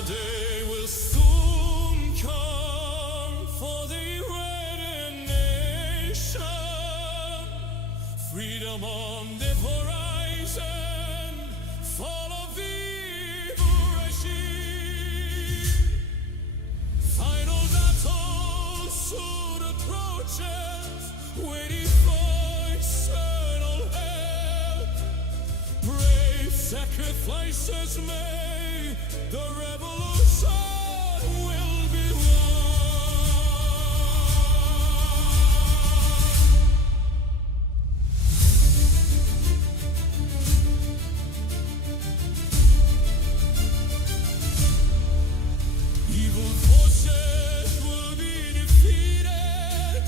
The day will soon come for the red nation. Freedom on the horizon. Follow the regime. Final battle soon approaches. Waiting for eternal help. Brave sacrifices made. The revolution will be won. Evil forces will be defeated.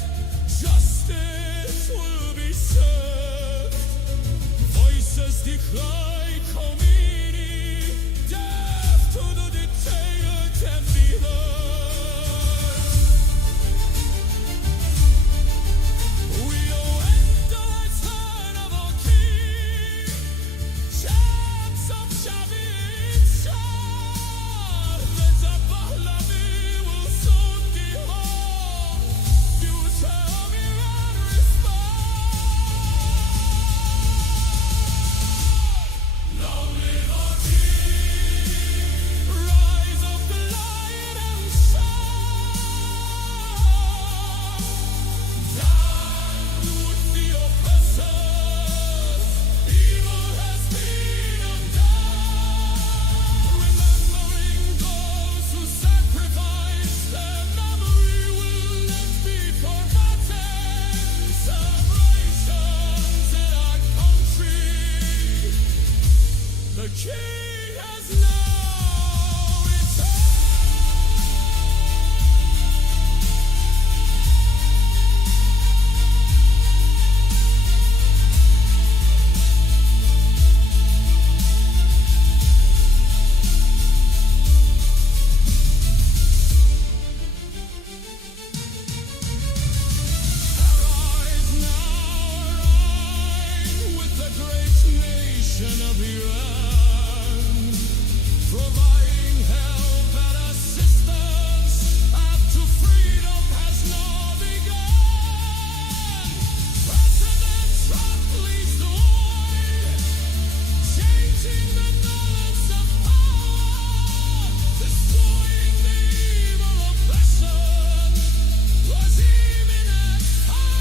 Justice will be served. Voices decline community. Death to the dictator can be heard. We await the return of our king. Chants of Shabbat Shalom. The Pahlavi will soon be home. Future of Iran respond. Long live our king. Rise of the lion and sun. Down with the oppressors. Evil has been undone. Remembering those who sacrificed, their memory will not be forgotten. Celebrations in our country. The king has now returned. Arise now, arise with the great nation of Iran, providing help and assistance after freedom has now begun. President Trump leads the way, changing the balance of power, destroying the evil oppression, regime in exile.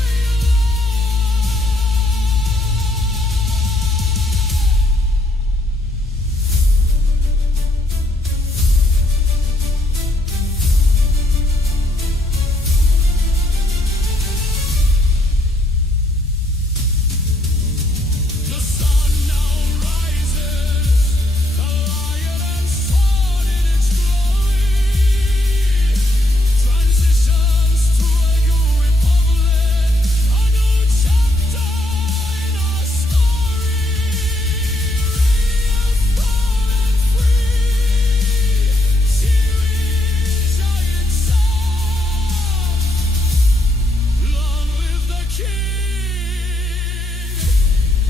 The sun now rises, the lion and sword in its glory. Transitions to a new republic, a new chapter in our story. Radiant, proud and free, cheering giant sound. Long live the king.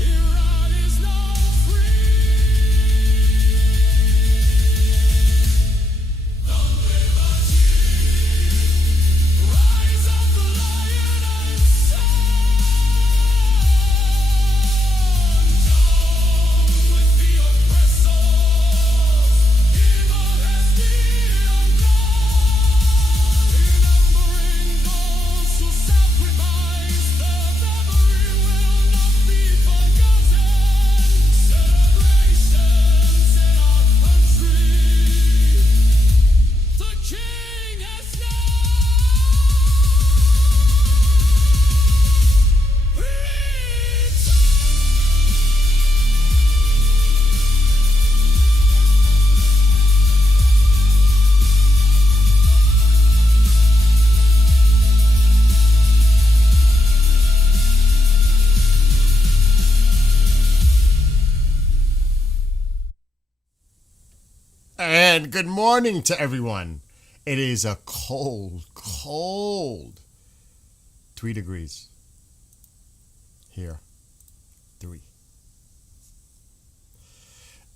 Iran is now free. Long live our king. Rise of the lion and sun. Down with the oppressors. Evil has been undone. Remembering those who sacrificed, their memory will not be forgotten. Celebrations in our country. The king has now returned. And good morning to everyone. It is a cold 3 degrees here. 3.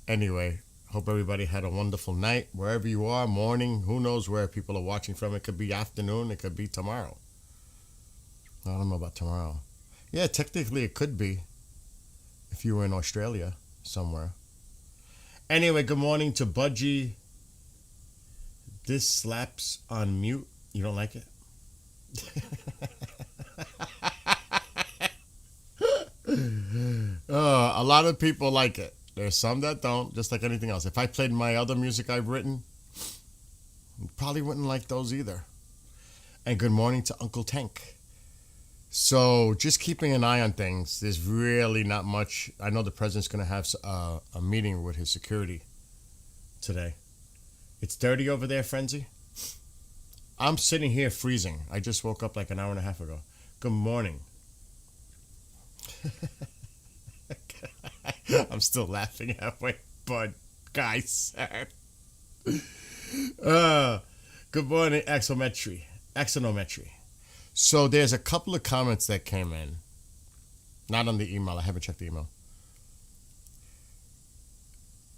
Anyway, Hope everybody had a wonderful night wherever you are, morning. Who knows where people are watching from? It could be afternoon. It could be tomorrow. I don't know about tomorrow. Yeah, technically it could be if you were in Australia somewhere. Anyway, good morning to Budgie. This slaps on mute. You don't like it? A lot of people like it. There's some that don't, just like anything else. If I played my other music I've written, you probably wouldn't like those either. And good morning to Uncle Tank. So just keeping an eye on things. There's really not much. I know the president's going to have a meeting with his security today. It's dirty over there, Frenzy. I'm sitting here freezing. I just woke up like an hour and a half ago. Good morning. I'm still laughing halfway, but guys. Good morning, Axonometry. So there's a couple of comments that came in. Not on the email. I haven't checked the email.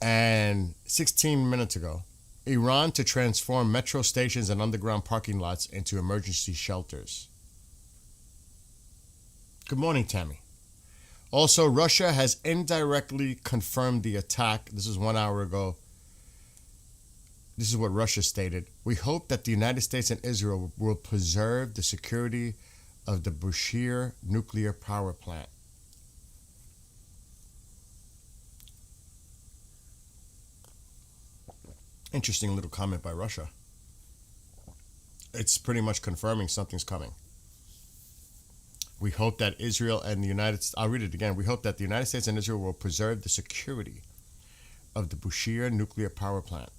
And 16 minutes ago, Iran to transform metro stations and underground parking lots into emergency shelters. Good morning, Tammy. Also, Russia has indirectly confirmed the attack. This is 1 hour ago. This is what Russia stated. We hope that the United States and Israel will preserve the security of the Bushehr nuclear power plant. Interesting little comment by Russia. It's pretty much confirming something's coming. We hope that Israel and the United States, I'll read it again. We hope that the United States and Israel will preserve the security of the Bushehr nuclear power plant.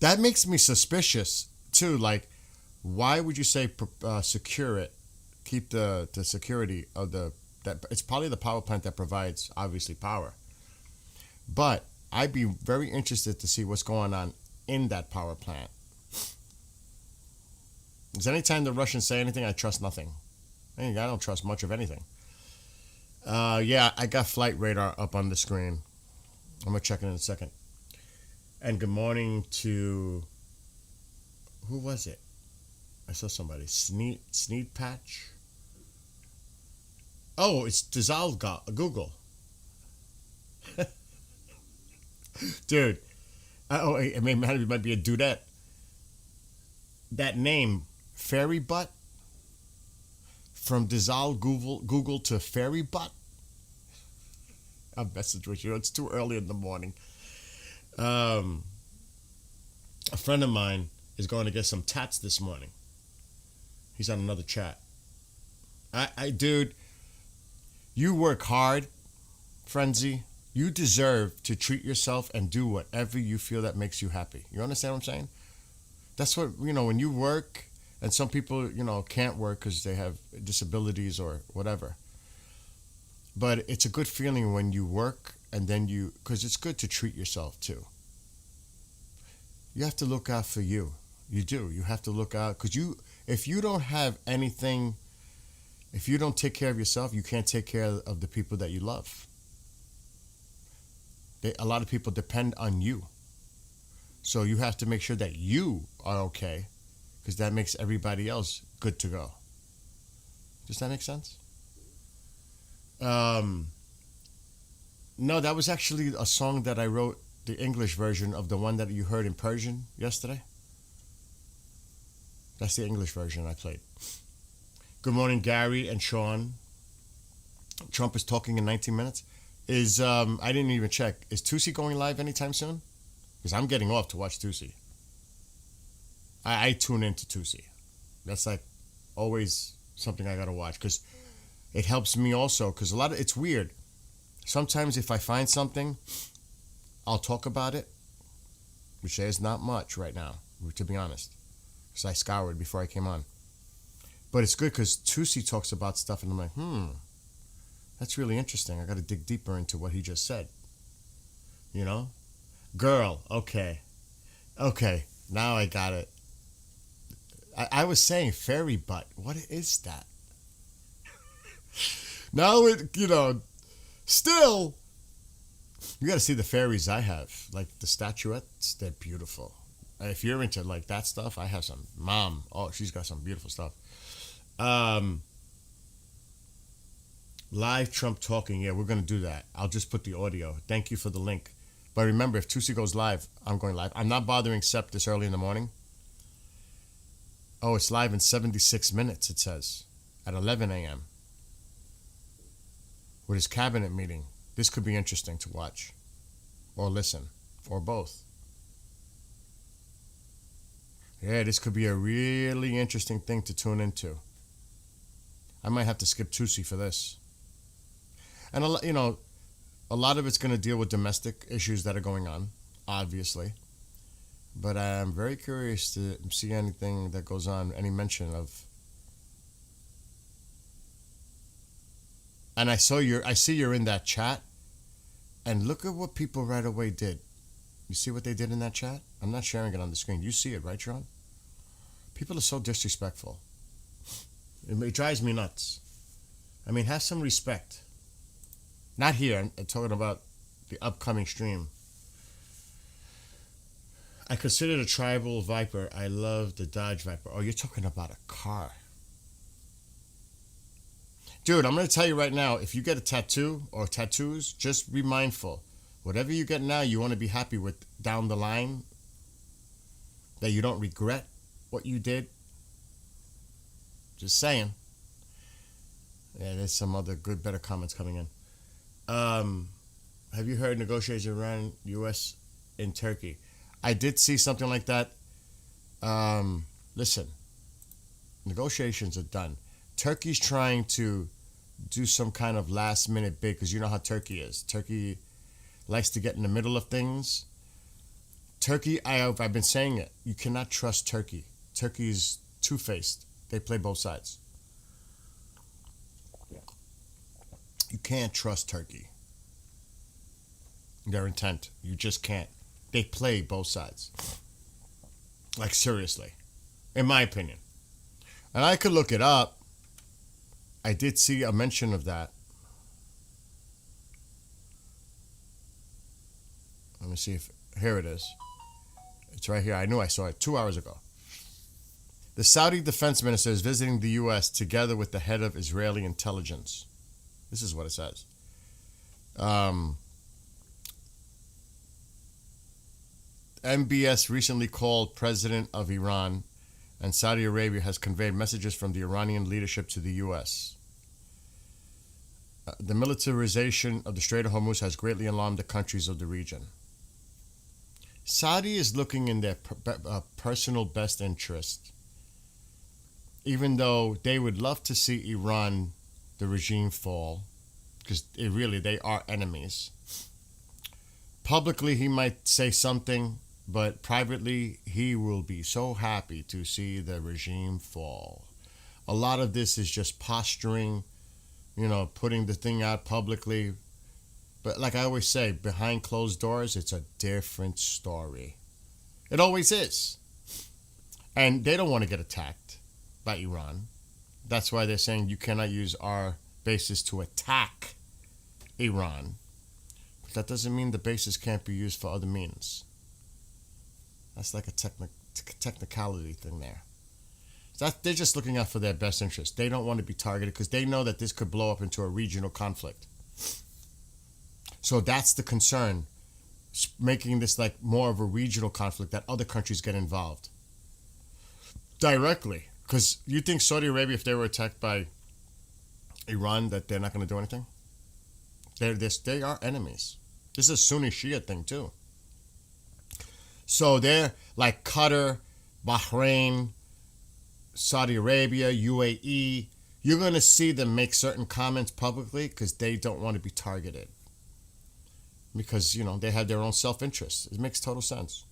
That makes me suspicious, too. Like, why would you say secure it? Keep the security of that. It's probably the power plant that provides, obviously, power. But I'd be very interested to see what's going on in that power plant. Because anytime the Russians say anything, I trust nothing. I don't trust much of anything. Yeah, I got flight radar up on the screen. I'm going to check it in a second. And good morning to... Who was it? I saw somebody. Sneed Patch? Oh, it's dissolved Google. Dude. It might be a dudette. That name... Fairy Butt, from dissolved Google to Fairy Butt. I'm messing with you. It's too early in the morning. A friend of mine is going to get some tats this morning. He's on another chat. Dude, you work hard, Frenzy. You deserve to treat yourself and do whatever you feel that makes you happy. You understand what I'm saying? That's what, when you work. And some people, can't work because they have disabilities or whatever. But it's a good feeling when you work and then because it's good to treat yourself too. You have to look out for you. You do. You have to look out because if you don't have anything, if you don't take care of yourself, you can't take care of the people that you love. A lot of people depend on you. So you have to make sure that you are okay. Because that makes everybody else good to go. Does that make sense? No, that was actually a song that I wrote, the English version of the one that you heard in Persian yesterday. That's the English version I played. Good morning, Gary and Sean. Trump is talking in 19 minutes. I didn't even check. Is Tusi going live anytime soon? Because I'm getting off to watch Tusi. I tune into Tusi. That's like always something I gotta watch because it helps me also. Because it's weird. Sometimes if I find something, I'll talk about it, which is not much right now, to be honest. Because I scoured before I came on. But it's good because Tusi talks about stuff and I'm like, that's really interesting. I gotta dig deeper into what he just said. Girl, okay. Okay, now I got it. I was saying fairy butt. What is that? Now still, You got to see the fairies I have, like the statuettes. They're beautiful. If you're into like that stuff, I have some. Mom, oh, she's got some beautiful stuff. Um, Live Trump talking. Yeah, we're gonna do that. I'll just put the audio. Thank you for the link. But remember, if Tusi goes live, I'm going live. I'm not bothering Sep this early in the morning. Oh, it's live in 76 minutes. It says at 11 a.m. with his cabinet meeting. This could be interesting to watch, or listen, or both. Yeah, this could be a really interesting thing to tune into. I might have to skip Tusi for this. And a lot of it's going to deal with domestic issues that are going on, obviously. But I'm very curious to see anything that goes on, any mention of. And I see you're in that chat, and look at what people right away did. You see what they did in that chat? I'm not sharing it on the screen. You see it, right, Sean? People are so disrespectful. It drives me nuts. I mean, have some respect. Not here. I'm talking about the upcoming stream. I consider the tribal Viper. I love the Dodge Viper. Oh, you're talking about a car. Dude, I'm going to tell you right now, if you get a tattoo or tattoos, just be mindful. Whatever you get now, you want to be happy with down the line. That you don't regret what you did. Just saying. Yeah, there's some other good, better comments coming in. Have you heard negotiations around U.S. in Turkey? I did see something like that. Listen, negotiations are done. Turkey's trying to do some kind of last minute bid because you know how Turkey is. Turkey likes to get in the middle of things. Turkey, I've been saying it. You cannot trust Turkey. Turkey's two-faced. They play both sides. You can't trust Turkey. Their intent. You just can't. They play both sides. Like, seriously. In my opinion. And I could look it up. I did see a mention of that. Let me see if... Here it is. It's right here. I knew I saw it 2 hours ago. The Saudi defense minister is visiting the U.S. together with the head of Israeli intelligence. This is what it says. MBS recently called President of Iran, and Saudi Arabia has conveyed messages from the Iranian leadership to the U.S. The militarization of the Strait of Hormuz has greatly alarmed the countries of the region. Saudi is looking in their personal best interest, even though they would love to see Iran, the regime, fall, because they are enemies. Publicly, he might say something, but privately, he will be so happy to see the regime fall. A lot of this is just posturing, putting the thing out publicly. But like I always say, behind closed doors, it's a different story. It always is. And they don't want to get attacked by Iran. That's why they're saying you cannot use our bases to attack Iran. But that doesn't mean the bases can't be used for other means. That's like a technicality thing there. They're just looking out for their best interest. They don't want to be targeted because they know that this could blow up into a regional conflict. So that's the concern, making this like more of a regional conflict that other countries get involved directly. Because you think Saudi Arabia, if they were attacked by Iran, that they're not going to do anything? They are enemies. This is a Sunni Shia thing too. So they're like Qatar, Bahrain, Saudi Arabia, UAE. You're going to see them make certain comments publicly because they don't want to be targeted. Because, they have their own self-interest. It makes total sense.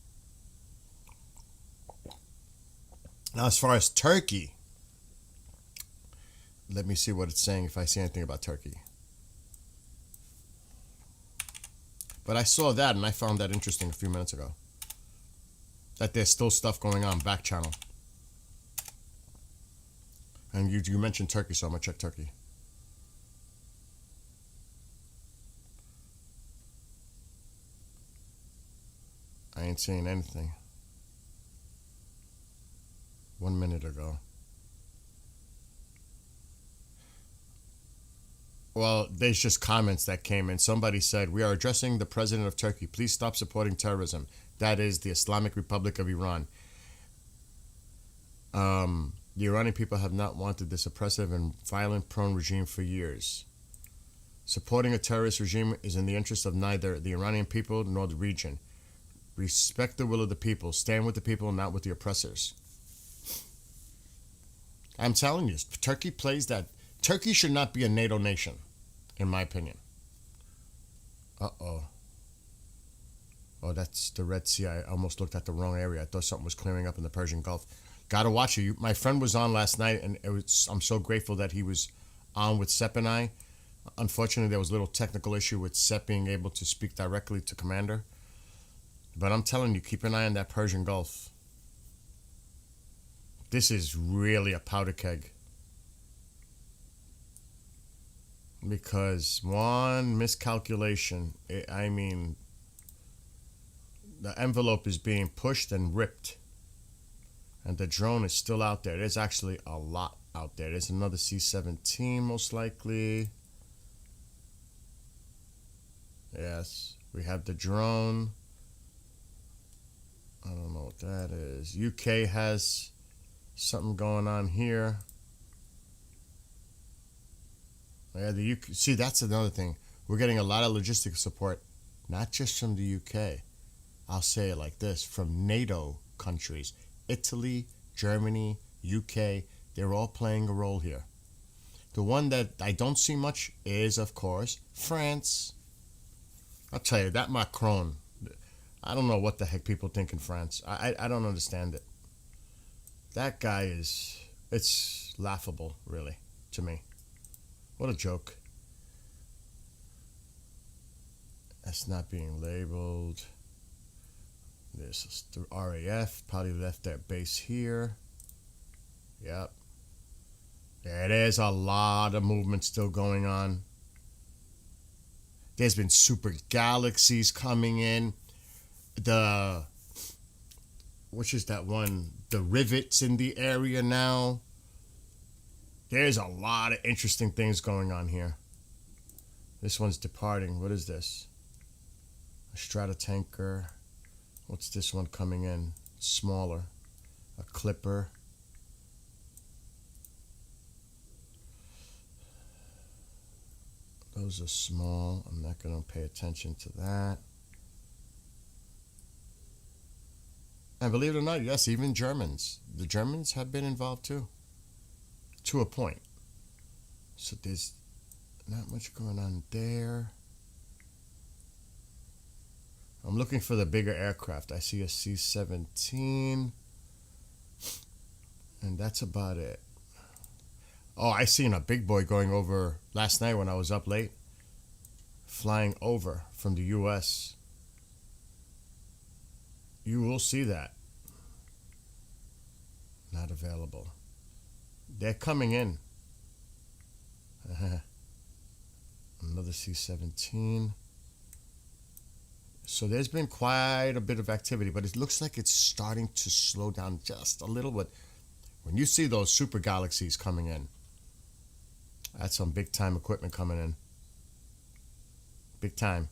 Now, as far as Turkey, let me see what it's saying if I see anything about Turkey. But I saw that and I found that interesting a few minutes ago. That there's still stuff going on, back channel. And you mentioned Turkey, so I'm going to check Turkey. ain't saying anything. 1 minute ago. Well, there's just comments that came in. Somebody said, "We are addressing the president of Turkey. Please stop supporting terrorism. That is the Islamic Republic of Iran. The Iranian people have not wanted this oppressive and violent-prone regime for years. Supporting a terrorist regime is in the interest of neither the Iranian people nor the region. Respect the will of the people. Stand with the people, not with the oppressors." I'm telling you, Turkey plays that. Turkey should not be a NATO nation, in my opinion. Uh-oh. Oh, that's the Red Sea. I almost looked at the wrong area. I thought something was clearing up in the Persian Gulf. Gotta watch it. My friend was on last night, and I'm so grateful that he was on with Sepp and I. Unfortunately, there was a little technical issue with Sepp being able to speak directly to Commander. But I'm telling you, keep an eye on that Persian Gulf. This is really a powder keg. Because one miscalculation, the envelope is being pushed and ripped. And the drone is still out there. There's actually a lot out there. There's another C-17 most likely. Yes, we have the drone. I don't know what that is. UK has something going on here. Yeah, the UK. See, that's another thing. We're getting a lot of logistic support, not just from the UK. I'll say it like this: from NATO countries, Italy, Germany, UK. They're all playing a role here. The one that I don't see much is, of course, France. I'll tell you, that Macron, I don't know what the heck people think in France. I don't understand it. That guy it's laughable, really, to me. What a joke. That's not being labeled. This the RAF, probably left their base here. Yep. There's a lot of movement still going on. There's been super galaxies coming in. Which is that one? The rivets in the area now. There's a lot of interesting things going on here. This one's departing. What is this? A Stratotanker. What's this one coming in? Smaller. A Clipper. Those are small. I'm not going to pay attention to that. And believe it or not, yes, even Germans. The Germans have been involved too. To a point. So there's not much going on there. I'm looking for the bigger aircraft. I see a C-17. And that's about it. Oh, I seen a big boy going over last night when I was up late. Flying over from the U.S. You will see that. Not available. They're coming in. Another C-17. So there's been quite a bit of activity, but it looks like it's starting to slow down just a little bit. When you see those super galaxies coming in, that's some big time equipment coming in. Big time.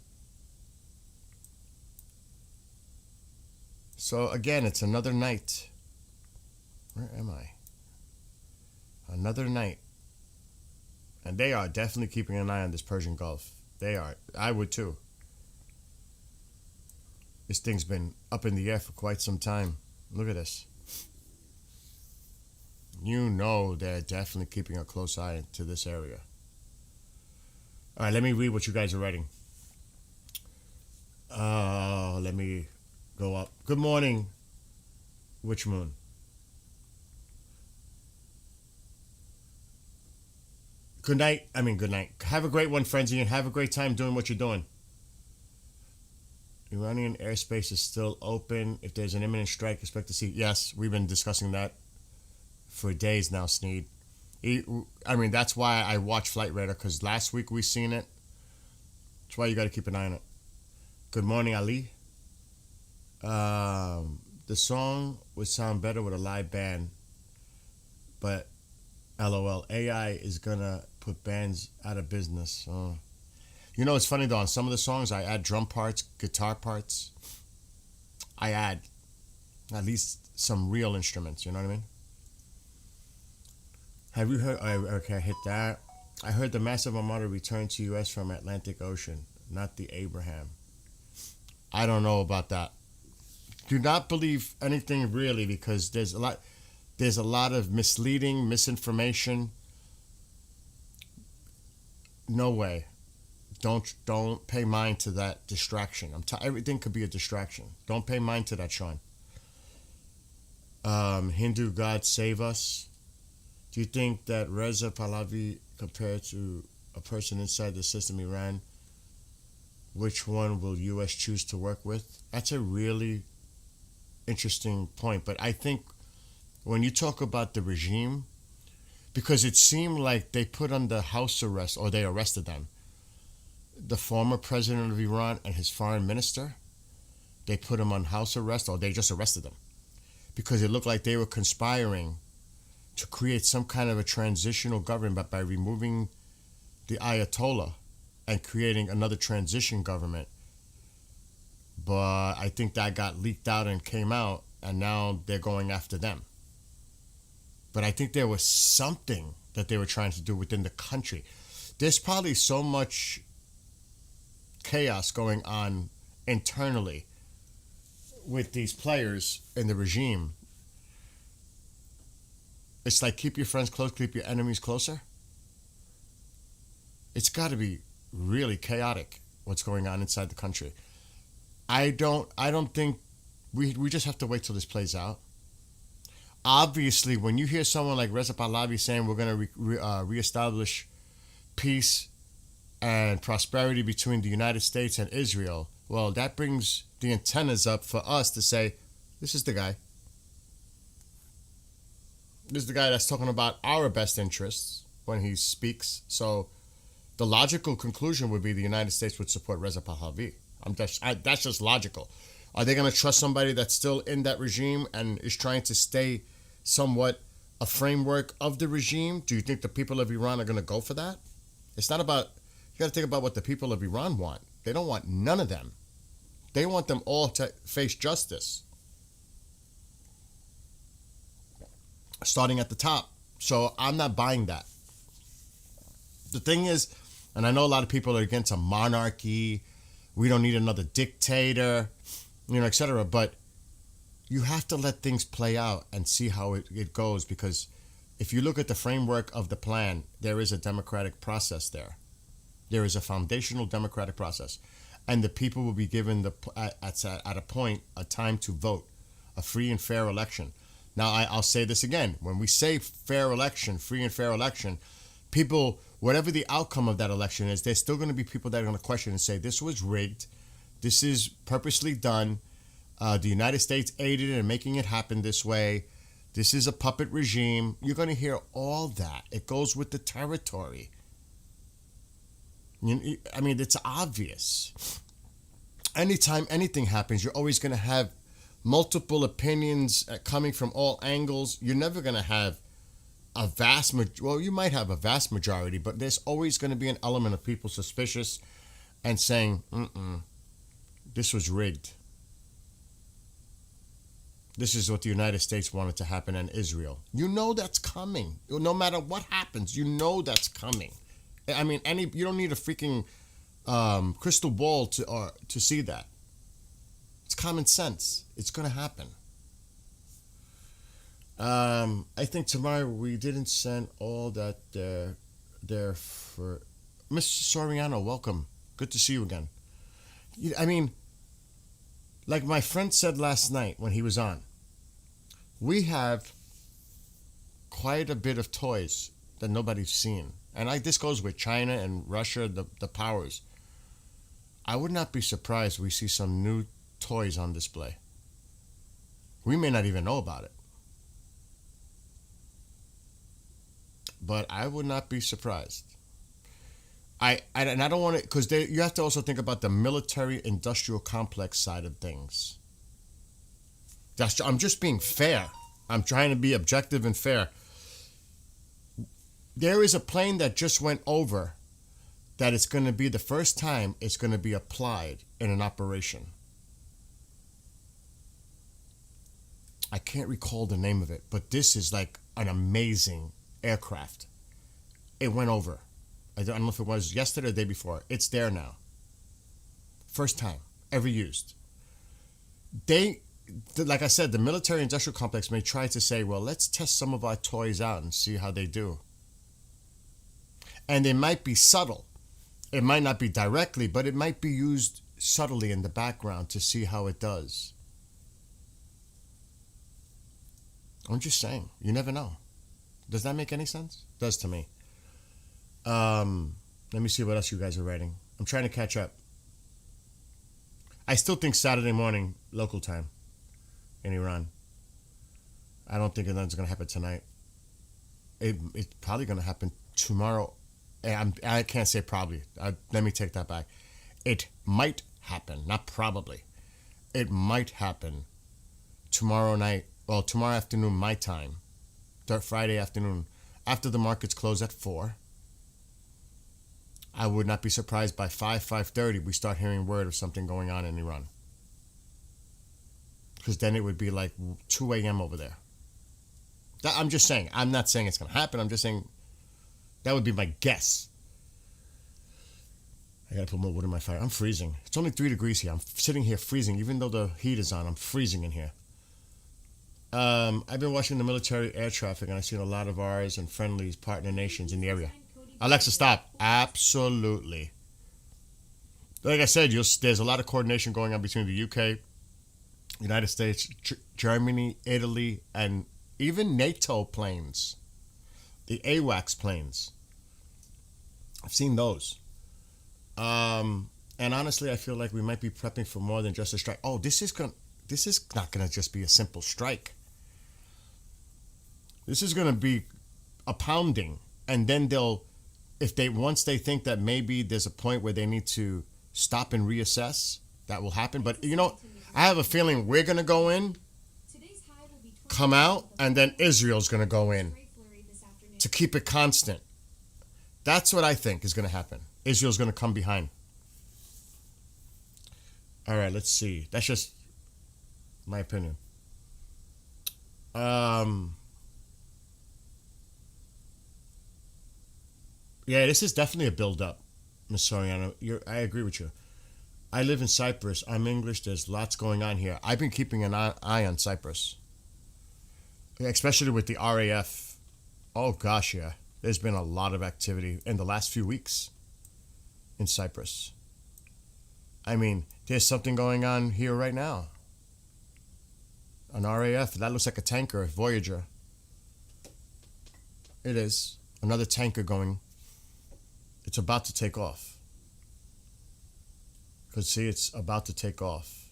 So again, it's another night. Where am I? Another night. And they are definitely keeping an eye on this Persian Gulf. They are. I would too. This thing's been up in the air for quite some time. Look at this. You know they're definitely keeping a close eye to this area. All right, let me read what you guys are writing. Let me go up. Good morning, Witch Moon. Good night. Good night. Have a great one, Frenzy, and have a great time doing what you're doing. Iranian airspace is still open. If there's an imminent strike, expect to see. Yes, we've been discussing that for days now, Sneed. That's why I watch Flight Radar, because last week we seen it. That's why you got to keep an eye on it. Good morning, Ali. The song would sound better with a live band, but LOL, AI is gonna put bands out of business. You know, it's funny though. On some of the songs, I add drum parts, guitar parts. I add at least some real instruments. You know what I mean? Have you heard? Okay, I hit that. I heard the massive armada returned to U.S. from Atlantic Ocean, not the Abraham. I don't know about that. Do not believe anything really, because there's a lot of misleading misinformation. No way. Don't pay mind to that distraction. Everything could be a distraction. Don't pay mind to that, Sean. Hindu God save us. Do you think that Reza Pahlavi, compared to a person inside the system Iran, which one will U.S. choose to work with? That's a really interesting point. But I think when you talk about the regime, because it seemed like they put under house arrest, or they arrested them, the former president of Iran and his foreign minister, they put him on house arrest, or they just arrested them, because it looked like they were conspiring to create some kind of a transitional government by removing the Ayatollah and creating another transition government. But I think that got leaked out and came out, and now they're going after them. But I think there was something that they were trying to do within the country. There's probably so much chaos going on internally with these players in the regime. It's like, keep your friends close, keep your enemies closer. It's got to be really chaotic what's going on inside the country. I don't think we just have to wait till this plays out. Obviously, when you hear someone like Reza Pahlavi saying we're going to reestablish peace and prosperity between the United States and Israel, well, that brings the antennas up for us to say, this is the guy. This is the guy that's talking about our best interests when he speaks. So the logical conclusion would be the United States would support Reza Pahlavi. That's just logical. Are they going to trust somebody that's still in that regime and is trying to stay somewhat a framework of the regime? Do you think the people of Iran are going to go for that? It's not about, you got to think about what the people of Iran want. They don't want none of them. They want them all to face justice, starting at the top. So I'm not buying that. The thing is, and I know a lot of people are against a monarchy, we don't need another dictator, etc. But you have to let things play out and see how it goes, because if you look at the framework of the plan, there is a democratic process there. There is a foundational democratic process. And the people will be given, at a point, a time to vote, a free and fair election. Now, I'll say this again. When we say fair election, free and fair election, people, whatever the outcome of that election is, there's still going to be people that are going to question and say, this was rigged. This is purposely done. The United States aided in making it happen this way. This is a puppet regime. You're going to hear all that. It goes with the territory. I mean, it's obvious. Anytime anything happens, you're always going to have multiple opinions coming from all angles. You're never going to have a well, you might have a vast majority, but there's always going to be an element of people suspicious and saying, this was rigged. This is what the United States wanted to happen in Israel. You know that's coming. No matter what happens, you know that's coming. I mean, you don't need a freaking crystal ball to see that. It's common sense. It's going to happen. I think tomorrow we didn't send all that there for Mr. Soriano. Welcome. Good to see you again. I mean, like my friend said last night when he was on, we have quite a bit of toys that nobody's seen. And this goes with China and Russia, the powers. I would not be surprised if we see some new toys on display. We may not even know about it. But I would not be surprised. And I don't want to, because you have to also think about the military industrial complex side of things. I'm just being fair. I'm trying to be objective and fair. There is a plane that just went over that it's going to be the first time it's going to be applied in an operation. I can't recall the name of it, but this is like an amazing aircraft. It went over. I don't know if it was yesterday or the day before. It's there now. First time ever used. Like I said, the military industrial complex may try to say, well, let's test some of our toys out and see how they do. And they might be subtle. It might not be directly, but it might be used subtly in the background to see how it does. I'm just saying, you never know. Does that make any sense? It does to me. Let me see what else you guys are writing. I'm trying to catch up. I still think Saturday morning, local time, in Iran. I don't think that's going to happen tonight. It's probably going to happen tomorrow. I can't say probably. Let me take that back. It might happen, not probably. It might happen tomorrow night. Well, tomorrow afternoon, my time. Friday afternoon, after the markets close at 4. I would not be surprised by 5:30 we start hearing word of something going on in Iran. Because then it would be like 2 a.m. over there. I'm just saying. I'm not saying it's going to happen. I'm just saying that would be my guess. I got to put more wood in my fire. I'm freezing. It's only 3 degrees here. I'm sitting here freezing. Even though the heat is on, I'm freezing in here. I've been watching the military air traffic, and I've seen a lot of ours and friendlies, partner nations in the area. Alexa, stop. Absolutely. Like I said, there's a lot of coordination going on between the UK, United States, Germany, Italy, and even NATO planes. The AWACS planes. I've seen those. And honestly, I feel like we might be prepping for more than just a strike. Oh, this is not going to just be a simple strike. This is going to be a pounding. And then once they think that maybe there's a point where they need to stop and reassess, that will happen. But, I have a feeling we're going to go in, come out, and then Israel's going to go in to keep it constant. That's what I think is going to happen. Israel's going to come behind. All right, let's see. That's just my opinion. Yeah, this is definitely a build-up, Ms. Soriano. I agree with you. I live in Cyprus. I'm English. There's lots going on here. I've been keeping an eye on Cyprus, especially with the RAF. Oh, gosh, yeah. There's been a lot of activity in the last few weeks in Cyprus. I mean, there's something going on here right now. An RAF. That looks like a tanker, a Voyager. It is. Another tanker going. It's about to take off. Because see, it's about to take off.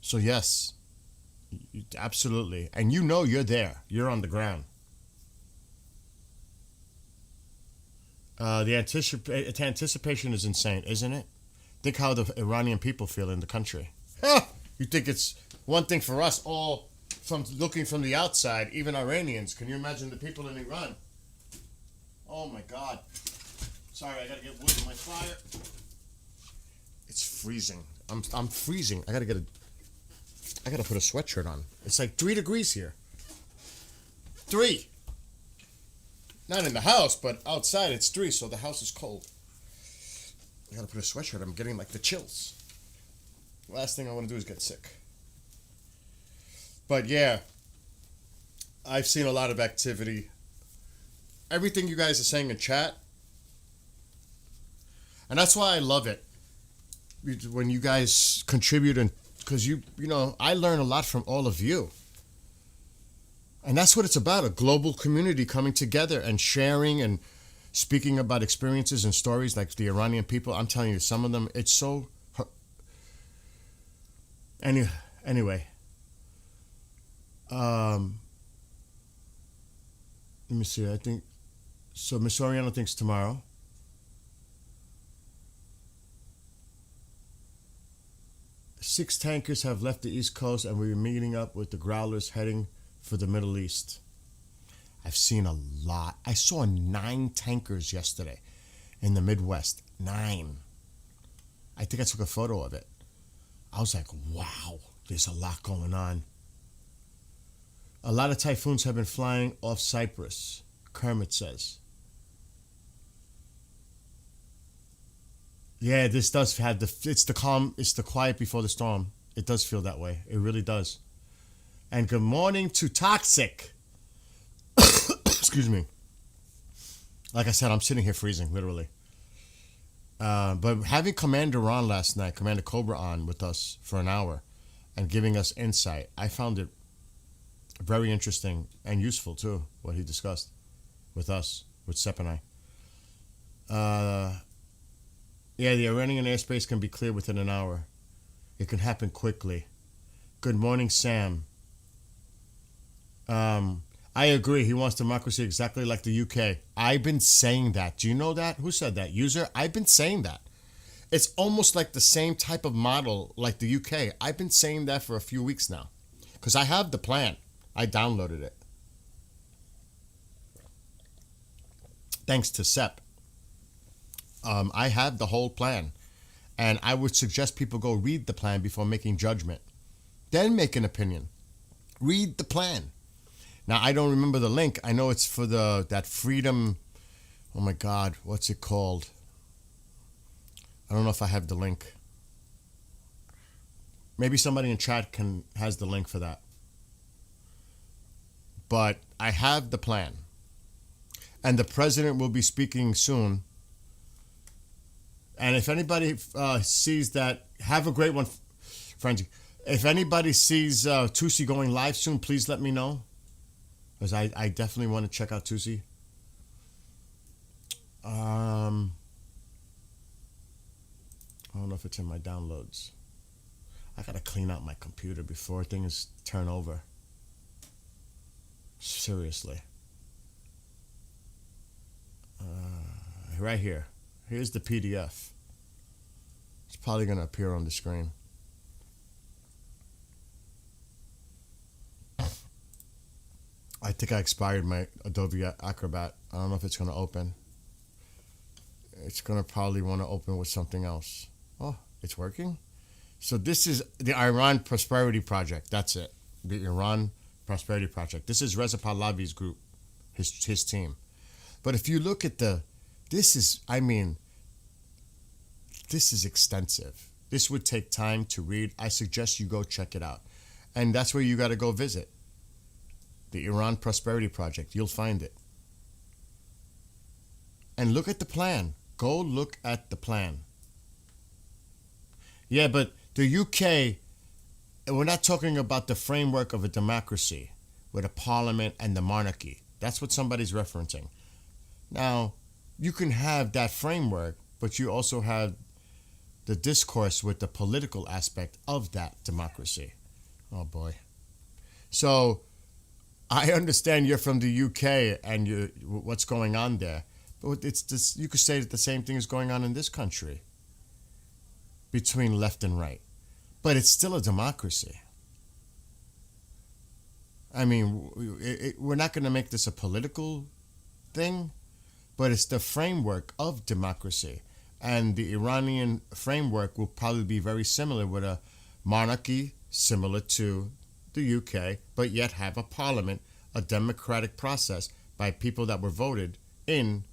So yes, absolutely. And you're there. You're on the ground. The anticipation is insane, isn't it? Think how the Iranian people feel in the country. You think it's one thing for us all from looking from the outside, even Iranians. Can you imagine the people in Iran? Oh my God. Sorry, I gotta get wood in my fire. It's freezing. I'm freezing. I gotta put a sweatshirt on. It's like 3 degrees here. 3. Not in the house, but outside it's 3, so the house is cold. I gotta put a sweatshirt. I'm getting like the chills. Last thing I want to do is get sick. But yeah, I've seen a lot of activity. Everything you guys are saying in chat, and that's why I love it when you guys contribute, and because I learn a lot from all of you, and that's what it's about, a global community coming together and sharing and speaking about experiences and stories like the Iranian people. I'm telling you, some of them, it's so anyway. Let me see. I think so. Miss Soriano thinks tomorrow. 6 tankers have left the East Coast, and we're meeting up with the Growlers heading for the Middle East. I've seen a lot. I saw 9 tankers yesterday in the Midwest. 9. I think I took a photo of it. I was like, wow, there's a lot going on. A lot of typhoons have been flying off Cyprus, Kermit says. Yeah, this does have it's the calm, it's the quiet before the storm. It does feel that way. It really does. And good morning to Toxic. Excuse me. Like I said, I'm sitting here freezing, literally. But having Commander Ron last night, Commander Cobra on with us for an hour and giving us insight, I found it very interesting and useful too, what he discussed with us, with Sepp and I. Yeah, the Iranian airspace can be cleared within an hour. It can happen quickly. Good morning, Sam. I agree. He wants democracy exactly like the UK. I've been saying that. Do you know that? Who said that? User? I've been saying that. It's almost like the same type of model like the UK. I've been saying that for a few weeks now. Because I have the plan. I downloaded it. Thanks to Sepp. I have the whole plan. And I would suggest people go read the plan before making judgment. Then make an opinion. Read the plan. Now, I don't remember the link. I know it's for that freedom. Oh, my God. What's it called? I don't know if I have the link. Maybe somebody in chat has the link for that. But I have the plan. And the president will be speaking soon. And if anybody sees that, have a great one, Frenzy. If anybody sees Tusi going live soon, please let me know. Because I definitely want to check out Tusi. I don't know if it's in my downloads. I got to clean out my computer before things turn over. Seriously. Right here. Here's the PDF. It's probably going to appear on the screen. I think I expired my Adobe Acrobat. I don't know if it's going to open. It's going to probably want to open with something else. Oh, it's working? So this is the Iran Prosperity Project. That's it. The Iran Prosperity Project. This is Reza Pahlavi's group, his team. But if you look at this is extensive. This would take time to read. I suggest you go check it out. And that's where you got to go visit. The Iran Prosperity Project. You'll find it. And look at the plan. Go look at the plan. Yeah, but the UK, we're not talking about the framework of a democracy with a parliament and the monarchy. That's what somebody's referencing. Now, you can have that framework, but you also have the discourse with the political aspect of that democracy. Oh, boy. So, I understand you're from the UK and what's going on there. But it's this, you could say that the same thing is going on in this country between left and right. But it's still a democracy. I mean, we're not going to make this a political thing, but it's the framework of democracy. And the Iranian framework will probably be very similar with a monarchy similar to the UK, but yet have a parliament, a democratic process by people that were voted in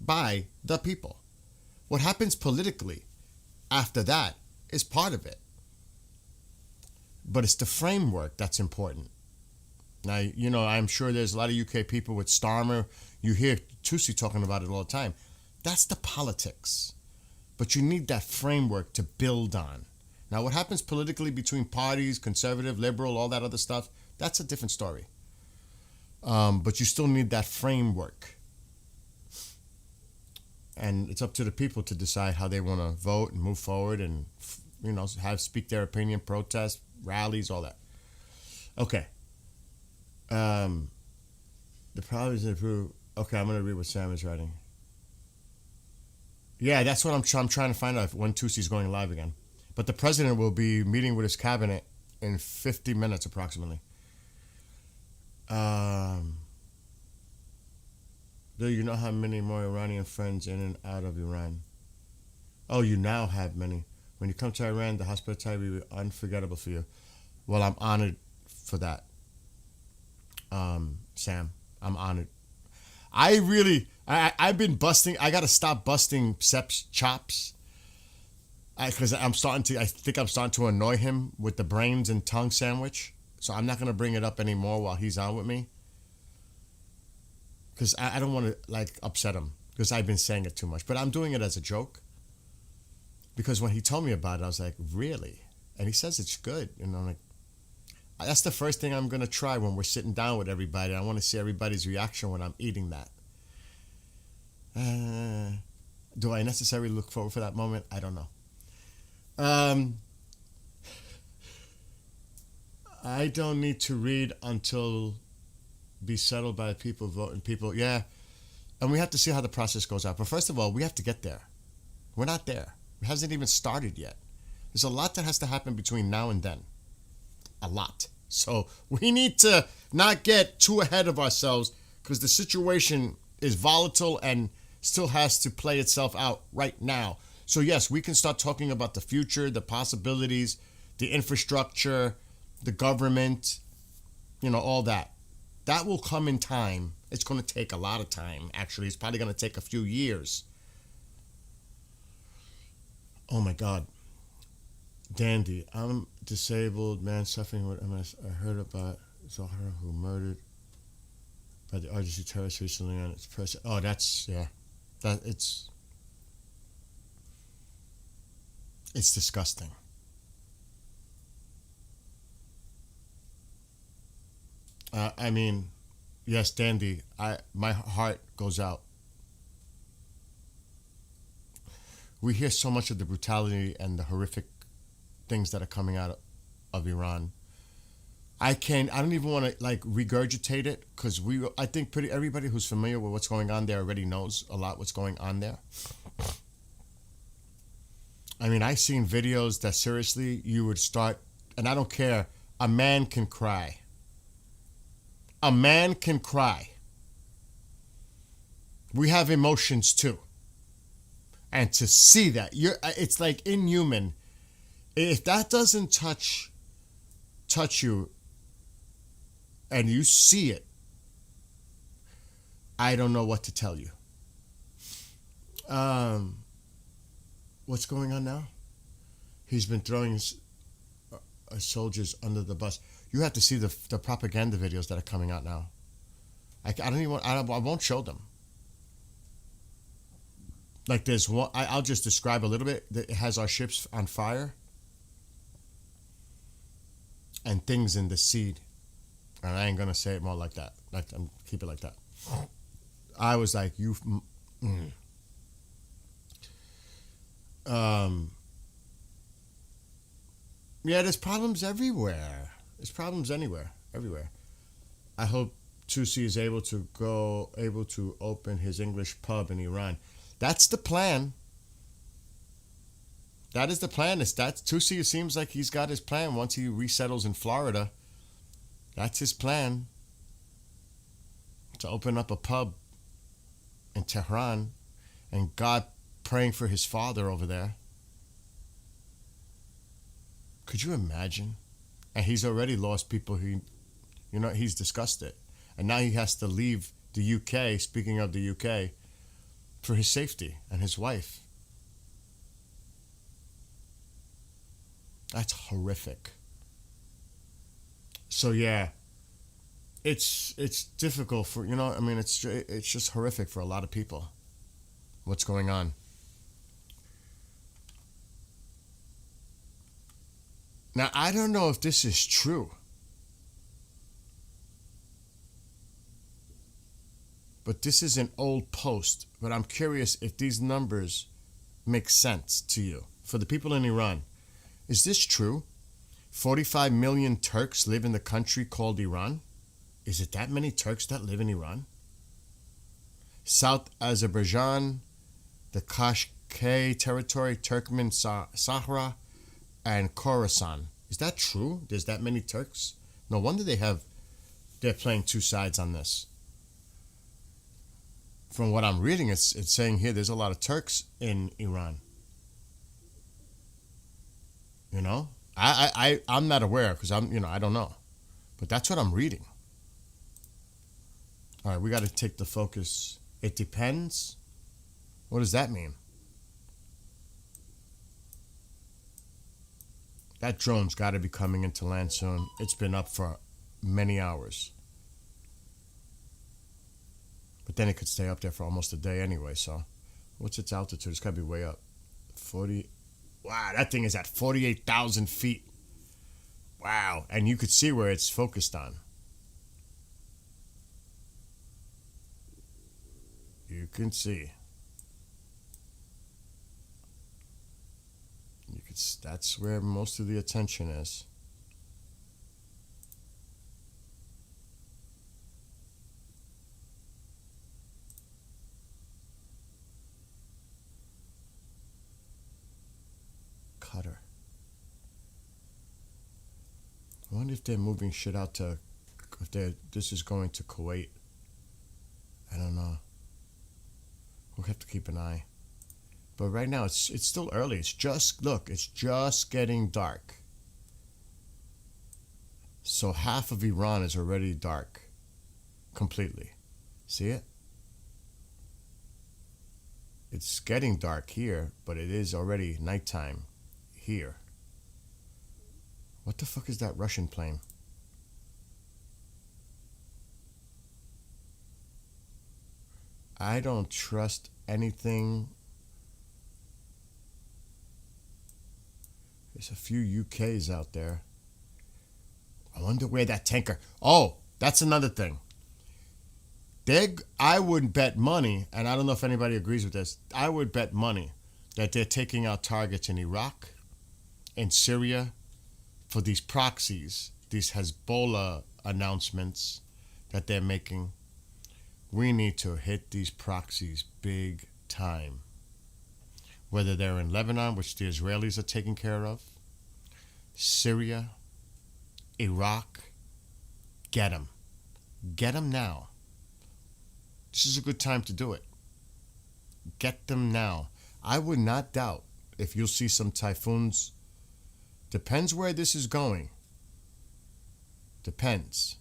by the people. What happens politically after that is part of it. But it's the framework that's important. Now, you know, I'm sure there's a lot of UK people with Starmer. You hear Tusi talking about it all the time. That's the politics. But you need that framework to build on. Now, what happens politically between parties, conservative, liberal, all that other stuff, that's a different story. But you still need that framework. And it's up to the people to decide how they want to vote and move forward and, you know, speak their opinion, protest, rallies, all that. Okay. The problem is improve. Okay, I'm going to read what Sam is writing. Yeah, that's what I'm trying to find out when Tusi's going live again. But the president will be meeting with his cabinet in 50 minutes approximately. Do you know how many more Iranian friends in and out of Iran? Oh, you now have many. When you come to Iran, the hospitality will be unforgettable for you. Well, I'm honored for that, Sam. I'm honored. I've been busting. I got to stop busting Sep's chops. Because I think I'm starting to annoy him with the brains and tongue sandwich. So I'm not going to bring it up anymore while he's on with me. Because I don't want to, upset him. Because I've been saying it too much. But I'm doing it as a joke. Because when he told me about it, I was like, really? And he says it's good. That's the first thing I'm going to try when we're sitting down with everybody. I want to see everybody's reaction when I'm eating that. Do I necessarily look forward for that moment? I don't know. I don't need to read until be settled by people voting people. Yeah. And we have to see how the process goes out. But first of all, we have to get there. We're not there. It hasn't even started yet. There's a lot that has to happen between now and then. A lot. So we need to not get too ahead of ourselves because the situation is volatile and still has to play itself out right now. So yes, we can start talking about the future, the possibilities, the infrastructure, the government, all that. That will come in time. It's going to take a lot of time, actually. It's probably going to take a few years. Oh my God. Dandy, I'm disabled man suffering with MS. I heard about Zahra who murdered by the RGC terrorists recently on its press. Oh, that's, yeah. It's disgusting. Yes, Dandy, my heart goes out. We hear so much of the brutality and the horrific things that are coming out of Iran. I don't even want to regurgitate it because I think everybody who's familiar with what's going on there already knows a lot what's going on there. I've seen videos that seriously you would start, and I don't care, a man can cry. A man can cry. We have emotions too. And to see that, it's like inhuman. If that doesn't touch you and you see it, I don't know what to tell you. What's going on now? He's been throwing soldiers under the bus. You have to see the propaganda videos that are coming out now. I won't show them. There's one, I'll just describe a little bit. It has our ships on fire and things in the sea. And I ain't going to say it more like that. Keep it like that. I was like, yeah, there's problems everywhere. There's problems everywhere. I hope Tusi is able to open his English pub in Iran. That's the plan. That is the plan. Tusi, it seems like he's got his plan once he resettles in Florida. That's his plan. To open up a pub in Tehran and God praying for his father over there. Could you imagine? And he's already lost people he's discussed it. And now he has to leave the UK, speaking of the UK, for his safety and his wife. That's horrific. So yeah, it's difficult for, it's just horrific for a lot of people. What's going on? Now, I don't know if this is true, but this is an old post, but I'm curious if these numbers make sense to you. For the people in Iran, is this true? 45 million Turks live in the country called Iran? Is it that many Turks that live in Iran? South Azerbaijan, the Kashkai territory, Turkmen Sahara, and Khorasan. Is that true? There's that many Turks? No wonder they're playing two sides on this. From what I'm reading, it's saying here there's a lot of Turks in Iran. You know, I'm not aware because I don't know, but that's what I'm reading. All right, we got to take the focus. It depends. What does that mean? That drone's got to be coming into land soon. It's been up for many hours. But then it could stay up there for almost a day anyway, so. What's its altitude? It's got to be way up. 40. Wow, that thing is at 48,000 feet. Wow. And you could see where it's focused on. You can see. That's where most of the attention is. Qatar. I wonder if they're moving shit out to, this is going to Kuwait. I don't know. We'll have to keep an eye. But right now, it's still early. It's just getting dark. So half of Iran is already dark. Completely. See it? It's getting dark here, but it is already nighttime here. What the fuck is that Russian plane? I don't trust anything. There's a few UKs out there. I wonder where that tanker... Oh, that's another thing. I would bet money, and I don't know if anybody agrees with this, I would bet money that they're taking out targets in Iraq, in Syria, for these proxies, these Hezbollah announcements that they're making. We need to hit these proxies big time. Whether they're in Lebanon, which the Israelis are taking care of, Syria, Iraq, get them. Get them now. This is a good time to do it. Get them now. I would not doubt if you'll see some typhoons. Depends where this is going. Depends.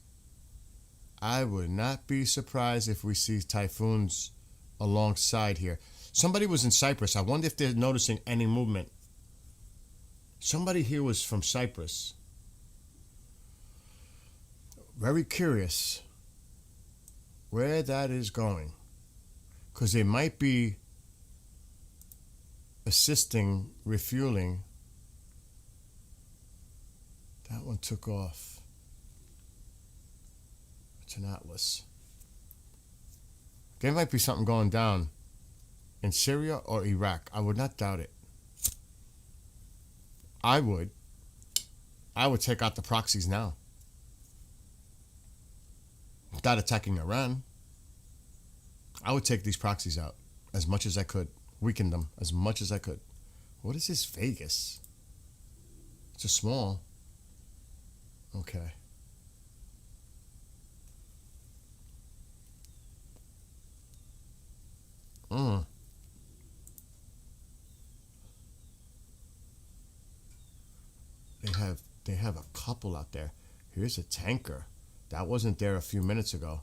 I would not be surprised if we see typhoons alongside here. Somebody was in Cyprus. I wonder if they're noticing any movement. Somebody here was from Cyprus. Very curious where that is going. Because they might be assisting refueling. That one took off. It's an Atlas. There might be something going down in Syria or Iraq. I would not doubt it. I would take out the proxies now. Without attacking Iran. I would take these proxies out as much as I could. Weaken them as much as I could. What is this, Vegas? It's a small. Okay. They have a couple out there. Here's a tanker. That wasn't there a few minutes ago.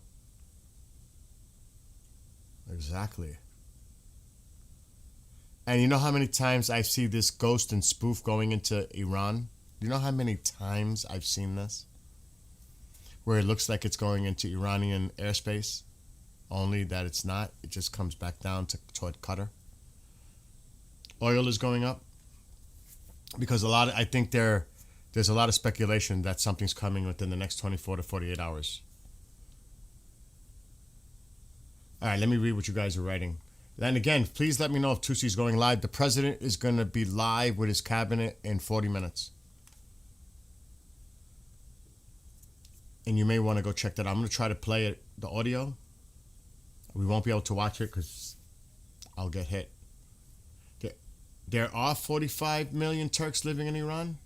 Exactly. And you know how many times I see this ghost and spoof going into Iran? You know how many times I've seen this? Where it looks like it's going into Iranian airspace, only that it's not. It just comes back down toward Qatar. Oil is going up because I think there's a lot of speculation that something's coming within the next 24 to 48 hours. All right, let me read what you guys are writing. And again, please let me know if Tusi's going live. The president is going to be live with his cabinet in 40 minutes. And you may want to go check that out. I'm going to try to play it, the audio. We won't be able to watch it because I'll get hit. there are 45 million Turks living in Iran.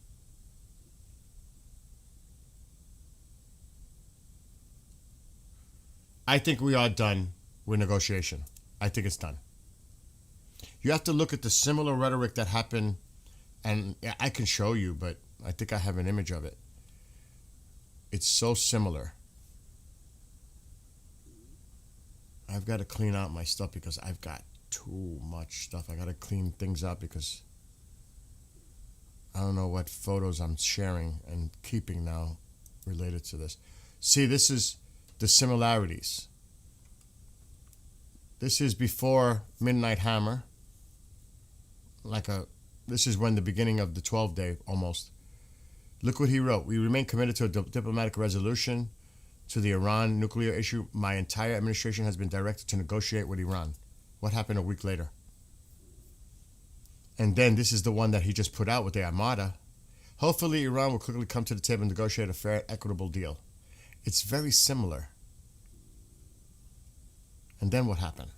I think we are done with negotiation. I think it's done. You have to look at the similar rhetoric that happened, and I can show you, but I think I have an image of it. It's so similar. I've got to clean out my stuff because I've got too much stuff. I got to clean things up because I don't know what photos I'm sharing and keeping now related to this. See, this is the similarities. This is before Midnight Hammer. This is when the beginning of the 12th day almost. Look what he wrote. We remain committed to a diplomatic resolution to the Iran nuclear issue. My entire administration has been directed to negotiate with Iran. What happened a week later? And then this is the one that he just put out with the Armada. Hopefully Iran will quickly come to the table and negotiate a fair, equitable deal. It's very similar. And then what happened?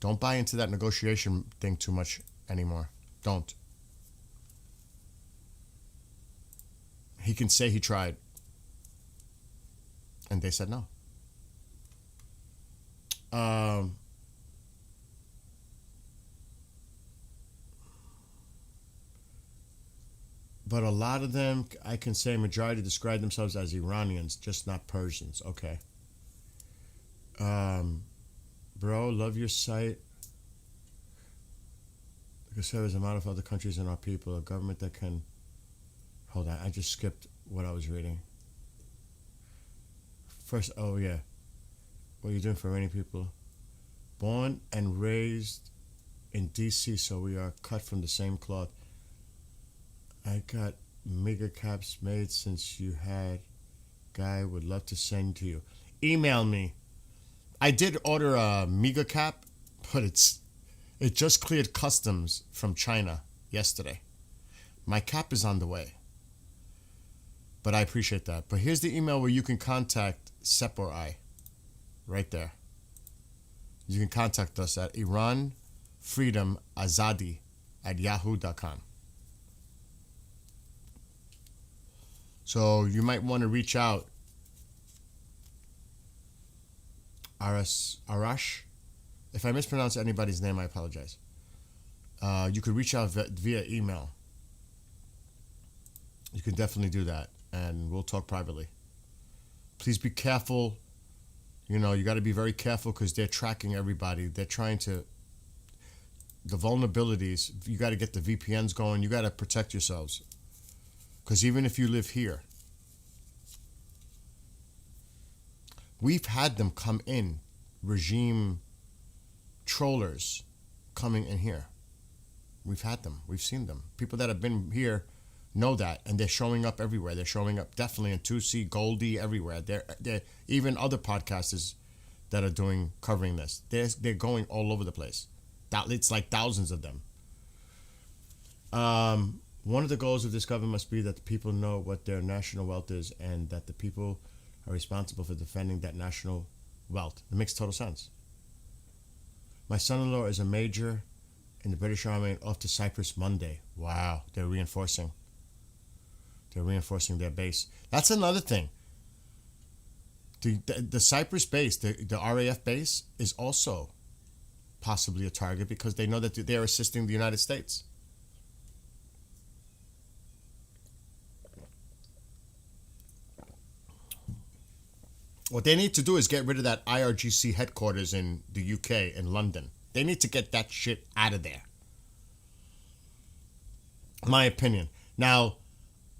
Don't buy into that negotiation thing too much anymore. Don't. He can say he tried. And they said no. But a lot of them, I can say majority describe themselves as Iranians, just not Persians. Okay. Bro, love your site. Like I said, there's a lot of other countries and our people, a government that can... Hold on, I just skipped what I was reading. First, oh yeah. What are you doing for many people? Born and raised in D.C., so we are cut from the same cloth. I got mega caps made since you had. Guy would love to send to you. Email me. I did order a mega cap, but it just cleared customs from China yesterday. My cap is on the way. But I appreciate that. But here's the email where you can contact Sep or I. Right there. You can contact us at iranfreedomazadi@yahoo.com. So you might want to reach out. Arash. If I mispronounce anybody's name, I apologize. You could reach out via email. You can definitely do that, and we'll talk privately. Please be careful. You know, you got to be very careful because they're tracking everybody. They're trying to... The vulnerabilities, you got to get the VPNs going. You got to protect yourselves. Because even if you live here, we've had them come in, regime trollers coming in here. We've had them. We've seen them. People that have been here know that, and they're showing up everywhere. They're showing up definitely in 2C, Goldie, everywhere. They're even other podcasters that are covering this. They're going all over the place. It's like thousands of them. One of the goals of this government must be that the people know what their national wealth is and that the people are responsible for defending that national wealth. It makes total sense. My son-in-law is a major in the British Army and off to Cyprus Monday. Wow, they're reinforcing. They're reinforcing their base. That's another thing. The Cyprus base, the RAF base, is also possibly a target because they know that they're assisting the United States. What they need to do is get rid of that IRGC headquarters in the UK, in London. They need to get that shit out of there. My opinion. Now,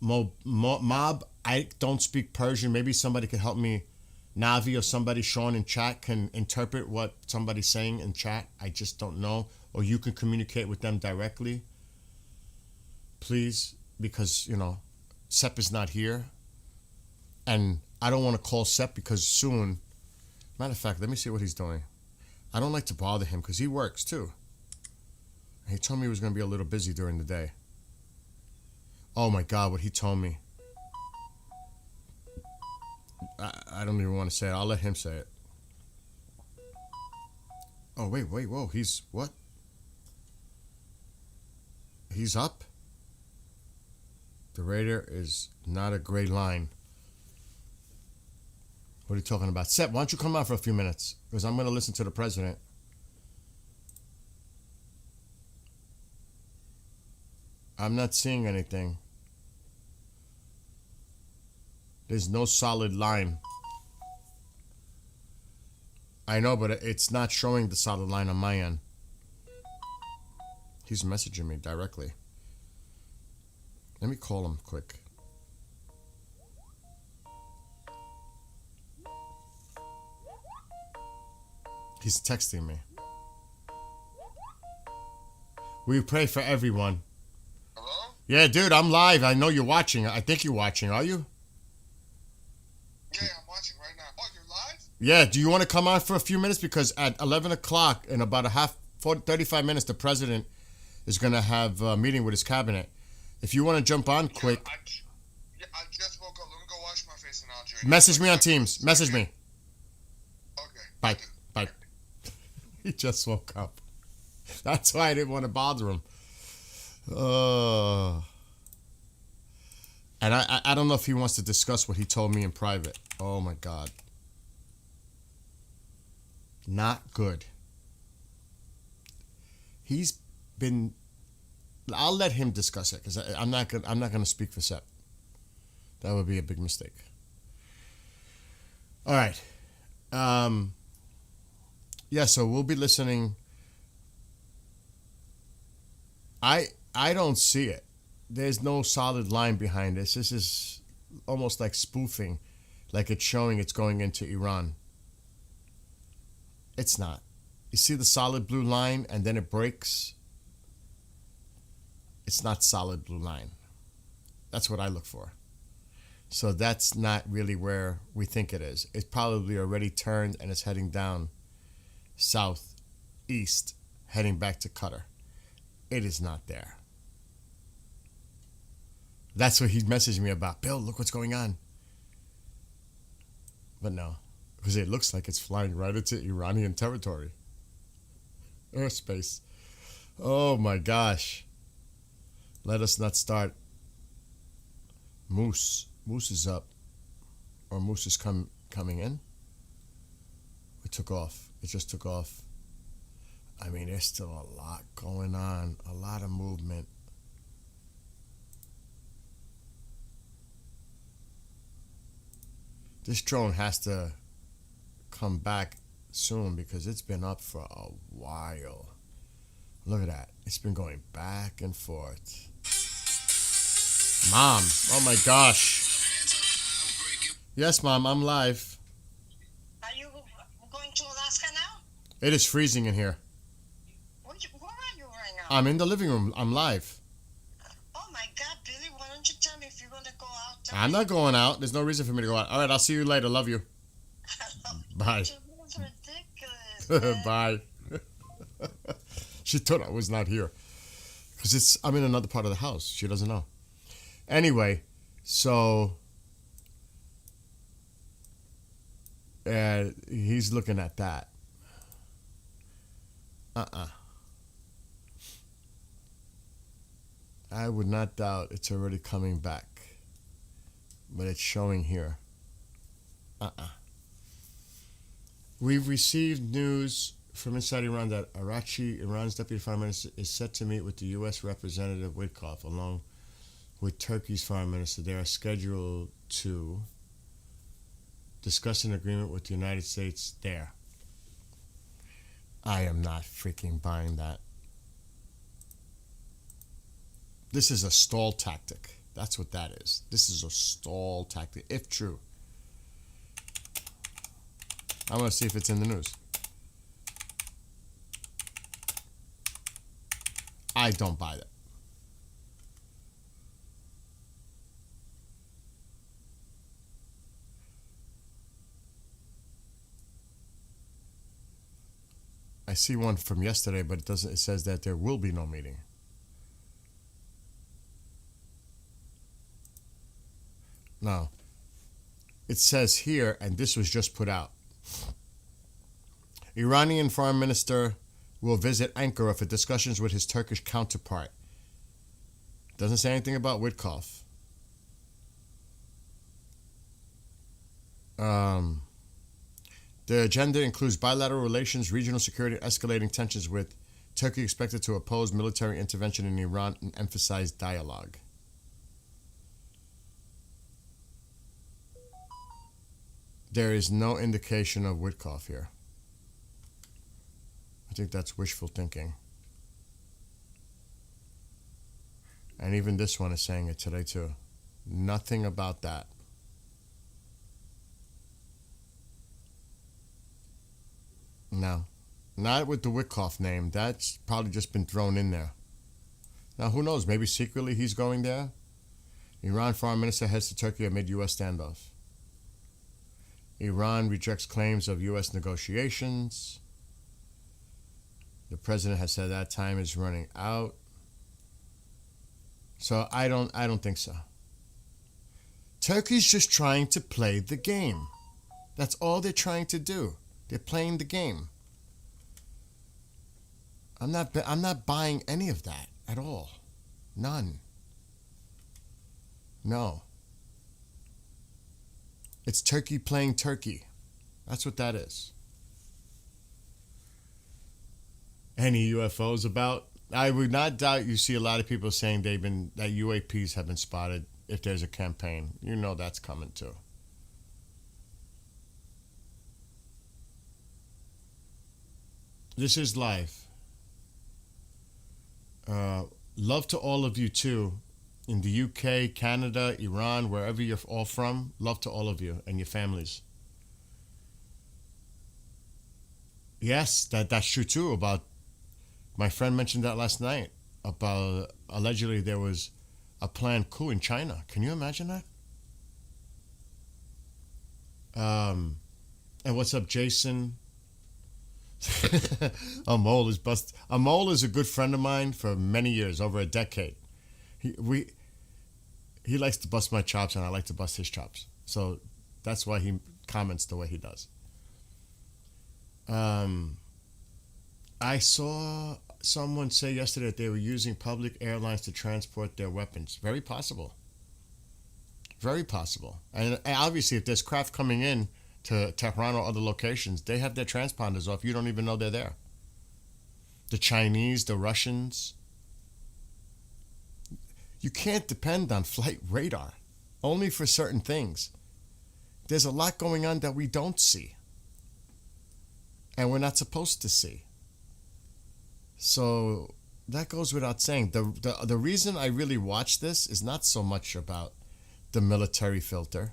Mob, I don't speak Persian. Maybe somebody could help me. Navi or somebody, Sean in chat, can interpret what somebody's saying in chat. I just don't know. Or you can communicate with them directly. Please, because, you know, Sep is not here. And I don't want to call Sep because soon... Matter of fact, let me see what he's doing. I don't like to bother him because he works too. He told me he was going to be a little busy during the day. Oh my God, what he told me. I don't even want to say it. I'll let him say it. Oh, wait, whoa. He's... What? He's up. The radar is not a gray line. What are you talking about? Sep, why don't you come out for a few minutes? Because I'm going to listen to the president. I'm not seeing anything. There's no solid line. I know, but it's not showing the solid line on my end. He's messaging me directly. Let me call him quick. He's texting me. We pray for everyone. Hello? Yeah, dude, I'm live. I know you're watching. I think you're watching. Are you? Yeah, I'm watching right now. Oh, you're live? Yeah, do you want to come on for a few minutes? Because at 11 o'clock, in about 35 minutes, the president is going to have a meeting with his cabinet. If you want to jump on quick. I just woke up. Let me go wash my face and I'll join you. Message me on Teams. Message me. Okay. Bye. Bye. He just woke up. That's why I didn't want to bother him. And I don't know if he wants to discuss what he told me in private. Oh my God. Not good. He's been. I'll let him discuss it because I'm not gonna speak for Sep. That would be a big mistake. All right. Yeah, so we'll be listening. I don't see it. There's no solid line behind this. This is almost like spoofing, like it's showing it's going into Iran. It's not. You see the solid blue line and then it breaks? It's not solid blue line. That's what I look for. So that's not really where we think it is. It's probably already turned and it's heading down south, east, heading back to Qatar. It is not there. That's what he messaged me about. Bill, look what's going on. But no, because it looks like it's flying right into Iranian territory. Airspace. Oh my gosh. Let us not start. Moose is up. Or Moose is coming in. It took off. It just took off. I mean, there's still a lot going on. A lot of movement. This drone has to come back soon because it's been up for a while. Look at that. It's been going back and forth. Mom. Oh my gosh. Yes, Mom, I'm live. Are you going to Alaska now? It is freezing in here. Where are you right now? I'm in the living room. I'm live. Oh my God, Billy, why don't you tell me if you're going to go out? I'm not going out. There's no reason for me to go out. All right, I'll see you later. Love you. Bye. It's ridiculous. Bye. She thought I was not here. Because I'm in another part of the house. She doesn't know. Anyway, so he's looking at that. I would not doubt it's already coming back. But it's showing here. We've received news from inside Iran that Araghchi, Iran's deputy foreign minister, is set to meet with the U.S. Representative Witkoff along with Turkey's foreign minister. They are scheduled to discuss an agreement with the United States there. I am not freaking buying that. This is a stall tactic. That's what that is. This is a stall tactic, if true. I want to see if it's in the news. I don't buy that. I see one from yesterday, but it doesn't. It says that there will be no meeting. No. It says here, and this was just put out. Iranian foreign minister will visit Ankara for discussions with his Turkish counterpart. Doesn't say anything about Witkoff. The agenda includes bilateral relations, regional security, and escalating tensions with Turkey expected to oppose military intervention in Iran and emphasize dialogue. There is no indication of Witkoff here. I think that's wishful thinking. And even this one is saying it today too. Nothing about that. No. Not with the Witkoff name. That's probably just been thrown in there. Now, who knows? Maybe secretly he's going there. Iran foreign minister heads to Turkey amid U.S. standoff. Iran rejects claims of U.S. negotiations. The president has said that time is running out. So I don't think so. Turkey's just trying to play the game. That's all they're trying to do. They're playing the game. I'm not buying any of that at all. None. No. It's Turkey playing Turkey. That's what that is. Any UFOs about? I would not doubt you see a lot of people saying that UAPs have been spotted if there's a campaign. You know that's coming too. This is live. Love to all of you too. In the UK, Canada, Iran, wherever you're all from, love to all of you and your families. Yes, that's true too. About my friend mentioned that last night about allegedly there was a planned coup in China. Can you imagine that? And what's up, Jason? A mole is a good friend of mine for many years, over a decade. He likes to bust my chops and I like to bust his chops. So that's why he comments the way he does. I saw someone say yesterday that they were using public airlines to transport their weapons. Very possible. Very possible. And obviously if there's craft coming in to Tehran or other locations, they have their transponders off. You don't even know they're there. The Chinese, the Russians. You can't depend on flight radar, only for certain things. There's a lot going on that we don't see, and we're not supposed to see. So that goes without saying. The reason I really watch this is not so much about the military filter.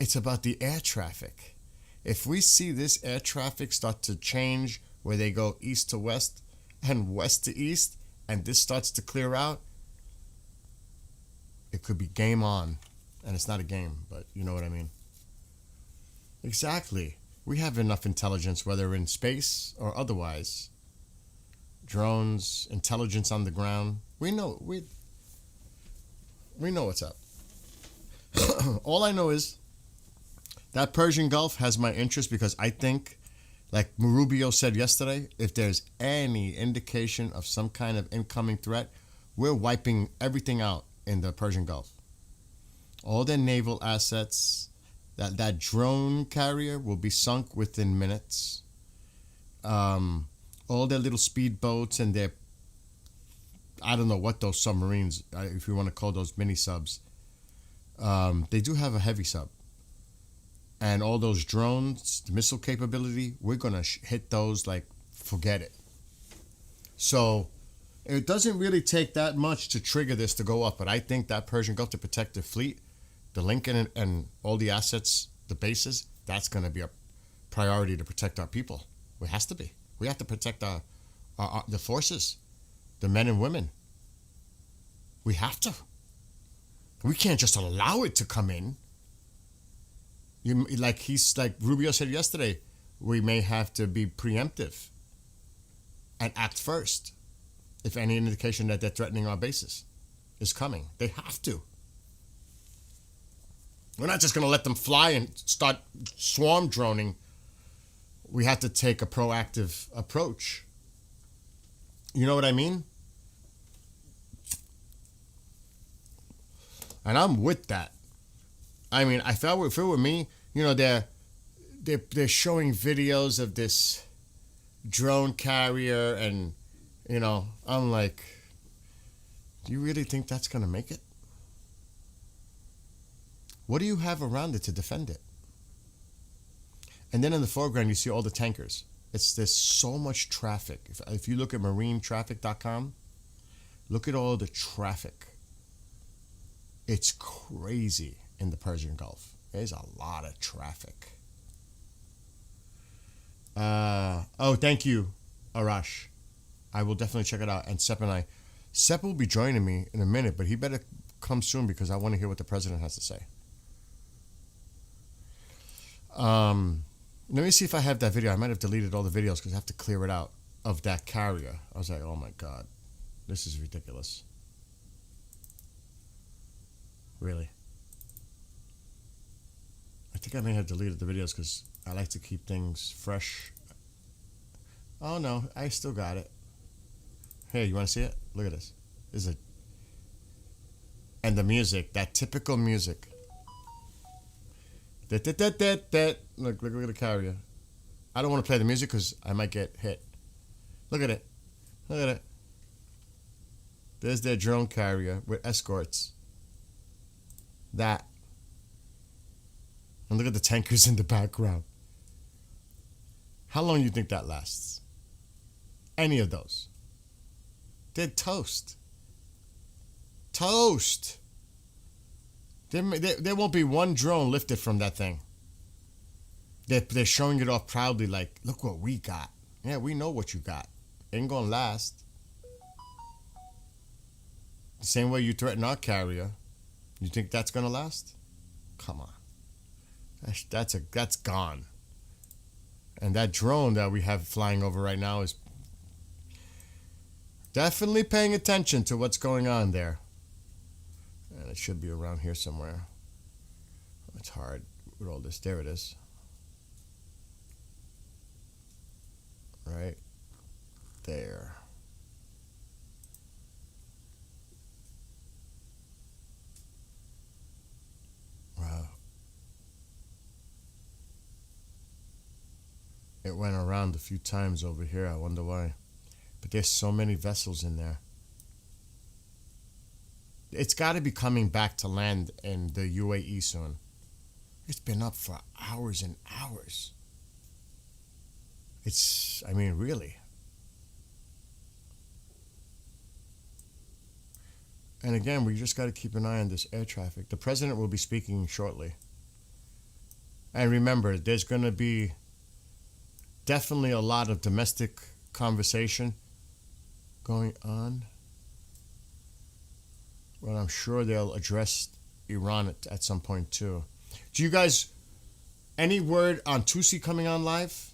It's about the air traffic. If we see this air traffic start to change where they go east to west and west to east, and this starts to clear out, it could be game on. And it's not a game, but you know what I mean. Exactly. We have enough intelligence, whether in space or otherwise. Drones, intelligence on the ground. We know what's up. All I know is that Persian Gulf has my interest because I think, like Rubio said yesterday, if there's any indication of some kind of incoming threat, we're wiping everything out in the Persian Gulf. All their naval assets, that drone carrier will be sunk within minutes. All their little speedboats and their, I don't know what those submarines, if you want to call those mini subs, they do have a heavy sub. And all those drones, the missile capability, we're going to hit those like, forget it. So it doesn't really take that much to trigger this to go up. But I think that Persian Gulf to protect the fleet, the Lincoln and all the assets, the bases, that's going to be a priority to protect our people. It has to be. We have to protect the forces, the men and women. We have to. We can't just allow it to come in. Like Rubio said yesterday, we may have to be preemptive and act first if any indication that they're threatening our bases is coming. They have to. We're not just going to let them fly and start swarm droning. We have to take a proactive approach. You know what I mean? And I'm with that. I mean, I felt if it were me, you know, they're showing videos of this drone carrier, and you know, I'm like, do you really think that's gonna make it? What do you have around it to defend it? And then in the foreground, you see all the tankers. There's so much traffic. If you look at marinetraffic.com, look at all the traffic. It's crazy in the Persian Gulf. There's a lot of traffic. Thank you, Arash. I will definitely check it out. And Sepp will be joining me in a minute, but he better come soon because I want to hear what the president has to say. Let me see if I have that video. I might have deleted all the videos because I have to clear it out of that carrier. I was like, oh my God, this is ridiculous. Really? I think I may have deleted the videos because I like to keep things fresh. Oh no, I still got it. Hey, you want to see it? Look at this. This is and the music, that typical music. Look at the carrier. I don't want to play the music because I might get hit. Look at it. Look at it. There's their drone carrier with escorts. That. And look at the tankers in the background. How long do you think that lasts? Any of those? They're toast. Toast. There won't be one drone lifted from that thing. They're showing it off proudly like, look what we got. Yeah, we know what you got. Ain't gonna last. The same way you threaten our carrier. You think that's gonna last? Come on. That's gone. And that drone that we have flying over right now is definitely paying attention to what's going on there. And it should be around here somewhere. It's hard with all this. There it is. Right there. Wow. It went around a few times over here. I wonder why. But there's so many vessels in there. It's got to be coming back to land in the UAE soon. It's been up for hours and hours. I mean, really. And again, we just got to keep an eye on this air traffic. The president will be speaking shortly. And remember, there's going to be definitely a lot of domestic conversation going on. But I'm sure they'll address Iran at some point too. Do you guys, any word on Tusi coming on live?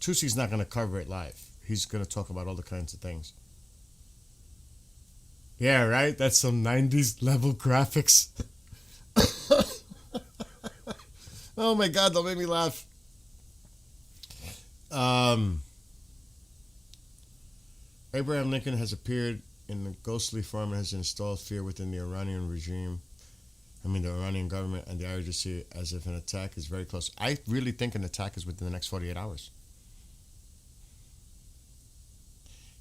Tusi's not going to cover it live. He's going to talk about all the kinds of things. Yeah, right? That's some 90s level graphics. Oh my God, don't make me laugh. Abraham Lincoln has appeared in the ghostly form and has installed fear within the Iranian regime. The Iranian government and the IRGC as if an attack is very close. I really think an attack is within the next 48 hours.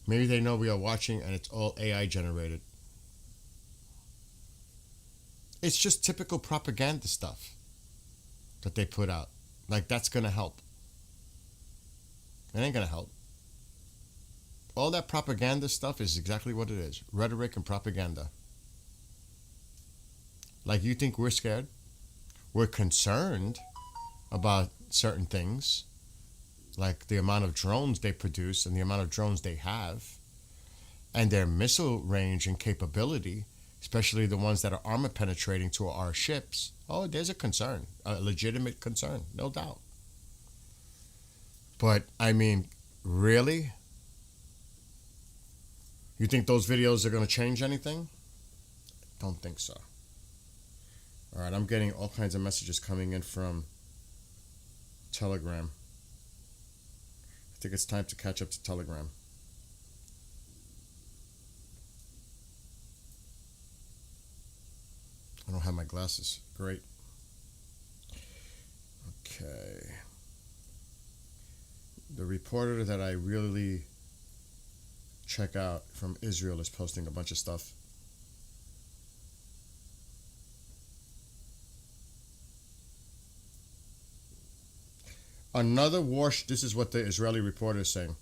Maybe they know we are watching and it's all AI generated. It's just typical propaganda stuff that they put out. Like, that's going to help. It ain't going to help. All that propaganda stuff is exactly what it is. Rhetoric and propaganda. Like, you think we're scared? We're concerned about certain things, like the amount of drones they produce and the amount of drones they have, and their missile range and capability, especially the ones that are armor penetrating to our ships. Oh, there's a concern, a legitimate concern, no doubt. But, really? You think those videos are going to change anything? Don't think so. All right, I'm getting all kinds of messages coming in from Telegram. I think it's time to catch up to Telegram. don't have my glasses. Great. Okay. The reporter that I really check out from Israel is posting a bunch of stuff. Another warship, this is what the Israeli reporter is saying.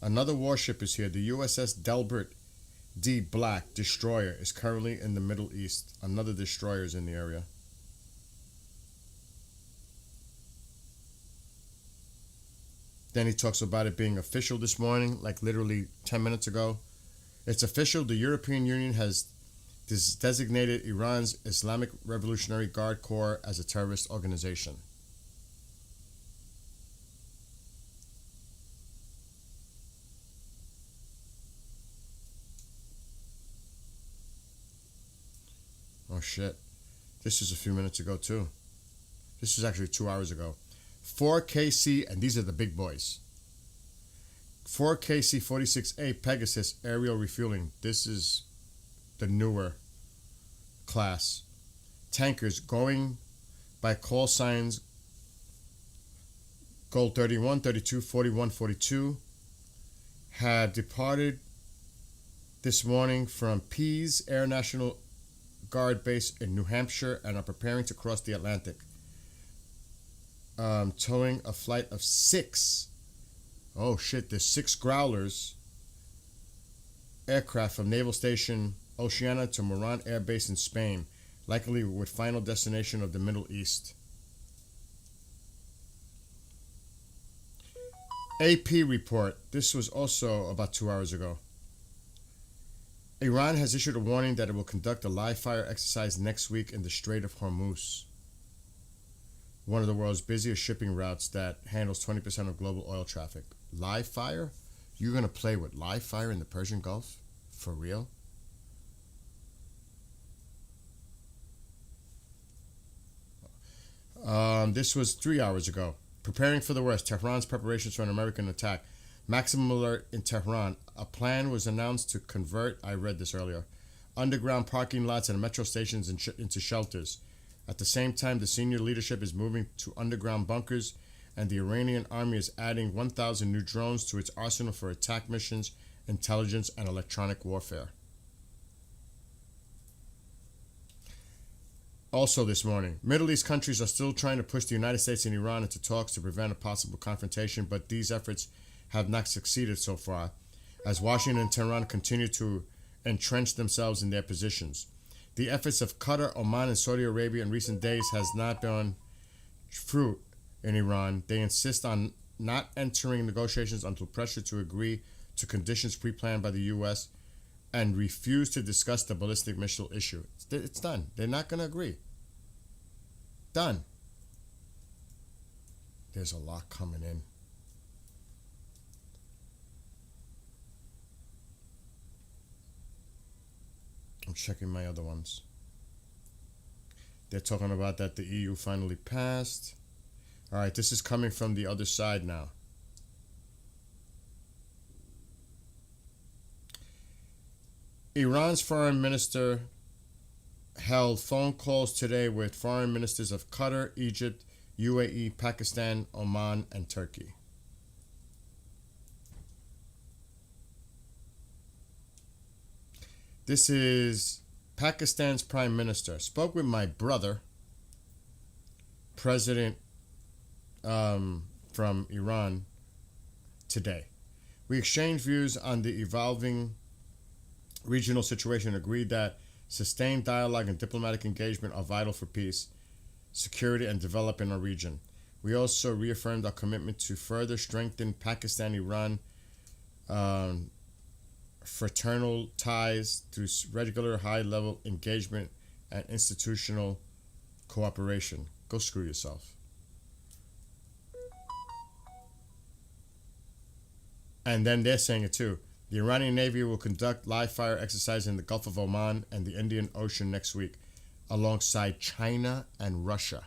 Another warship is here. The USS Delbert D. Black destroyer is currently in the Middle East. Another destroyer is in the area. Then he talks about it being official this morning, like literally 10 minutes ago. It's official. The European Union has designated Iran's Islamic Revolutionary Guard Corps as a terrorist organization. Oh shit. This is a few minutes ago too. This was actually 2 hours ago. 4KC, and these are the big boys. 4KC-46A Pegasus aerial refueling. This is the newer class. Tankers going by call signs Gold 31, 32, 41, 42 have departed this morning from Pease Air National Guard Base in New Hampshire and are preparing to cross the Atlantic. Towing a flight of 6. Oh shit, there's 6 Growlers aircraft from Naval Station Oceana to Moran Air Base in Spain, likely with final destination of the Middle East. AP report. This was also about 2 hours ago. Iran has issued a warning that it will conduct a live fire exercise next week in the Strait of Hormuz, one of the world's busiest shipping routes that handles 20% of global oil traffic. Live fire? You're going to play with live fire in the Persian Gulf? For real? This was 3 hours ago. Preparing for the worst. Tehran's preparations for an American attack. Maximum alert in Tehran. A plan was announced to convert, I read this earlier, underground parking lots and metro stations into shelters. At the same time, the senior leadership is moving to underground bunkers, and the Iranian army is adding 1,000 new drones to its arsenal for attack missions, intelligence, and electronic warfare. Also this morning, Middle East countries are still trying to push the United States and Iran into talks to prevent a possible confrontation, but these efforts have not succeeded so far, as Washington and Tehran continue to entrench themselves in their positions. The efforts of Qatar, Oman, and Saudi Arabia in recent days has not borne fruit in Iran. They insist on not entering negotiations until pressure to agree to conditions pre-planned by the U.S. and refuse to discuss the ballistic missile issue. It's done. They're not going to agree. Done. There's a lot coming in. I'm checking my other ones. They're talking about that the EU finally passed. All right, this is coming from the other side now. Iran's foreign minister held phone calls today with foreign ministers of Qatar, Egypt, UAE, Pakistan, Oman, and Turkey. This is Pakistan's prime minister. Spoke with my brother, president from Iran, today. We exchanged views on the evolving regional situation and agreed that sustained dialogue and diplomatic engagement are vital for peace, security, and development in our region. We also reaffirmed our commitment to further strengthen Pakistan-Iran fraternal ties through regular high-level engagement and institutional cooperation. Go screw yourself. And then they're saying it too. The Iranian Navy will conduct live fire exercises in the Gulf of Oman and the Indian Ocean next week, alongside China and Russia.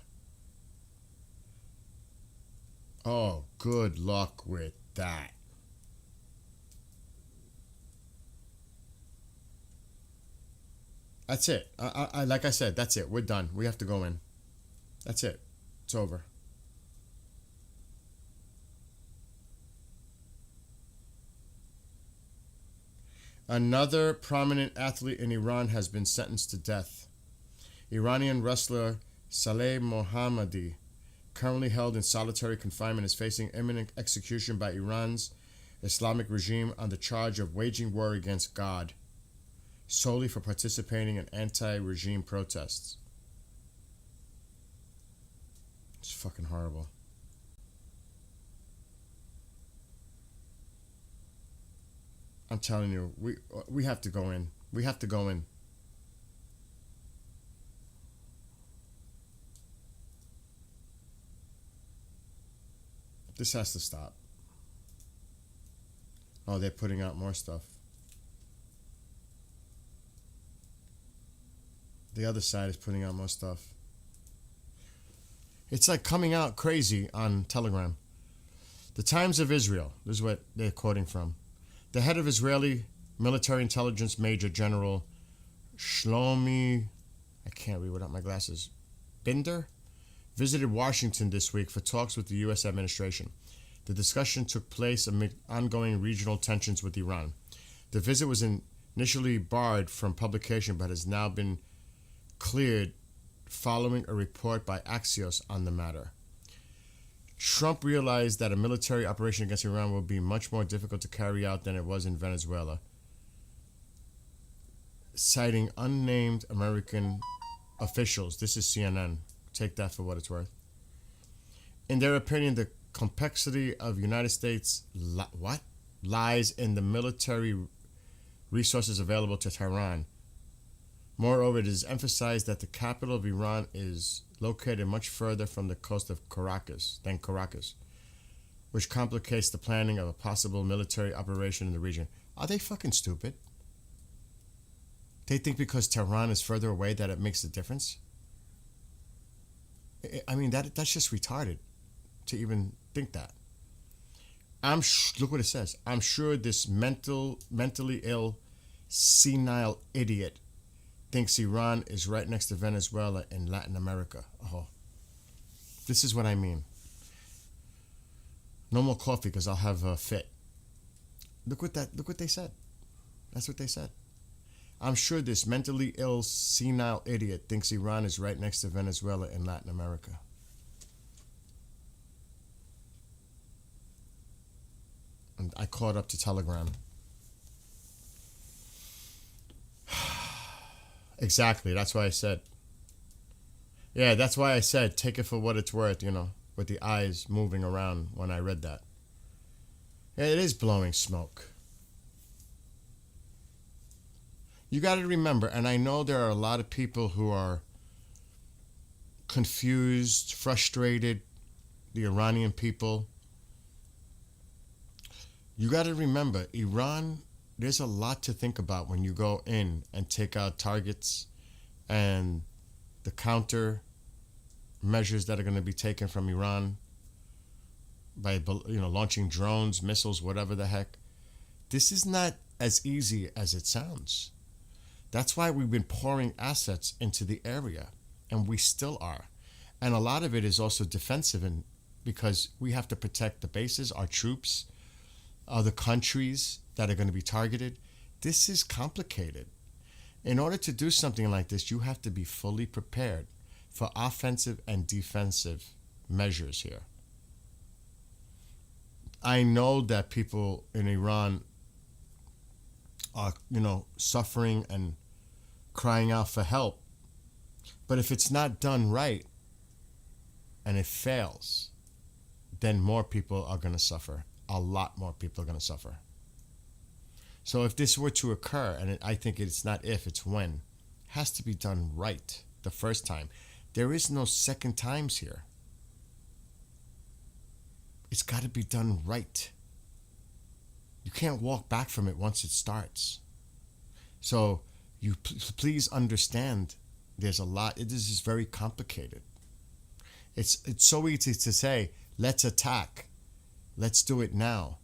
Oh, good luck with that. That's it. Like I said, that's it. We're done. We have to go in. That's it. It's over. Another prominent athlete in Iran has been sentenced to death. Iranian wrestler Saleh Mohammadi, currently held in solitary confinement, is facing imminent execution by Iran's Islamic regime on the charge of waging war against God, solely for participating in anti-regime protests. It's fucking horrible. I'm telling you, we have to go in. We have to go in. This has to stop. Oh, they're putting out more stuff. The other side is putting out more stuff. It's like coming out crazy on Telegram. The Times of Israel, this is what they're quoting from. The head of Israeli military intelligence Major General Shlomi, I can't read without my glasses, Binder, visited Washington this week for talks with the U.S. administration. The discussion took place amid ongoing regional tensions with Iran. The visit was initially barred from publication but has now been cleared following a report by Axios on the matter. Trump realized that a military operation against Iran will be much more difficult to carry out than it was in Venezuela, citing unnamed American officials. This is CNN. Take that for what it's worth. In their opinion, the complexity of United States lies in the military resources available to Tehran. Moreover, it is emphasized that the capital of Iran is located much further from the coast of Caracas, which complicates the planning of a possible military operation in the region. Are they fucking stupid? They think because Tehran is further away that it makes a difference? I mean, that's just retarded to even think that. Look what it says. I'm sure this mentally ill, senile idiot thinks Iran is right next to Venezuela in Latin America. Oh, this is what I mean. No more coffee because I'll have a fit. Look what they said. That's what they said. I'm sure this mentally ill, senile idiot thinks Iran is right next to Venezuela in Latin America. And I caught up to Telegram. Exactly, that's why I said. Yeah, that's why I said take it for what it's worth, with the eyes moving around when I read that. Yeah, it is blowing smoke. You got to remember, and I know there are a lot of people who are confused, frustrated, the Iranian people. You got to remember, Iran, there's a lot to think about when you go in and take out targets and the counter measures that are going to be taken from Iran by launching drones, missiles, whatever the heck. This is not as easy as it sounds. That's why we've been pouring assets into the area, and we still are. And a lot of it is also defensive, and because we have to protect the bases, our troops, other countries that are going to be targeted. This is complicated. In order to do something like this, you have to be fully prepared for offensive and defensive measures here. I know that people in Iran are, suffering and crying out for help. But if it's not done right and it fails, then more people are going to suffer. A lot more people are going to suffer. So if this were to occur, and I think it's not if, it's when, it has to be done right the first time. There is no second times here. It's got to be done right. You can't walk back from it once it starts. So you please understand there's a lot. This is very complicated. It's so easy to say, let's attack. Let's do it now.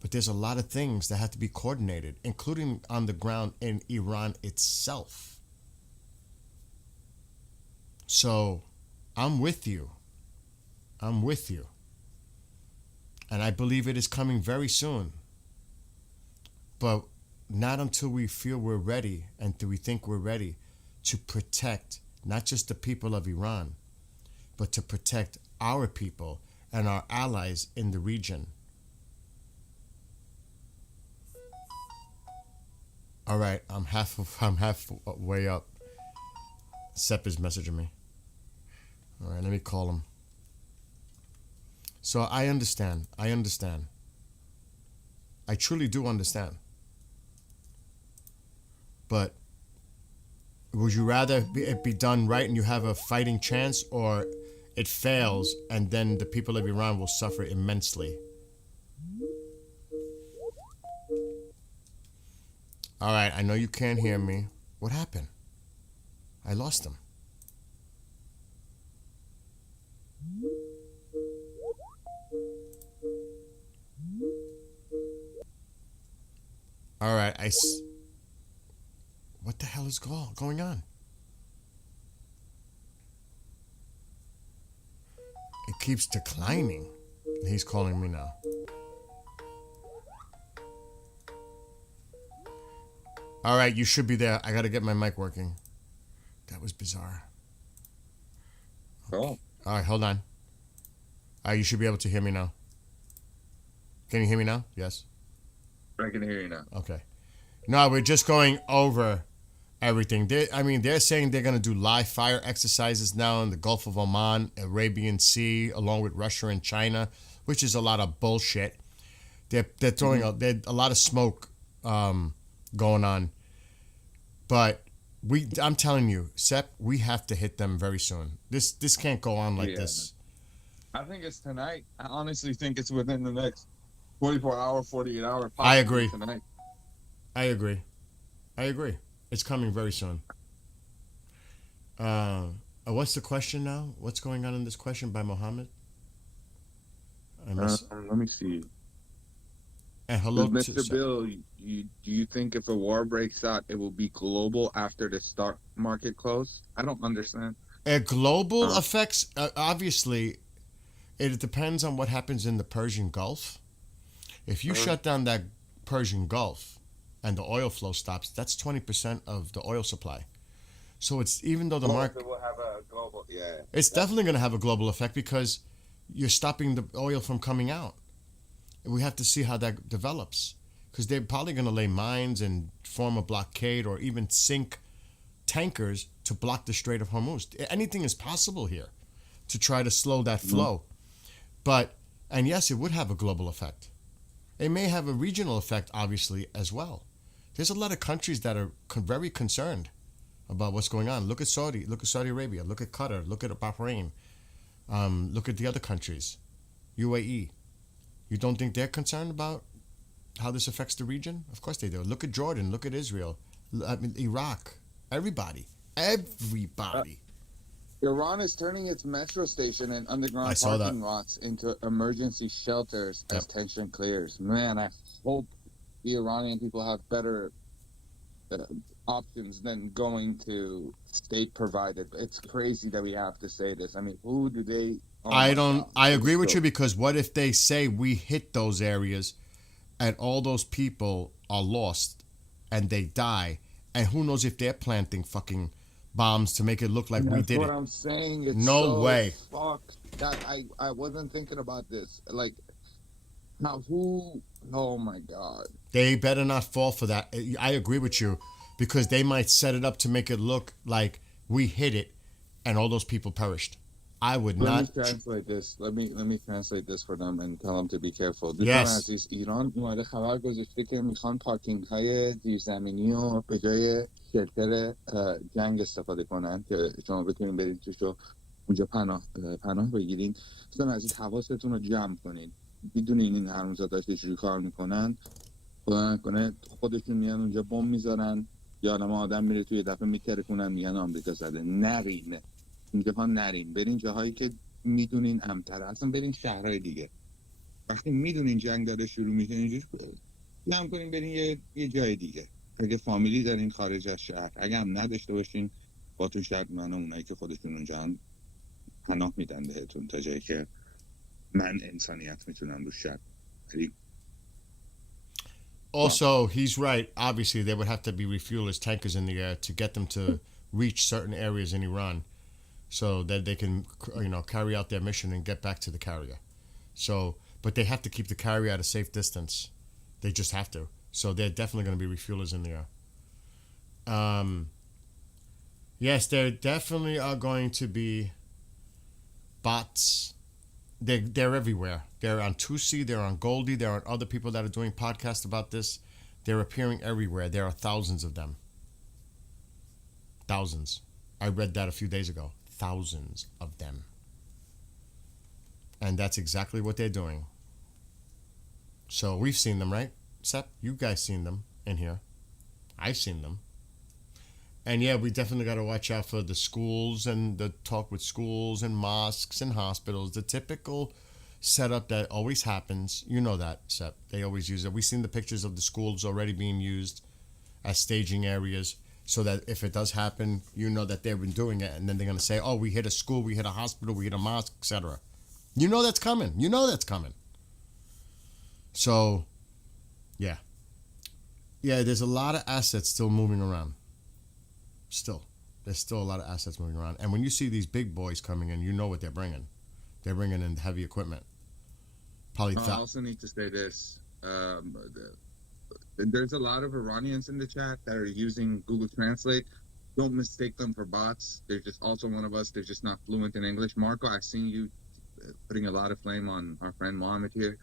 But there's a lot of things that have to be coordinated, including on the ground in Iran itself. So I'm with you. I'm with you. And I believe it is coming very soon. But not until we feel we're ready and we think we're ready to protect not just the people of Iran, but to protect our people and our allies in the region. All right, I'm halfway up. Sep is messaging me. All right, let me call him. So I understand. I truly do understand. But would you rather it be done right and you have a fighting chance, or it fails and then the people of Iran will suffer immensely? All right, I know you can't hear me. What happened? I lost him. All right, what the hell is going on? It keeps declining. He's calling me now. All right, you should be there. I got to get my mic working. That was bizarre. Cool. All right, hold on. All right, you should be able to hear me now. Can you hear me now? Yes. I can hear you now. Okay. No, we're just going over everything. They're saying they're going to do live fire exercises now in the Gulf of Oman, Arabian Sea, along with Russia and China, which is a lot of bullshit. They're throwing a lot of smoke going on. But I'm telling you, Sep, we have to hit them very soon. This can't go on like this. I think it's tonight. I honestly think it's within the next 24 hour, 48 hour. I agree. Tonight. I agree. It's coming very soon. What's the question now? What's going on in this question by Mohammed? Let me see. And hello, Mr. Bill. Do you think if a war breaks out, it will be global after the stock market close? I don't understand. Global effects, obviously, it depends on what happens in the Persian Gulf. If you shut down that Persian Gulf and the oil flow stops, that's 20% of the oil supply. So it's, even though the market will have a global, it's definitely going to have a global effect because you're stopping the oil from coming out. And we have to see how that develops, because they're probably going to lay mines and form a blockade or even sink tankers to block the Strait of Hormuz. Anything is possible here to try to slow that flow. But, and yes, it would have a global effect. It may have a regional effect, obviously, as well. There's a lot of countries that are very concerned about what's going on. Look at Saudi Arabia, look at Qatar, look at Bahrain, look at the other countries, UAE. You don't think they're concerned about how this affects the region? Of course they do. Look at Jordan, look at Israel, Iraq, everybody. Iran is turning its metro station and underground parking lots into emergency shelters as tension clears. Man, I hope the Iranian people have better options than going to state provided. It's crazy that we have to say this. I mean, who do they? I agree with you, because what if they say we hit those areas and all those people are lost and they die, and who knows if they're planting fucking bombs to make it look like we did it. That's what I'm saying. It's no way. Fuck. That I wasn't thinking about this. Like, now who? Oh my God. They better not fall for that. I agree with you, because they might set it up to make it look like we hit it and all those people perished. I would not. Let me translate this. Let me translate this for them and tell them to be careful. Yes. عزیز ایران اومده خبر گذاشته که میخوان پارکینگ های زیرزمینی و به جای شلتر جنگ استفاده کنن که شما بتونین برید توش و اونجا پناه بگیرین. دوستان عزیز، حواستون رو جمع کنین. میدونین این حرومزادا چجوری کار میکنن؟ کنه خودشون میان اونجا بمب میذارن، یا آدم میره توی دفعه میترکونن، میگن آمریکا زده. نرین اینجاها، نرین، برین جاهایی که میدونین امن‌تره. اصلا برین شهرهای دیگه. وقتی میدونین جنگ داره شروع میشه اینجوری جمع کنین برین یه جای دیگه. اگه فامیلی دارین خارج از شهر، اگه هم نداشته باشین با تو شرط اونایی که خودشون اونجا پناه میدن بهتون تا جایی که من انسانیت میتونم روش شرط. ولی Also, he's right. Obviously, there would have to be refuelers, tankers in the air to get them to reach certain areas in Iran, so that they can, carry out their mission and get back to the carrier. So, but they have to keep the carrier at a safe distance. They just have to. So they're definitely going to be refuelers in the air. Yes, there definitely are going to be bots. They're everywhere. They're on Tusi, they're on Goldie, there are other people that are doing podcasts about this. They're appearing everywhere. There are thousands of them. Thousands. I read that a few days ago. Thousands of them. And that's exactly what they're doing. So we've seen them, right? Sep, you guys seen them in here. I've seen them. And yeah, we definitely got to watch out for the schools and the talk with schools and mosques and hospitals. The typical setup that always happens. You know that, Sep. They always use it. We've seen the pictures of the schools already being used as staging areas so that if it does happen, you know that they've been doing it. And then they're going to say, oh, we hit a school, we hit a hospital, we hit a mosque, etc. You know that's coming. You know that's coming. So, yeah. Yeah, there's a lot of assets still moving around. Still. There's still a lot of assets moving around. And when you see these big boys coming in, you know what they're bringing. They're bringing in heavy equipment. Probably I also need to say this. There's a lot of Iranians in the chat that are using Google Translate. Don't mistake them for bots. They're just also one of us. They're just not fluent in English. Marco, I've seen you putting a lot of flame on our friend Mohammed here.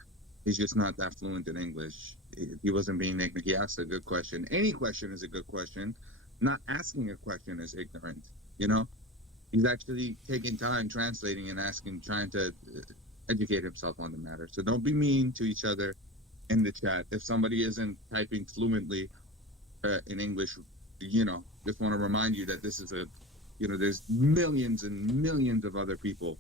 He's just not that fluent in English. He wasn't being ignorant. He asked a good question. Any question is a good question. Not asking a question is ignorant. He's actually taking time translating and asking, trying to educate himself on the matter. So don't be mean to each other in the chat. If somebody isn't typing fluently in English, just want to remind you that this is there's millions and millions of other people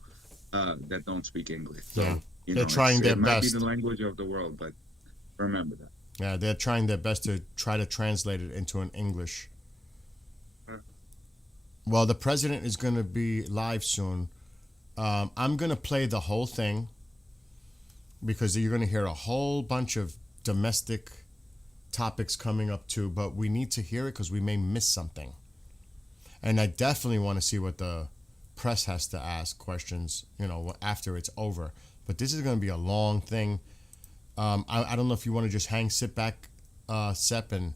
that don't speak English. So, Yeah. They're trying their best. It might best. be the language of the world, but remember that. Yeah, they're trying their best to try to translate it into an English. Well, the president is going to be live soon. I'm going to play the whole thing because you're going to hear a whole bunch of domestic topics coming up too, but we need to hear it because we may miss something. And I definitely want to see what the press has to ask questions, after it's over. But this is going to be a long thing. I don't know if you want to just sit back, Sep, and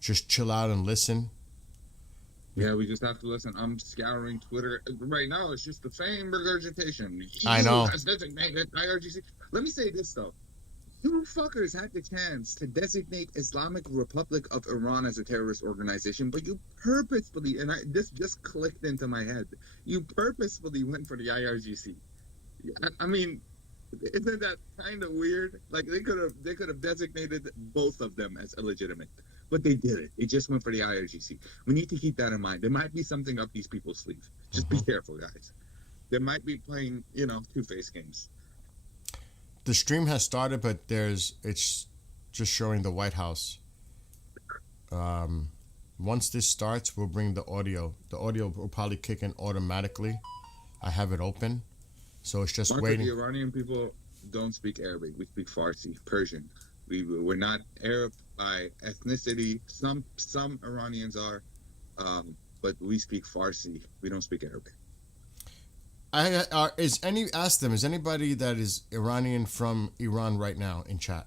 just chill out and listen. Yeah, we just have to listen. I'm scouring Twitter right now. It's just the same regurgitation. I know. Has designated IRGC. Let me say this though: you fuckers had the chance to designate Islamic Republic of Iran as a terrorist organization, but you purposefully, and this just clicked into my head. You purposefully went for the IRGC. I mean, isn't that kind of weird? Like they could have designated both of them as illegitimate. But they did it. They just went for the IRGC. We need to keep that in mind. There might be something up these people's sleeves. Just be careful, guys. They might be playing, two-faced games. The stream has started, but it's just showing the White House. Once this starts, we'll bring the audio. The audio will probably kick in automatically. I have it open, so it's just Marco, waiting. the Iranian people don't speak Arabic. We speak Farsi, Persian. We're not Arab by ethnicity. Some Iranians are, but we speak Farsi. We don't speak Arabic. Ask them, is anybody that is Iranian from Iran right now in chat?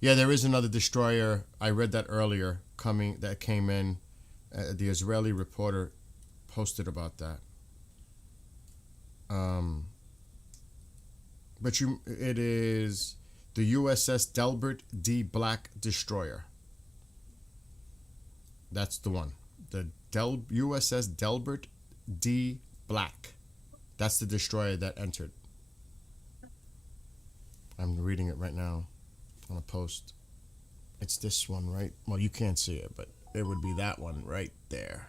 Yeah, there is another destroyer. I read that earlier that came in. The Israeli reporter posted about that. But it is the USS Delbert D. Black destroyer. That's the one. The USS Delbert D. Black. That's the destroyer that entered. I'm reading it right now on a post. It's this one, right? Well, you can't see it, but it would be that one right there.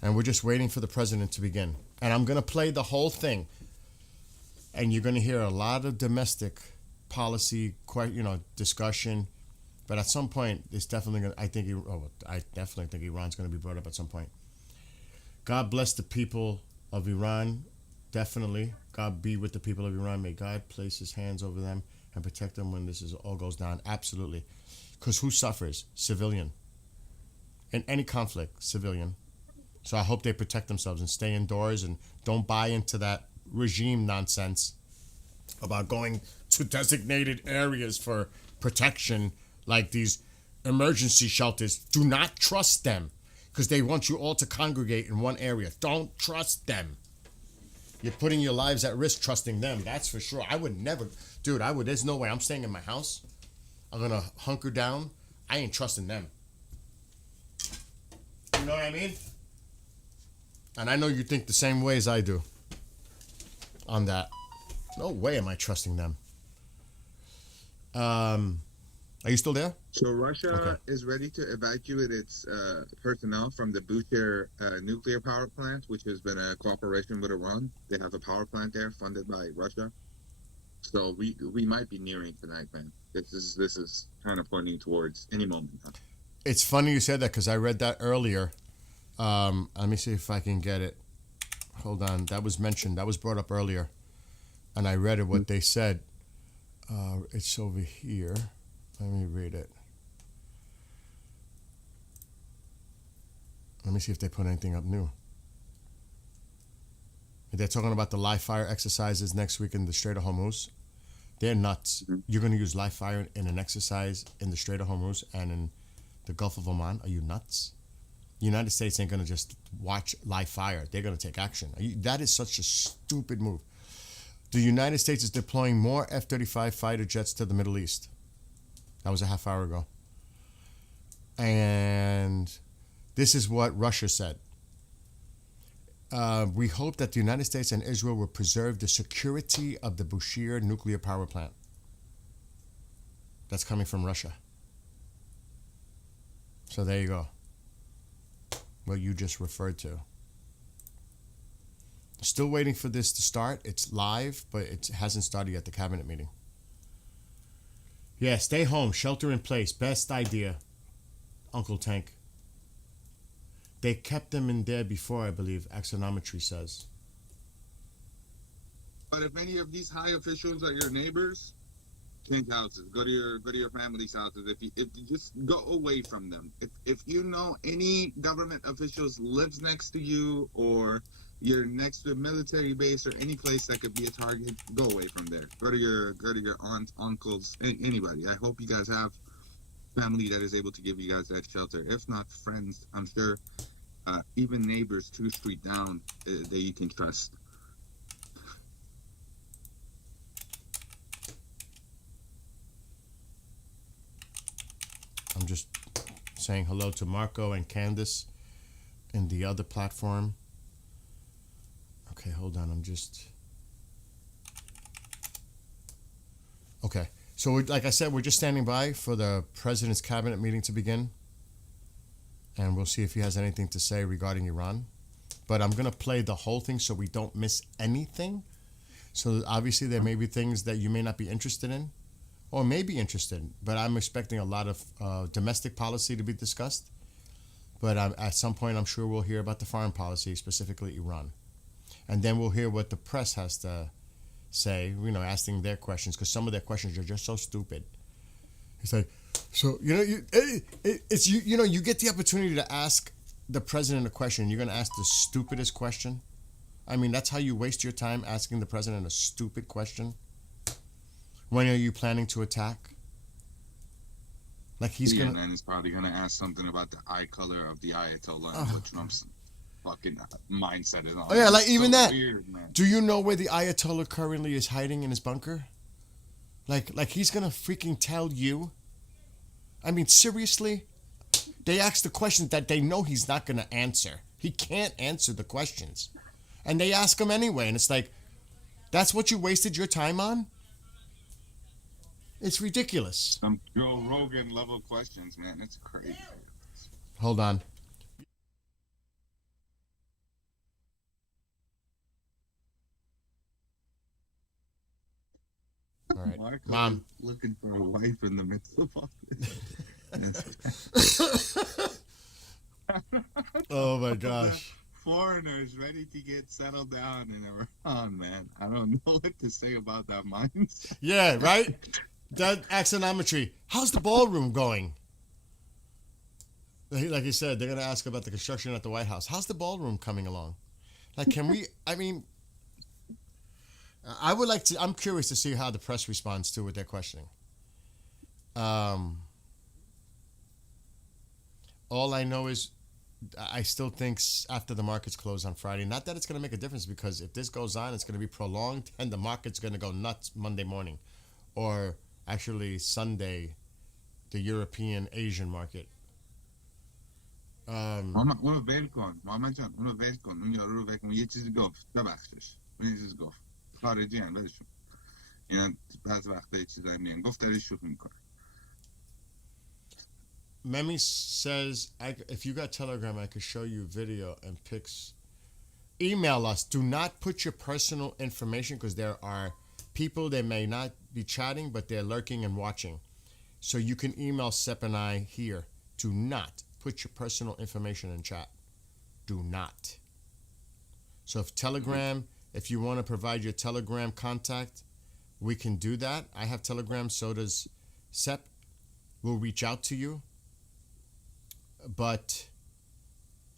And we're just waiting for the president to begin. And I'm going to play the whole thing. And you're going to hear a lot of domestic policy, discussion. But at some point, it's definitely gonna. I definitely think Iran's gonna be brought up at some point. God bless the people of Iran. Definitely, God be with the people of Iran. May God place His hands over them and protect them when this all goes down. Absolutely, because who suffers? Civilian. In any conflict, civilian. So I hope they protect themselves and stay indoors and don't buy into that regime nonsense about going to designated areas for protection, like these emergency shelters. Do not trust them because they want you all to congregate in one area. Don't trust them. You're putting your lives at risk trusting them. That's for sure. I would never, dude. There's no way. I'm staying in my house. I'm gonna hunker down. I ain't trusting them. You know what I mean? And I know you think the same way as I do on that. No way am I trusting them. Are you still there? So Russia Okay. is ready to evacuate its personnel from the Bushehr nuclear power plant, which has been a cooperation with Iran. They have a power plant there funded by Russia. So we might be nearing tonight, man. This is kind of pointing towards any moment. It's funny you said that because I read that earlier. Let me see if I can get it. Hold on. That was mentioned. That was brought up earlier. And I read it, what they said. It's over here. Let me read it. Let me see if they put anything up new. They're talking about the live fire exercises next week in the Strait of Hormuz. They're nuts. You're going to use live fire in an exercise in the Strait of Hormuz and in the Gulf of Oman? Are you nuts? The United States ain't going to just watch live fire. They're going to take action. That is such a stupid move. The United States is deploying more F-35 fighter jets to the Middle East. That was a half hour ago. And this is what Russia said. We hope that the United States and Israel will preserve the security of the Bushehr nuclear power plant. That's coming from Russia. So there you go. What you just referred to. Still waiting for this to start. It's live, but it hasn't started yet, the cabinet meeting. Yeah, stay home, shelter in place. Best idea, Uncle Tank. They kept them in there before, I believe, axonometry says. But if any of these high officials are your neighbors, change houses. Go to your family's houses. If you just go away from them. If you know any government officials lives next to you, or you're next to a military base or any place that could be a target, go away from there. Go to your aunts, uncles, anybody. I hope you guys have family that is able to give you guys that shelter. If not, friends, I'm sure, even neighbors 2 street down that you can trust. I'm just saying hello to Marco and Candace in the other platform. Okay, hold on. Okay. So, like I said, we're just standing by for the president's cabinet meeting to begin. And we'll see if he has anything to say regarding Iran. But I'm going to play the whole thing so we don't miss anything. So, obviously, there may be things that you may not be interested in or may be interested. But I'm expecting a lot of domestic policy to be discussed. But at some point, I'm sure we'll hear about the foreign policy, specifically Iran. And then we'll hear what the press has to say, asking their questions, because some of their questions are just so stupid. It's like, so, you get the opportunity to ask the president a question. You're going to ask the stupidest question. I mean, that's how you waste your time, asking the president a stupid question. When are you planning to attack? Like he's And gonna. then he's probably gonna ask something about the eye color of the Ayatollah and what Trump's fucking mindset is on. Oh yeah, like It's even so that. weird, man. Do you know where the Ayatollah currently is hiding in his bunker? Like he's gonna freaking tell you? I mean, seriously? They ask the questions that they know he's not gonna answer. He can't answer the questions. And they ask him anyway, and it's like, that's what you wasted your time on? It's ridiculous. Some Joe Rogan level questions, man. It's crazy. Hold on. All right. Marco Mom. is looking for a wife in the midst of all this. gosh. Foreigners ready to get settled down in Iran, man. I don't know what to say about that mindset. Yeah, right? That axonometry. How's the ballroom going? Like you said, they're going to ask about the construction at the White House. How's the ballroom coming along? Like, can we, I mean, I would like to, I'm curious to see how the press responds to with their questioning. All I know is I still think after the markets close on Friday, not that it's going to make a difference, because if this goes on, it's going to be prolonged and the market's going to go nuts Monday morning, or actually Sunday, the European Asian market. اونو ول کن محمد جان، اونو ول کن. اون یارو رو ول کن. یه چیزی گفت، ببخشش. اون یه چیزی گفت. خارجی هم بدشون. اینا بعض وقتا یه چیزایی میگن. گفت داری شوخی میکنه. Memi says, if you got Telegram, I could show you video and pics. Email us. Do not put your personal information, because there are people that may not be chatting, but they're lurking and watching. So you can email Sep and I here. Do not put your personal information in chat. Do not. So if Telegram, if you want to provide your Telegram contact, we can do that. I have Telegram, so does Sep. We'll reach out to you. But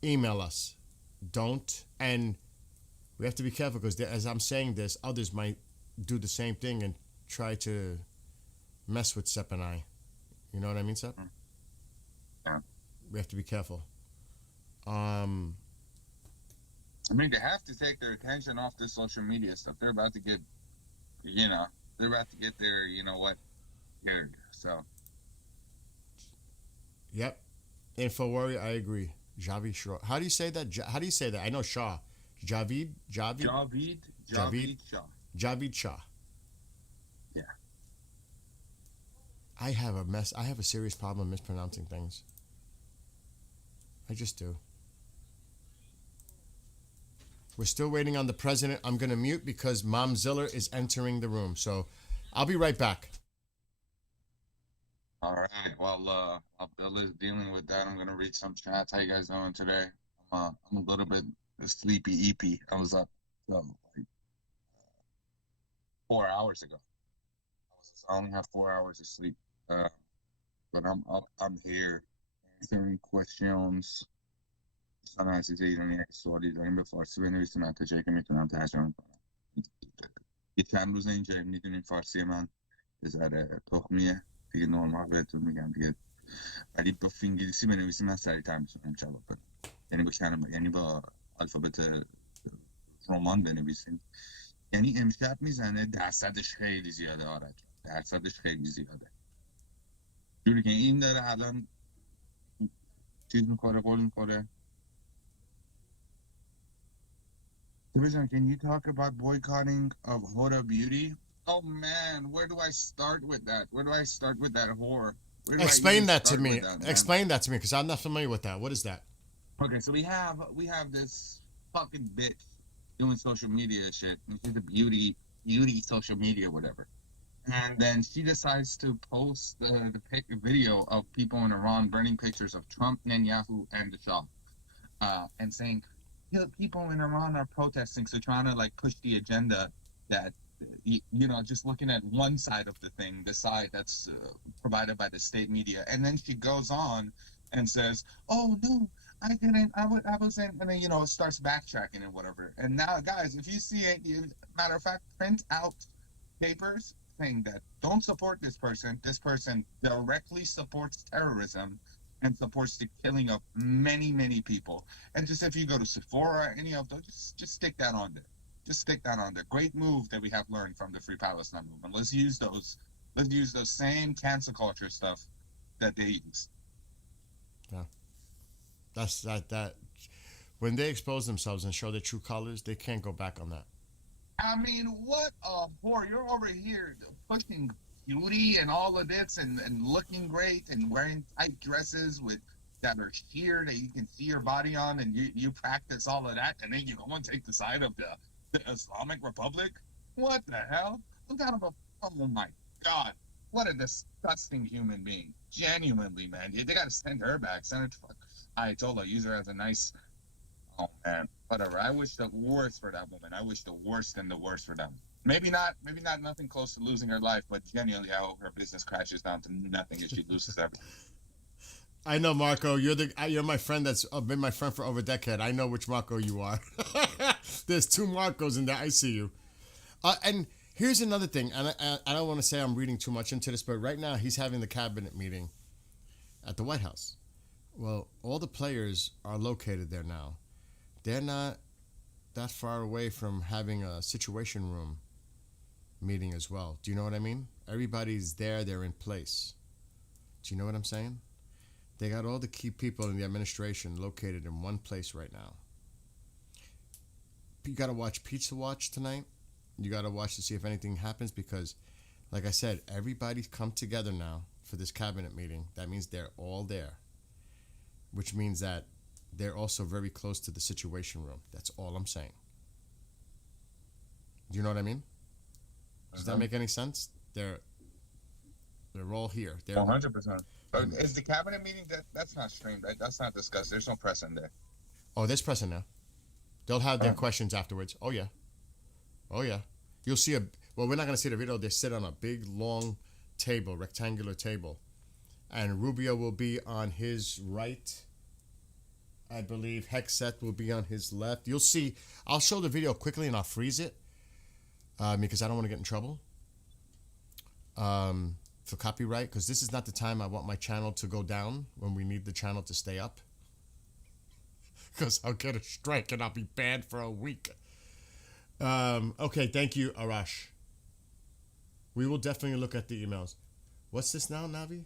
email us. Don't. And we have to be careful, because as I'm saying this, others might do the same thing and try to mess with Sep and I. You know what I mean, Sep? Yeah. We have to be careful. I mean, they have to take their attention off this social media stuff. They're about to get, they're about to get their, scared. So. Yep. Info warrior, I agree. Javid Shah. How do you say that? How do you say that? I know Shah. Javid Shah. Javid Shah. Yeah. I have a serious problem mispronouncing things. I just do. We're still waiting on the president. I'm going to mute because Mom Ziller is entering the room. So I'll be right back. All right. Well, while Bill is dealing with that, I'm going to read some chats. How you guys doing today? I'm a little bit sleepy, eepy. I was up like 4 hours ago. I only have 4 hours of sleep. But I'm up. I'm here answering questions. دوستان عزیز ایرانی اگه سوالی داریم به فارسی بنویسیم، من تا جایی که میتونم ترجمه کنم. یه چند روز اینجا میدونین فارسی من یه ذره تخمیه دیگه، نرمال بهتون میگم دیگه، ولی با انگلیسی بنویسیم من سریعتر میتونم جواب بدم. یعنی با کلمه، یعنی با الفابت رمان بنویسیم، یعنی امشب میزنه درصدش خیلی زیاده. آرد درصدش خیلی زیاده، جوری که این داره الان چیز میکنه، قول میکنه. Can you talk about boycotting of Huda Beauty? Oh man, where do I start with that? Where do I start with that whore? Explain that to me. Explain that to me, because I'm not familiar with that. What is that? Okay, so we have this fucking bitch doing social media shit. She's a beauty social media, whatever. And then she decides to post the video of people in Iran burning pictures of Trump, Netanyahu, and the Shah, and saying, people in Iran are protesting, so trying to like push the agenda that, just looking at one side of the thing, the side that's provided by the state media. And then she goes on and says, oh no, I didn't, I wasn't, and then, starts backtracking and whatever. And now, guys, if you see it, matter of fact, print out papers saying that don't support this person directly supports terrorism and supports the killing of many, many people. And just if you go to Sephora or any of those, just stick that on there. Just stick that on there. Great move that we have learned from the Free Palestine movement. Let's use those same cancel culture stuff that they use. Yeah. That's that. When they expose themselves and show their true colors, they can't go back on that. I mean, what a whore. You're over here pushing beauty and all of this and looking great and wearing tight dresses that are sheer that you can see your body on, and you practice all of that, and then you go and take the side of the Islamic Republic? What the hell? Look out of oh my God. What a disgusting human being. Genuinely, man. They gotta send her back. Send her to Ayatollah. Use her as a nice Oh man, whatever. I wish the worst for that woman. I wish the worst and the worst for them. Maybe not nothing close to losing her life, but genuinely, I hope her business crashes down to nothing if she loses everything. I know, Marco. You're my friend. That's been my friend for over a decade. I know which Marco you are. There's two Marcos in there. I see you. And here's another thing. And I don't want to say I'm reading too much into this, but right now he's having the cabinet meeting at the White House. Well, all the players are located there now. They're not that far away from having a situation room meeting as well. Do you know what I mean? Everybody's there. They're in place. Do you know what I'm saying? They got all the key people in the administration located in one place right now. You got to watch Pizza Watch tonight. You got to watch to see if anything happens because, like I said, everybody's come together now for this cabinet meeting. That means they're all there, which means that they're also very close to the situation room. That's all I'm saying. Do you know what I mean? Does that make any sense? They're all here. They're 100%. Is the cabinet meeting that's not streamed, right? That's not discussed. There's no press in there. Oh, there's press in now. They'll have their questions afterwards. Oh yeah. You'll see well, we're not gonna see the video. They sit on a big long table, rectangular table, and Rubio will be on his right. I believe Hexet will be on his left. You'll see. I'll show the video quickly and I'll freeze it because I don't want to get in trouble. For copyright, because this is not the time I want my channel to go down when we need the channel to stay up. Because I'll get a strike and I'll be banned for a week. Okay, thank you, Arash. We will definitely look at the emails. What's this now, Navi?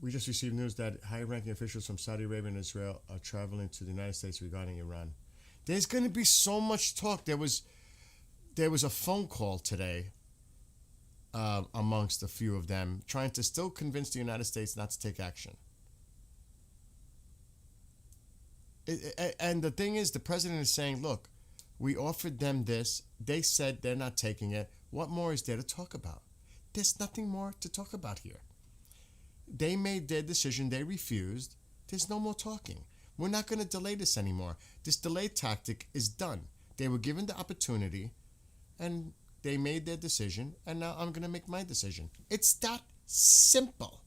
We just received news that high-ranking officials from Saudi Arabia and Israel are traveling to the United States regarding Iran. There's going to be so much talk. There was a phone call today amongst a few of them, trying to still convince the United States not to take action. And the thing is, the president is saying, look, we offered them this. They said they're not taking it. What more is there to talk about? There's nothing more to talk about here. They made their decision. They refused. There's no more talking. We're not going to delay this anymore. This delay tactic is done. They were given the opportunity, and they made their decision, and now I'm going to make my decision. It's that simple.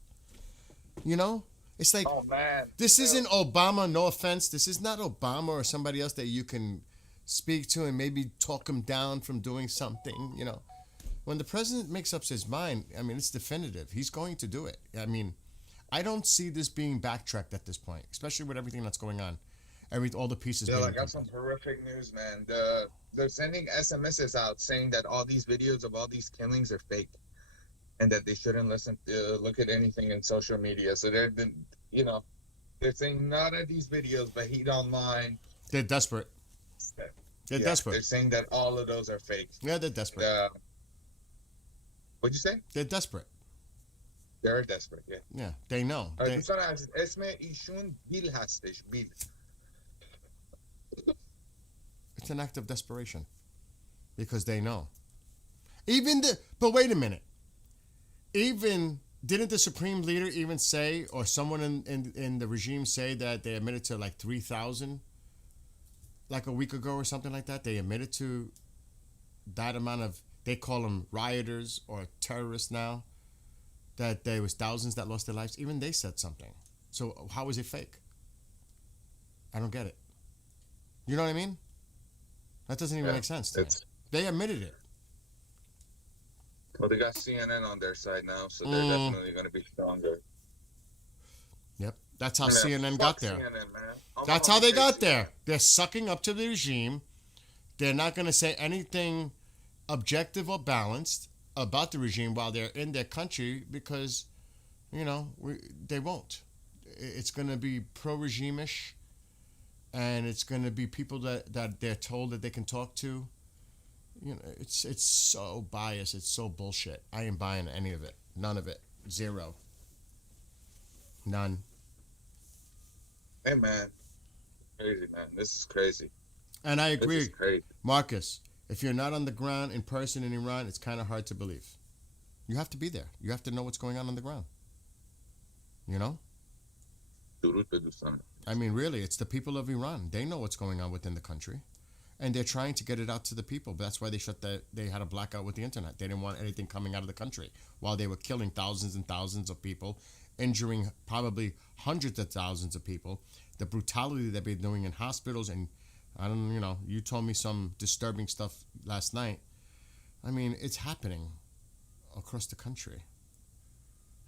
You know? It's like, Oh man, this isn't Obama, no offense. This is not Obama or somebody else that you can speak to and maybe talk him down from doing something, you know. When the president makes up his mind, I mean, it's definitive. He's going to do it. I mean, I don't see this being backtracked at this point, especially with everything that's going on. All the pieces Yo, being I got some horrific news, man. They're sending SMSs out saying that all these videos of all these killings are fake, and that they shouldn't look at anything in social media. So they're saying not at these videos, but Heat Online. They're desperate. They're desperate. They're saying that all of those are fake. Yeah, they're desperate. What'd you say? They're desperate. They're desperate, yeah. Yeah, they know. دوستان عزیز اسم ایشون بیل هستش بیل. It's an act of desperation because they know. But wait a minute. Didn't the supreme leader even say, or someone in the regime say that they admitted to like 3,000 like a week ago or something like that? They admitted to that amount of, they call them rioters or terrorists now, that there was thousands that lost their lives. Even they said something. So how is it fake? I don't get it. You know what I mean? That doesn't even make sense to me. They admitted it. Well, they got CNN on their side now, so they're definitely going to be stronger. Yep. That's how CNN got there. CNN, man. That's how they got there. They're sucking up to the regime. They're not going to say anything objective or balanced about the regime while they're in their country because, they won't. It's going to be pro-regime-ish, and it's going to be people that they're told that they can talk to. It's so biased. It's so bullshit. I ain't buying any of it. None of it. Zero. None. Hey, man. Crazy, man. This is crazy. And I agree. This is crazy. Marcus, if you're not on the ground in person in Iran, it's kind of hard to believe. You have to be there. You have to know what's going on the ground. You know? درود به دوستان. I mean, really, it's the people of Iran. They know what's going on within the country, and they're trying to get it out to the people. That's why they had a blackout with the internet. They didn't want anything coming out of the country while they were killing thousands and thousands of people, injuring probably hundreds of thousands of people. The brutality that they're doing in hospitals, and I don't, you told me some disturbing stuff last night. I mean, it's happening across the country.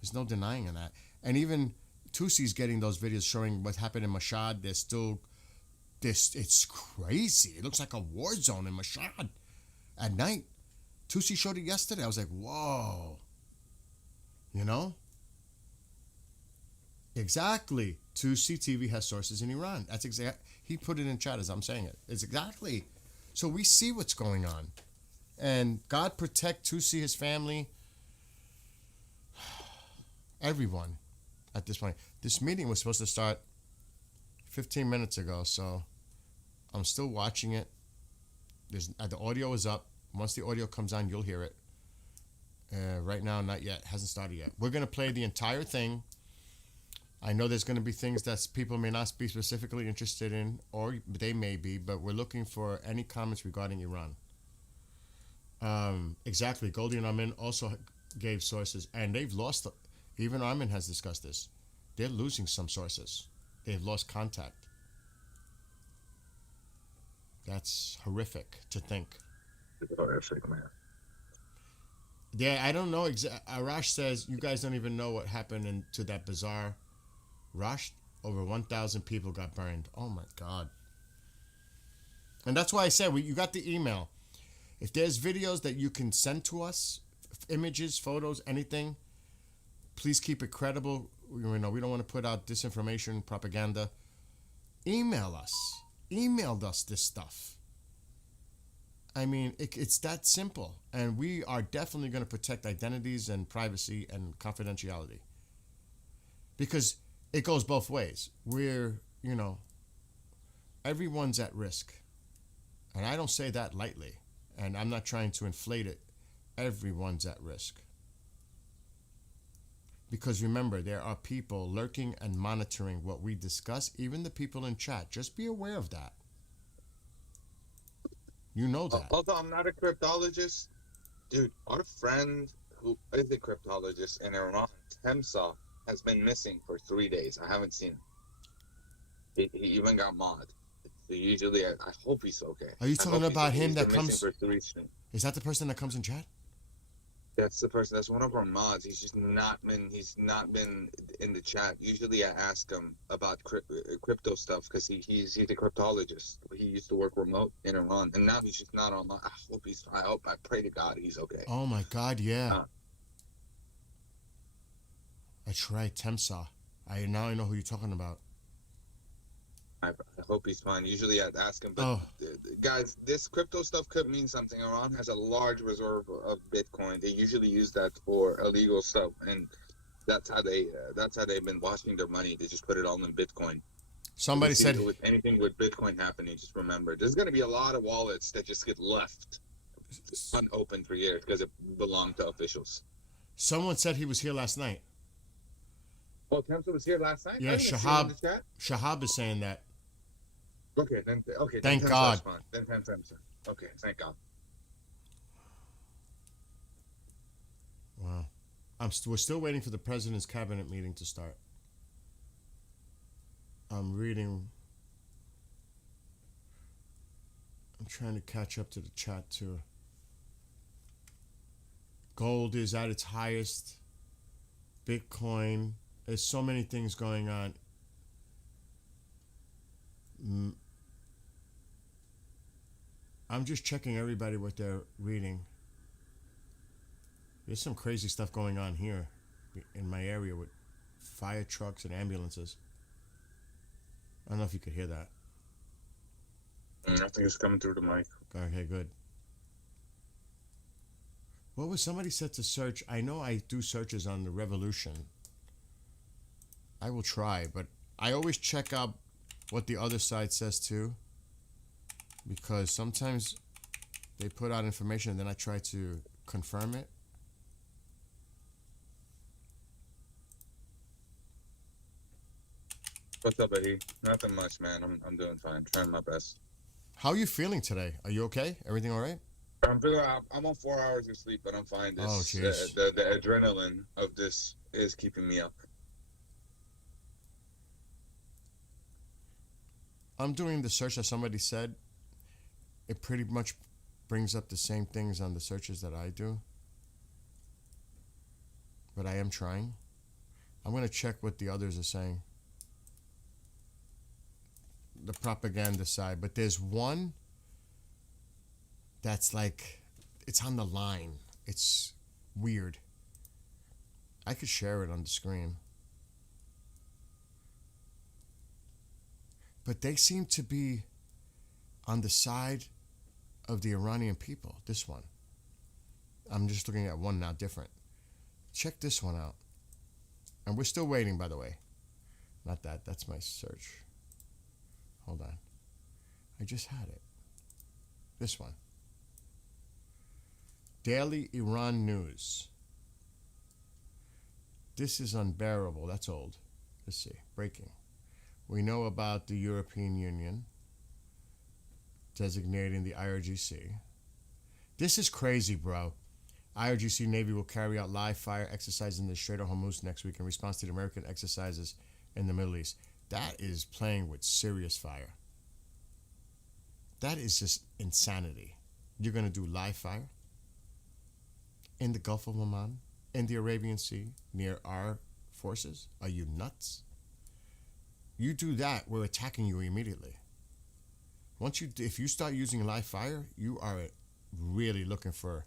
There's no denying that. And even Tusi's getting those videos showing what happened in Mashhad. There's still it's crazy. It looks like a war zone in Mashhad at night. Tusi showed it yesterday. I was like, whoa. Exactly. Tusi TV has sources in Iran. That's exact. He put it in chat as I'm saying it. It's exactly. So we see what's going on. And God protect Tusi, his family, everyone at this point. This meeting was supposed to start 15 minutes ago, so I'm still watching it. The audio is up. Once the audio comes on, you'll hear it. Right now, not yet. Hasn't started yet. We're going to play the entire thing. I know there's going to be things that people may not be specifically interested in, or they may be, but we're looking for any comments regarding Iran. Exactly. Goldie and Armin also gave sources, and they've lost. Even Armin has discussed this. They're losing some sources. They've lost contact. That's horrific to think. It's horrific, man. Yeah, I don't know. Arash says you guys don't even know what happened to that bazaar. Rush, over 1,000 people got burned. Oh my God. And that's why I said, you got the email. If there's videos that you can send to us, images, photos, anything, please keep it credible. We don't want to put out disinformation, propaganda. Email us. Emailed us this stuff. I mean, it's that simple. And we are definitely going to protect identities and privacy and confidentiality. Because it goes both ways. Everyone's at risk. And I don't say that lightly. And I'm not trying to inflate it. Everyone's at risk. Because remember, there are people lurking and monitoring what we discuss, even the people in chat. Just be aware of that. You know that. Although I'm not a cryptologist, dude, our friend who is a cryptologist in Iran, Temsa, has been missing for 3 days. I haven't seen him. He even got mod. So usually, I hope he's okay. Are you talking about him that comes? For 3 days. Is that the person that comes in chat? That's the person. That's one of our mods. He's just not been. He's not been in the chat. Usually, I ask him about crypto stuff because he's a cryptologist. He used to work remote in Iran, and now he's just not online. I pray to God he's okay. Oh my God, yeah. That's right, Temsa. Now I know who you're talking about. I hope he's fine. Usually I'd ask him, but guys, this crypto stuff could mean something. Iran has a large reserve of Bitcoin. They usually use that for illegal stuff, and that's how they've been washing their money. They just put it all in Bitcoin. Somebody said with anything with Bitcoin happening, just remember there's going to be a lot of wallets that just get left unopened for years because it belonged to officials. Someone said he was here last night. Oh, Temsa was here last night. Yeah, Shahab is saying that. Okay. Thank God. Then Temsa. Okay, thank God. Wow. We're still waiting for the president's cabinet meeting to start. I'm trying to catch up to the chat too. Gold is at its highest. Bitcoin. There's so many things going on. I'm just checking everybody what they're reading. There's some crazy stuff going on here in my area with fire trucks and ambulances. I don't know if you could hear that. I think it's coming through the mic. Okay, good. What was somebody said to search? I know I do searches on the Revolution. I will try, but I always check out what the other side says too, because sometimes they put out information and then I try to confirm it. What's up, Eddie? Nothing much, man. I'm doing fine. Trying my best. How are you feeling today? Are you okay? Everything all right? I'm on 4 hours of sleep, but I'm fine. Oh, This jeez. the adrenaline of this is keeping me up. I'm doing the search that somebody said. It pretty much brings up the same things on the searches that I do. But I am trying. I'm going to check what the others are saying. The propaganda side. But there's one that's like, it's on the line. It's weird. I could share it on the screen. But they seem to be on the side of the Iranian people. This one. I'm just looking at one now different. Check this one out. And we're still waiting, by the way. Not that. That's my search. Hold on. I just had it. This one. Daily Iran News. This is unbearable. That's old. Let's see. Breaking. We know about the European Union designating the IRGC. This is crazy, bro. IRGC Navy will carry out live fire exercises in the Strait of Hormuz next week in response to the American exercises in the Middle East. That is playing with serious fire. That is just insanity. You're going to do live fire in the Gulf of Oman, in the Arabian Sea, near our forces? Are you nuts? You do that, we're attacking you immediately. If you start using live fire, you are really looking for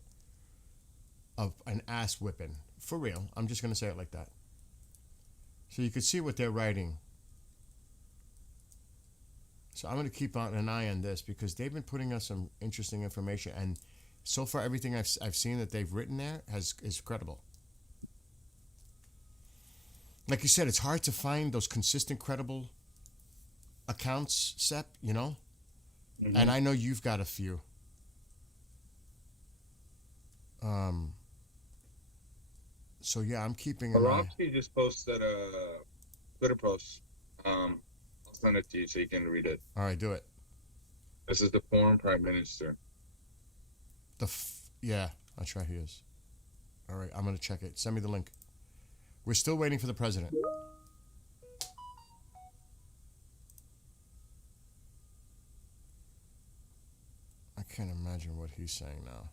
an ass whipping. For real. I'm just going to say it like that. So you can see what they're writing. So I'm going to keep an eye on this because they've been putting us some interesting information. And so far, everything I've seen that they've written there is credible. Like you said, it's hard to find those consistent, credible accounts, Sep, you know? Mm-hmm. And I know you've got a few. So yeah, I'm keeping an eye. Arofsky just posted a Twitter post. I'll send it to you so you can read it. All right, do it. This is the foreign prime minister. Yeah, that's right, he is. All right, I'm going to check it. Send me the link. We're still waiting for the president. I can't imagine what he's saying now.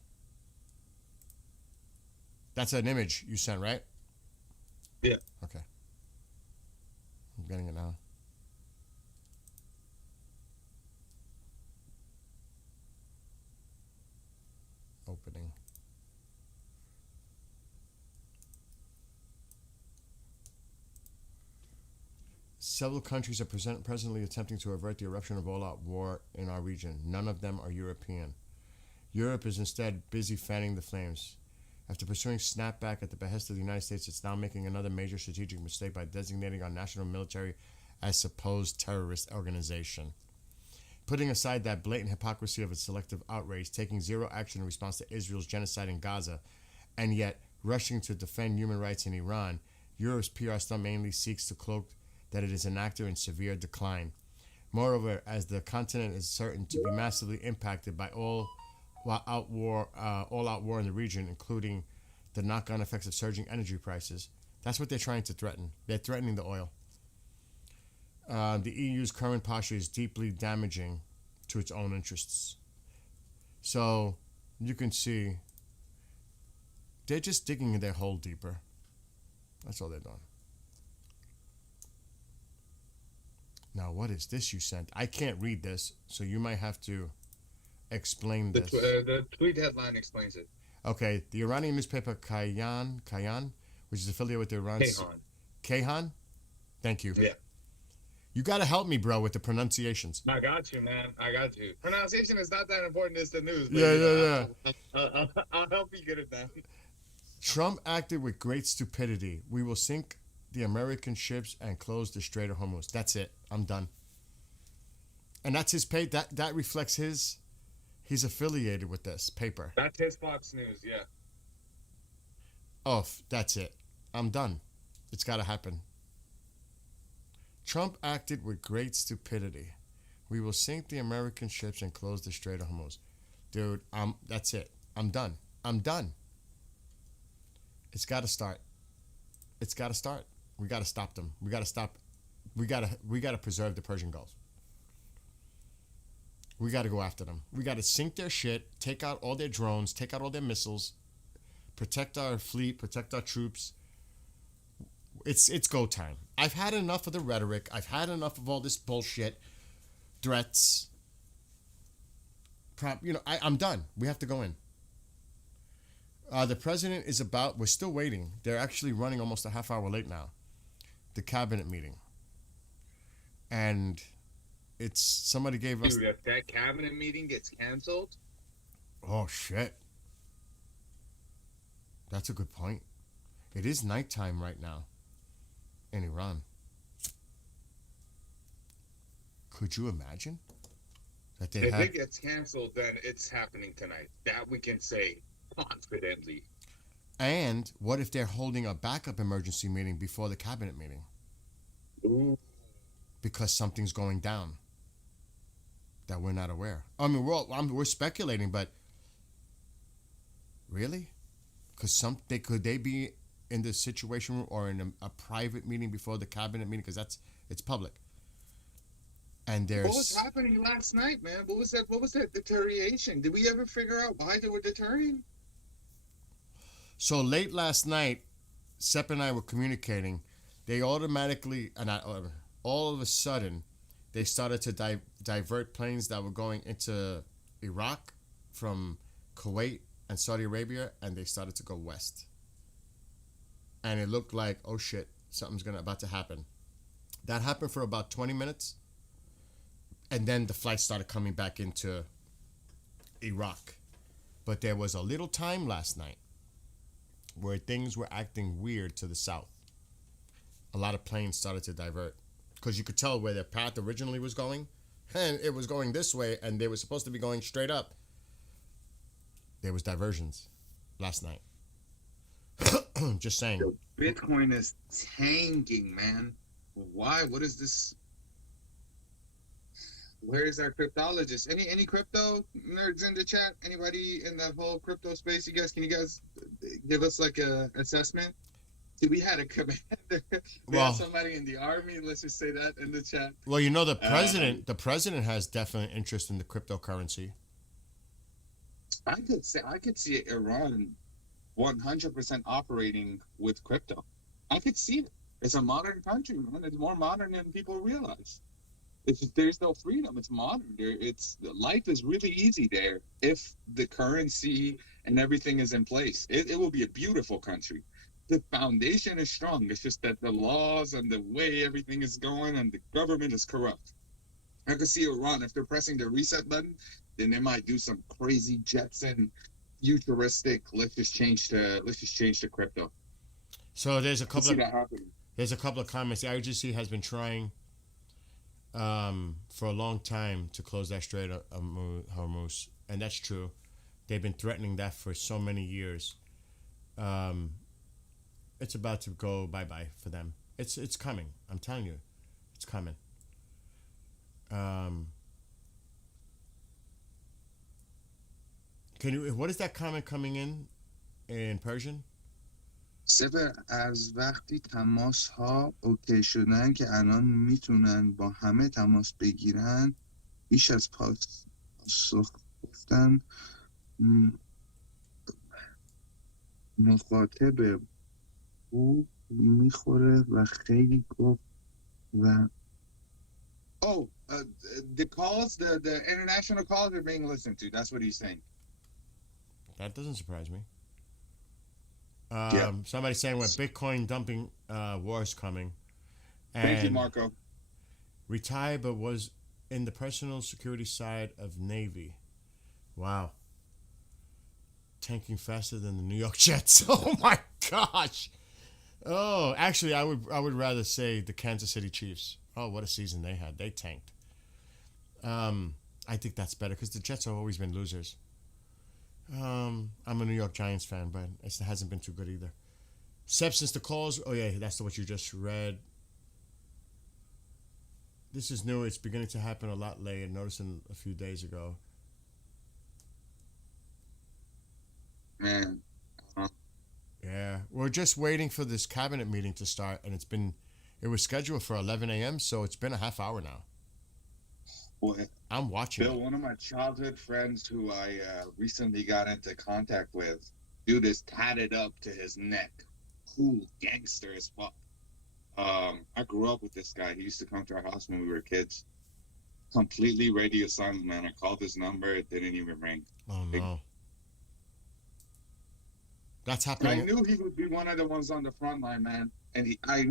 That's an image you sent, right? Yeah. Okay. I'm getting it now. Opening. Several countries are presently attempting to avert the eruption of all-out war in our region. None of them are European. Europe is instead busy fanning the flames. After pursuing snapback at the behest of the United States, it's now making another major strategic mistake by designating our national military as supposed terrorist organization. Putting aside that blatant hypocrisy of its selective outrage, taking zero action in response to Israel's genocide in Gaza, and yet rushing to defend human rights in Iran, Europe's PR stunt mainly seeks to cloak that it is an actor in severe decline. Moreover, as the continent is certain to be massively impacted by all-out war in the region, including the knock-on effects of surging energy prices, that's what they're trying to threaten. They're threatening the oil. The EU's current posture is deeply damaging to its own interests. So you can see they're just digging their hole deeper. That's all they're doing. Now, what is this you sent? I can't read this, so you might have to explain this. The tweet headline explains it. Okay, the Iranian newspaper Kayan, which is affiliated with the Iran... Kayhan? Thank you. Yeah. You got to help me, bro, with the pronunciations. I got you, man. I got you. Pronunciation is not that important as the news. Yeah. I'll help you get it done. Trump acted with great stupidity. We will sink the American ships and close the Strait of Hormuz. That's it. I'm done. And that's his pay. That reflects his... He's affiliated with this paper. That's his Fox News, yeah. Oh, that's it. I'm done. It's got to happen. Trump acted with great stupidity. We will sink the American ships and close the Strait of Hormuz. Dude, that's it. I'm done. I'm done. It's got to start. It's got to start. We got to stop them. We got to stop. We got to preserve the Persian Gulf. We got to go after them. We got to sink their shit, take out all their drones, take out all their missiles, protect our fleet, protect our troops. It's go time. I've had enough of the rhetoric. I've had enough of all this bullshit, threats. I'm done. We have to go in. The president is about. We're still waiting. They're actually running almost a half hour late now. The cabinet meeting, and it's somebody gave us. Dude, if that cabinet meeting gets canceled, Oh shit. That's a good point. It is nighttime right now in Iran. Could you imagine that they if had? it gets canceled, then it's happening tonight. That we can say confidently. And what if they're holding a backup emergency meeting before the cabinet meeting Ooh. because something's going down that we're not aware? I mean, we're speculating, but really, because could they be in the situation room or in a private meeting before the cabinet meeting, because it's public. And there's What was happening last night, man? What was that deterioration? Did we ever figure out why they were deterring? So late last night, Sepp and I were communicating. They automatically, all of a sudden, they started to divert planes that were going into Iraq from Kuwait and Saudi Arabia, and they started to go west. And it looked like, oh shit, something's about to happen. That happened for about 20 minutes. And then the flight started coming back into Iraq. But there was a little time last night where things were acting weird to the south. A lot of planes started to divert. Because you could tell where their path originally was going. And it was going this way, and they were supposed to be going straight up. There was diversions last night. Just saying. Yo, Bitcoin is tanking, man. Why? What is this? Where is our cryptologist? Any crypto nerds in the chat? Anybody in that whole crypto space? Can you guys give us like a assessment? See, we had a commander. We had somebody in the army. Let's just say that in the chat. Well, the president has definite interest in the cryptocurrency. I could see Iran 100% operating with crypto. I could see it. It's a modern country, man. It's more modern than people realize. There's no freedom. It's modern. Life is really easy there if the currency and everything is in place. It will be a beautiful country. The foundation is strong. It's just that the laws and the way everything is going and the government is corrupt. I could see Iran, if they're pressing the reset button, then they might do some crazy Jetson futuristic. Let's just change to crypto. So there's a couple of comments. The IRGC has been trying for a long time to close that Strait of Hormuz, and that's true. They've been threatening that for so many years. It's about to go bye-bye for them. It's coming. I'm telling you, it's coming. What is that comment coming in Persian? سپر از وقتی تماس ها اوکی شدن که الان میتونن با همه تماس بگیرن بیش از پاسخ گفتن مخاطب او میخوره و خیلی گفت و the calls, the international calls are being listened to. That's what he's saying. That doesn't surprise me. Yeah. Somebody saying when Bitcoin dumping war is coming. And Thank you, Marco. Retired, but was in the personal security side of Navy. Wow. Tanking faster than the New York Jets. Oh my gosh. Oh, actually, I would rather say the Kansas City Chiefs. Oh, what a season they had. They tanked. I think that's better because the Jets have always been losers. I'm a New York Giants fan, but it hasn't been too good either. Sepp, since the calls, oh yeah, that's what you just read. This is new. It's beginning to happen a lot later. Noticing a few days ago. Man. Yeah, we're just waiting for this cabinet meeting to start, and it was scheduled for 11 a.m. So it's been a half hour now. Boy, I'm watching. Bill, one of my childhood friends who I recently got into contact with, dude is tatted up to his neck. Cool gangster as fuck. I grew up with this guy. He used to come to our house when we were kids. Completely radio silent, man. I called his number. It didn't even ring. Oh no. That's I happening. knew he would be one of the ones on the front line, man. And I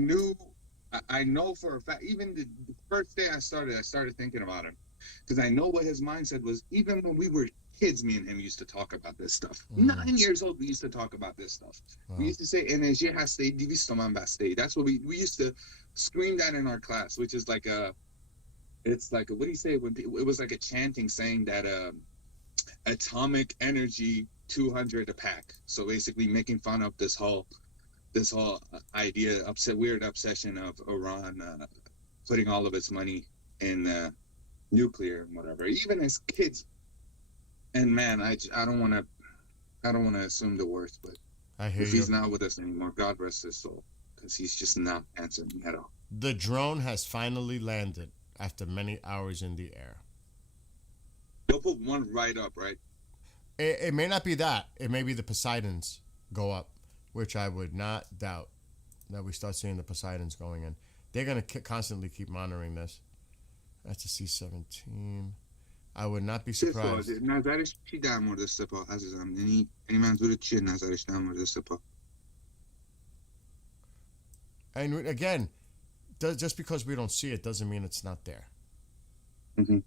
know for a fact, even the first day I started thinking about him. Because I know what his mindset was. Even when we were kids, me and him used to talk about this stuff. 9 years old, we used to talk about this stuff. We used to say, energia hasta divisto man basta. That's what we used to scream that in our class, which is like it's like what do you say? It was like a chanting saying that atomic energy 200 a pack. So basically making fun of this whole idea, weird obsession of Iran putting all of its money in nuclear and whatever. Even as kids. And man, I don't want to assume the worst, but I hear if you. he's not with us anymore, God rest his soul, because he's just not answering me at all. The drone has finally landed after many hours in the air. They'll put one right up, right? It may not be that. It may be the Poseidons go up, which I would not doubt that we start seeing the Poseidons going in. They're going to constantly keep monitoring this. That's a C-17. I would not be surprised. نظرش چی در مورد سپاه عزیزم؟ یعنی منظور چیه نظرش در مورد سپاه؟ And again, just because we don't see it doesn't mean it's not there. Mhm.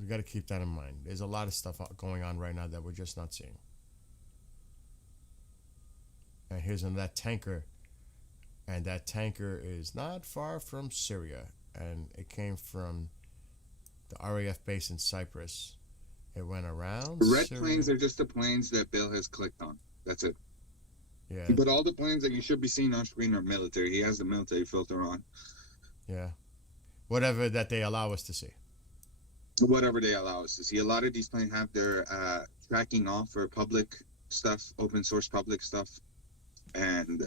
We got to keep that in mind. There's a lot of stuff going on right now that we're just not seeing. And here's that tanker. And that tanker is not far from Syria. And it came from the RAF base in Cyprus. It went around The red Syria. planes are just the planes that Bill has clicked on. That's it. Yeah, But all the planes that you should be seeing on screen are military. He has the military filter on. yeah. Whatever that they allow us to see. Whatever they allow us to see. A lot of these planes have their tracking off for public stuff, open source public stuff. And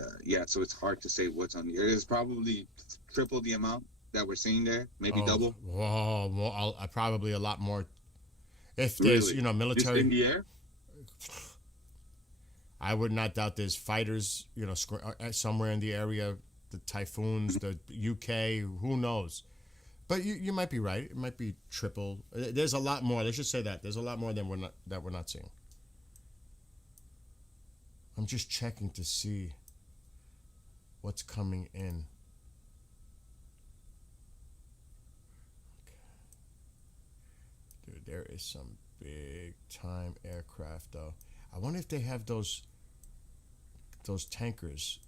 so it's hard to say what's on the air. It's probably triple the amount that we're seeing there, maybe double. Whoa, more, probably a lot more. If there's, Really? military. Just in the air? I would not doubt there's fighters, somewhere in the area, the Typhoons, the UK, who knows. But you might be right. It might be triple. There's a lot more. Let's just say that. There's a lot more than we're not seeing. I'm just checking to see what's coming in. Okay. Dude, there is some big time aircraft though. I wonder if they have those tankers.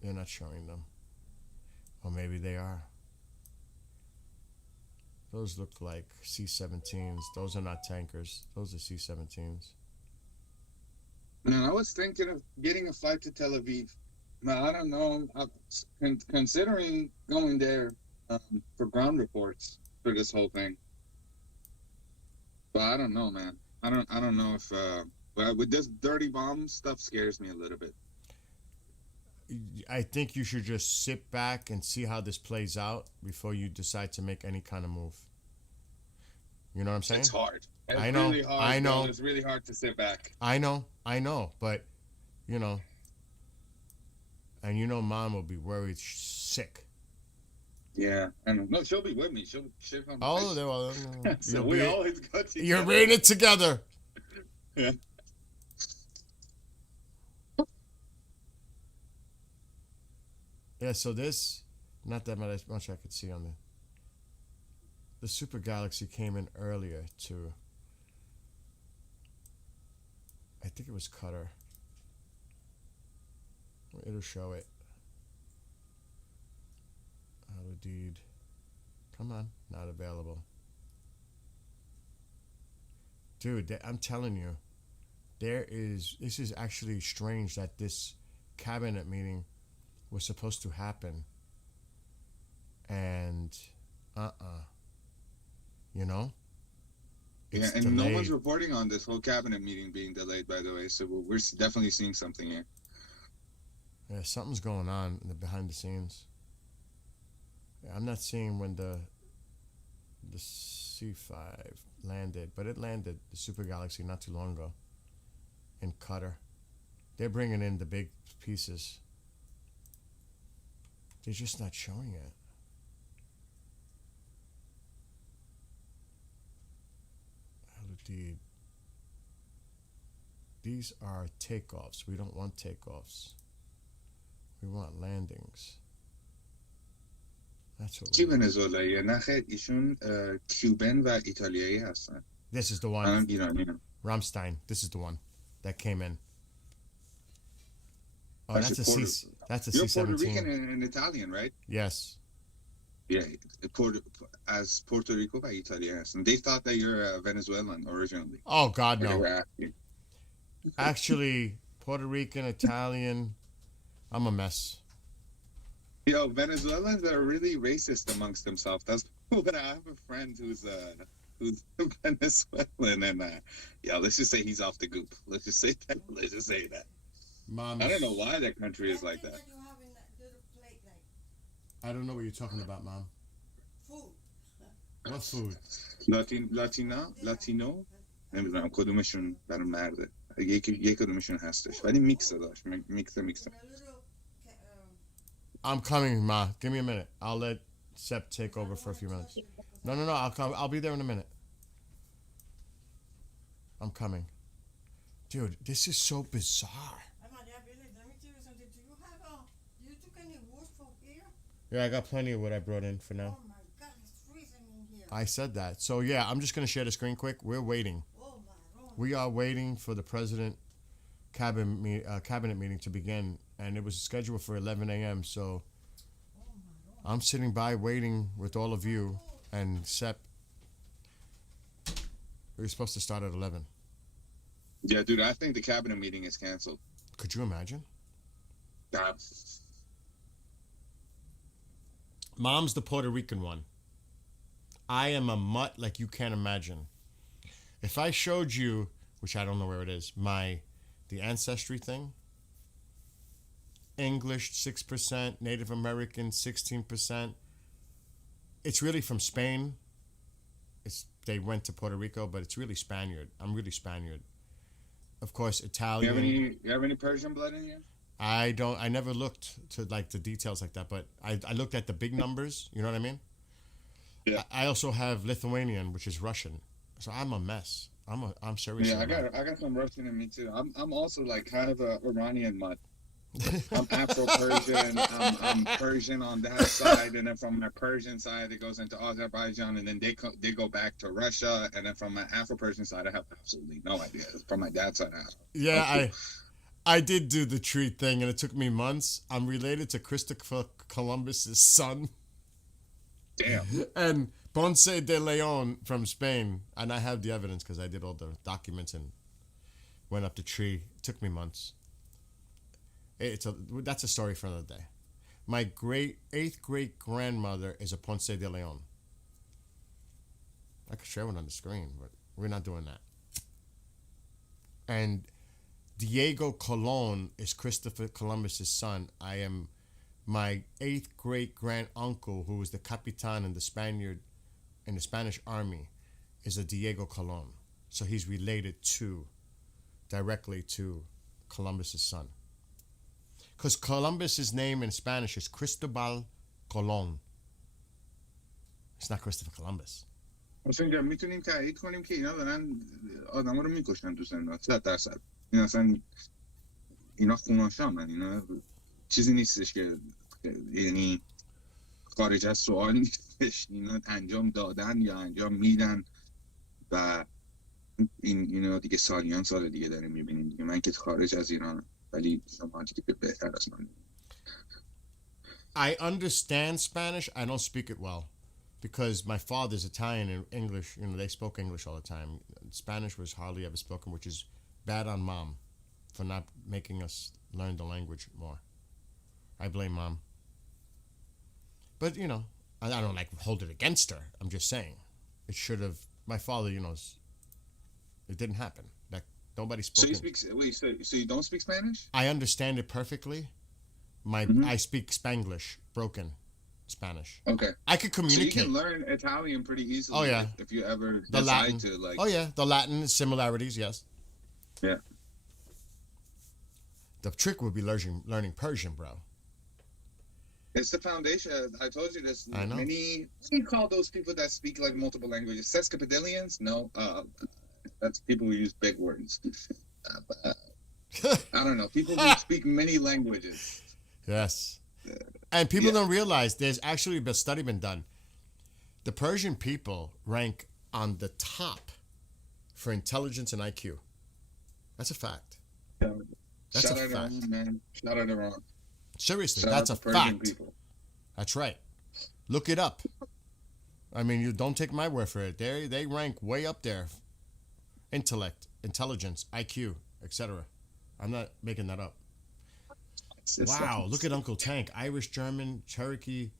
They're not showing them. Or maybe they are. Those look like C-17s. Those are not tankers. Those are C-17s. Man, I was thinking of getting a flight to Tel Aviv. But I don't know. I'm considering going there for ground reports for this whole thing. But I don't know, man. I don't know if with this dirty bomb stuff scares me a little bit. I think you should just sit back and see how this plays out before you decide to make any kind of move. You know what I'm saying? It's hard. It's I know, Really hard, I know. Bill. It's really hard to sit back. I know, but and Mom will be worried sick. Yeah, and no, she'll be with me. She'll come. Oh, well, So we always go together. you're in it together. Yeah. Yeah, so this, not that much I could see on the Super Galaxy came in earlier to, I think it was Qatar. It'll show it. Al-Udeid. Come on, not available. Dude, I'm telling you, this is actually strange that this cabinet meeting was supposed to happen and you know, Yeah, it's and no one's delayed. reporting on this whole cabinet meeting being delayed, by the way. So we're definitely seeing something here. Yeah, something's going on in the behind the scenes. Yeah, I'm not seeing when the C5 landed, but it landed the Super Galaxy not too long ago in Qatar. They're bringing in the big pieces. They're just not showing it. Al-Udeid. These are takeoffs. We don't want takeoffs. We want landings. That's what چی we want. ونزوئلاییه؟ نه خیر، ایشون کیوبن و ایتالیایی هستن. This is the منم one. ایرانیم. Rammstein. This is the one that came in. Oh, Actually, that's a C. That's a You're Puerto Rican C-17. and Italian, right? Yes. Yeah, as Puerto Rico و ایتالیا هستن. They thought that you're Venezuelan originally. Oh God, They no. were asking. Actually, Puerto Rican, Italian. I'm a mess. Yo, Venezuelans are really racist amongst themselves. That's what I have a friend who's Venezuelan, and yeah, let's just say he's off the goop. Let's just say that. Let's just say that. Mom. I don't know why that country is like that. you have in that little plate, like I don't know what you're talking about, Mom. food. What food? لاتینو نمیدونم کدومشون برای مرده. یک کدومشون هستش ولی میکس داشت میکس In a little I'm coming, Ma. Give me a minute. I'll let Sep take over for a few minutes. No. I'll come. I'll be there in a minute. I'm coming. Dude, this is so bizarre. Maria, Billy, let me tell you something. Do you have you took any wood from here? Yeah, I got plenty of what I brought in for now. Oh my God, it's freezing in here. I said that. So yeah, I'm just gonna share the screen quick. We're waiting. Oh my God. We are waiting for the president cabinet meeting to begin, and it was scheduled for 11 a.m. So I'm sitting by waiting with all of you and Sep. We were supposed to start at 11. Yeah, dude, I think the cabinet meeting is canceled. Could you imagine? Mom's the Puerto Rican one. I am a mutt like you can't imagine. If I showed you, which I don't know where it is, the ancestry thing, English 6%, Native American 16%. It's really from Spain. They went to Puerto Rico, but it's really Spaniard. I'm really Spaniard. Of course, Italian. You have any Persian blood in you? I never looked to like the details like that, but I looked at the big numbers, you know what I mean? Yeah. I also have Lithuanian, which is Russian. So I'm a mess. I'm serious. Yeah, I got some Russian in me too. I'm also like kind of a Iranian mutt. I'm Afro-Persian. I'm Persian on that side, and then from my Persian side, it goes into Azerbaijan, and then they go back to Russia, and then from my Afro-Persian side, I have absolutely no idea. From my dad's side, Yeah, I did do the tree thing, and it took me months. I'm related to Christopher Columbus's son. Damn. And Ponce de Leon from Spain, and I have the evidence because I did all the documents and went up the tree. It took me months. That's a story for another day. My eighth great grandmother is a Ponce de Leon. I could share one on the screen, but we're not doing that. And Diego Colon is Christopher Columbus's son. I am my eighth great grand uncle, who was the Capitan in the Spanish army, is a Diego Colon. So he's related directly to Columbus's son. Because Columbus's name in Spanish is Cristobal Colon. It's not Christopher Columbus. اینجا میتونیم تایید کنیم که اینا دارن آدما رو میکشن تو زندان 100%. این اصلا اینا خوناشامن، اینا چیزی نیستش که یعنی خارج از سوال نیستش. اینا انجام دادن یا انجام میدن و اینا دیگه سال دیگه داریم میبینیم دیگه. من که خارج از ایرانم ولی شما دیگه بهتر از من. I understand Spanish. I don't speak it well because my father's Italian and English. You know, they spoke English all the time. Spanish was hardly ever spoken, which is bad on Mom for not making us learn the language more. I blame Mom. But, you know, I don't like hold it against her. I'm just saying, it should have. My father, it didn't happen. That nobody spoke. So you speak? Wait, so you don't speak Spanish? I understand it perfectly. I speak Spanglish, broken Spanish. Okay. I could communicate. So you can learn Italian pretty easily. Oh, yeah. If you ever The decide Latin. to like. Oh yeah, the Latin similarities. Yes. Yeah. The trick would be learning Persian, bro. It's the foundation. I told you this. I know. Many. What do you call those people that speak like multiple languages? Sesquipedalians? No. That's people who use big words. I don't know. People who speak many languages. Yes. And people Yeah. don't realize there's actually a study been done. The Persian people rank on the top for intelligence and IQ. That's a fact. That's Shout a out fact. Iran, man. Shout out Iran. Seriously, Shout that's a out the Persian fact. people. That's right. Look it up. I mean, you don't take my word for it. They rank way up there. Intellect, intelligence, IQ, etc. I'm not making that up. Wow, look at Uncle Tank. Irish, German, Cherokee.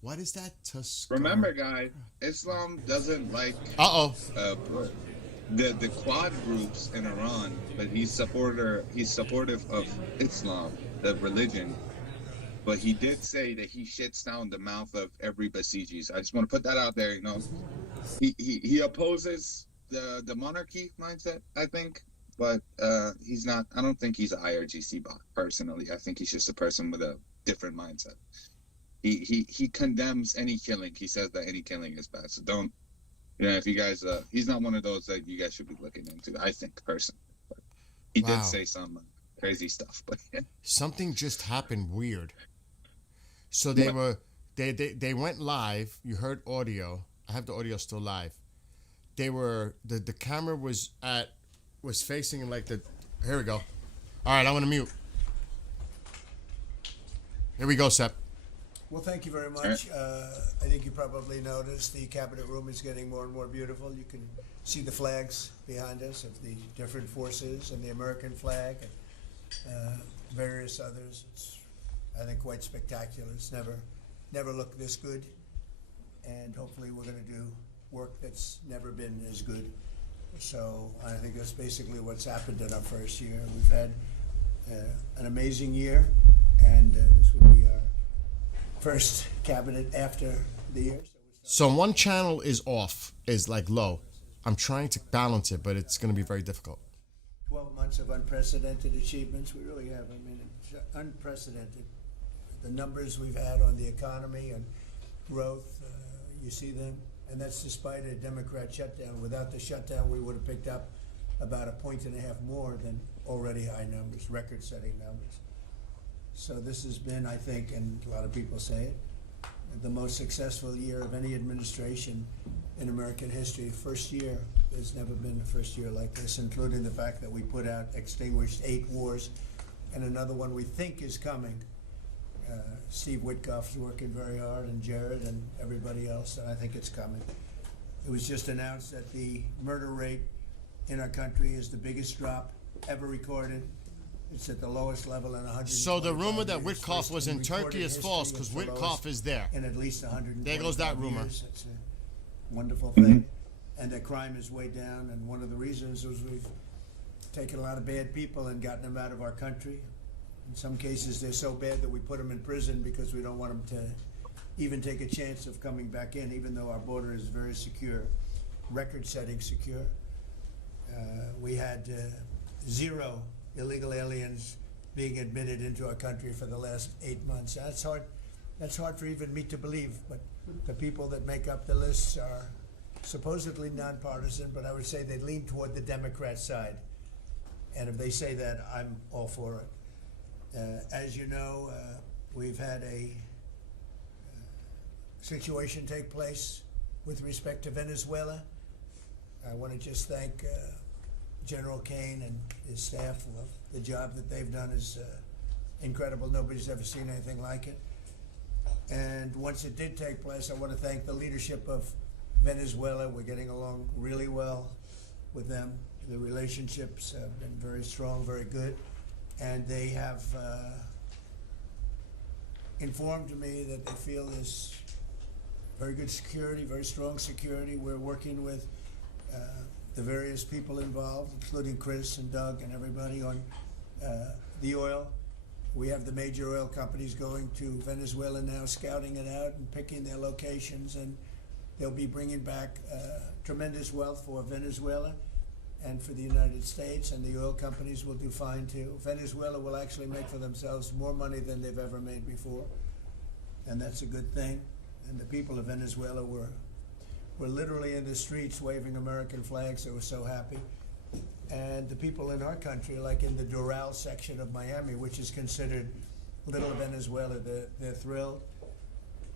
What is that? Remember, guys, Islam doesn't like Uh-oh. the Quad groups in Iran, but he's supportive of Islam, the religion. But he did say that he shits down the mouth of every Basijis. I just want to put that out there. He opposes the monarchy mindset, I think, but he's not. I don't think he's an IRGC bot personally. I think he's just a person with a different mindset. He condemns any killing. He says that any killing is bad. So don't. If you guys, he's not one of those that you guys should be looking into. I think personally, but he Wow. did say some crazy stuff. But Something just happened weird. So they were they went live. You heard audio. I have the audio still live. They were the camera was facing like the. Here we go. All right, I'm gonna mute. Here we go, Sep. Well, thank you very much. I think you probably noticed the Cabinet Room is getting more and more beautiful. You can see the flags behind us of the different forces and the American flag and various others. It's, I think, quite spectacular. It's never looked this good. And hopefully we're going to do work that's never been as good. So I think that's basically what's happened in our first year. We've had an amazing year, and this will be our first cabinet after the year. So one channel is off, is like low. I'm trying to balance it, but it's going to be very difficult. 12 months of unprecedented achievements. We really have. I mean, it's unprecedented. The numbers we've had on the economy and growth, you see them. And that's despite a Democrat shutdown. Without the shutdown, we would have picked up about 1.5 points more than already high numbers, record-setting numbers. So this has been, I think, and a lot of people say it, the most successful year of any administration in American history. First year, there's never been a first year like this, including the fact that we extinguished 8 wars, and another one we think is coming. Steve Witkoff's working very hard, and Jared and everybody else, and I think it's coming. It was just announced that the murder rate in our country is the biggest drop ever recorded. It's at the lowest level in 100. So the rumor that Witkoff was in Turkey is false because Witkoff is there. In at least 100. There goes that rumor. It's a wonderful thing, and that crime is way down. And one of the reasons was we've taken a lot of bad people and gotten them out of our country. In some cases, they're so bad that we put them in prison because we don't want them to even take a chance of coming back in, even though our border is very secure, record-setting secure. We had 0 illegal aliens being admitted into our country for the last 8 months. That's hard for even me to believe, but the people that make up the lists are supposedly nonpartisan, but I would say they lean toward the Democrat side. And if they say that, I'm all for it. As you know, we've had a situation take place with respect to Venezuela. I want to just thank General Kane and his staff. Well, the job that they've done is incredible. Nobody's ever seen anything like it. And once it did take place, I want to thank the leadership of Venezuela. We're getting along really well with them. The relationships have been very strong, very good. And they have informed me that they feel there's very good security, very strong security. We're working with the various people involved, including Chris and Doug and everybody on the oil. We have the major oil companies going to Venezuela now, scouting it out and picking their locations, and they'll be bringing back tremendous wealth for Venezuela and for the United States, and the oil companies will do fine too. Venezuela will actually make for themselves more money than they've ever made before, and that's a good thing. And the people of Venezuela were literally in the streets waving American flags. They were so happy. And the people in our country, like in the Doral section of Miami, which is considered Little Venezuela, they're thrilled.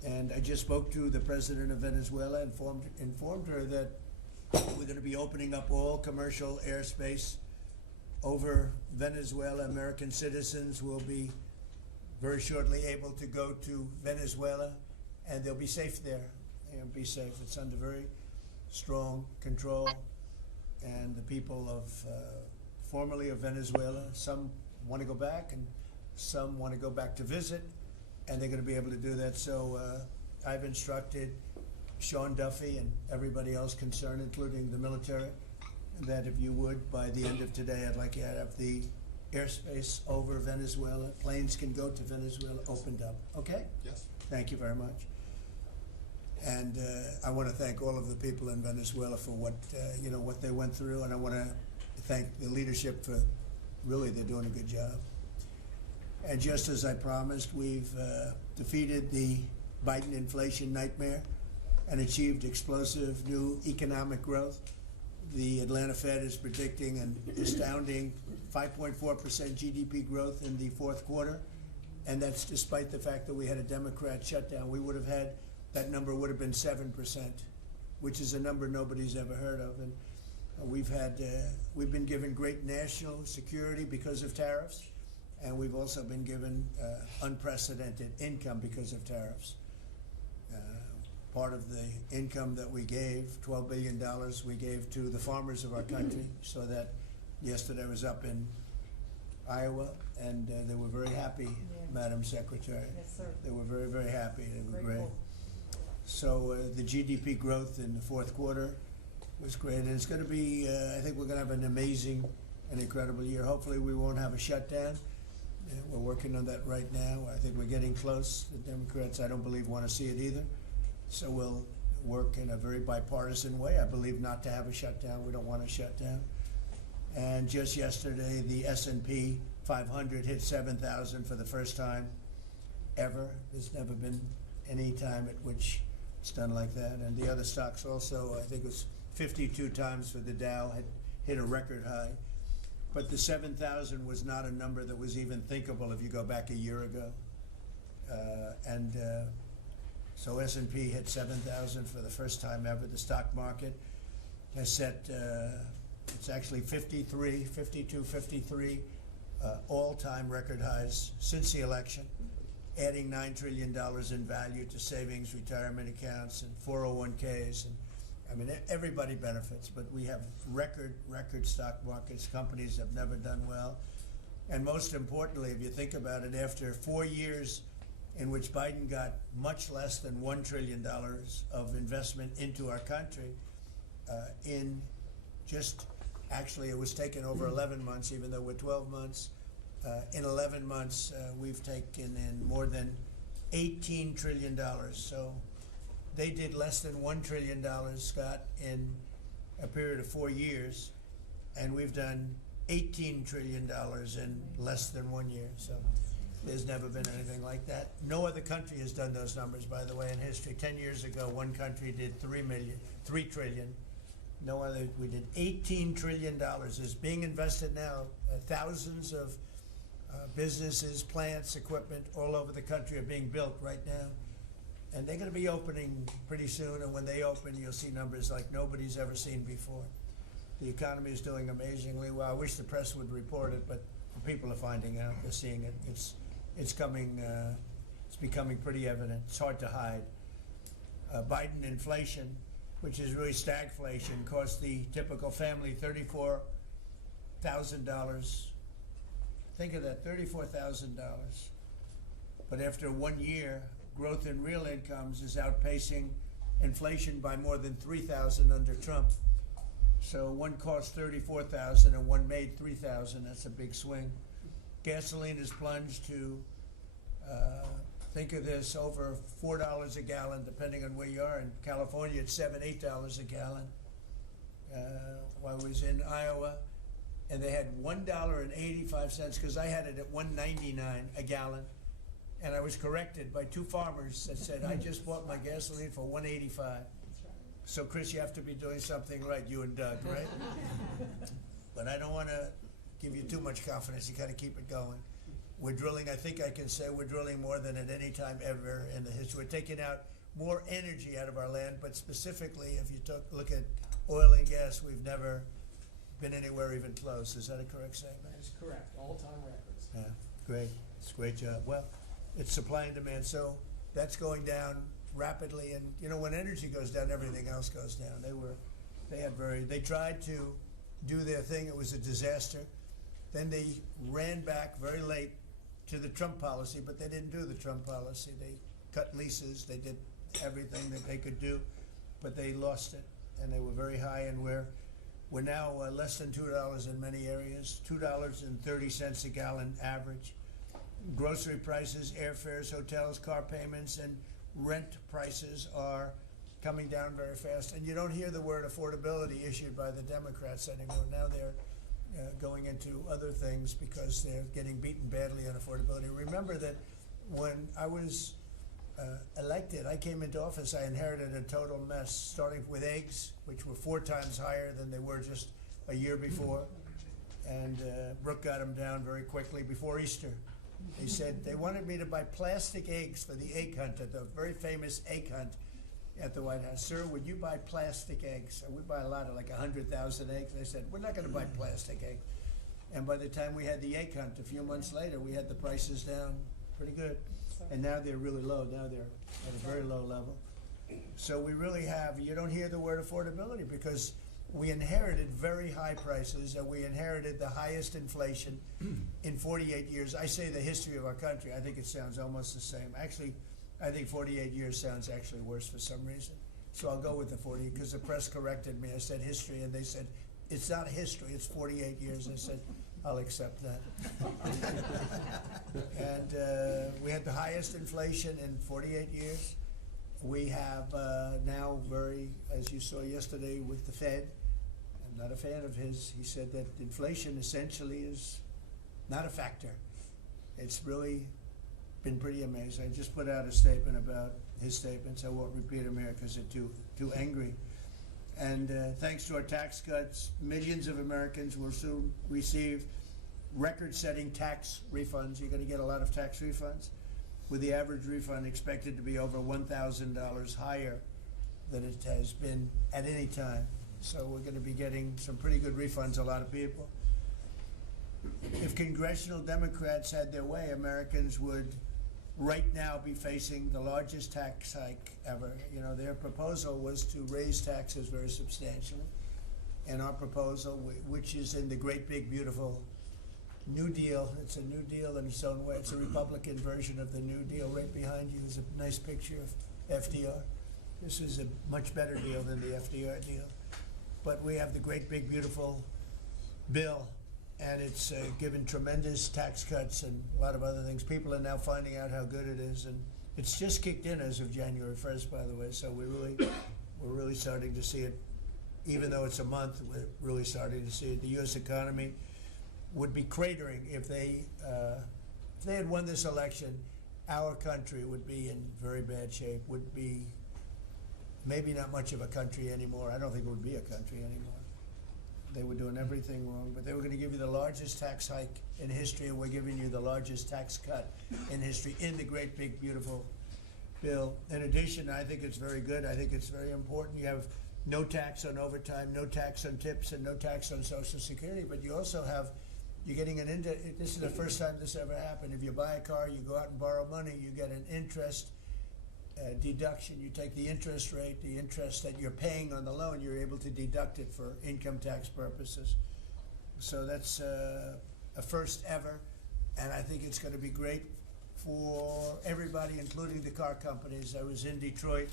And I just spoke to the president of Venezuela, informed her that we're going to be opening up all commercial airspace over Venezuela. American citizens will be very shortly able to go to Venezuela, and they'll be safe there. They'll be safe. It's under very strong control. And the people of formerly of Venezuela, some want to go back and some want to go back to visit, and they're going to be able to do that. So I've instructed Sean Duffy and everybody else concerned, including the military, that if you would, by the end of today, I'd like you to have the airspace over Venezuela. Planes can go to Venezuela opened up. Okay? Yes. Thank you very much. And I want to thank all of the people in Venezuela for what what they went through, and I want to thank the leadership for really they're doing a good job. And just as I promised, we've defeated the Biden inflation nightmare and achieved explosive new economic growth. The Atlanta Fed is predicting an astounding 5.4% GDP growth in the fourth quarter, and that's despite the fact that we had a Democrat shutdown. We would have had that number would have been 7%, which is a number nobody's ever heard of. And we've been given great national security because of tariffs, and we've also been given unprecedented income because of tariffs. Part of the income that we gave, $12 billion, we gave to the farmers of our country, so that yesterday I was up in Iowa, and they were very happy, Madam Secretary. Yes, sir. They were very, very happy. They were great. Grateful. So the GDP growth in the fourth quarter was great, and it's going to be, I think we're going to have an amazing and incredible year. Hopefully we won't have a shutdown. We're working on that right now. I think we're getting close. The Democrats, I don't believe, want to see it either. So we'll work in a very bipartisan way. I believe not to have a shutdown. We don't want a shutdown. And just yesterday, the S&P 500 hit 7,000 for the first time ever. There's never been any time at which it's done like that. And the other stocks also, I think it was 52 times for the Dow, had hit a record high. But the 7,000 was not a number that was even thinkable if you go back a year ago. So S&P hit 7,000 for the first time ever. The stock market has set, it's actually 52, all-time record highs since the election, adding $9 trillion in value to savings, retirement accounts, and 401ks. And I mean, everybody benefits, but we have record stock markets. Companies have never done well. And most importantly, if you think about it, after 4 years in which Biden got much less than $1 trillion of investment into our country, in just, actually it was taken over 11 months, even though we're 12 months. In 11 months, we've taken in more than $18 trillion. So they did less than $1 trillion, Scott, in a period of 4 years, and we've done $18 trillion in less than 1 year. So there's never been anything like that. No other country has done those numbers, by the way, in history. 10 years ago, one country did $3 trillion. No other. We did $18 trillion. Is being invested now. Thousands of businesses, plants, equipment all over the country are being built right now. And they're going to be opening pretty soon. And when they open, you'll see numbers like nobody's ever seen before. The economy is doing amazingly well. I wish the press would report it, but people are finding out. They're seeing it. It's coming. It's becoming pretty evident. It's hard to hide. Biden inflation, which is really stagflation, cost the typical family $34,000. Think of that, $34,000. But after 1 year, growth in real incomes is outpacing inflation by more than 3,000 under Trump. So one cost 34,000 and one made 3,000. That's a big swing. Gasoline has plunged to, think of this, over $4 a gallon, depending on where you are. In California, it's $7, $8 a gallon. While I was in Iowa, and they had $1.85 because I had it at $1.99 a gallon, and I was corrected by two farmers that said I just bought my gasoline for $1.85. So Chris, you have to be doing something right, you and Doug, right? But I don't want to give you too much confidence. You got to keep it going. We're drilling. I think I can say we're drilling more than at any time ever in the history. We're taking out more energy out of our land, but specifically, if you look at oil and gas, we've never been anywhere even close. Is that a correct statement? That is correct. All-time records. Yeah, great. It's a great job. Well, it's supply and demand, so that's going down rapidly. And you know, when energy goes down, everything else goes down. They tried to do their thing. It was a disaster. Then they ran back very late to the Trump policy, but they didn't do the Trump policy. They cut leases. They did everything that they could do, but they lost it, and they were very high. And we're now less than $2 in many areas, $2.30 a gallon average. Grocery prices, airfares, hotels, car payments, and rent prices are coming down very fast. And you don't hear the word affordability issued by the Democrats anymore. Now they're going into other things because they're getting beaten badly on affordability. Remember that when I was elected, I came into office, I inherited a total mess, starting with eggs, which were 4 times higher than they were just a year before. And Brooke got them down very quickly before Easter. They said they wanted me to buy plastic eggs for the egg hunt, at the very famous egg hunt at the White House. Sir, would you buy plastic eggs? And we buy a lot of, like 100,000 eggs. They said, we're not going to buy plastic eggs. And by the time we had the egg hunt, a few months later, we had the prices down pretty good. And now they're really low. Now they're at a very low level. So we really have, you don't hear the word affordability because we inherited very high prices and we inherited the highest inflation in 48 years. I say the history of our country. I think it sounds almost the same. Actually, I think 48 years sounds actually worse for some reason. So I'll go with the 40 because the press corrected me. I said history and they said, it's not history, it's 48 years. I said, I'll accept that. And we had the highest inflation in 48 years. We have now as you saw yesterday with the Fed, I'm not a fan of his, he said that inflation essentially is not a factor. It's really been pretty amazing. I just put out a statement about his statements. I won't repeat them here because they're too angry. And thanks to our tax cuts, millions of Americans will soon receive record-setting tax refunds. You're going to get a lot of tax refunds, with the average refund expected to be over $1,000 higher than it has been at any time. So we're going to be getting some pretty good refunds, a lot of people. If congressional Democrats had their way, Americans would right now be facing the largest tax hike ever. You know, their proposal was to raise taxes very substantially. And our proposal, which is in the great big beautiful New Deal, it's a New Deal in its own way. It's a Republican version of the New Deal. Right behind you is a nice picture of FDR. This is a much better deal than the FDR deal. But we have the great big beautiful bill, and it's given tremendous tax cuts and a lot of other things. People are now finding out how good it is, and it's just kicked in as of January 1st, by the way. So we're really starting to see it. Even though it's a month, we're really starting to see it. The U.S. economy would be cratering if they had won this election. Our country would be in very bad shape. Would be maybe not much of a country anymore. I don't think it would be a country anymore. They were doing everything wrong, but they were going to give you the largest tax hike in history, and we're giving you the largest tax cut in history in the great big beautiful bill. In addition, I think it's very good. I think it's very important. You have no tax on overtime, no tax on tips, and no tax on Social Security, but you also have, you're getting this is the first time this ever happened. If you buy a car, you go out and borrow money, you get an interest deduction. You take the interest rate, the interest that you're paying on the loan, you're able to deduct it for income tax purposes. So that's a first ever, and I think it's going to be great for everybody, including the car companies. I was in Detroit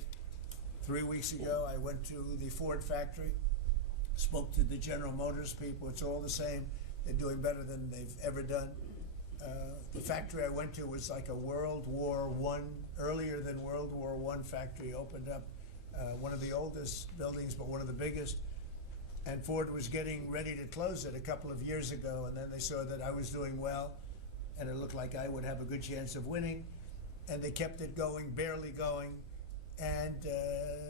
3 weeks ago, I went to the Ford factory, spoke to the General Motors people. It's all the same. They're doing better than they've ever done. The factory I went to was like a World War I, earlier than World War I factory opened up. One of the oldest buildings, but one of the biggest. And Ford was getting ready to close it a couple of years ago, and then they saw that I was doing well, and it looked like I would have a good chance of winning, and they kept it going, barely going. And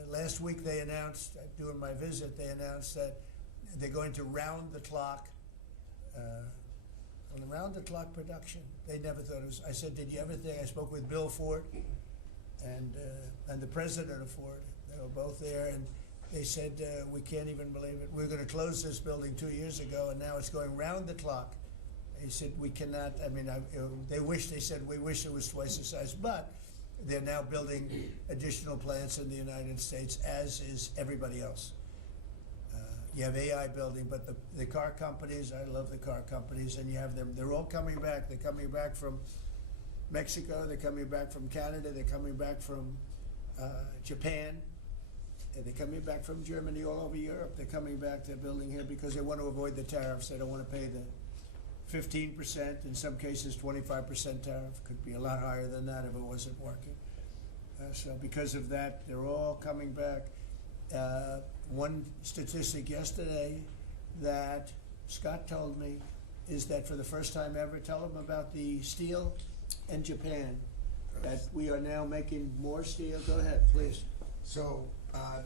last week they announced, during my visit, they announced that they're going to round the clock production. They never thought it was. I said, did you ever think? I spoke with Bill Ford and the president of Ford. They were both there, and they said, we can't even believe it. We were going to close this building 2 years ago, and now it's going round the clock. He said, we cannot. I mean, they said, we wish it was twice the size, but they're now building additional plants in the United States, as is everybody else. You have AI building, but the car companies, I love the car companies, and you have them, they're all coming back. They're coming back from Mexico, they're coming back from Canada, they're coming back from Japan, and they're coming back from Germany, all over Europe. They're coming back, they're building here because they want to avoid the tariffs. They don't want to pay the 15%, in some cases 25% tariff. Could be a lot higher than that if it wasn't working. So because of that, they're all coming back. One statistic yesterday that Scott told me is that for the first time ever, tell them about the steel in Japan, that we are now making more steel. Go ahead, please. So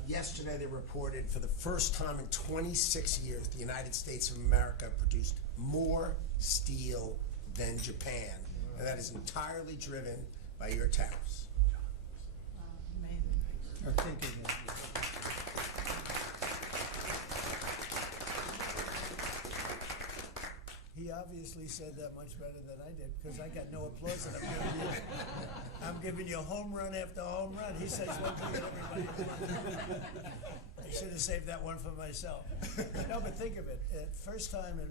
yesterday they reported for the first time in 26 years, the United States of America produced more steel than Japan. And that is entirely driven by your tariffs. Or thinking it. He obviously said that much better than I did, because I got no applause, and I'm giving you home run after home run. He says one thing, everybody. I should have saved that one for myself. No, but think of it. First time,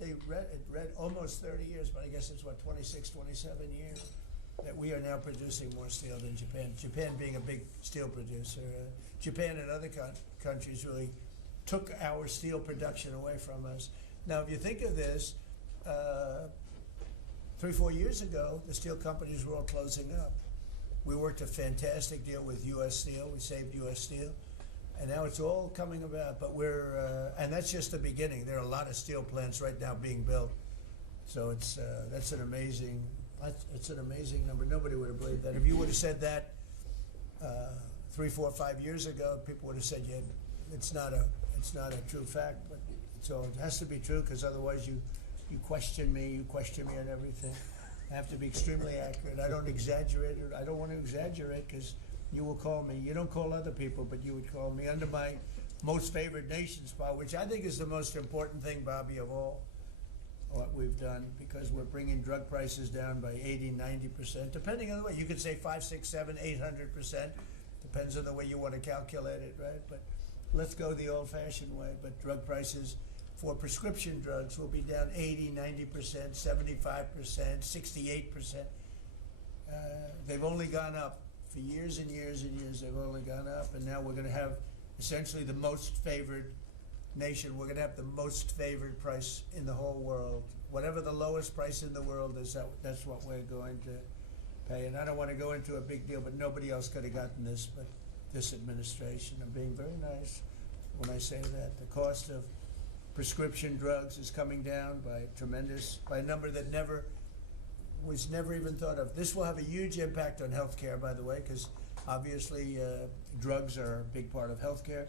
they read almost 30 years, but I guess it's what, 26, 27 years, that we are now producing more steel than Japan. Japan being a big steel producer. Japan and other countries really took our steel production away from us. Now, if you think of this, 3-4 years ago, the steel companies were all closing up. We worked a fantastic deal with U.S. Steel. We saved U.S. Steel. And now it's all coming about. But and that's just the beginning. There are a lot of steel plants right now being built. So that's an amazing number. Nobody would have believed that. If you would have said that 3, 4, 5 years ago, people would have said, yeah, it's not a true fact. But so it has to be true, because otherwise you question me on everything. I have to be extremely accurate. I don't exaggerate it. I don't want to exaggerate, because you will call me. You don't call other people, but you would call me under my most favored nation spot, which I think is the most important thing, Bobby, of all what we've done, because we're bringing drug prices down by 80, 90%, depending on the way. You could say 5, 6, 7, 800%. Depends on the way you want to calculate it, right? But let's go the old-fashioned way. But drug prices for prescription drugs will be down 80, 90%, 75%, 68%. They've only gone up for years and years and years. They've only gone up, and now we're going to have essentially the most favored nation. We're going to have the most favored price in the whole world. Whatever the lowest price in the world is, that's what we're going to pay. And I don't want to go into a big deal, but nobody else could have gotten this but this administration. I'm being very nice when I say that. The cost of prescription drugs is coming down by a number that was never even thought of. This will have a huge impact on healthcare, by the way, because obviously drugs are a big part of healthcare,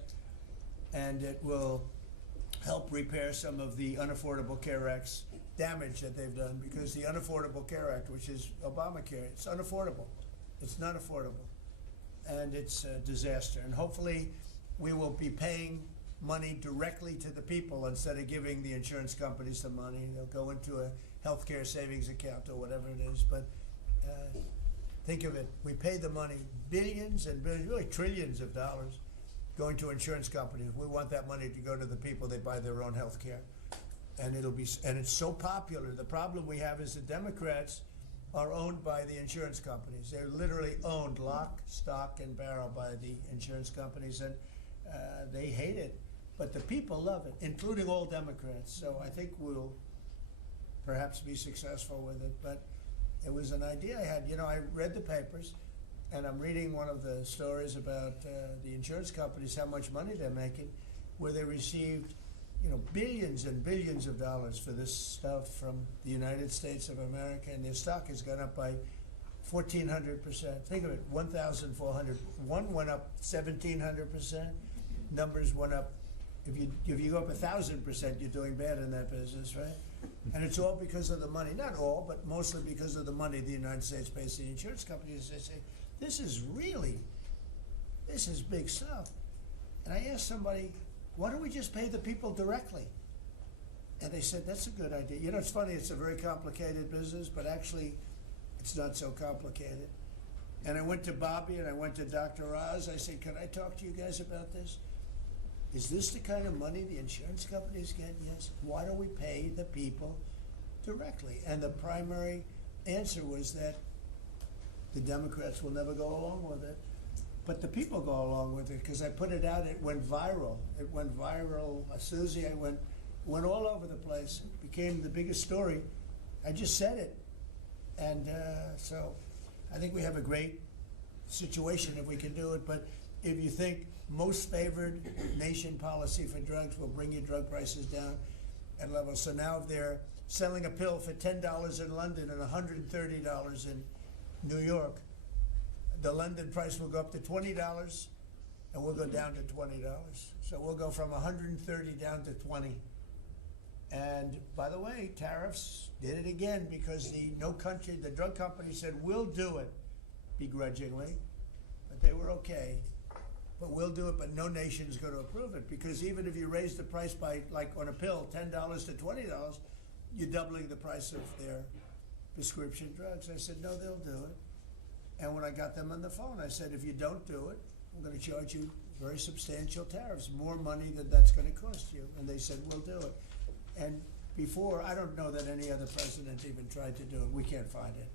and it will help repair some of the Unaffordable Care Act's damage that they've done, because the Unaffordable Care Act, which is Obamacare, it's unaffordable. It's not affordable, and it's a disaster. And hopefully we will be paying money directly to the people instead of giving the insurance companies the money. They'll go into a healthcare savings account or whatever it is. But think of it. We pay the money, billions and billions, really trillions of dollars going to insurance companies. We want that money to go to the people. They buy their own health care. And it's so popular. The problem we have is the Democrats are owned by the insurance companies. They're literally owned lock, stock, and barrel by the insurance companies, and they hate it. But the people love it, including all Democrats. So I think we'll perhaps be successful with it. But it was an idea I had. You know, I read the papers, and I'm reading one of the stories about the insurance companies, how much money they're making, where they received, you know, billions and billions of dollars for this stuff from the United States of America, and their stock has gone up by 1,400%. Think of it, 1,400. One went up 1,700%. Numbers went up. If you go up 1,000%, you're doing bad in that business, right? And it's all because of the money. Not all, but mostly because of the money the United States pays the insurance companies. They say, this is big stuff. And I asked somebody, why don't we just pay the people directly? And they said, that's a good idea. You know, it's funny, it's a very complicated business, but actually it's not so complicated. And I went to Bobby and I went to Dr. Oz. I said, can I talk to you guys about this? Is this the kind of money the insurance companies get? Yes. Why don't we pay the people directly? And the primary answer was that the Democrats will never go along with it. But the people go along with it because I put it out. It went viral. It went viral. Susie, I went all over the place. It became the biggest story. I just said it. And so I think we have a great situation if we can do it. But if you think most favored nation policy for drugs will bring your drug prices down at levels. So now if they're selling a pill for $10 in London and $130 in New York, the London price will go up to $20 and we'll go down to $20. So we'll go from 130 down to 20. And by the way, tariffs did it again because the drug company said, we'll do it begrudgingly, but they were okay. But we'll do it, but no nation is going to approve it because even if you raise the price by, like on a pill, $10 to $20, you're doubling the price of their prescription drugs. I said, no, they'll do it. And when I got them on the phone, I said, if you don't do it, we're going to charge you very substantial tariffs, more money than that's going to cost you. And they said, we'll do it. And before, I don't know that any other president even tried to do it. We can't find it.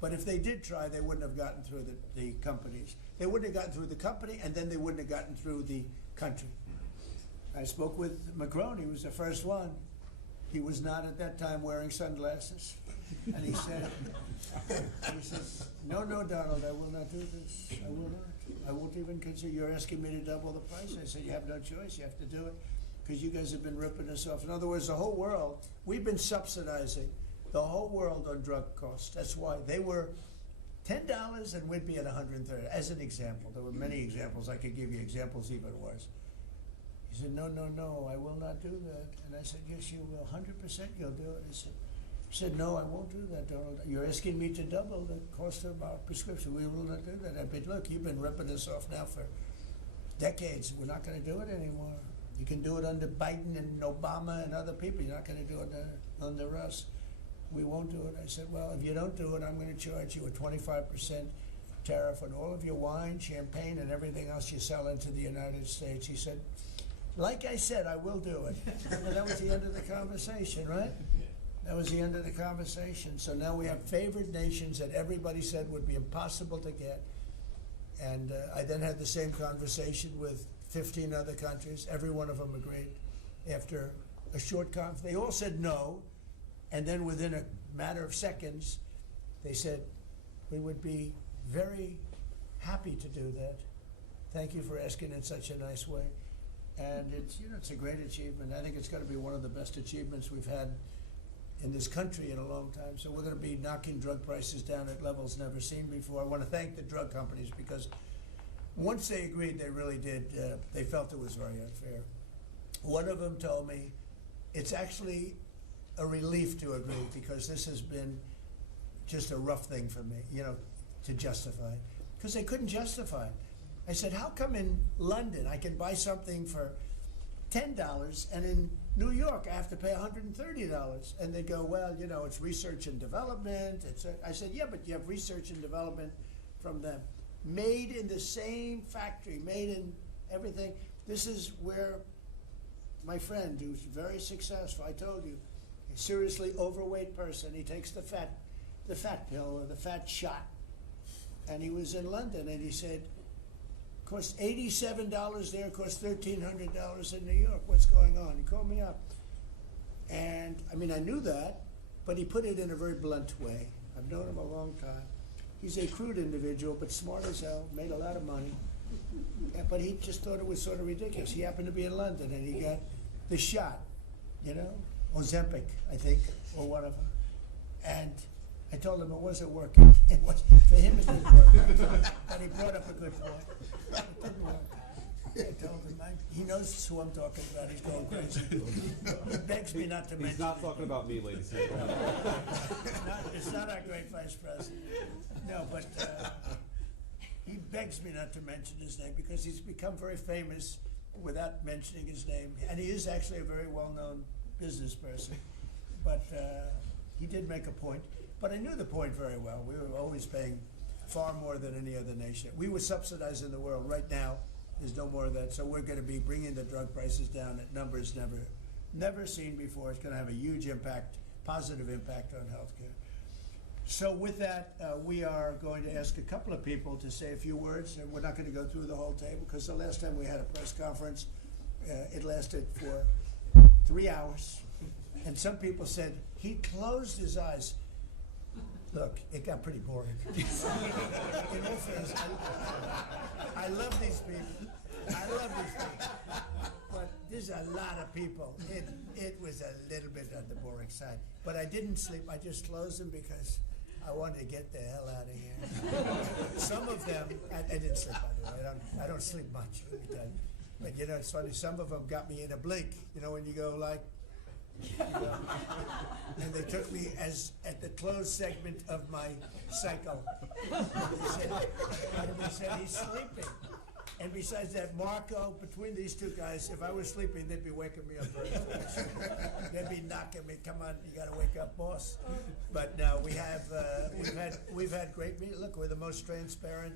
But if they did try, they wouldn't have gotten through the companies. They wouldn't have gotten through the company, and then they wouldn't have gotten through the country. I spoke with Macron. He was the first one. He was not at that time wearing sunglasses. And he says, no, Donald, I will not do this. I will not. I won't even consider, you're asking me to double the price. I said, you have no choice. You have to do it because you guys have been ripping us off. In other words, the whole world, we've been subsidizing the whole world on drug costs. That's why they were $10 and we'd be at 130. As an example, there were many examples. I could give you examples even worse. He said, no, I will not do that. And I said, yes, you will. 100% you'll do it. He said, no, I won't do that, Donald. You're asking me to double the cost of our prescription. We will not do that. I said, look, you've been ripping us off now for decades. We're not going to do it anymore. You can do it under Biden and Obama and other people. You're not going to do it under us. We won't do it. I said, well, if you don't do it, I'm going to charge you a 25% tariff on all of your wine, champagne, and everything else you sell into the United States. He said, like I said, I will do it. And that was the end of the conversation, right? That was the end of the conversation. So now we have favored nations that everybody said would be impossible to get. And I then had the same conversation with 15 other countries. Every one of them agreed. After a short conference, they all said no. And then within a matter of seconds, they said, we would be very happy to do that. Thank you for asking in such a nice way. And it's a great achievement. I think it's going to be one of the best achievements we've had in this country in a long time. So we're going to be knocking drug prices down at levels never seen before. I want to thank the drug companies because once they agreed, they really did. They felt it was very unfair. One of them told me it's actually a relief to agree because this has been just a rough thing for me, to justify, because they couldn't justify it. I said, how come in London I can buy something for $10 and in New York I have to pay $130? And they go, well, it's research and development. I said, yeah, but you have research and development from them. Made in the same factory, made in everything. This is where my friend, who's very successful, I told you, a seriously overweight person, he takes the fat the fat pill or the fat shot. And he was in London, and he said, cost $87 there, cost $1,300 in New York. What's going on? He called me up. And, I mean, I knew that, but he put it in a very blunt way. I've known him a long time. He's a crude individual, but smart as hell, made a lot of money. But he just thought it was sort of ridiculous. He happened to be in London, and he got the shot, you know, Ozempic, I think, or whatever. And I told him it wasn't working. For him, it didn't work. But he brought up a good point. It didn't work. I told him, he knows who I'm talking about. He's going crazy. He begs me not to mention He's not it. talking about me, ladies and gentlemen. It's not our great vice president. No, but he begs me not to mention his name because he's become very famous without mentioning his name. And he is actually a very well-known business person. But he did make a point. But I knew the point very well. We were always paying far more than any other nation. We were subsidizing the world. Right now, there's no more of that. So we're going to be bringing the drug prices down at numbers never seen before. It's going to have a huge impact, positive impact on healthcare. So with that, we are going to ask a couple of people to say a few words, and we're not going to go through the whole table because the last time we had a press conference, it lasted for 3 hours. And some people said he closed his eyes. Look, it got pretty boring. In all fairness, I love these people. I love these people. But there's a lot of people. It was a little bit on the boring side. But I didn't sleep. I just closed them because I wanted to get the hell out of here. Some of them, I didn't sleep, by the way. I don't sleep much. But, you know, it's funny. Some of them got me in a blink. You know, when you go like, and they took me as at the closed segment of my cycle. And they said he's sleeping. And besides that, Marco, between these two guys, if I was sleeping, they'd be waking me up very fast. They'd be knocking me, come on, you gotta wake up, boss. But no, we've had great meetings. Look, we're the most transparent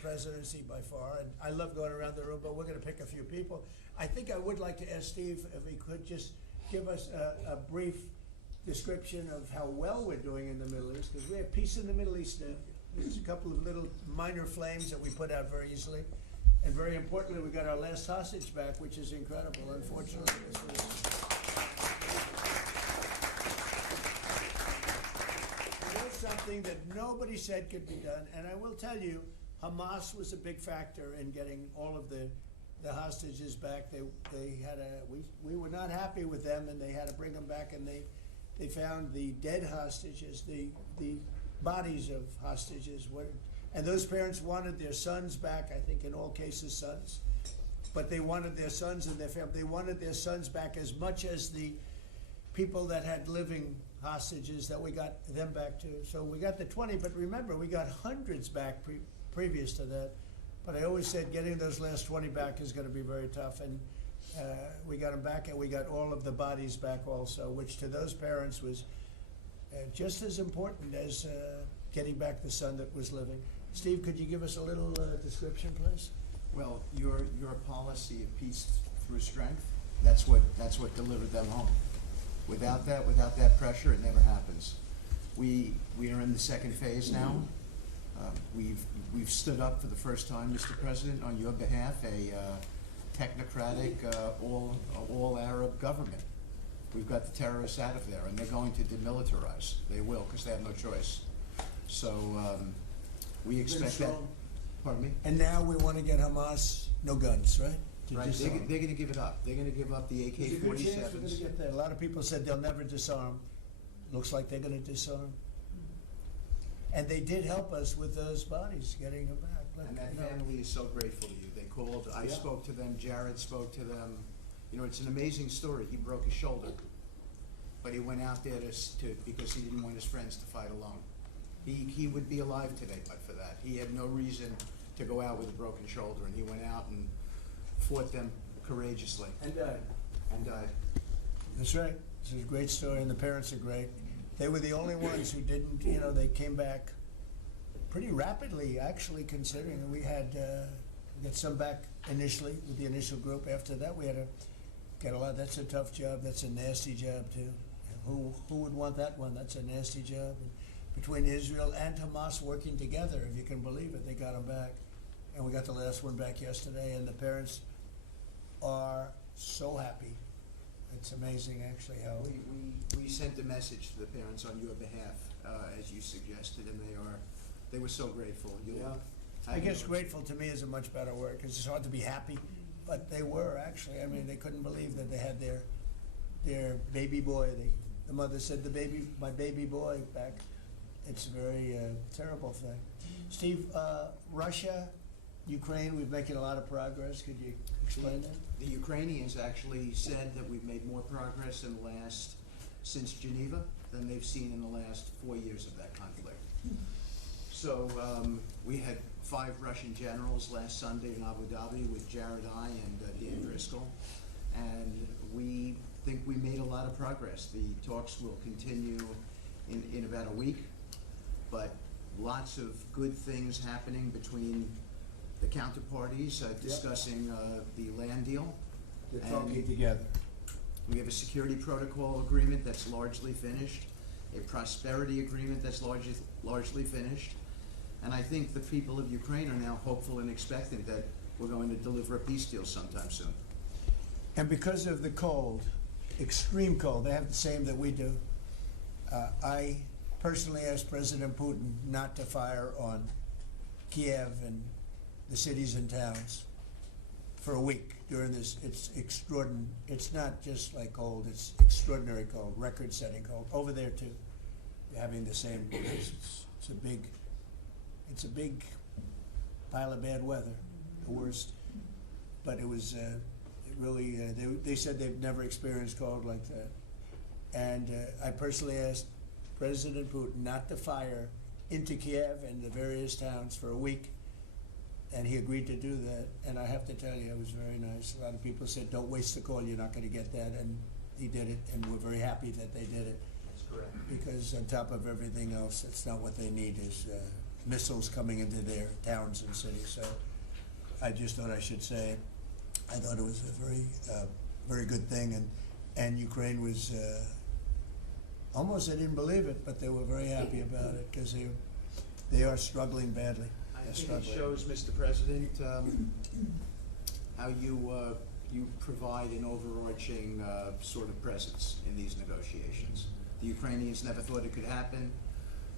presidency by far, and I love going around the room, but we're gonna pick a few people. I think I would like to ask Steve if he could just give us a brief description of how well we're doing in the Middle East, because we have peace in the Middle East now. There's a couple of little minor flames that we put out very easily. And very importantly, we got our last hostage back, which is incredible, unfortunately. It was something that nobody said could be done, and I will tell you, Hamas was a big factor in getting all of the hostages back. We were not happy with them, and they had to bring them back, and they found the dead hostages, the bodies of hostages. And those parents wanted their sons back, I think in all cases sons, but they wanted their sons and their family. They wanted their sons back as much as the people that had living hostages that we got them back too. So we got the 20, but remember, we got hundreds back previous to that. But I always said getting those last 20 back is going to be very tough, and we got them back, and we got all of the bodies back also, which to those parents was just as important as getting back the son that was living. Steve, could you give us a little description, please? Well, your policy of peace through strength, that's what delivered them home. Without that pressure, it never happens. We are in the second phase now. We've stood up for the first time, Mr. President, on your behalf, a technocratic, all Arab government. We've got the terrorists out of there, and they're going to demilitarize. They will, because they have no choice. So we expect that. Pardon me? And now we want to get Hamas no guns, right? Right. They're going to give it up. They're going to give up the AK-47s. There's a good chance we're going to get that. A lot of people said they'll never disarm. Looks like they're going to disarm. And they did help us with those bodies, getting them back. And that family is so grateful to you. They called. I spoke to them. Jared spoke to them. You know, it's an amazing story. He broke his shoulder, but he went out there because he didn't want his friends to fight alone. He would be alive today, but for that, he had no reason to go out with a broken shoulder, and he went out and fought them courageously. And died. And died. That's right. It's a great story, and the parents are great. They were the only ones who didn't, you know, they came back pretty rapidly, actually, considering we had get some back initially with the initial group. After that, we had to get a lot. That's a tough job. That's a nasty job, too. Who would want that one? That's a nasty job. between Israel and Hamas working together, if you can believe it. They got them back. And we got the last one back yesterday, and the parents are so happy. It's amazing, actually, how We sent a message to the parents on your behalf, as you suggested, and they were so grateful. I guess grateful to me is a much better word, because it's hard to be happy, but they were, actually. I mean, they couldn't believe that they had their baby boy. The mother said, my baby boy back. It's a very terrible thing. Steve, Russia, Ukraine, we're making a lot of progress. Could you explain that? The Ukrainians actually said that we've made more progress since Geneva than they've seen in the last 4 years of that conflict. So we had 5 Russian generals last Sunday in Abu Dhabi with Jared I and Dan Driscoll, and we think we made a lot of progress. The talks will continue in about a week, but lots of good things happening between the counterparties, discussing the land deal. They're talking together. We have a security protocol agreement that's largely finished, a prosperity agreement that's largely finished, and I think the people of Ukraine are now hopeful and expectant that we're going to deliver a peace deal sometime soon. And because of the cold, extreme cold, they have the same that we do. I personally asked President Putin not to fire on Kiev and the cities and towns for a week during this. It's extraordinary. It's not just like cold, it's extraordinary cold, record-setting cold. Over there too, they're having the same. It's a big pile of bad weather, the worst. But it was it really. They said they've never experienced cold like that. And I personally asked President Putin not to fire into Kiev and the various towns for a week. And he agreed to do that, and I have to tell you, it was very nice. A lot of people said, don't waste the call, you're not gonna get that, and he did it, and we're very happy that they did it. That's correct. Because on top of everything else, that's not what they need, is missiles coming into their towns and cities. So I just thought I should say it. I thought it was a very good thing, and Ukraine was, almost I didn't believe it, but they were very happy about it, because they are struggling badly. I think it shows, Mr. President, how you provide an overarching sort of presence in these negotiations. The Ukrainians never thought it could happen.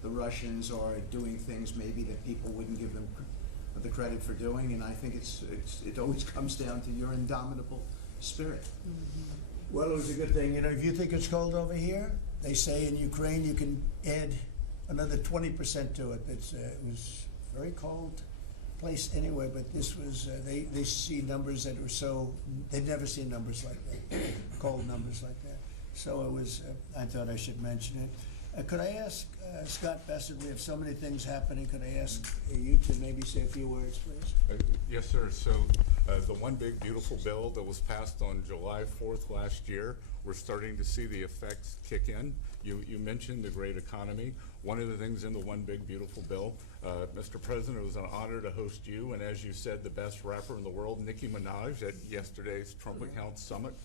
The Russians are doing things maybe that people wouldn't give them the credit for doing, and I think it always comes down to your indomitable spirit. Well, it was a good thing. You know, if you think it's cold over here, they say in Ukraine you can add another 20% to it. It was very cold place anyway, but this was, they see numbers that were so, they've never seen numbers like that, cold numbers like that. So it was, I thought I should mention it. Could I ask Scott Bessent, we have so many things happening, could I ask you to maybe say a few words, please? Yes, sir. So the one big beautiful bill that was passed on July 4th last year, we're starting to see the effects kick in. You mentioned the great economy. One of the things in the one big beautiful bill, Mr. President, it was an honor to host you, and as you said, the best rapper in the world, Nicki Minaj, at yesterday's Trump Accounts Summit.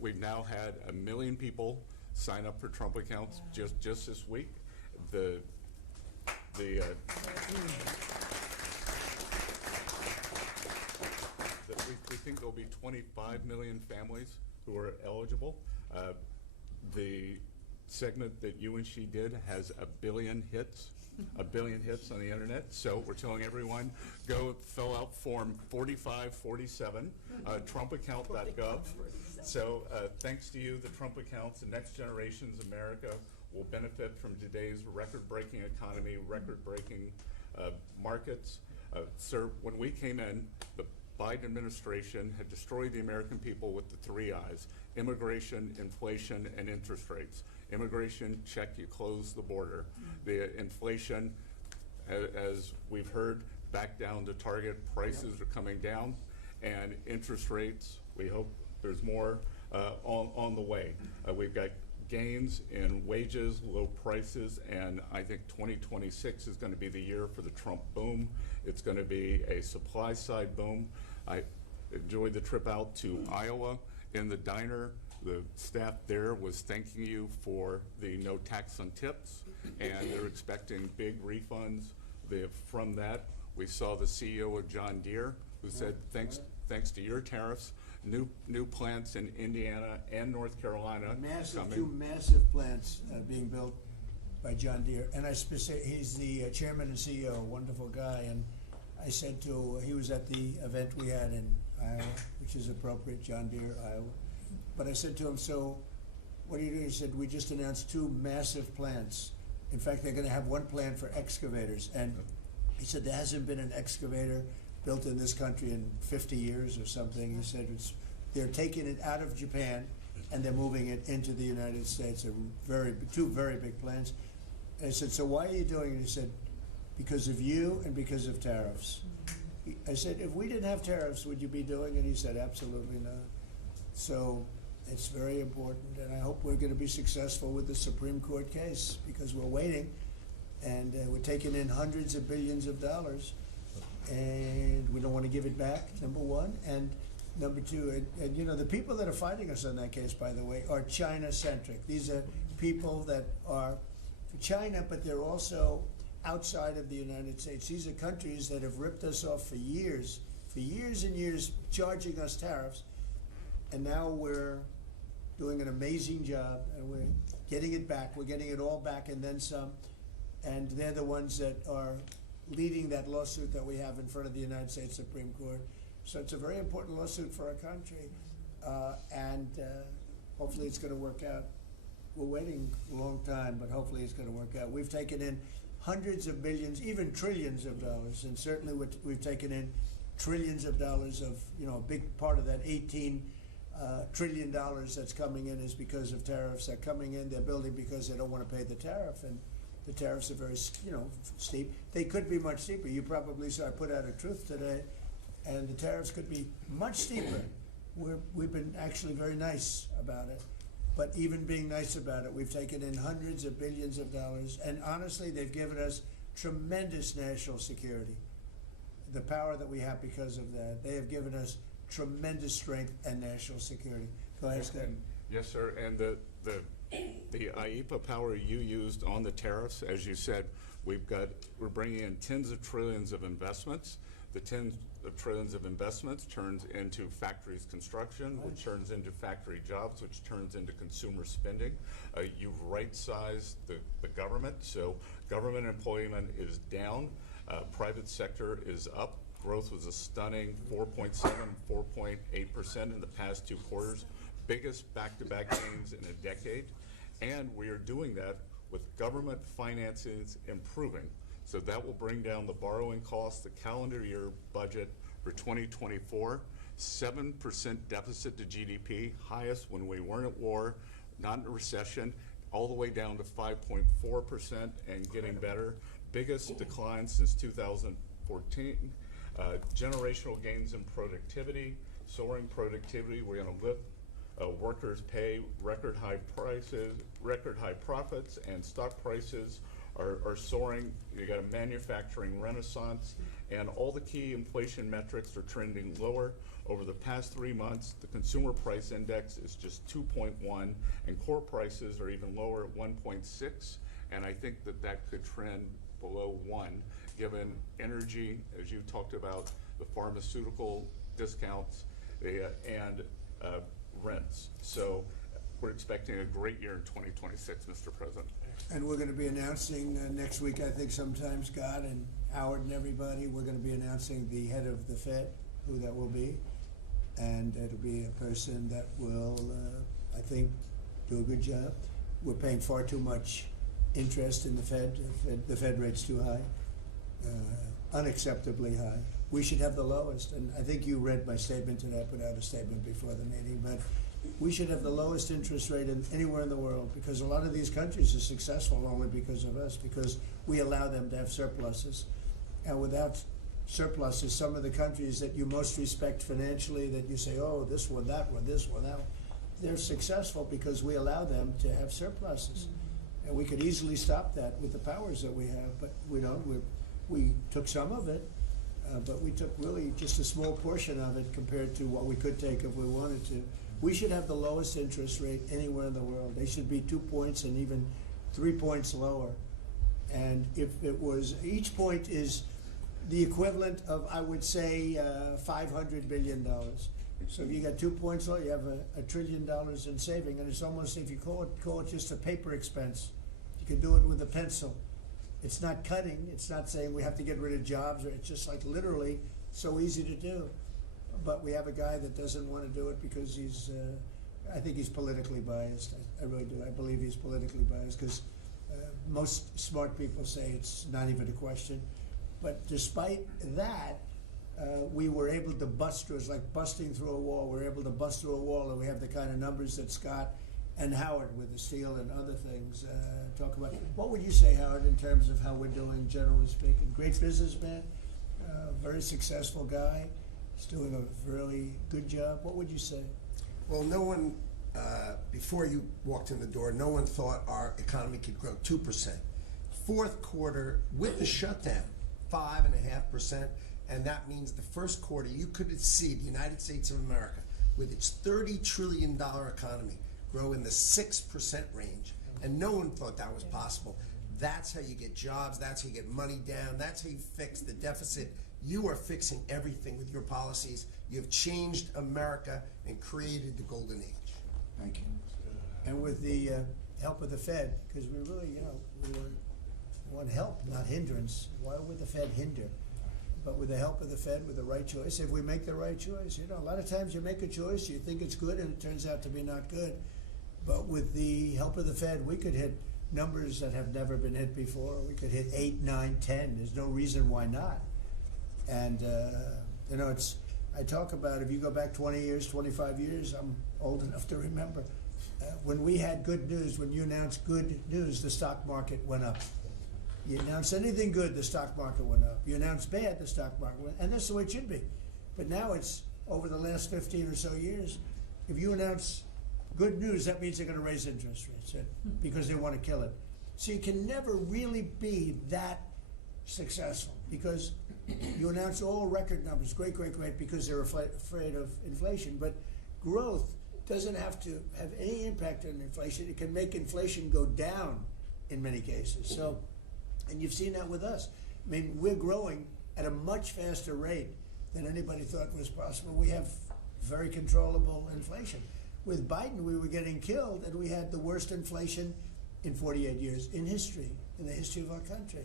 We've now had 1 million people sign up for Trump Accounts just this week. We think there'll be 25 million families who are eligible. The segment that you and she did has 1 billion hits. 1 billion hits on the internet. So we're telling everyone, go fill out form 4547, trumpaccount.gov. So thanks to you, the Trump accounts, the next generation's America will benefit from today's record-breaking economy, record-breaking markets. Sir, when we came in, the Biden administration had destroyed the American people with the 3 I's: immigration, inflation, and interest rates. Immigration, check, you close the border. The inflation, as we've heard, back down to target. Prices are coming down, and interest rates, we hope there's more on the way. We've got gains in wages, low prices, and I think 2026 is going to be the year for the Trump boom. It's going to be a supply side boom. I enjoyed the trip out to Iowa. In the diner, The staff there was thanking you for the no tax on tips, and they're expecting big refunds. From that, we saw the CEO of John Deere, who said, thanks to your tariffs, new plants in Indiana and North Carolina Massive, coming. two massive plants being built by John Deere, and he's the chairman and CEO, a wonderful guy. And I said he was at the event we had in Iowa, which is appropriate, John Deere, Iowa. But I said to him, so what are you doing? He said, we just announced two massive plants. In fact, they're going to have one plant for excavators. And he said, there hasn't been an excavator built in this country in 50 years or something. He said, they're taking it out of Japan and they're moving it into the United States. Two very big plants. And I said, so why are you doing it? He said, because of you and because of tariffs. I said, if we didn't have tariffs, would you be doing it? He said, absolutely not. So it's very important, and I hope we're going to be successful with the Supreme Court case, because we're waiting, and we're taking in hundreds of billions of dollars, and we don't want to give it back, number one. And number two, and you know, the people that are fighting us on that case, by the way, are China-centric. These are people that are for China, but they're also outside of the United States. These are countries that have ripped us off for years and years, charging us tariffs, and now we're doing an amazing job, and we're getting it back. We're getting it all back and then some. And they're the ones that are leading that lawsuit that we have in front of the United States Supreme Court. So it's a very important lawsuit for our country, and hopefully it's going to work out. We're waiting a long time, but hopefully it's going to work out. We've taken in hundreds of billions, even trillions of dollars, and certainly we've taken in trillions of dollars of, you know, a big part of that $18 trillion that's coming in is because of tariffs. They're coming in, they're building because they don't want to pay the tariff, and the tariffs are very, you know, steep. They could be much steeper. You probably saw I put out a truth today, and the tariffs could be much steeper. We've been actually very nice about it, but even being nice about it, we've taken in hundreds of billions of dollars, and honestly, they've given us tremendous national security. The power that we have because of that, they have given us tremendous strength and national security. Go ahead, Scott. Yes, sir. And the IEPA power you used on the tariffs, as you said, we're bringing in tens of trillions of investments. The tens of trillions of investments turns into factories construction, which turns into factory jobs, which turns into consumer spending. You've right-sized the government, so government employment is down. Private sector is up. Growth was a stunning 4.7, 4.8% in the past 2 quarters, biggest back-to-back gains in a decade. And we are doing that with government finances improving. So that will bring down the borrowing costs, the calendar year budget for 2024, 7% deficit to GDP, highest when we weren't at war, not in a recession, all the way down to 5.4% and getting better. Biggest decline since 2014. Generational gains in productivity, soaring productivity. We're going to lift workers' pay, record high prices, record high profits, and stock prices are soaring. You got a manufacturing renaissance, and all the key inflation metrics are trending lower. Over the past 3 months, the consumer price index is just 2.1, and core prices are even lower at 1.6, and I think that could trend below 1, given energy, as you talked about, the pharmaceutical discounts and rents. So we're expecting a great year in 2026, Mr. President. And we're going to be announcing next week, I think sometime, Scott and Howard and everybody, we're going to be announcing the head of the Fed, who that will be. And it'll be a person that will, I think, do a good job. We're paying far too much interest in the Fed. The Fed rate's too high, unacceptably high. We should have the lowest, and I think you read my statement today. I put out a statement before the meeting, but we should have the lowest interest rate anywhere in the world, because a lot of these countries are successful only because of us, because we allow them to have surpluses. And without surpluses, some of the countries that you most respect financially, that you say, oh, this one, that one, this one, that one, they're successful because we allow them to have surpluses. And we could easily stop that with the powers that we have, but we don't. We took some of it, but we took really just a small portion of it compared to what we could take if we wanted to. We should have the lowest interest rate anywhere in the world. They should be 2 points and even 3 points lower. And if it was, each point is the equivalent of, I would say, $500 billion. So if you got 2 points lower, you have $1 trillion in saving, and it's almost, if you call it just a paper expense. You can do it with a pencil. It's not cutting. It's not saying we have to get rid of jobs, or it's just like literally so easy to do. But we have a guy that doesn't want to do it because he's, I think he's politically biased. I really do. I believe he's politically biased because most smart people say it's not even a question. But despite that, we were able to bust through. It's like busting through a wall. We're able to bust through a wall, and we have the kind of numbers that Scott and Howard with the steel and other things talk about. What would you say, Howard, in terms of how we're doing, generally speaking? Great businessman, very successful guy. He's doing a really good job. What would you say? Well, no one, before you walked in the door, no one thought our economy could grow 2%. Fourth quarter, with the shutdown, 5.5%, and that means the first quarter, you could see the United States of America, with its $30 trillion economy, grow in the 6% range. And no one thought that was possible. That's how you get jobs, that's how you get money down, that's how you fix the deficit. You are fixing everything with your policies. You have changed America and created the golden age. Thank you. And with the help of the Fed, because we really, we want help, not hindrance. Why would the Fed hinder? But with the help of the Fed, with the right choice, if we make the right choice, a lot of times you make a choice, you think it's good, and it turns out to be not good. But with the help of the Fed, we could hit numbers that have never been hit before. We could hit 8, 9, 10. There's no reason why not. And, I talk about, if you go back 20 years, 25 years, I'm old enough to remember, when we had good news, when you announced good news, the stock market went up. You announced anything good, the stock market went up. You announced bad, the stock market went up. And that's the way it should be. But now it's, over the last 15 or so years, if you announce good news, that means they're going to raise interest rates because they want to kill it. So you can never really be that successful because you announce all record numbers, great, because they're afraid of inflation. But growth doesn't have to have any impact on inflation. It can make inflation go down in many cases. So, and you've seen that with us. I mean, we're growing at a much faster rate than anybody thought was possible. We have very controllable inflation. With Biden, we were getting killed, and we had the worst inflation in 48 years in history, in the history of our country.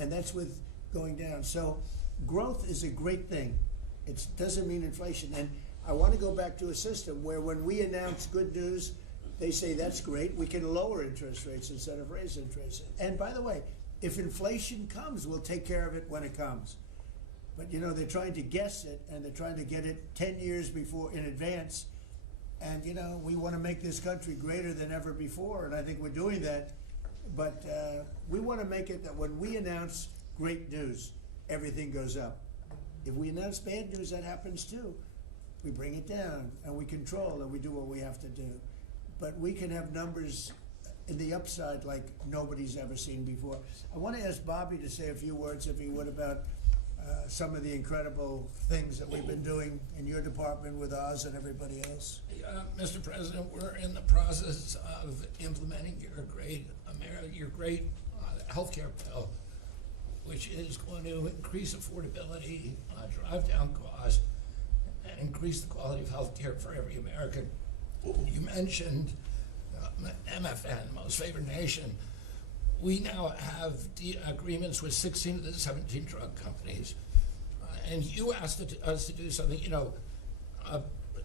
And that's with going down. So growth is a great thing. It doesn't mean inflation. And I want to go back to a system where when we announce good news, they say that's great. We can lower interest rates instead of raise interest rates. And by the way, if inflation comes, we'll take care of it when it comes. But they're trying to guess it, and they're trying to get it 10 years before in advance. And we want to make this country greater than ever before, and I think we're doing that. But we want to make it that when we announce great news, everything goes up. If we announce bad news, that happens too. We bring it down, and we control, and we do what we have to do. But we can have numbers in the upside like nobody's ever seen before. I want to ask Bobby to say a few words, if he would, about some of the incredible things that we've been doing in your department with Oz and everybody else. Mr. President, we're in the process of implementing your great healthcare bill, which is going to increase affordability, drive down costs, and increase the quality of healthcare for every American. You mentioned MFN, Most Favored Nation. We now have agreements with 16 of the 17 drug companies. And you asked us to do something.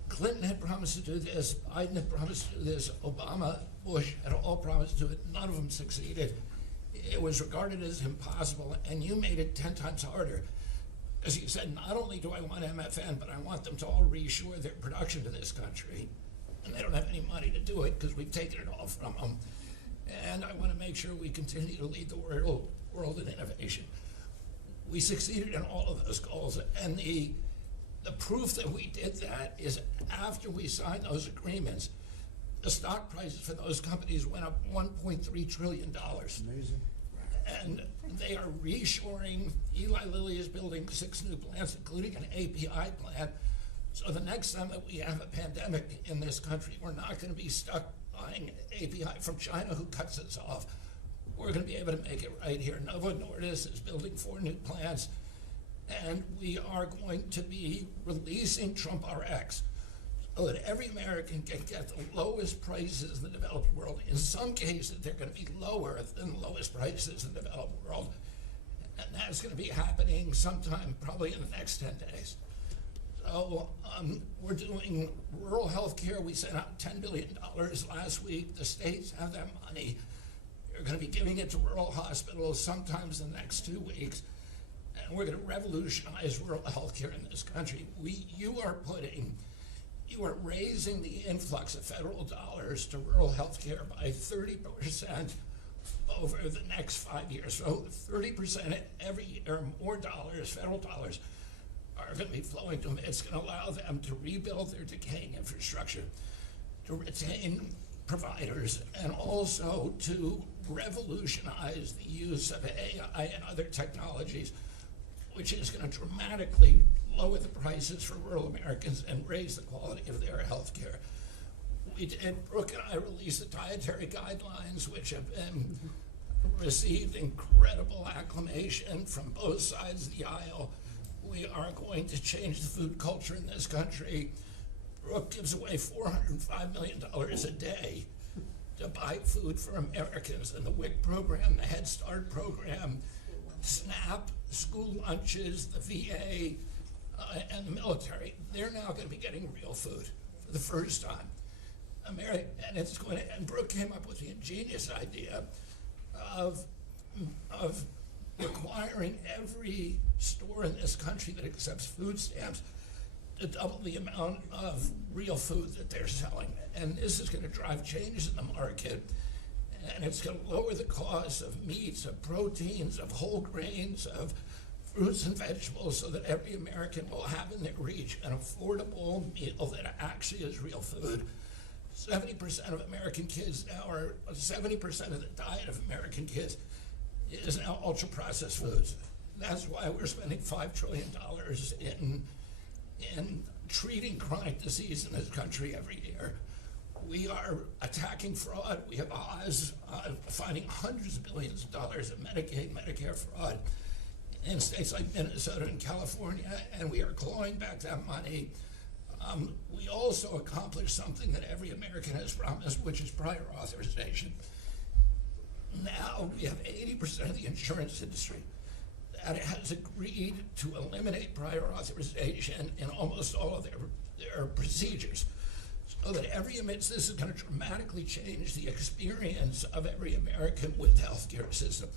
Clinton had promised to do this, Biden had promised to do this, Obama, Bush had all promised to do it. None of them succeeded. It was regarded as impossible, and you made it 10 times harder. As you said, not only do I want MFN, but I want them to all reshore their production to this country. And they don't have any money to do it because we've taken it all from them. And I want to make sure we continue to lead the world in innovation. We succeeded in all of those goals, and the proof that we did that is after we signed those agreements, the stock prices for those companies went up $1.3 trillion. Amazing. And they are reshoring. Eli Lilly is building 6 new plants, including an API plant. So the next time that we have a pandemic in this country, we're not going to be stuck buying API from China who cuts us off. We're going to be able to make it right here. Novo Nordisk is building 4 new plants, and we are going to be releasing Trump RX so that every American can get the lowest prices in the developed world. In some cases, they're going to be lower than the lowest prices in the developed world. And that's going to be happening sometime probably in the next 10 days. So we're doing rural health care. We sent out $10 billion last week. The states have that money. They're going to be giving it to rural hospitals sometimes in the next 2 weeks. And we're going to revolutionize rural health care in this country. You are raising the influx of federal dollars to rural health care by 30% over the next 5 years. So 30% every year, more dollars, federal dollars, are going to be flowing to them. It's going to allow them to rebuild their decaying infrastructure, to retain providers, and also to revolutionize the use of AI and other technologies, which is going to dramatically lower the prices for rural Americans and raise the quality of their health care. Brooke and I released the dietary guidelines, which have been received incredible acclamation from both sides of the aisle. We are going to change the food culture in this country. Brooke gives away $405 million a day to buy food for Americans. And the WIC program, the Head Start program, SNAP, school lunches, the VA, and the military, they're now going to be getting real food for the first time. And Brooke came up with the ingenious idea of requiring every store in this country that accepts food stamps to double the amount of real food that they're selling. And this is going to drive changes in the market, and it's going to lower the cost of meats, of proteins, of whole grains, of fruits and vegetables, so that every American will have in their reach an affordable meal that actually is real food. 70% of American kids now are, 70% of the diet of American kids is now ultra-processed foods. That's why we're spending $5 trillion in treating chronic disease in this country every year. We are attacking fraud. We have Oz finding hundreds of billions of dollars of Medicaid, Medicare fraud in states like Minnesota and California, and we are clawing back that money. We also accomplished something that every American has promised, which is prior authorization. Now we have 80% of the insurance industry that has agreed to eliminate prior authorization in almost all of their procedures. So that this is going to dramatically change the experience of every American with the healthcare system.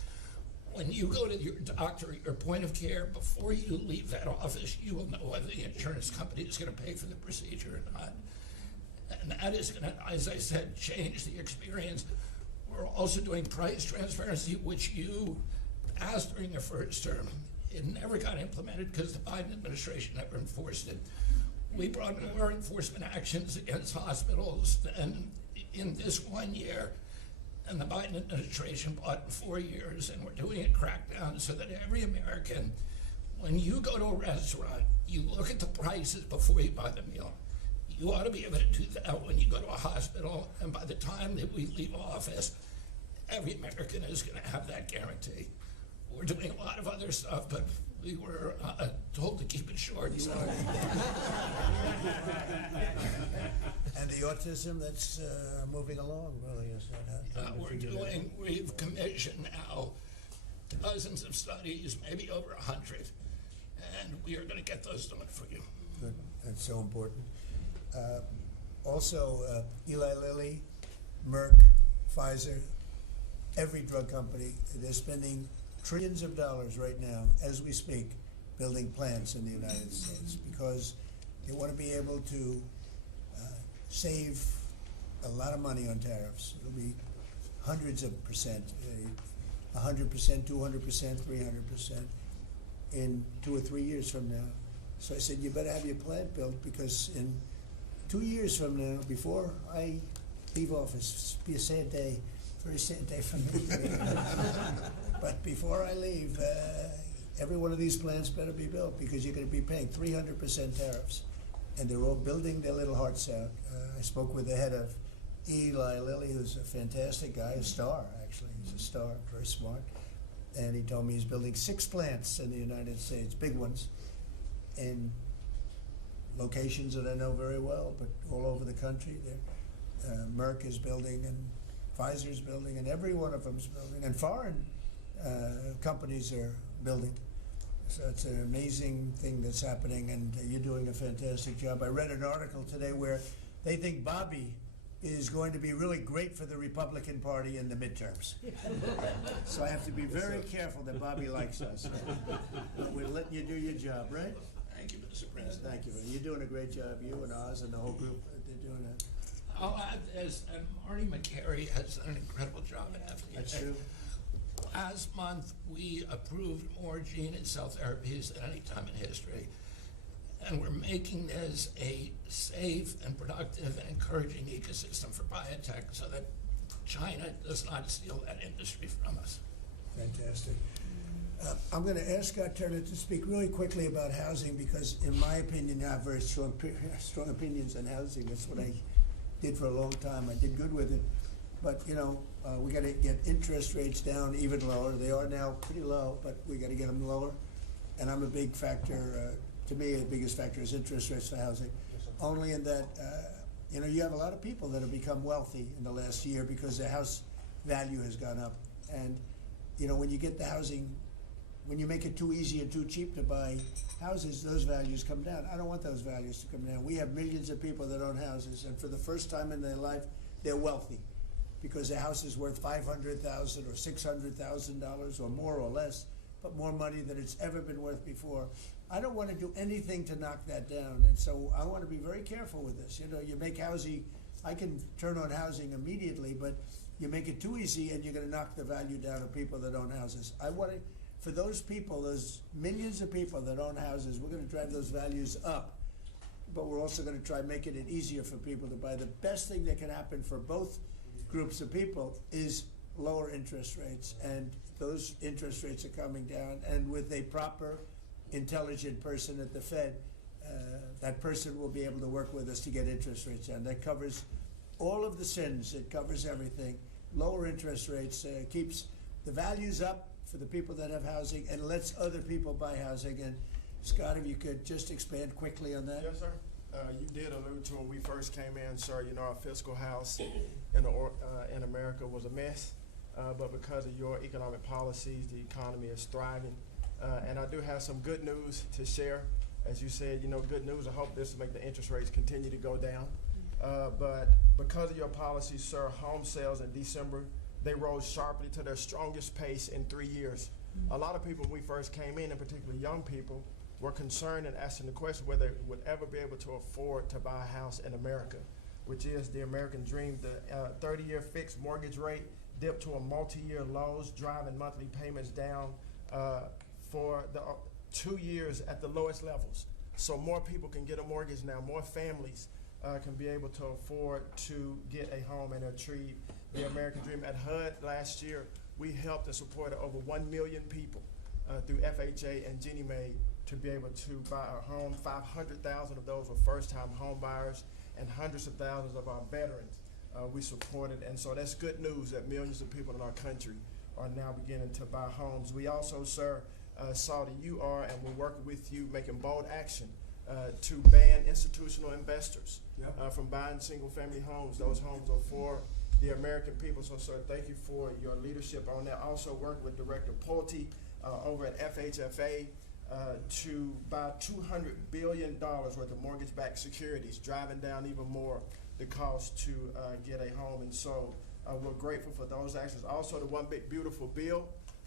When you go to your doctor, your point of care, before you leave that office, you will know whether the insurance company is going to pay for the procedure or not. And that is going to, as I said, change the experience. We're also doing price transparency, which you asked during your first term. It never got implemented because the Biden administration never enforced it. We brought more enforcement actions against hospitals than in this 1 year, and the Biden administration bought in 4 years, and we're doing a crackdown so that every American, when you go to a restaurant, you look at the prices before you buy the meal. You ought to be able to do that when you go to a hospital, and by the time that we leave office, every American is going to have that guarantee. We're doing a lot of other stuff, but we were told to keep it short. So. And the autism that's moving along, really, is that? We've commissioned now dozens of studies, maybe over 100, and we are going to get those done for you. Good. That's so important. Also, Eli Lilly, Merck, Pfizer, every drug company, they're spending trillions of dollars right now, as we speak, building plants in the United States because they want to be able to save a lot of money on tariffs. It'll be hundreds of percent, 100%, 200%, 300% in 2 or 3 years from now. So I said, you better have your plant built because in 2 years from now, before I leave office, it'll be a sad day, very sad day for me. But before I leave, every one of these plants better be built because you're going to be paying 300% tariffs. and they're all building their little hearts out. I spoke with the head of Eli Lilly, who's a fantastic guy, a star actually. He's a star, very smart. And he told me he's building 6 plants in the United States, big ones, in locations that I know very well, but all over the country. Merck is building, and Pfizer's building, and every one of them's building, and foreign companies are building. So it's an amazing thing that's happening, and you're doing a fantastic job. I read an article today where they think Bobby is going to be really great for the Republican Party in the midterms. So I have to be very careful that Bobby likes us. But we're letting you do your job, right? Thank you, Mr. President. Thank you. You're doing a great job. You and Oz and the whole group, they're doing it. I'll add this, and Marty McCary has done an incredible job at FDA. That's true. Last month, we approved more gene and cell therapies than any time in history. And we're making this a safe and productive and encouraging ecosystem for biotech so that China does not steal that industry from us. Fantastic. I'm going to ask Scott Turner to speak really quickly about housing because, in my opinion, I have very strong opinions on housing. That's what I did for a long time. I did good with it. But, you know, we got to get interest rates down even lower. They are now pretty low, but we got to get them lower. And I'm a big factor. To me, the biggest factor is interest rates for housing. Only in that, you know, you have a lot of people that have become wealthy in the last year because their house value has gone up. And, you know, when you get the housing, when you make it too easy and too cheap to buy houses, those values come down. I don't want those values to come down. We have millions of people that own houses, and for the first time in their life, they're wealthy because their house is worth $500,000 or $600,000 or more or less, but more money than it's ever been worth before. I don't want to do anything to knock that down, and so I want to be very careful with this. You know, you make housing, I can turn on housing immediately, but you make it too easy and you're going to knock the value down of people that own houses. I want to, for those people, those millions of people that own houses, we're going to drive those values up, but we're also going to try making it easier for people to buy. The best thing that can happen for both groups of people is lower interest rates, and those interest rates are coming down, and with a proper intelligent person at the Fed, that person will be able to work with us to get interest rates down. That covers all of the sins. It covers everything. Lower interest rates keeps the values up for the people that have housing and lets other people buy housing. And Scott, if you could just expand quickly on that. Yes, sir. You did allude to when we first came in, sir. You know, our fiscal house in America was a mess, but because of your economic policies, the economy is thriving. And I do have some good news to share. As you said, you know, good news. I hope this will make the interest rates continue to go down. But because of your policies, sir, home sales in December, they rose sharply to their strongest pace in 3 years. A lot of people, when we first came in, and particularly young people, were concerned and asking the question whether they would ever be able to afford to buy a house in America, which is the American dream. The 30-year fixed mortgage rate dipped to a multi-year lows, driving monthly payments down for the 2 years at the lowest levels. So more people can get a mortgage now, more families can be able to afford to get a home and achieve the American dream. At HUD last year, we helped and supported over 1 million people through FHA and Ginnie Mae to be able to buy a home. 500,000 of those were first-time home buyers, and hundreds of thousands of our veterans we supported. And so that's good news that millions of people in our country are now beginning to buy homes. We also, sir, saw that you are, and we're working with you, making bold action to ban institutional investors from buying single-family homes. Those homes are for the American people. So, sir, thank you for your leadership on that. Also working with Director Pulte over at FHFA to buy $200 billion worth of mortgage-backed securities, driving down even more the cost to get a home. And so we're grateful for those actions. Also, the One Big Beautiful Bill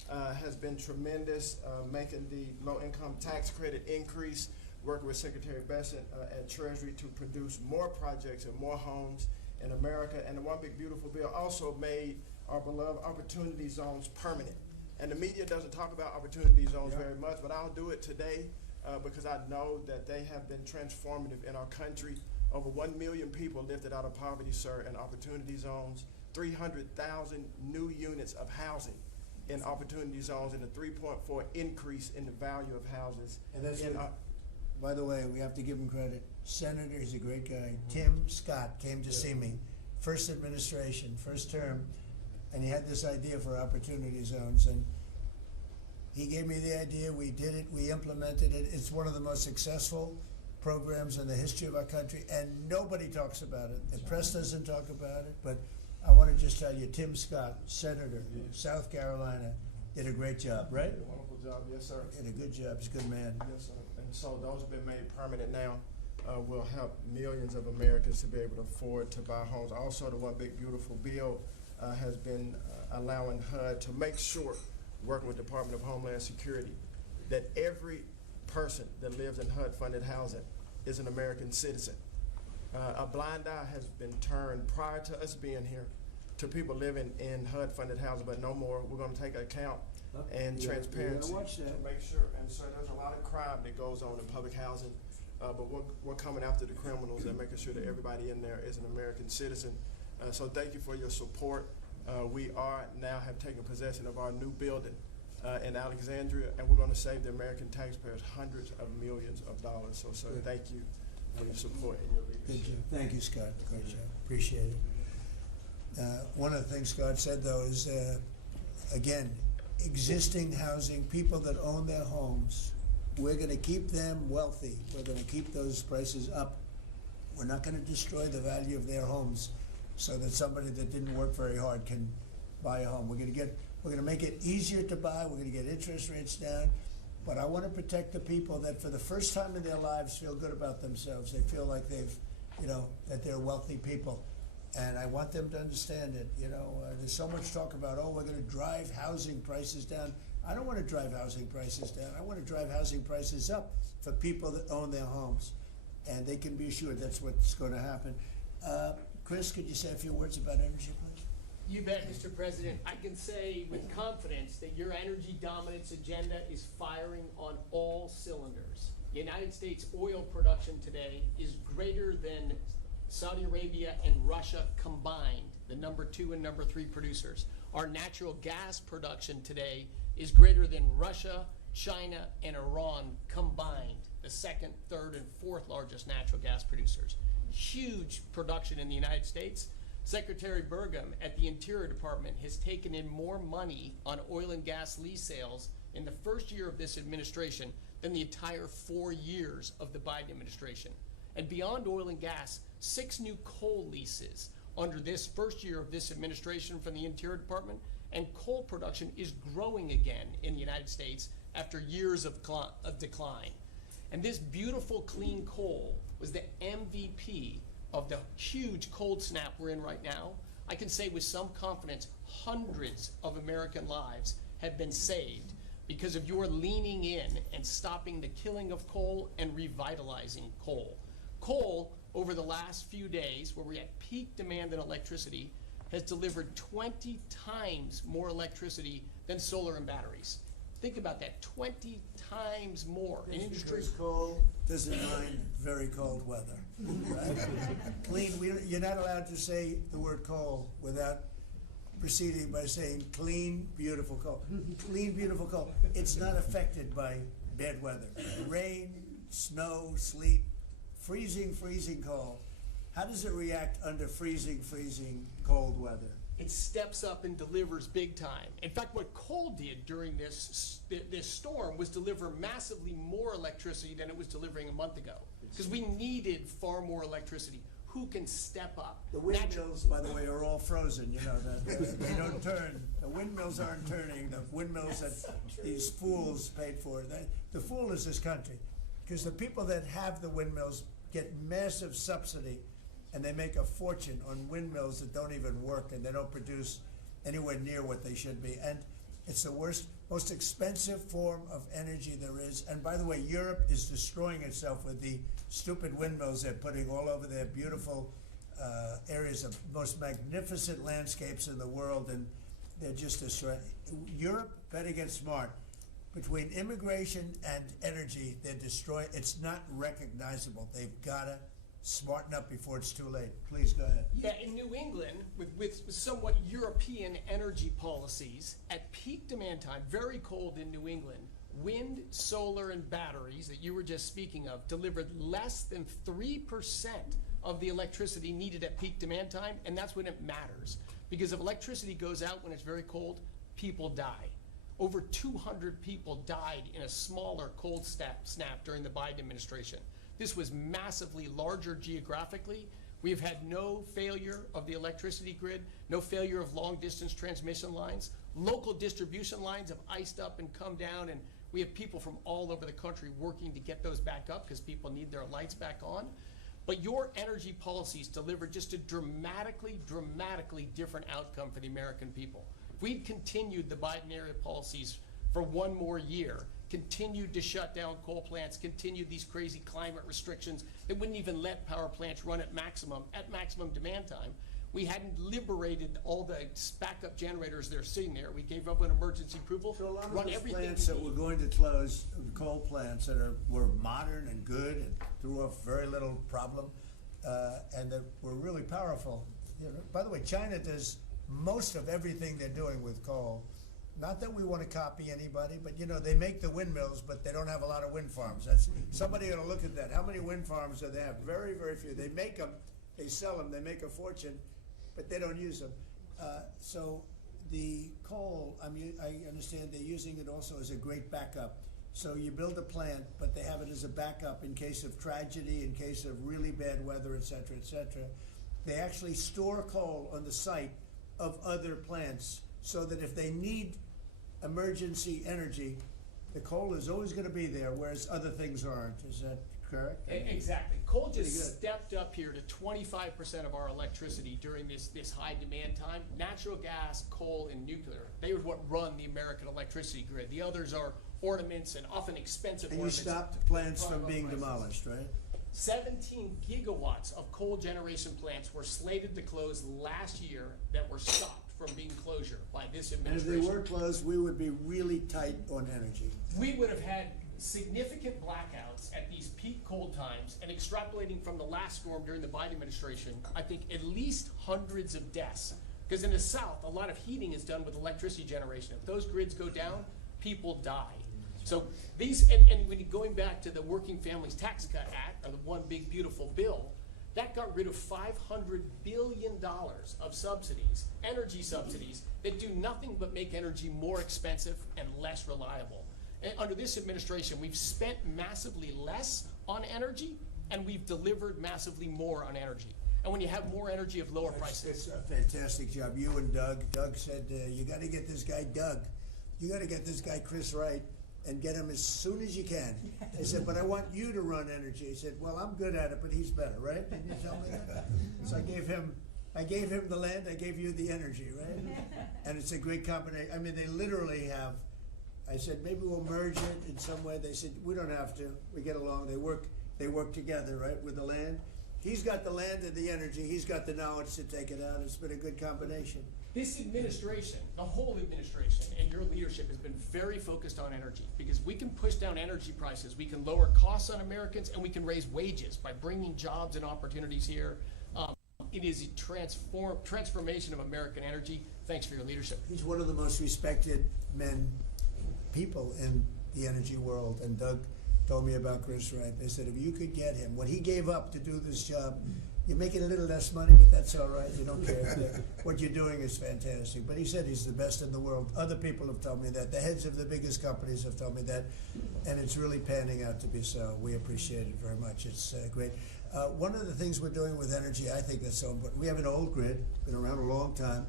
has been tremendous, making the low-income tax credit increase, working with Secretary Bessent at Treasury to produce more projects and more homes in America. And the One Big Beautiful Bill also made our beloved opportunity zones permanent. And the media doesn't talk about opportunity zones very much, but I'll do it today because I know that they have been transformative in our country. Over 1 million people lifted out of poverty, sir, in opportunity zones, 300,000 new units of housing in opportunity zones, and a 3.4 increase in the value of houses. And that's by the way, we have to give them credit. Senator, he's a great guy. Tim Scott came to see me, first administration, first term, and he had this idea for opportunity zones, and he gave me the idea. We did it. We implemented it. It's one of the most successful programs in the history of our country, and nobody talks about it. The press doesn't talk about it, but I want to just tell you, Tim Scott, Senator, South Carolina, did a great job, right? Did a wonderful job, yes, sir. Did a good job. He's a good man. Yes, sir. And so those have been made permanent now. Will help millions of Americans to be able to afford to buy homes. Also, the One Big Beautiful Bill has been allowing HUD to make sure, working with Department of Homeland Security, that every person that lives in HUD-funded housing is an American citizen. A blind eye has been turned prior to us being here to people living in HUD-funded housing, but no more. We're going to take account and transparency to make sure. And so there's a lot of crime that goes on in public housing, but we're coming after the criminals and making sure that everybody in there is an American citizen. So thank you for your support. We are now have taken possession of our new building in Alexandria, and we're going to save the American taxpayers hundreds of millions of dollars. So, sir, thank you for your support and your leadership. Good job. Thank you, Scott. Great job. Appreciate it. One of the things Scott said, though, is, again, existing housing, people that own their homes, we're going to keep them wealthy. We're going to keep those prices up. We're not going to destroy the value of their homes so that somebody that didn't work very hard can buy a home. We're going to make it easier to buy. We're going to get interest rates down. But I want to protect the people that for the first time in their lives feel good about themselves. They feel like they've, that they're wealthy people. And I want them to understand it. There's so much talk about, we're going to drive housing prices down. I don't want to drive housing prices down. I want to drive housing prices up for people that own their homes. And they can be assured that's what's going to happen. Chris, could you say a few words about energy, please? You bet, Mr. President. I can say with confidence that your energy dominance agenda is firing on all cylinders. The United States oil production today is greater than Saudi Arabia and Russia combined, the number 2 and number 3 producers. Our natural gas production today is greater than Russia, China, and Iran combined, the 2nd, 3rd, and 4th largest natural gas producers. Huge production in the United States. Secretary Burgum at the Interior Department has taken in more money on oil and gas lease sales in the first year of this administration than the entire 4 years of the Biden administration. And beyond oil and gas, 6 new coal leases under this first year of this administration from the Interior Department, and coal production is growing again in the United States after years of decline. And this beautiful clean coal was the MVP of the huge cold snap we're in right now. I can say with some confidence, hundreds of American lives have been saved because of your leaning in and stopping the killing of coal and revitalizing coal. Coal, over the last few days, where we're at peak demand in electricity, has delivered 20 times more electricity than solar and batteries. Think about that, 20 times more. It's because coal doesn't mind very cold weather. Right? Clean, you're not allowed to say the word coal without proceeding by saying clean, beautiful coal. Clean, beautiful coal. It's not affected by bad weather. Rain, snow, sleet, freezing cold. How does it react under freezing cold weather? It steps up and delivers big time. In fact, what coal did during this storm was deliver massively more electricity than it was delivering a month ago, because we needed far more electricity. Who can step up? The windmills, by the way, are all frozen. They don't turn. The windmills aren't turning. The windmills that these fools paid for. The fool is this country, because the people that have the windmills get massive subsidy, and they make a fortune on windmills that don't even work, and they don't produce anywhere near what they should be. And it's the worst, most expensive form of energy there is. And by the way, Europe is destroying itself with the stupid windmills they're putting all over their beautiful areas of most magnificent landscapes in the world, and they're just destroying. Europe better get smart. Between immigration and energy, they're destroying. It's not recognizable. They've got to smarten up before it's too late. Please go ahead. Yeah, in New England, with somewhat European energy policies, at peak demand time, very cold in New England, wind, solar, and batteries that you were just speaking of delivered less than 3% of the electricity needed at peak demand time, and that's when it matters. Because if electricity goes out when it's very cold, people die. Over 200 people died in a smaller cold snap during the Biden administration. This was massively larger geographically. We have had no failure of the electricity grid, no failure of long-distance transmission lines. Local distribution lines have iced up and come down, and we have people from all over the country working to get those back up because people need their lights back on. But your energy policies delivered just a dramatically different outcome for the American people. If we'd continued the Biden-era policies for one more year, continued to shut down coal plants, continued these crazy climate restrictions that wouldn't even let power plants run at maximum demand time, we hadn't liberated all the backup generators that are sitting there. We gave up an emergency approval, So a lot of run those everything. plants that were going to close, coal plants that were modern and good and threw off very little problem, and that were really powerful. You know, by the way, China does most of everything they're doing with coal. Not that we want to copy anybody, but you know, they make the windmills, but they don't have a lot of wind farms. That's somebody ought to look at that. How many wind farms do they have? Very, very few. They make them, they sell them, they make a fortune, but they don't use them. So the coal, I mean, I understand they're using it also as a great backup. So you build a plant, but they have it as a backup in case of tragedy, in case of really bad weather, et cetera, et cetera. They actually store coal on the site of other plants so that if they need emergency energy, the coal is always going to be there, whereas other things aren't. Is that correct? Exactly. Coal Pretty just good. stepped up here to 25% of our electricity during this high demand time. Natural gas, coal, and nuclear. They are what run the American electricity grid. The others are ornaments and often expensive And you ornaments. stopped plants from Product being prices. demolished, right? 17 gigawatts of coal generation plants were slated to close last year that were stopped from being closure by this And if administration. they were closed, we would be really tight on energy. We would have had significant blackouts at these peak cold times, and extrapolating from the last storm during the Biden administration, I think at least hundreds of deaths. Because in the South, a lot of heating is done with electricity generation. If those grids go down, people die. So these, and when going back to the Working Families Tax Cut Act, or the One Big Beautiful Bill, that got rid of $500 billion of subsidies, energy subsidies, that do nothing but make energy more expensive and less reliable. And under this administration, we've spent massively less on energy, and we've delivered massively more on energy. And when you have more energy of lower prices. It's a fantastic job. You and Doug. Doug said, you got to get this guy Doug. You got to get this guy Chris Wright and get him as soon as you can. I said, but I want you to run energy. He said, well, I'm good at it, but he's better, right? Did you tell me that? So I gave him the land, I gave you the energy, right? And it's a great combination. I mean, they literally have, I said, maybe we'll merge it in some way. They said, we don't have to. We get along. They work together, right, with the land. He's got the land and the energy. He's got the knowledge to take it out. It's been a good combination. This administration, the whole administration, and your leadership has been very focused on energy, because we can push down energy prices, we can lower costs on Americans, and we can raise wages by bringing jobs and opportunities here. It is a transformation of American energy. Thanks for your leadership. He's one of the most respected people in the energy world. And Doug told me about Chris Wright. They said, if you could get him, what he gave up to do this job, you're making a little less money, but that's all right. You don't care. What you're doing is fantastic. But he said he's the best in the world. Other people have told me that. The heads of the biggest companies have told me that. And it's really panning out to be so. We appreciate it very much. It's great. One of the things we're doing with energy, I think that's so important. We have an old grid, been around a long time,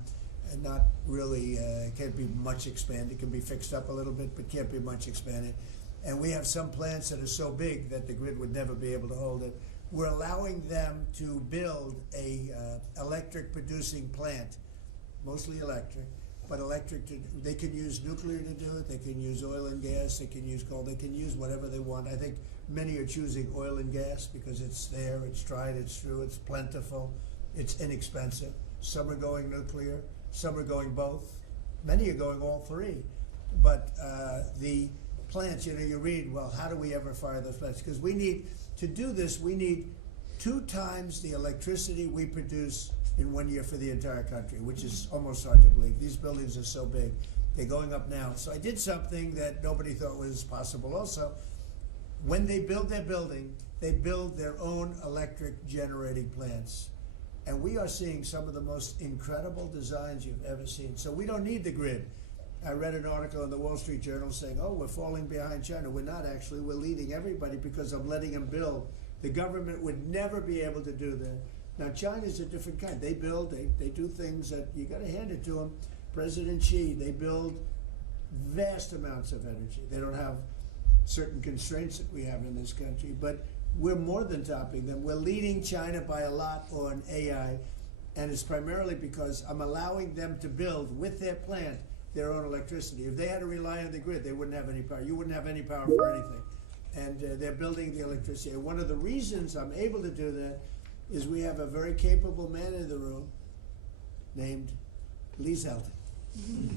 and not really, can't be much expanded. It can be fixed up a little bit, but can't be much expanded. And we have some plants that are so big that the grid would never be able to hold it. We're allowing them to build a electric producing plant, mostly electric, but they can use nuclear to do it, they can use oil and gas, they can use coal, they can use whatever they want. I think many are choosing oil and gas because it's there, it's tried, it's true, it's plentiful, it's inexpensive. Some are going nuclear, some are going both. Many are going all three. But the plants, you read, well, how do we ever fire those plants? Because to do this, we need 2 times the electricity we produce in 1 year for the entire country, which is almost hard to believe. These buildings are so big. They're going up now. So I did something that nobody thought was possible also. When they build their building, they build their own electric generating plants. And we are seeing some of the most incredible designs you've ever seen. So we don't need the grid. I read an article in the Wall Street Journal saying, oh, we're falling behind China. We're not actually. We're leading everybody because I'm letting them build. The government would never be able to do that. Now, China's a different kind. They build, they do things that you got to hand it to them. President Xi, they build vast amounts of energy. They don't have certain constraints that we have in this country, but we're more than topping them. We're leading China by a lot on AI, and it's primarily because I'm allowing them to build with their plant their own electricity. If they had to rely on the grid, they wouldn't have any power. You wouldn't have any power for anything. And they're building the electricity. And one of the reasons I'm able to do that is we have a very capable man in the room named Lee Zeldin.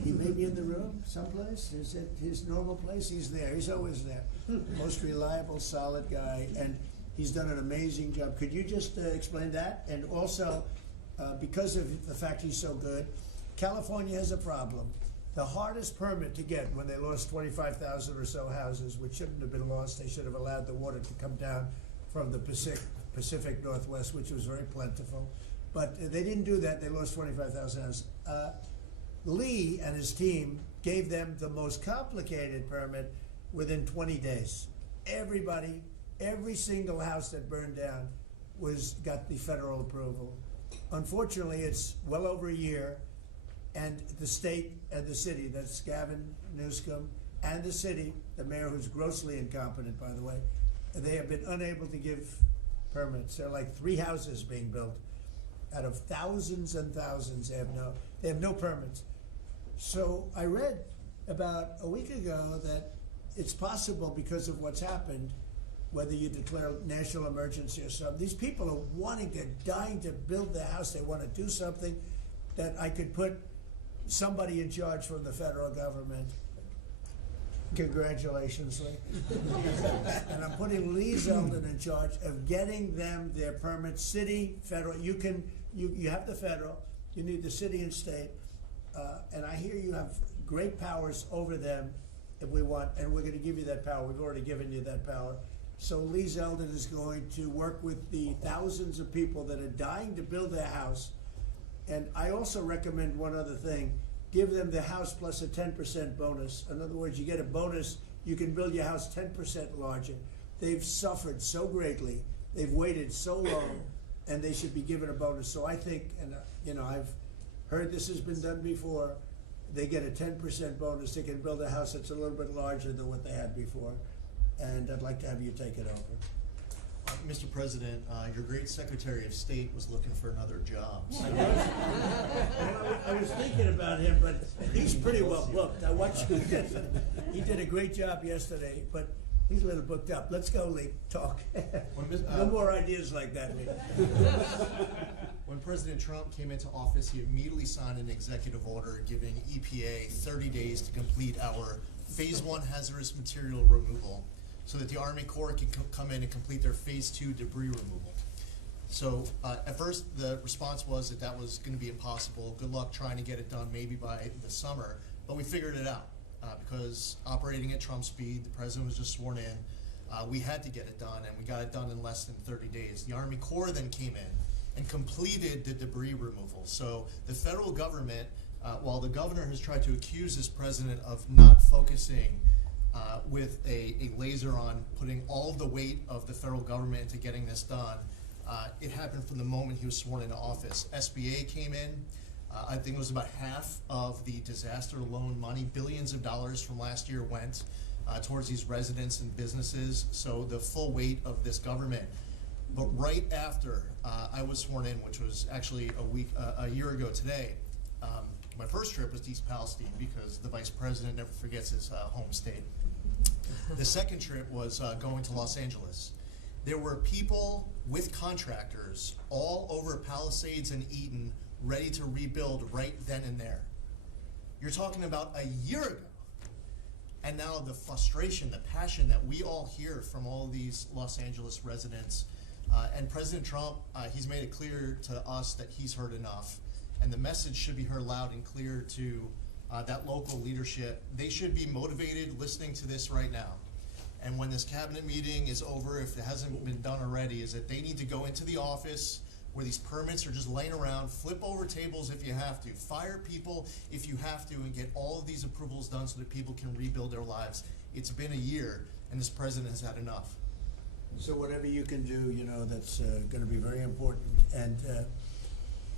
He may be in the room someplace. Is it his normal place? He's there. He's always there. Most reliable, solid guy, and he's done an amazing job. Could you just explain that? And also, because of the fact he's so good, California has a problem. The hardest permit to get when they lost 25,000 or so houses, which shouldn't have been lost, they should have allowed the water to come down from the Pacific Northwest, which was very plentiful. But they didn't do that. They lost 25,000 houses. Lee and his team gave them the most complicated permit within 20 days. Everybody, every single house that burned down got the federal approval. Unfortunately, it's well over a year, and the state and the city, that's Gavin Newsom, and the city, the mayor who's grossly incompetent, by the way, they have been unable to give permits. There are like 3 houses being built out of thousands and thousands. They have no permits. So I read about a week ago that it's possible, because of what's happened, whether you declare national emergency or something, these people are dying to build their house. They want to do something, that I could put somebody in charge from the federal government. Congratulations, Lee. And I'm putting Lee Zeldin in charge of getting them their permits, city, federal. You have the federal, you need the city and state, and I hear you have great powers over them if we want, and we're going to give you that power. We've already given you that power. So Lee Zeldin is going to work with the thousands of people that are dying to build their house. And I also recommend one other thing. Give them the house plus a 10% bonus. In other words, you get a bonus, you can build your house 10% larger. They've suffered so greatly, they've waited so long, and they should be given a bonus. So I think, and I've heard this has been done before, they get a 10% bonus. They can build a house that's a little bit larger than what they had before. And I'd like to have you take it over. Mr. President, your great Secretary of State was looking for another job. I was thinking about him, but he's pretty well booked. I watched him. He did a great job yesterday, but he's a little booked up. Let's go, Lee. Talk. No more ideas like that, Lee. When President Trump came into office, he immediately signed an executive order giving EPA 30 days to complete our Phase 1 hazardous material removal, so that the Army Corps can come in and complete their Phase 2 debris removal. So at first the response was that was going to be impossible. Good luck trying to get it done maybe by the summer. But we figured it out because operating at Trump speed, the president was just sworn in. We had to get it done, and we got it done in less than 30 days. The Army Corps then came in and completed the debris removal. So the federal government, while the governor has tried to accuse this president of not focusing with a laser on putting all of the weight of the federal government into getting this done, it happened from the moment he was sworn into office. SBA came in. I think it was about half of the disaster loan money, billions of dollars from last year, went towards these residents and businesses. So the full weight of this government. But right after I was sworn in, which was actually a year ago today, my first trip was to East Palestine, because the vice president never forgets his home state. The second trip was going to Los Angeles. There were people with contractors all over Palisades and Eaton ready to rebuild right then and there. You're talking about a year ago. And now the frustration, the passion that we all hear from all these Los Angeles residents, and President Trump, he's made it clear to us that he's heard enough. And the message should be heard loud and clear to that local leadership, they should be motivated listening to this right now. And when this cabinet meeting is over, if it hasn't been done already, is that they need to go into the office where these permits are just laying around, flip over tables if you have to, fire people if you have to, and get all of these approvals done so that people can rebuild their lives. It's been a year, and this president has had enough. So whatever you can do, you know, that's going to be very important. And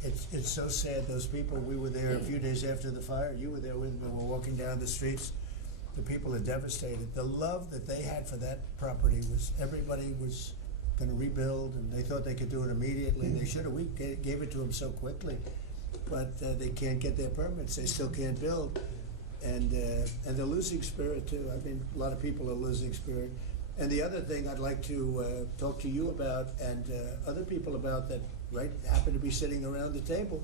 it's so sad. Those people, we were there a few days after the fire. You were there with me. We're walking down the streets. The people are devastated. The love that they had for that property was everybody was going to rebuild, and they thought they could do it immediately. They should have. We gave it to them so quickly, but they can't get their permits. They still can't build, and they're losing spirit too. I mean, a lot of people are losing spirit. And the other thing I'd like to talk to you about and other people about that happen to be sitting around the table.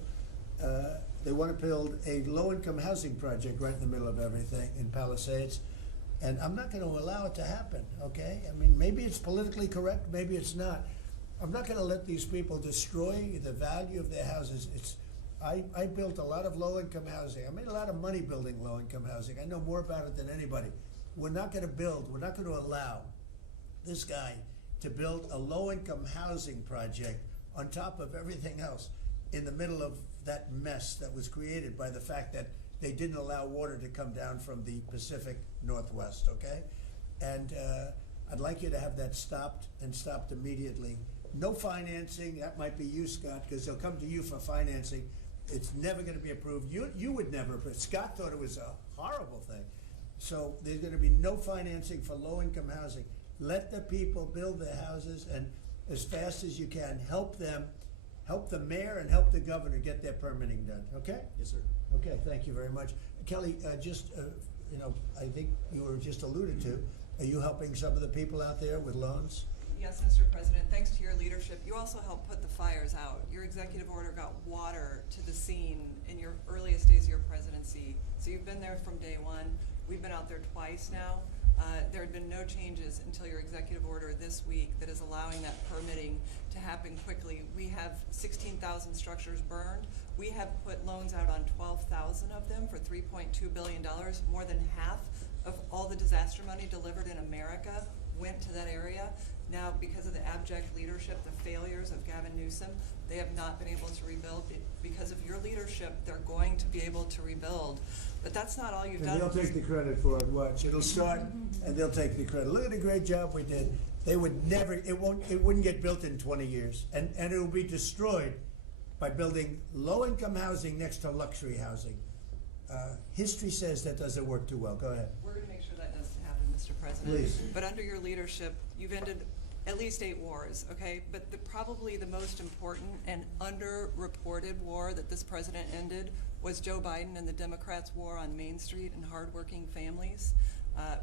They want to build a low-income housing project right in the middle of everything in Palisades. And I'm not going to allow it to happen, okay? I mean, maybe it's politically correct, maybe it's not. I'm not going to let these people destroy the value of their houses. I built a lot of low-income housing. I made a lot of money building low-income housing. I know more about it than anybody. We're not going to allow this guy to build a low-income housing project on top of everything else in the middle of that mess that was created by the fact that they didn't allow water to come down from the Pacific Northwest, okay? And I'd like you to have that stopped and stopped immediately. No financing, that might be you, Scott, because they'll come to you for financing. It's never going to be approved. You would never approve. Scott thought it was a horrible thing. So there's going to be no financing for low-income housing. Let the people build their houses, and as fast as you can, help them, help the mayor and help the governor get their permitting done, okay? Yes, sir. Okay, thank you very much. Kelly, you know, I think you were just alluded to, are you helping some of the people out there with loans? Yes, Mr. President, thanks to your leadership, you also helped put the fires out. Your executive order got water to the scene in your earliest days of your presidency. So you've been there from day one. We've been out there twice now. There had been no changes until your executive order this week that is allowing that permitting to happen quickly. We have 16,000 structures burned. We have put loans out on 12,000 of them for $3.2 billion. More than half of all the disaster money delivered in America went to that area. Now, because of the abject leadership, the failures of Gavin Newsom, they have not been able to rebuild. Because of your leadership, they're going to be able to rebuild. But that's not all you've done. And they'll take the credit for it, watch. It'll start, and they'll take the credit. Look at the great job we did. They would never, it wouldn't get built in 20 years. And it will be destroyed by building low-income housing next to luxury housing. History says that doesn't work too well. Go ahead. We're going to make sure that doesn't happen, Mr. President. Please. But under your leadership, you've ended at least 8 wars, okay? But probably the most important and underreported war that this president ended was Joe Biden and the Democrats' war on Main Street and hardworking families.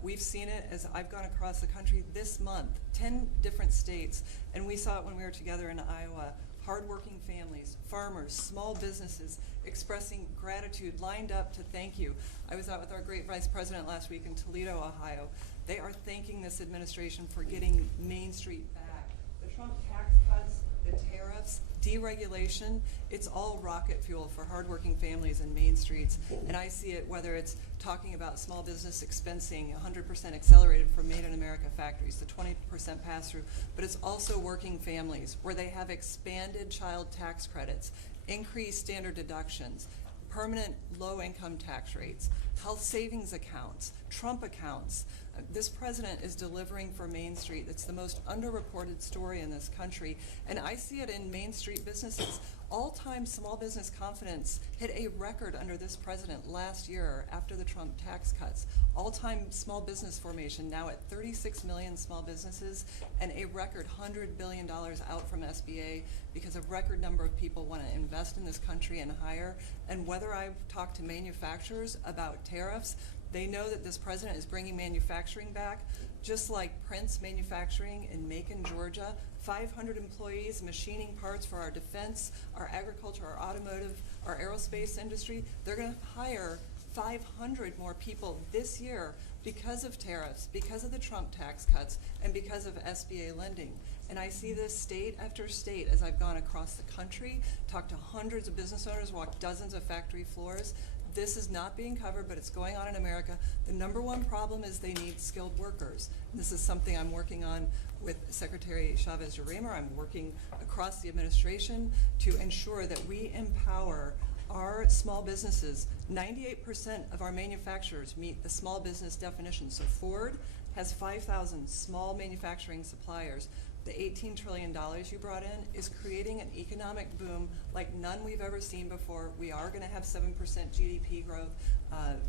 We've seen it as I've gone across the country this month, 10 different states, and we saw it when we were together in Iowa. Hardworking families, farmers, small businesses expressing gratitude, lined up to thank you. I was out with our great vice president last week in Toledo, Ohio. They are thanking this administration for getting Main Street back. The Trump tax cuts, the tariffs, deregulation, it's all rocket fuel for hardworking families and Main Streets. And I see it whether it's talking about small business expensing, 100% accelerated for Made in America factories, the 20% pass-through, but it's also working families where they have expanded child tax credits, increased standard deductions, permanent low-income tax rates, health savings accounts, Trump accounts. This president is delivering for Main Street. It's the most underreported story in this country. And I see it in Main Street businesses. All-time small business confidence hit a record under this president last year after the Trump tax cuts. All-time small business formation now at 36 million small businesses and a record $100 billion out from SBA because a record number of people want to invest in this country and hire. And whether I've talked to manufacturers about tariffs, they know that this president is bringing manufacturing back, just like Prince Manufacturing in Macon, Georgia. 500 employees machining parts for our defense, our agriculture, our automotive, our aerospace industry. They're going to hire 500 more people this year because of tariffs, because of the Trump tax cuts, and because of SBA lending. And I see this state after state as I've gone across the country, talked to hundreds of business owners, walked dozens of factory floors. This is not being covered, but it's going on in America. The number one problem is they need skilled workers. This is something I'm working on with Secretary Chavez-Urimer. I'm working across the administration to ensure that we empower our small businesses. 98% of our manufacturers meet the small business definition. So Ford has 5,000 small manufacturing suppliers. The $18 trillion you brought in is creating an economic boom like none we've ever seen before. We are going to have 7% GDP growth.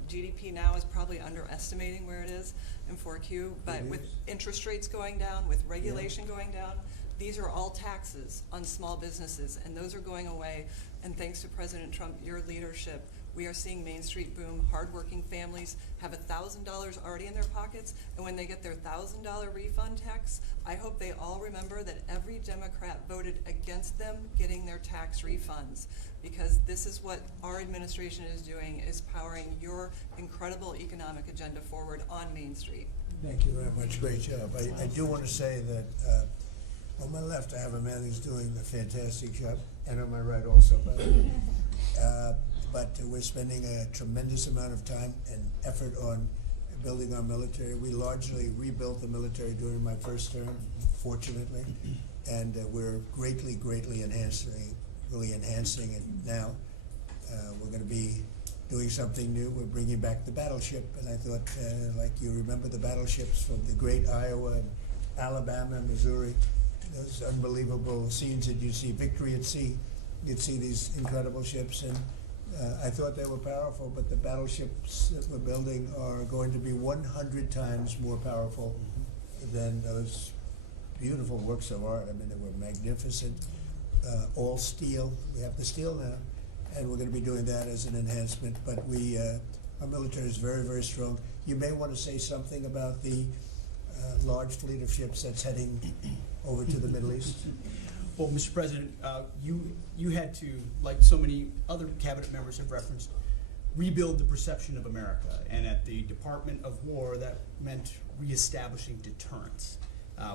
GDP now is probably underestimating where it is in 4Q, but with interest rates going down, with regulation going down, these are all taxes on small businesses, and those are going away. And thanks to President Trump, your leadership, we are seeing Main Street boom. Hardworking families have $1,000 already in their pockets, and when they get their $1,000 refund tax, I hope they all remember that every Democrat voted against them getting their tax refunds, because this is what our administration is doing, is powering your incredible economic agenda forward on Main Street. Thank you very much. Great job. I do want to say that on my left, I have a man who's doing a fantastic job, and on my right also, by the way. But we're spending a tremendous amount of time and effort on building our military. We largely rebuilt the military during my first term, fortunately, and we're greatly enhancing it now. We're going to be doing something new. We're bringing back the battleship, and I thought, like you remember the battleships from the great Iowa and Alabama, Missouri, those unbelievable scenes that you see, Victory at Sea. You'd see these incredible ships, and I thought they were powerful, but the battleships that we're building are going to be 100 times more powerful than those beautiful works of art. I mean, they were magnificent, all steel. We have the steel now, and we're going to be doing that as an enhancement. But our military is very, very strong. You may want to say something about the large fleet of ships that's heading over to the Middle East. Well, Mr. President, you had to, like so many other cabinet members have referenced, rebuild the perception of America. And at the Department of War, that meant reestablishing deterrence.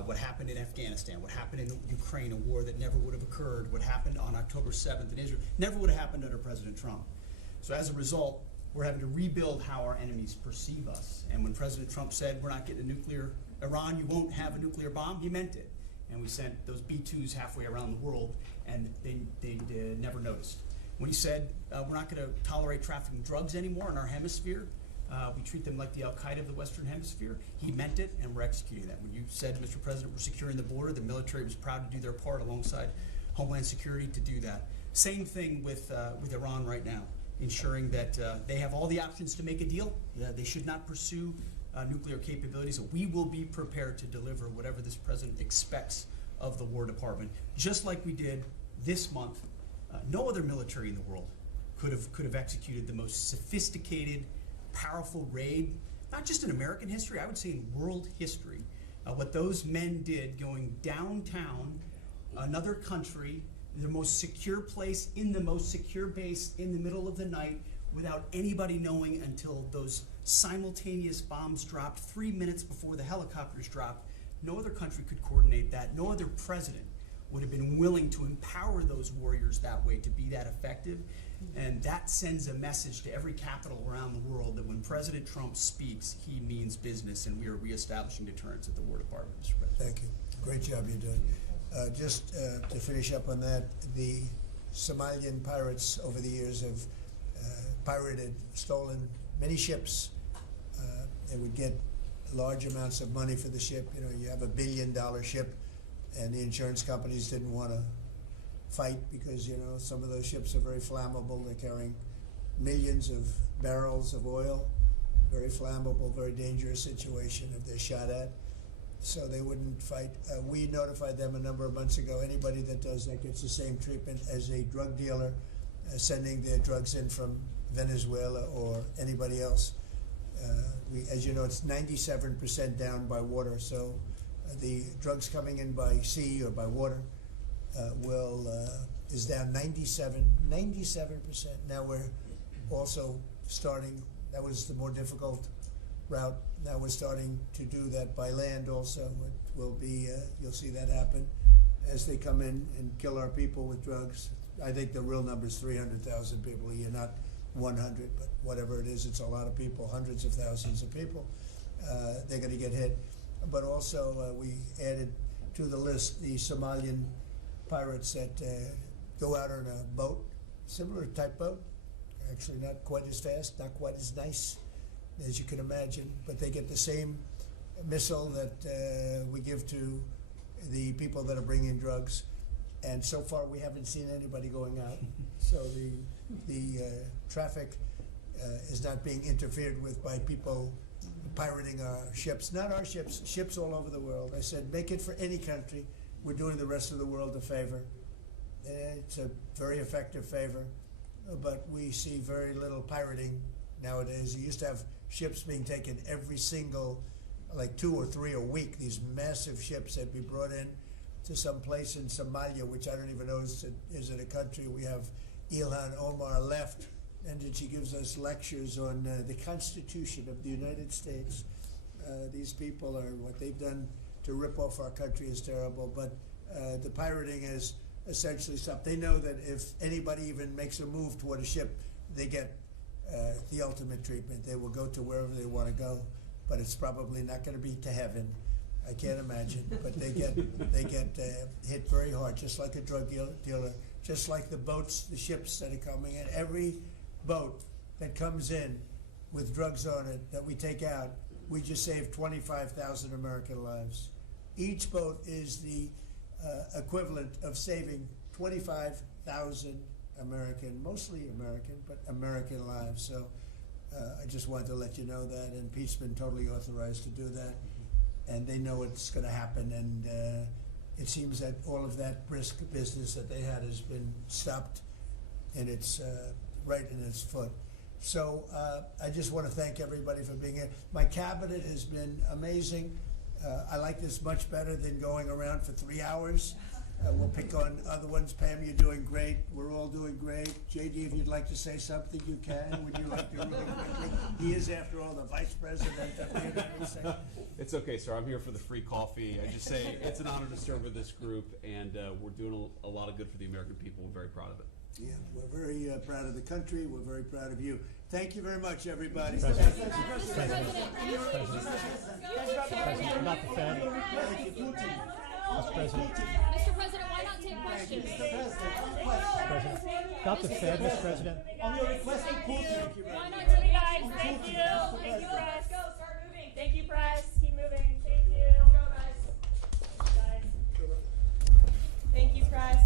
What happened in Afghanistan, what happened in Ukraine, a war that never would have occurred, what happened on October 7th in Israel, never would have happened under President Trump. So as a result, we're having to rebuild how our enemies perceive us. And when President Trump said, we're not getting Iran, you won't have a nuclear bomb, he meant it. And we sent those B-2s halfway around the world, and they never noticed. When he said, we're not going to tolerate trafficking drugs anymore in our hemisphere, we treat them like the Al-Qaeda of the Western Hemisphere, he meant it, and we're executing that. When you said, Mr. President, we're securing the border, the military was proud to do their part alongside Homeland Security to do that. Same thing with Iran right now, ensuring that they have all the options to make a deal. They should not pursue nuclear capabilities. So we will be prepared to deliver whatever this president expects of the War Department, just like we did this month. No other military in the world could have executed the most sophisticated, powerful raid, not just in American history, I would say in world history. What those men did, going downtown, another country, the most secure place, in the most secure base, in the middle of the night, without anybody knowing until those simultaneous bombs dropped 3 minutes before the helicopters dropped. No other country could coordinate that. No other president would have been willing to empower those warriors that way to be that effective. And that sends a message to every capital around the world that when President Trump speaks, he means business, and we are reestablishing deterrence at the War Department, Mr. President. Thank you. Great job you're doing. Just to finish up on that, the Somalian pirates over the years have pirated, stolen many ships. They would get large amounts of money for the ship. You know, you have $1 billion ship, and the insurance companies didn't want to fight because, you know, some of those ships are very flammable. They're carrying millions of barrels of oil. Very flammable, very dangerous situation if they're shot at. So they wouldn't fight. We notified them a number of months ago. Anybody that does that gets the same treatment as a drug dealer sending their drugs in from Venezuela or anybody else. As you know, it's 97% down by water. So the drugs coming in by sea or by water is down 97%. Now we're also starting. That was the more difficult route. Now we're starting to do that by land also. It will be, you'll see that happen as they come in and kill our people with drugs. I think the real number is 300,000 people a year, 100, but whatever it is, it's a lot of people, hundreds of thousands of people. They're going to get hit. But also, we added to the list the Somalian pirates that go out on a boat, similar type boat, actually not quite as fast, not quite as nice as you can imagine, but they get the same missile that we give to the people that are bringing drugs. And so far, we haven't seen anybody going out. So the traffic is not being interfered with by people pirating our ships. Not our ships, ships all over the world. I said, make it for any country. We're doing the rest of the world a favor. It's a very effective favor, but we see very little pirating nowadays. You used to have ships being taken every single, like 2 or 3 a week. These massive ships that be brought in to some place in Somalia, which I don't even know is it a country. We have Ilhan Omar left, and then she gives us lectures on the Constitution of the United States. These people are, what they've done to rip off our country is terrible, but the pirating is essentially stopped. They know that if anybody even makes a move toward a ship, they get the ultimate treatment. They will go to wherever they want to go, but it's probably not going to be to heaven. I can't imagine, but they get hit very hard, just like a drug dealer, just like the boats, the ships that are coming in. Every boat that comes in with drugs on it that we take out, we just saved 25,000 American lives. Each boat is the equivalent of saving 25,000 American, mostly American, but American lives. So I just wanted to let you know that, and Pete's been totally authorized to do that, and they know it's going to happen, and it seems that all of that brisk business that they had has been stopped, and it's right in its foot. So I just want to thank everybody for being here. My cabinet has been amazing. I like this much better than going around for 3 hours. We'll pick on other ones. Pam, you're doing great. We're all doing great. JD, if you'd like to say something, you can. Would you like to really quickly? He is, after all, the Vice President of the United States. It's okay, sir. I'm here for the free coffee. I just say it's an honor to serve with this group, and we're doing a lot of good for the American people. We're very proud of it. Yeah, we're very proud of the country. We're very proud of you. Thank you very much, everybody. Not the Fed. Mr. President. Mr. President, why not take questions? President. Not the Fed, Mr. President. On your request, why not take guys? Thank you. Thank you, press. Go, start moving. Thank you, press. Keep moving. Thank you. Go, guys. Thank you, press.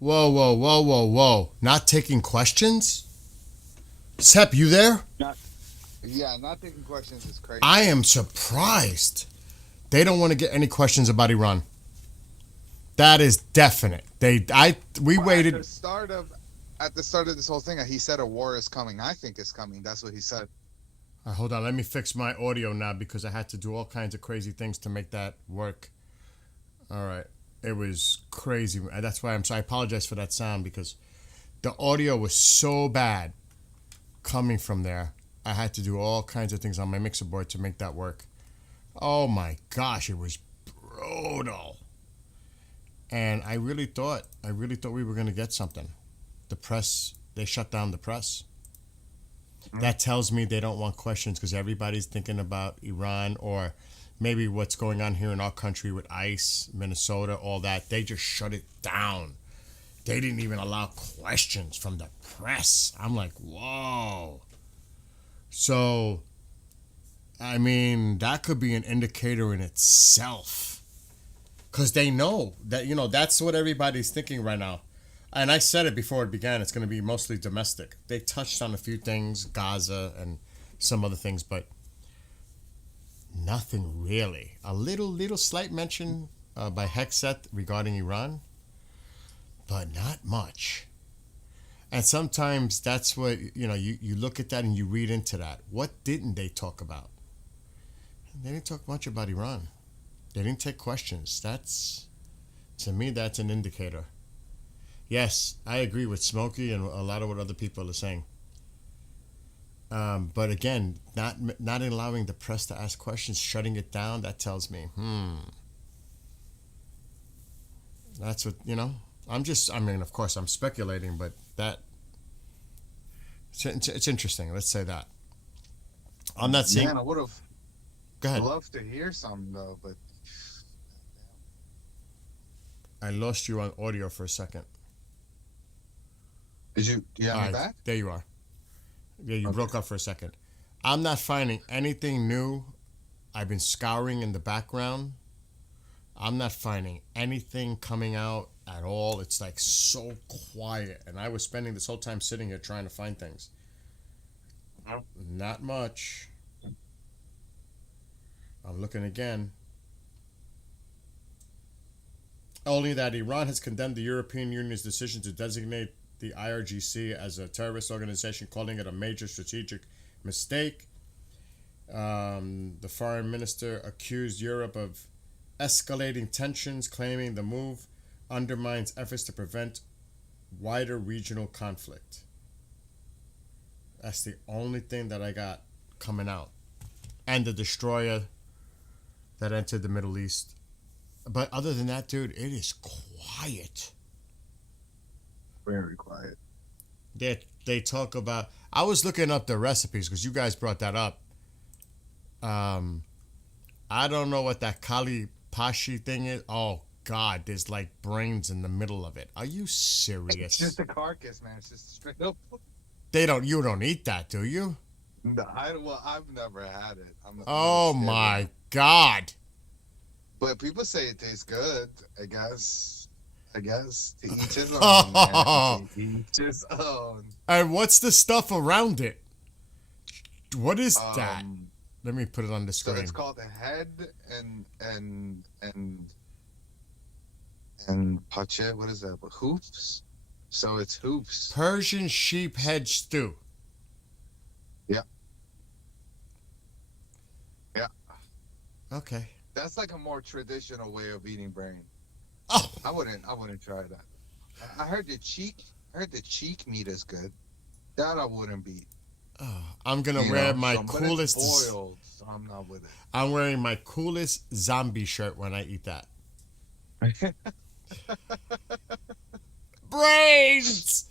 Whoa, whoa, whoa, whoa, whoa. Not taking questions? Sep, you there? Not taking questions is crazy. I am surprised. They don't want to get any questions about Iran. That is definite. We waited. At the start of this whole thing, he said a war is coming. I think it's coming. That's what he said. Hold on, let me fix my audio now because I had to do all kinds of crazy things to make that work. All right. It was crazy. That's why I apologize for that sound because the audio was so bad coming from there. I had to do all kinds of things on my mixer board to make that work. Oh my gosh, it was brutal. And I really thought we were going to get something. The press, they shut down the press. That tells me they don't want questions because everybody's thinking about Iran or maybe what's going on here in our country with ICE, Minnesota, all that. They just shut it down. They didn't even allow questions from the press. I'm like, whoa. So, I mean, that could be an indicator in itself. Because they know that, that's what everybody's thinking right now. And I said it before it began, it's going to be mostly domestic. They touched on a few things, Gaza and some other things, but nothing really. A little slight mention by Hegseth regarding Iran, but not much. And sometimes that's what, you look at that and you read into that. What didn't they talk about? They didn't talk much about Iran. They didn't take questions. To me, that's an indicator. Yes, I agree with Smokey and a lot of what other people are saying. But again, not allowing the press to ask questions, shutting it down, that tells me, That's what, I mean, of course, I'm speculating, but it's interesting. Let's say that. I'm not seeing. Man, I would have Go ahead. loved to hear something though, but I lost you on audio for a second. do you have All me right, back? there you are. Yeah, you broke up for a second. I'm not finding anything new. I've been scouring in the background. I'm not finding anything coming out at all. It's like so quiet. And I was spending this whole time sitting here trying to find things. Not much. I'm looking again. Only that Iran has condemned the European Union's decision to designate the IRGC as a terrorist organization, calling it a major strategic mistake. The foreign minister accused Europe of escalating tensions, claiming the move undermines efforts to prevent wider regional conflict. That's the only thing that I got coming out. And the destroyer that entered the Middle East. But other than that, dude, it is quiet. Very quiet. They talk about... I was looking up the recipes because you guys brought that up. I don't know what that Kali Pashi thing is. Oh, God, there's like brains in the middle of it. Are you serious? It's just a carcass, man. It's just straight up. You don't eat that, do you? No, I've never had it. Oh, my God. But people say it tastes good. I guess to each his own. Man. To each his own. And what's the stuff around it? What is that? Let me put it on the So screen. it's called a head and pache. What is that? Hoops. So it's hoops. Persian sheep head stew. Yeah. Yeah. Okay. That's like a more traditional way of eating brain. Oh. I wouldn't try that. I heard the cheek meat is good. That I wouldn't beat. Oh, I'm gonna wear my but it's coolest. boiled, so I'm not with it. I'm wearing my coolest zombie shirt when I eat that. Brains.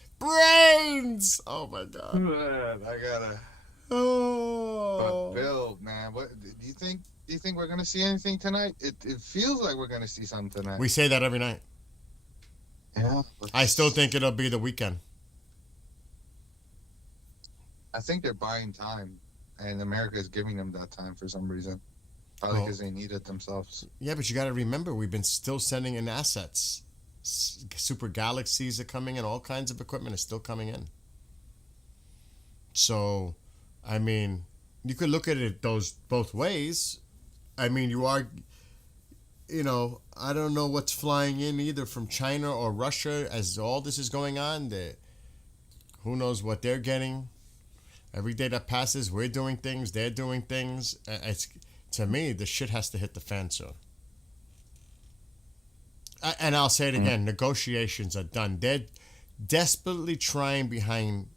Oh my God. Man, I gotta. Oh. But Bill, man, what do you think? Do you think we're gonna see anything tonight? It feels like we're gonna see something tonight. We say that every night. Yeah. I still think it'll be the weekend. I think they're buying time, and America is giving them that time for some reason. Probably because they need it themselves. Yeah, but you got to remember, we've been still sending in assets. Super galaxies are coming in. All kinds of equipment is still coming in. So, I mean, you could look at it both ways. I mean, I don't know what's flying in either from China or Russia as all this is going on. Who knows what they're getting. Every day that passes, we're doing things, they're doing things. To me, the shit has to hit the fan soon. And I'll say it again, negotiations are done. They're desperately trying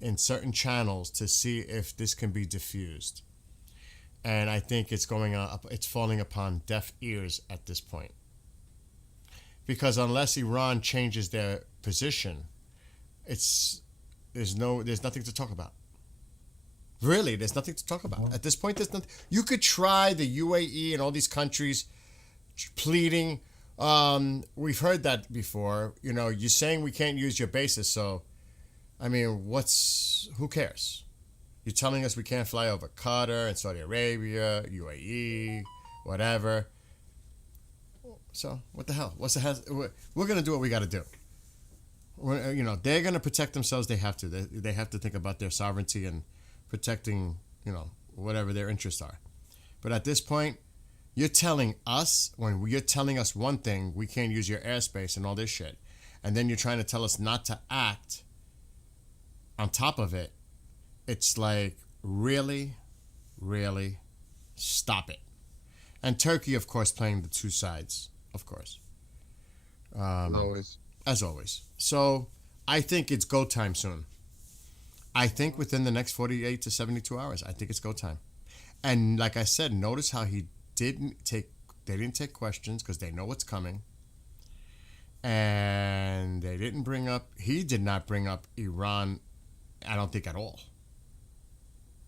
in certain channels to see if this can be diffused. And I think it's falling upon deaf ears at this point. Because unless Iran changes their position, there's nothing to talk about. Really, there's nothing to talk about. At this point, there's nothing. You could try the UAE and all these countries pleading. We've heard that before. You're saying we can't use your bases, so, I mean, who cares? You're telling us we can't fly over Qatar and Saudi Arabia, UAE, whatever. So, what the hell? We're going to do what we got to do. They're going to protect themselves. They have to. They have to think about their sovereignty and protecting, whatever their interests are. But at this point, you're telling us one thing, we can't use your airspace and all this shit. And then you're trying to tell us not to act on top of it. It's like, really, really, stop it. And Turkey, of course, playing the two sides, of course. As always. So I think it's go time soon. I think within the next 48 to 72 hours, I think it's go time. And like I said, notice how they didn't take questions because they know what's coming. And they didn't bring up, he did not bring up Iran, I don't think at all.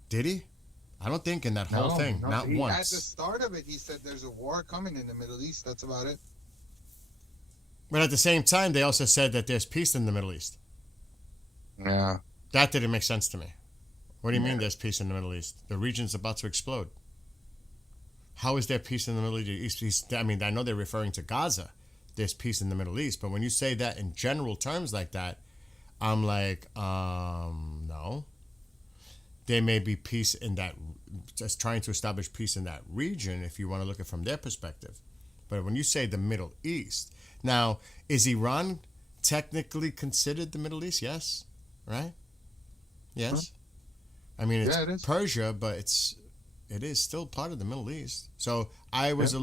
Did he? I don't think in that whole thing, not At the once. start of it, he said there's a war coming in the Middle East. That's about it. But at the same time, they also said that there's peace in the Middle East. Yeah. That didn't make sense to me. What do you mean there's peace in the Middle East? The region's about to explode. How is there peace in the Middle East? I mean, I know they're referring to Gaza. There's peace in the Middle East. But when you say that in general terms like that, I'm like, no. There may be peace in that, just trying to establish peace in that region if you want to look at it from their perspective. But when you say the Middle East, now, is Iran technically considered the Middle East? Yes. Right? Yes. I mean, it's it is. Persia, but it is still part of the Middle East. So I was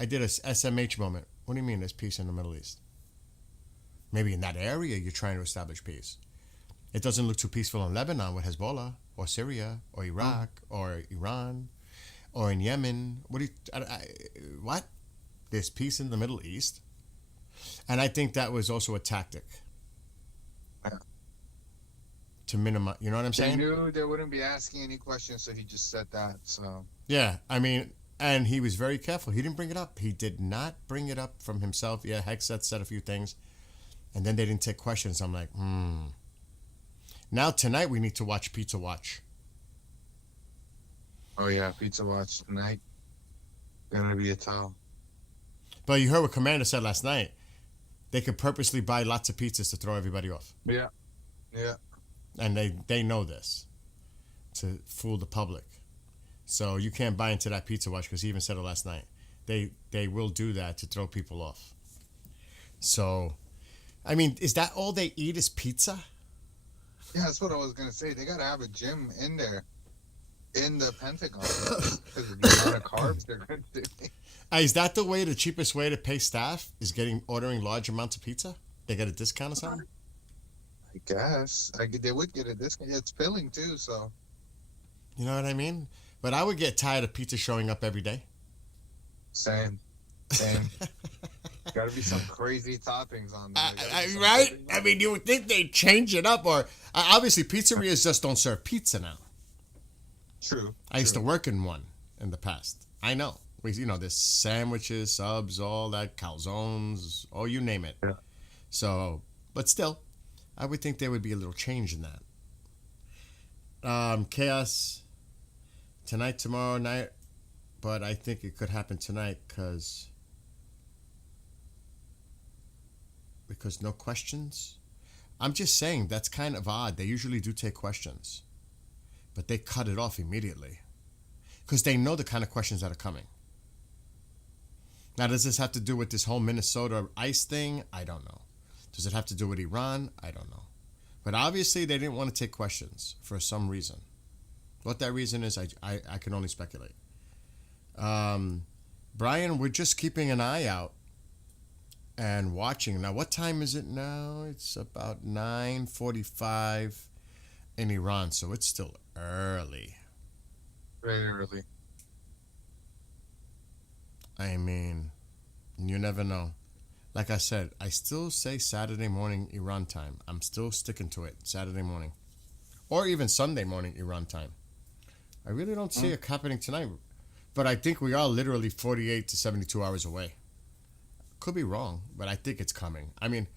I did a SMH moment. What do you mean there's peace in the Middle East? Maybe in that area you're trying to establish peace. It doesn't look too peaceful in Lebanon with Hezbollah or Syria or Iraq or Iran or in Yemen. What? There's peace in the Middle East? And I think that was also a tactic. To minimize, you know what I'm They saying? knew they wouldn't be asking any questions, so he just said that. So Yeah, I mean, and he was very careful. He didn't bring it up. He did not bring it up from himself. Yeah, Hegseth said a few things, and then they didn't take questions. I'm like, Now tonight we need to watch Pizza Watch. Oh yeah, Pizza Watch tonight. Gonna be a towel. But you heard what Commander said last night. They could purposely buy lots of pizzas to throw everybody off. Yeah. Yeah. And they know this to fool the public. So you can't buy into that Pizza Watch because he even said it last night. They will do that to throw people off. So, I mean, is that all they eat is pizza? Yeah, that's what I was gonna say. They gotta have a gym in there, in the Pentagon, because of the amount of carbs they're consuming. Is that the cheapest way to pay staff is ordering large amounts of pizza? They get a discount or something? I guess they would get a discount. It's filling too, so. You know what I mean? But I would get tired of pizza showing up every day. Same. Gotta be some crazy toppings on there. Right? I mean, you would think they'd change it up, or obviously pizzerias just don't serve pizza now. True. I used to work in one in the past. I know. There's sandwiches, subs, all that, calzones, or you name it. Yeah. So, but still, I would think there would be a little change in that. Chaos tonight, tomorrow night, but I think it could happen tonight because no questions. I'm just saying that's kind of odd. They usually do take questions, but they cut it off immediately because they know the kind of questions that are coming. Now, does this have to do with this whole Minnesota ICE thing? I don't know. Does it have to do with Iran? I don't know. But obviously, they didn't want to take questions for some reason. What that reason is, I can only speculate. Brian, we're just keeping an eye out and watching. Now, what time is it now? It's about 9:45 in Iran, so it's still early. Very early. I mean, you never know. Like I said, I still say Saturday morning Iran time. I'm still sticking to it, Saturday morning. Or even Sunday morning Iran time. I really don't see it happening tonight. But I think we are literally 48 to 72 hours away. Could be wrong, but I think it's coming. I mean,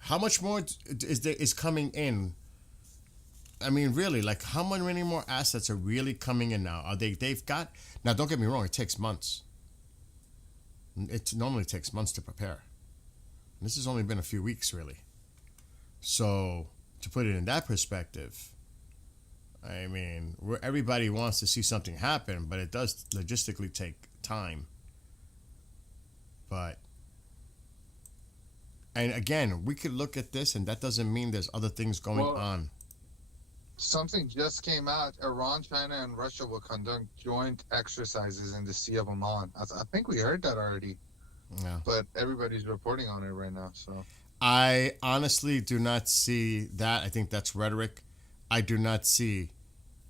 how much more is coming in? I mean, really, like how many more assets are really coming in now? They've got, now don't get me wrong, it takes months. It normally takes months to prepare. And this has only been a few weeks, really. So, to put it in that perspective, I mean, everybody wants to see something happen, but it does logistically take time. And again, we could look at this, and that doesn't mean there's other things going on. Something just came out. Iran, China, and Russia will conduct joint exercises in the Sea of Oman. I think we heard that already. Yeah. But everybody's reporting on it right now. So I honestly do not see that. I think that's rhetoric. I do not see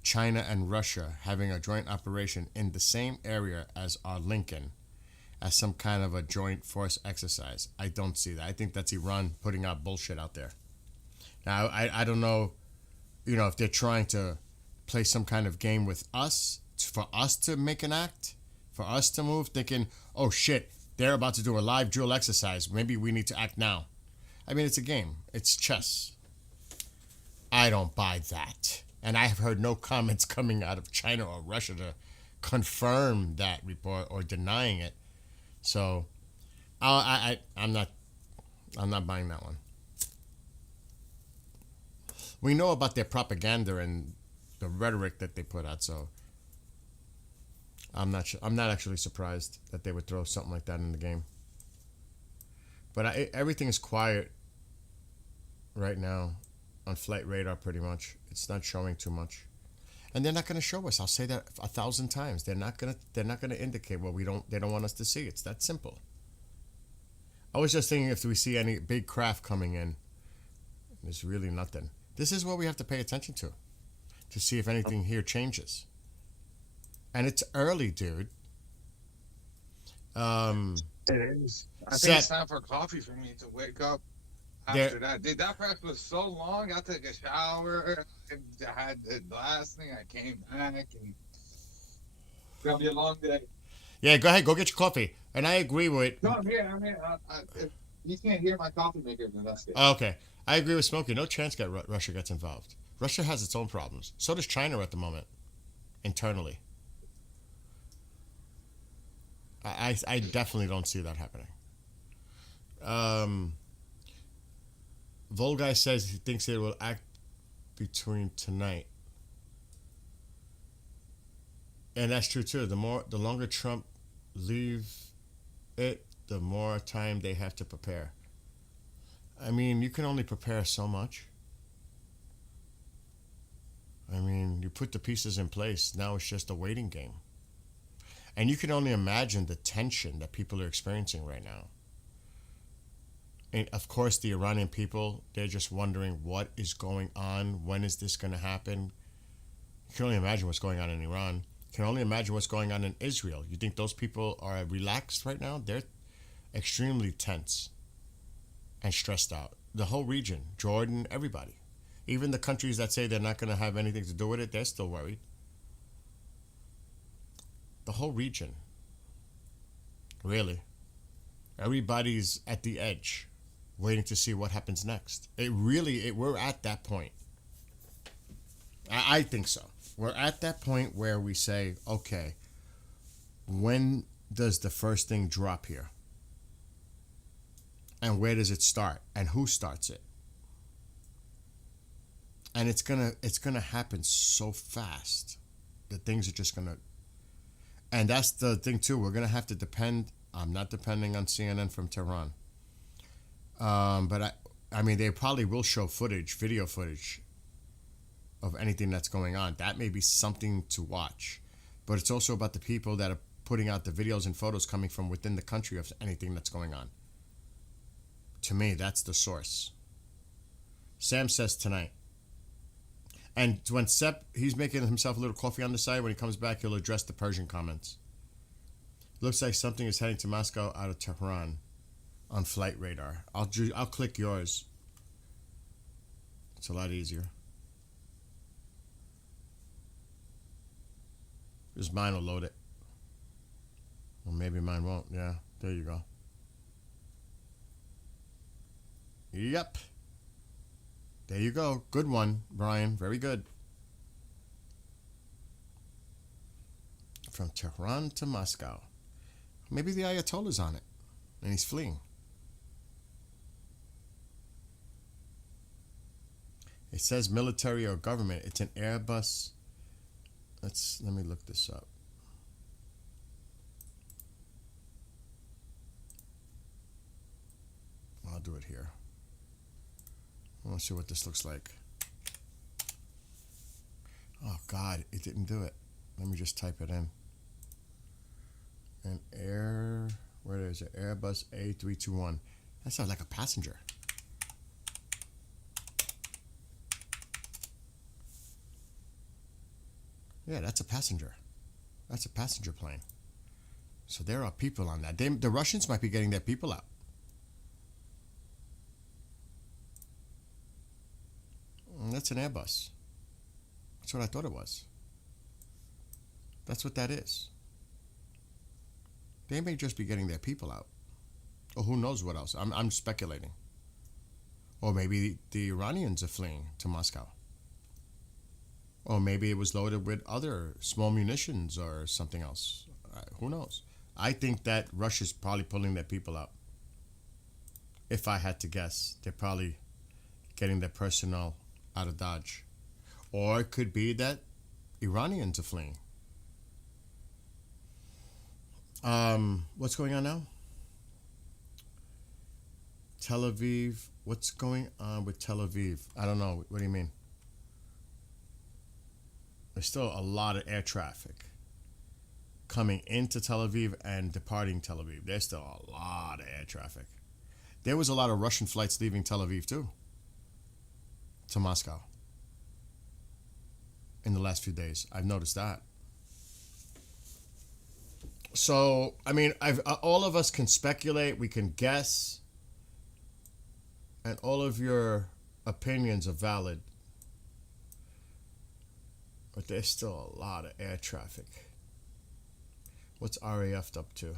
China and Russia having a joint operation in the same area as our Lincoln. as some kind of a joint force exercise. I don't see that. I think that's Iran putting out bullshit out there. Now, I don't know, if they're trying to play some kind of game with us, for us to make an act, for us to move, thinking, oh shit, they're about to do a live drill exercise. Maybe we need to act now. I mean, it's a game. It's chess. I don't buy that. And I have heard no comments coming out of China or Russia to confirm that report or denying it. So, I'm not buying that one. We know about their propaganda and the rhetoric that they put out, so I'm not actually surprised that they would throw something like that in the game. But everything is quiet right now on Flight Radar, pretty much. It's not showing too much, and they're not going to show us. I'll say that 1,000 times. They're not going to indicate what they don't want us to see. It's that simple. I was just thinking if we see any big craft coming in, there's really nothing. This is what we have to pay attention to see if anything here changes. And it's early, dude. It is. I think it's time for coffee for me to wake up after that. Dude, that press was so long. I took a shower. I had the last thing. I came back, and it's gonna be a long day. Yeah, go ahead. Go get your coffee. And I agree with... No, I'm here. If you can't hear my coffee maker, then that's it. Okay. I agree with Smokey. No chance Russia gets involved. Russia has its own problems. So does China at the moment, internally. I definitely don't see that happening. Volguy says he thinks it will act between tonight. And that's true too. The longer Trump leave it, the more time they have to prepare. I mean, you can only prepare so much. I mean, you put the pieces in place. Now it's just a waiting game. And you can only imagine the tension that people are experiencing right now. And of course, the Iranian people, they're just wondering what is going on. When is this going to happen? You can only imagine what's going on in Iran. You can only imagine what's going on in Israel. You think those people are relaxed right now? They're extremely tense and stressed out. The whole region, Jordan, everybody. Even the countries that say they're not going to have anything to do with it, they're still worried. The whole region. Really. Everybody's at the edge, waiting to see what happens next. We're at that point. I think so. We're at that point where we say, okay, when does the first thing drop here? And where does it start? And who starts it? And it's gonna happen so fast that things are just gonna. And that's the thing too. We're gonna have to depend. I'm not depending on CNN from Tehran. But I mean, they probably will show video footage of anything that's going on. That may be something to watch. But it's also about the people that are putting out the videos and photos coming from within the country of anything that's going on. To me, that's the source. Sam says tonight. And when Sepp, he's making himself a little coffee on the side. When he comes back, he'll address the Persian comments. Looks like something is heading to Moscow out of Tehran on Flight Radar. I'll click yours. It's a lot easier. Because mine will load it. Well, maybe mine won't. Yeah, there you go. Yep. There you go. Good one, Brian. Very good. From Tehran to Moscow. Maybe the Ayatollah's on it, and he's fleeing. It says military or government. It's an Airbus. Let me look this up. I'll do it here. I want to see what this looks like. Oh God, it didn't do it. Let me just type it in. Where is it? Airbus A321. That sounds like a passenger. Yeah, that's a passenger. That's a passenger plane. So there are people on that. The Russians might be getting their people out. That's an Airbus. That's what I thought it was. That's what that is. They may just be getting their people out. Or who knows what else. I'm speculating. Or maybe the Iranians are fleeing to Moscow. Or maybe it was loaded with other small munitions or something else. Who knows? I think that Russia's probably pulling their people out. If I had to guess, they're probably getting their personnel out of Dodge. Or it could be that Iranians are fleeing. What's going on now? Tel Aviv. What's going on with Tel Aviv? I don't know. What do you mean? There's still a lot of air traffic coming into Tel Aviv and departing Tel Aviv. There's still a lot of air traffic. There was a lot of Russian flights leaving Tel Aviv too, to Moscow, in the last few days. I've noticed that. So, I mean, all of us can speculate, we can guess, and all of your opinions are valid. But there's still a lot of air traffic. What's RAF up to?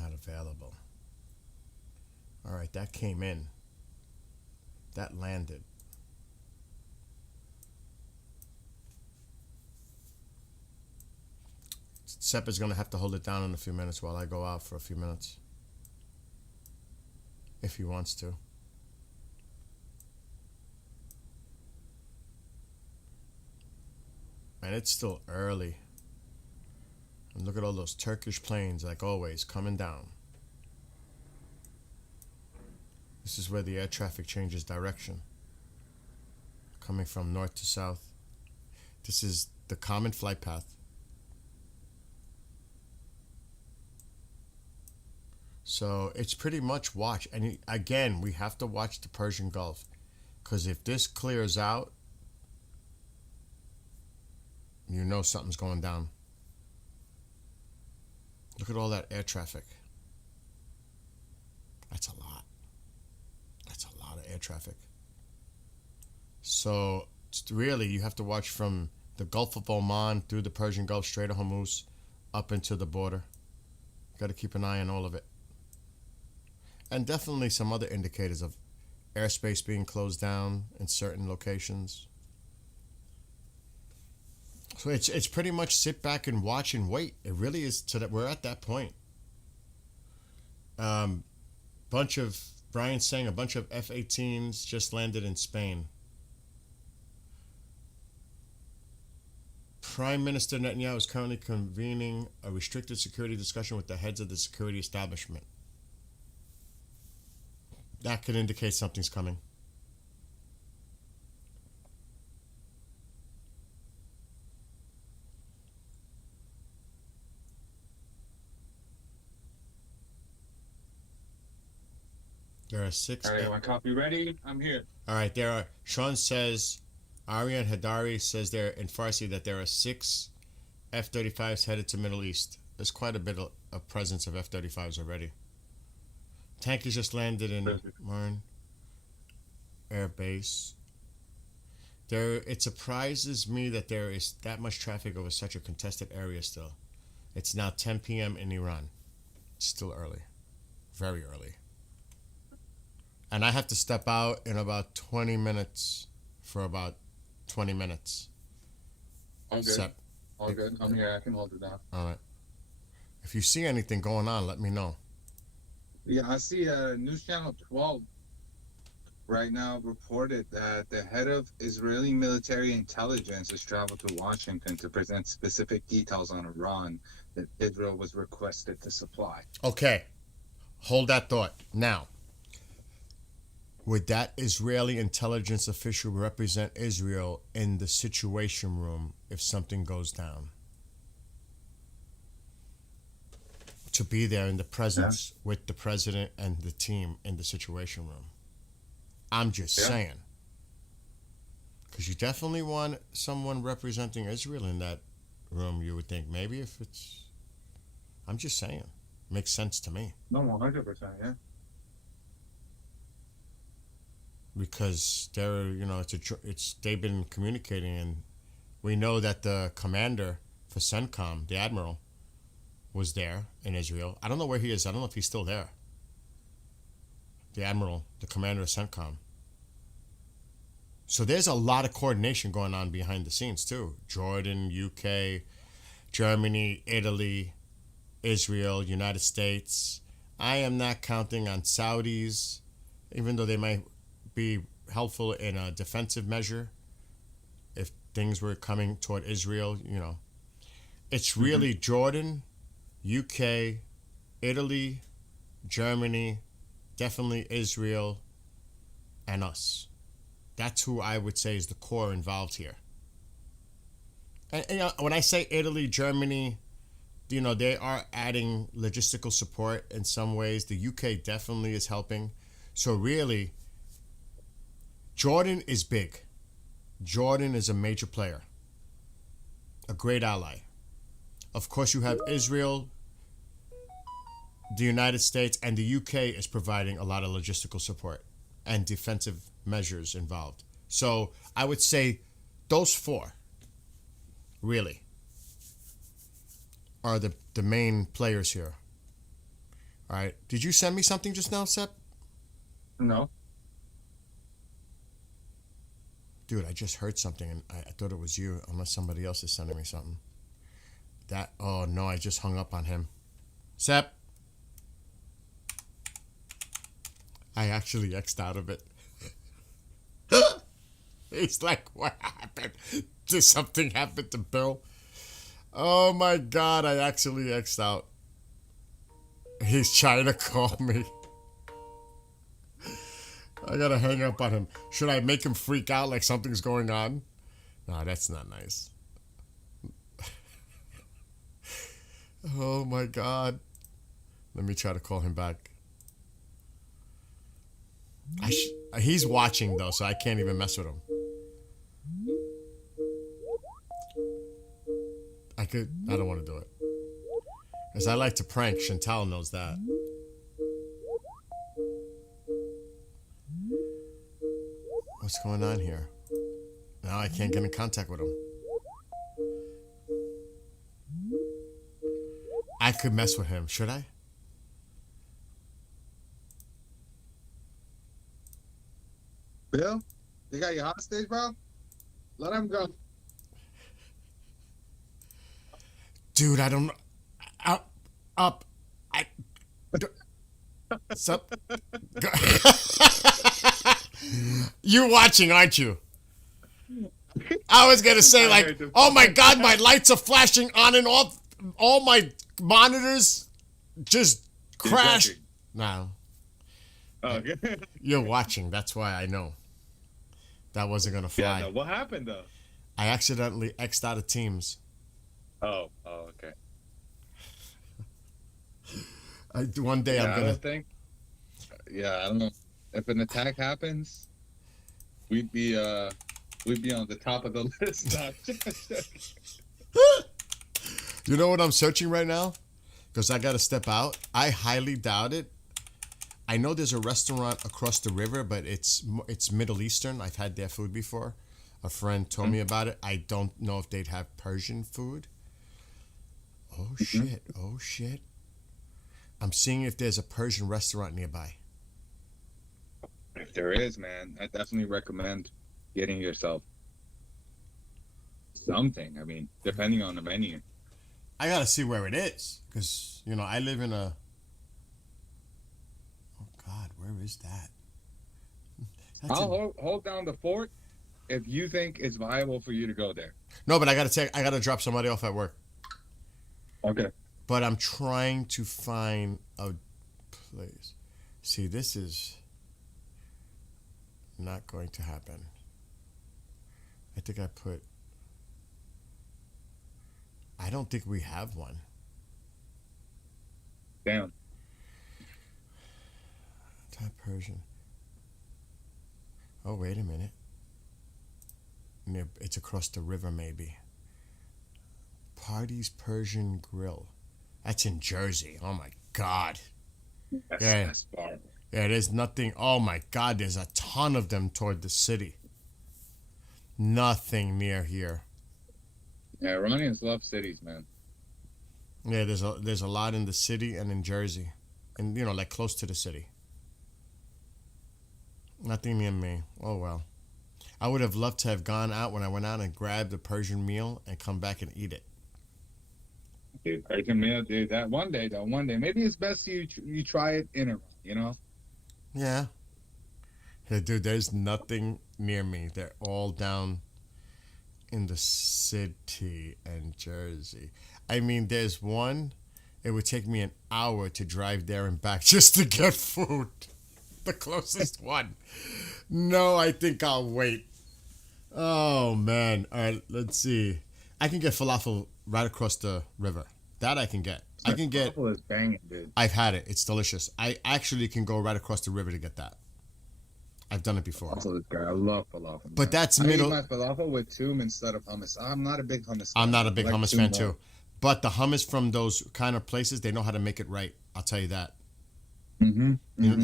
Not available. All right, that came in. That landed. Sepp is going to have to hold it down in a few minutes while I go out for a few minutes. If he wants to. And it's still early. And look at all those Turkish planes, like always, coming down. This is where the air traffic changes direction. Coming from north to south. This is the common flight path. So it's pretty much watch. And again, we have to watch the Persian Gulf. Because if this clears out, you know something's going down. Look at all that air traffic. That's a lot. That's a lot of air traffic. So really, you have to watch from the Gulf of Oman through the Persian Gulf, Strait of Hormuz, up into the border. Got to keep an eye on all of it. And definitely some other indicators of airspace being closed down in certain locations. So it's pretty much sit back and watch and wait. It really is to that we're at that point. Brian's saying a bunch of F-18s just landed in Spain. Prime Minister Netanyahu is currently convening a restricted security discussion with the heads of the security establishment. That could indicate something's coming. There are 6. All right, my copy ready. I'm here. All right, there are. Sean says, Aryan Hadari says there in Farsi that there are 6 F-35s headed to Middle East. There's quite a bit of presence of F-35s already. Tankers just landed in Marne Air Base. It surprises me that there is that much traffic over such a contested area still. It's now 10 p.m. in Iran. It's still early. Very early. And I have to step out in about 20 minutes for about 20 minutes. All good. All good. I'm here. I can hold it down. All right. If you see anything going on, let me know. Yeah, I see News Channel 12 right now reported that the head of Israeli military intelligence has traveled to Washington to present specific details on Iran that Israel was requested to supply. Okay. Hold that thought. Now, would that Israeli intelligence official represent Israel in the Situation Room if something goes down? To be there in the presence with the president and the team in the Situation Room. I'm just saying. Because you definitely want someone representing Israel in that room, you would think. Maybe if it's... I'm just saying. Makes sense to me. No, 100%, yeah. Because they're, they've been communicating, and we know that the commander for CENTCOM, the admiral, was there in Israel. I don't know where he is. I don't know if he's still there. The admiral, the commander of CENTCOM. So there's a lot of coordination going on behind the scenes too. Jordan, UK, Germany, Italy, Israel, United States. I am not counting on Saudis, even though they might be helpful in a defensive measure if things were coming toward Israel, It's really Jordan, UK, Italy, Germany, definitely Israel, and us. That's who I would say is the core involved here. And when I say Italy, Germany, they are adding logistical support in some ways. The UK definitely is helping. So really, Jordan is big. Jordan is a major player, a great ally. Of course, you have Israel, the United States, and the UK is providing a lot of logistical support and defensive measures involved. So I would say those four, really, are the main players here. All right. Did you send me something just now, Sep? No. Dude, I just heard something, and I thought it was you, unless somebody else is sending me something. Oh, no, I just hung up on him. Sep? I actually X'd out of it. He's like, what happened? Did something happen to Bill? Oh, my God, I actually X'd out. He's trying to call me. I gotta hang up on him. Should I make him freak out like something's going on? No, that's not nice. Oh my God. Let me try to call him back. He's watching though, so I can't even mess with him. I don't want to do it. Because I like to prank. Chantal knows that. What's going on here? Now I can't get in contact with him. I could mess with him. Should I? Bill, they got you hostage, bro? Let him go. Dude, I don't know. Up. Sup? You're watching, aren't you? I was gonna say, like, oh my God, my lights are flashing on and off. All my monitors just crashed. No. Okay. You're watching. That's why I know. That wasn't gonna fly. Yeah, no, what happened though? I accidentally X'd out of Teams. Oh, okay. One day I'm gonna. I don't know. If an attack happens, we'd be on the top of the list. You know what I'm searching right now? Because I gotta step out. I highly doubt it. I know there's a restaurant across the river, but it's Middle Eastern. I've had their food before. A friend told me about it. I don't know if they'd have Persian food. Oh shit! Oh shit! I'm seeing if there's a Persian restaurant nearby. If there is, man, I definitely recommend getting yourself something. I mean, depending on the menu. I gotta see where it is, because I live in a. Oh God, where is that? I'll hold down the fort if you think it's viable for you to go there. No, but I gotta drop somebody off at work. Okay. But I'm trying to find a place. See, this is not going to happen. I think I don't think we have one. Damn. Type Persian. Oh, wait a minute. It's across the river, maybe. Party's Persian Grill. That's in Jersey. Oh my God. That's far. Yeah, there's nothing. Oh my God, there's a ton of them toward the city. Nothing near here. Yeah, Iranians love cities, man. Yeah, there's a lot in the city and in Jersey, and like close to the city. Nothing near me. Oh well. I would have loved to have gone out when I went out and grabbed a Persian meal and come back and eat it. Dude, Persian meal, dude. That one day, maybe it's best you try it in Iran. Yeah. Hey, dude, there's nothing near me. They're all down in the city and Jersey. I mean, there's one. It would take me an hour to drive there and back just to get food. The closest one. No, I think I'll wait. Oh, man. All right, let's see. I can get falafel right across the river. That I can get. Falafel is banging, dude. I've had it. It's delicious. I actually can go right across the river to get that. I've done it before. Falafel is great. I love falafel. But that's I middle. eat my falafel with toom instead of hummus. I'm not a big hummus fan. I'm not a big I like hummus toom fan more. too. But the hummus from those kind of places, they know how to make it right. I'll tell you that. Mm-hmm.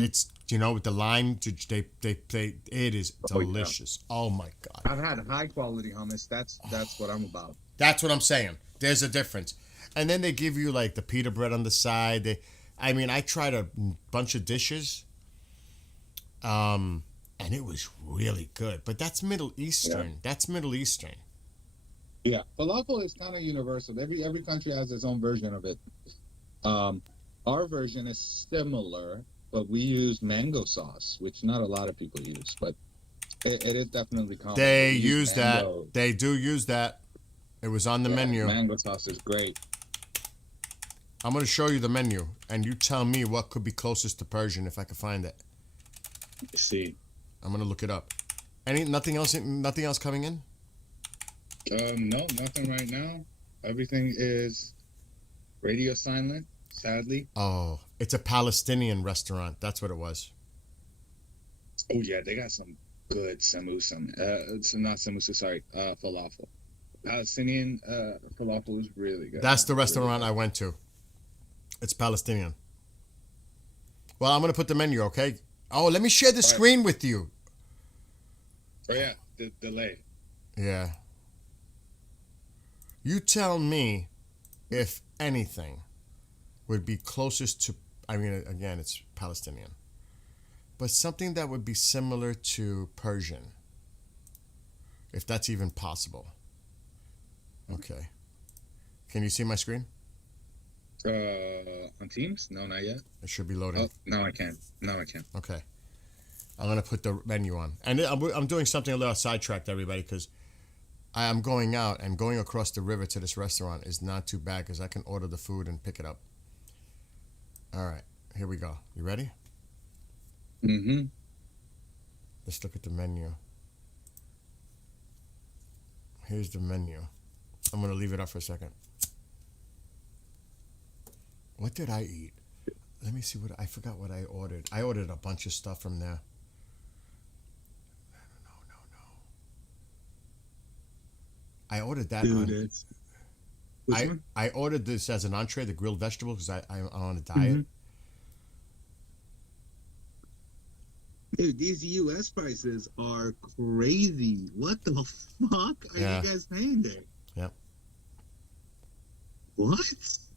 It's with the lime. They it is delicious. Oh my God. I've had high quality hummus. That's what I'm about. That's what I'm saying. There's a difference. And then they give you like the pita bread on the side. I tried a bunch of dishes. And it was really good. But that's Middle Eastern. Yeah. That's Middle Eastern. Yeah, falafel is kind of universal. Every country has its own version of it. Our version is similar, but we use mango sauce, which not a lot of people use, but it is definitely common. They We use that. mango. They do use that. It was on the menu. Mango sauce is great. I'm going to show you the menu, and you tell me what could be closest to Persian if I can find it. Let's see. I'm going to look it up. Nothing else coming in? No, nothing right now. Everything is radio silent, sadly. Oh, it's a Palestinian restaurant. That's what it was. Oh yeah, they got some good samosa. It's not samosa, sorry, falafel. Palestinian falafel is really good. That's the restaurant I went to. It's Palestinian. Well, I'm going to put the menu, okay? Oh, let me share the screen with you. Oh yeah, the delay. Yeah. You tell me if anything would be closest to, again, it's Palestinian, but something that would be similar to Persian, if that's even possible. Okay. Can you see my screen? On Teams? No, not yet. It should be loading. Oh, now I can. Okay. I'm going to put the menu on. And I'm doing something a little sidetracked, everybody, because I'm going out, and going across the river to this restaurant is not too bad because I can order the food and pick it up. All right. Here we go. You ready? Mm-hmm. Let's look at the menu. Here's the menu. I'm going to leave it up for a second. What did I eat? Let me see I forgot what I ordered. I ordered a bunch of stuff from there. No. I ordered that Dude, one. I ordered this as an entree, the grilled vegetable, because I'm on a diet. Dude, these U.S. prices are crazy. What the fuck are you guys paying there? Yep. What?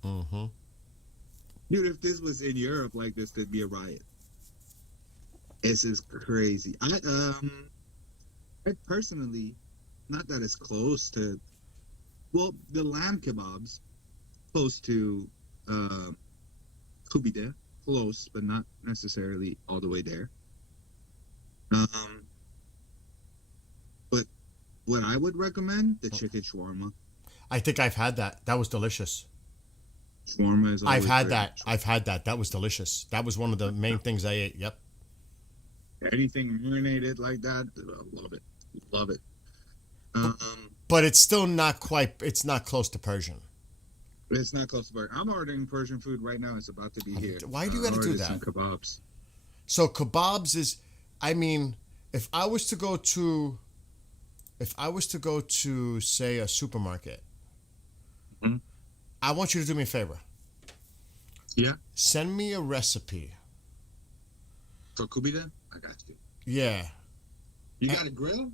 Mm-hmm. Dude, if this was in Europe like this, there'd be a riot. This is crazy. I personally, not that it's close to, well, the lamb kebabs, close to Kubide, close, but not necessarily all the way there. But what I would recommend, the chicken shawarma. I think I've had that. That was delicious. Shawarma is always I've had great. that. I've had that. That was delicious. That was one of the main things I ate. Yep. Anything marinated like that, I love it. Love it. But it's still not quite. It's not close to Persian. It's not close to Persian. I'm ordering Persian food right now. It's about to be here. Why do you got to do ordered that? Some kebabs. So kebabs is. If I was to go to if I was to go to, say, a supermarket, Mhm. I want you to do me a favor. Yeah. Send me a recipe. For kubida, I got you. Yeah. You got a grill?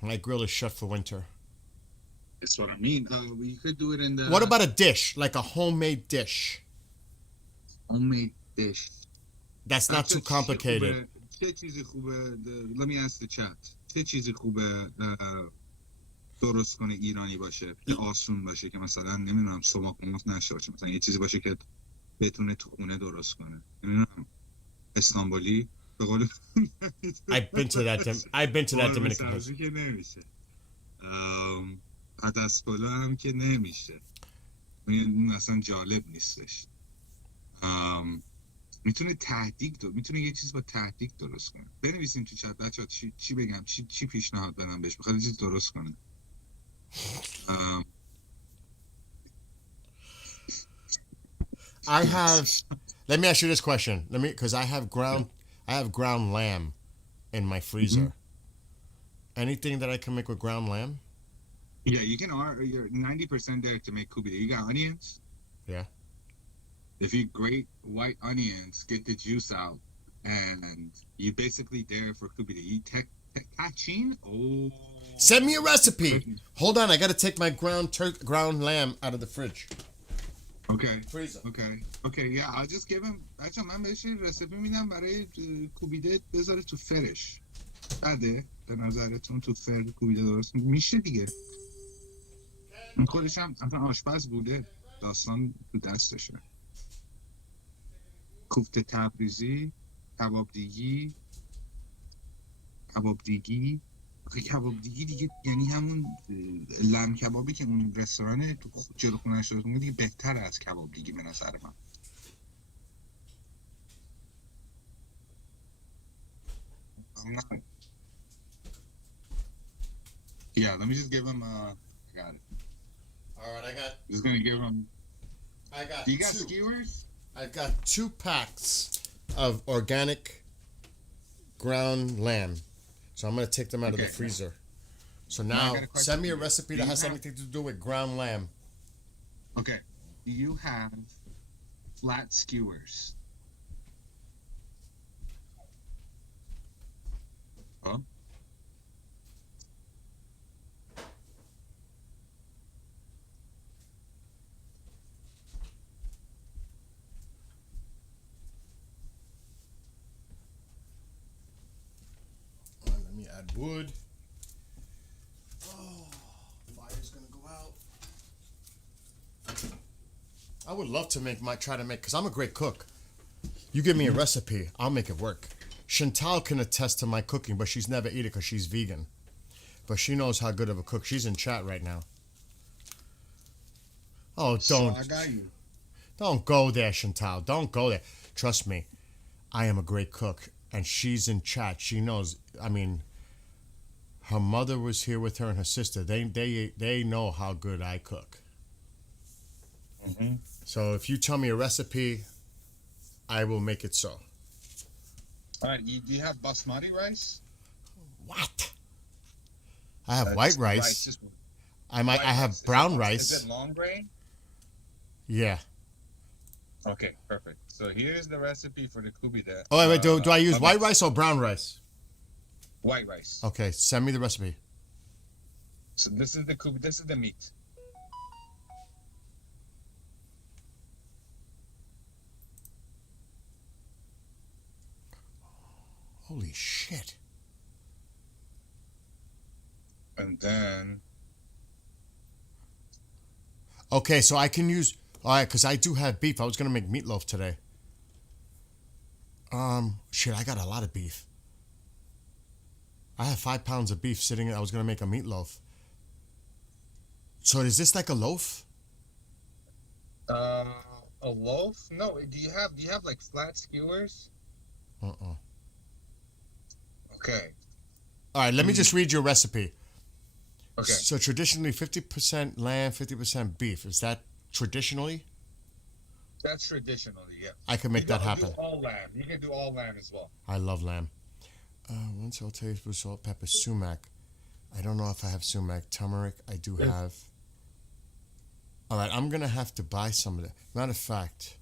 My grill is shut for winter. That's what I mean. We could do it in the What about a dish, like a homemade dish? homemade dish? That's not too complicated. چه چیزی خوبه let me ask the chat. چه چیزی خوبه درست کنه ایرانی باشه که آسون باشه که مثلا نمیدونم سماق موت نشه باشه، مثلا یه چیزی باشه که بتونه تو خونه درست کنه، نمیدونم استانبولی به قول I've been to that Dominican place. که نمیشه، عدس‌پلو هم که نمیشه، این اصلا جالب نیستش. میتونه میتونه یه چیز با تهدیگ درست کنه. بنویسیم تو چت بچه‌ها چی بگم، چی پیشنهاد بدم بهش، میخواد چیز درست کنه. I have. Let me ask you this question. Because I have ground lamb in my freezer. Anything that I can make with ground lamb? Yeah, you can. You're 90% there to make kubida. You got onions? Yeah. If you grate white onions, get the juice out, and you basically there for kubida. You tachin? Oh. Send me a recipe. Hold on, I gotta take my ground lamb out of the fridge. Okay. Freezer. Okay, yeah, I'll just give him. Actually, من بهش رسیپی میدم برای کوبیده بذاره تو فرش. بده به نظرتون تو فر کوبیده درست میشه دیگه. این خودش هم اصلا آشپز بوده، داستان تو دستشه. کوفته تبریزی، کباب دیگی. کباب دیگه یعنی همون لم کبابی که اون رستوران تو جلو خونه‌اش درست می‌کنه دیگه بهتره از کباب دیگه به نظر من. Yeah, let me just give him I got it. All right, Just gonna give him. You got two. skewers? I've got 2 packs of organic ground lamb. So I'm going to take them out of the freezer. So Now I now, got a question send me a for you. recipe Do that you has have- anything to do with ground lamb. Okay. Do you have flat skewers? Huh? Let me add wood. Oh, fire's gonna go out. I would love to try to make, because I'm a great cook. You give me a recipe, I'll make it work. Chantal can attest to my cooking, but she's never eaten it because she's vegan. But she knows how good of a cook. She's in chat right now. Oh, don't. So I got you. Don't go there, Chantal. Don't go there. Trust me, I am a great cook, and she's in chat. She knows. I mean, her mother was here with her and her sister. They know how good I cook. Mm-hmm. So if you tell me a recipe, I will make it so. All right. Do you have basmati rice? What? I have white rice. Just I white have rice. brown Is rice. it long grain? Yeah. Okay, perfect. So here's the recipe for the kubida. Oh wait, do I use okay. white rice or brown rice? White rice. Okay, send me the recipe. So this is the kubida. This is the meat. Holy shit. And then Okay, so I can use, all right, because I do have beef. I was gonna make meatloaf today. Shit, I got a lot of beef. I have 5 pounds of beef sitting. I was gonna make a meatloaf. So is this like a loaf? a loaf? No. Do you have like flat skewers? Okay. All right, let me just read your recipe. Okay. So traditionally, 50% lamb, 50% beef. Is that traditionally? That's traditionally, yeah. I can make You that don't happen. Do all lamb. You can do all lamb as well. I love lamb. 1 tablespoon salt, pepper, sumac. I don't know if I have sumac. Turmeric, I do have. All right, I'm gonna have to buy some of that. Matter of fact,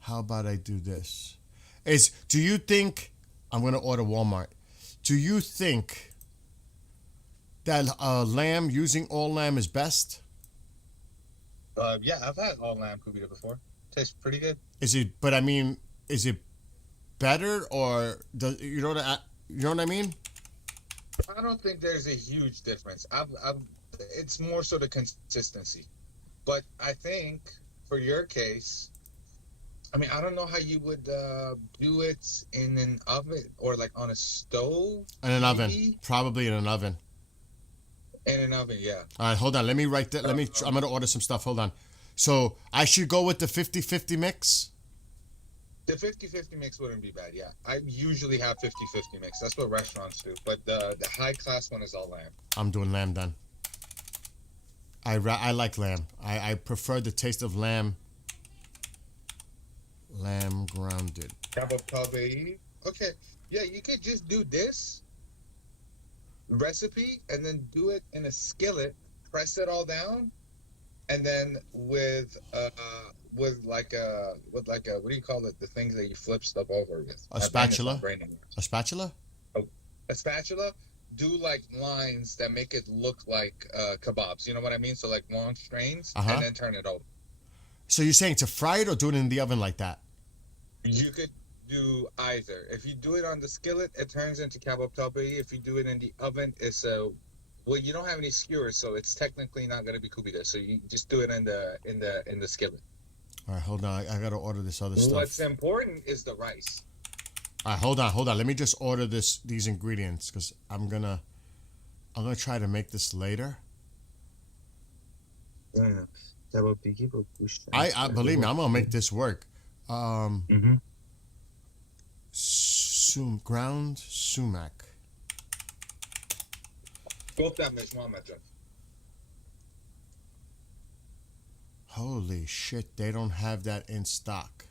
how about I do this? Do you think I'm gonna order Walmart? Do you think that lamb, using all lamb, is best? Yeah, I've had all lamb kubita before. Tastes pretty good. Is it? But I mean, is it better or does you know what I mean? I don't think there's a huge difference. It's more so the consistency. But I think for your case, I mean, I don't know how you would do it in an oven or like on a stove. In an oven, maybe? probably in an oven. In an oven, yeah. All right, hold on. Let me write that. I'm gonna order some stuff. Hold on. So I should go with the 50-50 mix. The 50-50 mix wouldn't be bad, yeah. I usually have 50-50 mix. That's what restaurants do. But the high class one is all lamb. I'm doing lamb then. I like lamb. I prefer the taste of lamb. Lamb grounded. Okay. Yeah, you could just do this recipe and then do it in a skillet, press it all down, and then with like a what do you call it? The things that you flip stuff over with. A spatula. A spatula. A spatula. Do like lines that make it look like kebabs. You know what I mean? So like long strains, and then turn it over. So you're saying to fry it or do it in the oven like that? You could do either. If you do it on the skillet, it turns into kebab tabi. If you do it in the oven, it's well, you don't have any skewers, so it's technically not going to be kubita. So you just do it in the skillet. All right, hold on. I gotta order this other stuff. What's important is the rice. All right, hold on. Let me just order these ingredients because I'm gonna try to make this later. I believe me, I'm gonna make this work. Ground sumac. Holy shit, they don't have that in stock.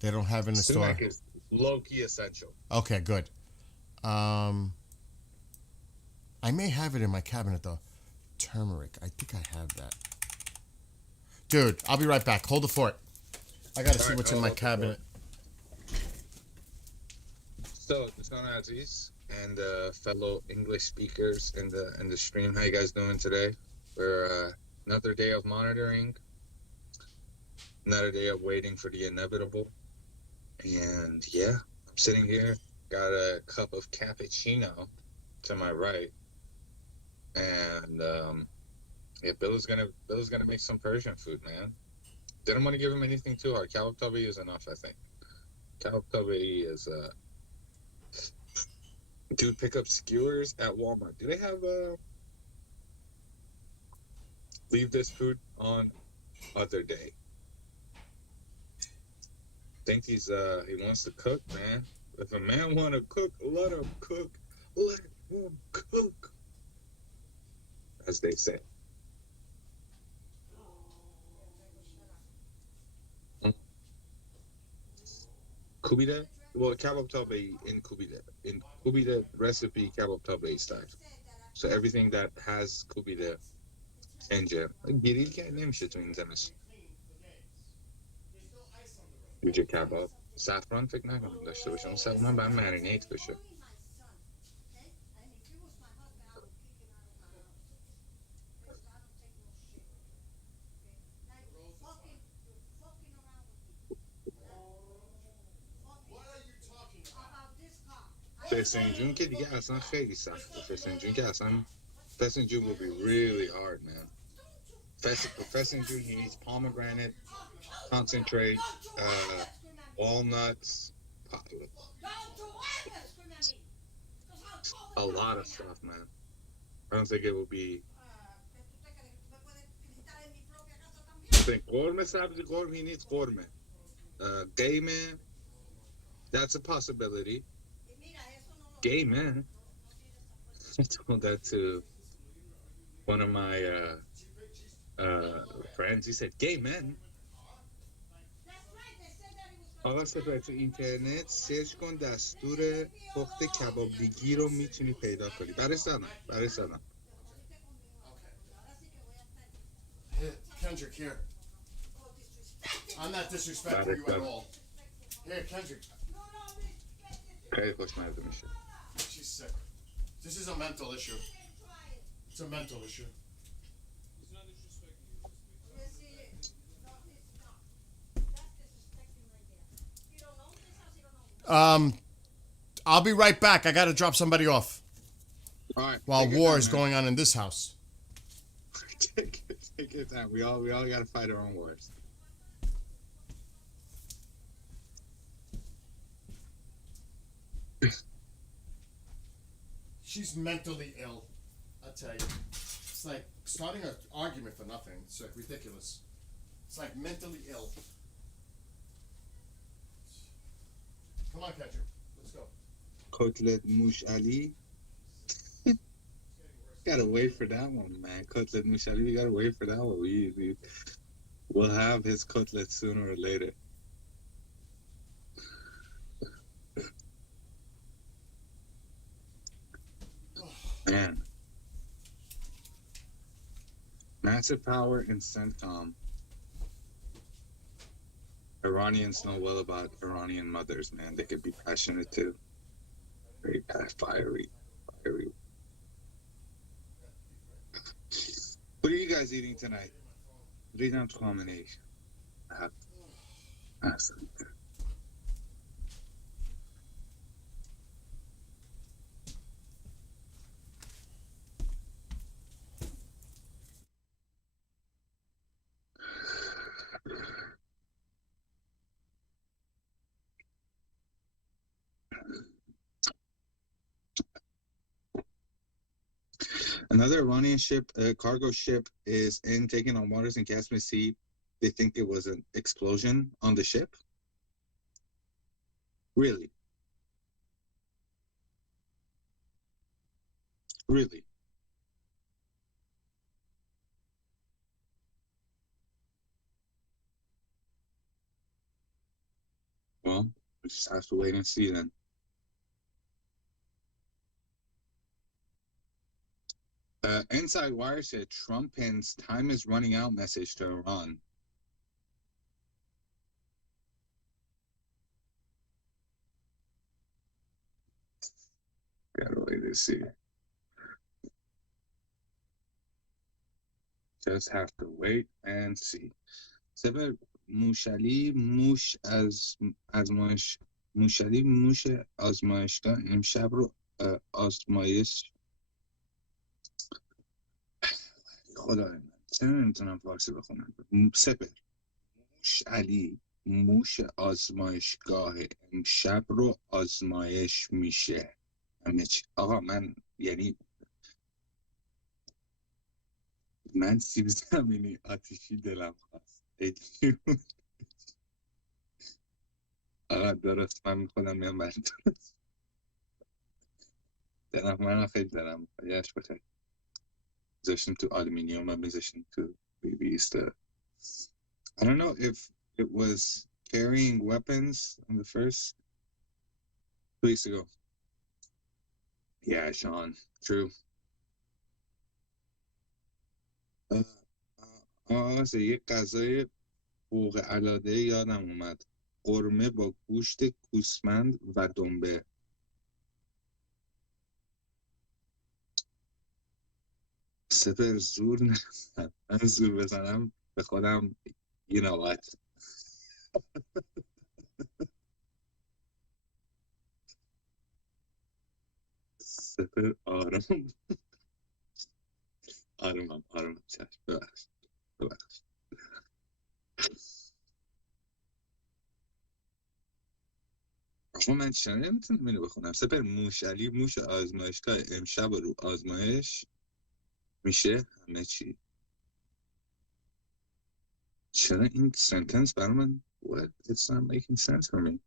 They don't have it in the store. Sumac is low-key essential. Okay, good. I may have it in my cabinet though. Turmeric. I think I have that. Dude, I'll be right back. Hold the fort. I gotta see what's in my cabinet. So, what's going on, Aziz and fellow English speakers in the stream? How you guys doing today? We're another day of monitoring, another day of waiting for the inevitable. And yeah, I'm sitting here, got a cup of cappuccino to my right, and yeah, Bill's gonna make some Persian food, man. Didn't want to give him anything too hard. Kebab tabi is enough, I think. Kebab tabi is dude, pick up skewers at Walmart. Do they have leave this food on other day? Think he wants to cook, man. If a man want to cook, let him cook. Let him cook, as they say. Kubita, well, kebab tabi in kubita recipe kebab tabi style. So everything that has kubita اینجا گریل که نمیشه تو این زمستون. جوجه کباب زعفران فکر نکنم داشته باشه. اون زعفران باید مرینیت بشه. فسنجون که دیگه اصلا خیلی سخته. فسنجون که اصلا فسنجون will be really hard, man. Fessengene, he needs pomegranate, concentrate, walnuts, a lot of stuff, man. I don't think it will be. I think korma sabzi korma, he needs korma. Gayman, that's a possibility. Gayman. I told that to one of my friends. He said, gay men. آقا سپر تو اینترنت سرچ کن دستور پخت کبابیگی رو میتونی پیدا کنی. برای سلام. Here, Kendrick, here. I'm not disrespecting you at all. Here, Kendrick. خیلی خوشمزه میشه. She's sick. This is a mental issue. It's a mental issue. I'll be right back. I got to drop somebody off. All right. While take your war time, is man. going on in this house. Take your time. We all gotta fight our own wars. She's mentally ill. I tell you. It's like starting an argument for nothing. It's like ridiculous. It's like mentally ill. Come on, Kendrick. Let's go. Kotlet Mush Ali. Gotta wait for that one, man. Kotlet Mush Ali, we gotta wait for that one. We'll have his kotlet sooner or later. Man. Massive power in CENTCOM. Iranians know well about Iranian mothers, man. They could be passionate too. Very fiery. What are you guys eating tonight? Ridam Khamenei. Another Iranian ship, cargo ship, is taking on waters in Caspian Sea. They think it was an explosion on the ship. Really? Really? Well, we just have to wait and see then. Inside Wire said Trump pins "time is running out" message to Iran. Gotta wait to see. Just have to wait and see. سبب موشلی موش موشلی موش آزمایشگاه امشب رو آزمایش خدای من چرا نمیتونم فارسی بخونم. سپر موشلی موش آزمایشگاه امشب رو آزمایش میشه. همه چی. آقا من یعنی من سیب زمینی آتیشی دلم خواست. آقا درست من میخونم میام برد دلم من خیلی دلم یش بخیر میذاشتیم تو آلومینیوم و میذاشتیم تو we used to I don't know if it was carrying weapons on the first 2 weeks ago. Yeah, Sean, true. یک غذای فوق العاده یادم اومد. قرمه با گوشت گوسفند و دنبه. سپر زور نزن. من زور بزنم به خودم you know what. سپر آرام آرامم چشم ببخش آقا من چرا نمیتونم اینو بخونم. سپر موشلی موش آزمایشگاه امشب رو آزمایش میشه همه چی. چرا این سنتنس برای من what it's not making sense for me.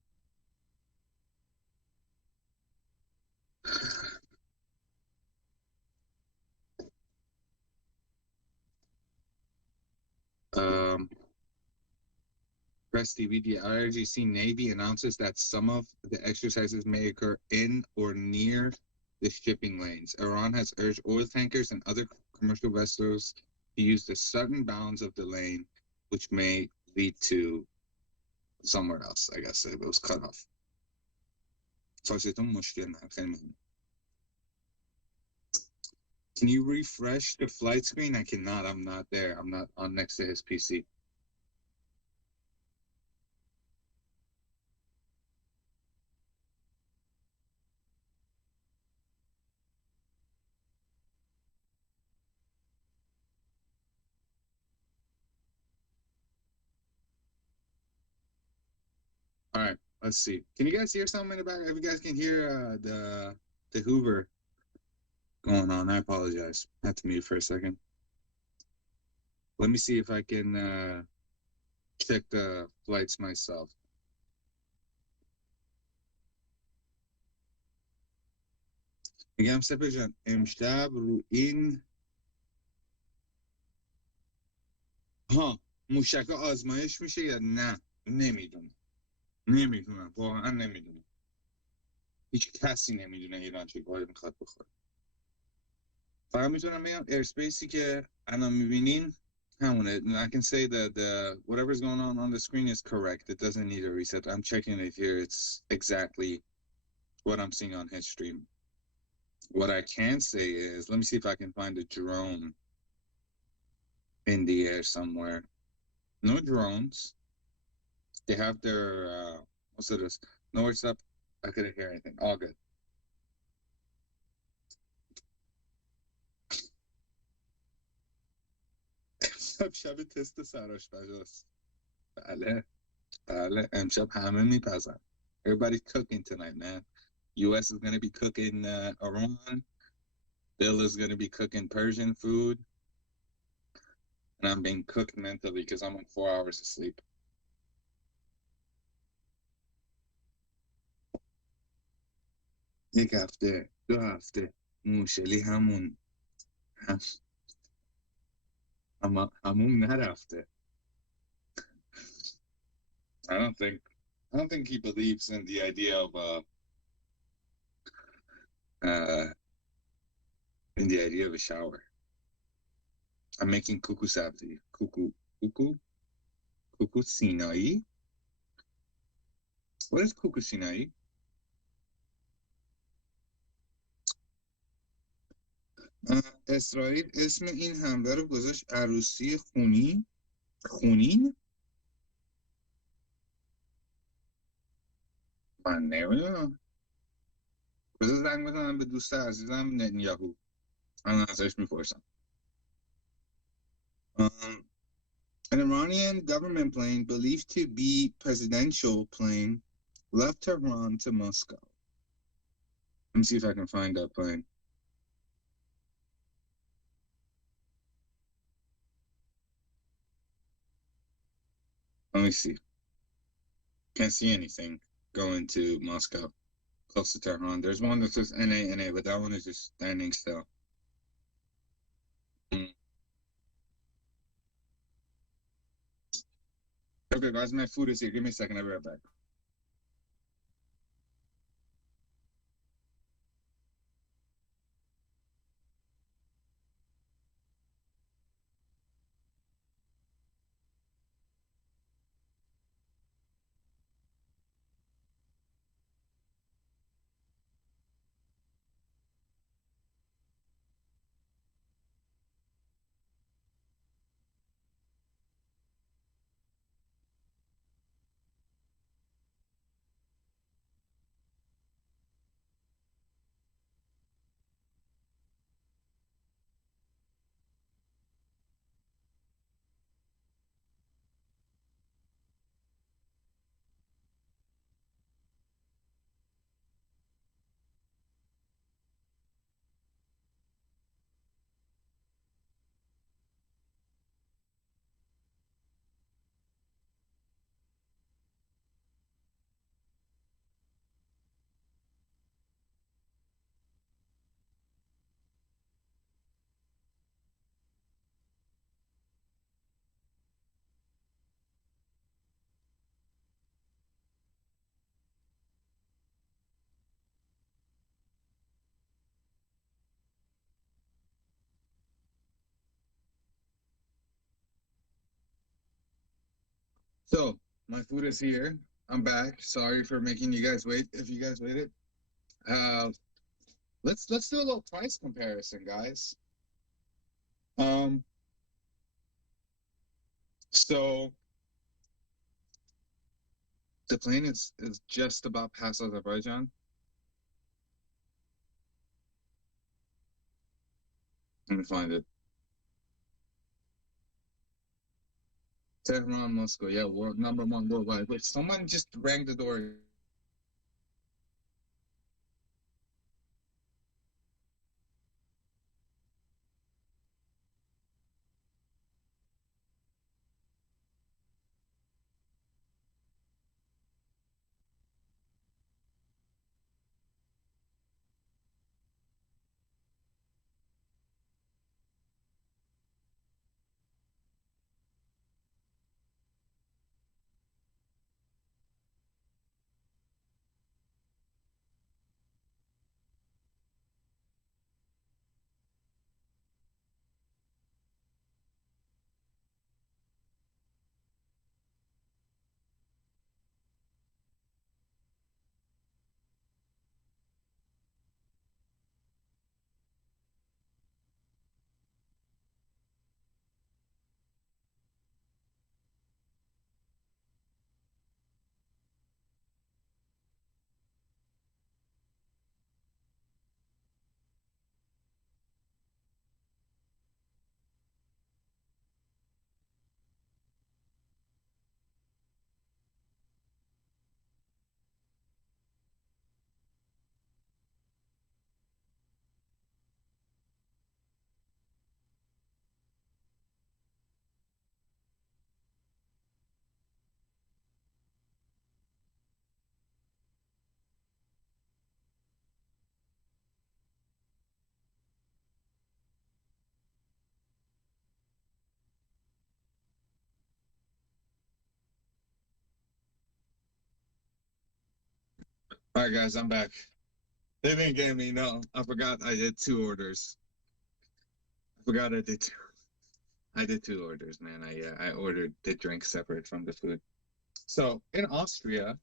Press TV, the IRGC Navy announces that some of the exercises may occur in or near the shipping lanes. Iran has urged oil tankers and other commercial vessels to use the southern bounds of the lane, which may lead to somewhere else. I guess it was cut off. Can you refresh the flight screen? I cannot. I'm not there. I'm not on next to his PC. All right, let's see. Can you guys hear something in the back? If you guys can hear the Hoover going on, I apologize. I had to mute for a second. Let me see if I can check the flights myself. میگم سپر جان امشب رو این موشک آزمایش میشه یا نه؟ نمیدونم واقعا نمیدونم. هیچ کسی نمیدونه ایران چه گاهی میخواد بخوره. فقط میتونم بگم ایرسپیسی که الان میبینین همونه. I can say that whatever's going on the screen is correct. It doesn't need a reset. I'm checking it here. It's exactly what I'm seeing on his stream. What I can say is, let me see if I can find a drone in the air somewhere. No drones. They have their, what's it? North up. I couldn't hear anything. All good. شب تست سرآشپزاست. بله امشب همه میپزن. Everybody's cooking tonight, man. US is going to be cooking Iran. Bill is going to be cooking Persian food. And I'm being cooked mentally because I'm on 4 hours of sleep. یک هفته 2 هفته موشلی همون همون نرفته. I don't think he believes in the idea of in the idea of a shower. I'm making kuku sabzi. Kuku Sinai. What is kuku Sinai? اسرائیل اسم این حمله رو گذاشت عروسی خونین؟ من نمیدونم. بذار زنگ بزنم به دوست عزیزم نتانیاهو. الان ازش میپرسم. An Iranian government plane believed to be presidential plane left Tehran to Moscow. Let me see if I can find that plane. Let me see. Can't see anything going to Moscow, close to Tehran. There's one that says NA, but that one is just standing still. Okay, guys, my food is here. Give me a second. I'll be right back. So my food is here. I'm back. Sorry for making you guys wait. If you guys waited, let's do a little price comparison, guys. So the plane is just about past Azerbaijan. Let me find it. Tehran, Moscow. Yeah, world number one worldwide. Wait, someone just rang the door. All right, guys, I'm back. They didn't get me. No, I forgot I did 2 orders. I forgot I did 2. I did 2 orders, man. I ordered the drink separate from the food. So in Austria,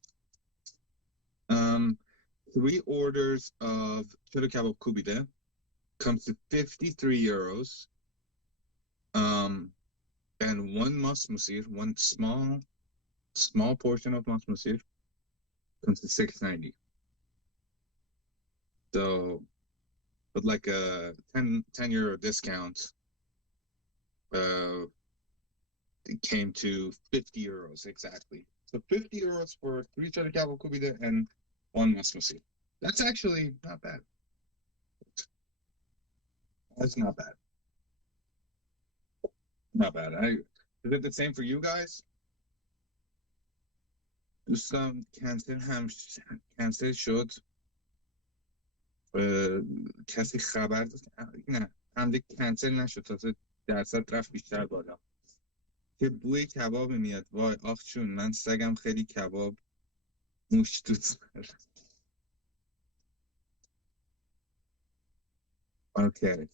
3 orders of chili kebab kubide comes to 53 euros. And one masmusir, one small portion of masmusir, comes to 6.90. So, with like a 10 euro discount, it came to 50 euros exactly. So 50 euros for 3 chili kebab kubide and 1 masmusi. That's actually not bad. That's not bad. Not bad. Is it the same for you guys? دوستان کنسل شد. کسی خبر داد؟ نه، حمله کنسل نشد، تازه درصد رفت بیشتر بالا. که بوی کباب میاد. وای آخ چون من سگم خیلی کباب موش دوست داره. اوکی.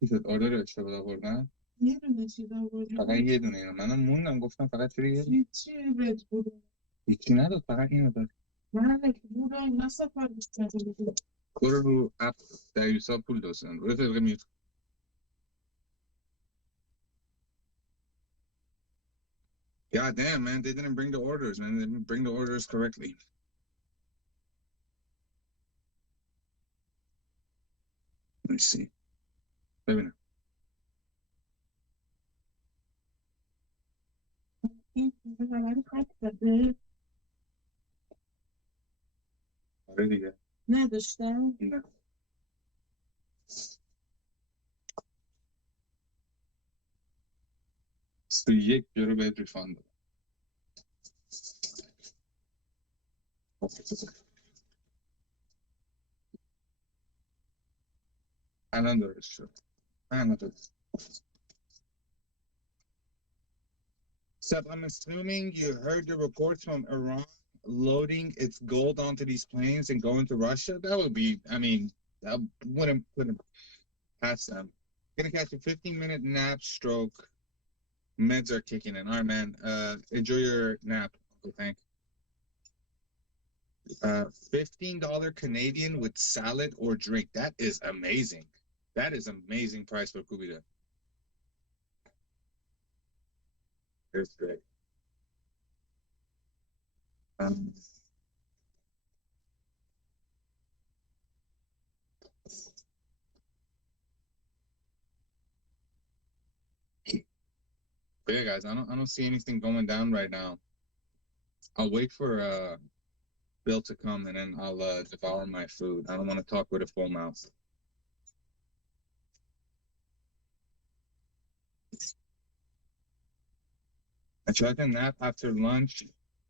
چیزت آردر اشتباه آوردن؟ یه دونه چیز آوردن. فقط یه دونه اینو منم موندم گفتم فقط چرا یه دونه؟ چی رد بوده؟ هیچی نداد، فقط اینو داد. من رد بوده اینا سفارش داده بوده. برو رو اپ دریوسا پول دوستن. برو طبقه میوت. God damn, man, they didn't bring the orders, man. They didn't bring the orders correctly. Let me see. ببینم. این خبر خط داده؟ آره دیگه. نداشتم؟ نه. 21 یورو بهت ریفاند دادم. الان درست شد. So I'm assuming you heard the reports from Iran loading its gold onto these planes and going to Russia. That would be, I mean, that wouldn't put Pass them. Gonna catch a 15-minute nap stroke. Meds are kicking in. All right, man. Enjoy your nap, Uncle Hank. $15 Canadian with salad or drink. That is amazing. That is amazing price for Kubida. That's great. But yeah, guys, I don't see anything going down right now. I'll wait for Bill to come and then I'll devour my food. I don't want to talk with a full mouth. I tried to nap after lunch,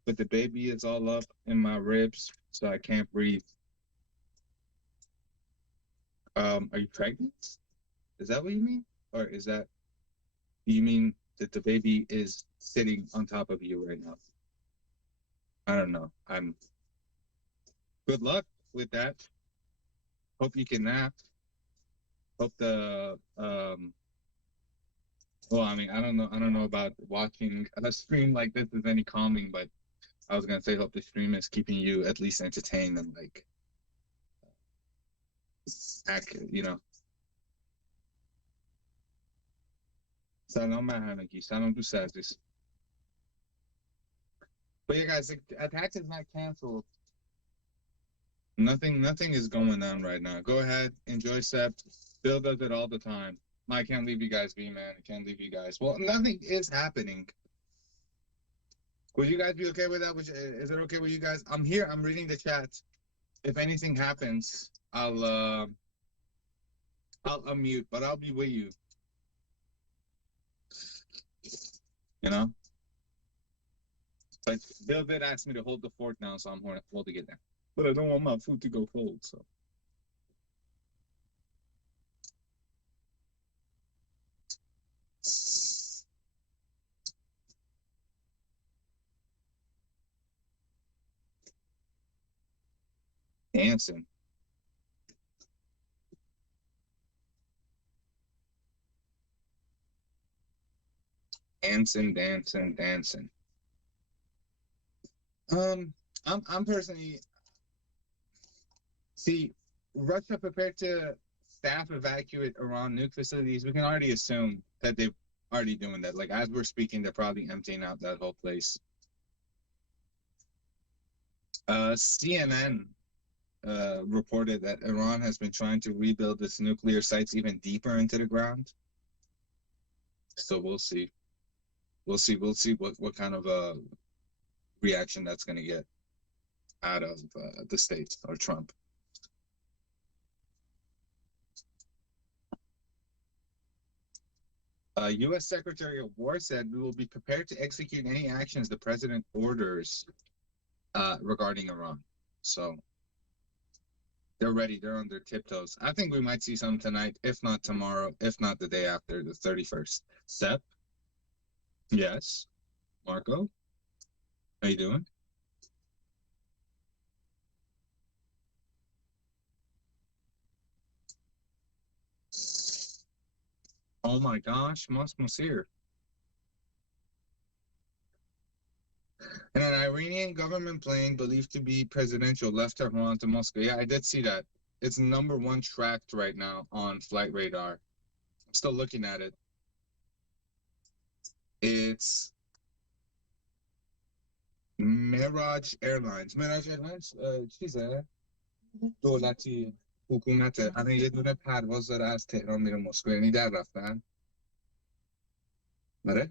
but the baby is all up in my ribs, so I can't breathe. Are you pregnant? Is that what you mean? Or is that, you mean that the baby is sitting on top of you right now? I don't know. Good luck with that. Hope you can nap. Hope the, well, I mean, I don't know about watching a stream like this is any calming, but I was gonna say hope the stream is keeping you at least entertained and like, you know. سلام بر همگی. سلام دوست عزیز. But yeah, guys, the attack is not canceled. Nothing is going on right now. Go ahead, enjoy Sept. Bill does it all the time. I can't leave you guys be, man. I can't leave you guys. Well, nothing is happening. Would you guys be okay with that? Is it okay with you guys? I'm here. I'm reading the chat. If anything happens, I'll unmute, but I'll be with you. You know? But Bill did ask me to hold the fort now, so I'm holding it down. But I don't want my food to go cold, so. Dancing. Dancing. I'm personally, see, Russia prepared to staff evacuate Iran nuke facilities. We can already assume that they're already doing that. Like, as we're speaking, they're probably emptying out that whole place. CNN reported that Iran has been trying to rebuild its nuclear sites even deeper into the ground. So we'll see. We'll see what kind of reaction that's going to get out of the States or Trump. U.S. Secretary of War said we will be prepared to execute any actions the president orders regarding Iran. So they're ready. They're on their tiptoes. I think we might see some tonight, if not tomorrow, if not the day after, the 31st. Sep? Yes. Marco? How you doing? Oh my gosh, Monsieur. And an Iranian government plane believed to be presidential left Tehran to Moscow. Yeah, I did see that. It's #1 tracked right now on Flight Radar. I'm still looking at it. It's Mirage Airlines. Mirage Airlines چیزه؟ دولتی حکومت الان یه دونه پرواز داره از تهران میره مسکو، یعنی در رفتن. آره؟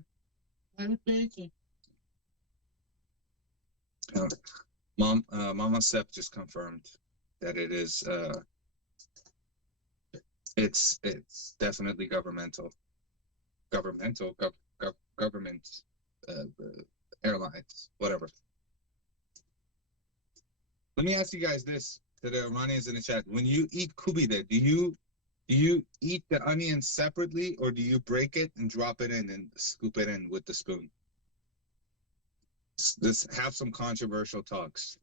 Mama Sep just confirmed that it is it's definitely government airlines, whatever. Let me ask you guys this, to the Iranians in the chat. When you eat kubide, do you eat the onion separately, or do you break it and drop it in and scoop it in with the spoon? Let's have some controversial talks.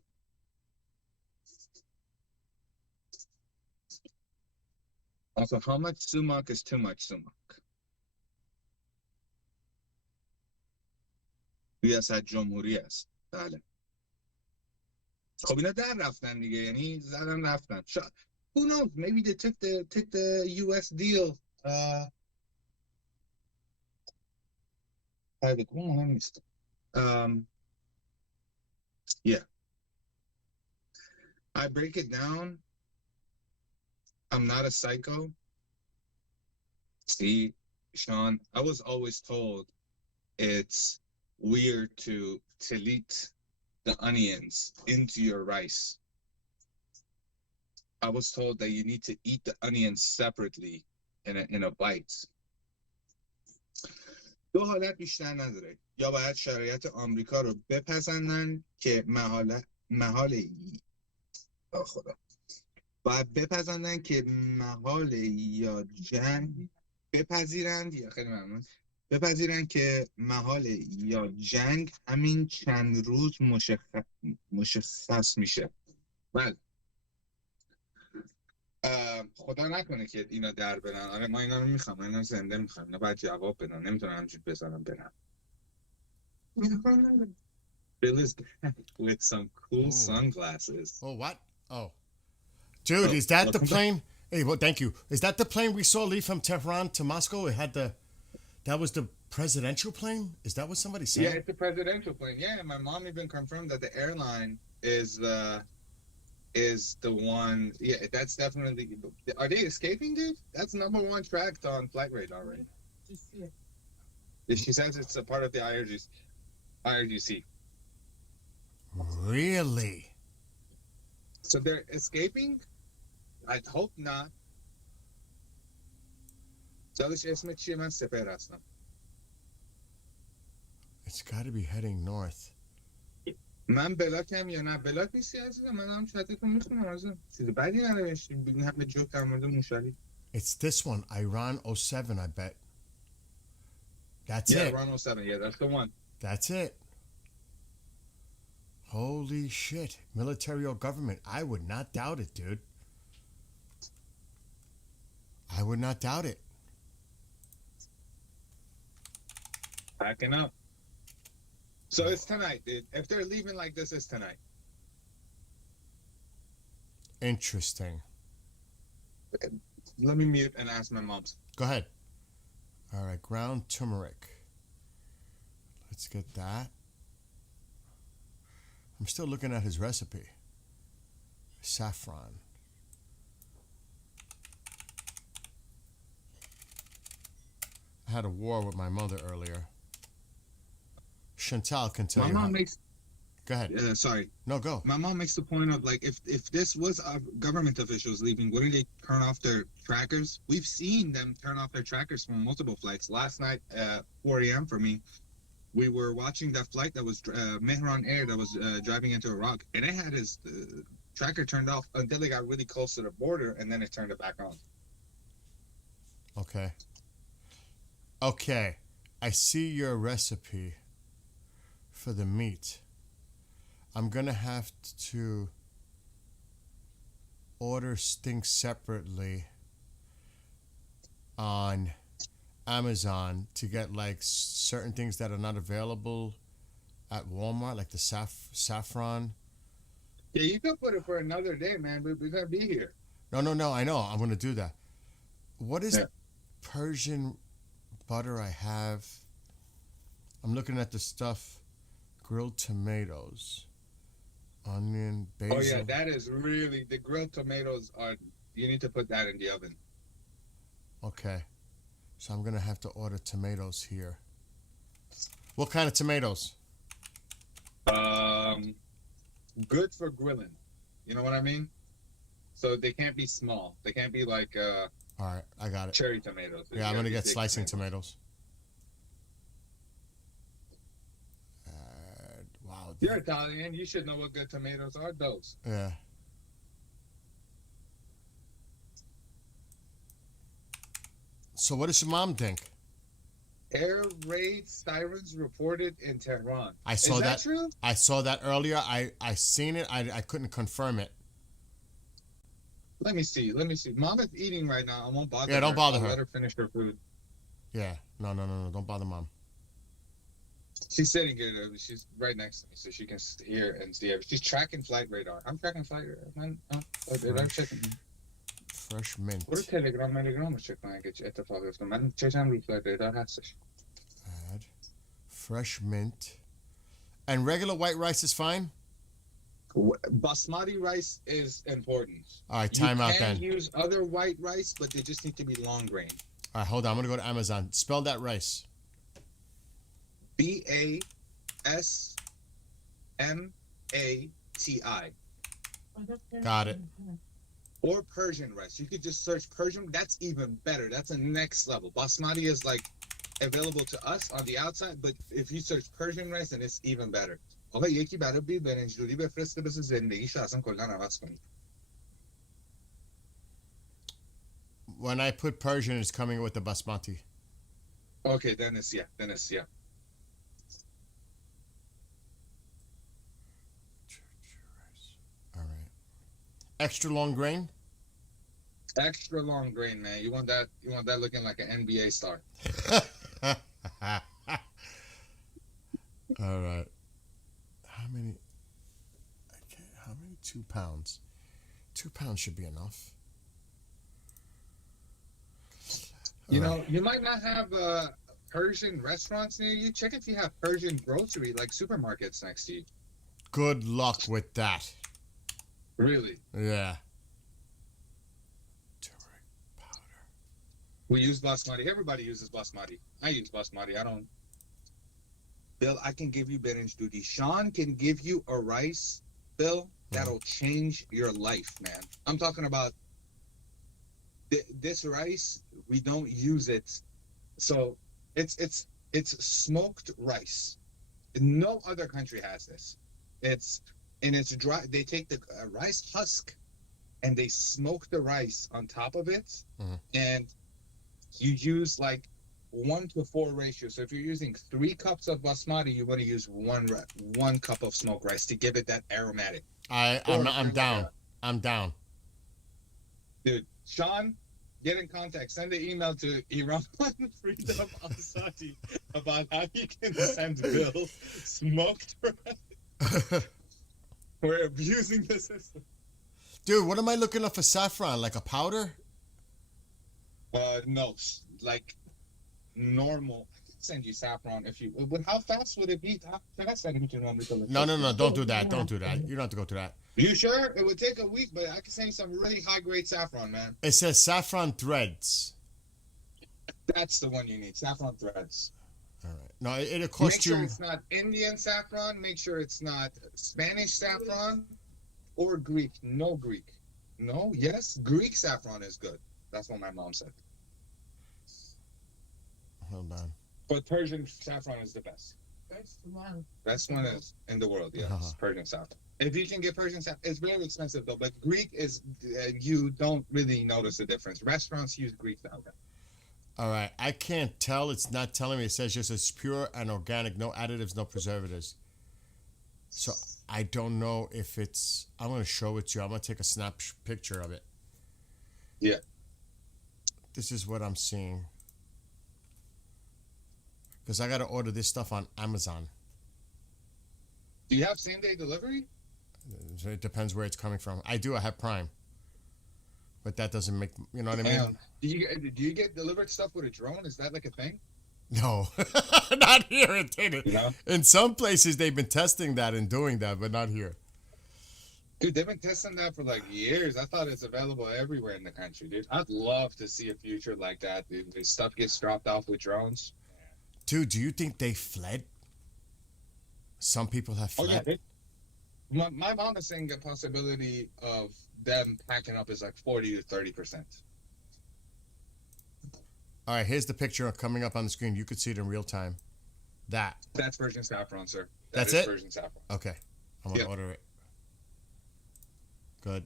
Also, how much sumac is too much sumac? ریاست جمهوری است. بله. خب اینا در رفتن دیگه، یعنی زدن رفتن. Who knows? Maybe they took the U.S. deal. مهم نیست. Yeah. I break it down. I'm not a psycho. See, Sean, I was always told it's weird to delete the onions into your rice. I was told that you need to eat the onions separately in a bite. دو حالت بیشتر نداره. یا باید شرایط آمریکا رو بپسندن که باید بپسندن که محال یا جنگ بپذیرند، یا خیلی ممنون، بپذیرند که محال یا جنگ همین چند روز مشخص میشه. بله. خدا نکنه که اینا در برن. آره ما اینا رو میخوام، اینا رو زنده میخوام، اینا باید جواب بدن، نمیتونن همجور بزنم برن. Bill is back with some cool sunglasses. Oh, what? Oh. Dude, is that the plane? Hey, well, thank you. Is that the plane we saw leave from Tehran to Moscow? It had that was the presidential plane? Is that what somebody said? Yeah, it's a presidential plane. Yeah, my mom even confirmed that the airline is the one. Yeah, that's definitely. Are they escaping, dude? That's #1 tracked on Flight Radar already. She says it's a part of the IRGC. Really? So they're escaping? I hope not. It's got to be heading north. من بلاکم یا نه؟ بلاک نیستی عزیزم، من هم چتتون میخونم عزیزم، چیز بدی ننوشتی، بگین همه جوک در مورد موشالی. It's this one, Iran 07, I bet. That's yeah, it. Iran 07, yeah, that's the one. That's it. Holy shit. Military or government. I would not doubt it, dude. I would not doubt it. Backing up. So it's tonight, dude. If they're leaving like this, it's tonight. Interesting. Let me mute and ask my mom. Go ahead. All right, ground turmeric. Let's get that. I'm still looking at his recipe. Saffron. I had a war with my mother earlier. Chantal can tell My you. mom makes. Go ahead. Sorry. No, go. My mom makes the point of, like, if this was government officials leaving, wouldn't they turn off their trackers? We've seen them turn off their trackers from multiple flights. Last night at 4 a.m. for me, we were watching that flight that was Mehran Air that was driving into Iraq, and it had his tracker turned off until they got really close to the border, and then it turned it back on. Okay. Okay. I see your recipe for the meat. I'm going to have to order things separately on Amazon to get like certain things that are not available at Walmart, like the saffron. Yeah, you can put it for another day, man. We're going to be here. No, I know. I'm going to do that. What is Persian butter I have? I'm looking at the stuff. Grilled tomatoes. Onion, basil. Oh, yeah, that is really, the grilled tomatoes are, you need to put that in the oven. Okay. So I'm going to have to order tomatoes here. What kind of tomatoes? Good for grilling. You know what I mean? So they can't be small. They can't be like all right, I got it. Cherry tomatoes. Yeah, I'm going to get slicing tomatoes. Wow. You're Italian. You should know what good tomatoes are. Those. Yeah. So what does your mom think? Air raid sirens reported in Tehran. I saw Is that. True? I saw that earlier. I seen it. I couldn't confirm it. Let me see. Mama's eating right now. I won't bother Yeah, don't her. bother I'll her. Let her finish her food. Yeah. No. Don't bother mom. She's sitting here. She's right next to me, so she can hear and see everything. She's tracking flight radar. I'm tracking flight radar. Man, I'm checking. Fresh mint. برو تلگرام ملگرام رو چک کن اگه اتفاقی افتاد. من چشم رو فلایت radar هستش. Add fresh mint. And regular white rice is fine? Basmati rice is important. All right, time out then. You can use other white rice, but they just need to be long grain. All right, hold on. I'm going to go to Amazon. Spell that rice. BASMATI. Got it. Or Persian rice. You could just search Persian. That's even better. That's a next level. Basmati is like available to us on the outside, but if you search Persian rice, then it's even better. آقا یکی برای بی برنج‌لوری بفرسته بس زندگیشو اصلا کلا عوض کنی. When I put Persian, it's coming with the basmati. Okay, then it's yeah. All right. Extra long grain? Extra long grain, man. You want that looking like an NBA star. All right. How many? Okay, how many? 2 pounds. 2 pounds should be enough. You know, you might not have Persian restaurants near you. Check if you have Persian grocery, like supermarkets next to you. Good luck with that. Really? Yeah. We use basmati. Everybody uses basmati. I use basmati. I don't. Bill, I can give you Berenj Dudi. Sean can give you a rice, Bill, that'll change your life, man. I'm talking about this rice. We don't use it, so it's smoked rice. No other country has this. It's dry. They take the rice husk and they smoke the rice on top of it, and you use like 1-to-4 ratio. So if you're using 3 cups of basmati, you want to use one cup of smoked rice to give it that aromatic. I'm down. I'm down. Dude, Sean, get in contact. Send an email to Iran Freedom Asati about how you can send Bill smoked rice. We're abusing the system. Dude, what am I looking up for saffron? Like a powder? No, like normal. I can send you saffron if you. But how fast would it be? Can I send it to you? No. Don't do that. Don't do that. You don't have to go through that. You sure? It would take a week, but I can send you some really high grade saffron, man. It says saffron threads. That's the one you need. Saffron threads. All right. No, it'll cost Make you. sure it's not Indian saffron. Make sure it's not Spanish saffron or Greek. No Greek. No. Yes. Greek saffron is good. That's what my mom said. Hold on. But Persian saffron is the best. Best one is in the world. Yeah, it's Persian saffron. If you can get Persian saffron, it's very expensive though. But Greek is you don't really notice the difference. Restaurants use Greek saffron. All right. I can't tell. It's not telling me. It says just it's pure and organic, no additives, no preservatives. So I don't know if it's. I'm gonna show it to you. I'm gonna take a snap picture of it. Yeah. This is what I'm seeing. Because I got to order this stuff on Amazon. Do you have same day delivery? It depends where it's coming from. I do. I have Prime. But that doesn't make, you know what I mean? Do you get delivered stuff with a drone? Is that like a thing? No. Not here in Taylor. No? In some places, they've been testing that and doing that, but not here. Dude, they've been testing that for like years. I thought it's available everywhere in the country, dude. I'd love to see a future like that, dude. This stuff gets dropped off with drones. Dude, do you think they fled? Some people have fled. Oh, yeah. My mom is saying the possibility of them packing up is like 40 to 30%. All right, here's the picture coming up on the screen. You could see it in real time. That's Persian saffron, sir. That's is it? Persian saffron. Okay. I'm going to order it. Good.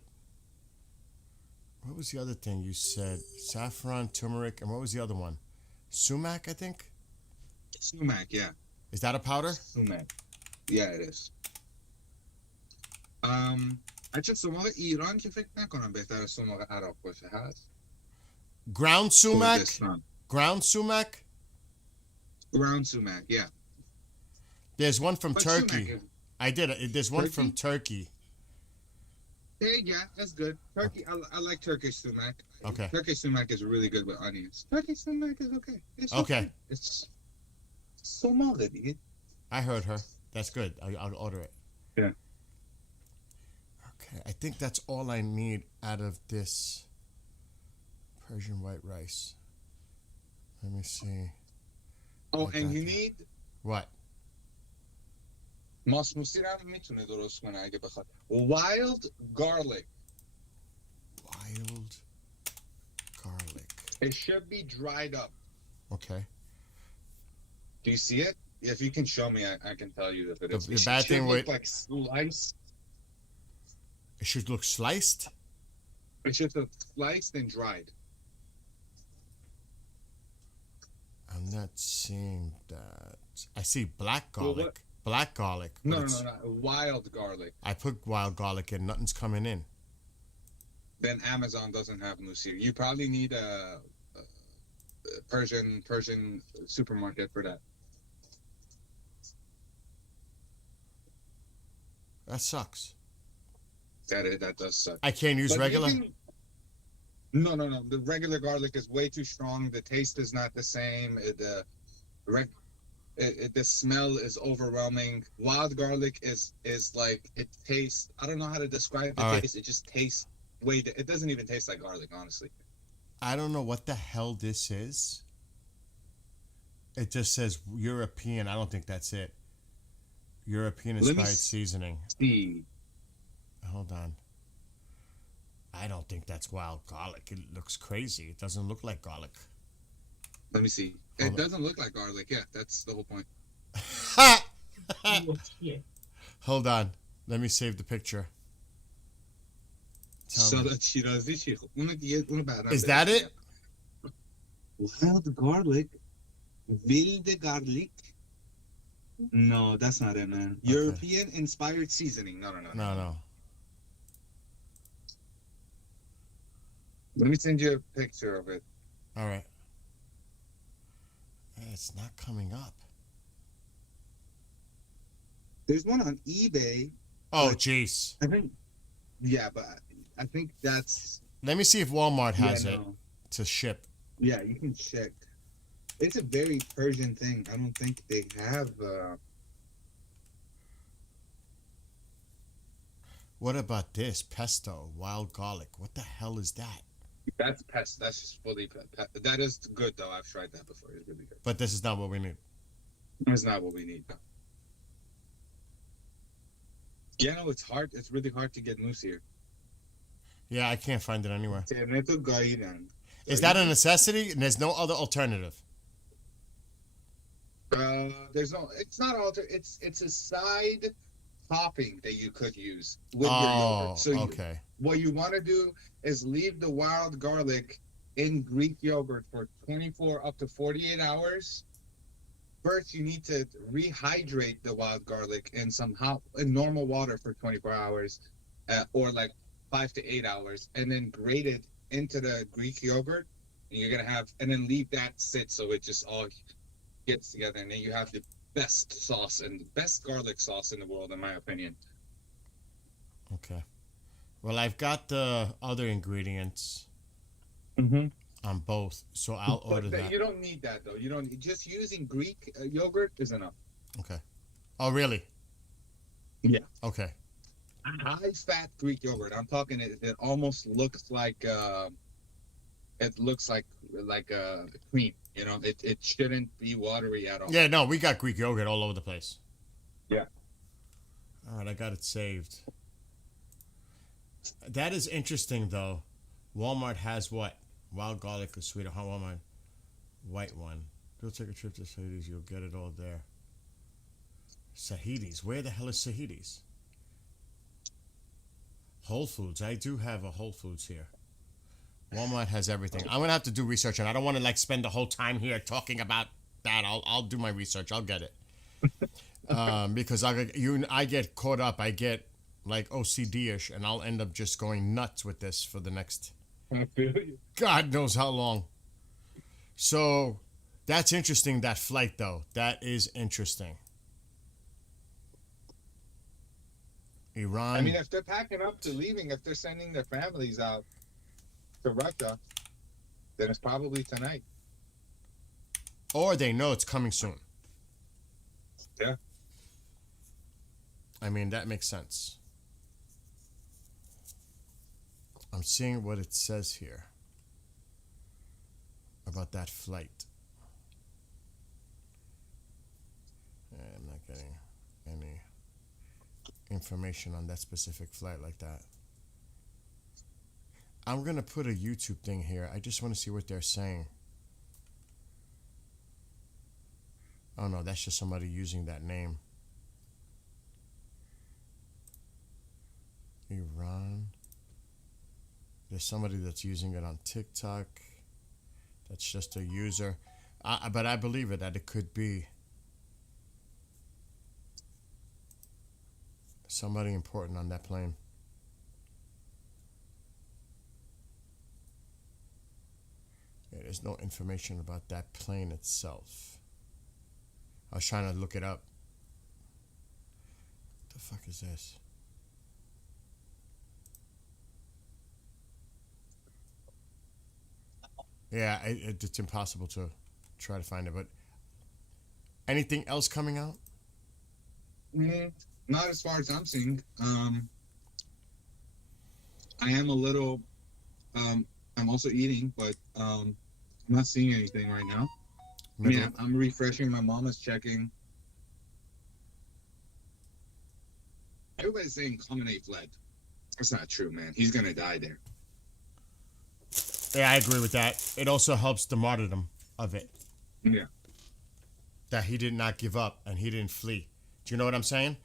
What was the other thing you said? Saffron, turmeric, and what was the other one? Sumac, I think? Sumac, yeah. Is that a powder? Sumac. Yeah, it is. بچه سماق ایران که فکر نکنم بهتر از سماق عراق باشه هست. Ground sumac? کردستان. Ground sumac? Ground sumac, yeah. There's one from But Turkey. sumac is- I did it. There's one from Turkey. Yeah, that's good. Turkey, I like Turkish sumac. Okay. Turkish sumac is really good with onions. Turkish sumac is okay. It's Okay. It's سماق دیگه. I heard her. That's good. I'll order it. Yeah. Okay, I think that's all I need out of this Persian white rice. Let me see. Oh, I and got you that. need What? ماسموسی رو هم میتونه درست کنه اگه بخواد. Wild garlic. Wild garlic. It should be dried up. Okay. Do you see it? If you can show me, I can tell you if it is. The It bad should thing look with- like sliced. It should look sliced. It should look sliced and dried. I'm not seeing that. I see black Well, what- garlic. Black garlic. but No, it's- no. Wild garlic. I put wild garlic in. Nothing's coming in. Then Amazon doesn't have Lucille. You probably need a Persian supermarket for that. That sucks. That does suck. I can't use But you regular. can- No. The regular garlic is way too strong. The taste is not the same. The smell is overwhelming. Wild garlic is like it tastes. I don't know how to describe the All right. taste. It just tastes it doesn't even taste like garlic, honestly. I don't know what the hell this is. It just says European. I don't think that's it. European Let me inspired s- seasoning. See, Hold on. I don't think that's wild garlic. It looks crazy. It doesn't look like garlic. let me see. Hold It on. doesn't look like garlic. Yeah, that's the whole point. Hold on. Let me save the picture. Tell me. Salat Shirazi چی؟ خب اونو دیگه اونو بعداً Is بهت that میگم. it? Wild garlic? Wild garlic? No, that's not it, man. European inspired seasoning. No. No. Let me send you a picture of it. All right. It's not coming up. There's one on eBay. Oh, jeez. I think, yeah, but I think that's. Let me see if Walmart has Yeah, it no. to ship. Yeah, you can check. It's a very Persian thing. I don't think they have. What about this? Pesto, wild garlic. What the hell is that? That's pest. That's just fully pest. That is good though. I've tried that before. It's really good. But this is not what we need. It's not what we need. No. Yeah, no, it's hard. It's really hard to get moose here. Yeah, I can't find it anywhere. Is Is that a necessity? And there's no other alternative. There's no. It's not alter. It's a side topping that you could use with your Oh, yogurt. So okay. what you want to do is leave the wild garlic in Greek yogurt for 24 up to 48 hours. First, you need to rehydrate the wild garlic in in normal water for 24 hours, or like 5 to 8 hours, and then grate it into the Greek yogurt. And you're gonna and then leave that sit so it just all gets together, and then you have the best sauce and best garlic sauce in the world, in my opinion. Okay. Well, I've got the other ingredients on both, so I'll order that. You don't need that though. You don't. Just using Greek yogurt is enough. Okay. Oh, really? Yeah. Okay. High fat Greek yogurt. I'm talking. It almost looks like. It looks like cream. You know, it shouldn't be watery at all. Yeah, no, we got Greek yogurt all over the place. Yeah. All right, I got it saved. That is interesting, though. Walmart has what? Wild garlic is sweeter. Walmart white one. Go take a trip to Sahidi's. You'll get it all there. Sahidi's. Where the hell is Sahidi's? Whole Foods. I do have a Whole Foods here. Walmart has everything. I'm gonna have to do research, and I don't want to like spend the whole time here talking about that. I'll do my research. I'll get it. Because I get caught up. I get like OCD-ish, and I'll end up just going nuts with this for the next I feel you. God knows how long. So that's interesting, that flight, though. That is interesting. Iran. I mean, if they're packing up to leaving, if they're sending their families out to Russia, then it's probably tonight. Or they know it's coming soon. Yeah. I mean, that makes sense. I'm seeing what it says here about that flight. I'm not getting any information on that specific flight like that. I'm going to put a YouTube thing here. I just want to see what they're saying. Oh no, that's just somebody using that name. Iran. There's somebody that's using it on TikTok. That's just a user. But I believe it, that it could be somebody important on that plane. Yeah, there's no information about that plane itself. I was trying to look it up. What the fuck is this? Yeah, it's impossible to try to find it. But anything else coming out? Not as far as I'm seeing. I am a little. I'm also eating, but I'm not seeing anything right now. I mean, I'm refreshing. My mom is checking. Everybody's saying Khamenei fled. That's not true, man. He's gonna die there. Yeah, I agree with that. It also helps the martyrdom of it. Yeah. That he did not give up and he didn't flee. Do you know what I'm saying?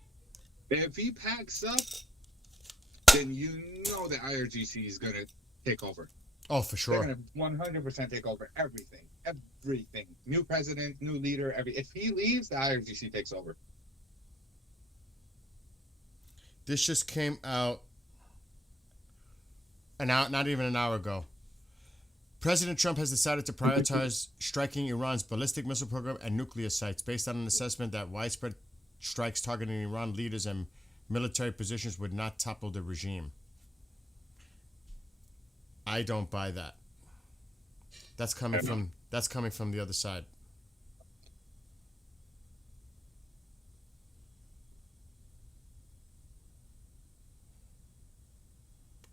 If he packs up, then you know the IRGC is gonna take over. Oh, for sure. They're gonna 100% take over everything. Everything. New president, new leader. If he leaves, the IRGC takes over. This just came out an hour, not even an hour ago. President Trump has decided to prioritize striking Iran's ballistic missile program and nuclear sites based on an assessment that widespread strikes targeting Iran leaders and military positions would not topple the regime. I don't buy that. That's coming from the other side.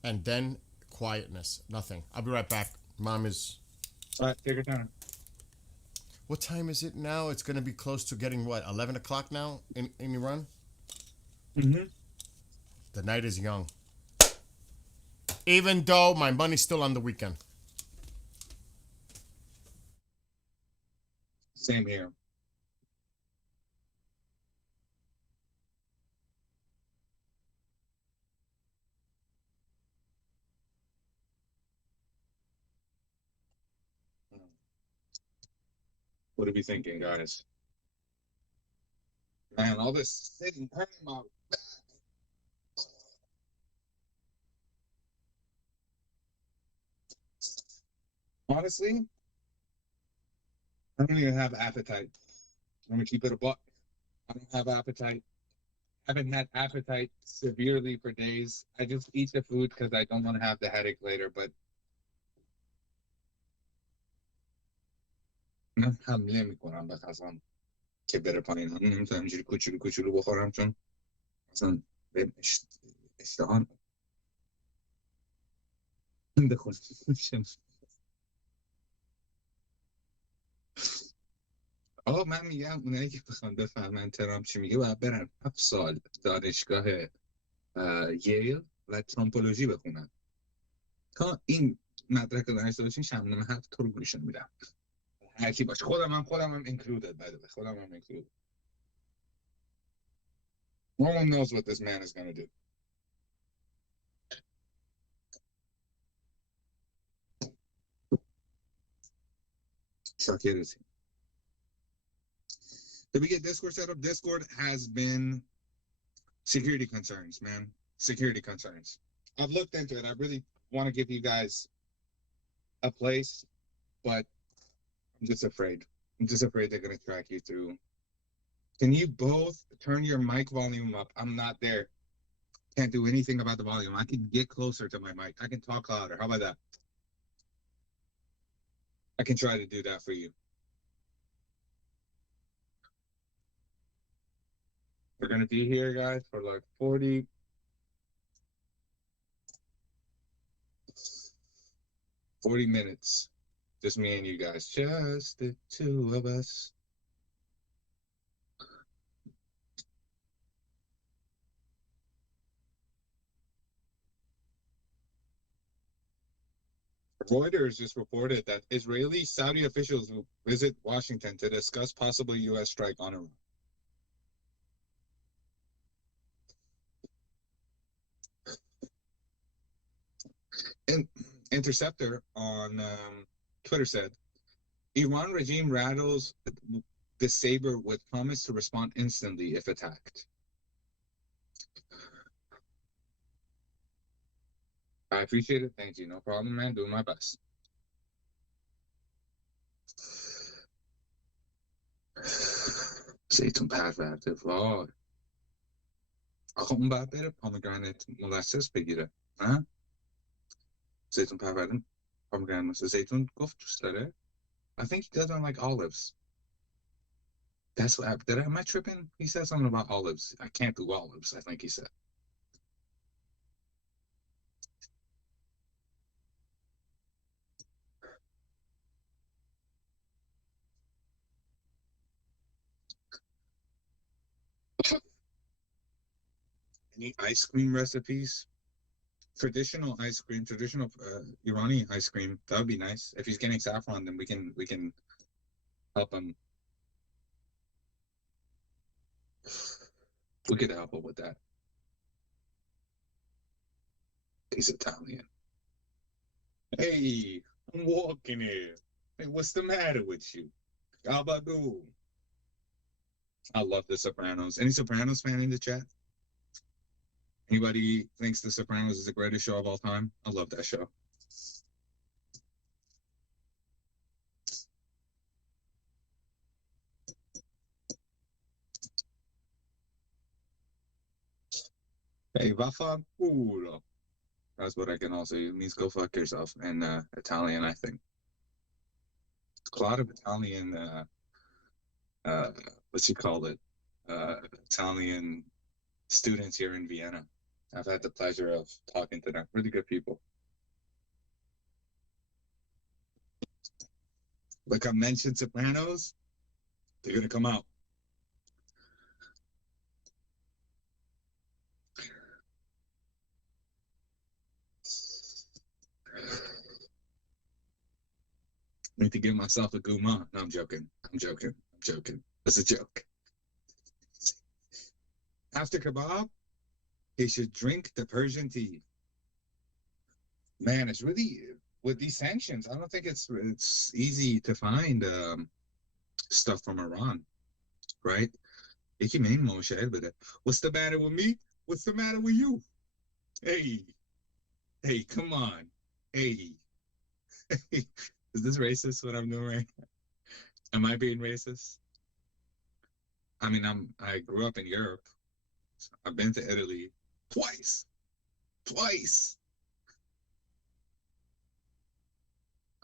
And then quietness. Nothing. I'll be right back. Mom is... All right, take your time. What time is it now? It's going to be close to getting, what, 11 o'clock now in Iran? Mm-hmm. The night is young. Even though my money's still on the weekend. Same here. What are we thinking, guys? Man, all this sitting hurting my back. Honestly, I don't even have appetite. I'm gonna keep it a buck. I don't have appetite. I haven't had appetite severely for days. I just eat the food because I don't want to have the headache later, but من حمله میکنم به غذام که بره پایین. من نمیتونم اینجوری کوچولو کوچولو بخورم چون مثلا به اشتهان بخور. آقا من میگم اونایی که بخوان بفهمن ترامپ چی میگه باید برن 7 سال دانشگاه ییل و ترامپولوژی بخونن. تا این مدرک رو داشته باشین شمنامه 7 تا رو گوشون میدم. هر کی باشه. خودم هم included by the way. خودم هم included. No one knows what this man is going to do. Shakir is here. Did we get Discord set up? Discord has been security concerns, man. security concerns. I've looked into it. I really want to give you guys a place, but I'm just afraid. I'm just afraid they're going to track you through. Can you both turn your mic volume up? I'm not there. Can't do anything about the volume. I can get closer to my mic. I can talk louder. How about that? I can try to do that for you. We're going to be here, guys, for like 40 minutes. Just me and you guys. Just the two of us. Reuters just reported that Israeli Saudi officials will visit Washington to discuss possible U.S. strike on Iran. Interceptor on Twitter said, Iran regime rattles the saber with promise to respond instantly if attacked. I appreciate it. Thank you. No problem, man. Doing my best. زیتون پرورده وای آخه اون باید بره پامگرانت ملسس بگیره نه زیتون پرورده پامگرانت زیتون گفت دوست داره I think he doesn't like olives. That's what am I tripping? He said something about olives. I can't do olives, I think he said. Any ice cream recipes? Traditional ice cream, traditional Iranian ice cream. That would be nice. If he's getting saffron, then we can help him. We could help him with that. He's Italian. Hey, I'm walking here. Hey, what's the matter with you? Gabadoo. I love The Sopranos. Any Sopranos fan in the chat? Anybody thinks The Sopranos is the greatest show of all time? I love that show. Hey, vaffanculo. That's what I can also use. It means go fuck yourself in Italian, I think. A lot of Italian, Italian students here in Vienna. I've had the pleasure of talking to them. Really good people. Like I mentioned, Sopranos, they're going to come out. I need to give myself a gourmand. No, I'm joking. It's a joke. After kebab, he should drink the Persian tea. Man, it's really, with these sanctions, I don't think it's easy to find stuff from Iran, right? What's the matter with me? What's the matter with you? Hey, come on. Hey. Is this racist what I'm doing right now? Am I being racist? I mean, I grew up in Europe. I've been to Italy twice.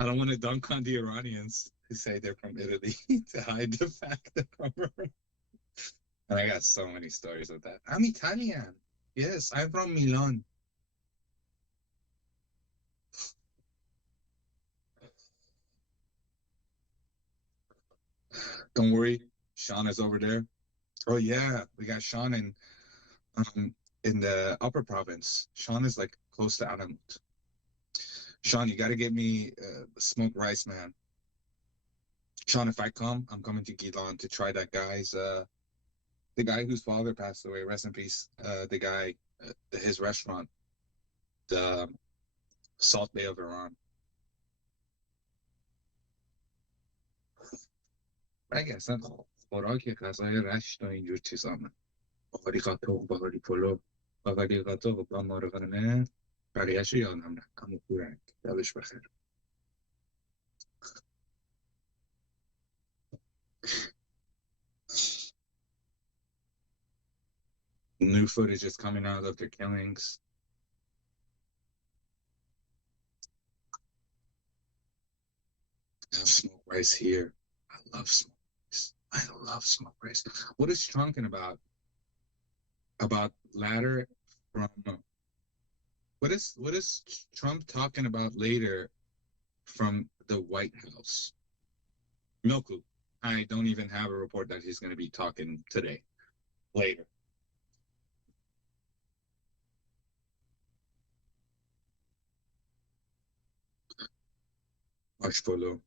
I don't want to dunk on the Iranians who say they're from Italy to hide the fact that I'm Iran. And I got so many stories of that. I'm Italian. Yes, I'm from Milan. Don't worry, Sean is over there. Oh yeah, we got Sean in the upper province. Sean is like close to Alamut. Sean, you got to get me smoked rice, man. Sean, if I come, I'm coming to Gilon to try that guy's the guy whose father passed away. Rest in peace. The guy, his restaurant, the Salt Bay of Iran. اگه اصلا خوراک غذای رشت و اینجور چیزا من بخاری خاطوق بخاری پلو آقلیقاتا و مرغنه بقیهش رو یادم نه اما پورنگ یادش بخیر. New footage is coming out of the killings. I have smoke rice here. I love smoke rice. I love smoke rice. What is Trump about ladder from? What is Trump talking about later from the White House? Milku. I don't even have a report that he's going to be talking today. Later. Ashpolo.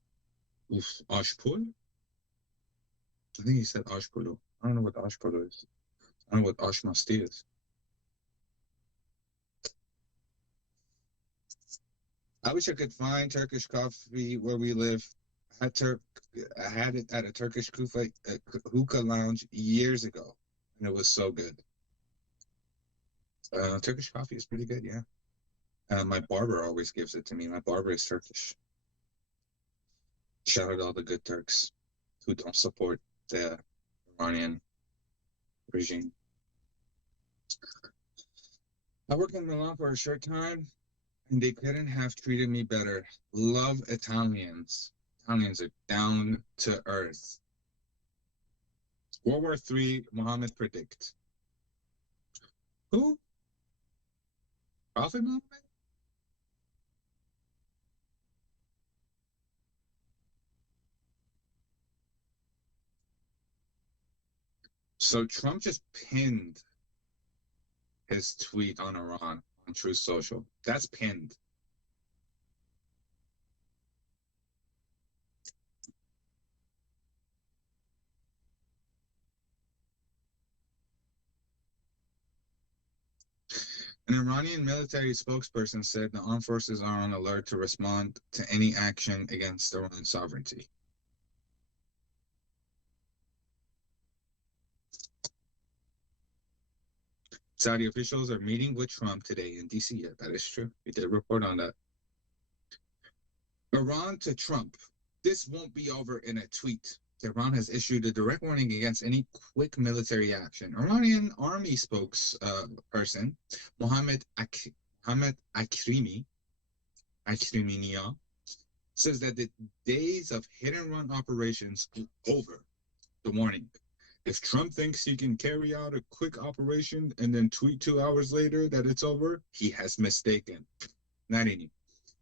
Oof. Ashpol? I think he said Ashpolo. I don't know what Ashpolo is. I don't know what Ashmasti is. I wish I could find Turkish coffee where we live. I had it at a Turkish hookah lounge years ago, and it was so good. Turkish coffee is pretty good, yeah. My barber always gives it to me. My barber is Turkish. Shout out to all the good Turks who don't support the Iranian regime. I worked in Milan for a short time, and they couldn't have treated me better. Love Italians. Italians are down to earth. World War III, Muhammad predict. Who? Prophet Muhammad? So Trump just pinned his tweet on Iran on Truth Social. That's pinned. An Iranian military spokesperson said the armed forces are on alert to respond to any action against Iran's sovereignty. Saudi officials are meeting with Trump today in D.C. Yeah, that is true. We did report on that. Iran to Trump. This won't be over in a tweet. Iran has issued a direct warning against any quick military action. Iranian army spokesperson Mohammad Akrimi says that the days of hit-and-run operations are over. The warning. If Trump thinks he can carry out a quick operation and then tweet 2 hours later that it's over, he has mistaken. Not any.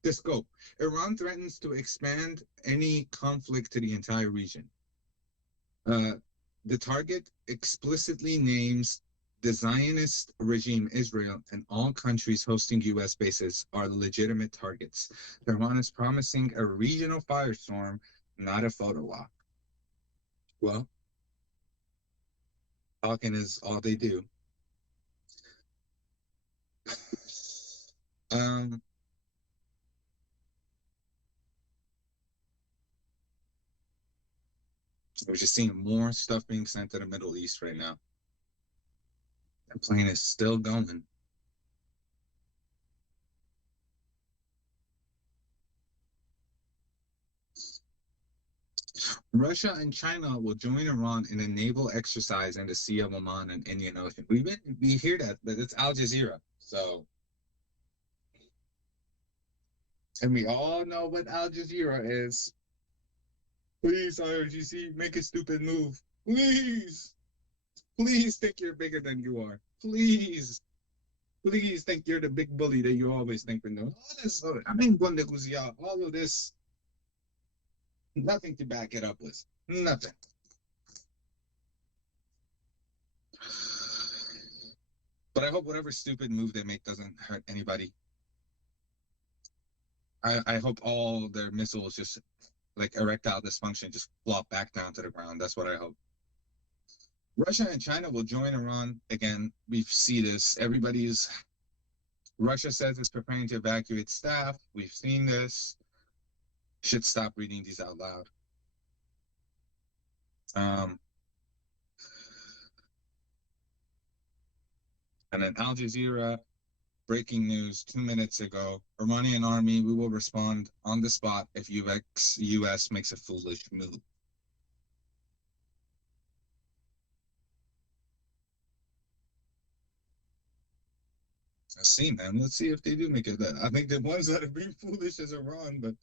The scope. Iran threatens to expand any conflict to the entire region. The target explicitly names the Zionist regime Israel and all countries hosting U.S. bases are legitimate targets. Iran is promising a regional firestorm, not a photo op. Well, talking is all they do. We're just seeing more stuff being sent to the Middle East right now. That plane is still going. Russia and China will join Iran in a naval exercise in the Sea of Oman and Indian Ocean. We hear that, but it's Al Jazeera. So, and we all know what Al Jazeera is. Please, IRGC, make a stupid move. Please. Please think you're bigger than you are. Please. Please think you're the big bully that you always think we know. All this, all of this, nothing to back it up with. Nothing. But I hope whatever stupid move they make doesn't hurt anybody. I hope all their missiles just, like erectile dysfunction, just flop back down to the ground. That's what I hope. Russia and China will join Iran again. We see this. Russia says it's preparing to evacuate staff. We've seen this. Should stop reading these out loud. And then Al Jazeera, breaking news 2 minutes ago, Iranian army, we will respond on the spot if US makes a foolish move. Let's see, man. Let's see if they do make it. I think the ones that are being foolish is Iran, but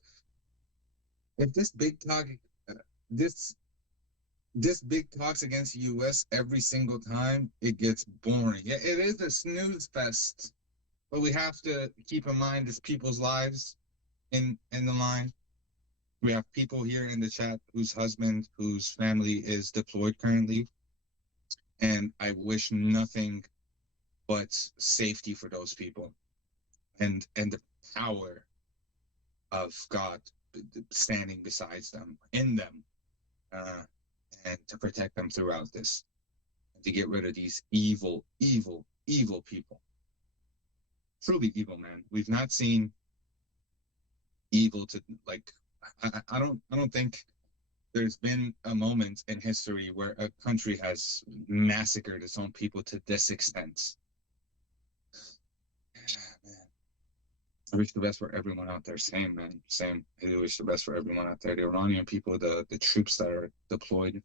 if this big talk, this big talks against the U.S. every single time, it gets boring. Yeah, it is a snooze fest, but we have to keep in mind it's people's lives in the line. We have people here in the chat whose husband, whose family is deployed currently, and I wish nothing but safety for those people, and the power of God standing besides them, in them, and to protect them throughout this, and to get rid of these evil people. Truly evil, man. We've not seen evil to like. I don't think there's been a moment in history where a country has massacred its own people to this extent. Man. I wish the best for everyone out there. Same, man. Same. I wish the best for everyone out there. The Iranian people, the troops that are deployed.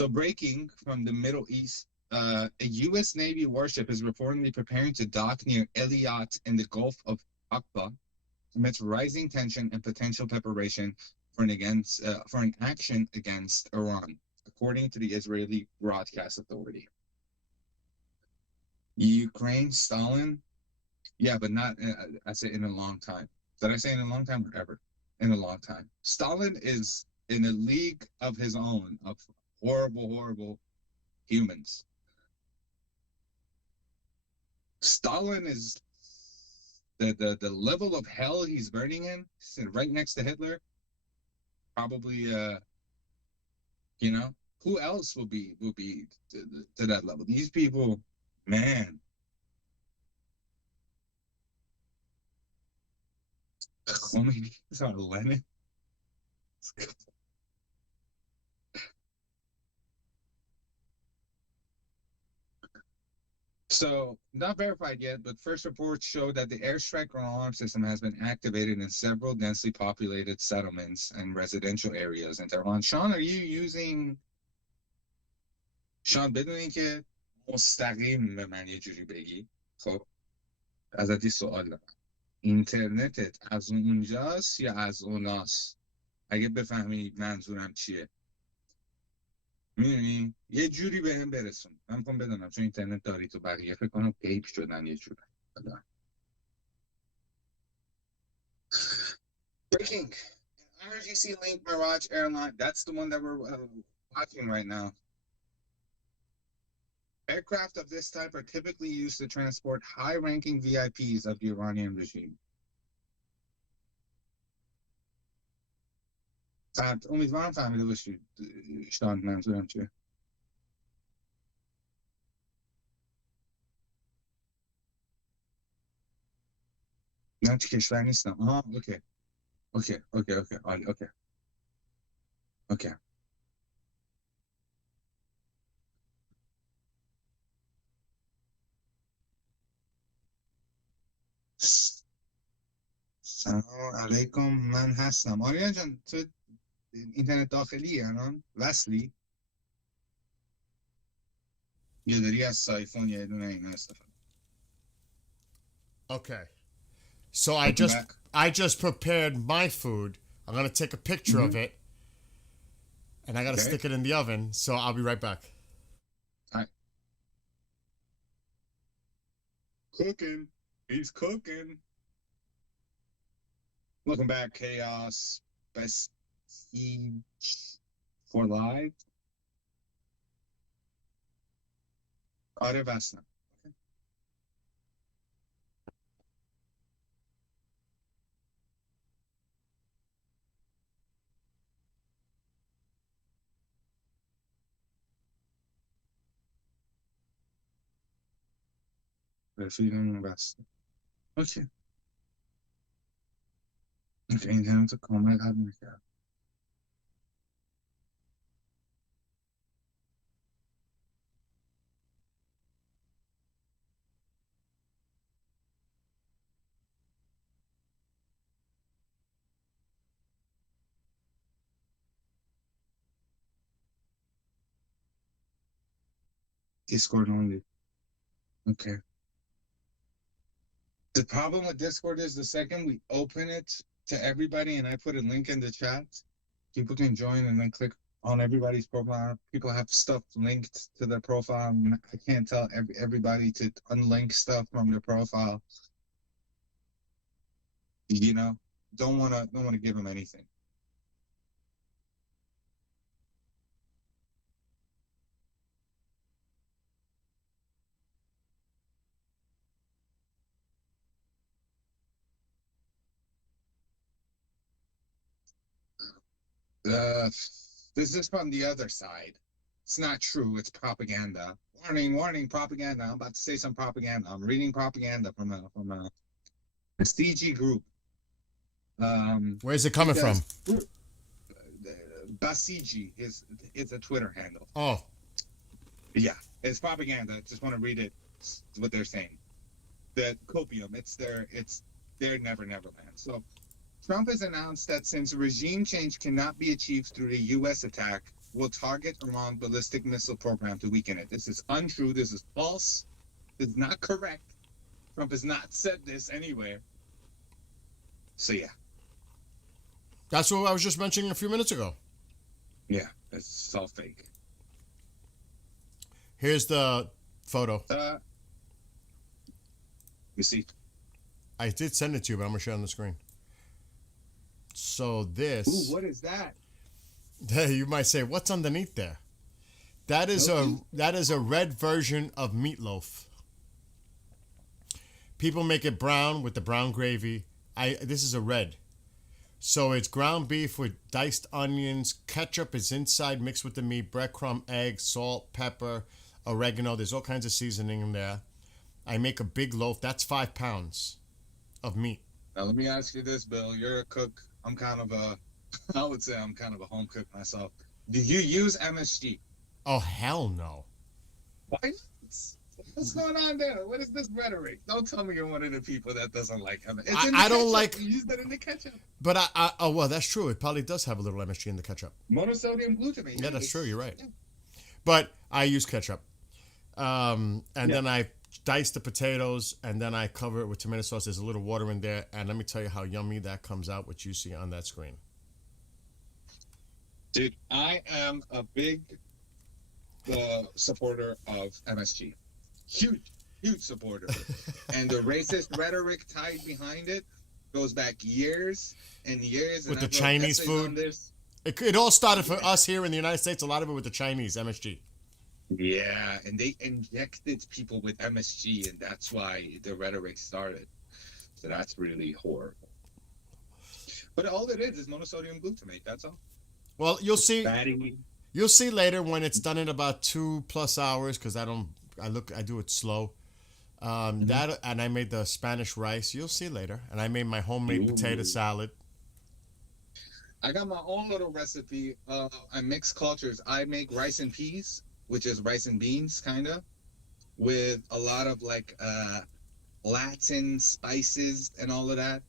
So breaking from the Middle East, a U.S. Navy warship is reportedly preparing to dock near Eilat in the Gulf of Aqaba amidst rising tension and potential preparation for an action against Iran, according to the Israeli Broadcast Authority. Ukraine, Stalin, yeah, but not, I say in a long time. Did I say in a long time or ever? In a long time. Stalin is in a league of his own of horrible humans. Stalin is the level of hell he's burning in, right next to Hitler. Probably, who else will be to that level? These people, man. Khomeini is on Lenin. So, not verified yet, but first reports show that the airstrike alarm system has been activated in several densely populated settlements and residential areas in Tehran. Sean, are you using... Sean, بدون اینکه مستقیم به من یه جوری بگی، خب ازت یه سوال دارم. اینترنتت از اونجاست یا از اوناست؟ اگه بفهمی منظورم چیه. میدونی یه جوری به هم برسون. من میخوام بدونم چون اینترنت داری تو بقیه فکر کنم پیپ شدن یه جوری. Breaking. RGC Link Mirage Airline. That's the one that we're watching right now. Aircraft of this type are typically used to transport high-ranking VIPs of the Iranian regime. امیدوارم فهمیده باشید شان منظورم چیه. من تو کشور نیستم. اوکی عالی. اوکی. سلام علیکم، من هستم. آریا جان تو اینترنت داخلی الان وصلی؟ یا داری از سایفون یا دونه اینا استفاده؟ Okay. So I just prepared my food. I'm gonna take a picture of it, and I gotta stick it in the oven. So I'll be right back. All right. Cooking. He's cooking. Welcome back, Chaos. Best for live. آره بستم. Prefiero un vaso. Ok. Ok, intento comer al mercado. Discord only. Okay. The problem with Discord is the second we open it to everybody and I put a link in the chat, people can join and then click on everybody's profile. People have stuff linked to their profile, and I can't tell everybody to unlink stuff from their profile. You know, don't wanna give them anything. This is from the other side. It's not true. It's propaganda. Warning, warning, propaganda. I'm about to say some propaganda. I'm reading propaganda from a CG group. Where's it coming from? Basiji is a Twitter handle. Oh. Yeah, it's propaganda. Just want to read it. It's what they're saying. The copium. It's their Never Neverland. So Trump has announced that since regime change cannot be achieved through the U.S. attack, will target Iran ballistic missile program to weaken it. This is untrue. This is false. This is not correct. Trump has not said this anywhere. So yeah. That's what I was just mentioning a few minutes ago. Yeah, it's all fake. Here's the photo. You see. I did send it to you, but I'm gonna show it on the screen. So this. Ooh, what is that? You might say, what's underneath there? That is a red version of meatloaf. People make it brown with the brown gravy. This is a red. So it's ground beef with diced onions. Ketchup is inside mixed with the meat. Breadcrumb, egg, salt, pepper, oregano. There's all kinds of seasoning in there. I make a big loaf. That's 5 pounds of meat. Now let me ask you this, Bill. You're a cook. I would say I'm kind of a home cook myself. Do you use MSG? Oh, hell no. Why not? What's going on there? What is this rhetoric? Don't tell me you're one of the people that doesn't like MSG. I don't like. You use that in the ketchup. But oh well, that's true. It probably does have a little MSG in the ketchup. Monosodium glutamate. Yeah, that's true. You're right. Yeah. But I use ketchup, then I dice the potatoes, and then I cover it with tomato sauce. There's a little water in there, and let me tell you how yummy that comes out. What you see on that screen. Dude, I am a big supporter of MSG. Huge supporter. And the racist rhetoric tied behind it goes back years and years. With the Chinese food. It all started for us here in the United States, a lot of it with the Chinese, MSG. Yeah, and they injected people with MSG, and that's why the rhetoric started. So that's really horrible. But all it is monosodium glutamate, that's all. Well, you'll see. Fatty. You'll see later when it's done in about 2+ hours, because I do it slow. That, and I made the Spanish rice. You'll see later. And I made my homemade potato salad. I got my own little recipe. I mix cultures. I make rice and peas, which is rice and beans, kind of, with a lot of like Latin spices and all of that.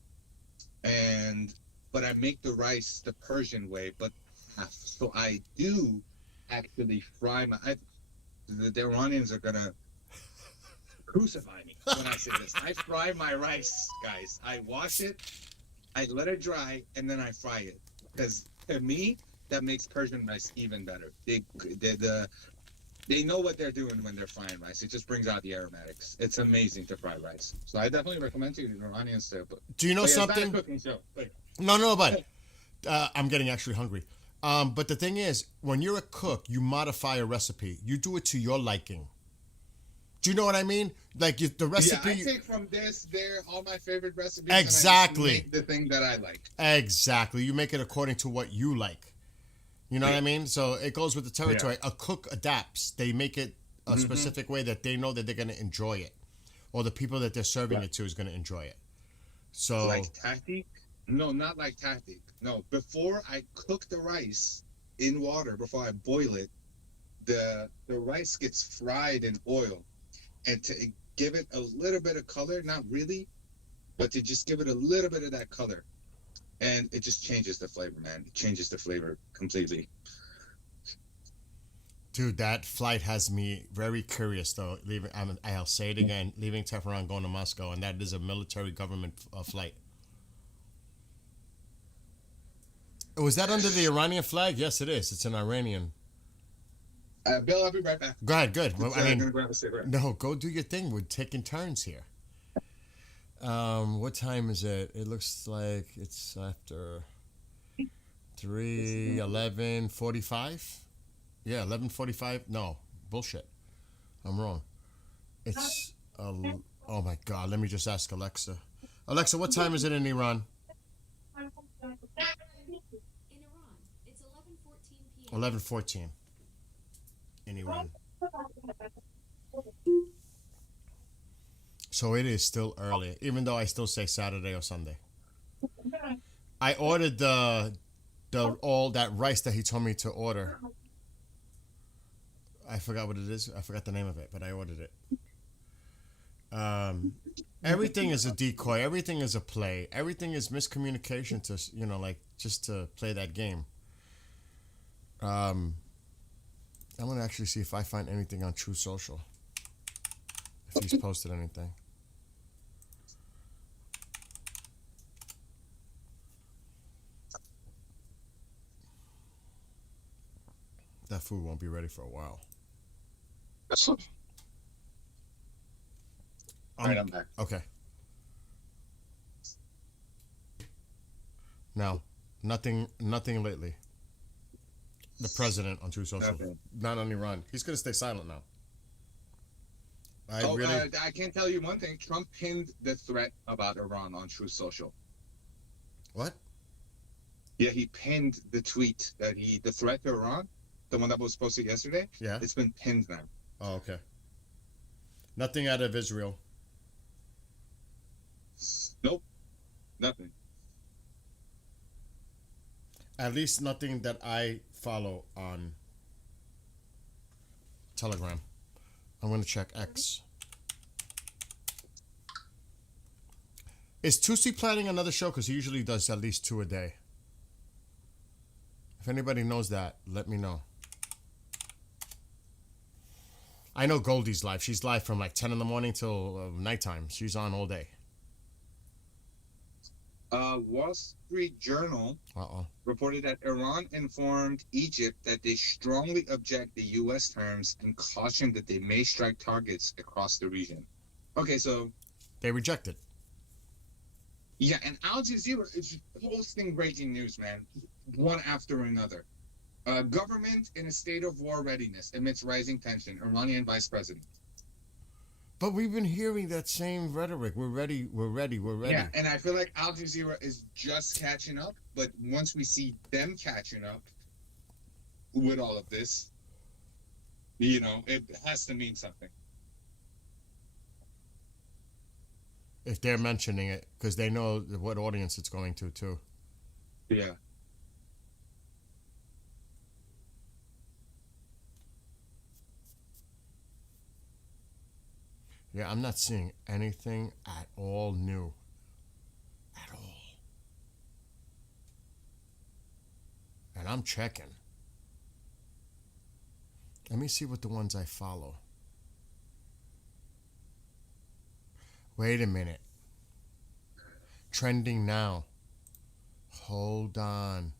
But I make the rice the Persian way, but half. So I do actually fry the Iranians are gonna crucify me when I say this. I fry my rice, guys. I wash it, I let it dry, and then I fry it. Because to me, that makes Persian rice even better. They know what they're doing when they're frying rice. It just brings out the aromatics. It's amazing to fry rice. So I definitely recommend to the Iranians to. Do you know something? It's not a cooking show. No, but I'm getting actually hungry. But the thing is, when you're a cook, you modify a recipe. You do it to your liking. Do you know what I mean? Like the recipe. Yeah, I take from there, all my favorite recipes. Exactly. And I just make the thing that I like. Exactly. You make it according to what you like. You know what I mean? So it goes with the territory. Yeah. A cook adapts. They make it a specific way that they know that they're going to enjoy it. or the people that they're serving it to is going to enjoy it. So Like tactic? No, not like tactic. No, before I cook the rice in water, before I boil it, the rice gets fried in oil, and to give it a little bit of color, not really, but to just give it a little bit of that color, and it just changes the flavor, man. It changes the flavor completely. dude, that flight has me very curious though. I'll say it again, leaving Tehran, going to Moscow, and that is a military government flight. Was that under the Iranian flag? Yes, it is. It's an Iranian. Bill, I'll be right back. Go ahead, good. Well, I'm I mean, gonna grab a cigarette. no, go do your thing. We're taking turns here. What time is it? It looks like it's after 11:45. Yeah, 11:45. No, bullshit. I'm wrong. It's oh my god. Let me just ask Alexa. Alexa, what time is it in Iran? In Iran, it's 11:14 p.m. 11:14 in Iran. So it is still early, even though I still say Saturday or Sunday. I ordered all that rice that he told me to order. I forgot what it is. I forgot the name of it, but I ordered it. Everything is a decoy. Everything is a play. Everything is miscommunication to, like just to play that game. I'm gonna actually see if I find anything on True Social. If he's posted anything. That food won't be ready for a while. All right, I'm back. Okay. No, nothing lately. The president on True Social, Nothing. not on Iran. He's gonna stay silent now. I can tell you one thing. Trump pinned the threat about Iran on True Social. What? Yeah, he pinned the tweet that the threat to Iran, the one that was posted yesterday. Yeah. It's been pinned now. Oh, okay. Nothing out of Israel. Nope. Nothing. At least nothing that I follow on Telegram. I'm going to check X. Is Tusi planning another show? Because he usually does at least 2 a day. If anybody knows that, let me know. I know Goldie's live. She's live from like 10 in the morning till nighttime. She's on all day. Wall Street Journal reported that Iran informed Egypt that they strongly object the U.S. terms and cautioned that they may strike targets across the region. Okay, so they rejected. Yeah, and Al Jazeera is posting breaking news, man, one after another. Government in a state of war readiness amidst rising tension. Iranian vice president. But we've been hearing that same rhetoric. We're ready. We're ready. We're ready. Yeah, and I feel like Al Jazeera is just catching up. But once we see them catching up with all of this, it has to mean something. If they're mentioning it, because they know what audience it's going to, too. Yeah. Yeah, I'm not seeing anything at all new. At all. And I'm checking. Let me see what the ones I follow. Wait a minute. Trending now. Hold on.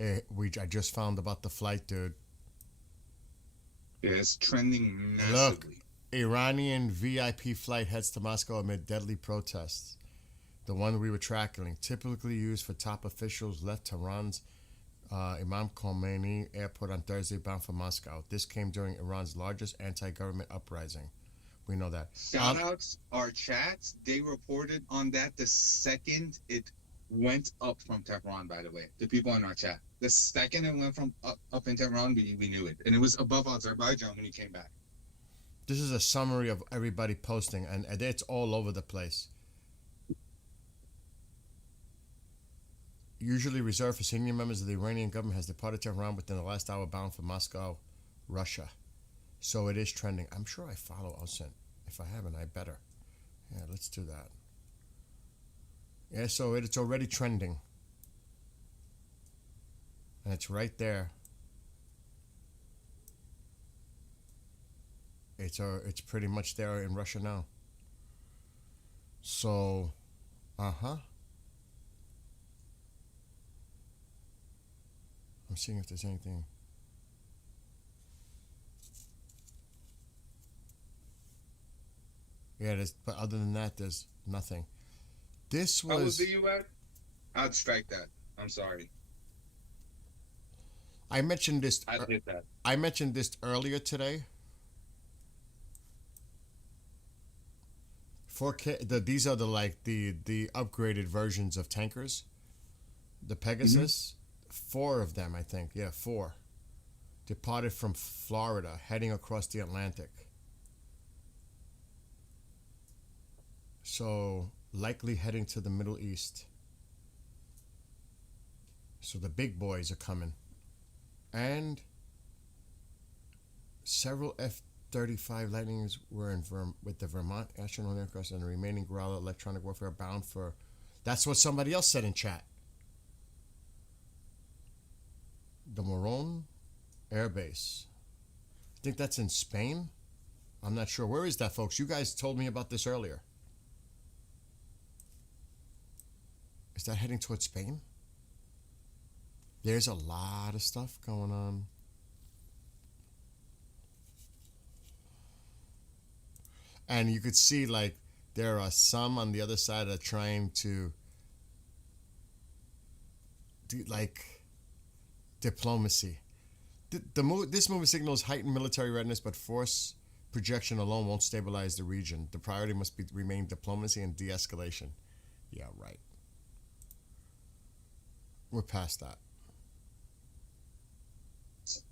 I just found about the flight, dude. Yeah, it's trending massively. Look. Iranian VIP flight heads to Moscow amid deadly protests. The one we were tracking, typically used for top officials, left Tehran's Imam Khomeini airport on Thursday bound for Moscow. This came during Iran's largest anti-government uprising. We know that. Shoutouts, our chats, they reported on that the second it went up from Tehran, by the way. The people in our chat. The second it went from up in Tehran, we knew it. And it was above Azerbaijan when he came back. This is a summary of everybody posting, and it's all over the place. Usually reserved for senior members of the Iranian government, has departed Tehran within the last hour, bound for Moscow, Russia. So it is trending. I'm sure I follow Osin. If I haven't, I better. Yeah, let's do that. Yeah, so it's already trending. And it's right there. It's pretty much there in Russia now. So, I'm seeing if there's anything. Yeah, but other than that, there's nothing. This was. How was the U.S.? I'd strike that. I'm sorry. I mentioned this. I did that. I mentioned this earlier today. 4K. These are the upgraded versions of tankers. The Pegasus, 4 of them, I think. Yeah, 4. Departed from Florida, heading across the Atlantic. So likely heading to the Middle East. So the big boys are coming. And several F-35 Lightnings were with the Vermont Astronaut Aircraft, and the remaining Growler electronic warfare bound for. That's what somebody else said in chat. The Morón Air Base. I think that's in Spain. I'm not sure. Where is that, folks? You guys told me about this earlier. Is that heading towards Spain? There's a lot of stuff going on. And you could see, there are some on the other side that are trying to do, diplomacy. This movement signals heightened military readiness, but force projection alone won't stabilize the region. The priority must remain diplomacy and de-escalation. Yeah, right. We're past that.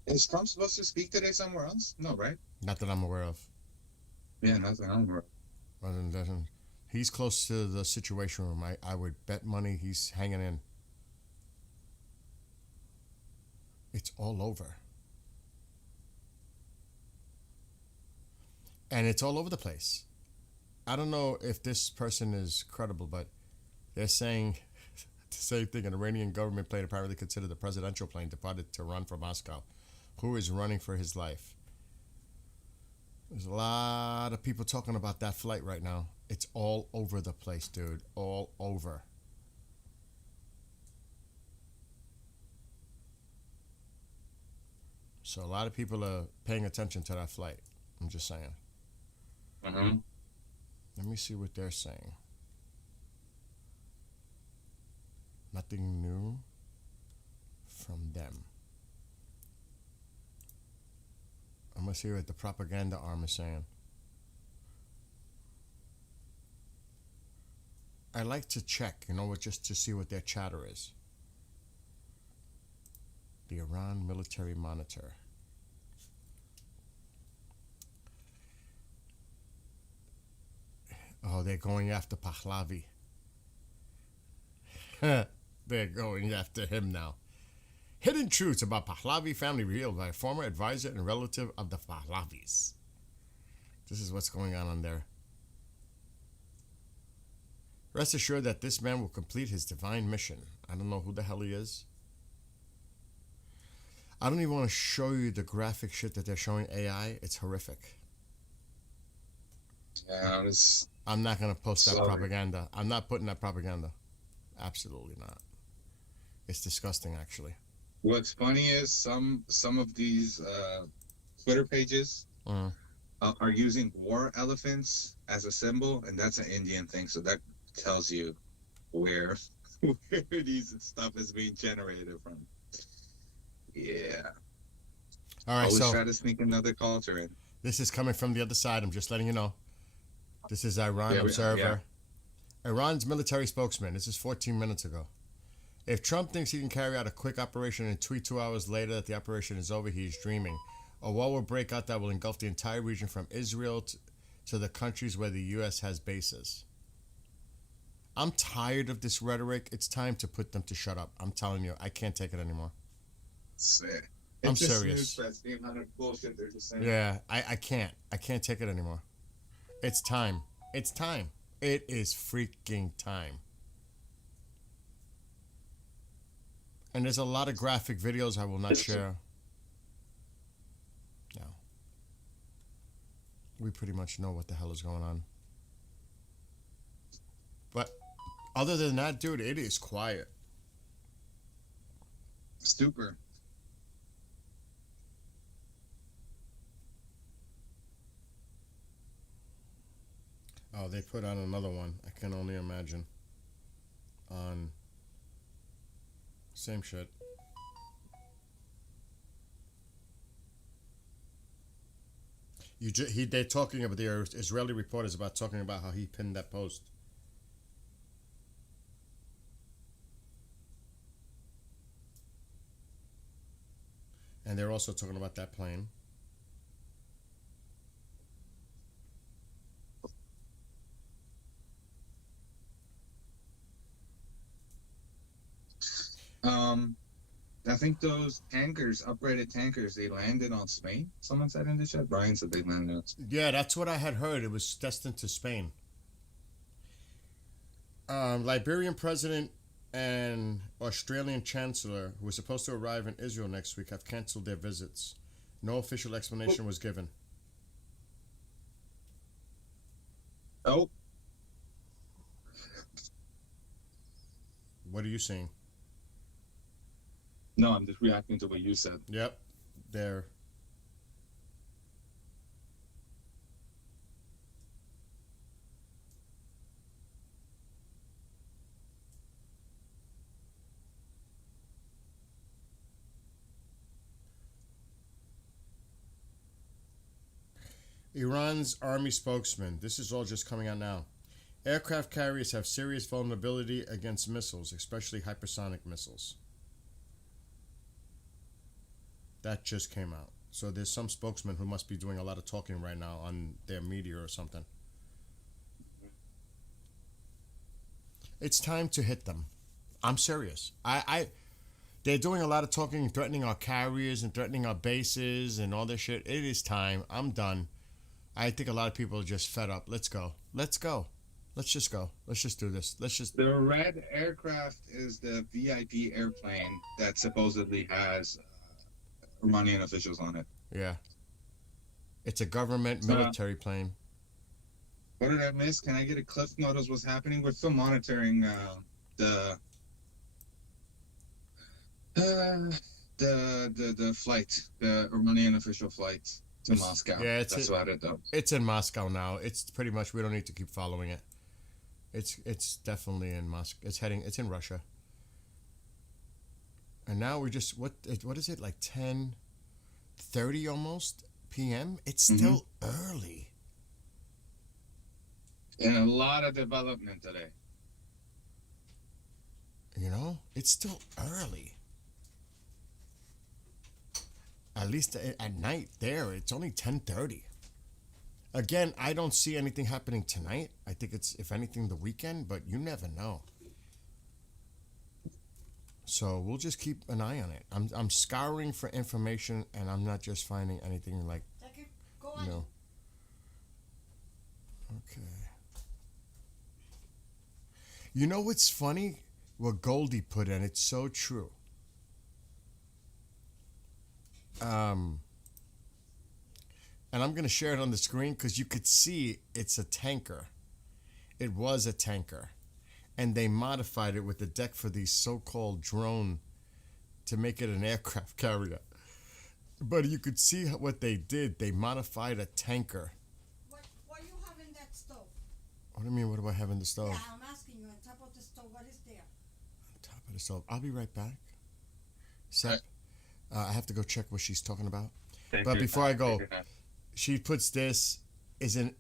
Is Trump supposed to speak today somewhere else? No, right? Not that I'm aware of. Yeah, not that I'm aware of. He's close to the Situation Room. I would bet money he's hanging in. It's all over. And it's all over the place. I don't know if this person is credible, but they're saying the same thing. An Iranian government plane, apparently considered the presidential plane, departed to run from Moscow. Who is running for his life? There's a lot of people talking about that flight right now. It's all over the place, dude. All over. So a lot of people are paying attention to that flight. I'm just saying. Let me see what they're saying. Nothing new from them. I'm going to see what the propaganda arm is saying. I like to check, just to see what their chatter is. The Iran Military Monitor. Oh, they're going after Pahlavi. They're going after him now. Hidden truths about Pahlavi family revealed by a former advisor and relative of the Pahlavis. This is what's going on there. Rest assured that this man will complete his divine mission. I don't know who the hell he is. I don't even want to show you the graphic shit that they're showing AI. It's horrific. Yeah, I'm not going to post that propaganda. I'm not putting that propaganda. Absolutely not. It's disgusting, actually. What's funny is some of these Twitter pages are using war elephants as a symbol, and that's an Indian thing. So that tells you where these stuff is being generated from. Yeah. All right, Always so try to sneak another culture in. This is coming from the other side. I'm just letting you know. This is Iran Observer. Iran's military spokesman. This is 14 minutes ago. If Trump thinks he can carry out a quick operation and tweet 2 hours later that the operation is over, he is dreaming. A war will break out that will engulf the entire region from Israel to the countries where the U.S. has bases. I'm tired of this rhetoric. It's time to put them to shut up. I'm telling you, I can't take it anymore. I'm It's just serious. news fest, the amount of bullshit they're just saying. Yeah, I can't. I can't take it anymore. It's time. It's time. It is freaking time. And there's a lot of graphic videos I will not share. No. We pretty much know what the hell is going on. But other than that, dude, it is quiet. Super. Oh, they put on another one. I can only imagine. On same shit. They're talking about the Israeli reporters about talking about how he pinned that post. And they're also talking about that plane. I think those tankers, upgraded tankers, they landed on Spain. Someone said in the chat. Brian said they landed on Spain. Yeah, that's what I had heard. It was destined to Spain. Liberian president and Australian chancellor, who were supposed to arrive in Israel next week, have canceled their visits. No official explanation was given. Oh. What are you saying? No, I'm just reacting to what you said. Yep. There. Iran's army spokesman. This is all just coming out now. Aircraft carriers have serious vulnerability against missiles, especially hypersonic missiles. That just came out. So there's some spokesman who must be doing a lot of talking right now on their media or something. It's time to hit them. I'm serious. They're doing a lot of talking, threatening our carriers and threatening our bases and all this shit. It is time. I'm done. I think a lot of people are just fed up. Let's go. Let's go. Let's just go. Let's just do this. Let's just. The red aircraft is the VIP airplane that supposedly has Romanian officials on it. Yeah. It's a government military plane. What did I miss? Can I get a cliff note of what's happening? We're still monitoring the flight, the Romanian official flight to Moscow. Yeah, that's about it though. It's in Moscow now. It's pretty much, we don't need to keep following it. It's definitely in Moscow. It's in Russia. And now we're just, what is it, like 10:30 almost p.m.? It's still early. And a lot of development today. You know, it's still early. At least at night there, it's only 10:30. Again, I don't see anything happening tonight. I think it's, if anything, the weekend, but you never know. So we'll just keep an eye on it. I'm scouring for information, and I'm not just finding anything like, you know. Okay. You know what's funny? What Goldie put in, it's so true. And I'm going to share it on the screen because you could see it's a tanker. It was a tanker. And they modified it with the deck for these so-called drone to make it an aircraft carrier. But you could see what they did. They modified a tanker. What do you have in that stove? What do you mean, what do I have in the stove? Yeah, I'm asking you, on top of the stove, what is there? On top of the stove. I'll be right back. Sep, I have to go check what she's talking about. But before I go, she puts this, they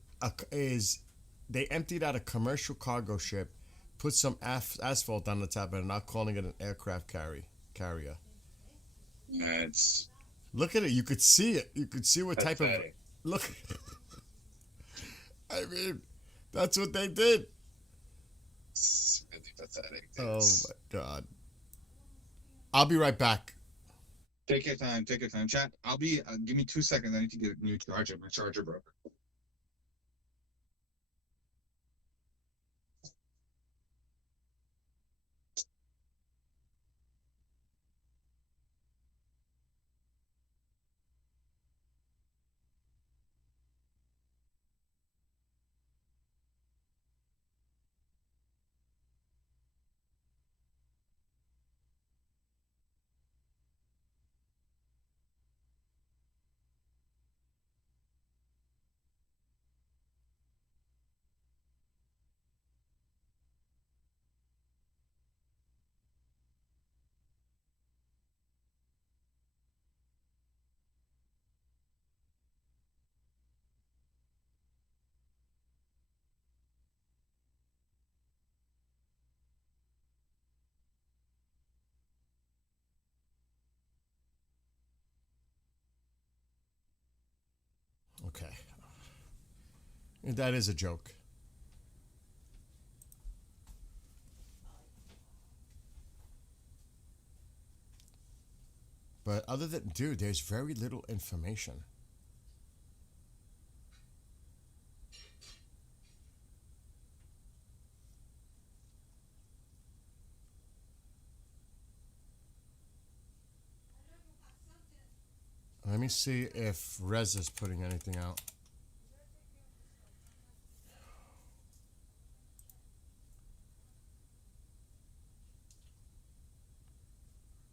emptied out a commercial cargo ship, put some asphalt on the top of it, and now calling it an aircraft carrier. It's Look at it. You could see it. You could see what type of Pathetic. look. I mean, that's what they did. It's really pathetic. Oh my god. I'll be right back. Take your time. Take your time. Chat. I'll be. Give me 2 seconds. I need to get a new charger. My charger broke. Okay. That is a joke. But other than, dude, there's very little information. Let me see if Rez is putting anything out.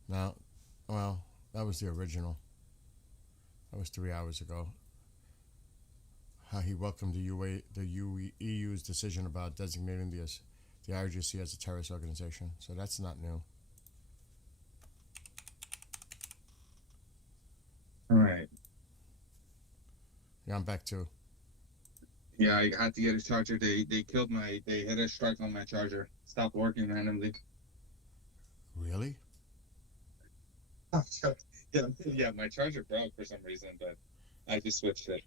Now, well, that was the original. That was 3 hours ago. How he welcomed the EU's decision about designating the IRGC as a terrorist organization. So that's not new. All right. Yeah, I'm back too. Yeah, I had to get a charger. They killed they hit a strike on my charger. Stopped working randomly. Really? Yeah, my charger broke for some reason, but I just switched it.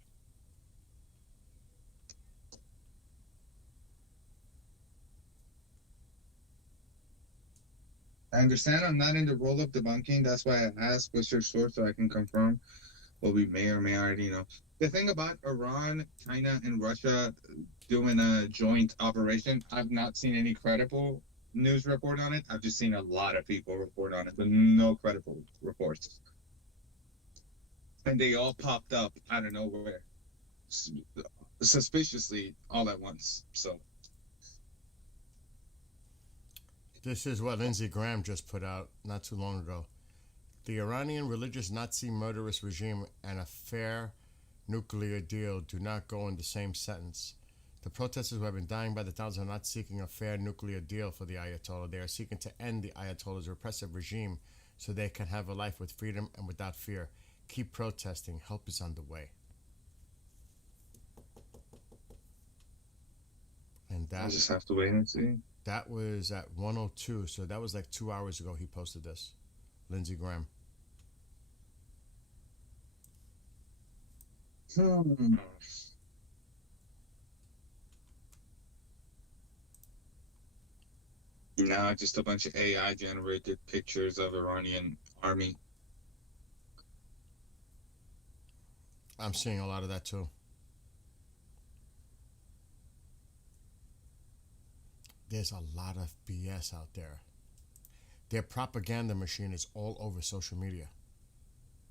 I understand I'm not in the role of debunking. That's why I asked what's your source so I can confirm what we may or may already know. The thing about Iran, China, and Russia doing a joint operation, I've not seen any credible news report on it. I've just seen a lot of people report on it, but no credible reports. And they all popped up out of nowhere, suspiciously, all at once. So This is what Lindsey Graham just put out not too long ago. The Iranian religious Nazi murderous regime and a fair nuclear deal do not go in the same sentence. The protesters who have been dying by the thousands are not seeking a fair nuclear deal for the Ayatollah. They are seeking to end the Ayatollah's repressive regime so they can have a life with freedom and without fear. Keep protesting. Help is on the way. And I'll just have to wait and see. That was at 1:02, so that was like 2 hours ago he posted this. Lindsey Graham. Now just a bunch of AI generated pictures of Iranian army. I'm seeing a lot of that too. There's a lot of BS out there. Their propaganda machine is all over social media.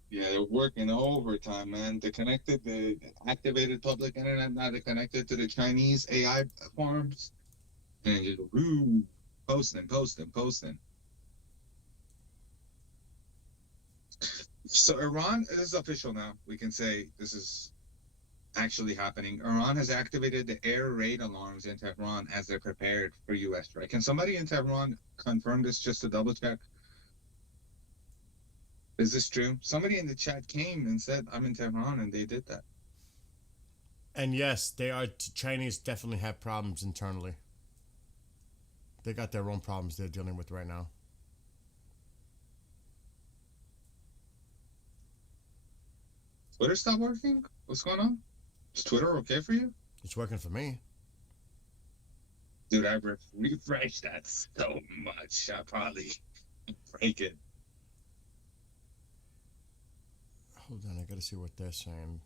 Yeah, they're working overtime, man. They're connected, the activated public internet, now they're connected to the Chinese AI farms. And just posting. So Iran, this is official now. We can say this is actually happening. Iran has activated the air raid alarms in Tehran as they're prepared for U.S. strike. Can somebody in Tehran confirm this just to double check? Is this true? Somebody in the chat came and said, I'm in Tehran, and they did that. And yes, they are. Chinese definitely have problems internally. They got their own problems they're dealing with right now. Twitter stop working? What's going on? Is Twitter okay for you? It's working for me. Dude, I refreshed that so much. I probably break it. Hold on, I gotta see what they're saying.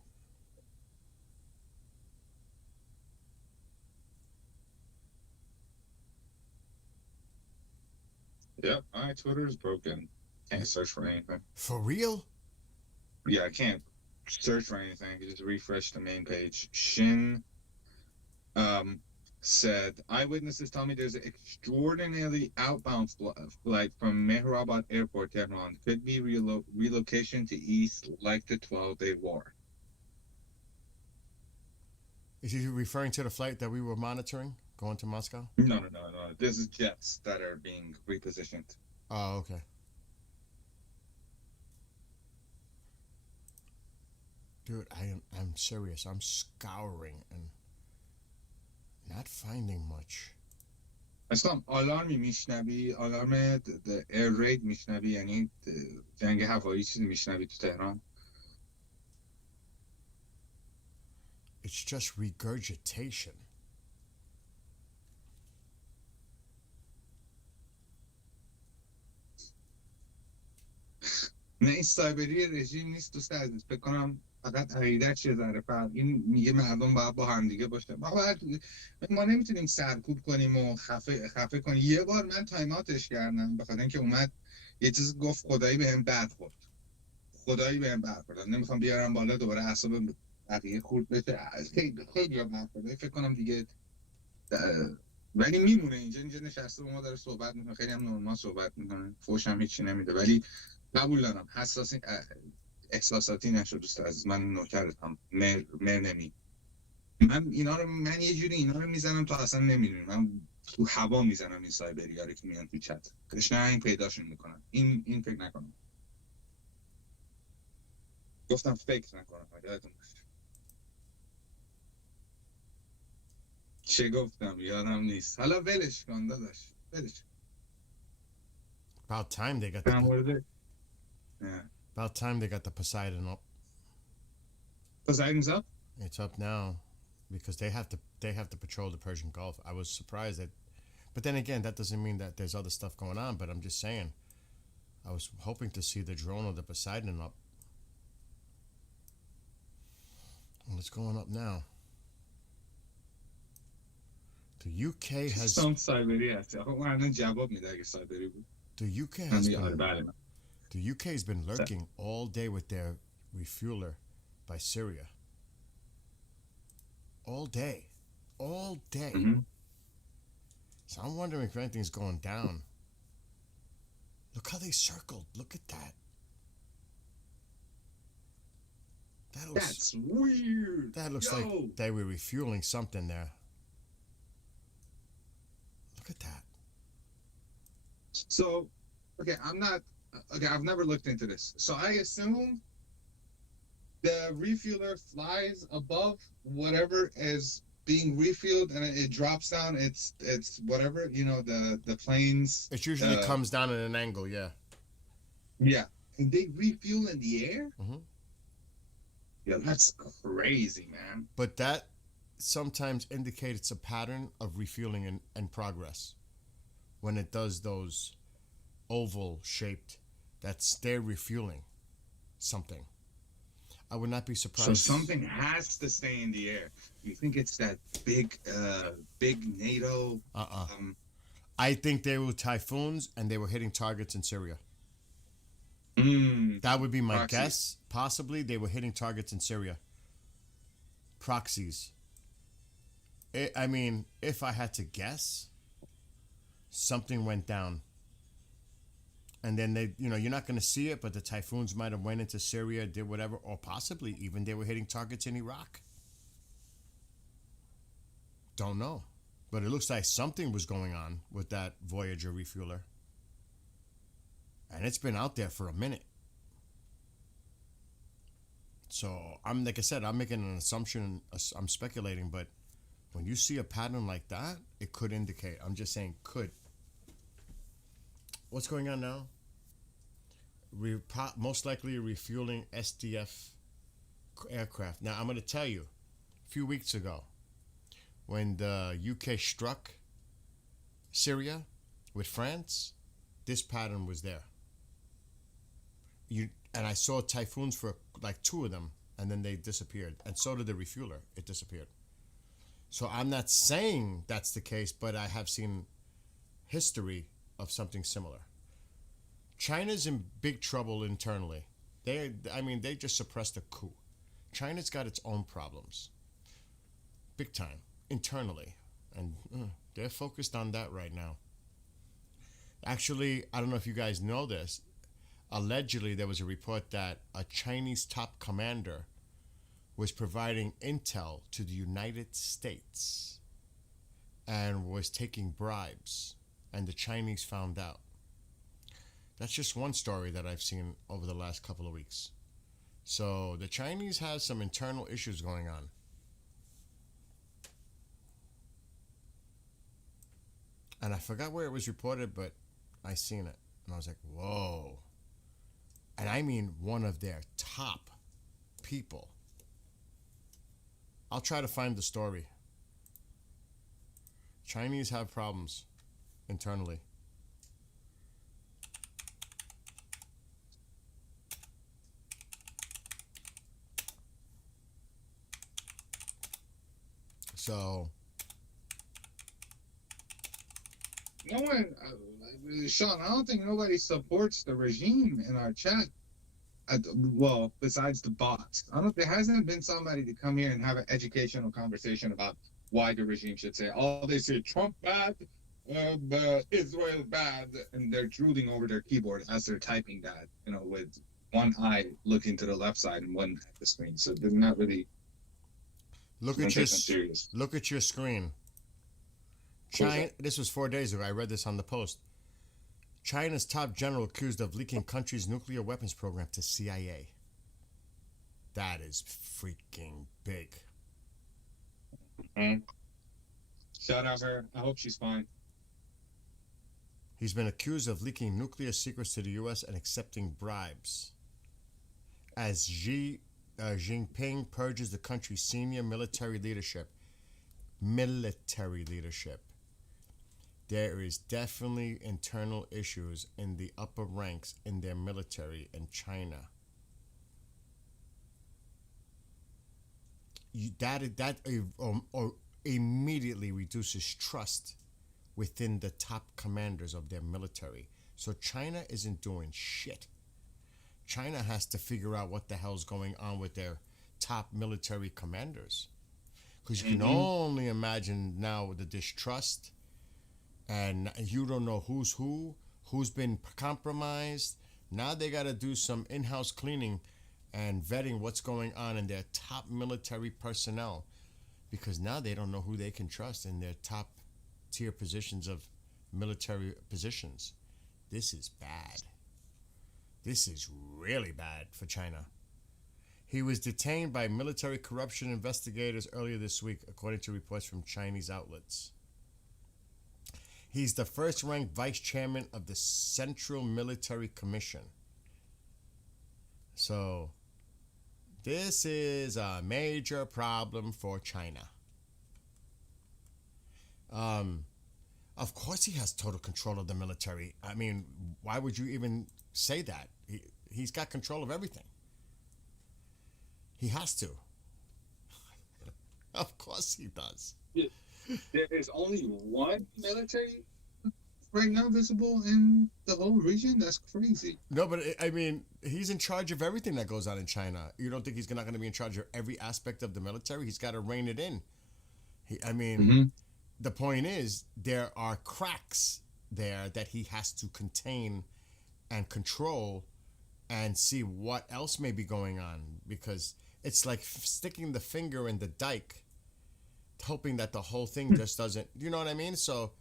Yep, my Twitter is broken. Can't search for anything. For real? Yeah, I can't search for anything. I can just refresh the main page. Shin said, eyewitnesses tell me there's an extraordinarily outbound flight from Mehrabad Airport, Tehran. Could be relocation to East like the 12-day war. Is he referring to the flight that we were monitoring going to Moscow? No. This is jets that are being repositioned. Oh, okay. Dude, I'm serious. I'm scouring and not finding much. اصلا آلارمی میشنوی آلارم ایر رید میشنوی یعنی جنگ هوایی چیزی میشنوی تو تهران It's just regurgitation. نه این سایبری رژیم نیست دوست عزیز فکر کنم فقط عقیده‌اش یه ذره فرق این میگه مردم باید با هم دیگه باشه ما نمیتونیم سرکوب کنیم و خفه کنیم یه بار من تایم اوتش کردم به خاطر اینکه اومد یه چیز گفت خدایی بهم برخورد نمیخوام بیارم بالا دوباره اعصاب بقیه خورد بشه خیلی برخورد فکر کنم دیگه ولی میمونه اینجا نشسته با ما داره صحبت میکنه خیلی هم نرمال صحبت میکنه فوش هم هیچی نمیده ولی قبول دارم احساساتی نشد دوست عزیز من نوکرتم مر نمی من یه جوری اینا رو میزنم تا اصلا نمیدونم من تو هوا میزنم این سایبری‌ها رو که میان تو چت این پیداشون میکنم این فکر نکنم گفتم فکر نکنم یادتون باشه چه گفتم یادم نیست حالا ولش کن داداش ولش About time they got the Poseidon up. Poseidon's up? It's up now because they have to patrol the Persian Gulf. I was surprised that, but then again, that doesn't mean that there's other stuff going on. But I'm just saying, I was hoping to see the drone of the Poseidon up. Well, it's going up now. The UK has. The UK has been lurking all day with their refueler by Syria. All day. Mm-hmm. So I'm wondering if anything's going down. Look how they circled. Look at that. That's weird. That looks like they were refueling something there. Look at that. So, I've never looked into this. So I assume the refueler flies above whatever is being refueled and it drops down. It's whatever, the planes. It usually comes down at an angle, yeah. Yeah. And they refuel in the air? Mm-hmm. Yeah, that's crazy, man. But that sometimes indicates a pattern of refueling and progress. When it does those oval shaped, they're refueling something. I would not be surprised. So something has to stay in the air. You think it's that big NATO? I think they were typhoons and they were hitting targets in Syria. That would be my guess. Possibly they were hitting targets in Syria. Proxies. I mean, if I had to guess, something went down. And then they, you're not going to see it, but the typhoons might have went into Syria, did whatever, or possibly even they were hitting targets in Iraq. Don't know. But it looks like something was going on with that Voyager refueler. And it's been out there for a minute. So, like I said, I'm making an assumption, I'm speculating, but when you see a pattern like that, it could indicate. I'm just saying could. What's going on now? Most likely refueling SDF aircraft. Now, I'm going to tell you, a few weeks ago, when the UK struck Syria with France, this pattern was there. And I saw typhoons for like 2 of them, and then they disappeared. And so did the refueler. It disappeared. So I'm not saying that's the case, but I have seen history of something similar. China's in big trouble internally. They just suppressed a coup. China's got its own problems. Big time, internally. And they're focused on that right now. Actually, I don't know if you guys know this. Allegedly, there was a report that a Chinese top commander was providing intel to the United States and was taking bribes, and the Chinese found out. That's just one story that I've seen over the last couple of weeks. So the Chinese have some internal issues going on. And I forgot where it was reported, but I seen it. And I was like, whoa. And I mean one of their top people. I'll try to find the story. Chinese have problems internally. So No one, Sean, I don't think nobody supports the regime in our chat. Well, besides the bots, there hasn't been somebody to come here and have an educational conversation about why the regime should say. All they say, Trump bad, Israel bad, and they're drooling over their keyboard as they're typing that, with one eye looking to the left side and one at the screen. So they're not really. Look at your screen. China. This was 4 days ago. I read this on the Post. China's top general accused of leaking country's nuclear weapons program to CIA. That is freaking big. Mm-hmm. Shout out her. I hope she's fine. He's been accused of leaking nuclear secrets to the U.S. and accepting bribes. As Xi Jinping purges the country's senior military leadership, there is definitely internal issues in the upper ranks in their military in China. That immediately reduces trust within the top commanders of their military. So China isn't doing shit. China has to figure out what the hell's going on with their top military commanders. Because you can only imagine now the distrust, and you don't know who's been compromised. Now they got to do some in-house cleaning and vetting what's going on in their top military personnel, because now they don't know who they can trust in their top tier positions of military positions. This is bad. This is really bad for China. He was detained by military corruption investigators earlier this week, according to reports from Chinese outlets. He's the first-ranked vice chairman of the Central Military Commission. So, this is a major problem for China. Of course he has total control of the military. I mean, why would you even say that? He's got control of everything. He has to. Of course he does. There is only one military right now visible in the whole region? That's crazy. No, but I mean, he's in charge of everything that goes on in China. You don't think he's not going to be in charge of every aspect of the military? He's got to rein it in. The point is, there are cracks there that he has to contain and control and see what else may be going on, because it's like sticking the finger in the dike, hoping that the whole thing just doesn't, you know what I mean? So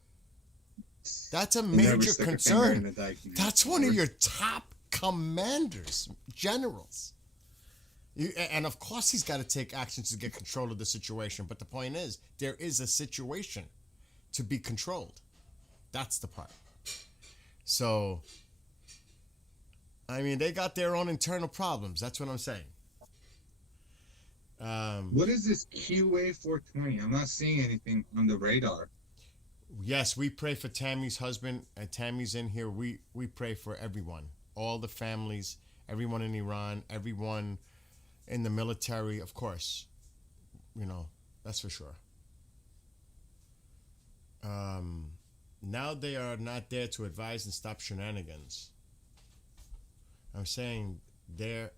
that's a major concern. That's one of your top commanders, generals. And of course he's got to take actions to get control of the situation. But the point is, there is a situation to be controlled. That's the part. So, I mean, they got their own internal problems. That's what I'm saying. What is this QA 420? I'm not seeing anything on the radar. Yes, we pray for Tammy's husband. Tammy's in here. We pray for everyone, all the families, everyone in Iran, everyone in the military, of course. You know, that's for sure. Now they are not there to advise and stop shenanigans. I'm saying there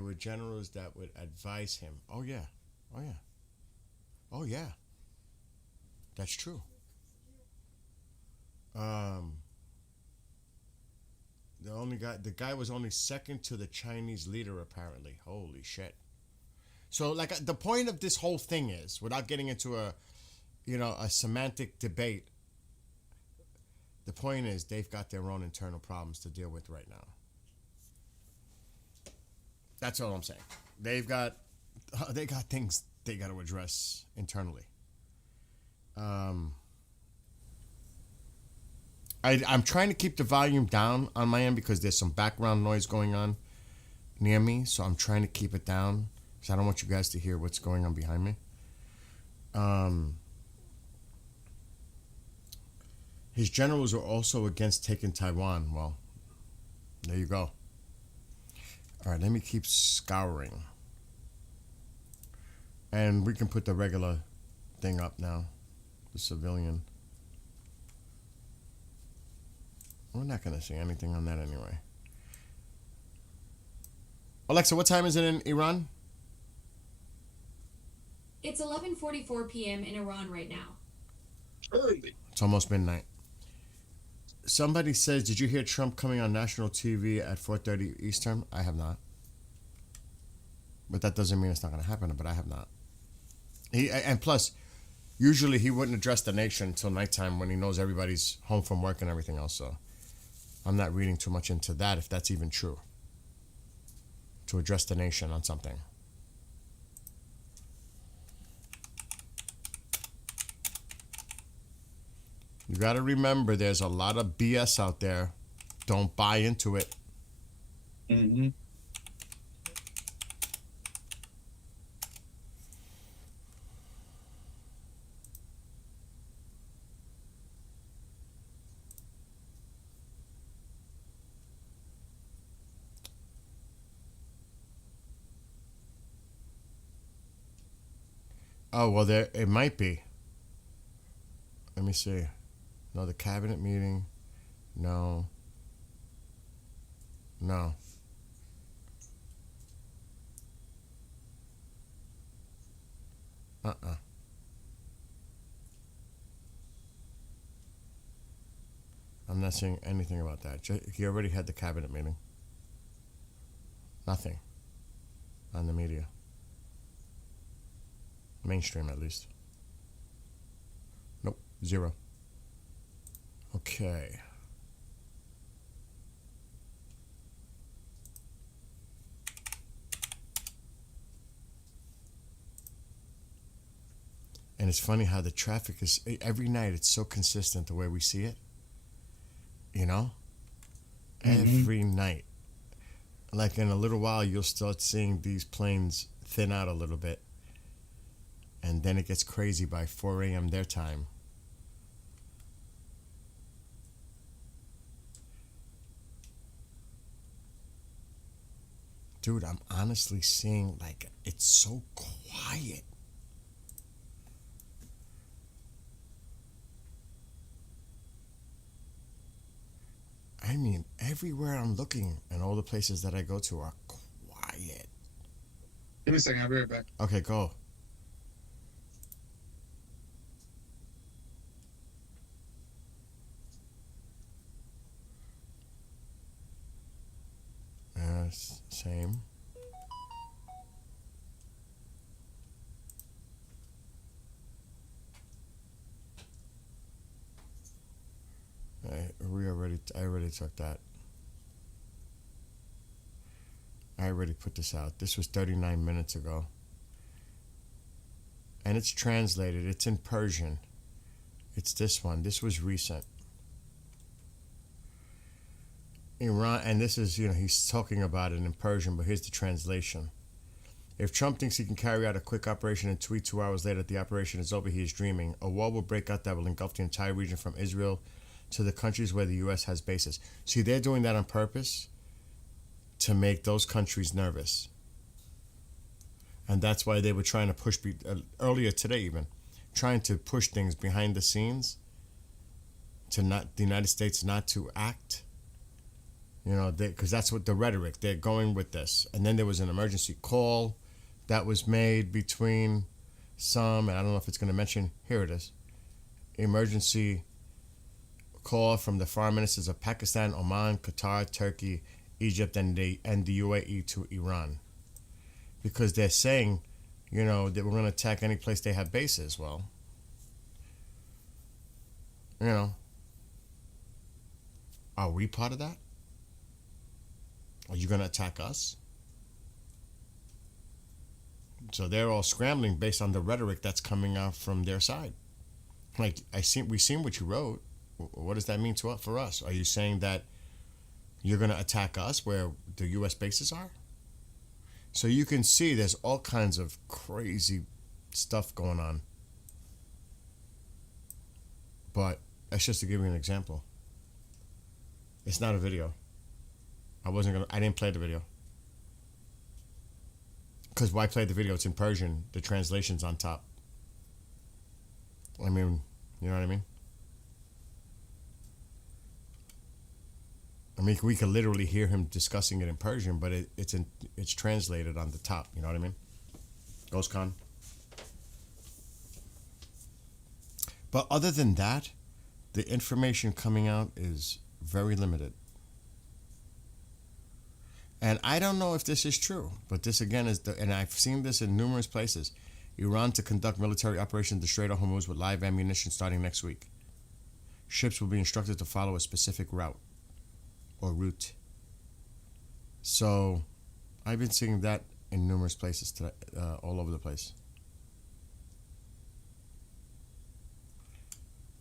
were generals that would advise him. Oh yeah. Oh yeah. Oh yeah. That's true. The guy was only second to the Chinese leader apparently. Holy shit. So like the point of this whole thing is, without getting into a semantic debate, the point is they've got their own internal problems to deal with right now. That's all I'm saying. They got things they got to address internally. I'm trying to keep the volume down on my end because there's some background noise going on near me, so I'm trying to keep it down because I don't want you guys to hear what's going on behind me. His generals are also against taking Taiwan. Well, there you go. All right, let me keep scouring. And we can put the regular thing up now, the civilian. We're not going to see anything on that anyway. Alexa, what time is it in Iran? It's 11:44 p.m. in Iran right now. Early. It's almost midnight. Somebody says, did you hear Trump coming on national TV at 4:30 Eastern? I have not. But that doesn't mean it's not going to happen, but I have not. And plus, usually he wouldn't address the nation until nighttime when he knows everybody's home from work and everything else. So I'm not reading too much into that, if that's even true, to address the nation on something. You got to remember, there's a lot of BS out there. Don't buy into it. Mm-hmm. Oh, well, it might be. Let me see. No, the cabinet meeting. No. No. I'm not seeing anything about that. He already had the cabinet meeting. Nothing. On the media. Mainstream, at least. Nope. Zero. Okay. And it's funny how the traffic is, every night it's so consistent the way we see it. You know? Mm-hmm. Every night. Like in a little while, you'll start seeing these planes thin out a little bit. And then it gets crazy by 4 a.m. their time. Dude, I'm honestly seeing, like, it's so quiet. I mean, everywhere I'm looking and all the places that I go to are quiet. Give me a second, I'll be right back. Okay, go. Same. I already took that. I already put this out. This was 39 minutes ago. And it's translated. It's in Persian. It's this one. This was recent. Iran, and this is, he's talking about it in Persian, but here's the translation. If Trump thinks he can carry out a quick operation and tweet 2 hours later that the operation is over, he is dreaming. A war will break out that will engulf the entire region from Israel to the countries where the U.S. has bases. See, they're doing that on purpose to make those countries nervous. And that's why they were trying to push, earlier today even, trying to push things behind the scenes to not, the United States not to act. You know, because that's what the rhetoric, they're going with this. And then there was an emergency call that was made between some, and I don't know if it's going to mention, here it is. Emergency call from the foreign ministers of Pakistan, Oman, Qatar, Turkey, Egypt, and the UAE to Iran. Because they're saying, you know, that we're going to attack any place they have bases. Well, you know, are we part of that? Are you going to attack us? So they're all scrambling based on the rhetoric that's coming out from their side. Like, we've seen what you wrote. What does that mean for us? Are you saying that you're going to attack us where the U.S. bases are? So you can see there's all kinds of crazy stuff going on. But that's just to give you an example. It's not a video. I didn't play the video. Because why play the video? It's in Persian. The translation's on top. I mean, you know what I mean? I mean, we could literally hear him discussing it in Persian, but it's translated on the top. You know what I mean? Ghost Khan. But other than that, the information coming out is very limited. And I don't know if this is true, but this again is and I've seen this in numerous places. Iran to conduct military operations in the Strait of Hormuz with live ammunition starting next week. Ships will be instructed to follow a specific route. So I've been seeing that in numerous places today, all over the place.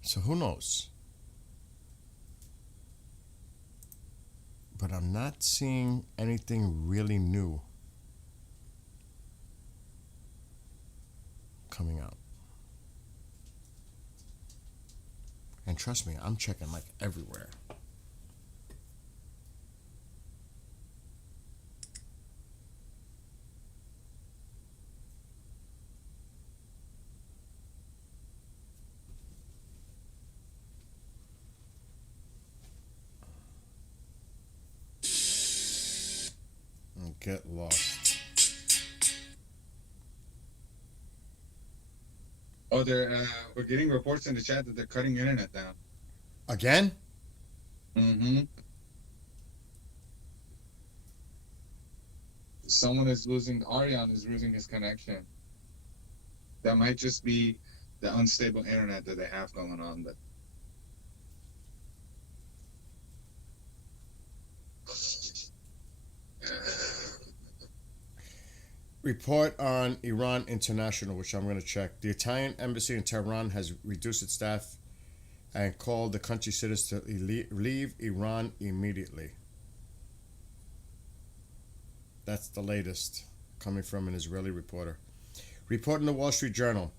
So who knows? But I'm not seeing anything really new coming out. And trust me, I'm checking like everywhere. Get lost. Oh, we're getting reports in the chat that they're cutting internet down. Again? Mm-hmm. Arian is losing his connection. That might just be the unstable internet that they have going on, but Report on Iran International, which I'm going to check. The Italian embassy in Tehran has reduced its staff and called the country's citizens to leave Iran immediately. That's the latest coming from an Israeli reporter. Report in the Wall Street Journal.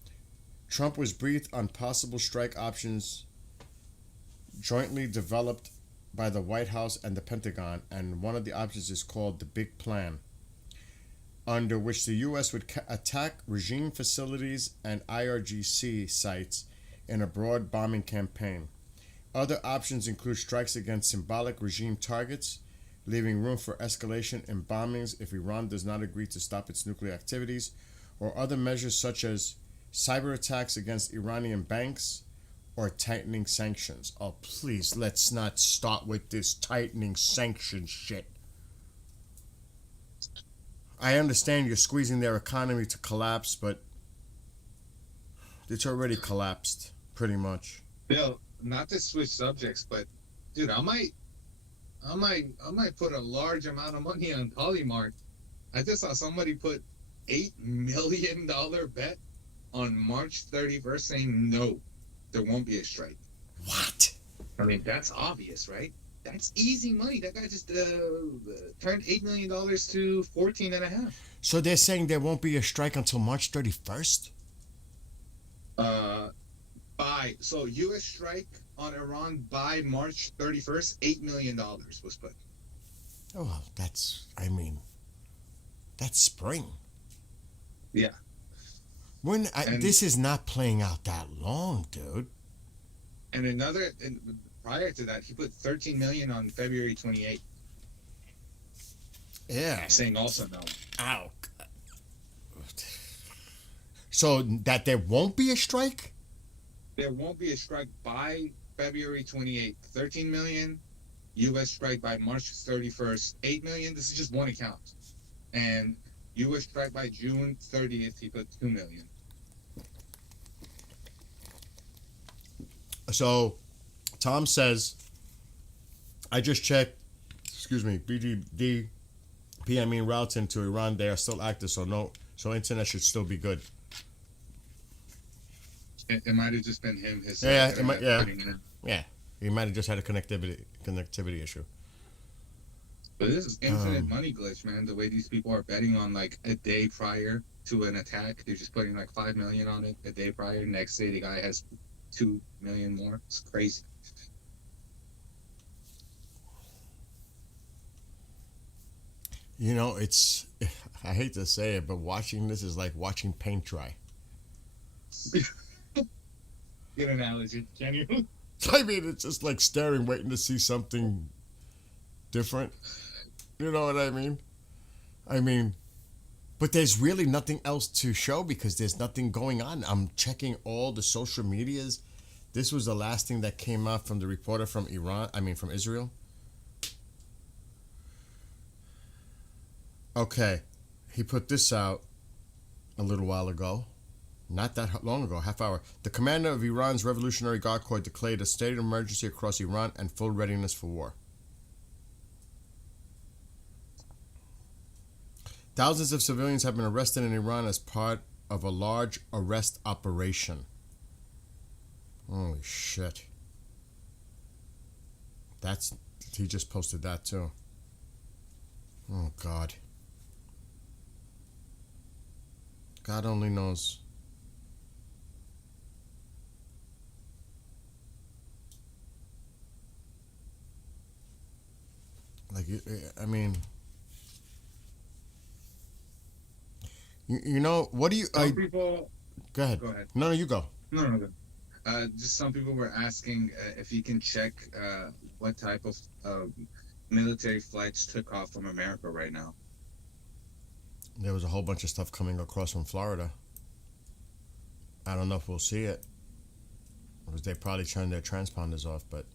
Trump was briefed on possible strike options jointly developed by the White House and the Pentagon, and one of the options is called the Big Plan, under which the U.S. would attack regime facilities and IRGC sites in a broad bombing campaign. Other options include strikes against symbolic regime targets, leaving room for escalation in bombings if Iran does not agree to stop its nuclear activities, or other measures such as cyber attacks against Iranian banks or tightening sanctions. Oh, please, let's not start with this tightening sanctions shit. I understand you're squeezing their economy to collapse, but it's already collapsed, pretty much. Bill, not to switch subjects, but dude, I might put a large amount of money on Polymark. I just saw somebody put $8 million bet on March 31st saying no, there won't be a strike. What? I mean, that's obvious, right? That's easy money. That guy just turned $8 million to 14.5. So they're saying there won't be a strike until March 31st? So U.S. strike on Iran by March 31st, $8 million was put. Oh, well, that's spring. Yeah. This is not playing out that long, dude. And prior to that, he put 13 million on February 28th. Yeah. Saying also no. Ow. So that there won't be a strike? There won't be a strike by February 28th. 13 million. U.S. strike by March 31st. 8 million. This is just one account. And U.S. strike by June 30th. He put 2 million. So Tom says, I just checked, BGD PME routes into Iran. They are still active, so internet should still be good. It might have just been him. He might have just had a connectivity issue. But this is infinite money glitch, man. The way these people are betting on like a day prior to an attack, they're just putting like 5 million on it a day prior. Next day, the guy has 2 million more. It's crazy. You know, I hate to say it, but watching this is like watching paint dry. Good analogy. Can you? I mean, it's just like staring, waiting to see something different. You know what I mean? But there's really nothing else to show because there's nothing going on. I'm checking all the social medias. This was the last thing that came out from the reporter from from Israel. Okay. He put this out a little while ago. Not that long ago, half hour. The commander of Iran's Revolutionary Guard Corps declared a state of emergency across Iran and full readiness for war. Thousands of civilians have been arrested in Iran as part of a large arrest operation. Holy shit. He just posted that too. Oh, God. God only knows. You know, what do you... People... Go ahead. Go ahead. No, you go. No, go. Just some people were asking if you can check what type of military flights took off from America right now. There was a whole bunch of stuff coming across from Florida. I don't know if we'll see it. Because they probably turned their transponders off, but...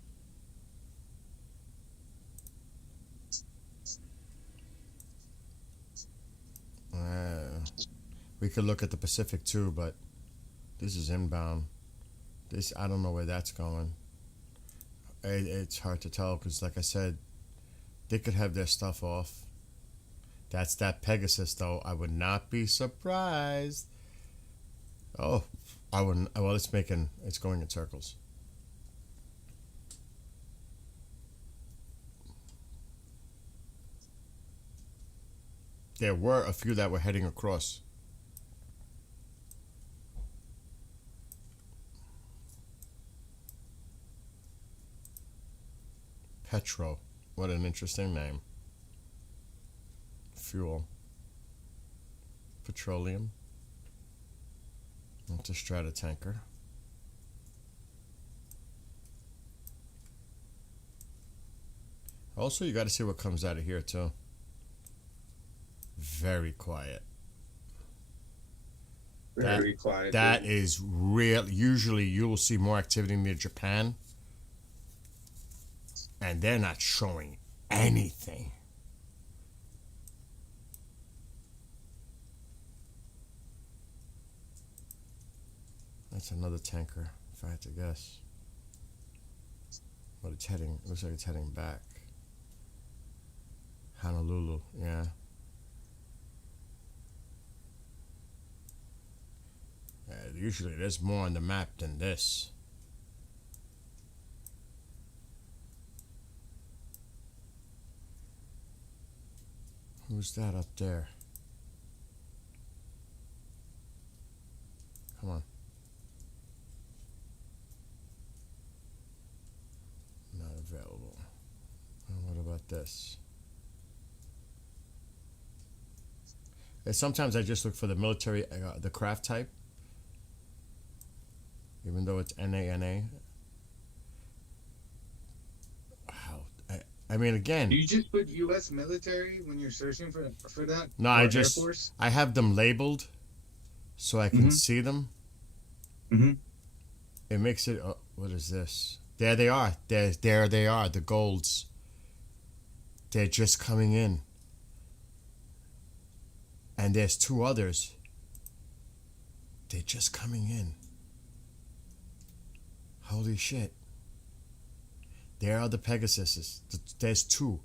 we could look at the Pacific too, but this is inbound. I don't know where that's going. It's hard to tell because, like I said, they could have their stuff off. That's that Pegasus, though. I would not be surprised. Oh, I wouldn't. Well, it's going in circles. There were a few that were heading across. Petro. What an interesting name. Fuel. Petroleum. It's a strata tanker. Also, you got to see what comes out of here, too. Very quiet. Very quiet. That is real. Usually, you will see more activity near Japan. And they're not showing anything. That's another tanker, if I had to guess. But looks like it's heading back. Honolulu, yeah. Usually there's more on the map than this. Who's that up there? Come on. Not available. What about this? Sometimes I just look for the military, the craft type. Even though it's NANA. Wow. I mean, again. Do you just put U.S. military when you're searching for that? No, Or I Air just Force? I have them labeled so I can see them. Mm-hmm. It makes it. Oh, what is this? There they are. There they are. The golds. They're just coming in. And there's two others. They're just coming in. Holy shit. There are the Pegasuses. There's two.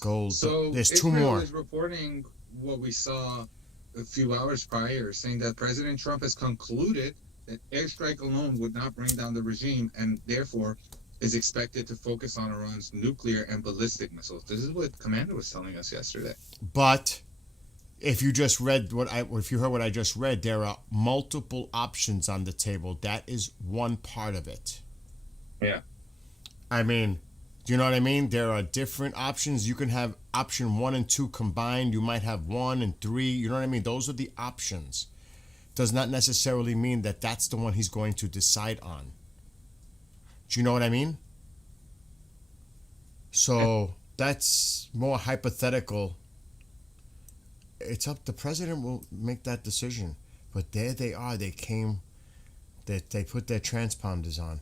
Gold. So There's Israel two more. is reporting what we saw a few hours prior, saying that President Trump has concluded that airstrike alone would not bring down the regime, and therefore is expected to focus on Iran's nuclear and ballistic missiles. This is what Commander was telling us yesterday. But if you just read if you heard what I just read, there are multiple options on the table. That is one part of it. Yeah. I mean, do you know what I mean? There are different options. You can have option 1 and 2 combined. You might have 1 and 3. You know what I mean? Those are the options. Does not necessarily mean that that's the one he's going to decide on. Do you know what I mean? So that's more hypothetical. It's up. The president will make that decision. But there they are. They came. They put their transponders on.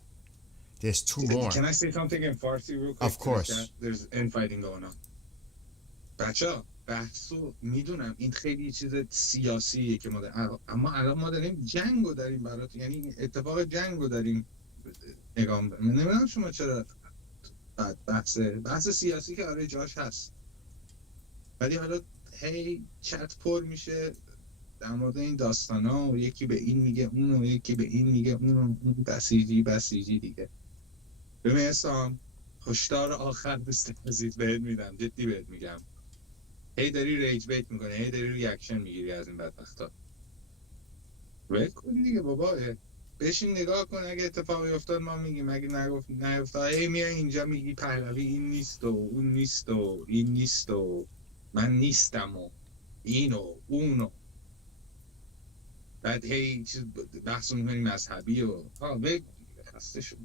There's two more. Can I say something in Farsi real quick? Of course. There's infighting going on. بچه‌ها بحثو میدونم این خیلی چیز سیاسیه که ما اما الان ما داریم جنگو داریم برات، یعنی اتفاق جنگو داریم نگاه می‌کنیم. نمیدونم شما چرا بحث سیاسی که آره جاش هست، ولی حالا هی چت پر میشه در مورد این داستانا و یکی به این میگه اون و یکی به این میگه اون و اون بسیجی دیگه. ببین اسلام، هشدار آخر بهت میدم، جدی بهت میگم، هی داری ریج بیت میکنه، هی داری ریاکشن میگیری از این بدبختا. ول کن دیگه بابا، بشین نگاه کن، اگه اتفاقی افتاد ما میگیم، اگه نیفتاد هی میای اینجا میگی پهلوی این نیست و اون نیست و این نیست و من نیستم و اینو اونو، بعد هی بحث میکنی مذهبی و ول کن دیگه، خسته شد.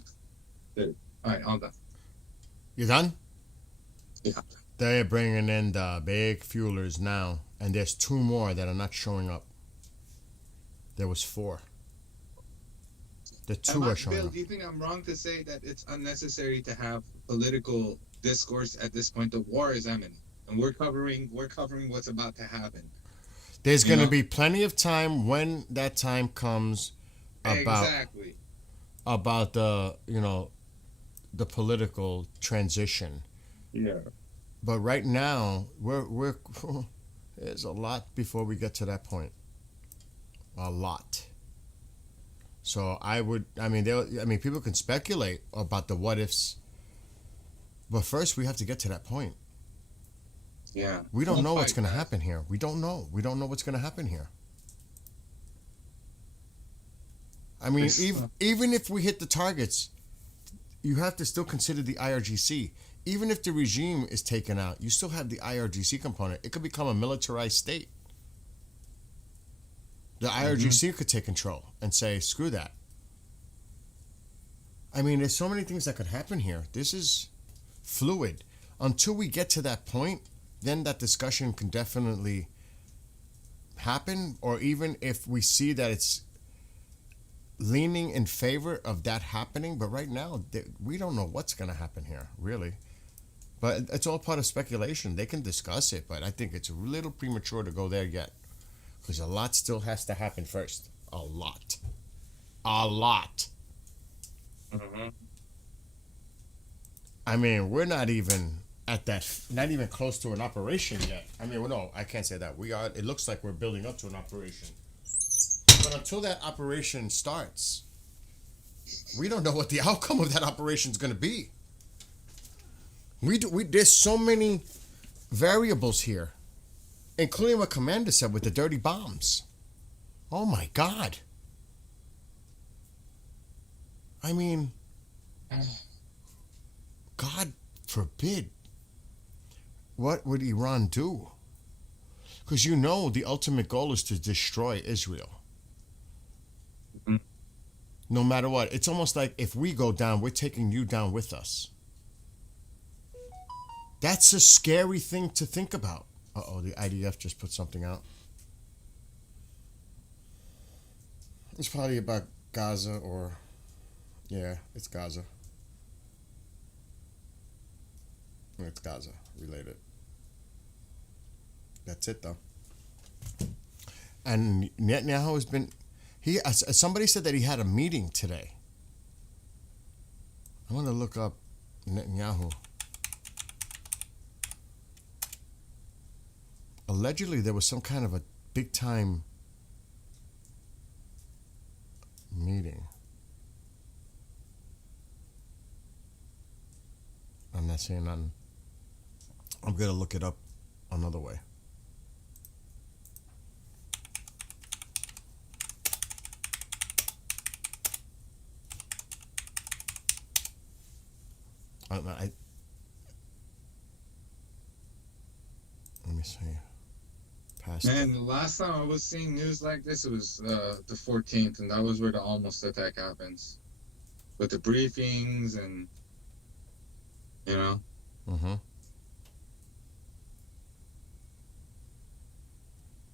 Alright, all done. You done? Yeah. They're bringing in the big fuelers now, and there's two more that are not showing up. There was 4. The 2 are showing Bill, up. do you think I'm wrong to say that it's unnecessary to have political discourse at this point? The war is imminent, and we're covering what's about to happen. There's going to be plenty of time when that time comes about the, the political transition. Yeah. But right now, we're there's a lot before we get to that point. A lot. So people can speculate about the what ifs, but first we have to get to that point. Yeah. We don't know what's going to happen here. We don't know. We don't know what's going to happen here. I mean, even if we hit the targets, you have to still consider the IRGC. Even if the regime is taken out, you still have the IRGC component. It could become a militarized state. The IRGC could take control and say, screw that. I mean, there's so many things that could happen here. This is fluid. Until we get to that point, then that discussion can definitely happen. Or even if we see that it's leaning in favor of that happening. But right now, we don't know what's going to happen here, really. But it's all part of speculation. They can discuss it, but I think it's a little premature to go there yet. Because a lot still has to happen first. A lot. Mm-hmm. I mean, we're not even at that, not even close to an operation yet. I mean, well, no, I can't say that. We are, it looks like we're building up to an operation. But until that operation starts, we don't know what the outcome of that operation is going to be. There's so many variables here, including what Commander said with the dirty bombs. Oh my God. I mean, God forbid. What would Iran do? Because you know the ultimate goal is to destroy Israel. No matter what. It's almost like if we go down, we're taking you down with us. That's a scary thing to think about. Uh-oh, the IDF just put something out. It's probably about Gaza or... Yeah, it's Gaza. It's Gaza related. That's it, though. And Netanyahu has been... Somebody said that he had a meeting today. I want to look up Netanyahu. Allegedly, there was some kind of a big-time meeting. I'm not saying nothing. I'm going to look it up another way. Let me see. Man, the last time I was seeing news like this, it was the 14th, and that was where the almost attack happens. With the briefings and, you know. Mm-hmm.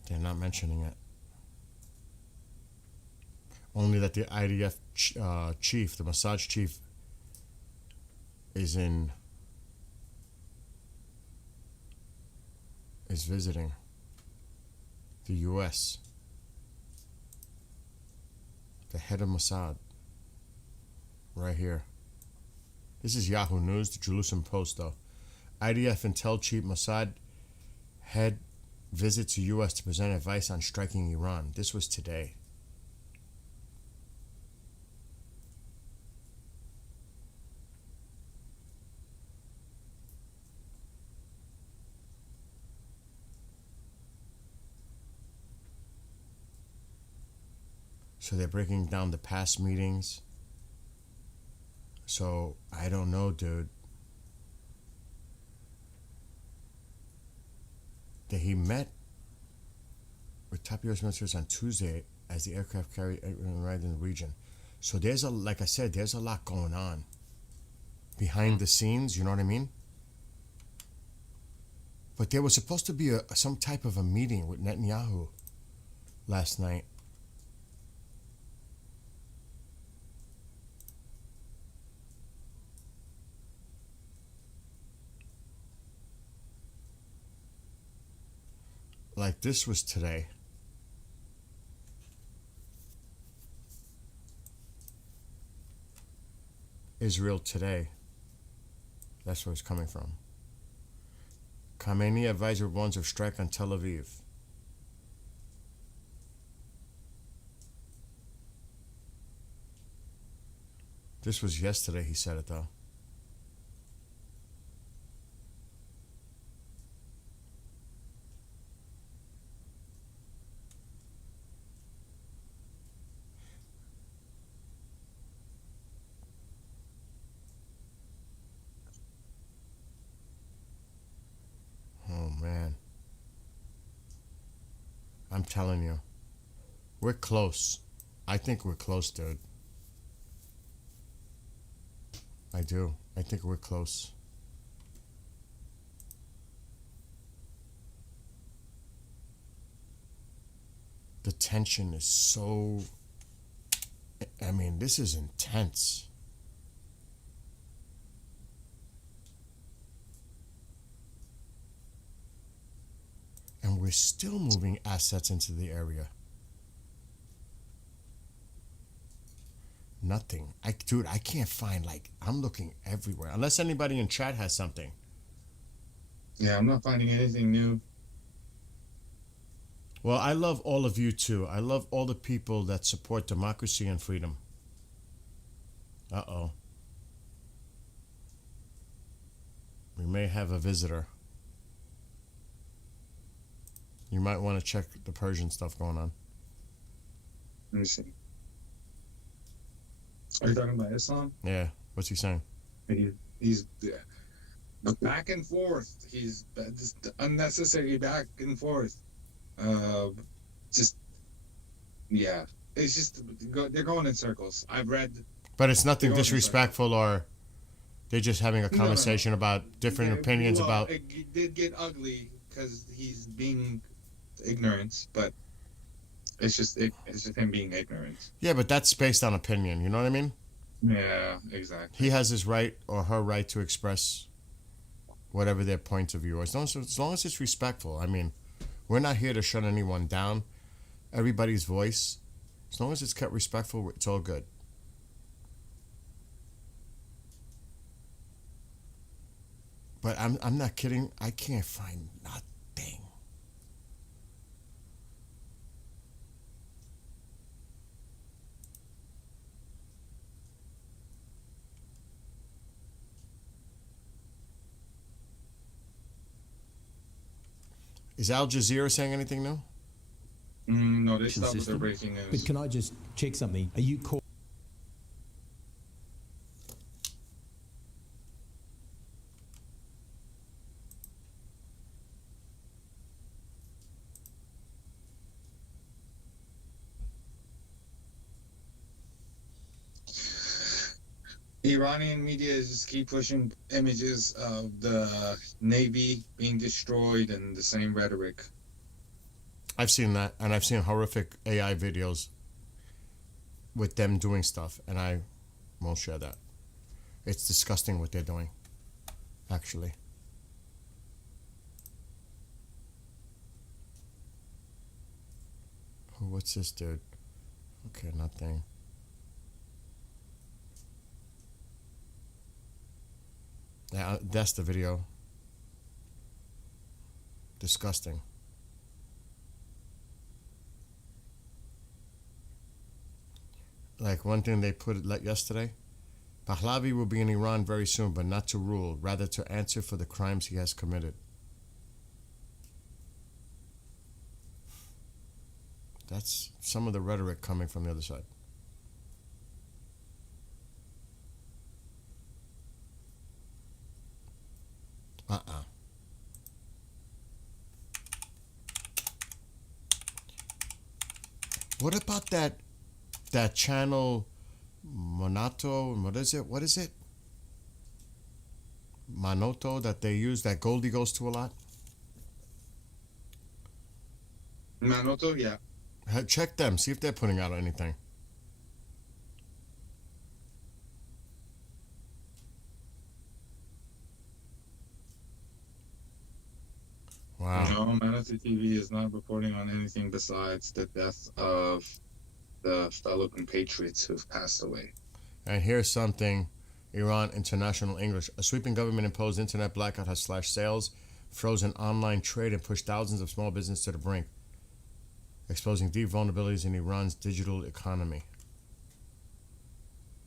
They're not mentioning it. Only that the IDF chief, the Mossad chief, is visiting the U.S. The head of Mossad. Right here. This is Yahoo News, the Jerusalem Post, though. IDF Intel Chief Mossad head visits the U.S. to present advice on striking Iran. This was today. So they're breaking down the past meetings. So, I don't know, dude. That he met with top U.S. militaries on Tuesday as the aircraft carrier arrived in the region. So there's like I said, there's a lot going on behind the scenes, you know what I mean? But there was supposed to be some type of a meeting with Netanyahu last night. Like this was today. Israel Today. That's where it's coming from. Khamenei advisor warns of strike on Tel Aviv. This was yesterday, he said it though. Oh man. I'm telling you. We're close. I think we're close, dude. I do. I think we're close. The tension is so... I mean, this is intense. And we're still moving assets into the area. Nothing. Dude, I can't find, like, I'm looking everywhere. Unless anybody in chat has something. Yeah, I'm not finding anything new. Well, I love all of you, too. I love all the people that support democracy and freedom. Uh-oh. We may have a visitor. You might want to check the Persian stuff going on. Let me see. Are you talking about Islam? Yeah. What's he saying? He's back and forth. He's just unnecessary back and forth. Just yeah. It's just they're going in circles. I've read. But it's nothing They're going in disrespectful, or they're just having a No. conversation about different opinions Well, about. It did get ugly because he's being ignorant, but it's just him being ignorant. Yeah, but that's based on opinion. You know what I mean? Yeah, exactly. He has his right or her right to express whatever their point of view is. As long as it's respectful. I mean, we're not here to shut anyone down. Everybody's voice, as long as it's kept respectful, it's all good. But I'm not kidding. I can't find nothing. Is Al Jazeera saying anything new? No, they stopped with their System. breaking news. But can I just check something? Are you call? Iranian media just keep pushing images of the Navy being destroyed and the same rhetoric. I've seen that, and I've seen horrific AI videos with them doing stuff, and I won't share that. It's disgusting what they're doing, actually. Oh, what's this, dude? Okay, nothing. Yeah, that's the video. Disgusting. Like one thing they put yesterday, Pahlavi will be in Iran very soon, but not to rule, rather to answer for the crimes he has committed. That's some of the rhetoric coming from the other side. What about that channel Monato? What is it? Manoto that they use, that Goldie goes to a lot? Manoto, yeah. Check them, see if they're putting out anything. Wow. No, Manoto TV is not reporting on anything besides the death of the fellow compatriots who've passed away. And here's something, Iran International English. A sweeping government-imposed internet blackout has slashed sales, frozen online trade, and pushed thousands of small businesses to the brink, exposing deep vulnerabilities in Iran's digital economy.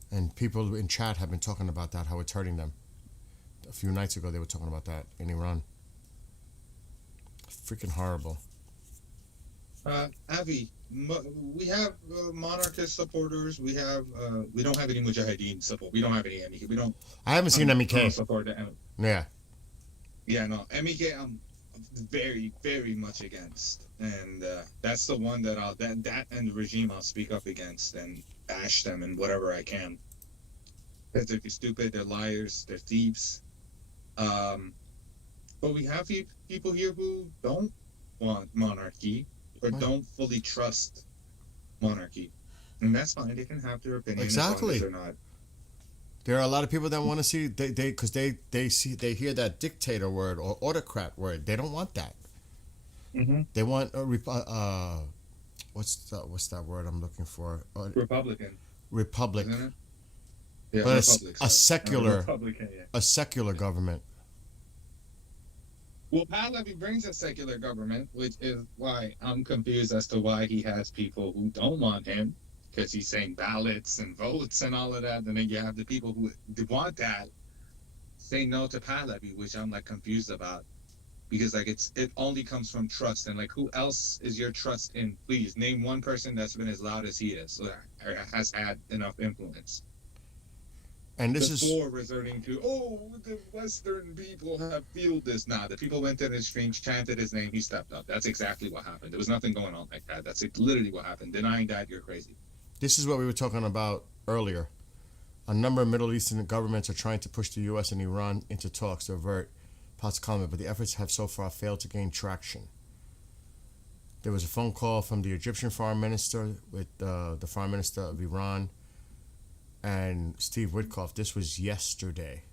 And people in chat have been talking about that, how it's hurting them. A few nights ago, they were talking about that in Iran. Freaking horrible. Avi, we have monarchist supporters. We don't have any Mujahideen support. We don't have any MEK. We don't. I haven't seen MEK. I don't support the Yeah. Yeah, no, MEK. I'm very, very much against, and that's the one that that and the regime I'll speak up against and bash them and whatever I can. Because they're stupid, they're liars, they're thieves. But we have people here who don't want monarchy or don't fully trust monarchy, and that's fine. They can have their opinion. Exactly. As long as they're not. There are a lot of people that want to see because they hear that dictator word or autocrat word. They don't want that. Mm-hmm. They want what's that word I'm looking for? Republican. Republic. Isn't it? Yeah, But Republic, a secular, Republican, yeah. a secular government. Well, Pahlavi brings a secular government, which is why I'm confused as to why he has people who don't want him, because he's saying ballots and votes and all of that, and then you have the people who want that say no to Pahlavi, which I'm like confused about. because like it only comes from trust, and like who else is your trust in? Please name one person that's been as loud as he is, or has had enough influence. And this before resorting to, the Western people have fueled this. Nah, the people went to his stream, chanted his name, he stepped up. That's exactly what happened. There was nothing going on like that. That's literally what happened. Denying that, you're crazy. This is what we were talking about earlier. A number of Middle Eastern governments are trying to push the U.S. and Iran into talks to avert post-conflict, but the efforts have so far failed to gain traction. There was a phone call from the Egyptian foreign minister with the foreign minister of Iran and Steve Witkoff. This was yesterday,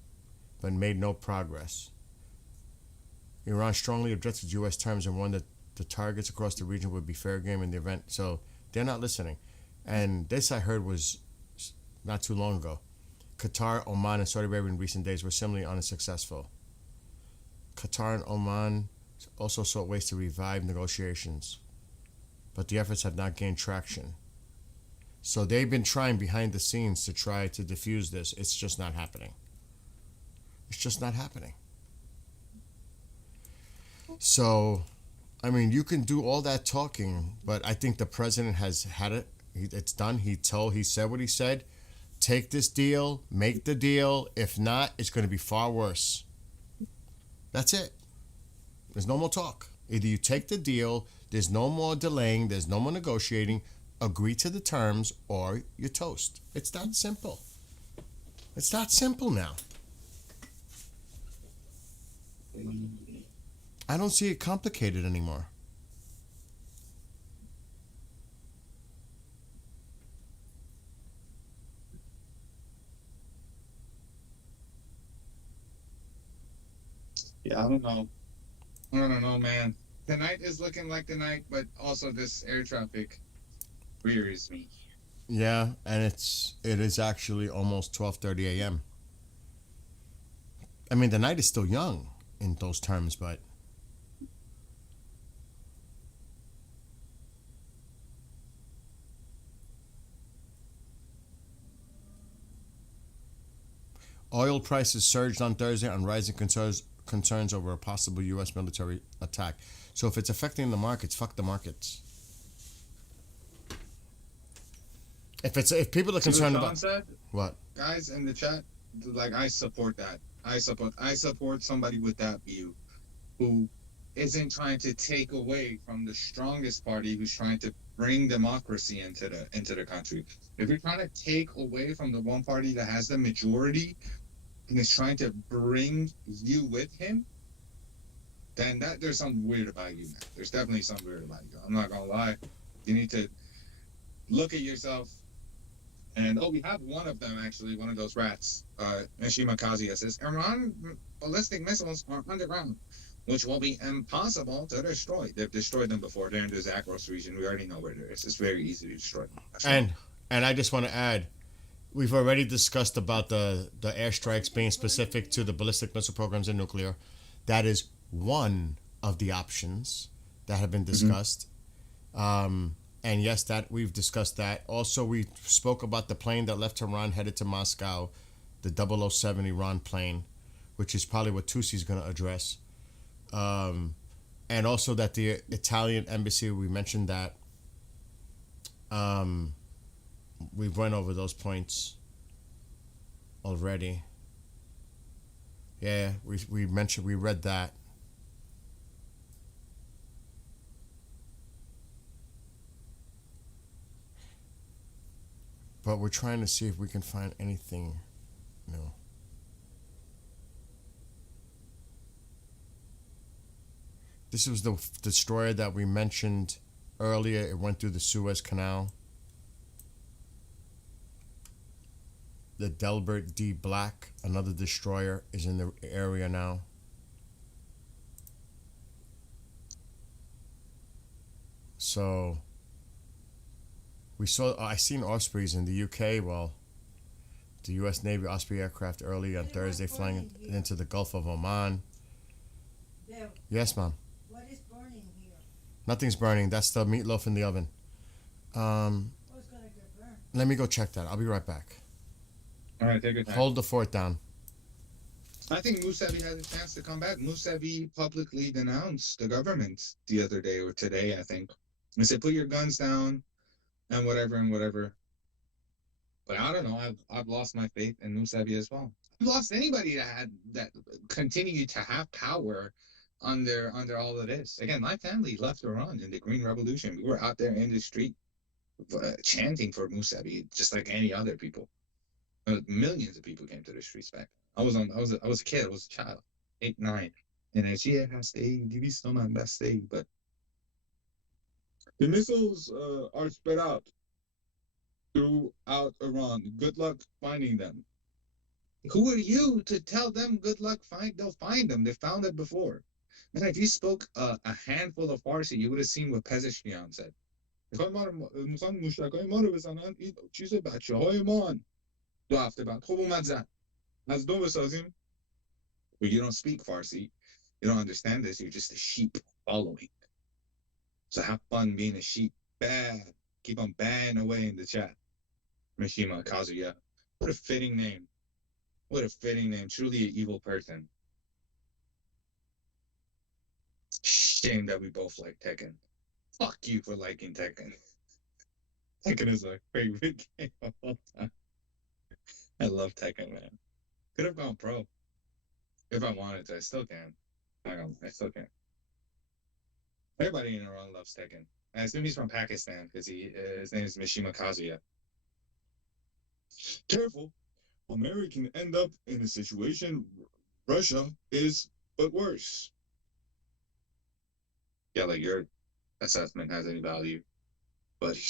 but made no progress. Iran strongly objected to U.S. terms and warned that the targets across the region would be fair game in the event. So they're not listening. And this I heard was not too long ago. Qatar, Oman, and Saudi Arabia in recent days were similarly unsuccessful. Qatar and Oman also sought ways to revive negotiations, but the efforts have not gained traction. So they've been trying behind the scenes to try to diffuse this. It's just not happening. It's just not happening. So, I mean, you can do all that talking, but I think the president has had it. It's done. He said what he said. Take this deal, make the deal. If not, it's going to be far worse. That's it. There's no more talk. Either you take the deal, there's no more delaying, there's no more negotiating, agree to the terms, or you toast. It's that simple. It's that simple now. I don't see it complicated anymore. Yeah, I don't know, man. Tonight is looking like the night, but also this air traffic wearies me. Yeah, and it is actually almost 12:30 a.m. I mean, the night is still young in those terms, but oil prices surged on Thursday on rising concerns over a possible U.S. military attack. So if it's affecting the markets, fuck the markets. If people are concerned about what, guys in the chat, like I support that. I support somebody with that view, who isn't trying to take away from the strongest party, who's trying to bring democracy into the country. If you're trying to take away from the one party that has the majority and is trying to bring you with him, then there's something weird about you, man. There's definitely something weird about you. I'm not gonna lie. You need to look at yourself. And we have one of them actually, one of those rats, Mishima Kazuya says, Iran ballistic missiles are underground, which will be impossible to destroy. They've destroyed them before. They're in the Zagros region. We already know where it is. It's very easy to destroy them. And I just want to add, we've already discussed about the airstrikes being specific to the ballistic missile programs and nuclear. That is one of the options that have been discussed. And yes, that we've discussed that. Also, we spoke about the plane that left Tehran headed to Moscow, the 007 Iran plane, which is probably what Tusi's going to address. And also that the Italian embassy, we mentioned that. We've went over those points already. Yeah, we read that. But we're trying to see if we can find anything new. This was the destroyer that we mentioned earlier. It went through the Suez Canal. The Delbert D. Black, another destroyer, is in the area now. So I seen Ospreys in the UK. Well, the U.S. Navy Osprey aircraft early on Thursday flying into the Gulf of Oman. Deb, Yes, Mom. what is burning here? Nothing's burning. That's the meatloaf in the oven. What's gonna get burned? Let me go check that. I'll be right back. All right, take your time. Hold the fort down. I think Musavi has a chance to come back. Musavi publicly denounced the government the other day or today, I think. He said, "Put your guns down," and whatever and whatever. But I don't know. I've lost my faith in Musavi as well. I've lost anybody that continued to have power under all of this. Again, my family left Iran in the Green Revolution. We were out there in the street chanting for Musavi, just like any other people. Millions of people came to the streets back. I was a kid. I was a child, 8, 9, and I said, "I stayed. Give me some of my best stay." But the missiles are spread out throughout Iran. Good luck finding them. Who are you to tell them good luck? They'll find them. They found it before. Man, if you spoke a handful of Farsi, you would have seen what Pezeshkian said. But you don't speak Farsi. You don't understand this. You're just a sheep following. So have fun being a sheep. Bad. Keep on banging away in the chat. Mishima Kazuya. What a fitting name. What a fitting name. Truly an evil person. Shame that we both like Tekken. Fuck you for liking Tekken. Tekken is my favorite game of all time. I love Tekken, man. Could have gone pro. If I wanted to. I still can. I still can. Everybody in Iran loves Tekken. I assume he's from Pakistan because his name is Mishima Kazuya. Careful. America can end up in a situation Russia is, but worse. Yeah, like your assessment has any value, buddy.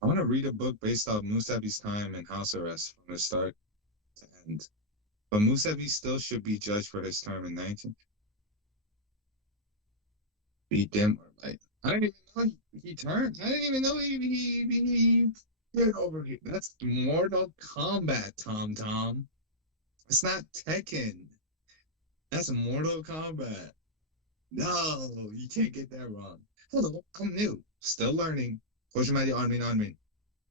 I want to read a book based off Musavi's time in house arrest from the start to end. But Musavi still should be judged for his term in 19. Be dim or light. I didn't even know he turned. I didn't even know he did over here. That's Mortal Kombat, Tom. It's not Tekken. That's Mortal Kombat. No, you can't get that wrong. Hello, I'm new. Still learning. Hojimadi Armin.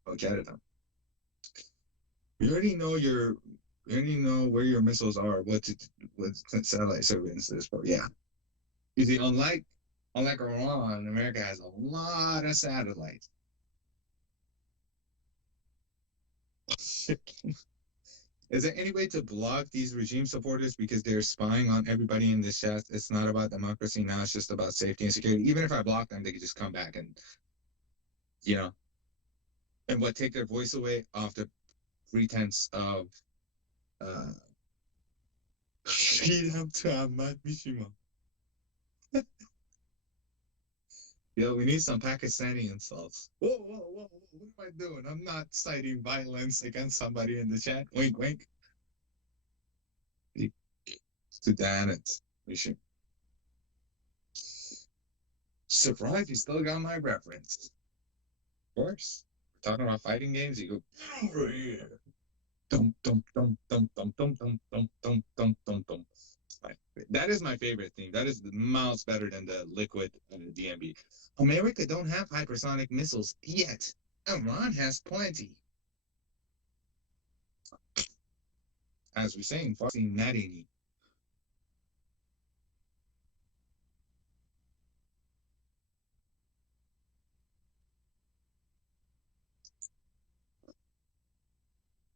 Okay, you already know where your missiles are, what satellite surveillance is for. Yeah. You see, unlike Iran, America has a lot of satellites. Is there any way to block these regime supporters because they're spying on everybody in this chat? It's not about democracy now, it's just about safety and security. Even if I block them, they could just come back and, and take their voice away off the pretense of freedom to Ahmad Mishima. Yo, we need some Pakistani insults. Whoa, what am I doing? I'm not citing violence against somebody in the chat. Wink, wink. Sudan, it's Mishima. Surprised you still got my reference. Of course. We're talking about fighting games, you go, over here. Dum, dum, dum, dum, dum, dum, dum, dum, dum, dum, dum, dum. That is my favorite theme. That is miles better than the Liquid DMB. America don't have hypersonic missiles yet. Iran has plenty. As we're saying, Farsi Narini.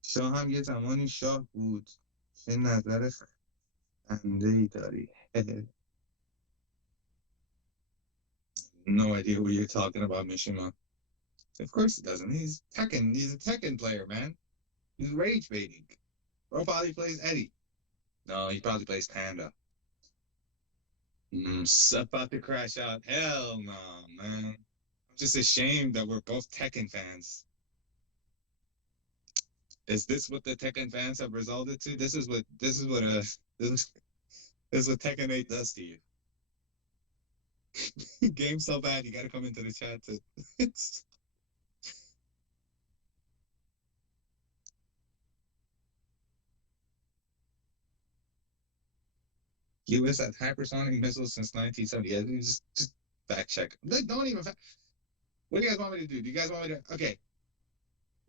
شاه هم یه زمانی شاه بود. چه نظر خنده‌ای داری. No idea what you're talking about, Mishima. Of course he doesn't. He's Tekken. He's a Tekken player, man. He's rage baiting. Bro probably plays Eddie. No, he probably plays Panda. About to crash out. Hell no, man. I'm just ashamed that we're both Tekken fans. Is this what the Tekken fans have resulted to? This is what Tekken 8 does to you. Game's so bad, you gotta come into the chat to US had hypersonic missiles since 1970. Yeah, just fact check. Don't even fact. What do you guys want me to do? Do you guys want me to? Okay.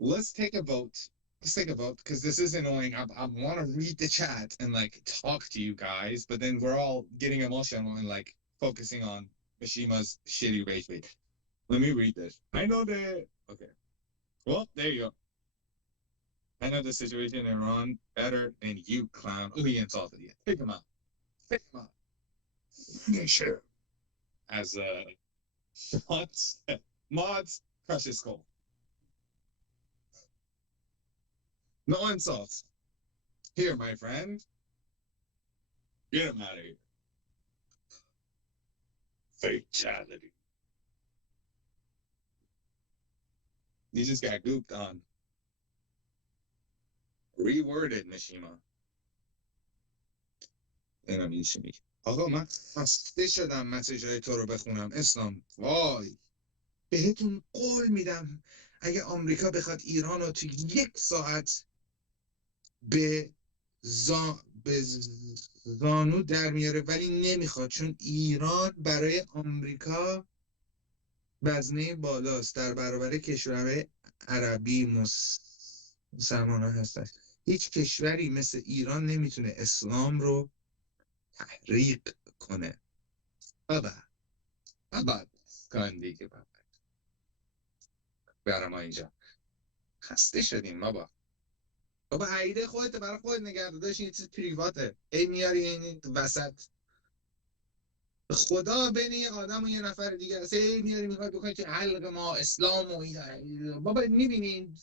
Let's take a vote Let's take a vote because this is annoying. I want to read the chat and like talk to you guys, but then we're all getting emotional and like focusing on Mishima's shitty rage bait. Let me read this. I know that. Okay. Well, there you go. I know the situation in Iran better than you, clown. Oh, he insulted you. Pick him up. Pick him up. Yeah, sure. As mods crush his skull. No insults. Here, my friend. Get him out of here. Fatality. You just got gooped on. Reworded, Mishima. اینم این چی میگه آقا من خسته شدم مسیجای تو رو بخونم اسلام وای بهتون قول میدم اگه آمریکا بخواد ایران رو تو 1 ساعت به زانو در میاره ولی نمیخواد چون ایران برای آمریکا وزنه بالاست در برابر کشورهای عربی مسلمان ها هستن هیچ کشوری مثل ایران نمیتونه اسلام رو تحریق کنه بابا کن دیگه بابا برام اینجا خسته شدیم بابا عیده خودت برای خودت نگرد داشت این چیز پریواته ای میاری این وسط خدا بین یه آدم و یه نفر دیگه ای میاری میخوای بکنی که حلق ما اسلام و بابا میبینین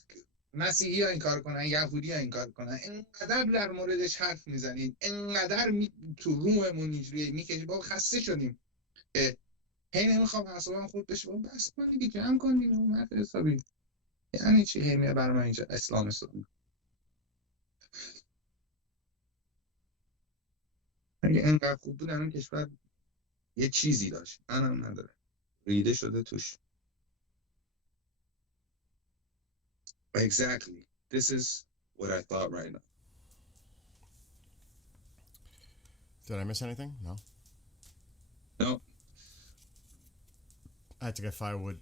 مسیحی ها این کار کنن یهودی ها این کار کنن اینقدر در موردش حرف میزنین اینقدر تو روحمون اینجوریه میکشی بابا خسته شدیم هی نمیخوام اعصابم خورد بشه بابا بس کن دیگه جمع کن دیگه اومد حسابی یعنی چی هی میاد برای من اینجا اسلام اگه اینقدر خوب بود الان کشور یه چیزی داشت منم نداره ریده شده توش Exactly. This is what I thought right now. Did I miss anything? No. No. I had to get firewood.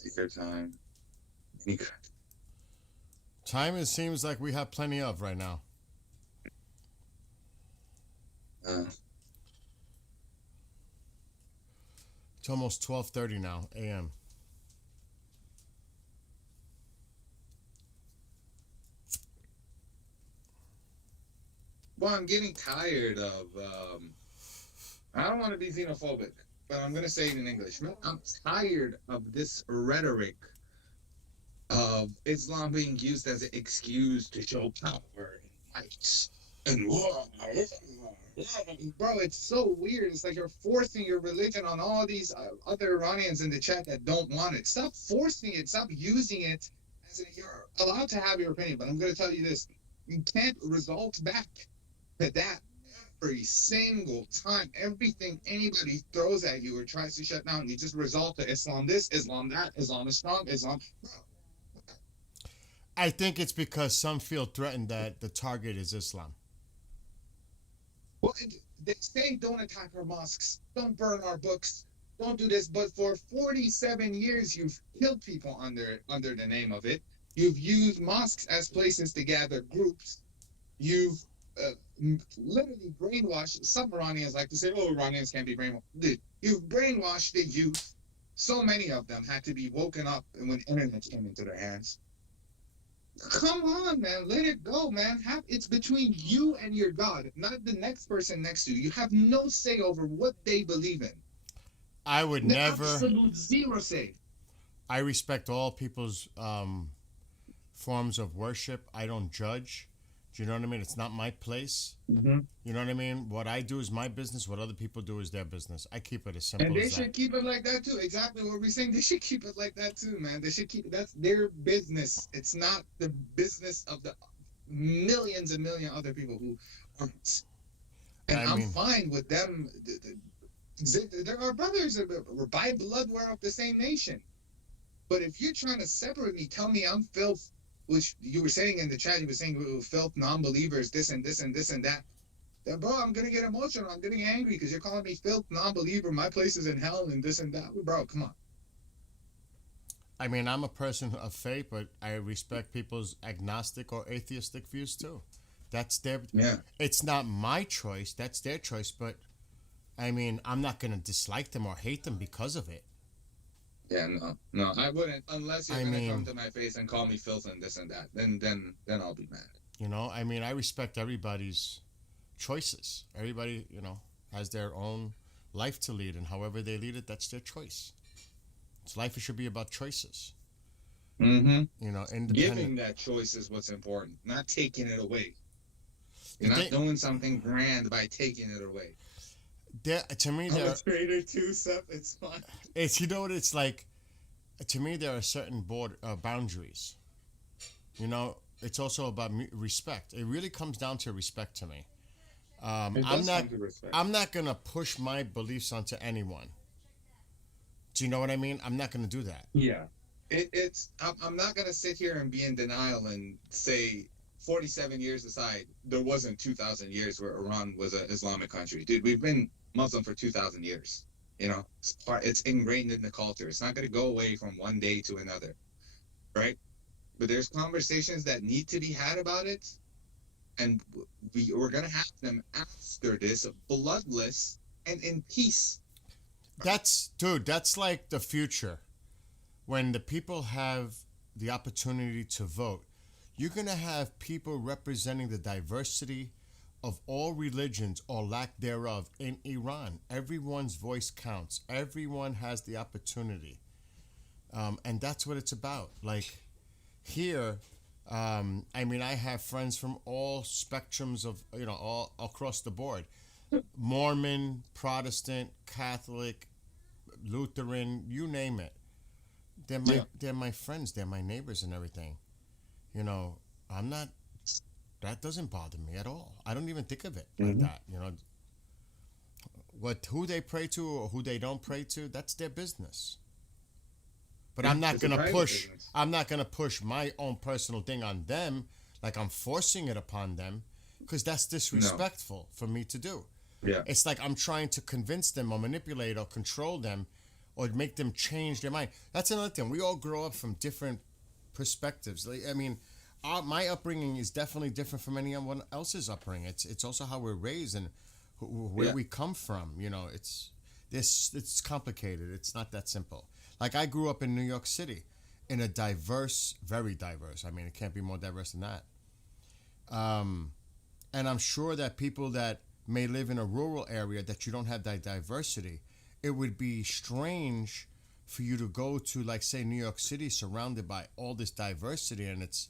Take your time. Time it seems like we have plenty of right now. It's almost 12:30 now a.m. Well, I'm getting tired of, I don't want to be xenophobic, but I'm going to say it in English. I'm tired of this rhetoric of Islam being used as an excuse to show power and might and bro, it's so weird. It's like you're forcing your religion on all these other Iranians in the chat that don't want it. Stop forcing it. Stop using it as you're allowed to have your opinion, but I'm going to tell you this. You can't result back to that every single time. Everything anybody throws at you or tries to shut down, you just result to Islam this, Islam that, Islam is strong, Islam. Bro. I think it's because some feel threatened that the target is Islam. Well, they say don't attack our mosques, don't burn our books, don't do this. But for 47 years, you've killed people under the name of it. You've used mosques as places to gather groups. You've literally brainwashed. Some Iranians like to say, "Oh, Iranians can't be brainwashed." Dude, you've brainwashed the youth. So many of them had to be woken up when internet came into their hands. Come on, man. Let it go, man. It's between you and your God, not the next person next to you. You have no say over what they believe in. I would never. Absolute zero say. I respect all people's forms of worship. I don't judge. Do you know what I mean? It's not my place. Mm-hmm. You know what I mean? What I do is my business. What other people do is their business. I keep it as simple And they as that. should keep it like that too. Exactly what we're saying. They should keep it like that too, man. They should keep it. That's their business. It's not the business of the millions and million other people who aren't. And I'm fine with them. They're our brothers. We're by blood. We're of the same nation. But if you're trying to separate me, tell me I'm filth, which you were saying in the chat, you were saying filth, non-believers, this and this and this and that. Bro, I'm going to get emotional. I'm getting angry because you're calling me filth, non-believer. My place is in hell and this and that. Bro, come on. I mean, I'm a person of faith, but I respect people's agnostic or atheistic views too. That's their. Yeah. It's not my choice. That's their choice. But I mean, I'm not gonna dislike them or hate them because of it. Yeah, no, I wouldn't unless you're I gonna mean- come to my face and call me filth and this and that. Then I'll be mad. You know, I mean, I respect everybody's choices. Everybody, you know, has their own life to lead, and however they lead it, that's their choice. It's life should be about choices. Mm-hmm. You know, independent. Giving that choice is what's important, not taking it away. You're They- not doing something grand by taking it away. To me, I'm there. a trader too, Seth. It's fine. It's, you know what it's like. To me, there are certain boundaries. You know, it's also about respect. It really comes down to respect to me. It I'm does not. come to respect. I'm not gonna push my beliefs onto anyone. Do you know what I mean? I'm not gonna do that. Yeah. I'm not going to sit here and be in denial and say 47 years aside, there wasn't 2,000 years where Iran was an Islamic country. Dude, we've been Muslim for 2,000 years. You know, it's ingrained in the culture. It's not going to go away from one day to another. Right? But there's conversations that need to be had about it. And we're going to have them after this, bloodless and in peace. That's like the future. When the people have the opportunity to vote, you're going to have people representing the diversity of all religions or lack thereof in Iran. Everyone's voice counts. Everyone has the opportunity. And that's what it's about. Like here, I mean, I have friends from all spectrums of, you know, all across the board. Mormon, Protestant, Catholic, Lutheran, you name it. They're my friends, they're my neighbors and everything. You know, that doesn't bother me at all. I don't even think of it like that, you know. Who they pray to or who they don't pray to, that's their business. But I'm not going to push my own personal thing on them like I'm forcing it upon them, because that's disrespectful for me to do. Yeah. It's like I'm trying to convince them or manipulate or control them or make them change their mind. That's another thing. We all grow up from different perspectives. Like, I mean, my upbringing is definitely different from anyone else's upbringing. It's also how we're raised and where we come from. You know, it's complicated. It's not that simple. Like, I grew up in New York City in a diverse, very diverse. I mean, it can't be more diverse than that. And I'm sure that people that may live in a rural area that you don't have that diversity, it would be strange for you to go to, like, say, New York City, surrounded by all this diversity, and it's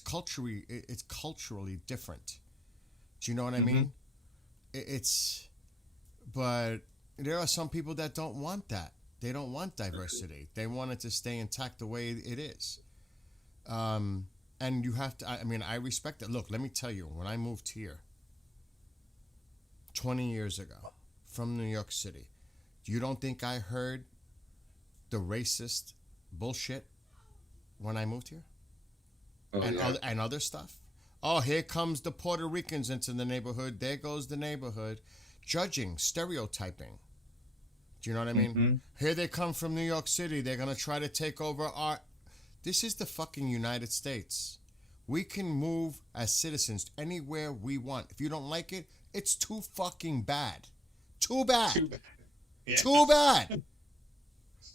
culturally different. Do you know what I mean? But there are some people that don't want that. They don't want diversity. They want it to stay intact the way it is. And you have to, I mean, I respect it. Look, let me tell you, when I moved here 20 years ago from New York City, you don't think I heard the racist bullshit when I moved here? And other stuff? Oh, here comes the Puerto Ricans into the neighborhood. There goes the neighborhood. Judging, stereotyping. Do you know what I mean? Mm-hmm. Here they come from New York City. They're going to try to take over our... This is the fucking United States. We can move as citizens anywhere we want. If you don't like it, it's too fucking bad. Too bad. Yeah. Too bad.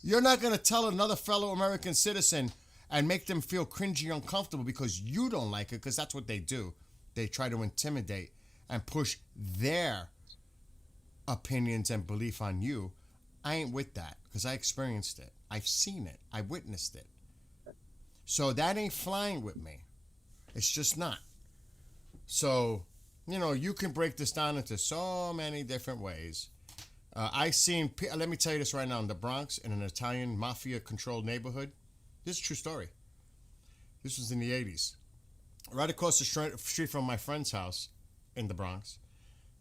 You're not going to tell another fellow American citizen and make them feel cringy, uncomfortable because you don't like it, because that's what they do. They try to intimidate and push their opinions and belief on you. I ain't with that, because I experienced it. I've seen it. I witnessed it. So that ain't flying with me. It's just not. So, you know, you can break this down into so many different ways. Let me tell you this right now, in the Bronx, in an Italian mafia-controlled neighborhood, this is a true story. This was in the 80s. Right across the street from my friend's house in the Bronx,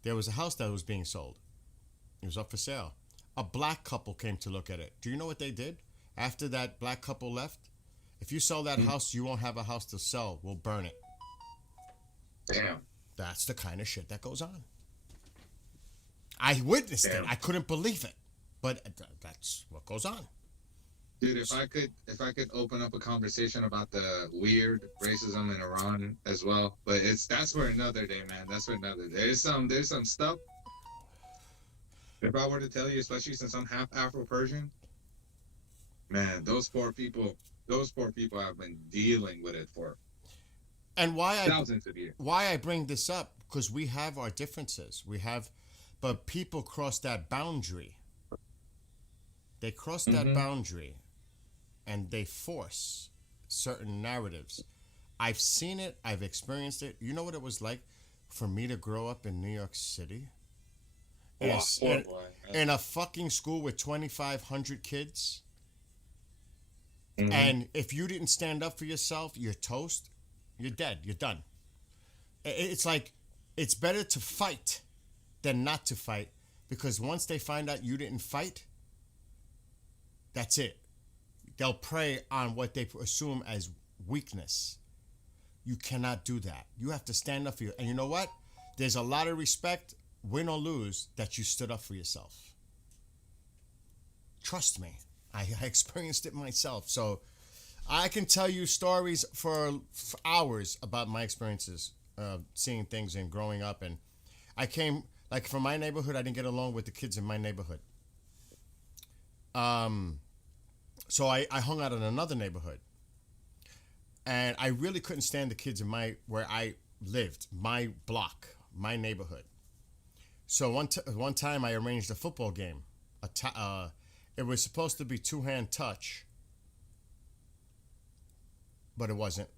there was a house that was being sold. It was up for sale. A black couple came to look at it. Do you know what they did? After that black couple left, if you sell that house, you won't have a house to sell. We'll burn it. Damn. That's the kind of shit that goes on. I witnessed it. I couldn't believe it. But that's what goes on. Dude, if I could open up a conversation about the weird racism in Iran as well, but that's for another day, man. That's for another day. There's some stuff. If I were to tell you, especially since I'm half Afro-Persian, man, those poor people have been dealing with it for and thousands of years. Why I bring this up, because we have our differences. But people cross that boundary. They cross that boundary and they force certain narratives. I've seen it. I've experienced it. You know what it was like for me to grow up in New York City? In a fucking school with 2,500 kids. And if you didn't stand up for yourself, you're toast. You're dead. You're done. It's like, it's better to fight than not to fight, because once they find out you didn't fight, that's it. They'll prey on what they assume as weakness. You cannot do that. You have to stand up for you. And you know what? There's a lot of respect, win or lose, that you stood up for yourself. Trust me. I experienced it myself. So I can tell you stories for hours about my experiences, seeing things and growing up. And I came, like, from my neighborhood, I didn't get along with the kids in my neighborhood. So I hung out in another neighborhood, and I really couldn't stand the kids in where I lived, my block, my neighborhood. So one time I arranged a football game. It was supposed to be two-hand touch, but it wasn't.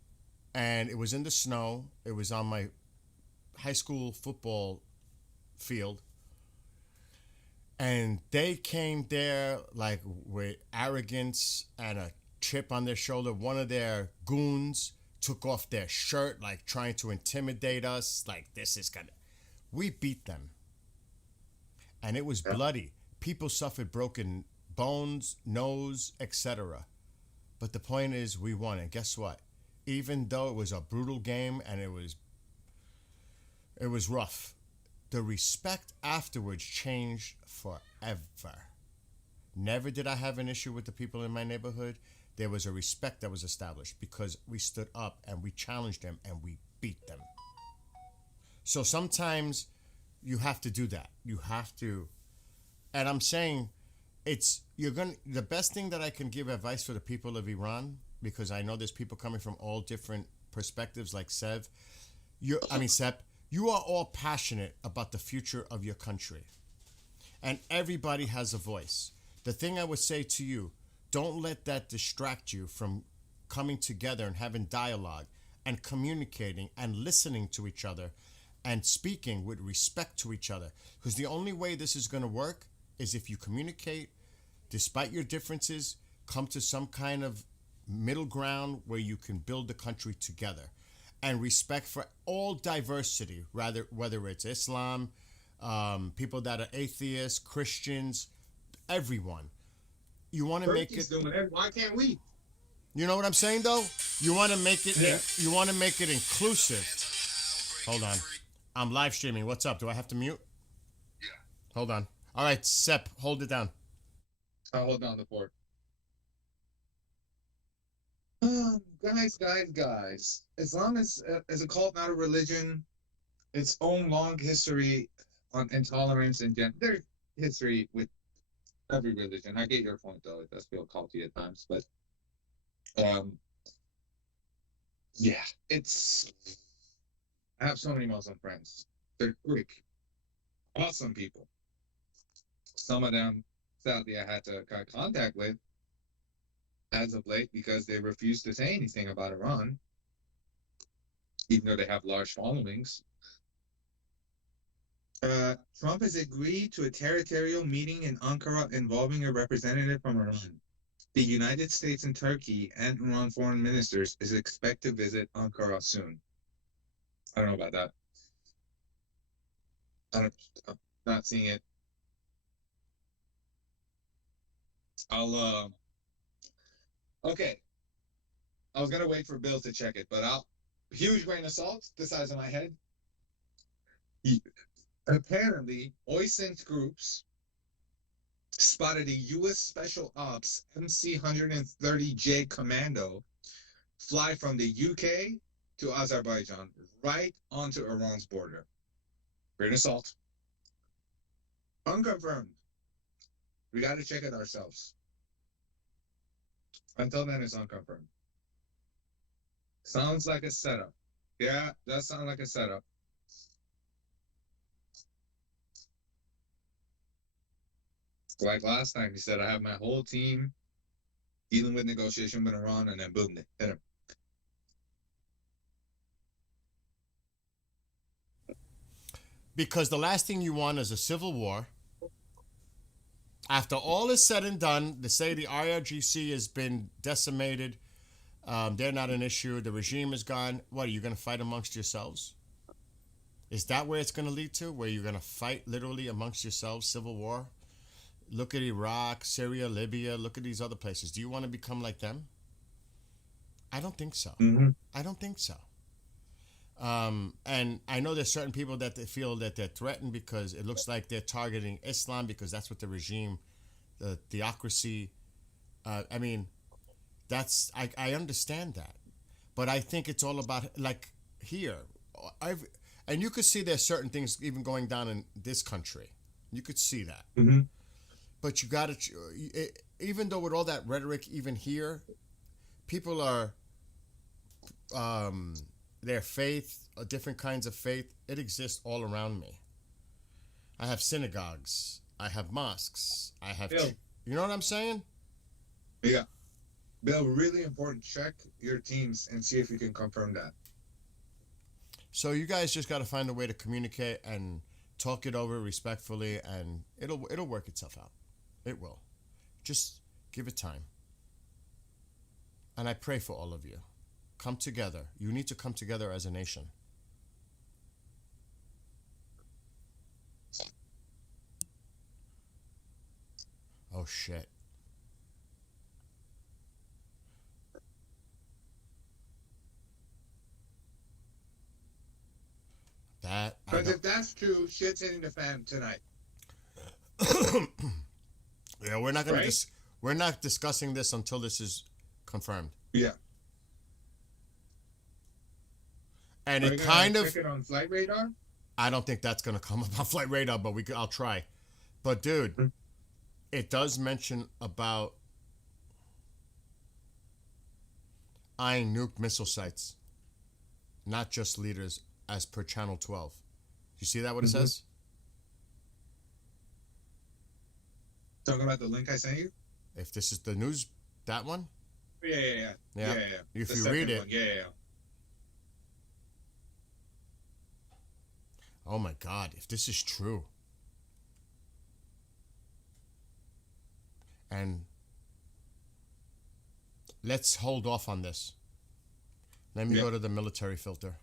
And it was in the snow. It was on my high school football field. And they came there like with arrogance and a chip on their shoulder. One of their goons took off their shirt, like trying to intimidate us. Like, this is gonna... We beat them. And it was bloody. People suffered broken bones, nose, etc. But the point is, we won. And guess what? Even though it was a brutal game and it was rough, the respect afterwards changed forever. Never did I have an issue with the people in my neighborhood. There was a respect that was established because we stood up and we challenged them and we beat them. So sometimes you have to do that. You have to. And I'm saying the best thing that I can give advice for the people of Iran, because I know there's people coming from all different perspectives like Sepp, you are all passionate about the future of your country. And everybody has a voice. The thing I would say to you, don't let that distract you from coming together and having dialogue and communicating and listening to each other and speaking with respect to each other. Because the only way this is going to work is if you communicate, despite your differences, come to some kind of middle ground where you can build the country together. And respect for all diversity, whether it's Islam, people that are atheists, Christians, everyone. You want to make it. Why can't we? You know what I'm saying, though? You want to make it. Yeah. You want to make it inclusive. Hold on, I'm live streaming. What's up? Do I have to mute? Yeah. Hold on. All right, Sepp, hold it down. I'll hold down the fort. Guys. Islam is a cult, not a religion. Its own long history on intolerance and gender history with every religion. I get your point, though. It does feel culty at times, but yeah, I have so many Muslim friends. They're Greek, awesome people. Some of them, sadly, I had to cut contact with as of late because they refused to say anything about Iran, even though they have large followings. Trump has agreed to a territorial meeting in Ankara involving a representative from Iran. The United States and Turkey and Iran foreign ministers is expected to visit Ankara soon. I don't know about that. I'm not seeing it. Okay. I was gonna wait for Bill to check it, but huge grain of salt, the size of my head. Apparently, OISINT groups spotted a U.S. Special Ops MC-130J Commando fly from the UK to Azerbaijan, right onto Iran's border. Great assault. Unconfirmed. We got to check it ourselves. Until then, it's unconfirmed. Sounds like a setup. Yeah, that sounds like a setup. Like last time, he said, I have my whole team dealing with negotiation with Iran, and then boom, they hit him. Because the last thing you want is a civil war. After all is said and done, they say the IRGC has been decimated. They're not an issue. The regime is gone. What, are you going to fight amongst yourselves? Is that where it's going to lead to? Where you're going to fight literally amongst yourselves, civil war? Look at Iraq, Syria, Libya. Look at these other places. Do you want to become like them? I don't think so. I don't think so. And I know there's certain people that they feel that they're threatened because it looks like they're targeting Islam because that's what the regime, the theocracy, I mean, that's, I understand that. But I think it's all about, like here, and you could see there's certain things even going down in this country. You could see that. But you got to, even though with all that rhetoric, even here, people are, their faith, different kinds of faith, it exists all around me. I have synagogues. I have mosques. I have, you know what I'm saying? Yeah. Bill, really important. Check your teams and see if you can confirm that. So you guys just got to find a way to communicate and talk it over respectfully, and it'll work itself out. It will. Just give it time. And I pray for all of you. Come together. You need to come together as a nation. Oh, shit. That. Because if that's true, shit's hitting the fan tonight. Yeah, we're not gonna. We're not discussing this until this is confirmed. Yeah. And it kind of. Check it on flight radar. I don't think that's gonna come up on flight radar, but I'll try. But dude, it does mention about eyeing nuke missile sites, not just leaders, as per Channel 12. You see that? What it says? Talking about the link I sent you? If this is the news, that one? Yeah. If The you read it. one. Yeah. Oh my God, if this is true. And let's hold off on this. Let me go to the military filter.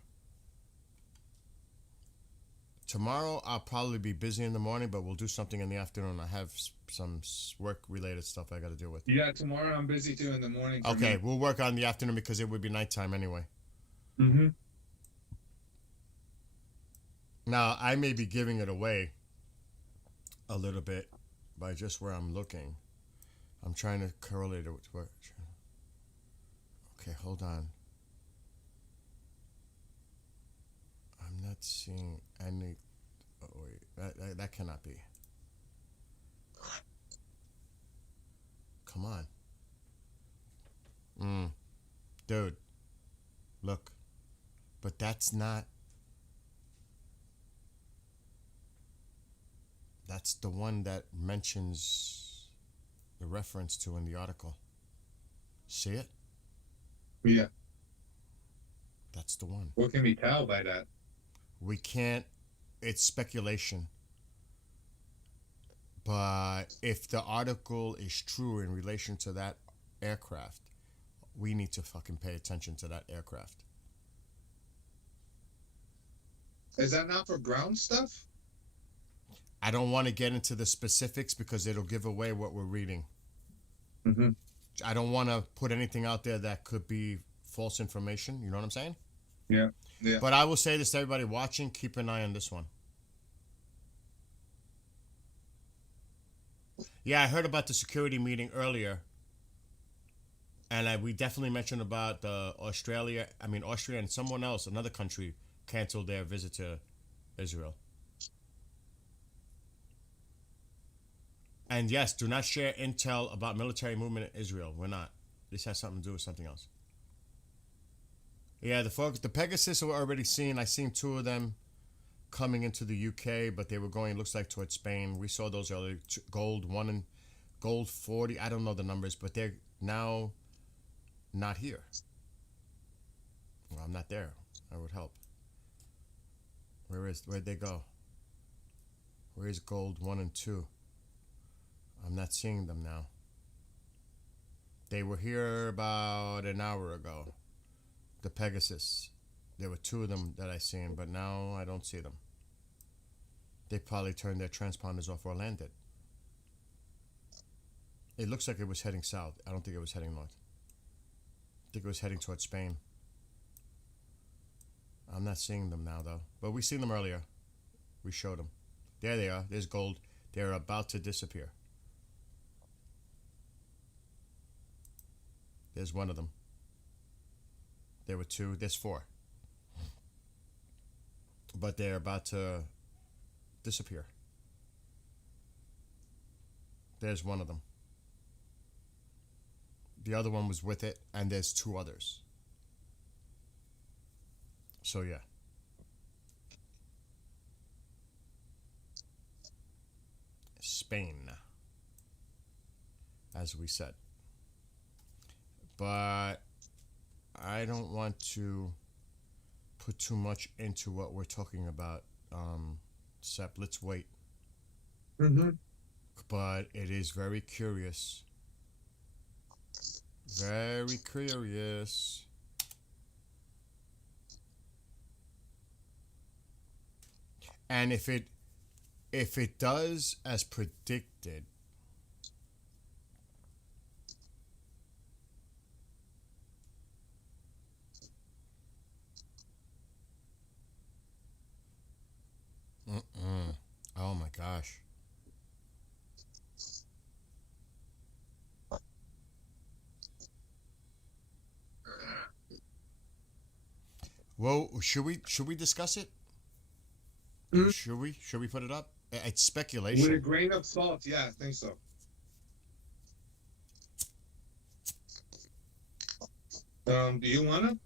Tomorrow, I'll probably be busy in the morning, but we'll do something in the afternoon. I have some work-related stuff I got to deal with. Yeah, tomorrow I'm busy too in the morning. Okay, we'll work on the afternoon because it would be nighttime anyway. Now, I may be giving it away a little bit by just where I'm looking. I'm trying to correlate it with where. Okay, hold on. I'm not seeing any. Oh wait, that cannot be. Come on. Dude, look. But that's not. That's the one that mentions the reference to in the article. See it? Yeah. That's the one. What can we tell by that? We can't. It's speculation. But if the article is true in relation to that aircraft, we need to fucking pay attention to that aircraft. Is that not for ground stuff? I don't want to get into the specifics because it'll give away what we're reading. I don't want to put anything out there that could be false information. You know what I'm saying? Yeah. But I will say this to everybody watching, keep an eye on this one. Yeah, I heard about the security meeting earlier, and we definitely mentioned about Austria and someone else, another country, canceled their visit to Israel. And yes, do not share intel about military movement in Israel. We're not. This has something to do with something else. Yeah, the Pegasus were already seen. I seen two of them coming into the UK, but they were going, looks like, towards Spain. We saw those earlier. Gold 1 and Gold 40. I don't know the numbers, but they're now not here. Well, I'm not there. That would help. Where'd they go? Where is Gold 1 and 2? I'm not seeing them now. They were here about an hour ago. The Pegasus. There were two of them that I seen, but now I don't see them. They probably turned their transponders off or landed. It looks like it was heading south. I don't think it was heading north. I think it was heading towards Spain. I'm not seeing them now, though. But we seen them earlier. We showed them. There they are. There's Gold. They're about to disappear. There's one of them. There were two. There's four. But they're about to disappear. There's one of them. The other one was with it, and there's two others. So, yeah. Spain, as we said. But I don't want to put too much into what we're talking about, Sep. Let's wait. But it is very curious. Very curious. And if it does as predicted, oh my gosh. Well, should we discuss it? Should we put it up? It's speculation. With a grain of salt, yeah, I think so. Do you wanna?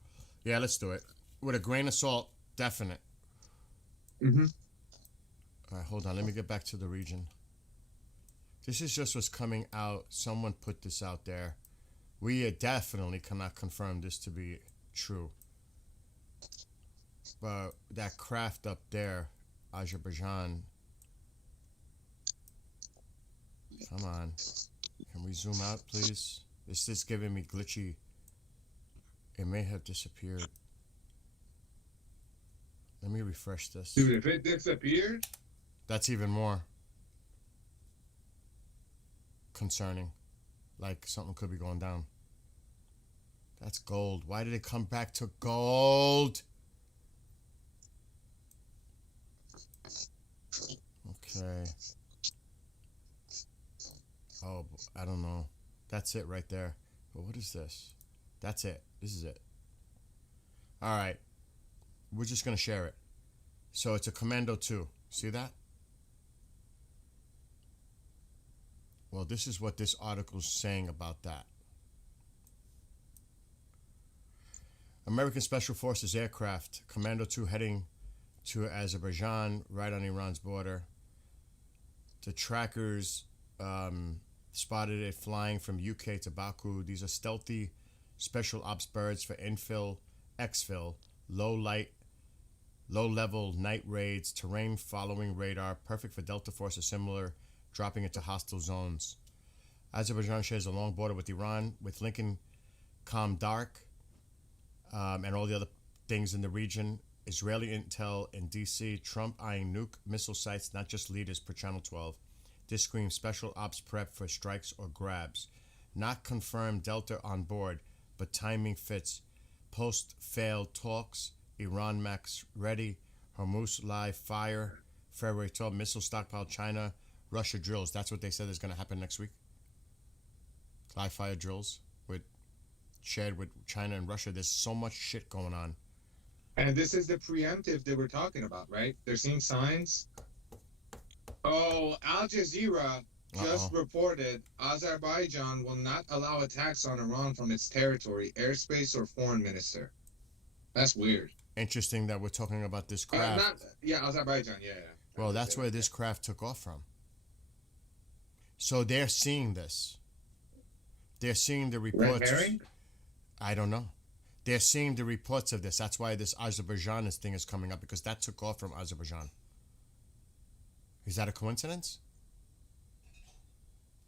Yeah, let's do it. With a grain of salt, definite. All right, hold on. Let me get back to the region. This is just what's coming out. Someone put this out there. We definitely cannot confirm this to be true. But that craft up there, Azerbaijan. Come on. Can we zoom out, please? This is giving me glitchy. It may have disappeared. Let me refresh this. Dude, if it disappeared? That's even more concerning. Like something could be going down. That's gold. Why did it come back to gold? Okay. Oh, I don't know. That's it right there. But what is this? That's it. This is it. All right. We're just going to share it. So it's a Commando 2. See that? Well, this is what this article is saying about that. American Special Forces aircraft, Commando 2 heading to Azerbaijan, right on Iran's border. The trackers spotted it flying from UK to Baku. These are stealthy special ops birds for infill, exfil, low-level night raids, terrain following radar, perfect for Delta Force or similar, dropping into hostile zones. Azerbaijan shares a long border with Iran, with Lincoln Comdark, and all the other things in the region. Israeli intel in D.C., Trump eyeing nuke missile sites, not just leaders, per Channel 12. This screams special ops prep for strikes or grabs. Not confirmed Delta on board, but timing fits. Post-failed talks, Iran max ready, Hormuz live fire, February 12 missile stockpile, China Russia drills. That's what they said is going to happen next week. Live fire drills shared with China and Russia. There's so much shit going on. And this is the preemptive that we're talking about, right? They're seeing signs. Oh, Al Jazeera just reported Azerbaijan will not allow attacks on Iran from its territory, airspace, or foreign minister. That's weird. Interesting that we're talking about this craft. Azerbaijan, yeah. Well, that's where this craft took off from. So they're seeing this. They're seeing the reports. I don't know. They're seeing the reports of this. That's why this Azerbaijan thing is coming up, because that took off from Azerbaijan. Is that a coincidence?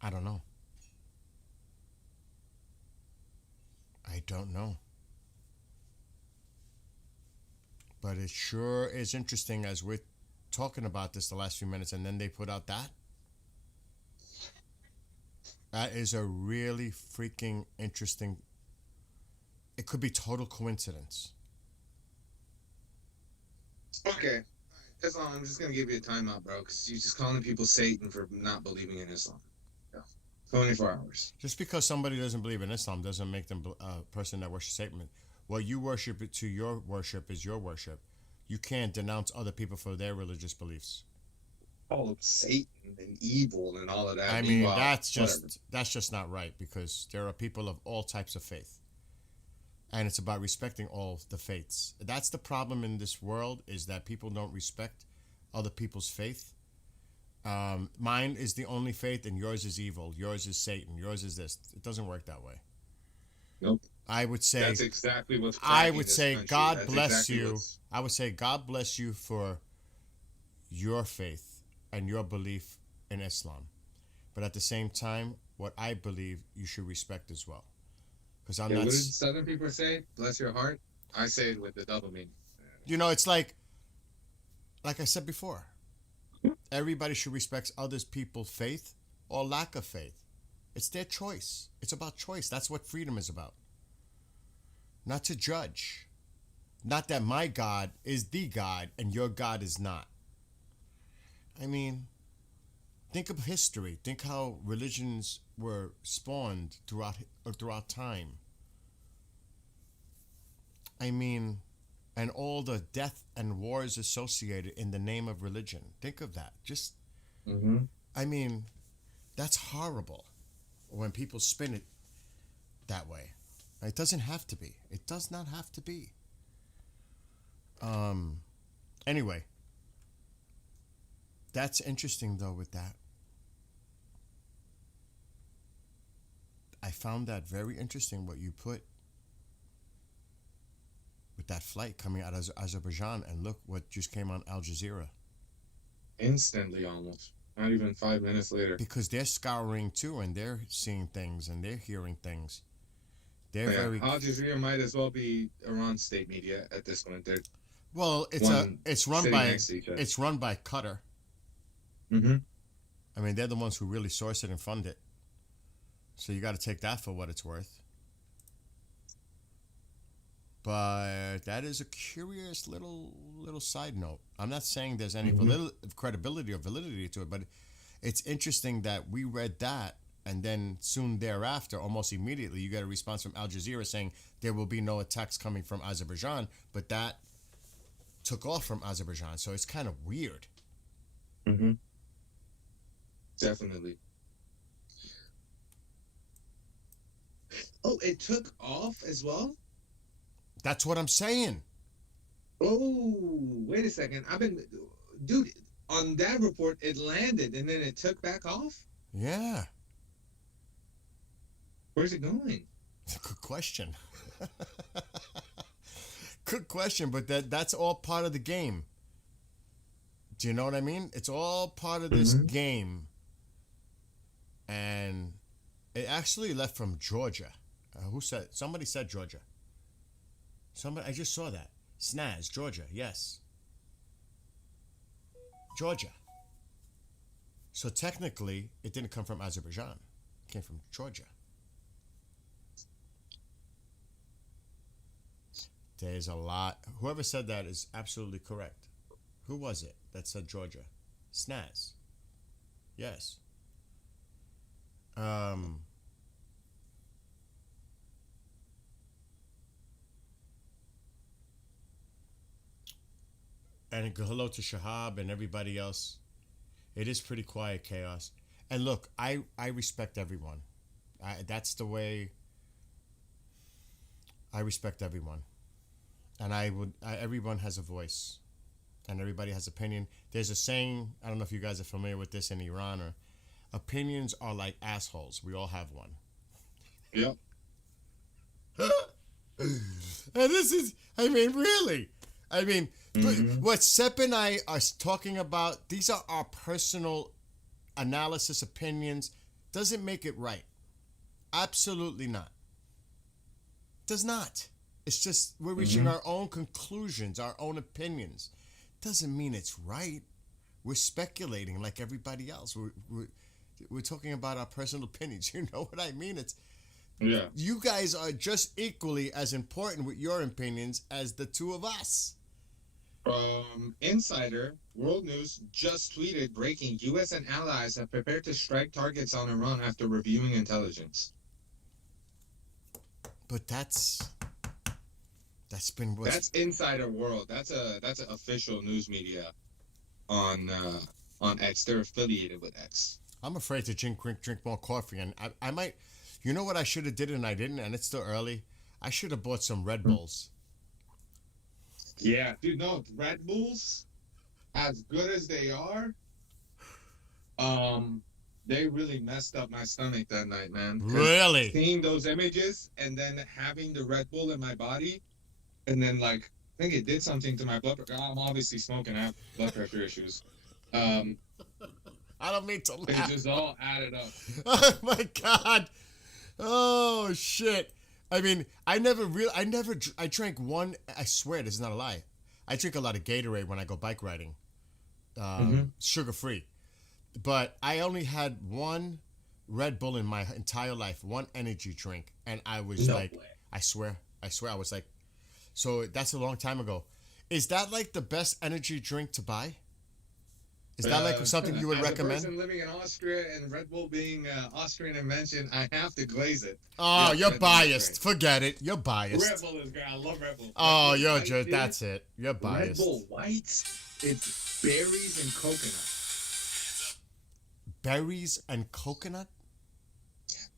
I don't know. I don't know. But it sure is interesting as we're talking about this the last few minutes, and then they put out that. That is a really freaking interesting. It could be total coincidence. Okay. Islam, I'm just going to give you a timeout, bro, because you're just calling people Satan for not believing in Islam. 24 hours. Just because somebody doesn't believe in Islam doesn't make them a person that worships Satan. Well, you worship it to your worship is your worship. You can't denounce other people for their religious beliefs. All of Satan and evil and all of that. I mean, that's just not right, because there are people of all types of faith. And it's about respecting all the faiths. That's the problem in this world, is that people don't respect other people's faith. Mine is the only faith and yours is evil. Yours is Satan. Yours is this. It doesn't work that way. Nope. I would say that's exactly what's. I would say God bless you. I would say God bless you for your faith and your belief in Islam, but at the same time, what I believe you should respect as well. Because I'm not. What did Southern people say? Bless your heart. I say it with the double meaning. You know, it's like I said before. Everybody should respect others people's faith or lack of faith. It's their choice. It's about choice. That's what freedom is about. Not to judge. Not that my God is the God and your God is not. I mean, think of history. Think how religions were spawned throughout time. I mean, and all the death and wars associated in the name of religion. Think of that. Just, I mean, that's horrible when people spin it that way. It doesn't have to be. It does not have to be. Anyway, that's interesting though with that. I found that very interesting what you put with that flight coming out of Azerbaijan, and look what just came on Al Jazeera. Instantly, almost. Not even 5 minutes later. Because they're scouring too, and they're seeing things, and they're hearing things. They're very. Al Jazeera might as well be Iran state media at this point. They're it's run by Qatar. Mm-hmm. I mean, they're the ones who really source it and fund it. So you got to take that for what it's worth. But that is a curious little side note. I'm not saying there's any credibility or validity to it, but it's interesting that we read that, and then soon thereafter, almost immediately, you get a response from Al Jazeera saying there will be no attacks coming from Azerbaijan, but that took off from Azerbaijan. So it's kind of weird. Mm-hmm. Definitely. Oh, it took off as well? That's what I'm saying. Oh, wait a second. Dude, on that report, it landed and then it took back off? Yeah. Where's it going? Good question. Good question, but that's all part of the game. Do you know what I mean? It's all part of this game. And it actually left from Georgia. Somebody said Georgia. I just saw that. Snaz, Georgia, yes. Georgia. So technically, it didn't come from Azerbaijan. It came from Georgia. There's a lot. Whoever said that is absolutely correct. Who was it that said Georgia? Snaz. Yes. And hello to Shahab and everybody else. It is pretty quiet, Chaos. And look, I respect everyone. That's the way I respect everyone. And everyone has a voice. And everybody has opinion. There's a saying, I don't know if you guys are familiar with this in Iran, or opinions are like assholes. We all have one. Yep. And this is, I mean, really. I mean, what Sepp and I are talking about, these are our personal analysis, opinions. Doesn't make it right. Absolutely not. Does not. It's just we're reaching our own conclusions, our own opinions. Doesn't mean it's right. We're speculating like everybody else. We're talking about our personal opinions. You know what I mean? You guys are just equally as important with your opinions as the two of us. Insider, World News just tweeted breaking: U.S. and allies have prepared to strike targets on Iran after reviewing intelligence. But that's been that's Insider World. That's a official news media on X. They're affiliated with X. I'm afraid to drink more coffee, and I might. You know what I should have did and I didn't, and it's still early. I should have bought some Red Bulls. Yeah, dude. No, Red Bulls, as good as they are, they really messed up my stomach that night, man. Really? Seeing those images and then having the Red Bull in my body, and then like I think it did something to my blood pressure. I'm obviously smoking. I have blood pressure issues. I don't mean to laugh. It just all added up. Oh my God. Oh shit. I mean, I drank one. I swear this is not a lie. I drink a lot of Gatorade when I go bike riding, sugar free. But I only had one Red Bull in my entire life, one energy drink, and I was I swear, I was like, so that's a long time ago. Is that like the best energy drink to buy? Is that like something you would recommend? As a person living in Austria and Red Bull being Austrian invention, I have to glaze it. Oh, you're biased. Forget it. You're biased. Red Bull is great. I love Red Bull. Oh, Red Bull you're White, just, dude. that's it. You're biased. Red Bull White, it's berries and coconut. Berries and coconut?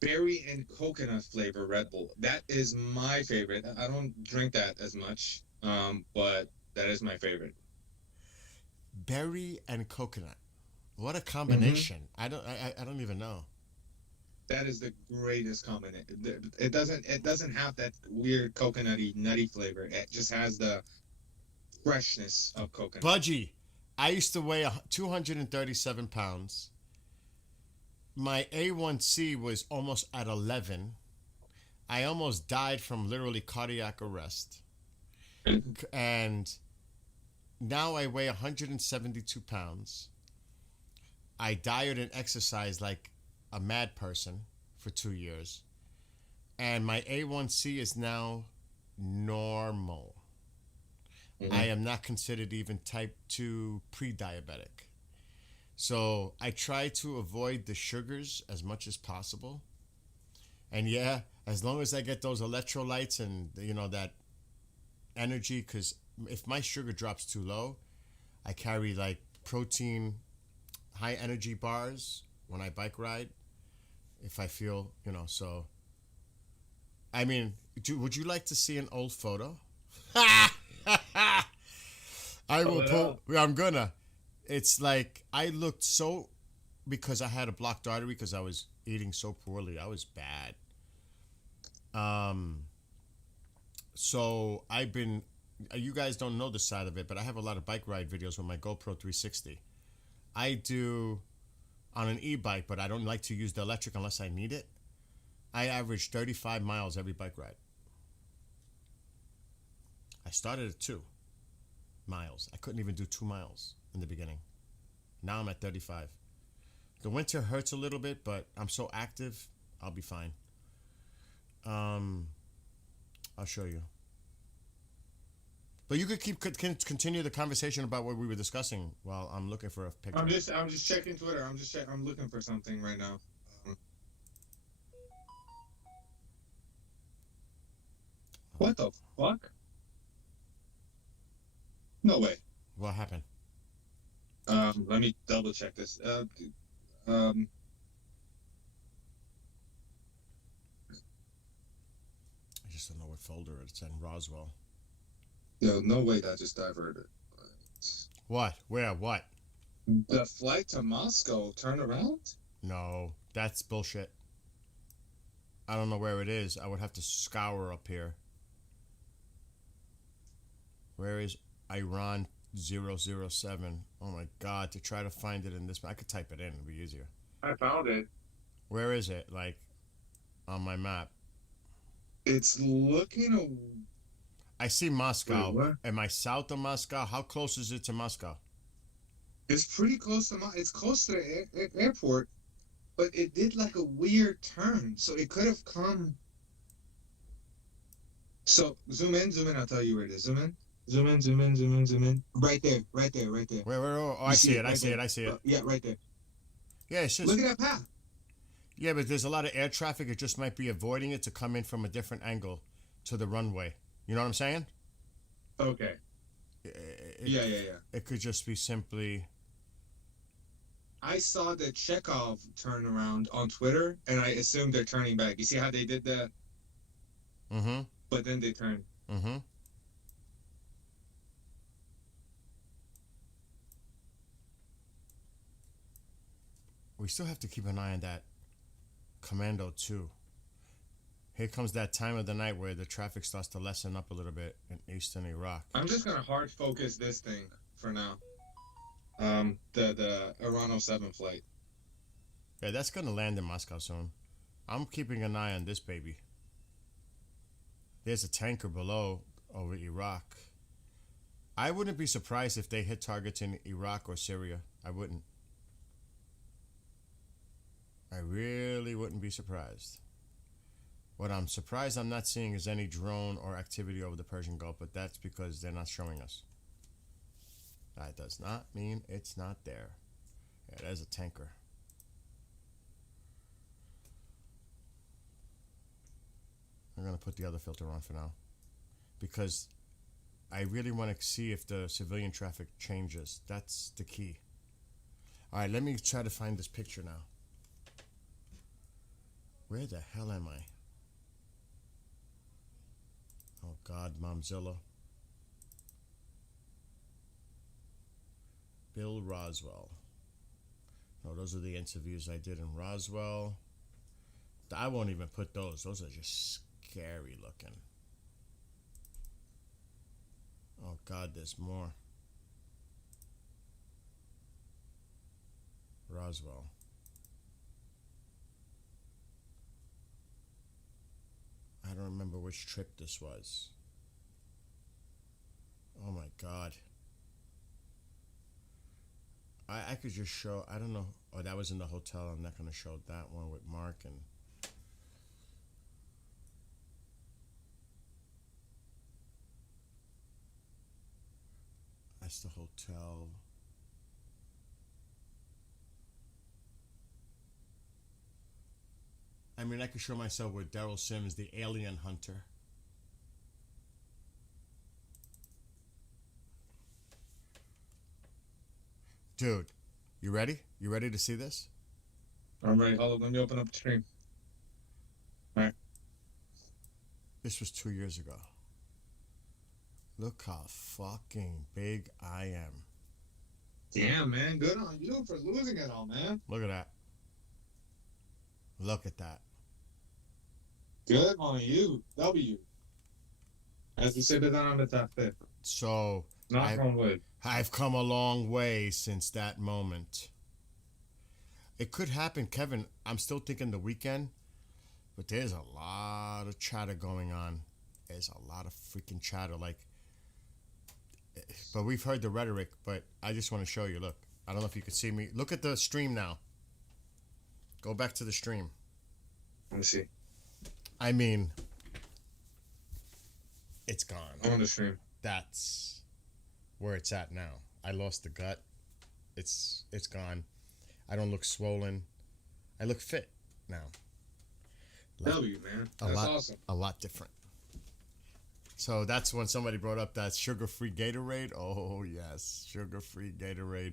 Berry and coconut flavor Red Bull. That is my favorite. I don't drink that as much, but that is my favorite. Berry and coconut. What a combination. I don't even know. That is the greatest combination. It doesn't have that weird coconutty nutty flavor. It just has the freshness of coconut. Budgie, I used to weigh 237 pounds. My A1C was almost at 11. I almost died from literally cardiac arrest. And now I weigh 172 pounds. I dieted and exercised like a mad person for 2 years. And my A1C is now normal. I am not considered even type 2 pre-diabetic. So I try to avoid the sugars as much as possible. And yeah, as long as I get those electrolytes and, you know, that energy, because if my sugar drops too low, I carry like protein, high energy bars when I bike ride. If I feel, you know, so. I mean, would you like to see an old photo? I will pull. I'm gonna. It's like I looked so, because I had a blocked artery because I was eating so poorly. I was bad. So I've been. You guys don't know the side of it, but I have a lot of bike ride videos with my GoPro 360. I do on an e-bike, but I don't like to use the electric unless I need it. I average 35 miles every bike ride. I started at 2 miles. I couldn't even do 2 miles in the beginning. Now I'm at 35. The winter hurts a little bit, but I'm so active, I'll be fine. I'll show you. But you could continue the conversation about what we were discussing while I'm looking for a picture. I'm just checking Twitter. I'm looking for something right now. What the fuck? No way. What happened? Let me double check this. I just don't know what folder it's in. Roswell. Yo, no way that just diverted. What? Where? What? The flight to Moscow turnaround? No, that's bullshit. I don't know where it is. I would have to scour up here. Where is Iran 007? Oh my god, to try to find it in this. I could type it in, it'd be easier. I found it. Where is it? Like, on my map? It's looking. I see Moscow. Wait, what? Am I south of Moscow? How close is it to Moscow? It's pretty close to It's close to the airport, but it did like a weird turn, so it could have come. So zoom in. I'll tell you where it is. Zoom in. Right there. Where? Oh, I see it. I see it. Yeah, right there. Yeah, it's just. Look at that path. Yeah, but there's a lot of air traffic. It just might be avoiding it to come in from a different angle to the runway. You know what I'm saying? Okay. Yeah. It could just be simply. I saw the Chekhov turnaround on Twitter, and I assumed they're turning back. You see how they did that? Mm-hmm. But then they turned. Mm-hmm. We still have to keep an eye on that Commando 2. Here comes that time of the night where the traffic starts to lessen up a little bit in eastern Iraq. I'm just gonna hard focus this thing for now. The Iran 07 flight. Yeah, that's gonna land in Moscow soon. I'm keeping an eye on this baby. There's a tanker below over Iraq. I wouldn't be surprised if they hit targets in Iraq or Syria. I wouldn't. I really wouldn't be surprised. What I'm surprised I'm not seeing is any drone or activity over the Persian Gulf, but that's because they're not showing us. That does not mean it's not there. Yeah, there's a tanker. I'm going to put the other filter on for now because I really want to see if the civilian traffic changes. That's the key. All right, let me try to find this picture now. Where the hell am I? Oh God, Momzilla. Bill Roswell. No, those are the interviews I did in Roswell. I won't even put those. Those are just scary looking. Oh God, there's more. Roswell. I don't remember which trip this was. Oh my God. I could just show, I don't know. Oh, that was in the hotel. I'm not going to show that one with Mark and... That's the hotel. I mean, I could show myself with Daryl Sims, the alien hunter. Dude, you ready? You ready to see this? I'm ready. Hold on, let me open up the stream. All right. This was 2 years ago. Look how fucking big I am. Damn, man. Good on you for losing it all, man. Look at that. Look at that. Good on you. W. As we said it on the top 5. So, Knock on wood. I've come a long way since that moment. It could happen, Kevin. I'm still thinking the weekend, but there's a lot of chatter going on. There's a lot of freaking chatter. Like, but we've heard the rhetoric, but I just want to show you. Look, I don't know if you could see me. Look at the stream now. Go back to the stream. Let me see. I mean, it's gone. I'm on the stream. that's where it's at now. I lost the gut. It's gone. I don't look swollen. I look fit now. W, man. That's awesome. A lot different. So that's when somebody brought up that sugar-free Gatorade. Oh yes, sugar-free Gatorade.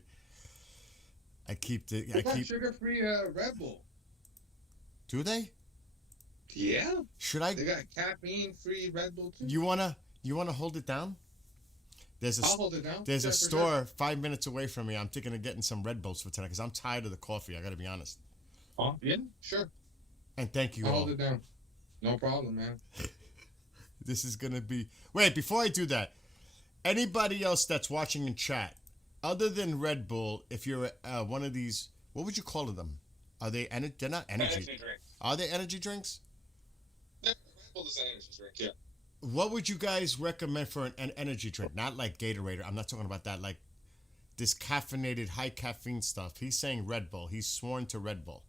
I keep sugar-free Red Bull. Do they? Yeah. Should I? They got caffeine-free Red Bull too. You wanna hold it down? I'll hold it down. There's Yeah, a for store sure. 5 minutes away from me. I'm thinking of getting some Red Bulls for tonight because I'm tired of the coffee. I got to be honest. Oh, yeah, sure. And thank you I'll all. hold it down. No problem, man. This is gonna be. Wait, before I do that, anybody else that's watching in chat, other than Red Bull, if you're one of these, what would you call them? Are they They're not energy. Energy drink. Are they energy drinks? Yeah, Red Bull is an energy drink. Yeah. What would you guys recommend for an energy drink? Not like Gatorade. I'm not talking about that. Like this caffeinated, high caffeine stuff. He's saying Red Bull. He's sworn to Red Bull.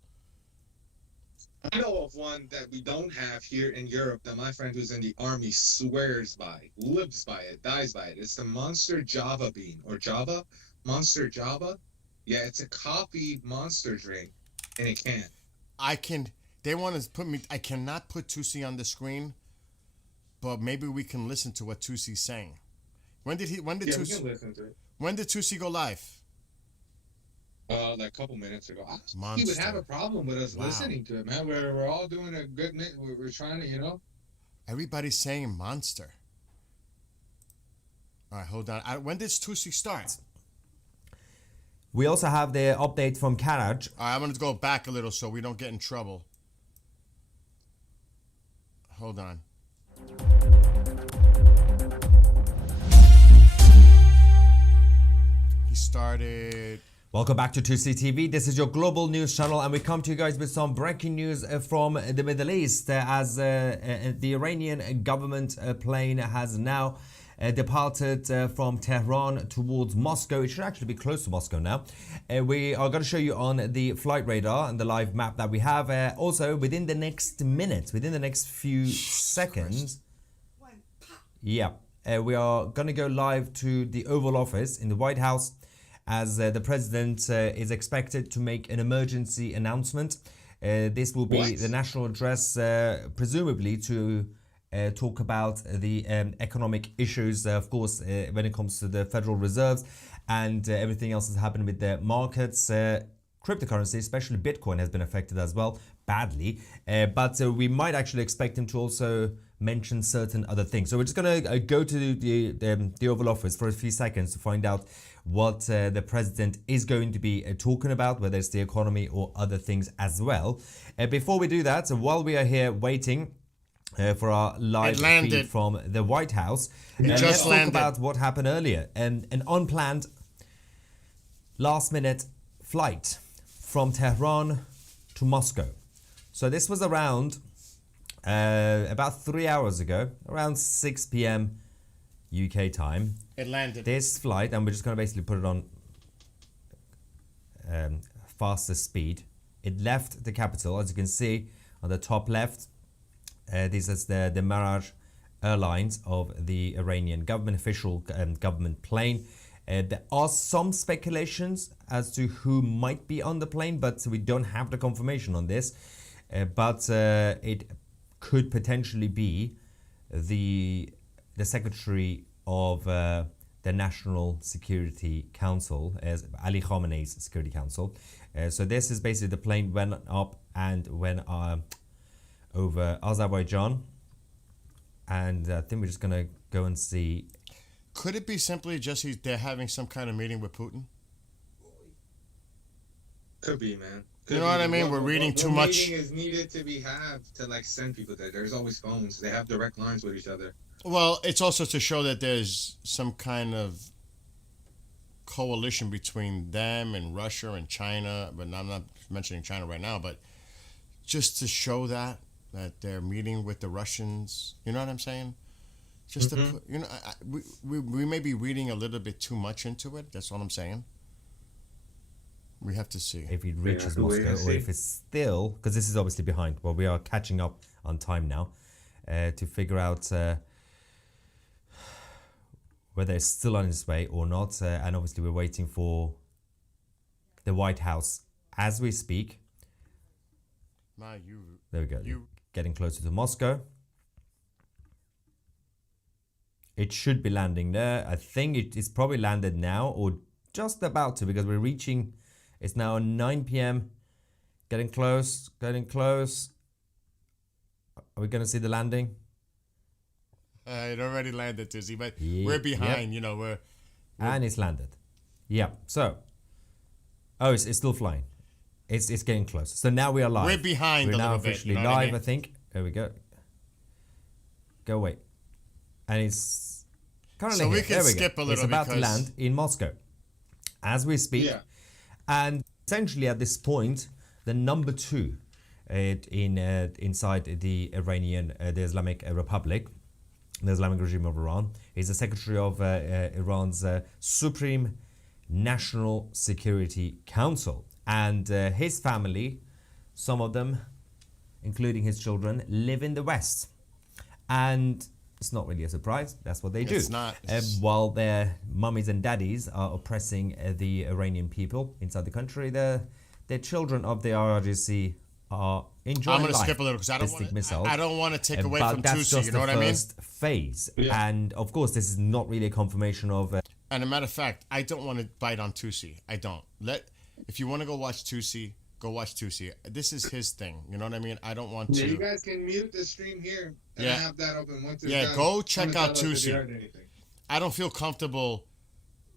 I know of one that we don't have here in Europe that my friend who's in the army swears by, lives by it, dies by it. It's the Monster Java bean or Java, Monster Java. Yeah, it's a coffee monster drink in a can. They want to put me. I cannot put Tusi on the screen, but maybe we can listen to what Tusi's saying. When did We can Tusi? listen to it. When did Tusi go live? Like a couple minutes ago. He would have a problem with us listening to it, man. We're all doing a good. We're trying to, Everybody's saying monster. All right, hold on. When did Tusi start? We also have the update from Karaj. All right, I'm going to go back a little so we don't get in trouble. Hold on. He started... Welcome back to 2CTV. This is your global news channel, and we come to you guys with some breaking news from the Middle East as the Iranian government plane has now departed from Tehran towards Moscow. It should actually be close to Moscow now. We are going to show you on the flight radar and the live map that we have. Also, within the next minute, within the next few seconds, we are going to go live to the Oval Office in the White House as the president is expected to make an emergency announcement. This will be the national address, presumably to talk about the economic issues, of course, when it comes to the Federal Reserves and everything else that's happened with the markets. Cryptocurrency, especially Bitcoin, has been affected as well, badly. But we might actually expect him to also mention certain other things. So we're just going to go to the Oval Office for a few seconds to find out what the president is going to be talking about, whether it's the economy or other things as well. Before we do that, so while we are here waiting for our live feed from the White House, let's talk about what happened earlier. An unplanned last-minute flight from Tehran to Moscow. So this was around about 3 hours ago, around 6 p.m. UK time. It landed. This flight, and we're just going to basically put it on fastest speed. It left the capital, as you can see on the top left. This is the Miraj Airlines of the Iranian government, official government plane. There are some speculations as to who might be on the plane, but we don't have the confirmation on this. But it could potentially be the Secretary of the National Security Council, as Ali Khamenei's Security Council. So this is basically the plane went up and went over Azerbaijan, and I think we're just gonna go and see. Could it be simply just they're having some kind of meeting with Putin? Could be, man. You know what I mean? We're reading too much. Meeting is needed to be had to send people there. There's always phones. They have direct lines with each other. Well, it's also to show that there's some kind of coalition between them and Russia and China. But I'm not mentioning China right now. But just to show that they're meeting with the Russians. You know what I'm saying? Just to put, we may be reading a little bit too much into it. That's all I'm saying. We have to see if it reaches Moscow, or if it's still, because this is obviously behind. Well, we are catching up on time now to figure out whether it's still on its way or not. And obviously, we're waiting for the White House as we speak. There we go. Getting closer to Moscow. It should be landing there. I think it's probably landed now or just about to, because we're reaching. It's now 9 p.m. Getting close. Getting close. Are we going to see the landing? It already landed, Tizzy, but we're behind. You know, we're and it's landed. Yeah. So, it's still flying. It's getting close. So now we are live. We're behind. We're a now little officially bit, you know live. what I mean? I think. There we go. Go away. And it's currently So we here. can There we skip go. a little It's about to because- land in Moscow as we speak. Yeah. And essentially at this point, the number 2 inside the Iranian, the Islamic Republic, the Islamic regime of Iran, is the secretary of Iran's Supreme National Security Council. And his family, some of them, including his children, live in the West. And it's not really a surprise. That's what they do. It's not. While their mummies and daddies are oppressing the Iranian people inside the country, the children of the IRGC are enjoying I'm going to life. skip a little because I don't want to take away but from that's Tusi. just You know the what I mean? first phase. And of course, this is not really a confirmation of... And a matter of fact, I don't want to bite on Tusi. I don't. If you want to go watch Tusi, go watch Tusi. This is his thing. You know what I mean? I don't want Yeah, to. you guys can mute the stream here and Yeah. have that open. Once it's Yeah, done, go check tell out us if you Tusi. heard anything. I don't feel comfortable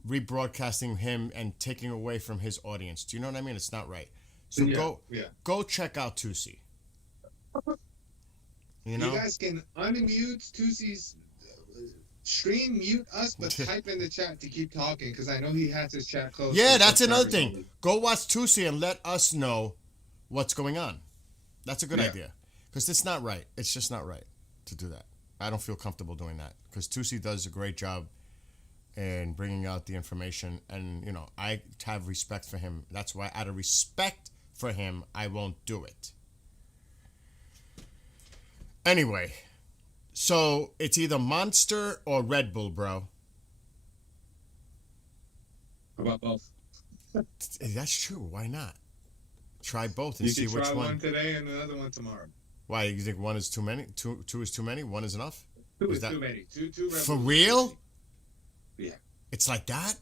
rebroadcasting him and taking away from his audience. Do you know what I mean? It's not right. So go check out Tusi. You know? You guys can unmute Tusi's stream, mute us, but type in the chat to keep talking because I know he has his chat closed. Yeah, for that's another subscribers thing. Go watch Tusi and let us know what's going on. That's a good Yeah. idea. Because it's not right. It's just not right to do that. I don't feel comfortable doing that. Because Tusi does a great job in bringing out the information. And, you know, I have respect for him. That's why, out of respect for him, I won't do it. Anyway, so it's either Monster or Red Bull, bro. How about both? That's true. Why not? Try both and You see can which try one. one today and another one tomorrow. Why, you think one is too many? Two is too many? One is enough? Two Is is that- too many. Two Red For Bulls is real? too many. Yeah. It's like that?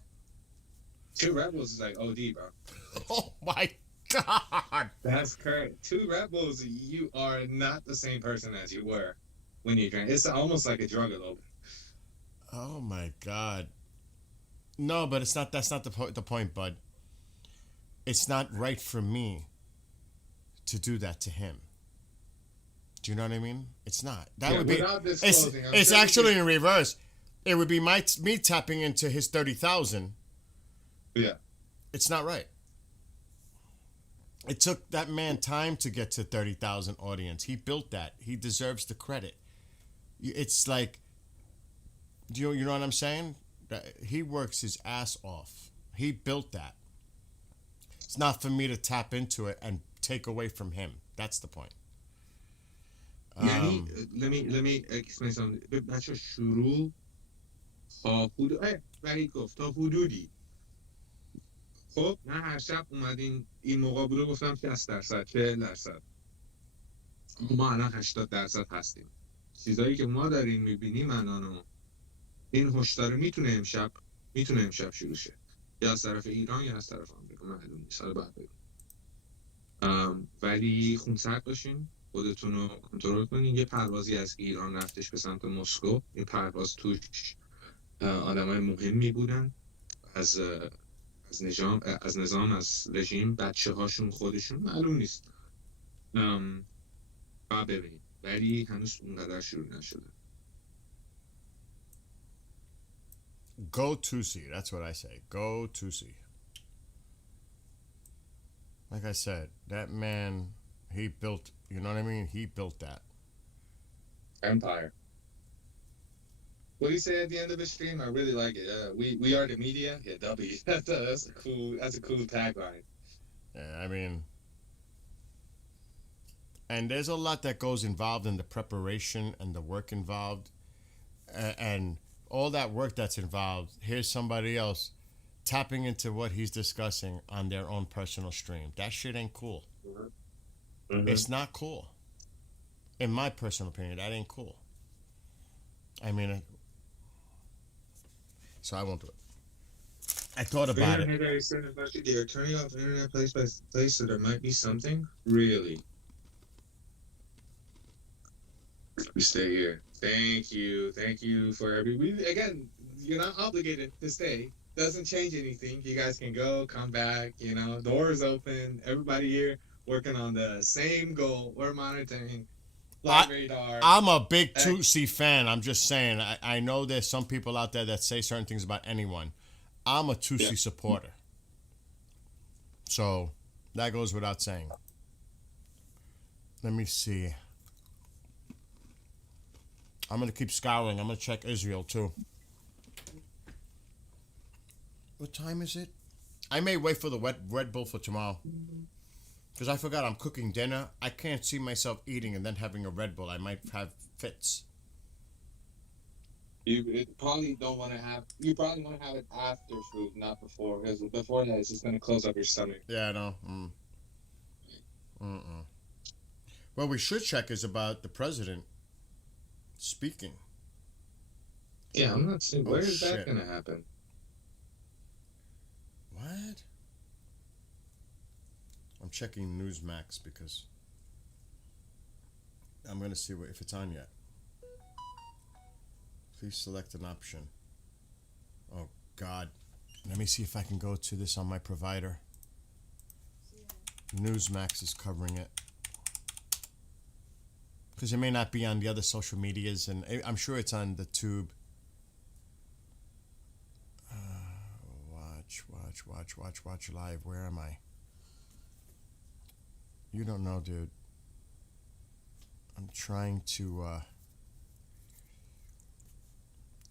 2 Red Bulls is like OD, bro. Oh my God. That's correct. 2 Red Bulls, you are not the same person as you were when you drank. It's almost like a drug a little bit. Oh my God. No, but it's not. That's not the point, bud. It's not right for me to do that to him. Do you know what I mean? It's not. That Yeah, would be. without It's, disclosing, I'm it's sure actually we in reverse. It would be me tapping into his 30,000. Yeah. It's not right. It took that man time to get to 30,000 audience. He built that. He deserves the credit. It's like, you know what I'm saying? He works his ass off. He built that. It's not for me to tap into it and take away from him. That's the point. یعنی let me explain something. بچه شروع تا حدود وحید گفت تا حدودی. خب من هر شب اومدین این موقع بوده گفتم 60%، 40%. ما الان 80% هستیم. چیزایی که ما داریم میبینیم الان این هشدار میتونه امشب شروع شه. یا از طرف ایران یا از طرف آمریکا، معلوم نیست. حالا بعد بگم. ولی خونسرد باشین، خودتون رو کنترل کنین. یه پروازی از ایران رفتش به سمت مسکو. این پرواز توش آدمای مهمی بودن از نظام، از رژیم، بچه هاشون، خودشون، معلوم نیست. ببینید ولی هنوز اونقدر شروع نشده. Go Tusi. That's what I say. Go Tusi. Like I said, that man, he built, you know what I mean? He built that. Empire. What do you say at the end of the stream? I really like it. We are the media. Yeah, W. That's a cool tagline. Yeah, I mean, and there's a lot that goes involved in the preparation and the work involved, and all that work that's involved. Here's somebody else tapping into what he's discussing on their own personal stream. That shit ain't cool. It's not cool. In my personal opinion, that ain't cool. I mean, so I won't do it. I thought about it. They're turning off internet place by place, so there might be something. Really? We stay here. Thank you for again, you're not obligated to stay. Doesn't change anything. You guys can go, come back. You know, doors open. Everybody here working on the same goal. We're monitoring flight radar. I'm a big Tutsi fan. I'm just saying. I know there's some people out there that say certain things about anyone. I'm a Tutsi supporter. So that goes without saying. Let me see. I'm going to keep scouring. I'm going to check Israel too. What time is it? I may wait for the Red Bull for tomorrow. Because I forgot I'm cooking dinner. I can't see myself eating and then having a Red Bull. I might have fits. You probably don't want to have. You probably want to have it after food, not before. Because before that, it's just going to close up your stomach. Yeah, I know. What we should check is about the president speaking. Yeah, I'm not seeing. Where is that going to happen? What? I'm checking Newsmax because I'm going to see if it's on yet. Please select an option. Oh, God. Let me see if I can go to this on my provider. Newsmax is covering it. Because it may not be on the other social medias, and I'm sure it's on the tube. Watch live. Where am I? You don't know, dude. I'm trying to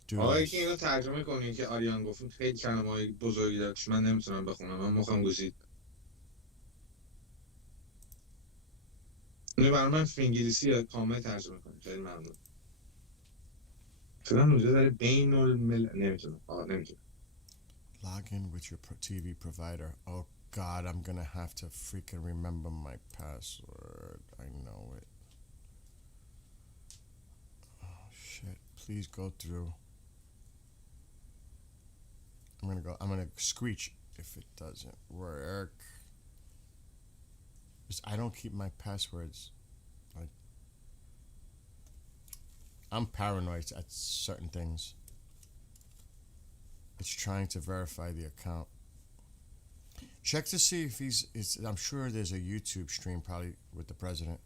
do آقای this. که اینو ترجمه کنین که آریان گفت خیلی کلمه‌های بزرگی داشت من نمیتونم بخونم من مخم گوشید اینو برای من في انگلیسی کامل ترجمه کنین خیلی ممنون فعلا اونجا داره بین نمیتونم Log in with your TV provider. Oh God, I'm gonna have to freaking remember my password. I know it. Oh shit! Please go through. I'm gonna screech if it doesn't work. I don't keep my passwords. I'm paranoid at certain things. It's trying to verify the account. Check to see if I'm sure there's a YouTube stream probably with the president.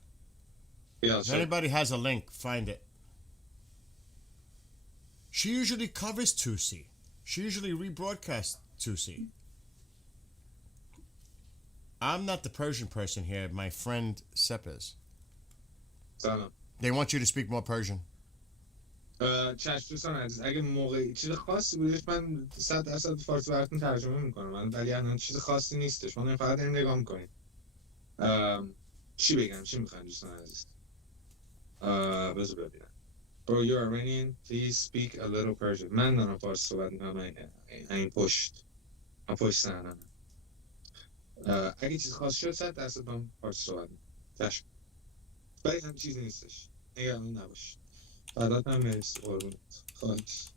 Yeah, if anybody has a link, find it. She usually covers Tutsi. She usually rebroadcasts Tutsi. I'm not the Persian person here. My friend Sepp is. They want you to speak more Persian. چشم دوستان عزیز اگه موقعی چیز خاصی بودش من 100% فارسی براتون ترجمه میکنم ولی الان چیز خاصی نیستش من فقط این نگاه میکنیم چی بگم چی میخواین دوستان عزیز بذار ببینم Bro, you're Iranian, please speak a little Persian. من دارم فارسی صحبت میکنم این پشت من پشت سهنم اگه چیز خاص شد 100% من فارسی صحبت میکنم چشم ولی هم چیزی نیستش نگران نباش فدات هم مرسی قربونت خواهش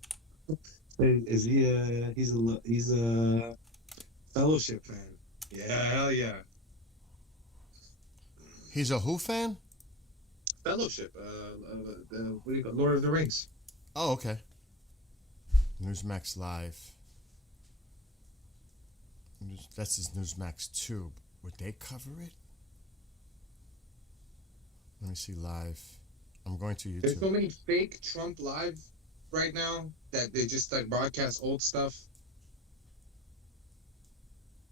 He's a fellowship fan. Yeah, hell yeah. He's a who fan? Fellowship. What do you call Lord of the Rings. Oh, okay. Newsmax Live. That's his Newsmax 2. Would they cover it? Let me see live. I'm going to YouTube. There's so many fake Trump live right now that they just like broadcast old stuff.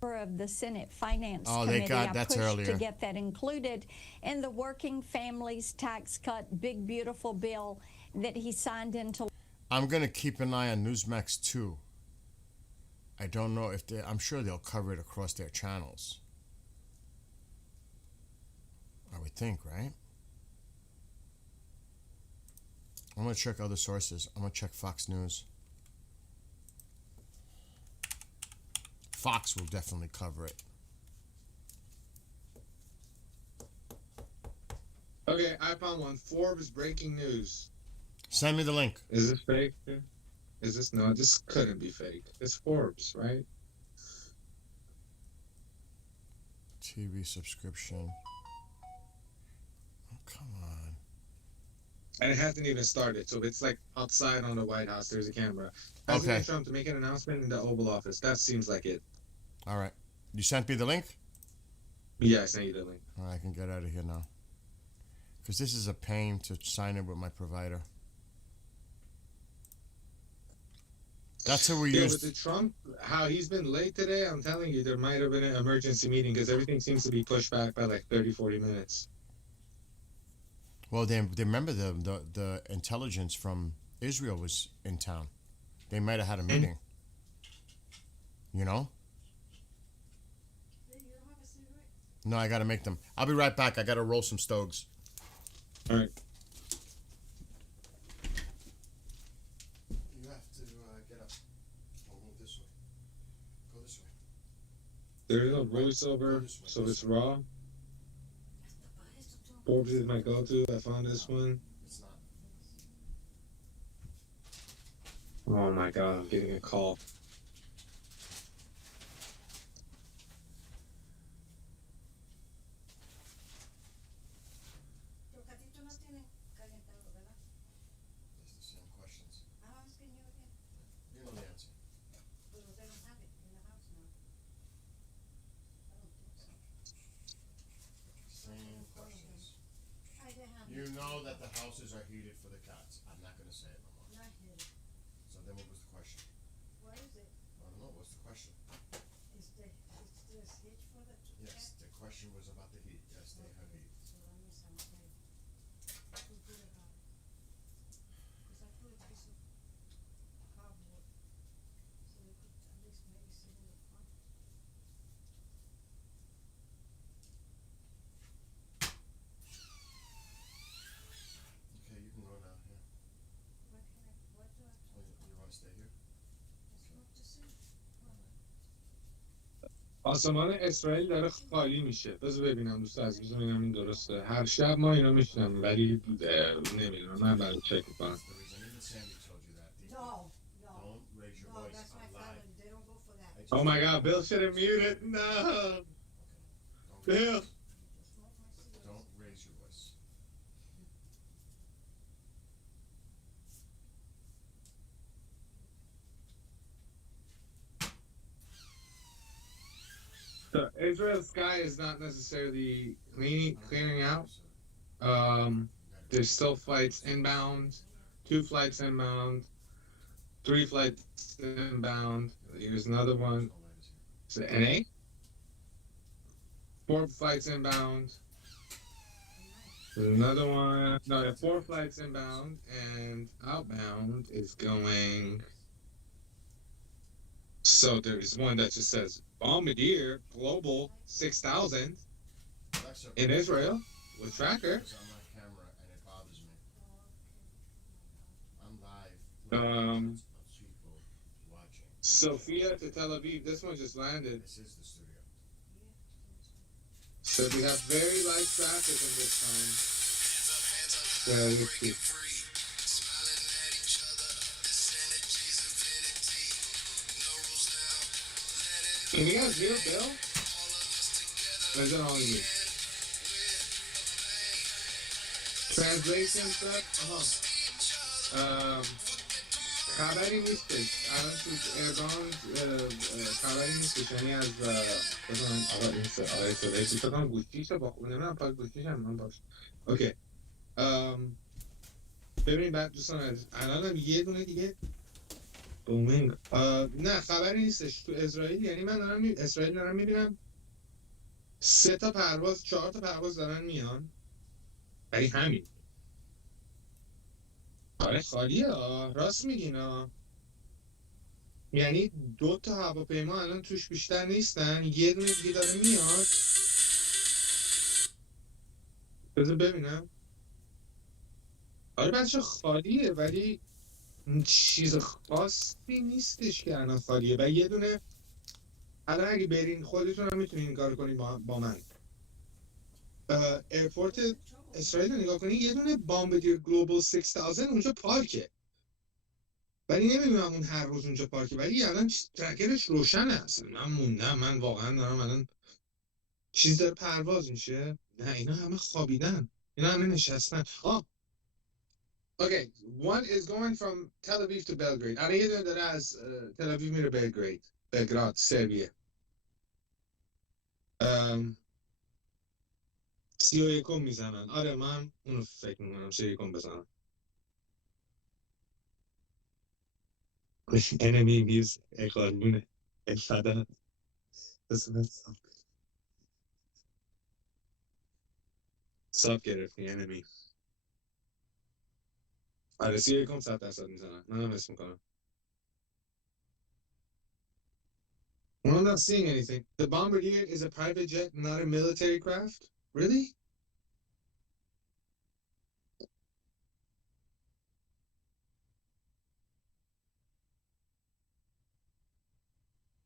Of the Senate Finance Committee, pushed earlier. to get that included in the Working Families Tax Cut Big Beautiful Bill that he signed into. I'm going to keep an eye on Newsmax 2. I don't know if I'm sure they'll cover it across their channels. I would think, right? I'm going to check other sources. I'm going to check Fox News. Fox will definitely cover it. Okay, I found one. Forbes breaking news. Send me the link. Is this fake? Is this no? This couldn't be fake. It's Forbes, right? TV subscription. Oh, come on. And it hasn't even started, so it's like outside on the White House. There's a camera. Okay. President Trump to make an announcement in the Oval Office. That seems like it. All right. You sent me the link? Yeah, I sent you the link. All right, I can get out of here now. Because this is a pain to sign in with my provider. That's who we Yeah, used. with the Trump, how he's been late today, I'm telling you, there might have been an emergency meeting because everything seems to be pushed back by like 30, 40 minutes. Well, they remember the intelligence from Israel was in town. They might have had a meeting. You know? No, I got to make them. I'll be right back. I got to roll some stogs. All right. You have to get up. I'll move this way. Go this way. There is no voiceover, so it's raw. Forbes is my go-to. I found this one. It's not. Oh my god, I'm getting a call. It's the same questions. You know the answer. Same questions. You know that the houses are heated for the cats. I'm not gonna say it no more. So then what was the question? What is it? I don't know, what's the question? Is the heat for the Yes, the question was about the heat. Yes, they have heat. So let me say, okay. I feel good about it. Because I put a piece of cardboard so they could at least maybe sit in the front. Okay, you can go now, yeah. What do I Oh, you wanna stay here? just want to see? آسمان اسرائیل داره خالی میشه. بذار ببینم دوست عزیز، بذار ببینم این درسته. هر شب ما اینو میشنم ولی نمیدونم. من برای چک میکنم. That's the reason. Even Sandy told you that. No, Don't raise your no, voice that's my on live. family. They don't go for that. Oh my god, Bill should have muted. No. Bill. Don't raise your voice. So Israel's sky is not necessarily clearing out. There's still flights inbound, 2 flights inbound, 3 flights inbound. Here's another one. Is it NA? 4 flights inbound. There's another one. No, there are 4 flights inbound, and outbound is going. So there is one that just says Bombardier Global 6000 Alexa, in Israel with tracker. it's on my camera and it bothers me. I'm live. Lots of people watching. Sophia to Tel Aviv. This one just landed. This is the studio. So we have very light traffic in this time. Yeah, let's see. Can you guys hear Bill? Or is it only me? Translation stuff? خبری نیستش الان تو ارگان خبری نیستش یعنی از بزنم آقا این آقای صدایی تو کنم گوشیشه با خونه من پاک گوشیش هم من باش اوکی ببینید بعد دوستان از الان هم یه دونه دیگه بومینگ نه خبری نیستش تو اسرائیل یعنی من دارم اسرائیل دارم میبینم 3 تا پرواز 4 تا پرواز دارن میان ولی همین آره خالیه راست میگین یعنی 2 تا هواپیما الان توش بیشتر نیستن یه دونه دیگه داره میاد بذار ببینم آره بچه خالیه ولی چیز خاصی نیستش که الان خالیه و یه دونه الان اگه برین خودتون هم میتونین این کار کنین با من. ایرپورت اسرائیل رو نگاه کنین، یه دونه بامبدیر گلوبال 6000 اونجا پارکه، ولی نمیدونم اون هر روز اونجا پارکه، ولی الان ترکرش روشنه. اصلا من موندم، من واقعا دارم الان چیز داره پرواز میشه. نه اینا همه خوابیدن، اینا همه نشستن. Okay, one is going from Tel Aviv to Belgrade. الان یه دونه داره از تل آویو میره بلگراد سربیه. 31 میزنن. آره من اونو فکر میکنم 31 بزنم. enemy views قانونه الفدا ساب گرفتی enemy. آره 31 100% میزنن. من هم اسم میکنم. I'm not seeing anything. The Bombardier is a private jet, not a military craft? Really?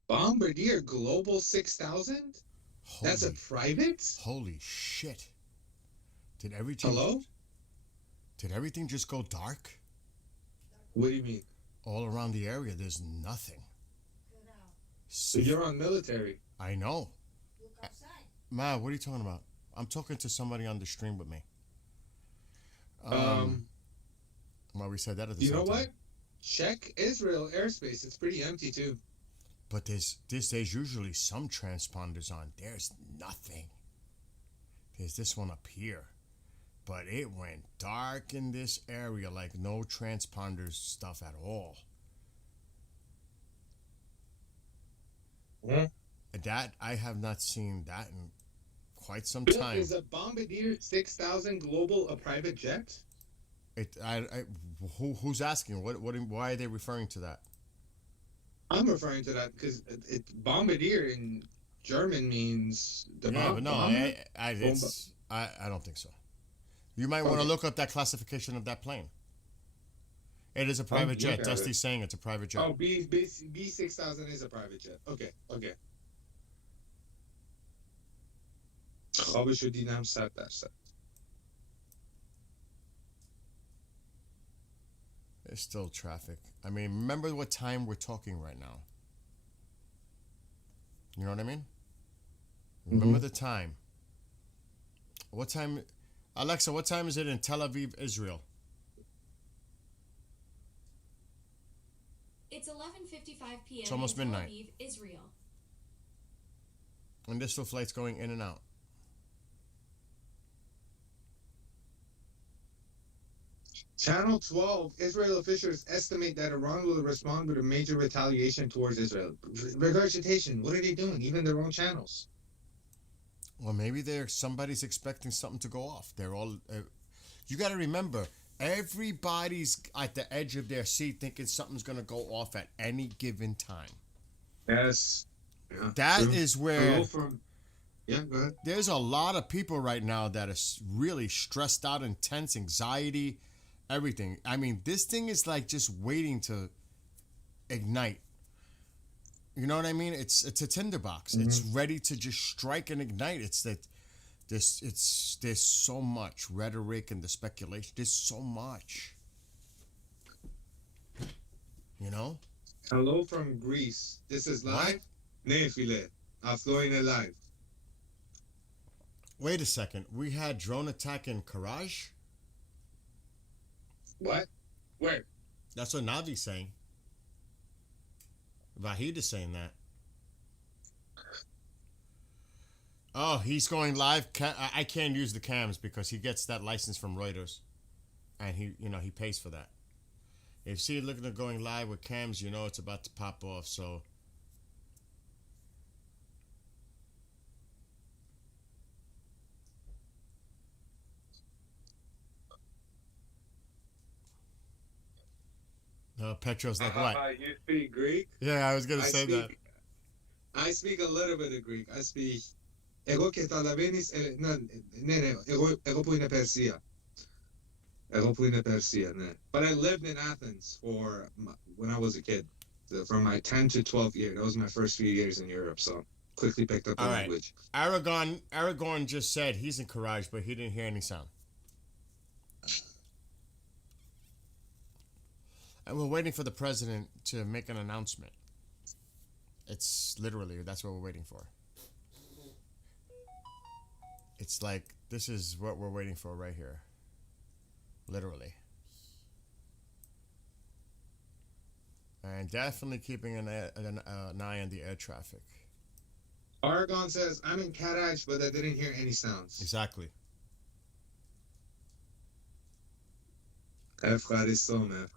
Bombardier Global 6000? That's a private? Holy shit. Did everything... Hello? Did everything just go dark? What do you mean? All around the area, there's nothing. So you're on military. I know. Ma, what are you talking about? I'm talking to somebody on the stream with me. Well, we said that at the You same know time. what? Check Israel airspace. It's pretty empty too. But there's usually some transponders on. There's nothing. There's this one up here. But it went dark in this area, like no transponders stuff at all. That, I have not seen that in quite some time. Is a Bombardier 6000 Global a private jet? Who's asking? Why are they referring to that? I'm referring to that because Bombardier in German means the Yeah, but no, bomber? I don't think so. You might want to look up that classification of that plane. It is a private jet. Dusty's saying it's a private jet. Oh, B6000 is a private jet. Okay. خوابشو دیدم 100%. There's still traffic. I mean, remember what time we're talking right now. You know what I mean? Remember the time. What time... Alexa, what time is it in Tel Aviv, Israel? It's 11:55 p.m. It's almost in midnight. Tel Aviv, Israel. And there's still flights going in and out. Channel 12, Israel officials estimate that Iran will respond with a major retaliation towards Israel. Regurgitation, what are they doing? Even their own channels. Well, maybe somebody's expecting something to go off. They're all... you got to remember, everybody's at the edge of their seat thinking something's going to go off at any given time. Yes. Yeah, that is where... Yeah, go ahead. There's a lot of people right now that are really stressed out, intense, anxiety, everything. I mean, this thing is like just waiting to ignite. You know what I mean? It's a tinderbox. Mm-hmm. It's ready to just strike and ignite. It's that there's so much rhetoric and the speculation. There's so much. You know? Hello from Greece. This is live. Nefile. Afloine live. Wait a second. We had drone attack in Karaj? What? Where? That's what Navi's saying. Vahid is saying that. Oh, he's going live. I can't use the cams because he gets that license from Reuters, and he pays for that. If you see it looking at going live with cams, you know it's about to pop off. So. No, Petro's like what? You speak Greek? Yeah, I was gonna say that. I speak a little bit of Greek. I speak. Εγώ και καταλαβαίνεις, ναι, εγώ που είναι Περσία. Εγώ που είναι Περσία, ναι. But I lived in Athens when I was a kid. from my 10 to 12 year. That was my first few years in Europe, so quickly picked up the All right. language. Aragorn just said he's in Courage, but he didn't hear any sound. And we're waiting for the president to make an announcement. It's literally, that's what we're waiting for. It's like, this is what we're waiting for right here. Literally. And definitely keeping an eye on the air traffic. Aragon says, I'm in Karaj, but I didn't hear any sounds. Exactly. Ευχαριστούμε.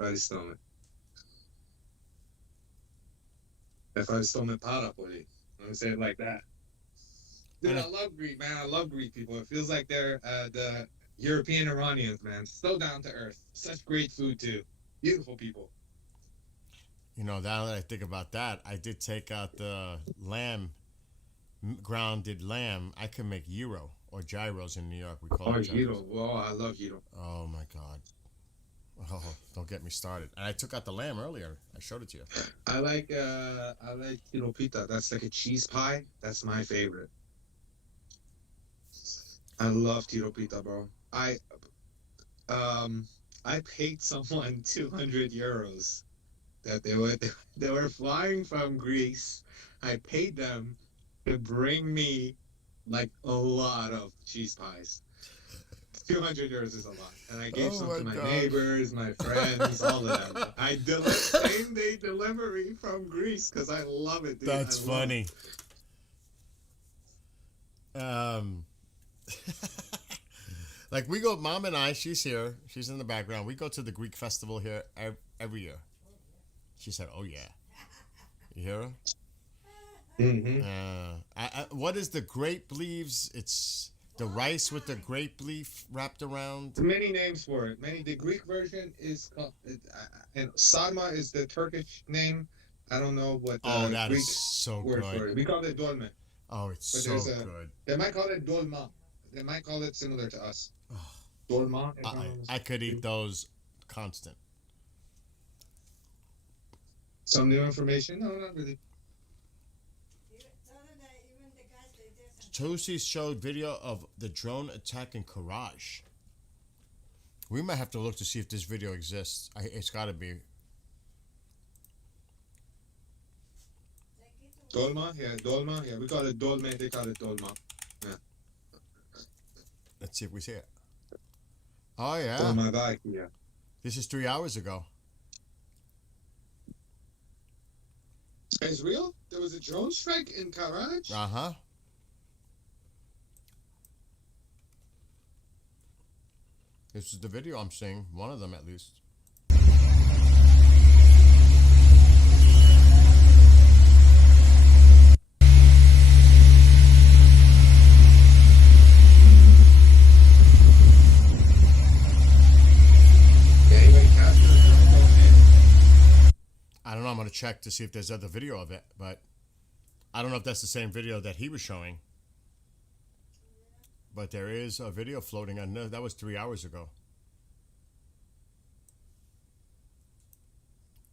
Ευχαριστούμε πάρα πολύ. Let me say it like that. Dude, I love Greek, man. I love Greek people. It feels like they're the European Iranians, man. So down to earth. Such great food, too. Beautiful people. You know, now that I think about that, I did take out the lamb, grounded lamb. I could make gyro or gyros in New York. We call it gyros. Gyro. Oh, I love gyro. Oh, my God. Oh, don't get me started. And I took out the lamb earlier. I showed it to you. I like tiro pita. That's like a cheese pie. That's my favorite. I love tiro pita, bro. I paid someone 200 euros that they were flying from Greece. I paid them to bring me like a lot of cheese pies. 200 euros is a lot, and I gave some to my neighbors, my friends, all of them. I did same day delivery from Greece because I love it, dude. That's funny. Like we go, Mom and I, she's here, she's in the background. We go to the Greek festival here every year. She said, "Oh yeah." You hear her? Mm-hmm. What is the grape leaves? It's the rice with the grape leaf wrapped around. Many names for it. The Greek version is called, and Sadma is the Turkish name. I don't know what the that Greek is so word good. for it. We call it dolme. Oh, it's But so good. They might call it dolma. They might call it similar to us. Dolma. I could eat those constant. Some new information? No, not really. Tosi showed video of the drone attack in Courage. We might have to look to see if this video exists. It's got to be. Dolma? Yeah, dolma. Yeah, we call it dolme. They call it dolma. Yeah. Let's see if we see it. Oh, yeah. Dolma guy, yeah. This is 3 hours ago. It's real? There was a drone strike in Karaj? Uh-huh. This is the video I'm seeing. One of them, at least. I don't know. I'm going to check to see if there's other video of it, but I don't know if that's the same video that he was showing. But there is a video floating on. That was 3 hours ago.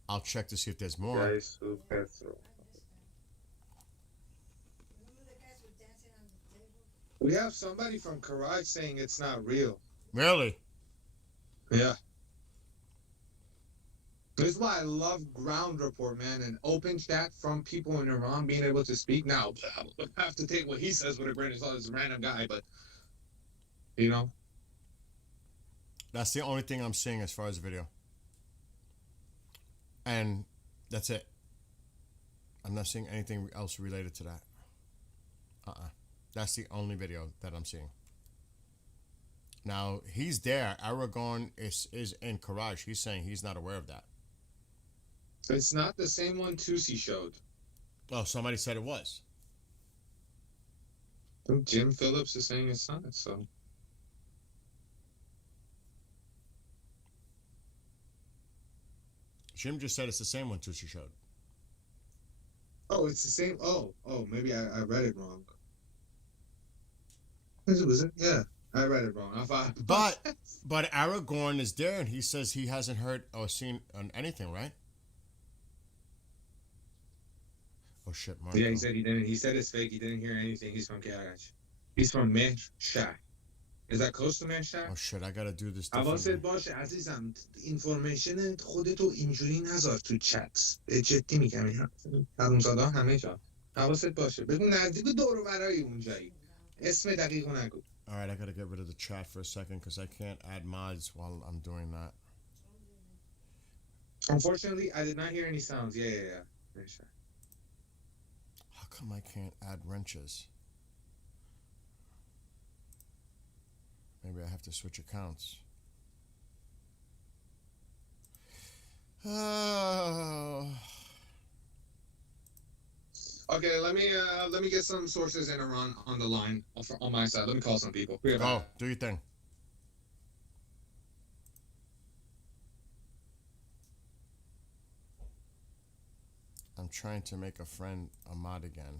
I'll check to see if there's more. We have somebody from Karaj saying it's not real. Really? Yeah. This is why I love ground report, man, and open chat from people in Iran being able to speak. Now, I have to take what he says with a grain of salt. He's a random guy, but, you know. That's the only thing I'm seeing as far as the video. And that's it. I'm not seeing anything else related to that. That's the only video that I'm seeing. Now, he's there. Aragorn is in Courage. He's saying he's not aware of that. It's not the same one Tusi showed. Oh, somebody said it was. Jim Phillips is saying it's not, so. Jim just said it's the same one Tusi showed. Oh, it's the same. Oh, maybe I read it wrong. Was it? Yeah, I read it wrong. But Aragorn is there, and he says he hasn't heard or seen anything, right? Oh shit, Marco. Yeah, he said he didn't. He said it's fake. He didn't hear anything. He's from Karaj. He's from Mehshar. Is that close to Mehshar? Oh shit, I gotta do this حواست differently. باشه عزیزم. اینفورمیشن خودتو اینجوری نذار تو چت. جدی میگم این حرومزاده ها همه جا. حواست باشه. بگو نزدیک دور و برای اونجایی. اسم دقیقو نگو. Alright, I gotta get rid of the chat for a second because I can't add mods while I'm doing that. Unfortunately, I did not hear any sounds. Yeah. Mehshar. How come I can't add wrenches? Maybe I have to switch accounts. Okay, let me get some sources in Iran on the line on my side. Let me call some people. Oh, do your thing. I'm trying to make a friend a mod again.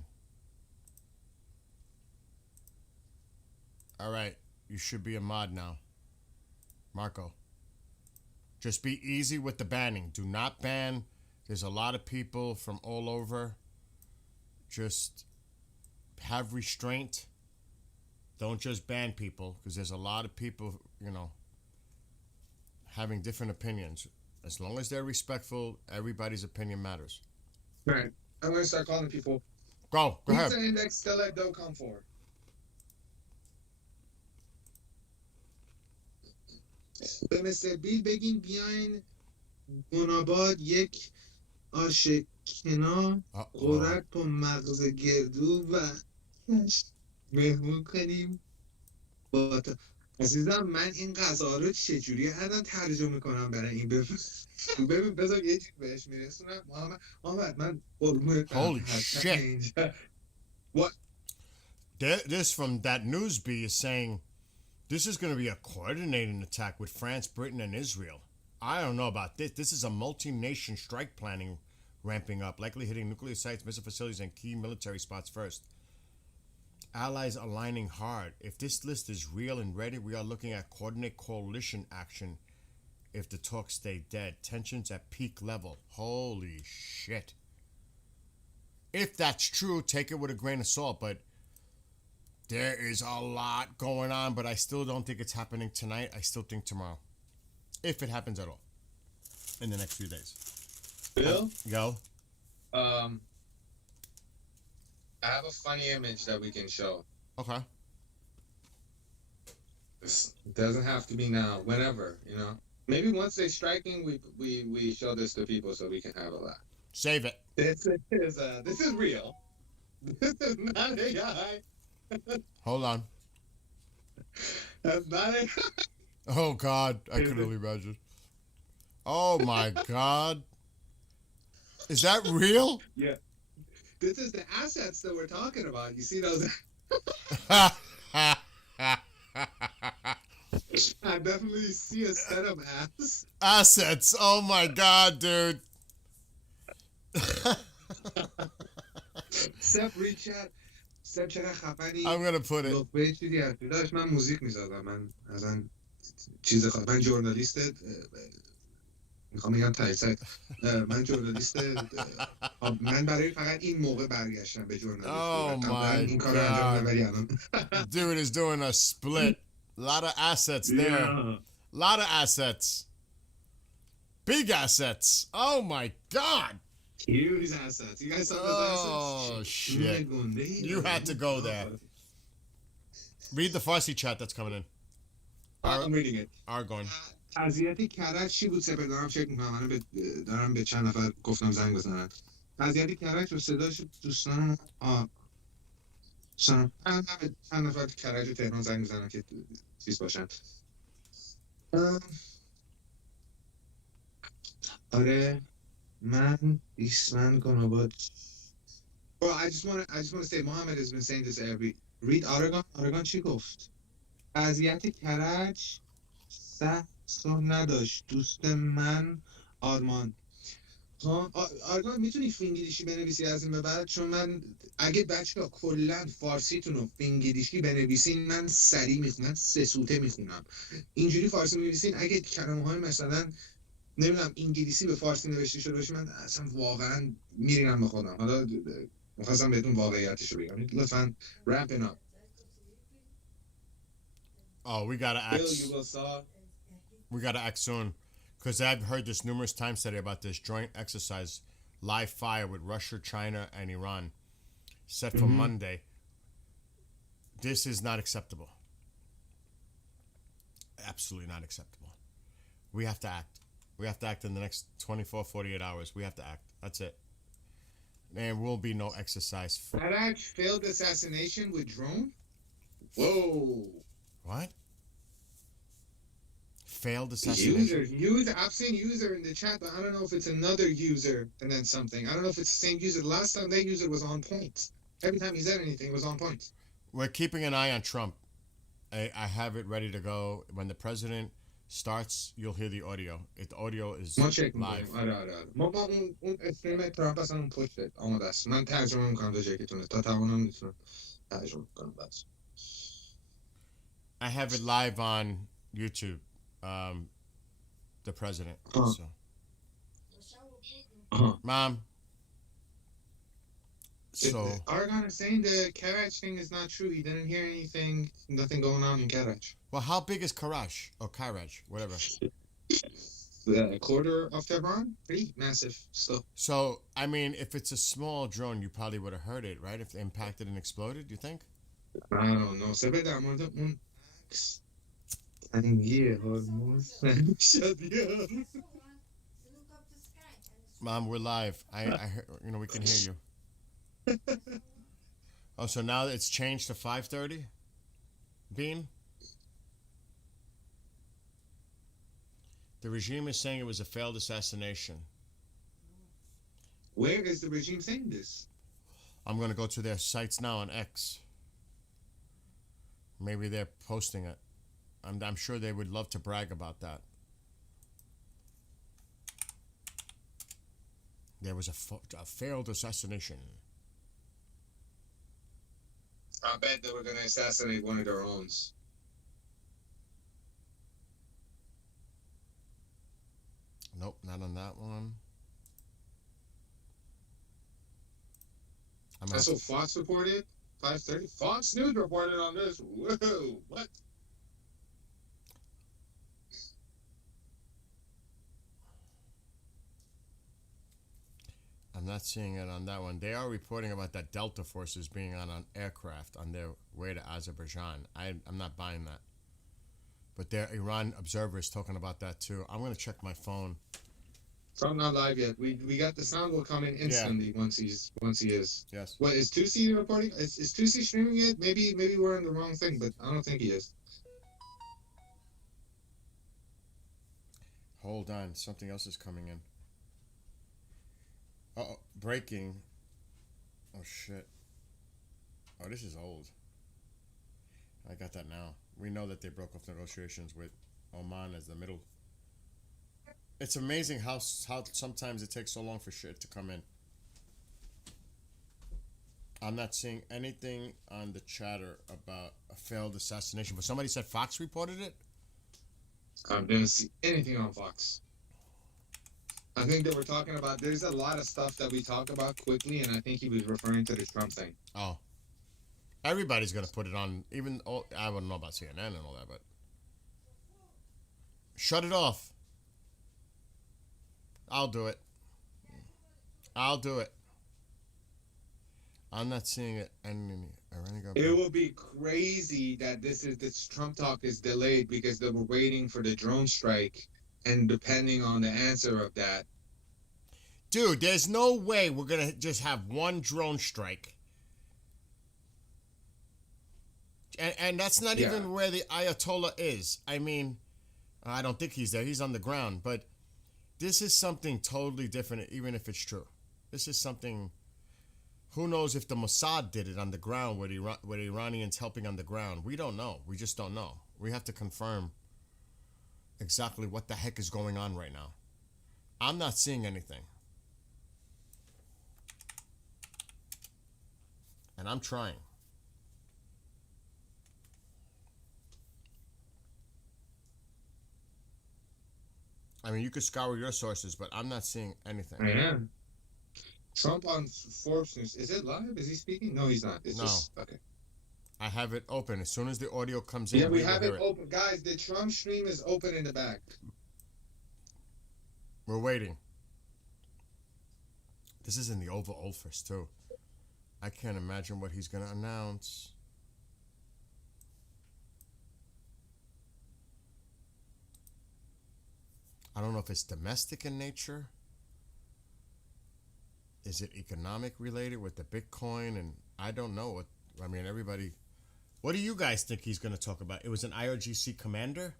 Alright, you should be a mod now. Marco. Just be easy with the banning. Do not ban. There's a lot of people from all over. Just have restraint. Don't just ban people, because there's a lot of people, you know, having different opinions. As long as they're respectful, everybody's opinion matters. Right. I'm going to start calling people. Go ahead. Pizza Index still at .com for. به مثل بیل بگین بیاین گناباد یک آشکنا قرق با مغز گردو و مهمون کنیم با عزیزم من این غذا رو چجوری الان ترجمه کنم برای این ببین بذار یه چیز بهش میرسونم محمد من قرمه Holy shit. What? This from that Newsbee is saying this is going to be a coordinated attack with France, Britain, and Israel. I don't know about this. This is a multi-nation strike planning ramping up, likely hitting nuclear sites, missile facilities, and key military spots first. Allies aligning hard. If this list is real and ready, we are looking at coordinate coalition action if the talks stay dead. Tensions at peak level. Holy shit. If that's true, take it with a grain of salt, but there is a lot going on, but I still don't think it's happening tonight. I still think tomorrow. If it happens at all. In the next few days. Bill? Go. I have a funny image that we can show. Okay. This doesn't have to be now, whenever, you know. Maybe once they're striking, we show this to people so we can have a laugh. Save it. This is real. This is not AI. Hold on. That's not AI. Oh God, I can only imagine. Oh my God. Is that real? Yeah. This is the assets that we're talking about. You see those? I definitely see a set of assets. Oh my God, dude. Sep Richard. Sep چقدر خفنی. I'm gonna put it. به چیزی هستی داشت من موزیک میزدم من اصلا چیز من ژورنالیست میخوام بگم تایسایت من ژورنالیست من برای فقط این موقع برگشتم به ژورنالیست. Oh my این کارو انجام میدم ولی الان dude is doing a split. A lot of assets there. A lot of assets. Big assets. Oh my God. Huge assets. You guys saw those assets? Oh shit. You had to go there. Read the Farsi chat that's coming in. I'm reading it. Argon. قضیت کرج چی بود سپر دارم چک میکنم دارم به چند نفر گفتم زنگ بزنن. قضیت کرج و صداش دوستان چند نفر کرج و تهران زنگ بزنن که چیز باشن. آره من ایسمن گناباد. Bro, I just want to say Mohammed has been saying this every read Aragon چی گفت؟ قضیت کرج سه نداشت دوست من آرمان. آرمان میتونی فینگلیشی بنویسی از این به بعد چون من اگه بچه‌ها کلا فارسیتون رو فینگلیشی بنویسین من سریع میخونم 3 سوته میخونم. اینجوری فارسی می‌نویسین اگه کلمه‌های مثلا نمیدونم انگلیسی به فارسی نوشته شده باشه من اصلا واقعا میرینم به خودم. حالا میخواستم بهتون واقعیتش رو بگم. لطفاً wrapping up. Oh, we gotta act. Bill, you will saw. We gotta act soon, because I've heard this numerous times today about this joint exercise, live fire with Russia, China, and Iran, set for Monday. This is not acceptable. Absolutely not acceptable. We have to act. We have to act in the next 24, 48 hours. We have to act. That's it. There will be no exercise. Karaj failed assassination with drone? Whoa. What? Failed assassination? User. I've seen user in the chat, but I don't know if it's another user and then something. I don't know if it's the same user. The last time that user was on point. Every time he said anything, it was on point. We're keeping an eye on Trump. I have it ready to go. When the president starts, you'll hear the audio. The audio is live. ما با اون استریم ترامپ اصلا اون پشت آماده است. من ترجمه میکنم تا جایی که تونه. تا توانم میتونم ترجمه کنم بس. I have it live on YouTube. The president. So. Mom. So. Argon is saying the Karaj thing is not true. He didn't hear anything, nothing going on in Karaj. Well, how big is Karaj? Or Karaj, whatever. A quarter of Tehran? Pretty massive still. So, I mean, if it's a small drone, you probably would have heard it, right? If it impacted and exploded, you think? I don't know. سبب در مورد اون تنگیه هرمز شد. Mom, we're live. I we can hear you. Oh, so now it's changed to 5:30? Bean? The regime is saying it was a failed assassination. Where is the regime saying this? I'm going to go to their sites now on X. Maybe they're posting it. I'm sure they would love to brag about that. There was a failed assassination. I bet they were going to assassinate one of their own. Nope, not on that one. That's what Fox reported? 5:30? Fox News reported on this. Whoa, what? I'm not seeing it on that one. They are reporting about that Delta forces being on an aircraft on their way to Azerbaijan. I'm not buying that. But their Iran observers talking about that too. I'm going to check my phone. Trump not live yet. We got the sound will come in instantly once he is. Yes. What is 2C reporting? Is 2C streaming it? Maybe we're on the wrong thing, but I don't think he is. Hold on, something else is coming in. Uh-oh, breaking. Oh shit. Oh, this is old. I got that now. We know that they broke off negotiations with Oman as the middle. It's amazing how sometimes it takes so long for shit to come in. I'm not seeing anything on the chatter about a failed assassination, but somebody said Fox reported it? I didn't see anything on Fox. I think they were talking about, there's a lot of stuff that we talk about quickly, and I think he was referring to the Trump thing. Oh. Everybody's going to put it on, even, I wouldn't know about CNN and all that, but. Shut it off. I'll do it. I'm not seeing it. It will be crazy that this Trump talk is delayed because they were waiting for the drone strike, and depending on the answer of that. Dude, there's no way we're going to just have one drone strike. And that's not even where the Ayatollah is. I mean, I don't think he's there. He's on the ground. But this is something totally different, even if it's true. This is something... Who knows if the Mossad did it on the ground with Iranians helping on the ground? We don't know. We just don't know. We have to confirm exactly what the heck is going on right now. I'm not seeing anything. And I'm trying. I mean, you could scour your sources, but I'm not seeing anything. I am. Trump on Forbes News. Is it live? Is he speaking? No, he's not. It's No. just okay. I have it open. As soon as the audio comes in, Yeah, we will have hear it open, guys. The Trump stream is open in the back. We're waiting. This is in the Oval Office too. I can't imagine what he's gonna announce. I don't know if it's domestic in nature. Is it economic related with the Bitcoin? And I don't know what. I mean, everybody. What do you guys think he's going to talk about? It was an IRGC commander?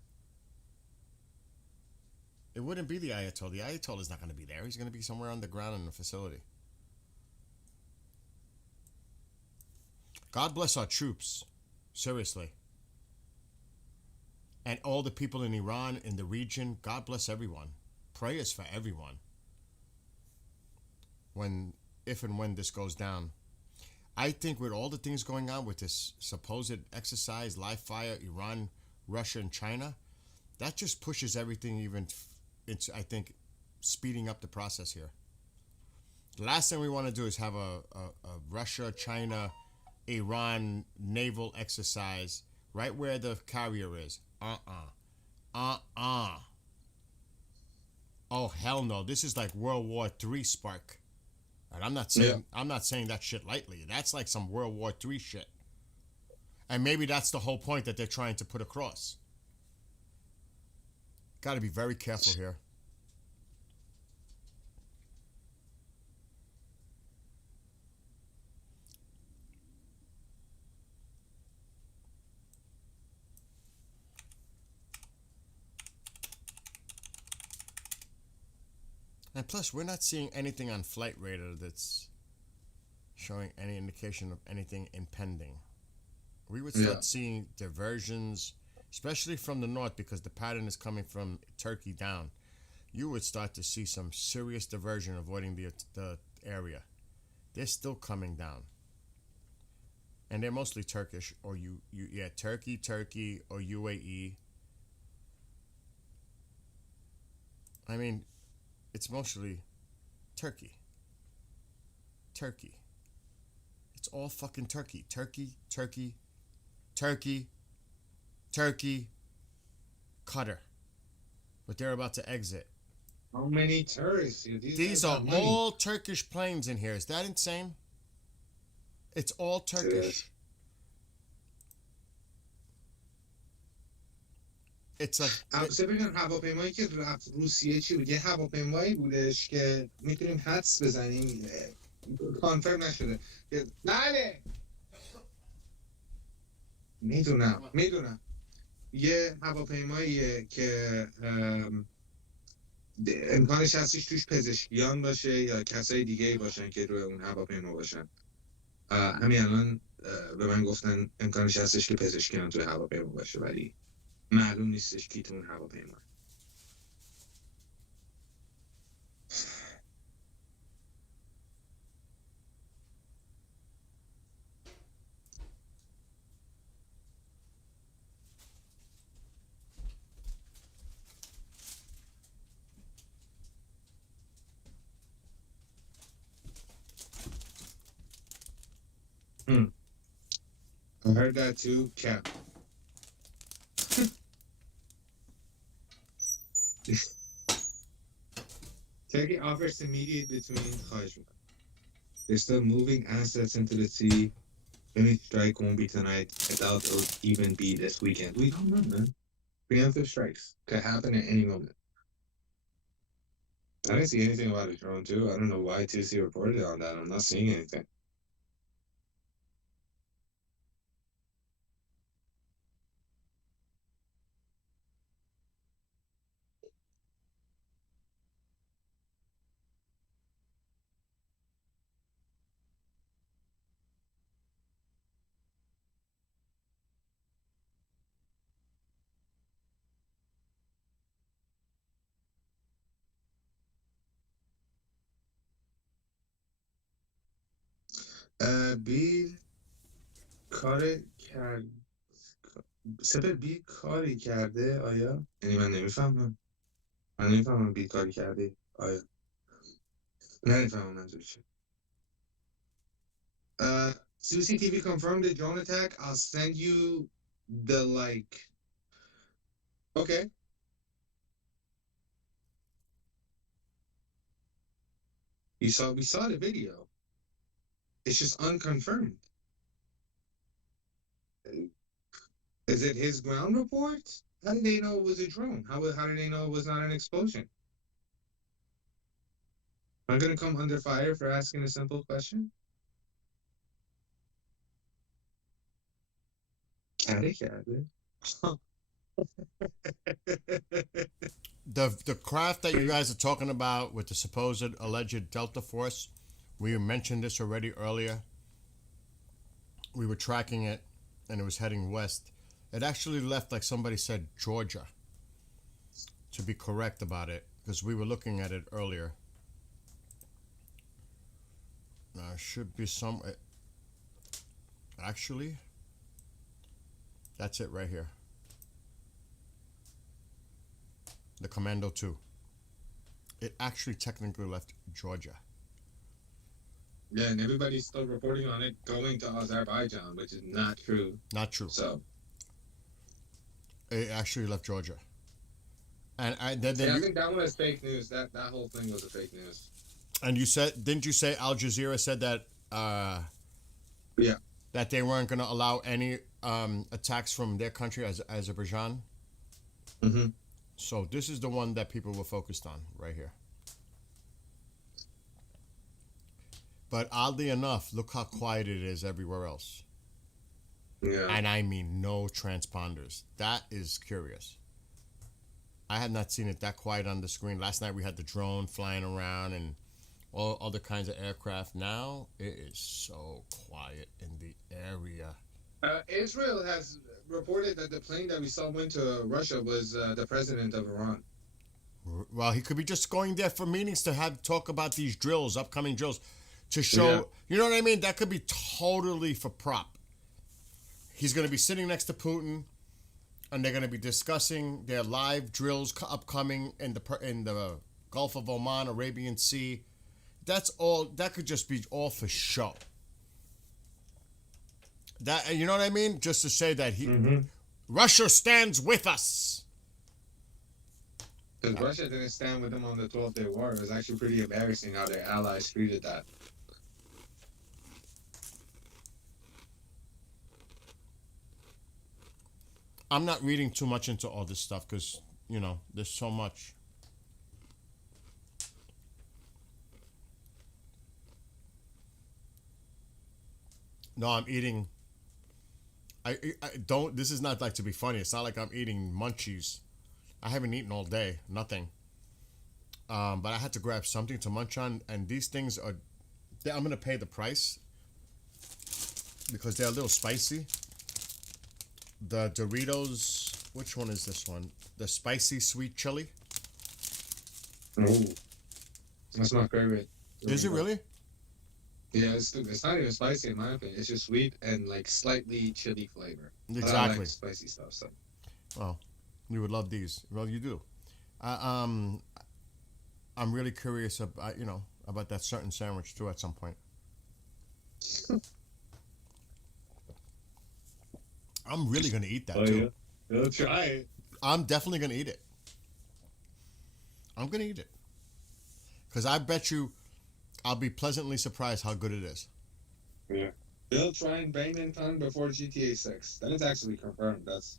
It wouldn't be the Ayatollah. The Ayatollah is not going to be there. He's going to be somewhere on the ground in the facility. God bless our troops. Seriously. And all the people in Iran, in the region. God bless everyone. Prayers for everyone. If and when this goes down. I think with all the things going on with this supposed exercise, live fire, Iran, Russia, and China, that just pushes everything even into, I think, speeding up the process here. The last thing we want to do is have a Russia, China, Iran naval exercise right where the carrier is. Oh, hell no. This is like World War III spark. And I'm not saying that shit lightly. That's like some World War III shit. And maybe that's the whole point that they're trying to put across. Got to be very careful here. And plus, we're not seeing anything on Flight Radar that's showing any indication of anything impending. We would start seeing diversions, especially from the north, because the pattern is coming from Turkey down. You would start to see some serious diversion avoiding the area. They're still coming down. And they're mostly Turkish, or Turkey, or UAE. I mean, it's mostly Turkey. It's all fucking Turkey. Turkey. Qatar. But they're about to exit. How many tourists? These are all Turkish planes in here. Is that insane? It's all Turkish. It's like البته بگم هواپیمایی که رفت روسیه چی بود؟ یه هواپیمایی بودش که میتونیم حدس بزنیم، کانفرم نشده. بله میدونم یه هواپیماییه که امکانش هستش توش پزشکیان باشه یا کسای دیگه ای باشن که روی اون هواپیما باشن. همین الان به من گفتن امکانش هستش که پزشکیان توی هواپیما باشه، ولی معلوم نیستش کی تو اون هواپیما. I heard that too, Cap. Turkey offers immediate between Khajma. They're still moving assets into the sea. Any strike won't be tonight. I doubt it'll even be this weekend. We don't know, man. Preemptive strikes could happen at any moment. I didn't see anything about a drone too. I don't know why TC reported on that. I'm not seeing anything. بیل کاری کرده آیا؟ یعنی من نمیفهمم بیل کاری کرده آیا؟ نمیفهمم منظور چیه. Susie TV confirmed the drone attack. I'll send you the like. Okay. We saw the video. It's just unconfirmed. Is it his ground reports? How did they know it was a drone? How did they know it was not an explosion? Am I gonna come under fire for asking a simple question? Caddy. The craft that you guys are talking about with the supposed alleged Delta Force, we mentioned this already earlier. We were tracking it, and it was heading west. It actually left, like somebody said, Georgia. To be correct about it, because we were looking at it earlier. Now, should be some. Actually, that's it right here. The Commando 2. It actually technically left Georgia. Yeah, and everybody's still reporting on it going to Azerbaijan, which is not true. Not true. So it actually left Georgia. And I I think that one is fake news. That whole thing was a fake news. And you said, didn't you say Al Jazeera said that? Yeah. That they weren't going to allow any attacks from their country, as Azerbaijan. Mm-hmm. So this is the one that people were focused on right here. But oddly enough, look how quiet it is everywhere else. Yeah. And I mean no transponders. That is curious. I had not seen it that quiet on the screen. Last night we had the drone flying around and all other kinds of aircraft. Now it is so quiet in the area. Israel has reported that the plane that we saw went to Russia was the president of Iran. Well, he could be just going there for meetings to have talk about these drills, upcoming drills, to show, you know what I mean? That could be totally for prop. He's going to be sitting next to Putin, and they're going to be discussing their live drills upcoming in the Gulf of Oman, Arabian Sea. That's all. That could just be all for show. That, you know what I mean? Just to say that Russia stands with us. Because Russia didn't stand with them on the 12-day war. It was actually pretty embarrassing how their allies treated that. I'm not reading too much into all this stuff because, you know, there's so much. No, I'm eating. I don't. This is not like to be funny. It's not like I'm eating munchies. I haven't eaten all day. Nothing. But I had to grab something to munch on, and these things are. I'm gonna pay the price because they're a little spicy. The Doritos. Which one is this one? The spicy sweet chili. Ooh. That's my favorite. Is it really? Yeah, it's not even spicy in my opinion. It's just sweet and like slightly chili flavor. Exactly. I like spicy stuff. So. Well, you would love these. Well, you do. I'm really curious about about that certain sandwich too at some point. I'm really gonna eat that too. Yeah. You'll try it. I'm definitely gonna eat it. I'm gonna eat it because I bet you I'll be pleasantly surprised how good it is. Yeah. They'll try and bang in tongue before GTA 6. Then it's actually confirmed. That's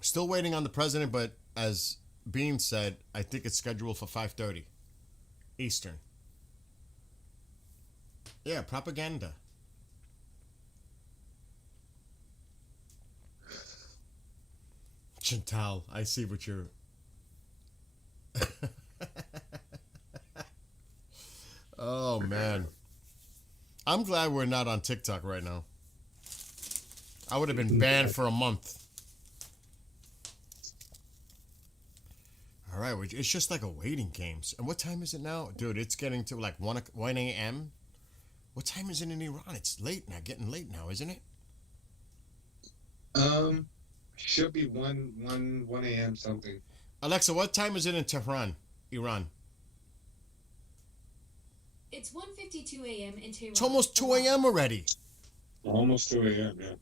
still waiting on the president, but as Bean said, I think it's scheduled for 5:30 Eastern. Yeah, propaganda. Chantal, I see what you're. Oh man, I'm glad we're not on TikTok right now. I would have been banned for a month. All right, it's just like a waiting game. And what time is it now, dude? It's getting to like 1 a.m. What time is it in Iran? It's late now, getting late now, isn't it? Should be 1 a.m. something. Alexa, what time is it in Tehran, Iran? It's 1:52 a.m. in Tehran. It's almost 2 a.m. already. Almost 2 a.m. Yeah.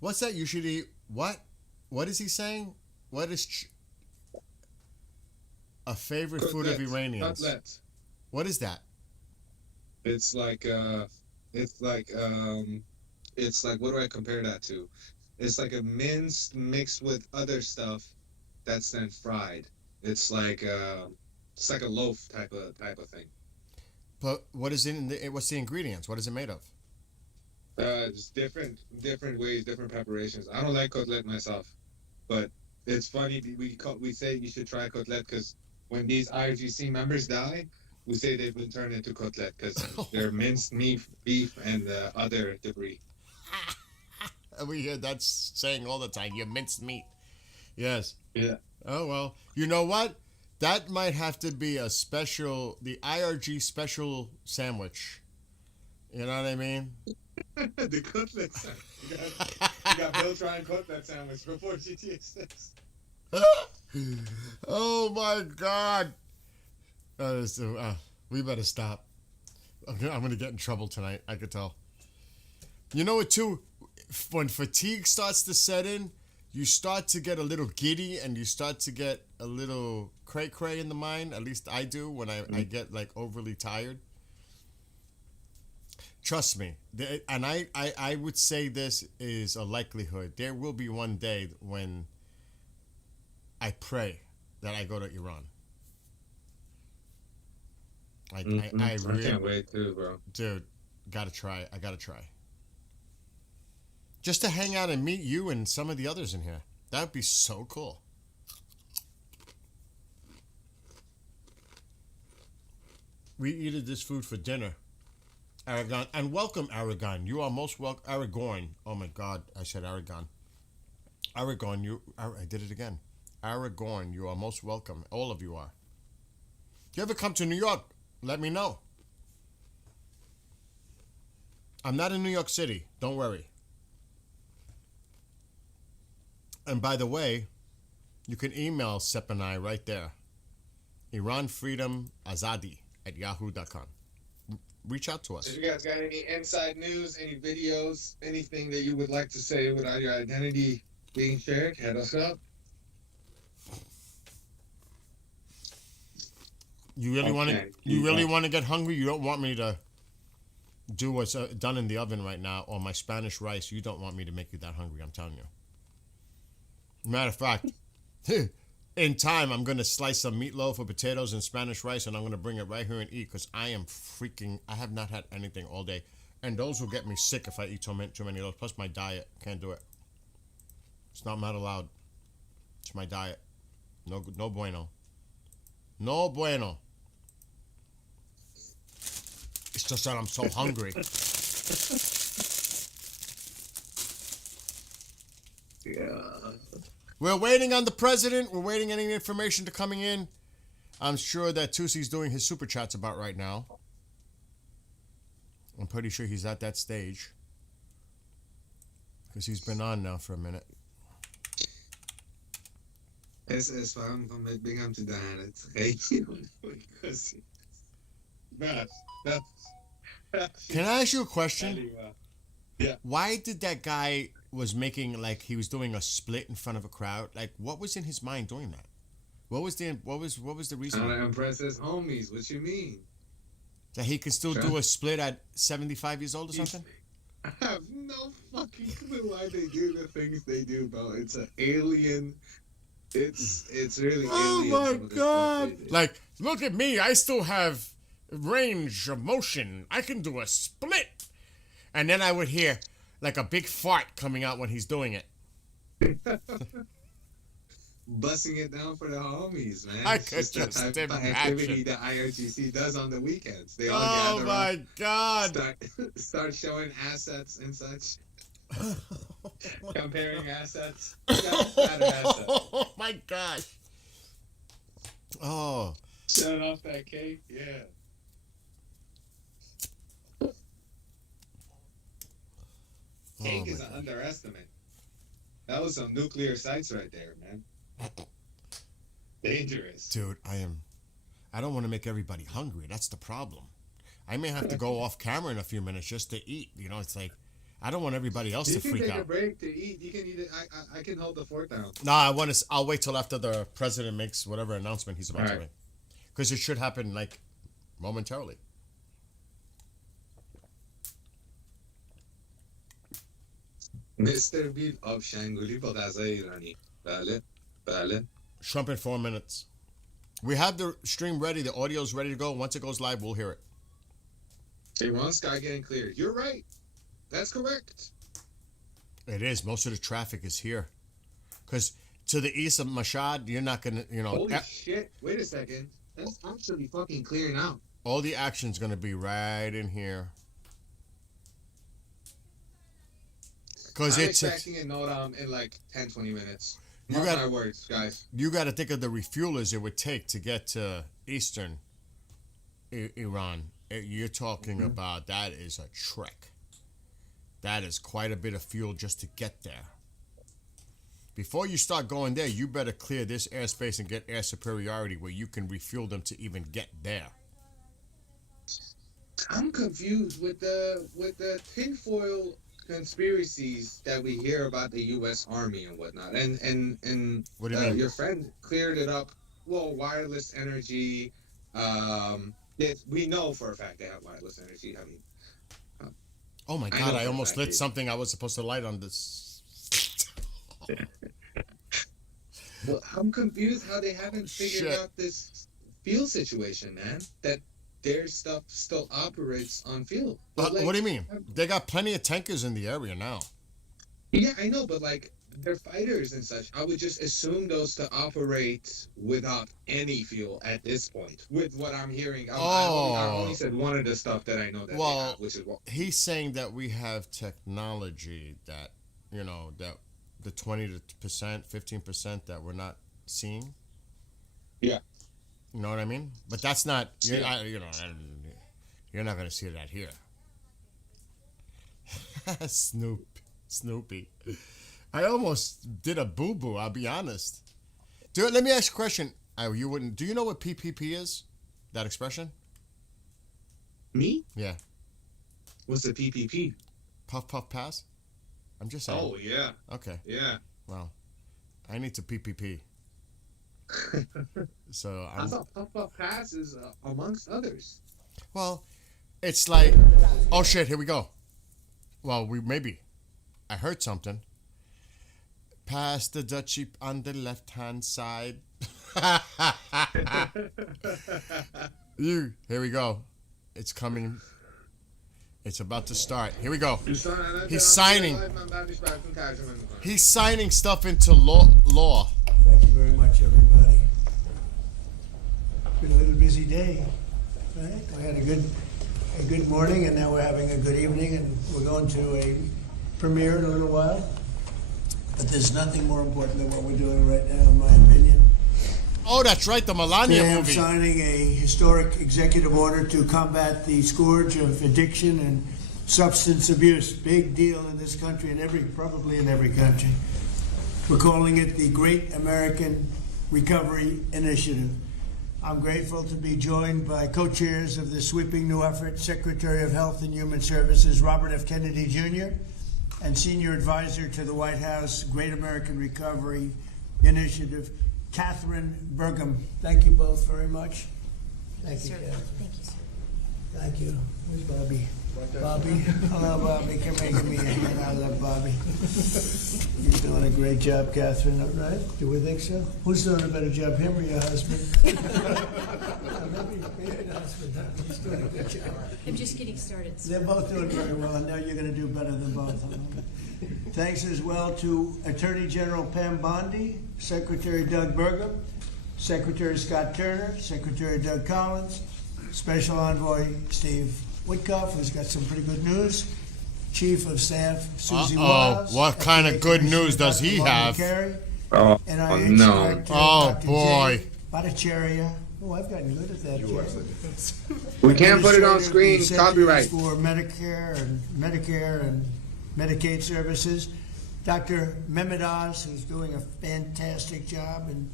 What's that? You should eat what? What is he saying? What is a favorite food of Iranians? Cutlets. What is that? It's like what do I compare that to? It's like a mince mixed with other stuff that's then fried. It's like a loaf type of thing. But what is in the, what's the ingredients? What is it made of? Just different ways, different preparations. I don't like cutlet myself, but it's funny we say you should try cutlet because when these IRGC members die, we say they've been turned into cutlet because they're minced meat, beef, and other debris. We hear that saying all the time. You minced meat. Yes. Yeah. Oh well. You know what? That might have to be the IRG special sandwich. You know what I mean? The cutlet sandwich. You got Bill trying cutlet sandwich before GTA 6. Oh my God. We better stop. I'm going to get in trouble tonight. I could tell. You know what, too? When fatigue starts to set in, you start to get a little giddy and you start to get a little cray-cray in the mind. At least I do when I get like overly tired. Trust me. And I would say this is a likelihood. There will be one day when I pray that I go to Iran. I really can't wait too, bro. Dude, gotta try. I gotta try. Just to hang out and meet you and some of the others in here. That would be so cool. We eated this food for dinner. Aragon. And welcome, Aragon. You are most welcome. Aragorn. Oh my God, I said Aragon. Aragorn, I did it again. Aragorn, you are most welcome. All of you are. If you ever come to New York, let me know. I'm not in New York City. Don't worry. And by the way, you can email Sep and I right there. IranFreedomAzadi@yahoo.com. Reach out to us. If you guys got any inside news, any videos, anything that you would like to say without your identity being shared, hit us up. You really want to? You really want to get hungry? You don't want me to do what's done in the oven right now, or my Spanish rice? You don't want me to make you that hungry? I'm telling you. Matter of fact, in time, I'm gonna slice some meatloaf or potatoes and Spanish rice, and I'm gonna bring it right here and eat because I am freaking. I have not had anything all day, and those will get me sick if I eat too many of those. Plus, my diet can't do it. It's not allowed. It's my diet. No bueno. No bueno. It's just that I'm so hungry. Yeah. We're waiting on the president. We're waiting any information to coming in. I'm sure that Tusi's doing his super chats about right now. I'm pretty sure he's at that stage. Because he's been on now for a minute. Es warm van met Bingham te daar. Het geeft Can I ask you a question? Yeah. Why did that guy was making like he was doing a split in front of a crowd? Like, what was in his mind doing that? What was the reason? Trying to impress his homies. What you mean? That he can still do a split at 75 years old or something? I have no fucking clue why they do the things they do, bro. It's an alien. It's really oh alien. my God! Like, look at me. I still have range of motion. I can do a split. And then I would hear like a big fart coming out when he's doing it. Busting it down for the homies, man. I It's could just the just type of imagine. activity that IRGC does on the weekends. They all Oh gather my up, God! start showing assets and such. Comparing assets. Assets. Oh my gosh! Oh. Shut off that cake, yeah. Cake is an underestimate. That was some nuclear sites right there, man. Dangerous. Dude, I don't want to make everybody hungry. That's the problem. I may have to go off camera in a few minutes just to eat. You know, it's like, I don't want everybody else You to can freak take a out. break to eat. You can eat it. I can hold the fort down. No, I'll wait till after the president makes whatever announcement he's about to Alright. make. Because it should happen, like, momentarily. Mr. Beat آبشنگولی با غذای ایرانی. بله. بله. Trump in 4 minutes. We have the stream ready. The audio's ready to go. Once it goes live, we'll hear it. Iran sky getting cleared. You're right. That's correct. It is. Most of the traffic is here. Because to the east of Mashhad, you're not going to, you know, Holy shit. Wait a second. That's actually fucking clearing out. all the action's going to be right in here. Because I'm it's expecting a note in like 10, 20 minutes. You Mark got- my words, guys. you got to think of the refuelers it would take to get to eastern Iran. You're talking about that is a trek. That is quite a bit of fuel just to get there. Before you start going there, you better clear this airspace and get air superiority where you can refuel them to even get there. I'm confused with the tinfoil conspiracies that we hear about the U.S. Army and whatnot. And What do you mean? Your friend cleared it up. Well, wireless energy. Yes, we know for a fact they have wireless energy. I mean, Oh my I God, know I for a almost fact lit they- something I was supposed to light on this. well, I'm confused how they haven't figured Shit. out this fuel situation, man. That their stuff still operates on fuel. But, like, What do you mean? They got plenty of tankers in the area now. Yeah, I know, but like they're fighters and such. I would just assume those to operate without any fuel at this point. With what I'm hearing, I only said one of the stuff that I know that they Well, have, which is what. he's saying that we have technology that, you know, that the 20%, 15% that we're not seeing. Yeah. You know what I mean? But that's not, you're, Yeah. you're not going to see that here. Snoopy. I almost did a boo-boo, I'll be honest. Let me ask you a question. You wouldn't. Do you know what PPP is? That expression? Me? Yeah. What's the PPP? Puff, puff, pass? I'm just saying. Oh yeah. Okay. Yeah. Well, I need to PPP. So I I'm. thought Puff Puff Pass is amongst others. Well, it's like, oh shit, here we go. Well, maybe. I heard something. Pass the Dutchie on the left-hand side. Here we go. It's coming. It's about to start. Here we go. He's signing. He's signing stuff into law. Thank you very much, everybody. Been a little busy day. Right? We had a good morning, and now we're having a good evening, and we're going to a premiere in a little while. But there's nothing more important than what we're doing right now, in my opinion. Oh, that's right, the Melania Today I'm movie. signing a historic executive order to combat the scourge of addiction and substance abuse. Big deal in this country and probably in every country. We're calling it the Great American Recovery Initiative. I'm grateful to be joined by co-chairs of this sweeping new effort, Secretary of Health and Human Services Robert F. Kennedy Jr., and Senior Advisor to the White House Great American Recovery Initiative, Catherine Burgum. Thank you both very much. Thank you, Catherine. Thank you, sir. Thank you. Where's Bobby? Bobby? Hello, Bobby. Come here, give me a hand. I love Bobby. You're doing a great job, Catherine, right? Do we think so? Who's doing a better job, him or your husband? Maybe your husband. He's doing a good job. I'm just getting started. sir. They're both doing very well. I know you're going to do better than both of them. Thanks as well to Attorney General Pam Bondi, Secretary Doug Burgum, Secretary Scott Turner, Secretary Doug Collins, Special Envoy Steve Witkoff, who's got some pretty good news, Chief of Staff Susie Wiles. What kind of good news does he have? Oh, NIH no. Director Oh, Dr. boy. Jay Bhattacharya. Oh, I've gotten good at that. Jay. We can't put it on screen. Administrator Copyright. for Medicare and Medicaid services. Dr. Mehmet Oz, who's doing a fantastic job, and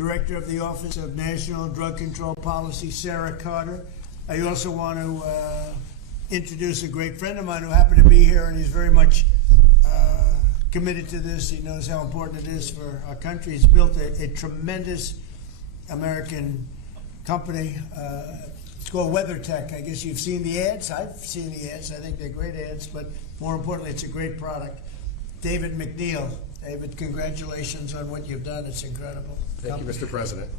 Director of the Office of National Drug Control Policy, Sarah Carter. I also want to introduce a great friend of mine who happened to be here, and he's very much committed to this. He knows how important it is for our country. He's built a tremendous American company. It's called WeatherTech. I guess you've seen the ads. I've seen the ads. I think they're great ads, but more importantly, it's a great product. David McNeil. David, congratulations on what you've done. It's incredible. Thank you, Mr. President.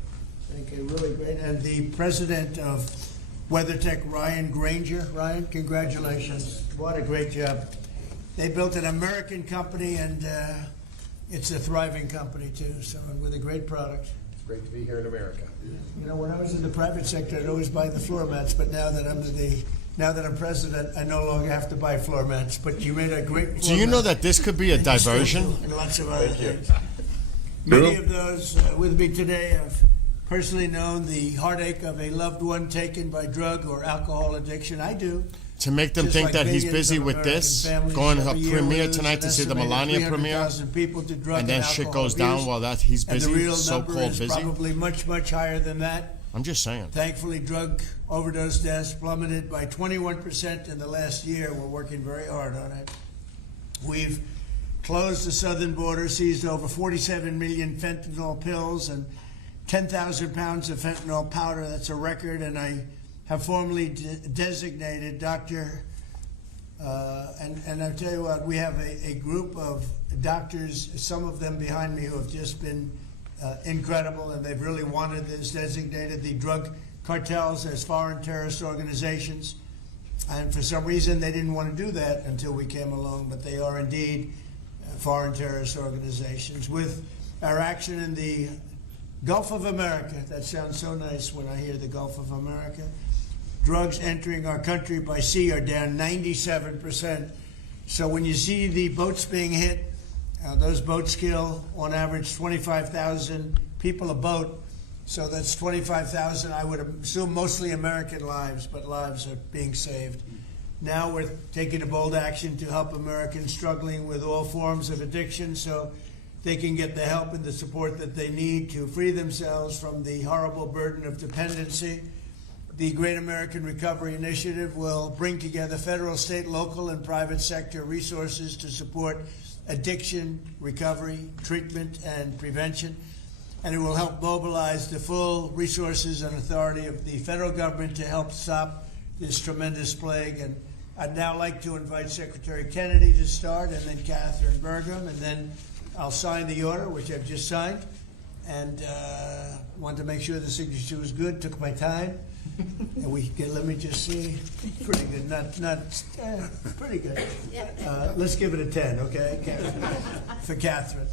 Thank you. Really great. And the president of WeatherTech, Ryan Granger. Ryan, congratulations. What a great job. They built an American company, and it's a thriving company, too, so with a great product. It's great to be here in America. You know, when I was in the private sector, I'd always buy the floor mats, but now that I'm president, I no longer have to buy floor mats. But you made a great floor Do you know mat. that this could be a And you still diversion? do, and lots of other Thank you. things. Many of those with me today have personally known the heartache of a loved one taken by drug or alcohol addiction. I do. To make them Just think like that he's millions busy of with American this, families going to a every year premiere lose tonight an to see the estimated Melania premiere, 300,000 people to drug and then shit alcohol goes down abuse. while that he's And the busy, real so-called number is busy. probably much, much higher than that. I'm just saying. Thankfully, drug overdose deaths plummeted by 21% in the last year. We're working very hard on it. We've closed the southern border, seized over 47 million fentanyl pills and 10,000 pounds of fentanyl powder. That's a record, and I have formally designated Dr. And I'll tell you what, we have a group of doctors, some of them behind me, who have just been incredible, and they've really wanted this, designated the drug cartels as foreign terrorist organizations. And for some reason, they didn't want to do that until we came along, but they are indeed foreign terrorist organizations. With our action in the Gulf of America, that sounds so nice when I hear the Gulf of America, drugs entering our country by sea are down 97%. So when you see the boats being hit, those boats kill on average 25,000 people a boat. So that's 25,000, I would assume mostly American lives, but lives are being saved. Now we're taking a bold action to help Americans struggling with all forms of addiction so they can get the help and the support that they need to free themselves from the horrible burden of dependency. The Great American Recovery Initiative will bring together federal, state, local, and private sector resources to support addiction, recovery, treatment, and prevention. And it will help mobilize the full resources and authority of the federal government to help stop this tremendous plague. And I'd now like to invite Secretary Kennedy to start, and then Catherine Burgum, and then I'll sign the order, which I've just signed. And wanted to make sure the signature was good, took my time. And we get, let me just see, pretty good, pretty good. Let's give it a 10, okay, Catherine, for Catherine.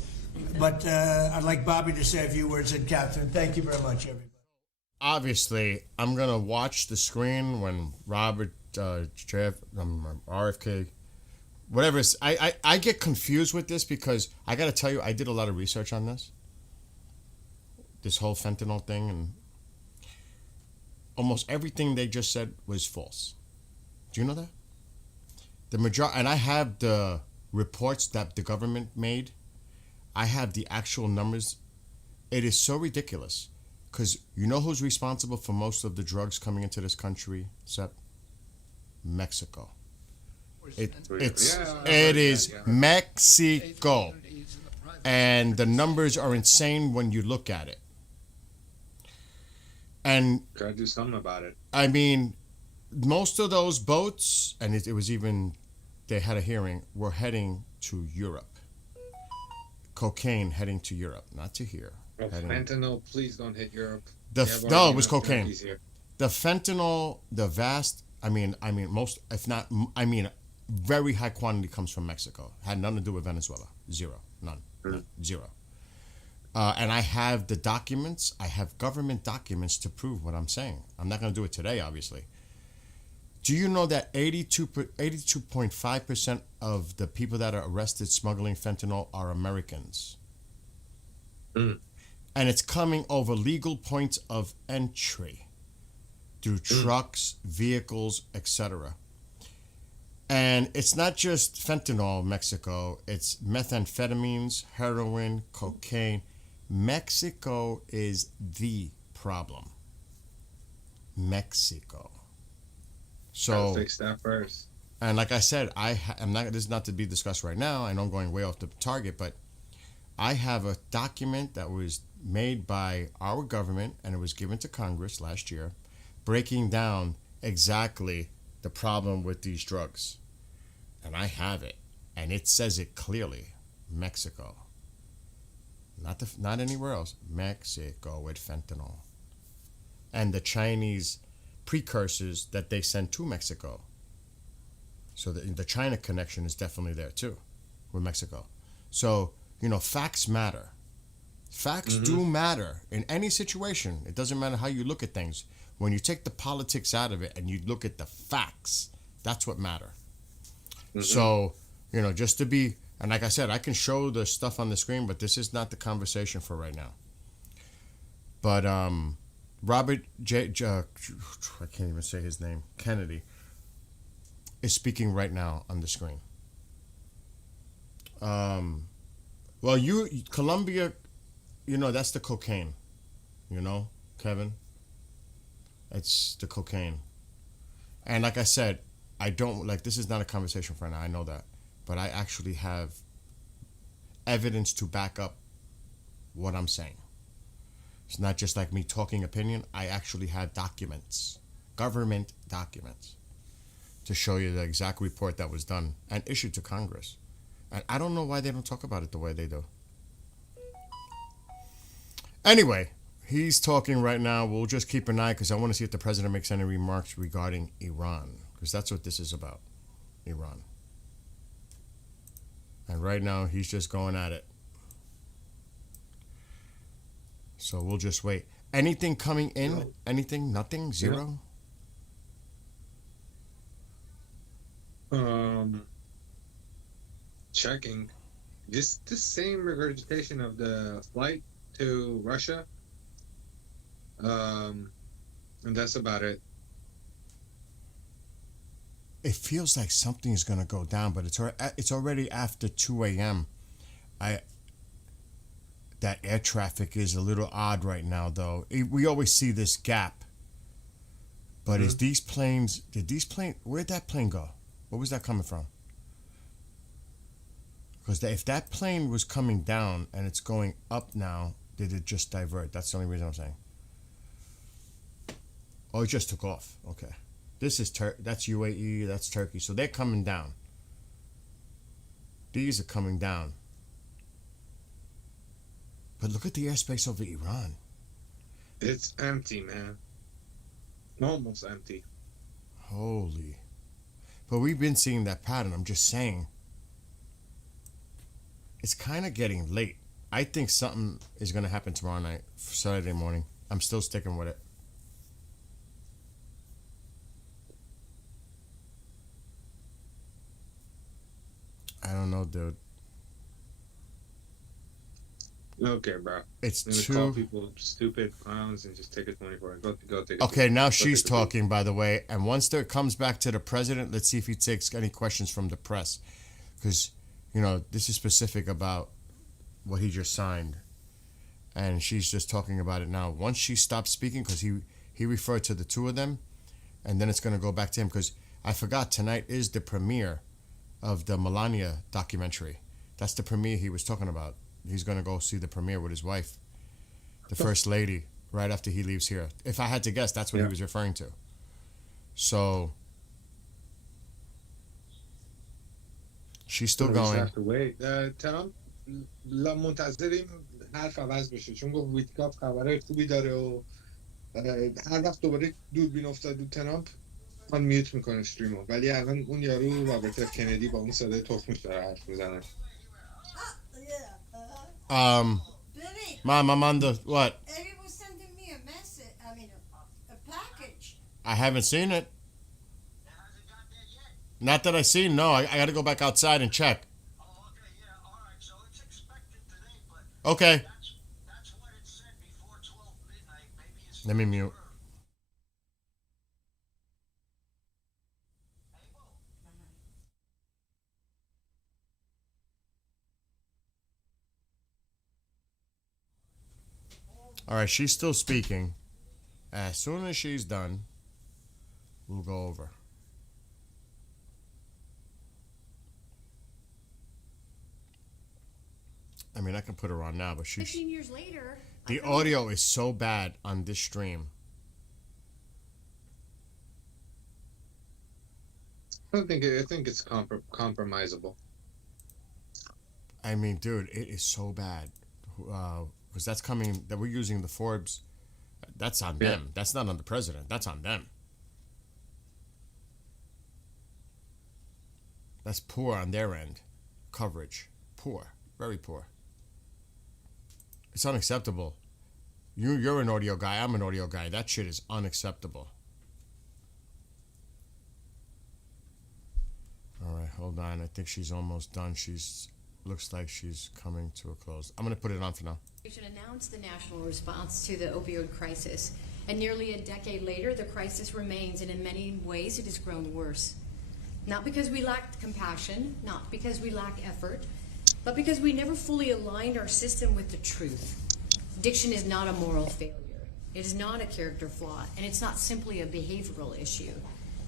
But I'd like Bobby to say a few words, and Catherine, thank you very much, everybody. Obviously, I'm going to watch the screen when Robert, RFK, whatever. I get confused with this because I got to tell you, I did a lot of research on this whole fentanyl thing, and almost everything they just said was false. Do you know that? The majority, and I have the reports that the government made. I have the actual numbers. It is so ridiculous because you know who's responsible for most of the drugs coming into this country, Sep? Mexico. It is Mexico. And the numbers are insane when you look at it. And gotta do something about it. I mean, most of those boats, and it was even, they had a hearing, were heading to Europe. Cocaine heading to Europe, not to here. Oh, fentanyl, please don't hit Europe. No, it was cocaine. The fentanyl, the vast, I mean, most, if not, very high quantity comes from Mexico. Had nothing to do with Venezuela. Zero. None. Zero. And I have the documents. I have government documents to prove what I'm saying. I'm not going to do it today, obviously. Do you know that 82.5% of the people that are arrested smuggling fentanyl are Americans? And it's coming over legal points of entry through trucks, vehicles, etc. And it's not just fentanyl, Mexico. It's methamphetamines, heroin, cocaine, Mexico is the problem. Mexico. So Gotta fix that first. And like I said, I'm not. This is not to be discussed right now. I know I'm going way off the target, but I have a document that was made by our government and it was given to Congress last year, breaking down exactly the problem with these drugs, and I have it, and it says it clearly: Mexico. Not anywhere else. Mexico with fentanyl, and the Chinese precursors that they send to Mexico. So the China connection is definitely there too, with Mexico. So, facts matter. Facts do matter in any situation. It doesn't matter how you look at things. When you take the politics out of it and you look at the facts, that's what matter. So, just to be, and like I said, I can show the stuff on the screen, but this is not the conversation for right now. But Robert I can't even say his name, Kennedy, is speaking right now on the screen. Colombia, that's the cocaine, Kevin. It's the cocaine. And like I said, this is not a conversation for now, I know that. But I actually have evidence to back up what I'm saying. It's not just like me talking opinion. I actually have documents, government documents, to show you the exact report that was done and issued to Congress. And I don't know why they don't talk about it the way they do. Anyway, he's talking right now. We'll just keep an eye because I want to see if the president makes any remarks regarding Iran, because that's what this is about, Iran. And right now, he's just going at it. So we'll just wait. Anything coming in? Anything? Nothing? Zero? Checking. Just the same regurgitation of the flight to Russia. And that's about it. It feels like something is going to go down, but it's already after 2 a.m. That air traffic is a little odd right now, though. We always see this gap. But where'd that plane go? Where was that coming from? Because if that plane was coming down and it's going up now, did it just divert? That's the only reason I'm saying. Oh, it just took off. Okay. This is that's UAE, that's Turkey. So they're coming down. These are coming down. But look at the airspace over Iran. It's empty, man. Almost empty. Holy. But we've been seeing that pattern. I'm just saying. It's kind of getting late. I think something is going to happen tomorrow night, Saturday morning. I'm still sticking with it. I don't know, dude. Okay, bro. It's I'm gonna too. call people stupid clowns and just take his money for it. Go take it. Okay, now she's talking, by the way. And once it comes back to the president, let's see if he takes any questions from the press. Because, this is specific about what he just signed. And she's just talking about it now. Once she stops speaking, because he referred to the two of them, and then it's going to go back to him. Because I forgot, tonight is the premiere of the Melania documentary. That's the premiere he was talking about. He's going to go see the premiere with his wife, the first lady, right after he leaves here. If I had to guess, that's what he was referring to. So she's still going. have to wait. ترامپ منتظریم حرف عوض بشه چون گفت ویتکاف خبرهای خوبی داره و هر وقت دوباره دوربین افتاد دو ترامپ من میوت میکنه استریمو، ولی الان اون یارو رابرت اف کندی با اون صدای تخمش داره حرف میزنه. Mom, I'm on the what? Eddie was sending me a message. A package. I haven't seen it. Not that I seen. No, I got to go back outside and check. Okay. Let me mute. All right, she's still speaking. As soon as she's done, we'll go over. I mean, I can put her on now, but 15 years later. the audio is so bad on this stream. I think it's compromisable. I mean, dude, it is so bad. Because that's coming, that we're using the Forbes. That's on them. That's not on the president. That's on them. That's poor on their end. Coverage. Poor. Very poor. It's unacceptable. You're an audio guy. I'm an audio guy. That shit is unacceptable. All right, hold on. I think she's almost done. Looks like she's coming to a close. I'm going to put it on for now. We should announce the national response to the opioid crisis. And nearly a decade later, the crisis remains, and in many ways, it has grown worse. Not because we lacked compassion, not because we lack effort, but because we never fully aligned our system with the truth. Addiction is not a moral failure. It is not a character flaw, and it's not simply a behavioral issue.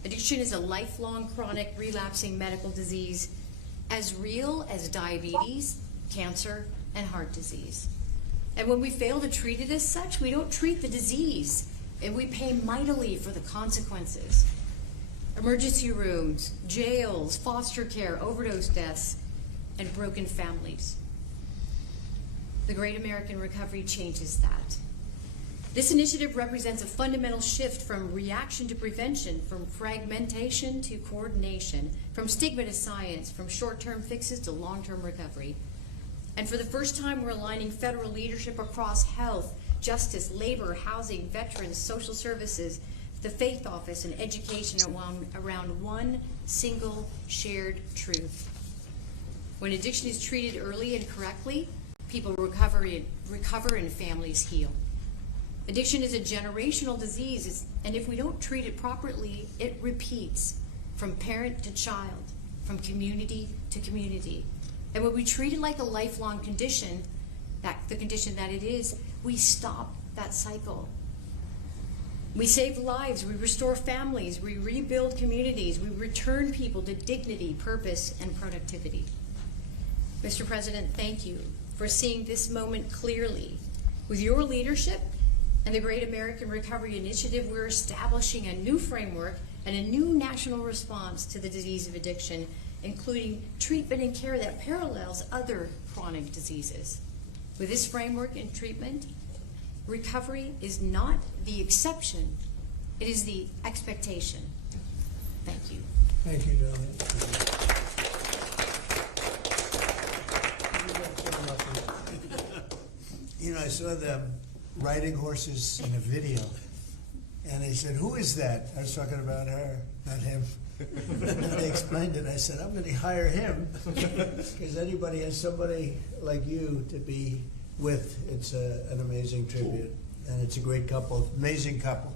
Addiction is a lifelong, chronic, relapsing medical disease, as real as diabetes, cancer, and heart disease. And when we fail to treat it as such, we don't treat the disease, and we pay mightily for the consequences. Emergency rooms, jails, foster care, overdose deaths, and broken families. The Great American Recovery changes that. This initiative represents a fundamental shift from reaction to prevention, from fragmentation to coordination, from stigma to science, from short-term fixes to long-term recovery. And for the first time, we're aligning federal leadership across health, justice, labor, housing, veterans, social services, the faith office, and education around one single shared truth. When addiction is treated early and correctly, people recover and families heal. Addiction is a generational disease, and if we don't treat it properly, it repeats from parent to child, from community to community. And when we treat it like a lifelong condition, the condition that it is, we stop that cycle. We save lives, we restore families, we rebuild communities, we return people to dignity, purpose, and productivity. Mr. President, thank you for seeing this moment clearly. With your leadership and the Great American Recovery Initiative, we're establishing a new framework and a new national response to the disease of addiction, including treatment and care that parallels other chronic diseases. With this framework and treatment, recovery is not the exception, it is the expectation. Thank you. Thank you, darling. You know, I saw them riding horses in a video, and they said, "Who is that?" I was talking about her, not him. And they explained it. I said, "I'm going to hire him because anybody has somebody like you to be with. It's an amazing tribute, and it's a great couple, amazing couple."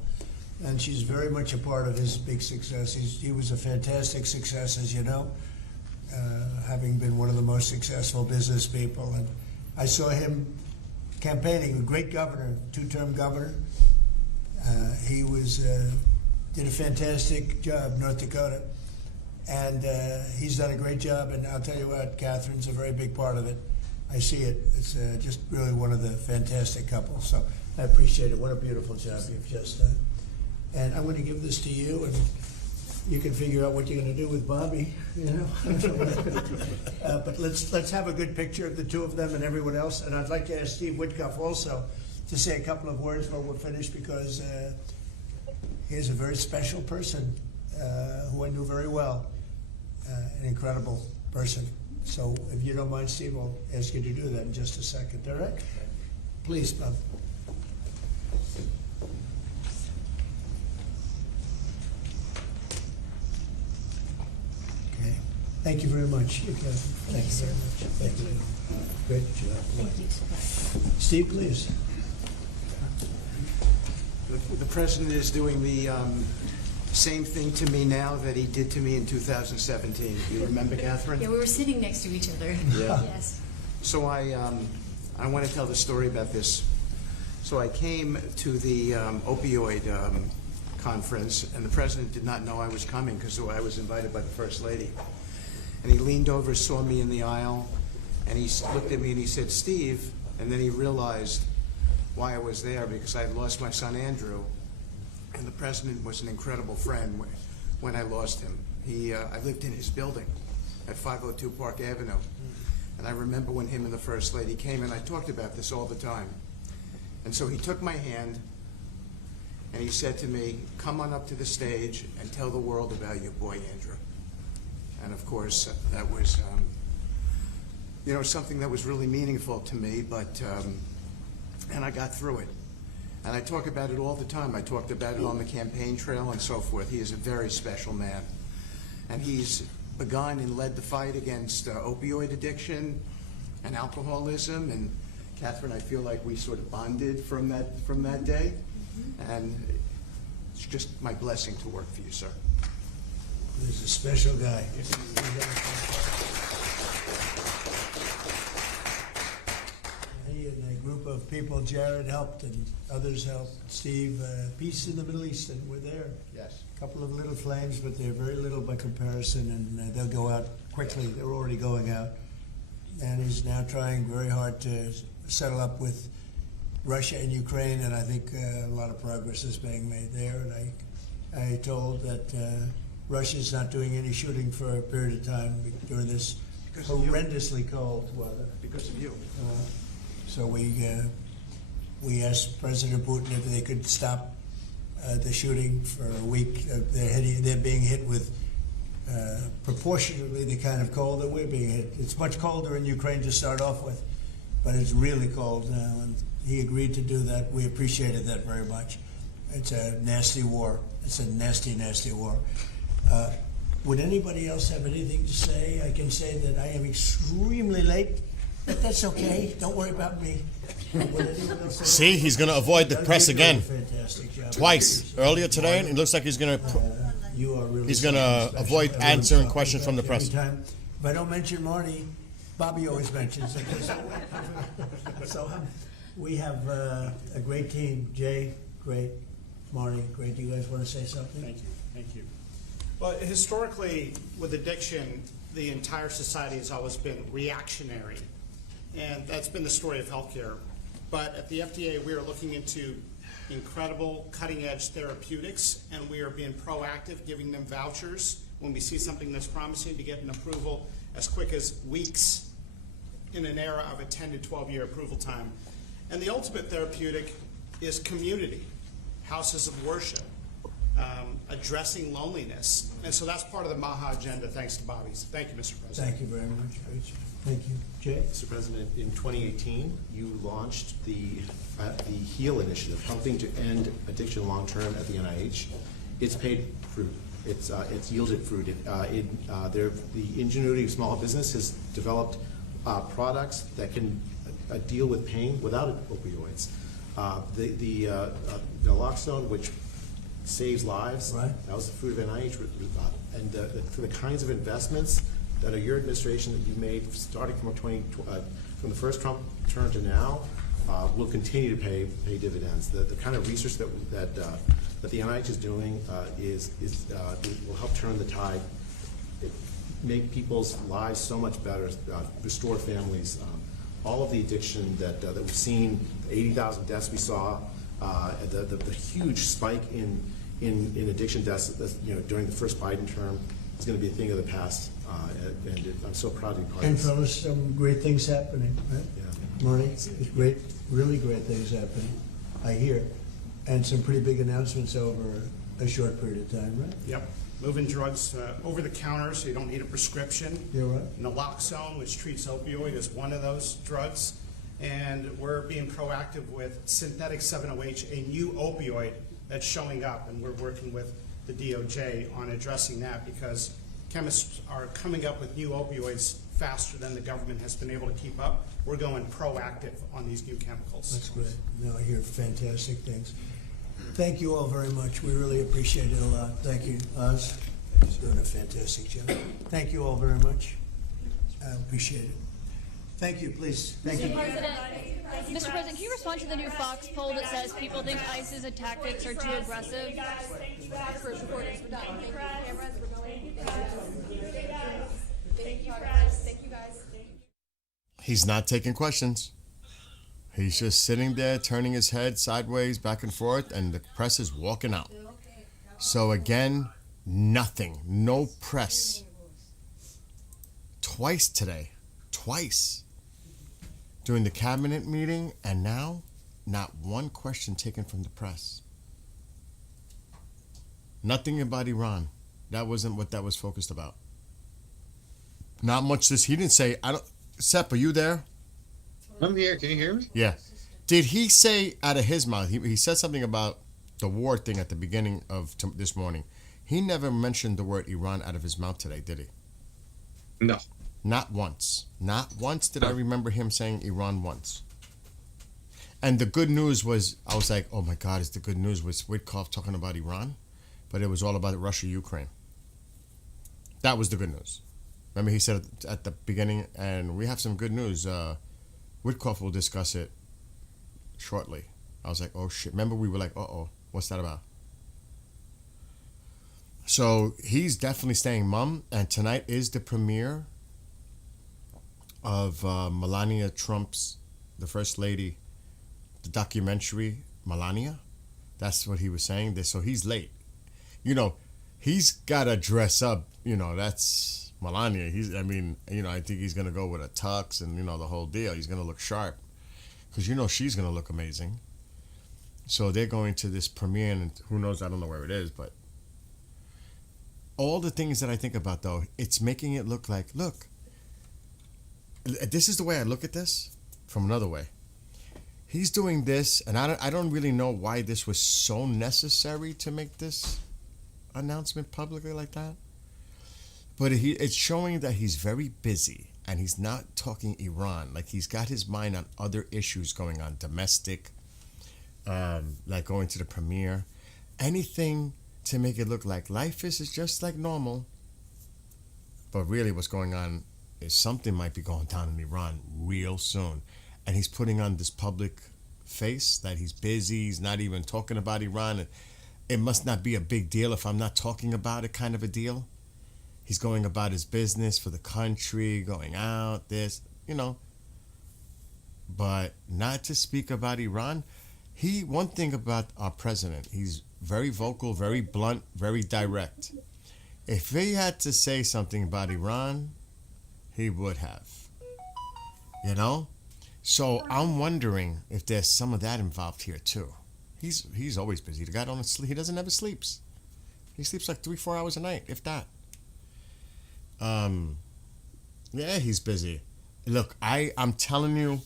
And she's very much a part of his big success. He was a fantastic success, as you know, having been one of the most successful business people. And I saw him campaigning, a great governor, two-term governor. He did a fantastic job, North Dakota. And he's done a great job, and I'll tell you what, Catherine's a very big part of it. I see it. It's just really one of the fantastic couples. So I appreciate it. What a beautiful job you've just done. And I'm going to give this to you, and you can figure out what you're going to do with Bobby, you know. But let's have a good picture of the two of them and everyone else. And I'd like to ask Steve Whitcuff also to say a couple of words before we're finished, because he's a very special person who I knew very well, an incredible person. So if you don't mind, Steve, I'll ask you to do that in just a second, all right? Please, Bob. Thank you very much. Thank you, sir. Thank you. Great job. Thank you so much. Steve, please. The president is doing the same thing to me now that he did to me in 2017. Do you remember, Catherine? Yeah, we were sitting next to each other. Yeah. Yes. So I want to tell the story about this So I came to the opioid conference, and the president did not know I was coming because I was invited by the First Lady. And he leaned over, saw me in the aisle, and he looked at me and he said, "Steve," and then he realized why I was there, because I had lost my son Andrew, and the president was an incredible friend when I lost him. I lived in his building at 502 Park Avenue, and I remember when him and the First Lady came, and I talked about this all the time. And so he took my hand, and he said to me, "Come on up to the stage and tell the world about your boy Andrew." And of course, that was, something that was really meaningful to me, but, and I got through it. And I talk about it all the time. I talked about it on the campaign trail and so forth. He is a very special man. And he's begun and led the fight against opioid addiction and alcoholism. And Catherine, I feel like we sort of bonded from that day. And it's just my blessing to work for you, sir. He's a special guy. He and a group of people, Jared helped and others helped. Steve, peace in the Middle East, and we're there. Yes. A couple of little flames, but they're very little by comparison, and they'll go out quickly. They're already going out. And he's now trying very hard to settle up with Russia and Ukraine, and I think a lot of progress is being made there. And I told that Russia's not doing any shooting for a period of time during this horrendously cold weather. Because of you. So we asked President Putin if they could stop the shooting for a week. They're being hit with proportionately the kind of cold that we're being hit. It's much colder in Ukraine to start off with, but it's really cold now, and he agreed to do that. We appreciated that very much. It's a nasty war. It's a nasty, nasty war. Would anybody else have anything to say? I can say that I am extremely late, but that's okay. Don't worry about me. See, he's going to avoid the press again. Twice. Earlier today, and it looks like he's going to avoid answering questions from the press. If I don't mention Marty, Bobby always mentions it. So we have a great team. Jay, great. Marty, great. Do you guys want to say something? Thank you. Thank you. Well, historically, with addiction, the entire society has always been reactionary. And that's been the story of healthcare. But at the FDA, we are looking into incredible cutting-edge therapeutics, and we are being proactive, giving them vouchers when we see something that's promising to get an approval as quick as weeks in an era of a 10 to 12-year approval time. And the ultimate therapeutic is community, houses of worship, addressing loneliness. And so that's part of the MAHA agenda, thanks to Bobby's. Thank you, Mr. President. Thank you very much, Rich. Thank you. Jay? Mr. President, in 2018, you launched the HEAL initiative, helping to end addiction long-term at the NIH. It's paid fruit. It's yielded fruit. The ingenuity of small business has developed products that can deal with pain without opioids. The naloxone, which saves lives, right. That was the fruit of NIH. And for the kinds of investments that are your administration that you made, starting from from the first Trump term to now, will continue to pay dividends. The kind of research that the NIH is doing will help turn the tide, make people's lives so much better, restore families. All of the addiction that we've seen, 80,000 deaths we saw, the huge spike in addiction deaths, during the first Biden term is going to be a thing of the past, and I'm so proud to be part of And this. from some great things happening, right? Yeah. Marty, great, really great things happening, I hear, and some pretty big announcements over a short period of time, right? Yep. Moving drugs over the counter so you don't need a prescription. You're right. Naloxone, which treats opioid, is one of those drugs. And we're being proactive with synthetic 7-OH, a new opioid that's showing up, and we're working with the DOJ on addressing that because chemists are coming up with new opioids faster than the government has been able to keep up. We're going proactive on these new chemicals. That's great. No, I hear fantastic things. Thank you all very much. We really appreciate it a lot. Thank you, Oz. He's doing a fantastic job. Thank you all very much. I appreciate it. Thank you, please. Thank you. Mr. President, can you respond to the new Fox poll that says people think ISIS's tactics are too aggressive? First reporters, we're done. Thank you, cameras. We're going. Thank you, press. Thank you, guys. He's not taking questions. He's just sitting there, turning his head sideways, back and forth, and the press is walking out. So again, nothing. No press. Twice today. Twice. During the cabinet meeting, and now, not one question taken from the press. Nothing about Iran. That wasn't what that was focused about. Not much he didn't say, Sepp, are you there? I'm here. Can you hear me? Yeah. Did he say out of his mouth, he said something about the war thing at the beginning of this morning. He never mentioned the word Iran out of his mouth today, did he? No. Not once. Not once did I remember him saying Iran once. And the good news was, I was like, oh my God, is the good news was Witkoff talking about Iran? But it was all about Russia, Ukraine. That was the good news. Remember he said at the beginning, and we have some good news. Witkoff will discuss it shortly. I was like, oh shit. Remember we were like, uh-oh, what's that about? So he's definitely staying mum, and tonight is the premiere of Melania Trump's, the First Lady, the documentary, Melania. That's what he was saying. So he's late. You know, he's got to dress up. You know, that's Melania. I think he's going to go with a tux and, the whole deal. He's going to look sharp because, she's going to look amazing. So they're going to this premiere, and who knows, I don't know where it is, but all the things that I think about, though, it's making it look like, look, this is the way I look at this from another way. He's doing this, and I don't really know why this was so necessary to make this announcement publicly like that. But it's showing that he's very busy, and he's not talking Iran. Like, he's got his mind on other issues going on, domestic, like going to the premiere. Anything to make it look like life is just like normal. But really what's going on is something might be going down in Iran real soon. And he's putting on this public face that he's busy. He's not even talking about Iran. It must not be a big deal if I'm not talking about it, kind of a deal. He's going about his business for the country, going out, But not to speak about Iran. One thing about our president, he's very vocal, very blunt, very direct. If he had to say something about Iran, he would have. So I'm wondering if there's some of that involved here too. He's always busy. The guy don't sleep. He doesn't ever sleeps. He sleeps like 3-4 hours a night, if that. Yeah, he's busy. Look, I'm telling you,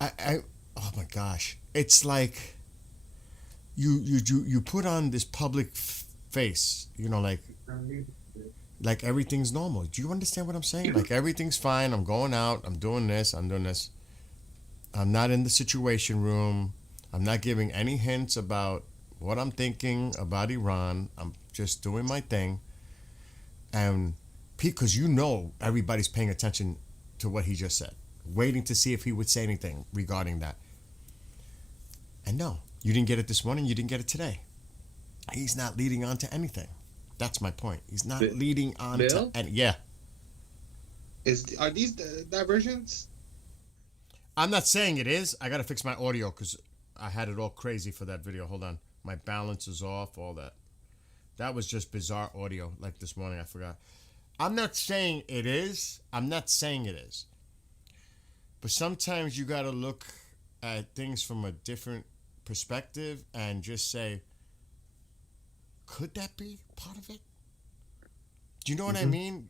oh my gosh, it's like you put on this public face, like everything's normal. Do you understand what I'm saying? Like everything's fine. I'm going out. I'm doing this. I'm doing this. I'm not in the Situation Room. I'm not giving any hints about what I'm thinking about Iran. I'm just doing my thing. And because everybody's paying attention to what he just said, waiting to see if he would say anything regarding that. And no, you didn't get it this morning. You didn't get it today. He's not leading on to anything. That's my point. He's not leading on to any. Yeah. Are these diversions? I'm not saying it is. I got to fix my audio because I had it all crazy for that video. Hold on. My balance is off, all that. That was just bizarre audio like this morning. I forgot. I'm not saying it is. But sometimes you got to look at things from a different perspective and just say, could that be part of it? Do you know what I mean?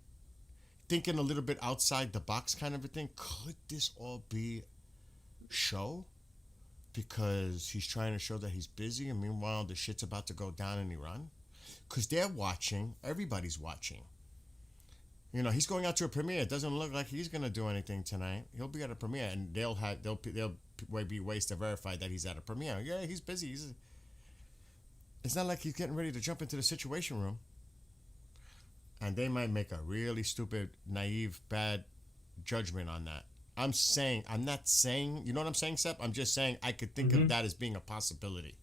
Thinking a little bit outside the box kind of a thing. Could this all be show? Because he's trying to show that he's busy, and meanwhile the shit's about to go down in Iran. Because they're watching. Everybody's watching. He's going out to a premiere. It doesn't look like he's going to do anything tonight. He'll be at a premiere, and they'll be ways to verify that he's at a premiere. Yeah, he's busy. It's not like he's getting ready to jump into the Situation Room. And they might make a really stupid, naive, bad judgment on that. I'm not saying, you know what I'm saying, Sep? I'm just saying I could think of that as being a possibility.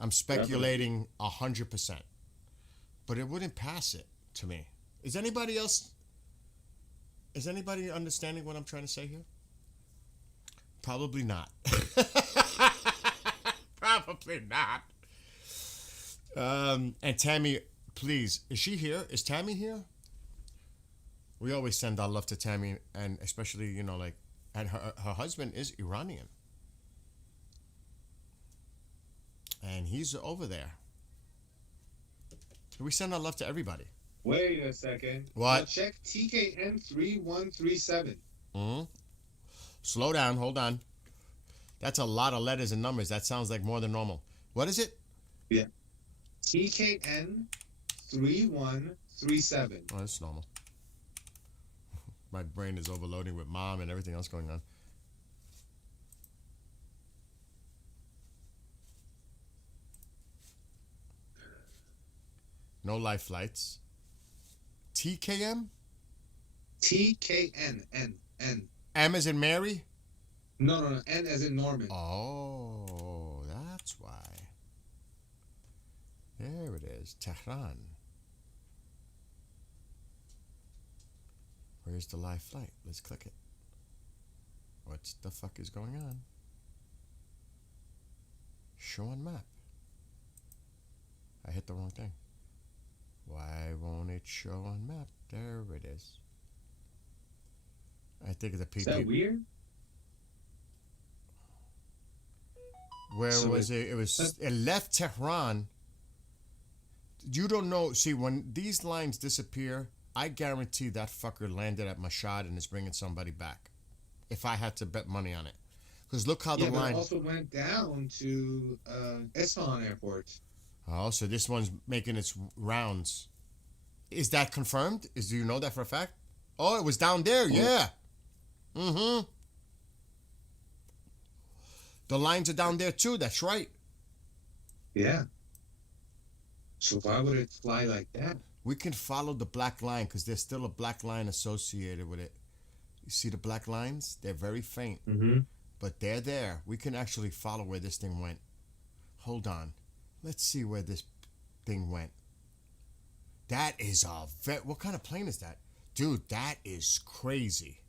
I'm speculating 100%. But it wouldn't pass it to me. Is anybody understanding what I'm trying to say here? Probably not. Probably not. And Tammy, please, is she here? Is Tammy here? We always send our love to Tammy, and especially, you know, like, and her husband is Iranian. And he's over there. We send our love to everybody. Wait a second. What? Now check TKN 3137. Slow down. Hold on. That's a lot of letters and numbers. That sounds like more than normal. What is it? Yeah. TKN 3137. Oh, that's normal. My brain is overloading with mom and everything else going on. No live flights. TKM? TKN. N. M as in Mary? No. N as in Norman. Oh, that's why. There it is. Tehran. Where's the live flight? Let's click it. What the fuck is going on? Show on map. I hit the wrong thing. Why won't it show on map? There it is. I think it's a PP. Is that weird? Where So was it? It left Tehran. You don't know. See, when these lines disappear, I guarantee that fucker landed at Mashhad and is bringing somebody back. If I had to bet money on it. Because look how the but line... it also went down to Isfahan Airport. Oh, so this one's making its rounds. Is that confirmed? Do you know that for a fact? Oh, it was down there. Yeah. Mm-hmm. The lines are down there too. That's right. Yeah. So why would it fly like that? We can follow the black line because there's still a black line associated with it. You see the black lines? They're very faint. Mm-hmm. But they're there. We can actually follow where this thing went. Hold on. Let's see where this thing went. That is what kind of plane is that? Dude, that is crazy.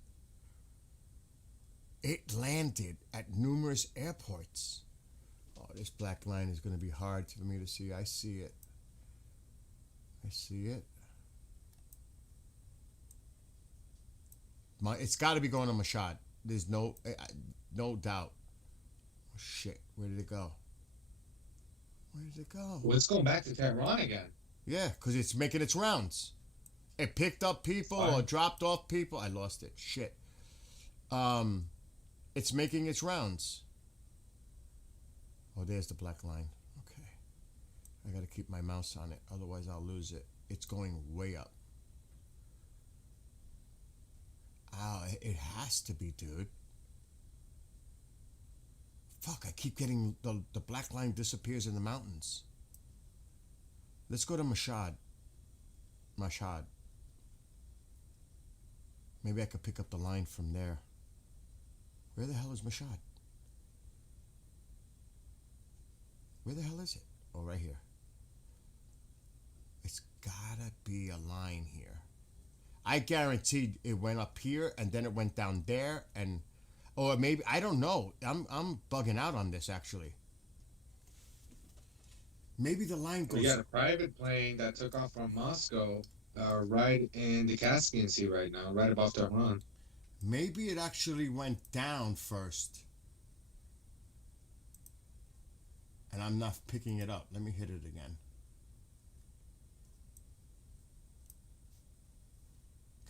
It landed at numerous airports. Oh, this black line is going to be hard for me to see. I see it. I see it. It's got to be going to Mashhad. There's no doubt. Oh, shit. Where did it go? Where did it go? Well, it's going back to Tehran again. Yeah, because it's making its rounds. It picked up people or dropped off people. I lost it. Shit. It's making its rounds. Oh, there's the black line. Okay. I got to keep my mouse on it. Otherwise, I'll lose it. It's going way up. Ow, it has to be, dude. Fuck, I keep getting the black line disappears in the mountains. Let's go to Mashhad. Mashhad. Maybe I could pick up the line from there. Where the hell is Mashhad? Where the hell is it? Oh, right here. It's gotta be a line here. I guaranteed it went up here and then it went down there and... Or maybe, I don't know. I'm bugging out on this, actually. Maybe the line goes... We got a private plane that took off from Moscow right in the Caspian Sea right now, right above Tehran. Maybe it actually went down first. And I'm not picking it up. Let me hit it again.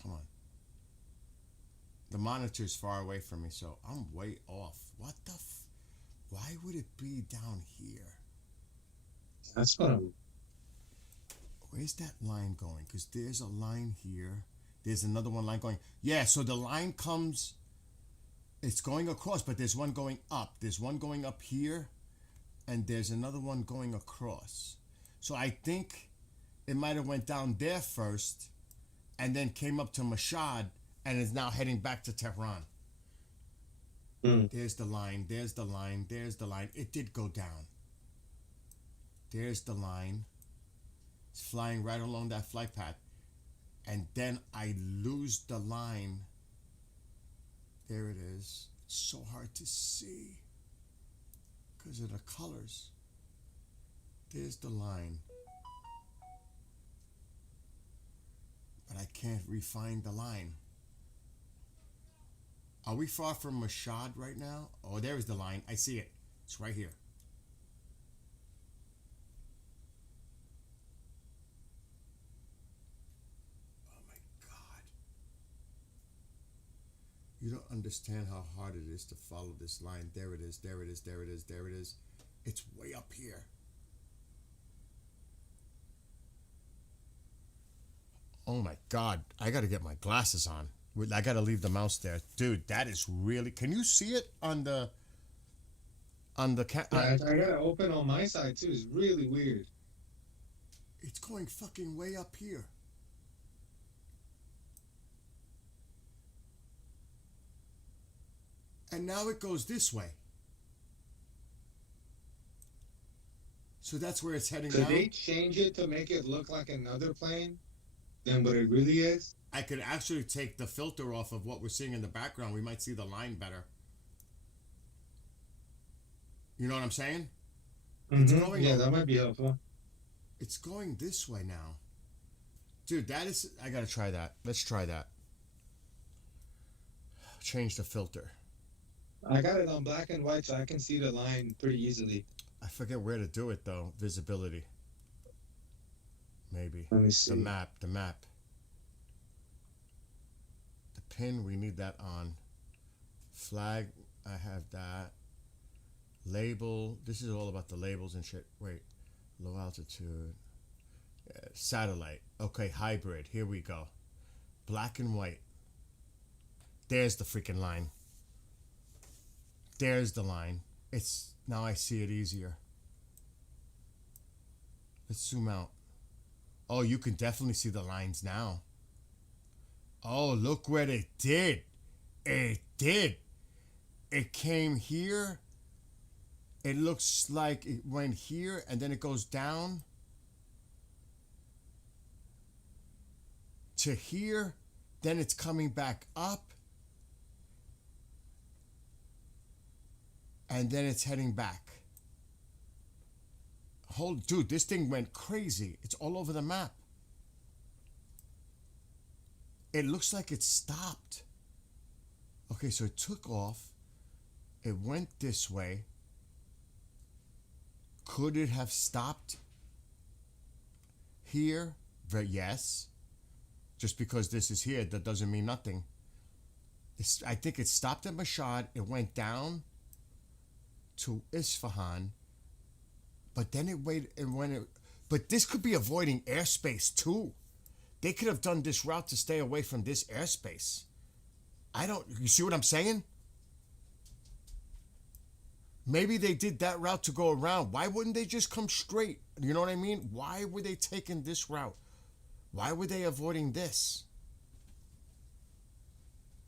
Come on. The monitor's far away from me, so I'm way off. What the why would it be down here? That's what I'm... Where's that line going? Because there's a line here. There's another one line going. Yeah, so the line comes... It's going across, but there's one going up. There's one going up here, and there's another one going across. So I think it might have went down there first and then came up to Mashhad and is now heading back to Tehran. There's the line, there's the line, there's the line. It did go down. There's the line. It's flying right along that flight path. And then I lose the line. There it is. It's so hard to see because of the colors. There's the line. But I can't refine the line. Are we far from Mashhad right now? Oh, there's the line. I see it. It's right here. Oh my God. You don't understand how hard it is to follow this line. There it is, there it is, there it is, there it is. It's way up here. Oh my God. I got to get my glasses on. I gotta leave the mouse there, dude. That is really. Can you see it on the? I gotta open on my side too. It's really weird. It's going fucking way up here. And now it goes this way. So that's where it's heading Could now. they change it to make it look like another plane than what it really is? I could actually take the filter off of what we're seeing in the background. We might see the line better. You know what I'm saying? It's going Yeah, that might be helpful. It's going this way now. Dude, that is... I gotta try that. Let's try that. Change the filter. I got it on black and white so I can see the line pretty easily. I forget where to do it though. Visibility. Maybe. Let me see. The map. The pin, we need that on. Flag, I have that. Label, this is all about the labels and shit. Wait, low altitude. Satellite. Okay, hybrid. Here we go. Black and white. There's the freaking line. There's the line. It's now I see it easier. Let's zoom out. Oh, you can definitely see the lines now. Oh, look what it did. It did. It came here. It looks like it went here and then it goes down to here. Then it's coming back up. And then it's heading back. Dude, this thing went crazy. It's all over the map. It looks like it stopped. Okay, so it took off. It went this way. Could it have stopped here? Yes. Just because this is here, that doesn't mean nothing. I think it stopped at Mashhad. It went down to Isfahan. But then it waited, and when it... But this could be avoiding airspace too. They could have done this route to stay away from this airspace. You see what I'm saying? Maybe they did that route to go around. Why wouldn't they just come straight? You know what I mean? Why were they taking this route? Why were they avoiding this?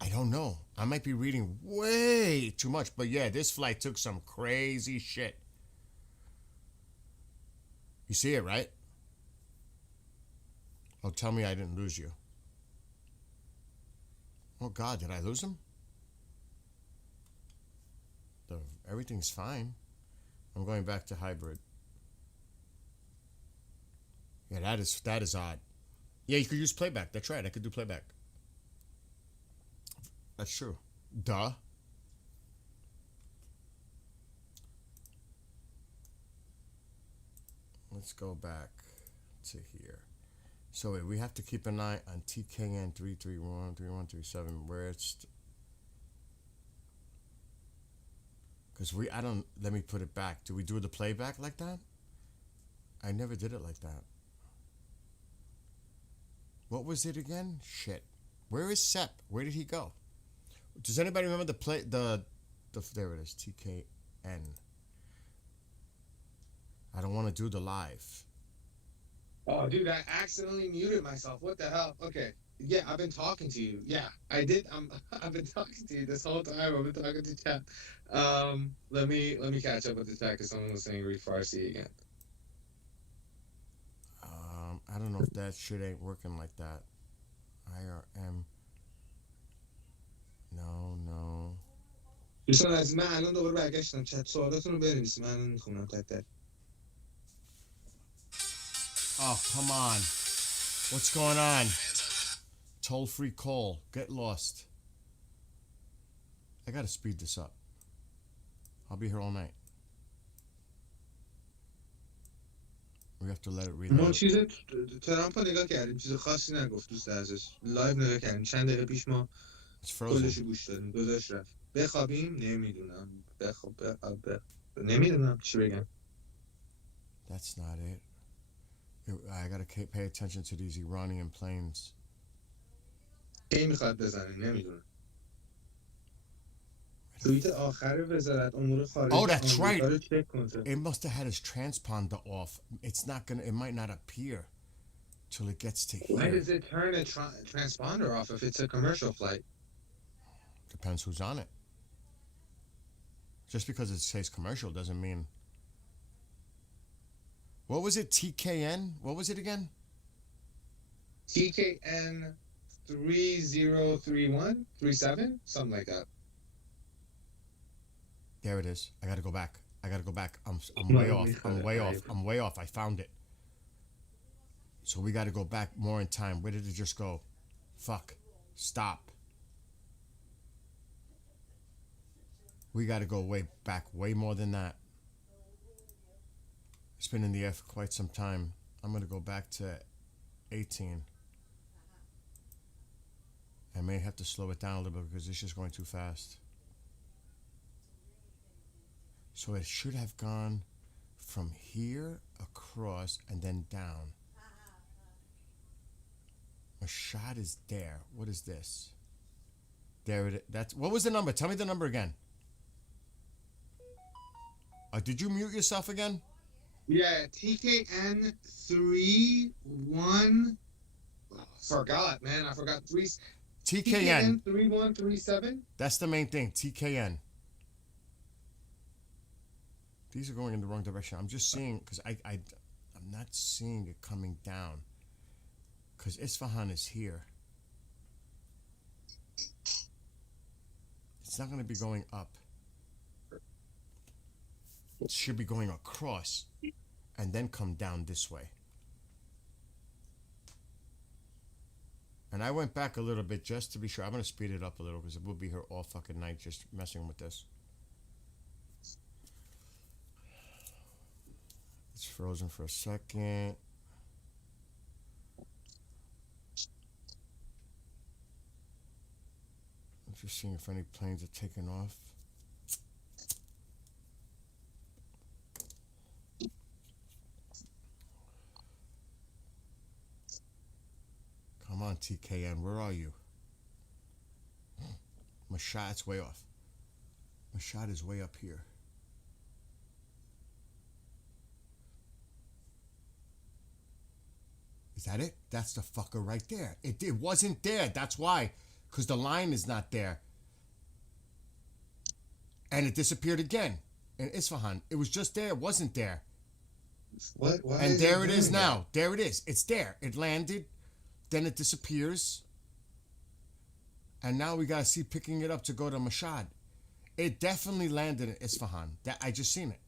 I don't know. I might be reading way too much. But yeah, this flight took some crazy shit. You see it, right? Oh, tell me I didn't lose you. Oh, God, did I lose him? Everything's fine. I'm going back to hybrid. Yeah, that is odd. Yeah, you could use playback. That's right. I could do playback. That's true. Duh. Let's go back to here. So wait, we have to keep an eye on TKN 331, 3137, where it's... Because let me put it back. Do we do the playback like that? I never did it like that. What was it again? Shit. Where is Sep? Where did he go? Does anybody remember there it is, TKN. I don't want to do the live. Oh, dude, I accidentally muted myself. What the hell? Okay. Yeah, I've been talking to you. Yeah, I did. I've been talking to you this whole time. I've been talking to chat. Let me catch up with the chat because someone was saying read Farsi again. I don't know if that shit ain't working like that. IRM. No. دوستان از من الان دوباره برگشتم چت سوالاتون رو بنویسید من الان میخونم تک. Oh, come on. What's going on? Toll-free call. Get lost. I gotta speed this up. I'll be here all night. We have to let it read. ما چیز ترامپ رو نگاه کردیم چیز خاصی نگفت دوست عزیز لایو نگاه کردیم چند دقیقه پیش ما کلشو گوش دادیم گذاشت رفت بخوابیم نمیدونم نمیدونم چی بگم. That's not it. I gotta pay attention to these Iranian planes. کی میخواد بزنه نمیدونم. توییت آخر وزارت امور خارجه. Oh, that's right. It must have had his transponder off. It's not gonna. It might not appear till it gets to here. Why does it turn a transponder off if it's a commercial flight? Depends who's on it. Just because it says commercial doesn't mean. What was it? TKN? What was it again? TKN 303137, something like that. There it is. I gotta go back. I'm way off. I'm way off. I found it. So we gotta go back more in time. Where did it just go? Fuck. Stop. We gotta go way back, way more than that. It's been in the air for quite some time. I'm gonna go back to 18. I may have to slow it down a little bit because it's just going too fast. So it should have gone from here across and then down. Mashhad is there. What is this? There it is. That's what was the number? Tell me the number again. Did you mute yourself again? Yeah, TKN 31. Forgot, man. I forgot TKN 3137. That's the main thing. TKN. These are going in the wrong direction. I'm just seeing because I'm not seeing it coming down. Because Isfahan is here. It's not going to be going up. It should be going across and then come down this way. And I went back a little bit just to be sure. I'm going to speed it up a little because we'll be here all fucking night just messing with this. It's frozen for a second. I'm just seeing if any planes are taking off. Come on, TKN, where are you? Mashhad's way off. Mashhad is way up here. Is that it? That's the fucker right there. It wasn't there. That's why. Because the line is not there. And it disappeared again in Isfahan. It was just there. It wasn't there. What? Why and there it is now. There it is. It's there. It landed. Then it disappears. And now we got to see picking it up to go to Mashhad. It definitely landed in Isfahan. I just seen it.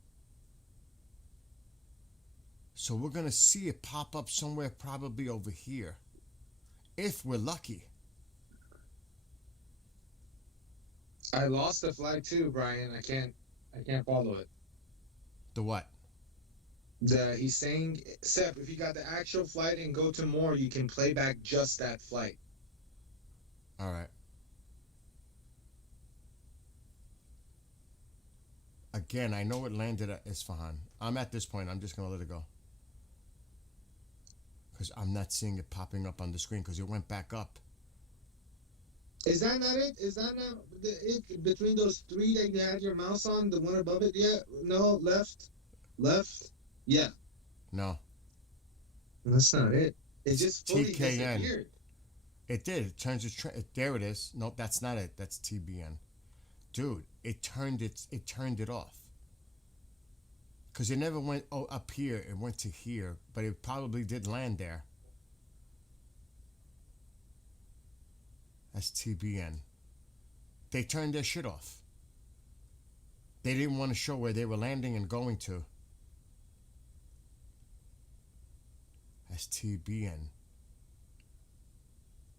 So we're going to see it pop up somewhere probably over here. If we're lucky. I lost the flag too, Brian. I can't follow it. The what? He's saying, Sep, if you got the actual flight and go to more, you can play back just that flight. All right. Again, I know it landed at Isfahan. I'm at this point. I'm just going to let it go. Because I'm not seeing it popping up on the screen because it went back up. Is that not it? Is that not it? Between those three that you had your mouse on, the one above it? Yeah. No. Left. Yeah. No. That's not it. It just fully TKN. disappeared. It did. It turns its there it is. Nope, that's not it. That's TBN. Dude, it turned it off. Cause it never went up here. It went to here, but it probably did land there. That's TBN. They turned their shit off. They didn't want to show where they were landing and going to. That's TBN.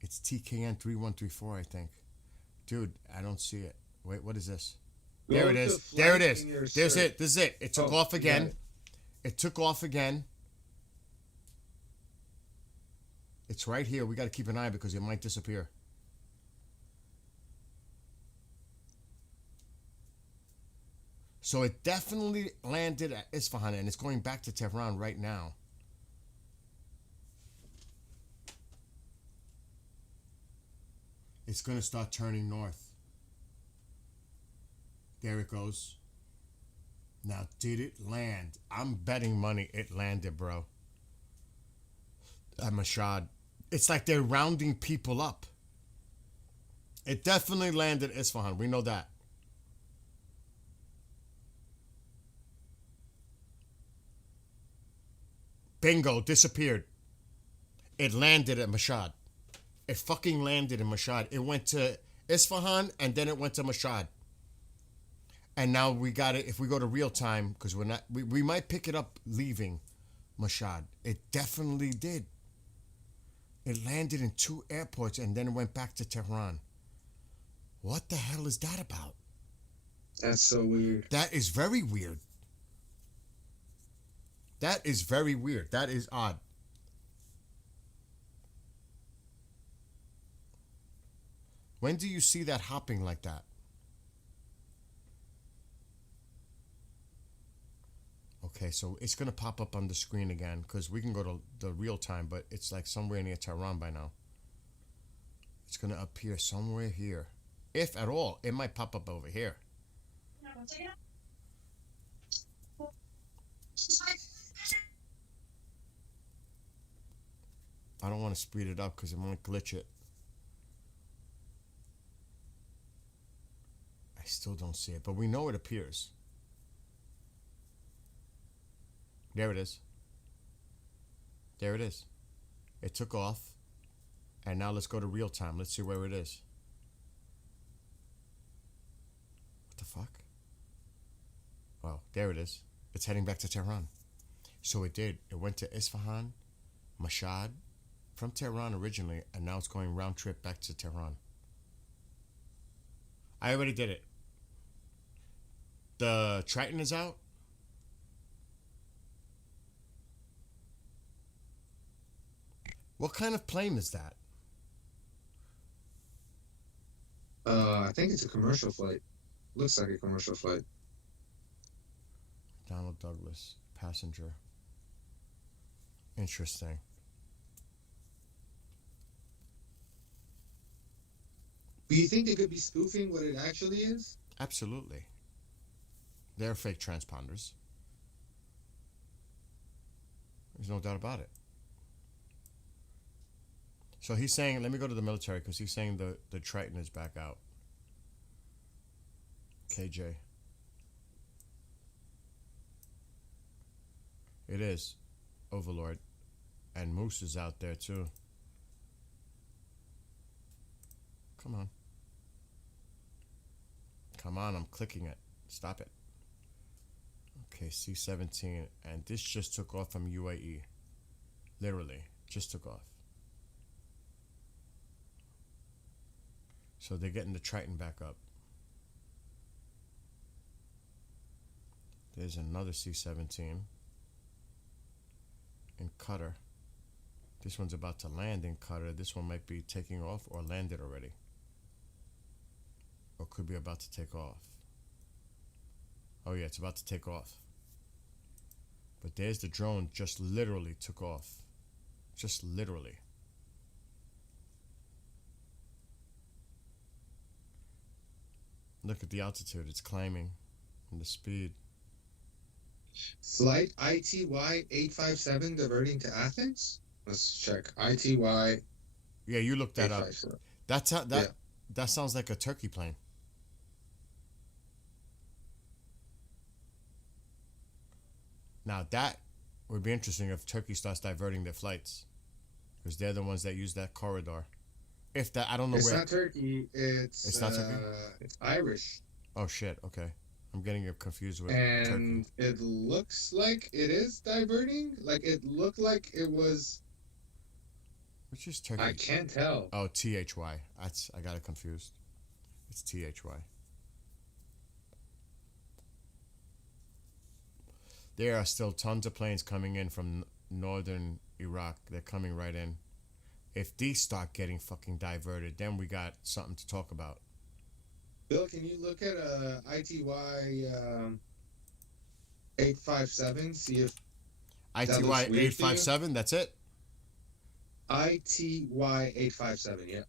It's TKN 3134, I think. Dude, I don't see it. Wait, what is this? There it is. There it is. There's it. This is it. It took off again. It took off again. It's right here. We got to keep an eye because it might disappear. So it definitely landed at Isfahan and it's going back to Tehran right now. It's going to start turning north. There it goes. Now, did it land? I'm betting money it landed, bro. At Mashhad. It's like they're rounding people up. It definitely landed Isfahan. We know that. Bingo, disappeared. It landed at Mashhad. It fucking landed in Mashhad. It went to Isfahan and then it went to Mashhad. And now we got it. If we go to real time, because we're not, we might pick it up leaving Mashhad. It definitely did. It landed in 2 airports and then it went back to Tehran. What the hell is that about? That's so weird. That is very weird. That is very weird. That is odd. When do you see that hopping like that? Okay, so it's going to pop up on the screen again because we can go to the real time, but it's like somewhere near Tehran by now. It's going to appear somewhere here. If at all, it might pop up over here. I don't want to speed it up because it might glitch it. I still don't see it, but we know it appears. There it is. There it is. It took off. And now let's go to real time. Let's see where it is. What the fuck? Well, there it is. It's heading back to Tehran. So it did. It went to Isfahan, Mashhad, from Tehran originally, and now it's going round trip back to Tehran. I already did it. The Triton is out. What kind of plane is that? I think it's a commercial flight. Looks like a commercial flight. Donald Douglas, passenger. Interesting. Do you think they could be spoofing what it actually is? Absolutely. They're fake transponders. There's no doubt about it. So he's saying, let me go to the military because he's saying the Triton is back out. KJ. It is. Overlord. And Moose is out there too. Come on. Come on, I'm clicking it. Stop it. Okay, C-17. And this just took off from UAE. Literally. Just took off. So they're getting the Triton back up. There's another C-17 in Qatar. This one's about to land in Qatar. This one might be taking off or landed already. Or could be about to take off. Oh yeah, it's about to take off. But there's the drone just literally took off. Just literally. Look at the altitude, it's climbing, and the speed. Flight ITY 857 diverting to Athens. Let's check. ITY. Yeah, you looked that up. 857. That sounds like a turkey plane. Now that would be interesting if Turkey starts diverting their flights, because they're the ones that use that corridor. If that, I don't know It's where. not Turkey. It's not Turkey? It's Irish. Oh shit! Okay, I'm getting it confused with And Turkey. it looks like it is diverting. Like it looked like it was. Which is Turkey? I can't tell. Oh, THY. I got it confused. It's THY. There are still tons of planes coming in from northern Iraq. They're coming right in. If these start getting fucking diverted, then we got something to talk about. Bill, can you look at ITY 857? See if that ITY looks weird to you? 857. That's it. ITY 857. Yeah.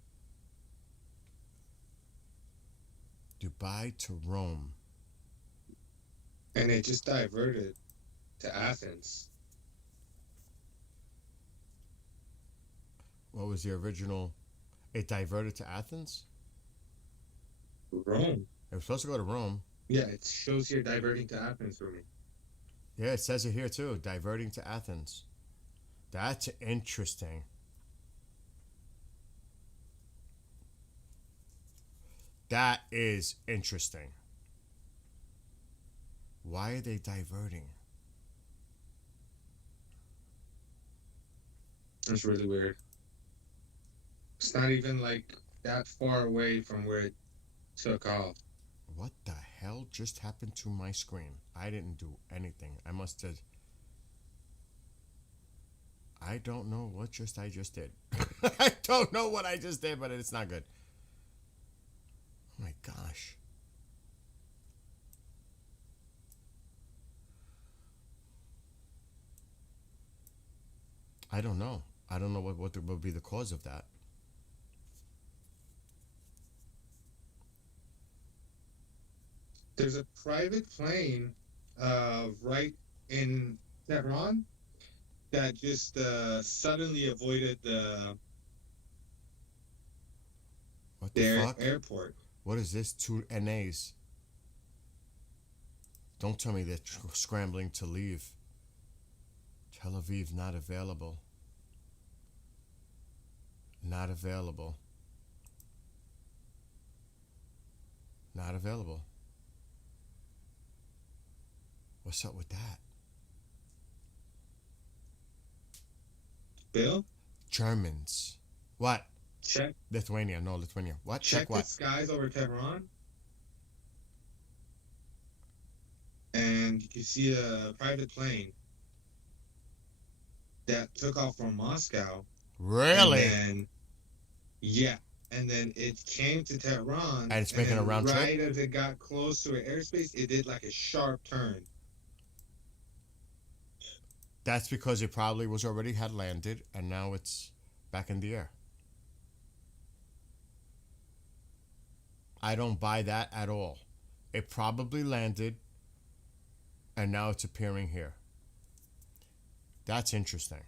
Dubai to Rome. And it just diverted to Athens. What was the original? It diverted to Athens? Rome. It was supposed to go to Rome. Yeah, it shows here diverting to Athens for me. Yeah, it says it here too. Diverting to Athens. That's interesting. That is interesting. Why are they diverting? That's really weird. It's not even like that far away from where it took off. What the hell just happened to my screen? I didn't do anything. I must have. I don't know what I just did. I don't know what I just did, but it's not good. Oh my gosh. I don't know. I don't know what would be the cause of that. There's a private plane right in Tehran that just suddenly avoided What the their fuck? airport. What is this? 2 NAs. Don't tell me they're scrambling to leave. Tel Aviv not available. Not available. Not available. What's up with that? Bill? Germans. What? Check. Lithuania. No, Lithuania. What? Check what? the skies over Tehran. And you can see a private plane that took off from Moscow. Really? And yeah. And then it came to Tehran. And it's making a round trip? Right as it got close to airspace, it did like a sharp turn. That's because it probably was already had landed and now it's back in the air. I don't buy that at all. It probably landed and now it's appearing here. That's interesting.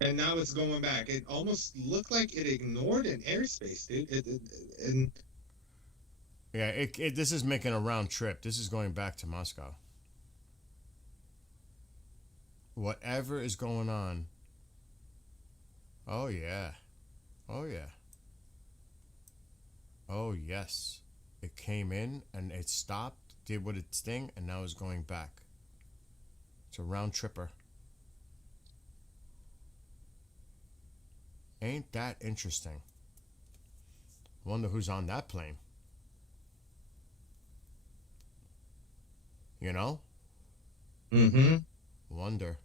And now it's going back. It almost looked like it ignored an airspace, dude. And Yeah, this is making a round trip. This is going back to Moscow. Whatever is going on. Oh, yeah. Oh, yeah. Oh, yes. It came in and it stopped, did what its thing, and now it's going back. It's a round tripper. Ain't that interesting? Wonder who's on that plane. You know? Mm-hmm. Wonder.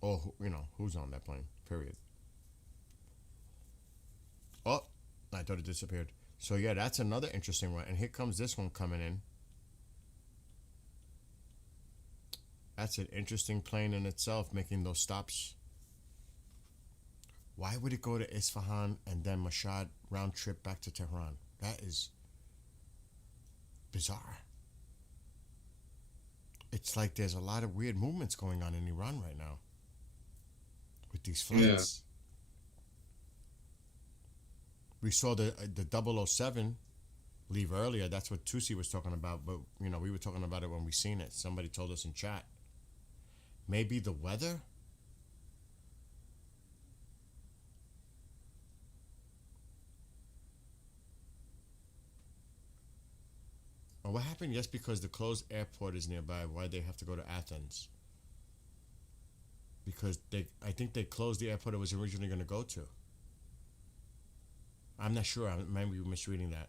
Or, who's on that plane, period. Oh, I thought it disappeared. So, yeah, that's another interesting one. And here comes this one coming in. That's an interesting plane in itself, making those stops. Why would it go to Isfahan and then Mashhad round trip back to Tehran? That is bizarre. It's like there's a lot of weird movements going on in Iran right now with these flights. We saw the 007 leave earlier. That's what Tusi was talking about. But, you know, we were talking about it when we seen it. Somebody told us in chat. Maybe the weather? Well, what happened? Just because the closed airport is nearby, why they have to go to Athens? Because I think they closed the airport it was originally going to go to. I'm not sure. I might be misreading that.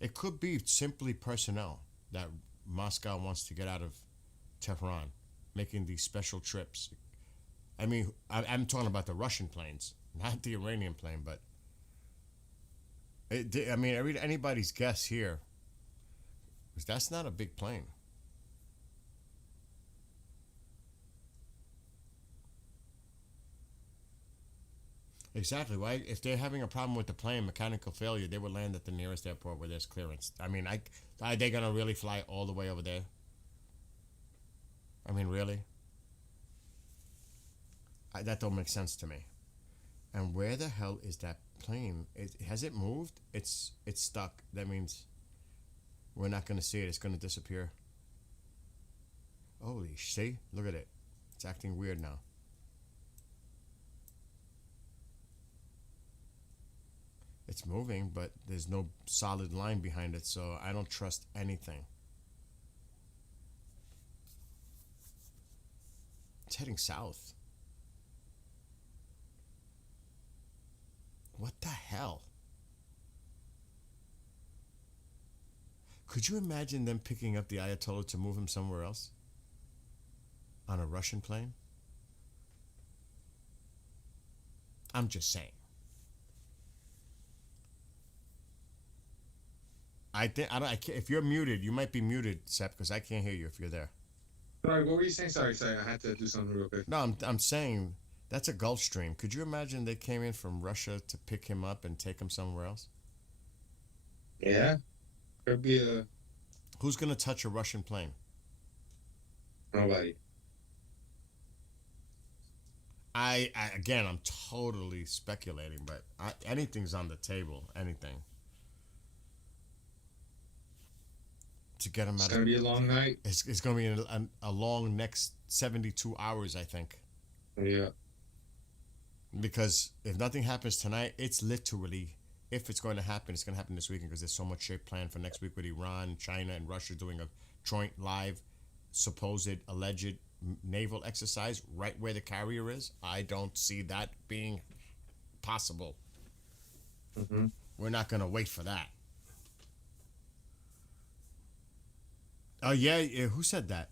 It could be simply personnel that Moscow wants to get out of Tehran, making these special trips. I mean, I'm talking about the Russian planes, not the Iranian plane, but I mean, anybody's guess here, because that's not a big plane. Exactly. Why? If they're having a problem with the plane, mechanical failure, they would land at the nearest airport where there's clearance. I mean, are they gonna really fly all the way over there? I mean, really? That don't make sense to me. And where the hell is that plane? Has it moved? It's stuck. That means we're not gonna see it. It's gonna disappear. Holy, see? Look at it. It's acting weird now. It's moving, but there's no solid line behind it, so I don't trust anything. It's heading south. What the hell? Could you imagine them picking up the Ayatollah to move him somewhere else? On a Russian plane? I'm just saying. If you're muted, you might be muted, Sep, because I can't hear you if you're there. Sorry, what were you saying? Sorry, I had to do something real quick. No, I'm saying that's a Gulfstream. Could you imagine they came in from Russia to pick him up and take him somewhere else? Yeah, could be a. Who's gonna touch a Russian plane? Nobody. Again, I'm totally speculating, but anything's on the table. Anything. To get him out. It's gonna be a long night. It's gonna be a long next 72 hours, I think. Yeah. Because if nothing happens tonight, it's literally, if it's going to happen, it's going to happen this weekend because there's so much shit planned for next week with Iran, China, and Russia doing a joint live, supposed alleged naval exercise right where the carrier is. I don't see that being possible. Mm-hmm. We're not going to wait for that. Oh, yeah, who said that?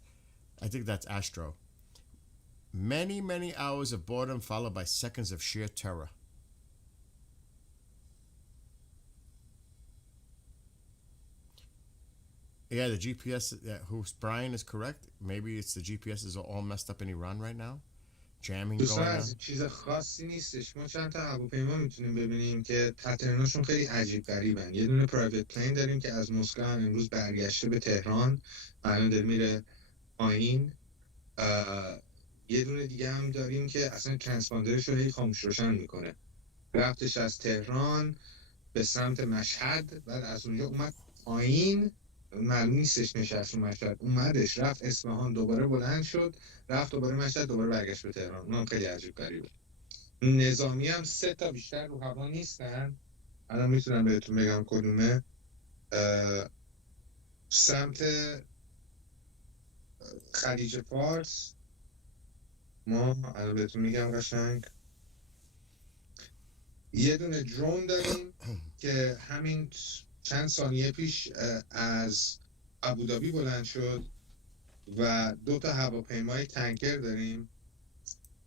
I think that's Astro. Many, many hours of boredom followed by seconds of sheer terror. Yeah, the GPS, Brian is correct. Maybe it's the GPS is all messed up in Iran right now. Jamming going on. چیز خاصی نیستش. ما چند تا هواپیما میتونیم ببینیم که پترناشون خیلی عجیب غریبن. یه دونه پرایوت پلین داریم که از مسکو امروز برگشته به تهران. الان داره میره پایین. یه دونه دیگه هم داریم که اصلا ترانسپاندرش رو هی خاموش روشن میکنه. رفتش از تهران به سمت مشهد، بعد از اونجا اومد پایین، معلوم نیستش نشست رو مشهد، اومدش رفت اصفهان، دوباره بلند شد، رفت دوباره مشهد، دوباره برگشت به تهران. اونم خیلی عجیب غریبه. نظامی هم 3 تا بیشتر رو هوا نیستن. الان میتونم بهتون بگم کدومه. سمت خلیج فارس ما الان بهتون میگم قشنگ. یه دونه درون داریم که همین چند ثانیه پیش از ابودابی بلند شد و 2 تا هواپیمای تانکر داریم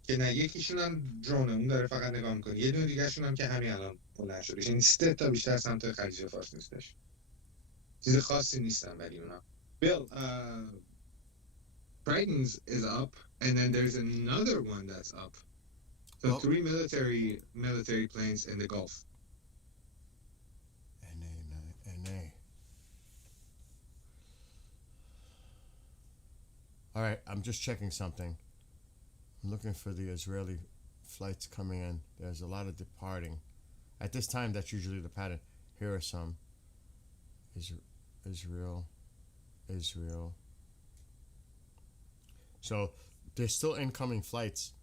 که نه یکیشون هم درونه، اون داره فقط نگاه میکنه. یه دونه دیگه شون هم که همین الان بلند شده. یعنی 3 تا بیشتر سمت خلیج فارس نیستش. چیز خاصی نیستن ولی اونا. Bill, Brighton's is up, and then there's another one that's up. So 3 military planes in the Gulf. All right, I'm just checking something. I'm looking for the Israeli flights coming in. There's a lot of departing. At this time, that's usually the pattern. Here are some. Israel. So there's still incoming flights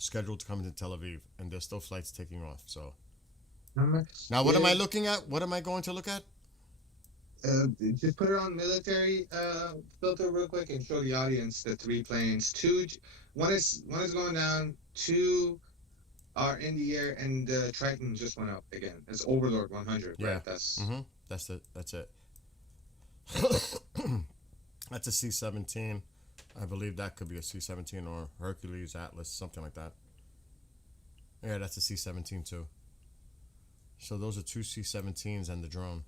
scheduled to come into Tel Aviv, and there's still flights taking off. So now, what am I looking at? What am I going to look at? Just put it on military filter real quick and show the audience the 3 planes. One is going down. 2 are in the air, and the Triton just went up again. It's Overlord 100. Yeah, right? That's it. That's it. That's a C-17. I believe that could be a C-17 or Hercules, Atlas, something like that. Yeah, that's a C-17 too. So those are 2 C-17s and the drone.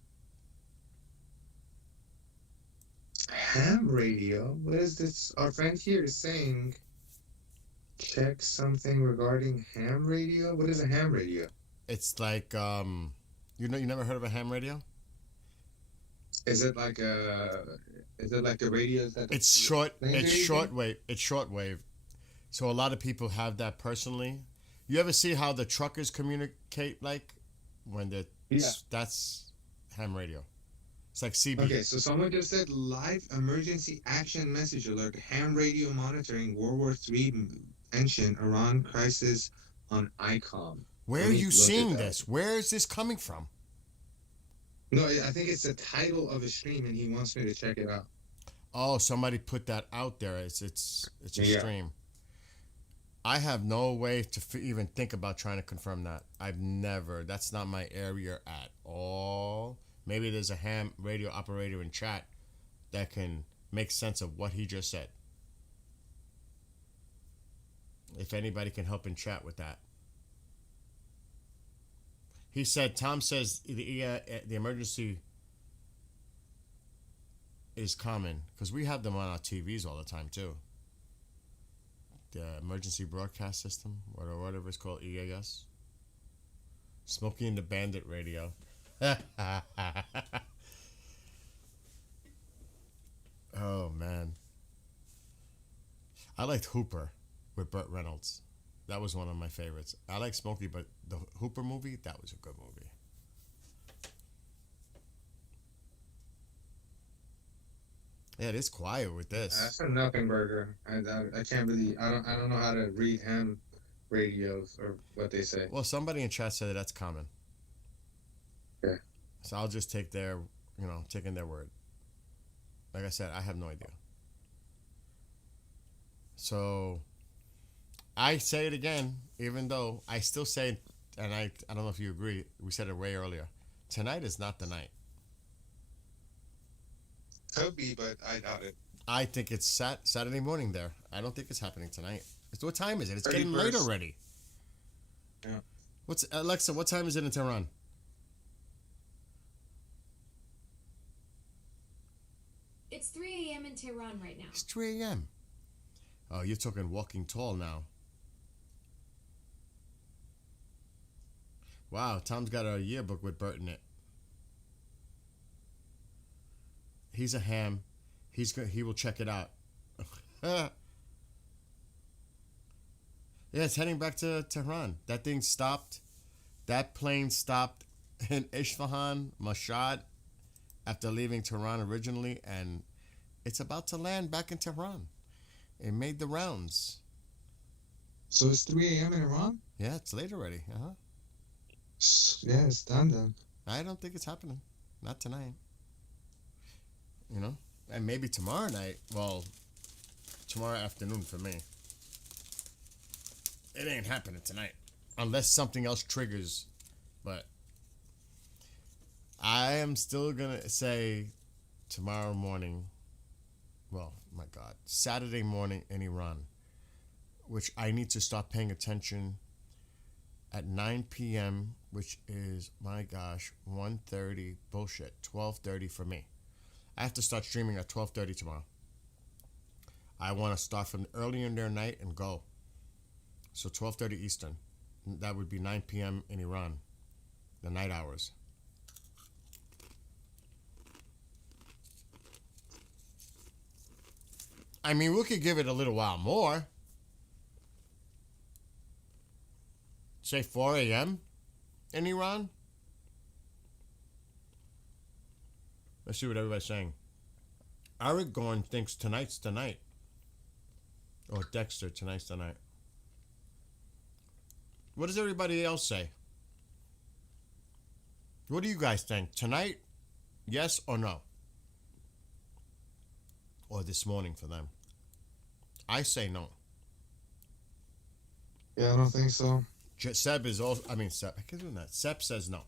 ham radio. What is this? Our friend here is saying, check something regarding ham radio. What is a ham radio? It's like you never heard of a ham radio? Is it like the radios that? It's shortwave. So a lot of people have that personally. You ever see how the truckers communicate like when they're that's ham radio. It's like CB. Okay, so someone just said live emergency action message alert, ham radio monitoring World War III mention Iran crisis on ICOM. Where are you seeing this? Where is this coming from? No, I think it's the title of a stream, and he wants me to check it out. Oh, somebody put that out there. It's a stream. I have no way to even think about trying to confirm that. That's not my area at all. Maybe there's a ham radio operator in chat that can make sense of what he just said. If anybody can help in chat with that. He said, Tom says the emergency is common because we have them on our TVs all the time too. The emergency broadcast system, or whatever it's called, EAS. Smokey and the Bandit radio. Oh man, I liked Hooper with Burt Reynolds. That was one of my favorites. I like Smokey, but the Hooper movie, that was a good movie. Yeah, it is quiet with this. That's a nothing burger. I can't really. I don't know how to read ham radios or what they say. Well, somebody in chat said that's common. Okay. So I'll just take taking their word. Like I said, I have no idea. So I say it again, even though I still say, and I don't know if you agree, we said it way earlier. Tonight is not the night. Could be, but I doubt it. I think it's Saturday morning there. I don't think it's happening tonight. What time is it? It's getting late already. Yeah. Alexa, what time is it in Tehran? It's 3 a.m. in Tehran right now. It's 3 a.m. Oh, you're talking Walking Tall now. Wow, Tom's got a yearbook with Bert in it. He's a ham. He will check it out. Yeah, it's heading back to Tehran. That thing stopped. That plane stopped in Isfahan, Mashhad, after leaving Tehran originally, and it's about to land back in Tehran. It made the rounds. So it's 3 a.m. in Iran? Yeah, it's late already. Yeah, it's done then. I don't think it's happening. Not tonight. And maybe tomorrow night. Well, tomorrow afternoon for me. It ain't happening tonight. Unless something else triggers. But I am still going to say tomorrow morning. Well, my God. Saturday morning in Iran. Which I need to start paying attention at 9 p.m. Which is, my gosh, 1:30. Bullshit. 12:30 for me. I have to start streaming at 12:30 tomorrow. I want to start from early in their night and go. So 12:30 Eastern. That would be 9 p.m. in Iran. The night hours. I mean, we could give it a little while more. Say 4 a.m. in Iran. Let's see what everybody's saying. Eric Gorn thinks tonight's the night. Or Dexter, tonight's the night. What does everybody else say? What do you guys think? Tonight? Yes or no? Or this morning for them? I say no. Yeah, I don't think so. Seb is also, Seb, I can't do that. Seb says no.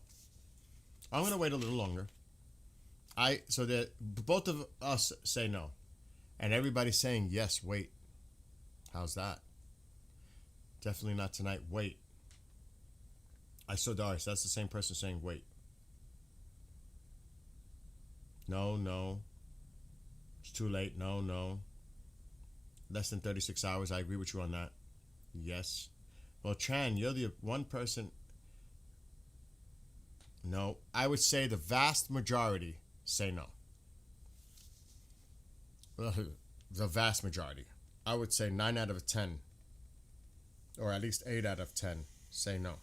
I'm going to wait a little longer. So that both of us say no. And everybody's saying yes, wait. How's that? Definitely not tonight, wait. I saw Doris, that's the same person saying wait. No. It's too late, no. Less than 36 hours, I agree with you on that. Yes. Well, Chan, you're the one person. No, I would say the vast majority say no. The vast majority. I would say 9 out of 10, or at least 8 out of 10 say no.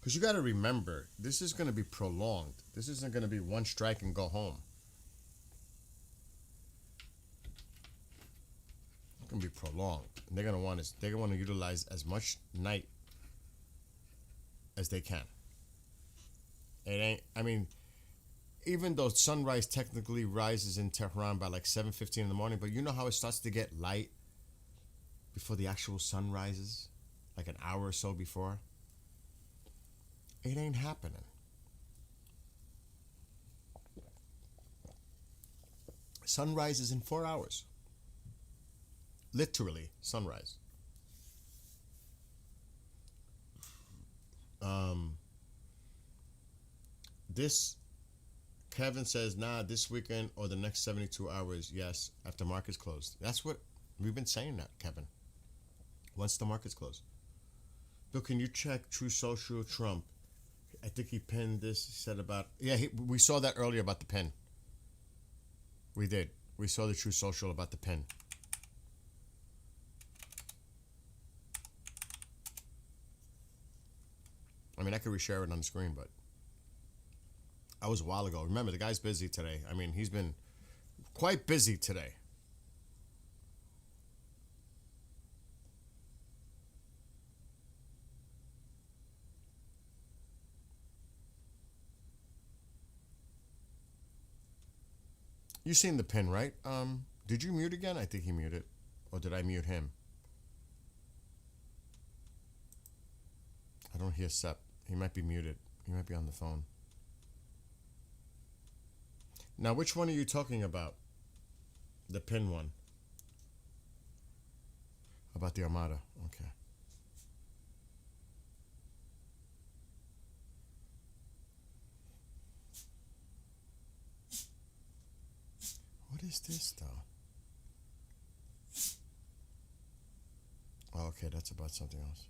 Because you got to remember, this is going to be prolonged. This isn't going to be one strike and go home. It's going to be prolonged. And they're going to want to utilize as much night as they can. Even though sunrise technically rises in Tehran by like 7:15 in the morning, but you know how it starts to get light before the actual sun rises? Like an hour or so before? It ain't happening. Sunrise is in 4 hours. Literally, sunrise. Kevin says, nah, this weekend or the next 72 hours, yes, after market's closed. That's what we've been saying that, Kevin. Once the market's closed. Bill, can you check True Social Trump? I think he pinned this. He said about... Yeah, we saw that earlier about the pin. We did. We saw the True Social about the pin. I mean, I could reshare it on the screen, but... That was a while ago. Remember, the guy's busy today. I mean, he's been quite busy today. You seen the pin, right? Did you mute again? I think he muted. Or did I mute him? I don't hear Sep. He might be muted. He might be on the phone. Now, which one are you talking about? The pin one. About the Armada. Okay. What is this, though? Oh, okay, that's about something else.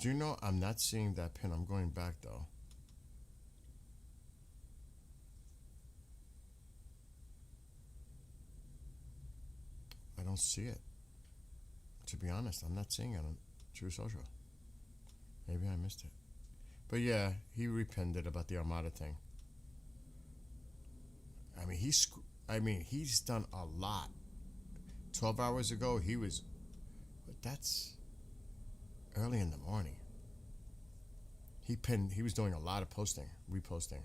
Do you know I'm not seeing that pin? I'm going back, though. I don't see it. To be honest, I'm not seeing it on True Social. Maybe I missed it. But yeah, he repinned it about the Armada thing. I mean, he's done a lot. 12 hours ago, but that's early in the morning. He was doing a lot of reposting.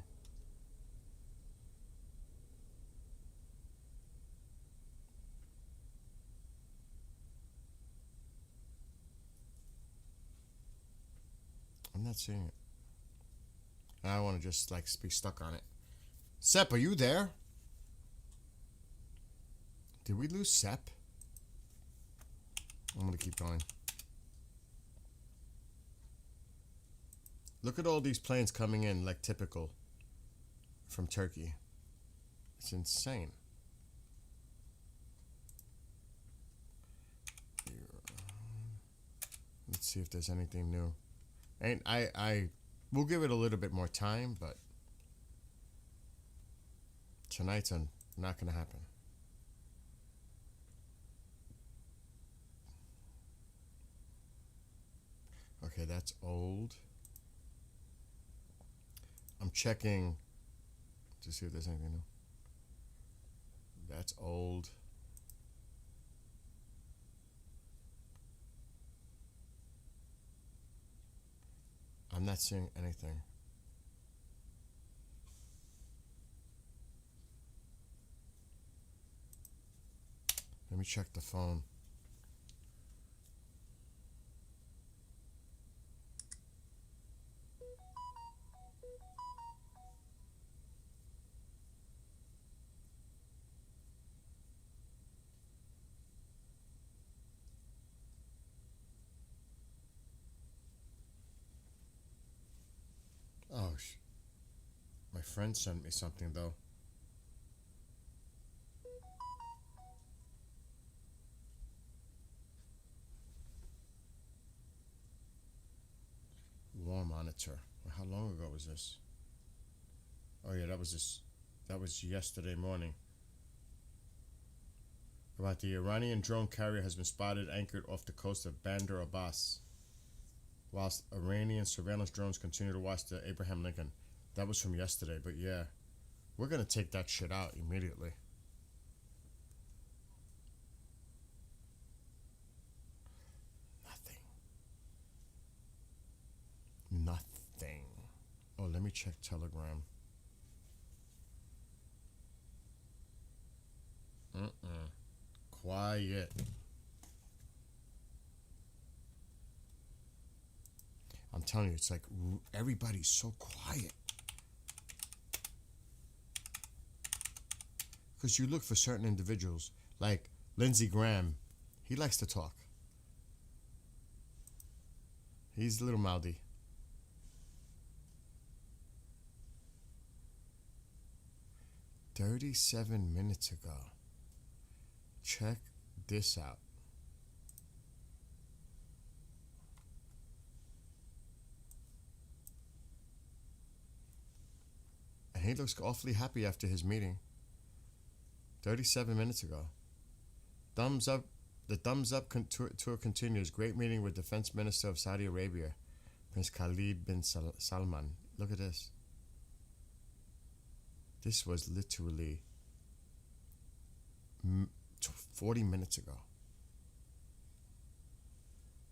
I'm not seeing it. I want to just be stuck on it. Sep, are you there? Did we lose Sep? I'm going to keep going. Look at all these planes coming in like typical from Turkey. It's insane. Let's see if there's anything new. And I we'll give it a little bit more time, but tonight's not gonna happen. Okay, that's old. I'm checking to see if there's anything new. That's old. I'm not seeing anything. Let me check the phone. Oh, my friend sent me something though. War monitor. How long ago was this? Oh yeah, that was yesterday morning. About the Iranian drone carrier has been spotted anchored off the coast of Bandar Abbas, whilst Iranian surveillance drones continue to watch the Abraham Lincoln. That was from yesterday, but yeah, we're gonna take that shit out immediately. Nothing. Oh, let me check Telegram. Quiet. I'm telling you, it's like everybody's so quiet. Because you look for certain individuals, like Lindsey Graham, he likes to talk. He's a little mouthy. "37 minutes ago. Check this out." And he looks awfully happy after his meeting. 37 minutes ago. Thumbs up. The thumbs up tour continues. Great meeting with Defense Minister of Saudi Arabia, Prince Khalid bin Salman. Look at this. This was literally 40 minutes ago.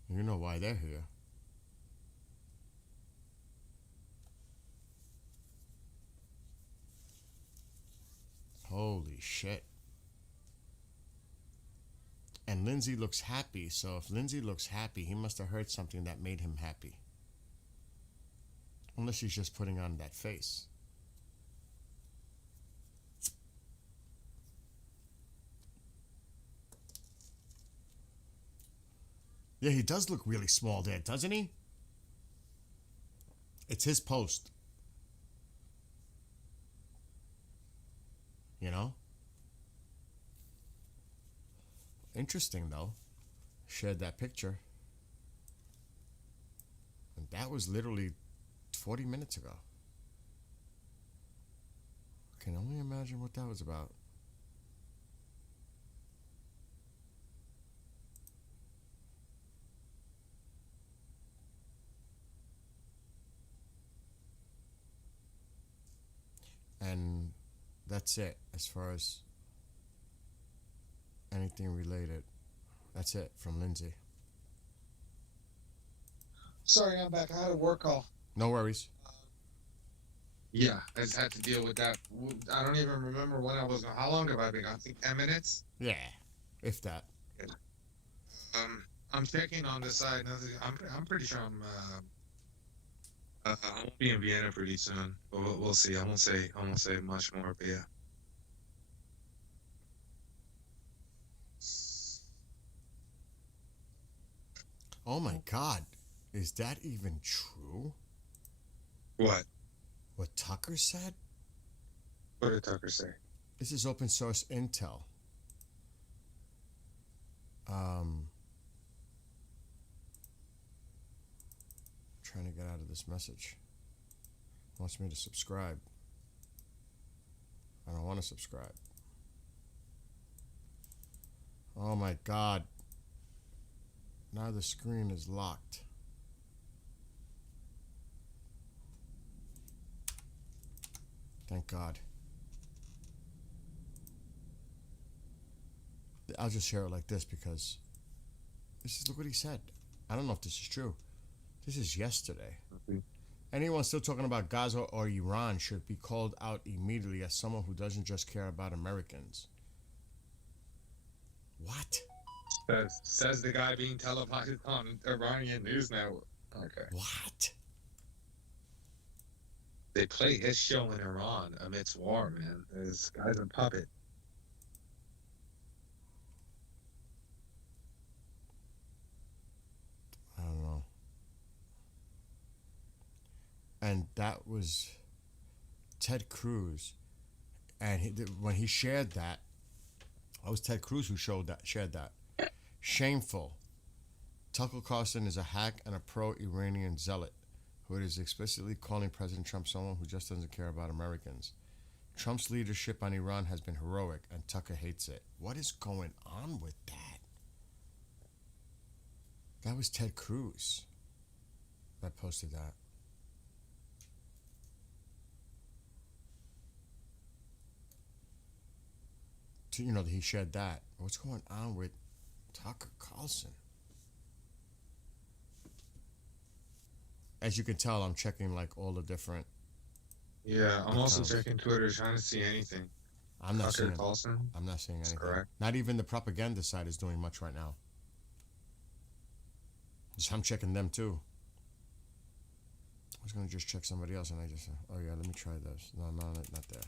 You know why they're here. Holy shit. And Lindsay looks happy, so if Lindsay looks happy, he must have heard something that made him happy. Unless he's just putting on that face. Yeah, he does look really small there, doesn't he? It's his post. You know? Interesting, though. Shared that picture. And that was literally 40 minutes ago. I can only imagine what that was about. And that's it as far as anything related. That's it from Lindsay. Sorry, I'm back. I had a work call. No worries. Yeah, I just had to deal with that. I don't even remember when I was. How long have I been? I think 10 minutes. Yeah, if that. Yeah. I'm checking on this side. I'm pretty sure I'll be in Vienna pretty soon. But we'll see. I won't say much more. But yeah. Oh my God, is that even true? What? What Tucker said? What did Tucker say? This is open source intel. trying to get out of this message. Wants me to subscribe. I don't want to subscribe. Oh my God. Now the screen is locked. Thank God. I'll just share it like this because look what he said. I don't know if this is true. This is yesterday. Anyone still talking about Gaza or Iran should be called out immediately as someone who doesn't just care about Americans. What? Says the guy being televised on Iranian news network. Okay. What? They play his show in Iran amidst war, man. This guy's a puppet. I don't know. And that was Ted Cruz. And when he shared that, it was Ted Cruz who shared that. Shameful. Tucker Carlson is a hack and a pro-Iranian zealot who is explicitly calling President Trump someone who just doesn't care about Americans. Trump's leadership on Iran has been heroic, and Tucker hates it. What is going on with that? That was Ted Cruz that posted that. You know, he shared that. What's going on with Tucker Carlson? As you can tell, I'm checking like all the different. Yeah, I'm also checking Twitter, trying to see anything. I'm not Tucker seeing. Carlson? I'm not seeing anything. Correct. Not even the propaganda side is doing much right now. I'm checking them too. I was gonna just check somebody else, and I just, oh yeah, let me try this. No, not there.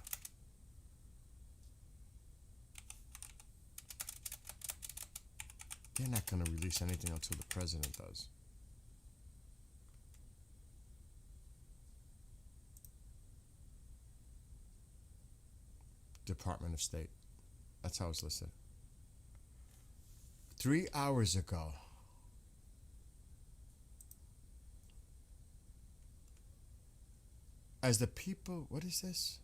They're not gonna release anything until the president does. Department of State. That's how it's listed. 3 hours ago. As the people, what is this?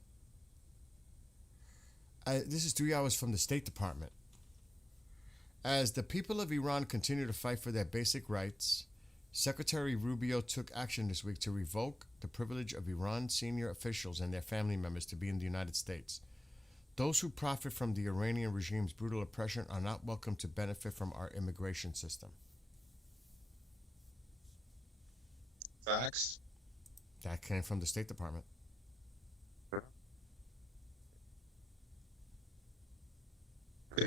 This is 3 hours from the State Department. As the people of Iran continue to fight for their basic rights, Secretary Rubio took action this week to revoke the privilege of Iran senior officials and their family members to be in the United States. Those who profit from the Iranian regime's brutal oppression are not welcome to benefit from our immigration system. Facts. That came from the State Department.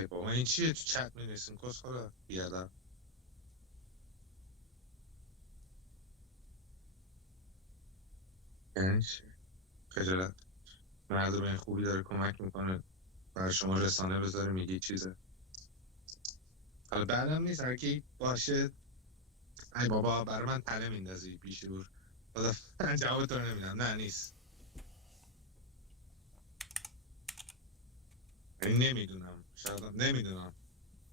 با این چیه تو چت می‌نویسین کسخلا بیادب یعنی چی؟ خجالت مرد به این خوبی داره کمک میکنه برای شما رسانه بذاره میگی چیزه حالا بعدم نیست هرکی باشه ای بابا برای من تنه میندازی بیشور جواب تو نمیدم نه نیست نمیدونم شاید نمیدونم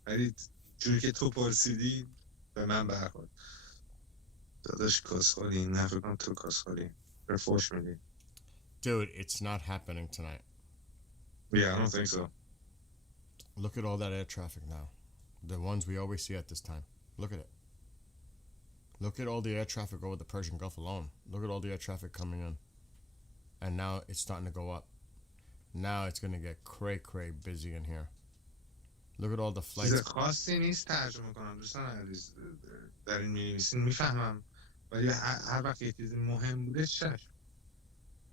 ولی جوری که تو پرسیدی به من برخورد داداش کسخوری نه فکر کنم تو کسخوری به فوش میدی Dude, it's not happening tonight. Yeah, I don't think so. Look at all that air traffic now. The ones we always see at this time. Look at it. Look at all the air traffic over the Persian Gulf alone. Look at all the air traffic coming in. And now it's starting to go up. Now it's going to get cray busy in here. Look at all the flights. چیز خاصی نیست ترجمه کنم دوستان عزیز در این می‌نویسین میفهمم ولی هر وقت یه چیزی مهم بوده چشم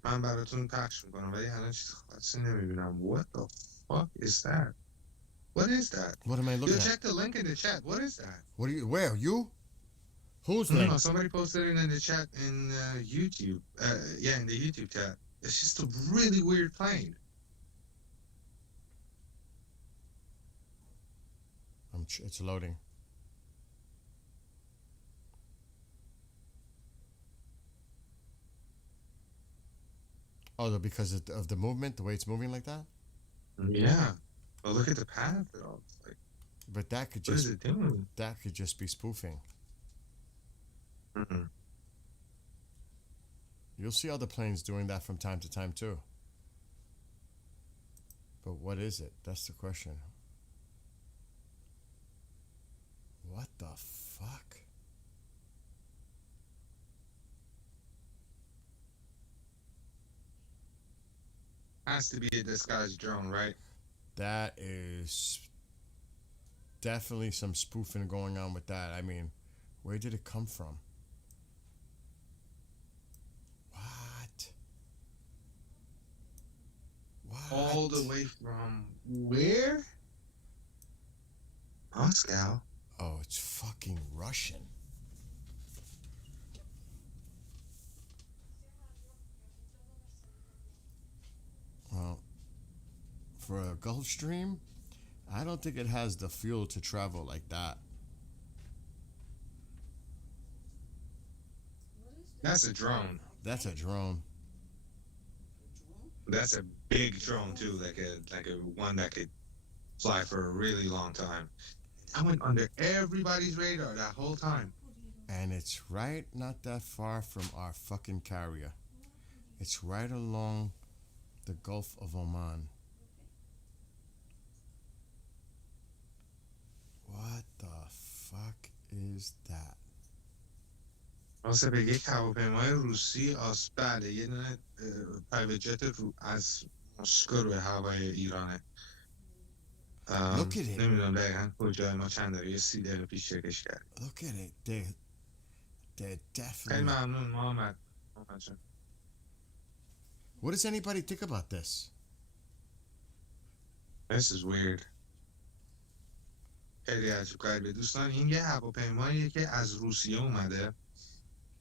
من براتون پخش میکنم ولی الان چیز خاصی نمیبینم. What the fuck is that? What is that? What am I looking at? You check the link in the chat. What is that? What are you? Where? You? Who's No, link? somebody posted it in the chat in YouTube. Yeah, in the YouTube chat. It's just a really weird plane. It's loading. Oh, because of the movement, the way it's moving like that? Yeah. Well, look at the path. Like, but that could what just is it doing? That could just be spoofing. Mm-mm. You'll see other planes doing that from time to time too. But what is it? That's the question. What the fuck? Has to be a disguised drone, right? That is definitely some spoofing going on with that. I mean, where did it come from? What? All the way from where? Moscow. Oh, it's fucking Russian. Well, for a Gulfstream, I don't think it has the fuel to travel like that. That's a drone. That's a drone. That's a big drone too, like a one that could fly for a really long time. I went under everybody's radar that whole time. And it's right not that far from our fucking carrier. It's right along the Gulf of Oman. What the fuck is that? واسه به یک هواپیمای روسی بله یه دونه پرایوت جت رو از مسکو روی هوای ایرانه. Look at it. نمیدونم دقیقا کجای ما چند داره یه 30 دقیقه پیش چکش کرد. Look at it. They're definitely... خیلی ممنون محمد جان. What does anybody think about this? This is weird. خیلی عجیب غریبه دوستان. این یه هواپیماییه که از روسیه اومده.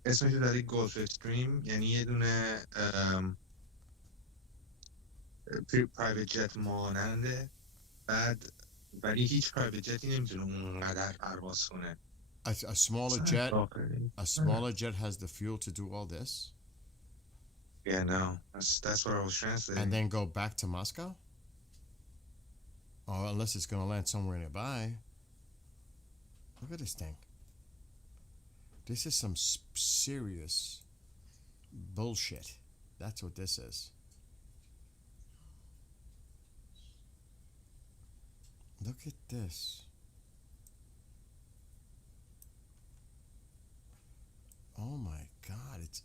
اسمش رو داری گلف استریم، یعنی یه دونه پرایوت جت ماننده. بعد ولی هیچ پرایوت جتی نمیتونه اونقدر پرواز کنه. A smaller jet has the fuel to do all this? Yeah, no. That's what I was translating. And then go back to Moscow? Or unless it's going to land somewhere nearby. Look at this thing. This is some serious bullshit. That's what this is. Look at this. Oh my God, it's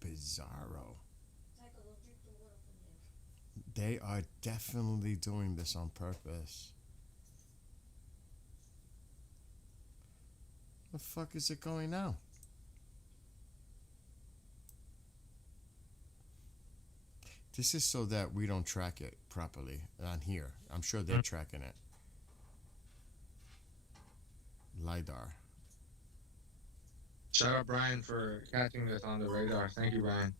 bizarro. They are definitely doing this on purpose. The fuck is it going now? This is so that we don't track it properly on here. I'm sure they're tracking it. LiDAR. Shout out Brian for catching this on the radar. Thank you, Brian.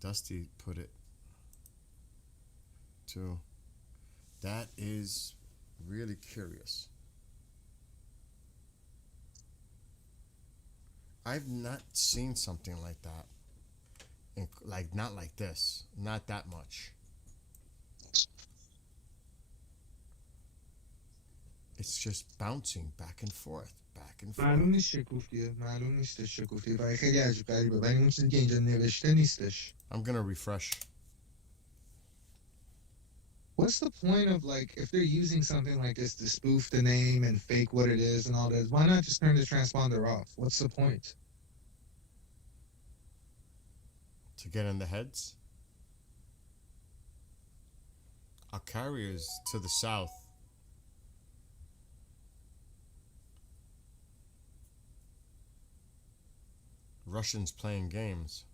Dusty put it too. That is really curious. I've not seen something like that. Like, not like this. Not that much. It's just bouncing back and forth. Back and forth. معلوم نیست شکوفتیه. معلوم نیستش شکوفتیه. و خیلی عجیب غریبه. ولی اون چیزی که اینجا نوشته نیستش. I'm gonna refresh. What's the point of, like, if they're using something like this to spoof the name and fake what it is and all that, why not just turn the transponder off? What's the point? To get in the heads? Our carrier's to the south. Russians playing games.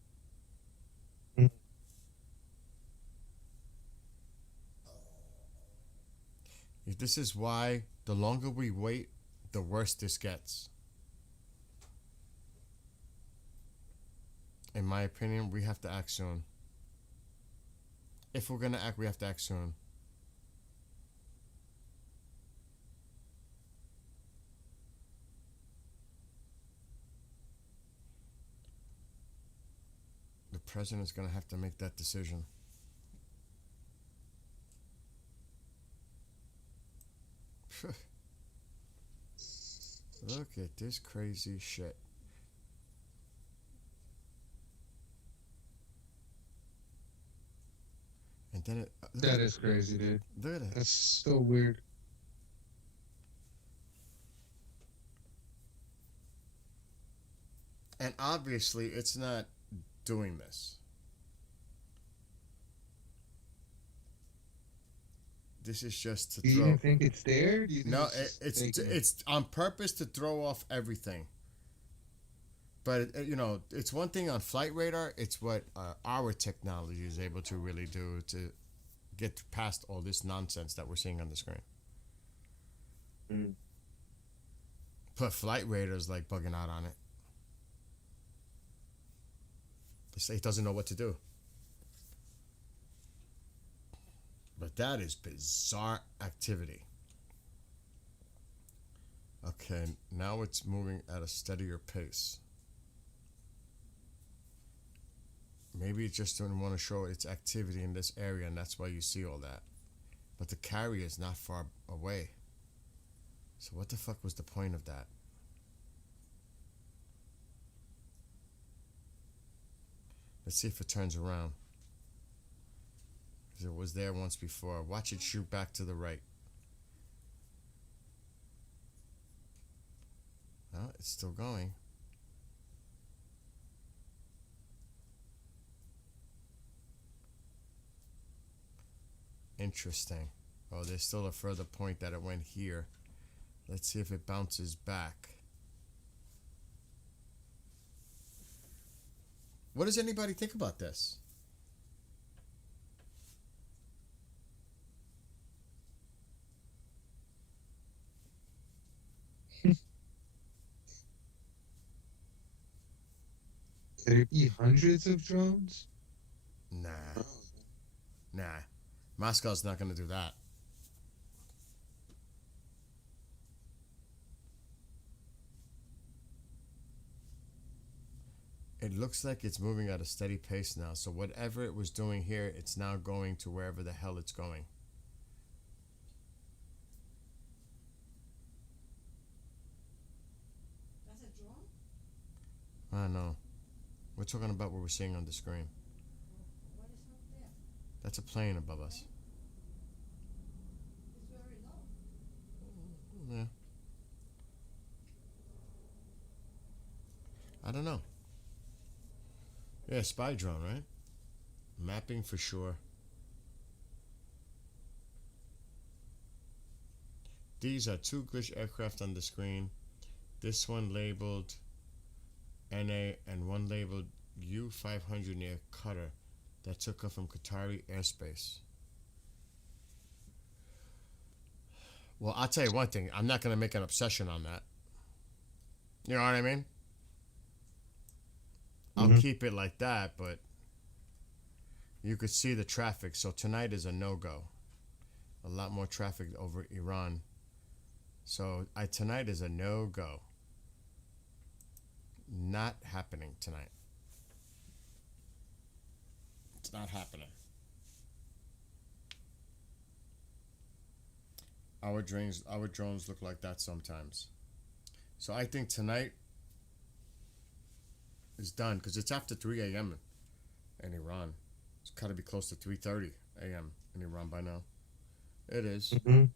This is why the longer we wait, the worse this gets. In my opinion, we have to act soon. If we're gonna act, we have to act soon. The president's gonna have to make that decision. Look at this crazy shit. And then That is crazy, dude. Look at that. That's so weird. And obviously, it's not doing this. This is just to Do you throw. even think it's there? Do you think No, it's just faking it? it's on purpose to throw off everything. But you know, it's one thing on Flight Radar. It's what our technology is able to really do to get past all this nonsense that we're seeing on the screen. But Flight Radar's like bugging out on it. It doesn't know what to do. But that is bizarre activity. Okay, now it's moving at a steadier pace. Maybe it just didn't want to show its activity in this area, and that's why you see all that. But the carrier is not far away. So what the fuck was the point of that? Let's see if it turns around. Because it was there once before. Watch it shoot back to the right. Oh, it's still going. Interesting. Oh, there's still a further point that it went here. Let's see if it bounces back. What does anybody think about this? Could it be hundreds of drones? Nah. Nah. Moscow's not going to do that. It looks like it's moving at a steady pace now. So whatever it was doing here, it's now going to wherever the hell it's going. That's a drone? I don't know. We're talking about what we're seeing on the screen. What is up there? That's a plane above us. It's very low. Yeah. I don't know. Yeah, spy drone, right? Mapping for sure. These are two glitch aircraft on the screen. This one labeled NA and one labeled U-500 near Qatar that took off from Qatari airspace. Well, I'll tell you one thing. I'm not going to make an obsession on that. You know what I mean? I'll keep it like that, but you could see the traffic. So tonight is a no-go. A lot more traffic over Iran. So tonight is a no-go. Not happening tonight. It's not happening. Our drones look like that sometimes. So I think tonight is done because it's after 3 a.m. in Iran. It's got to be close to 3:30 a.m. in Iran by now. It is. And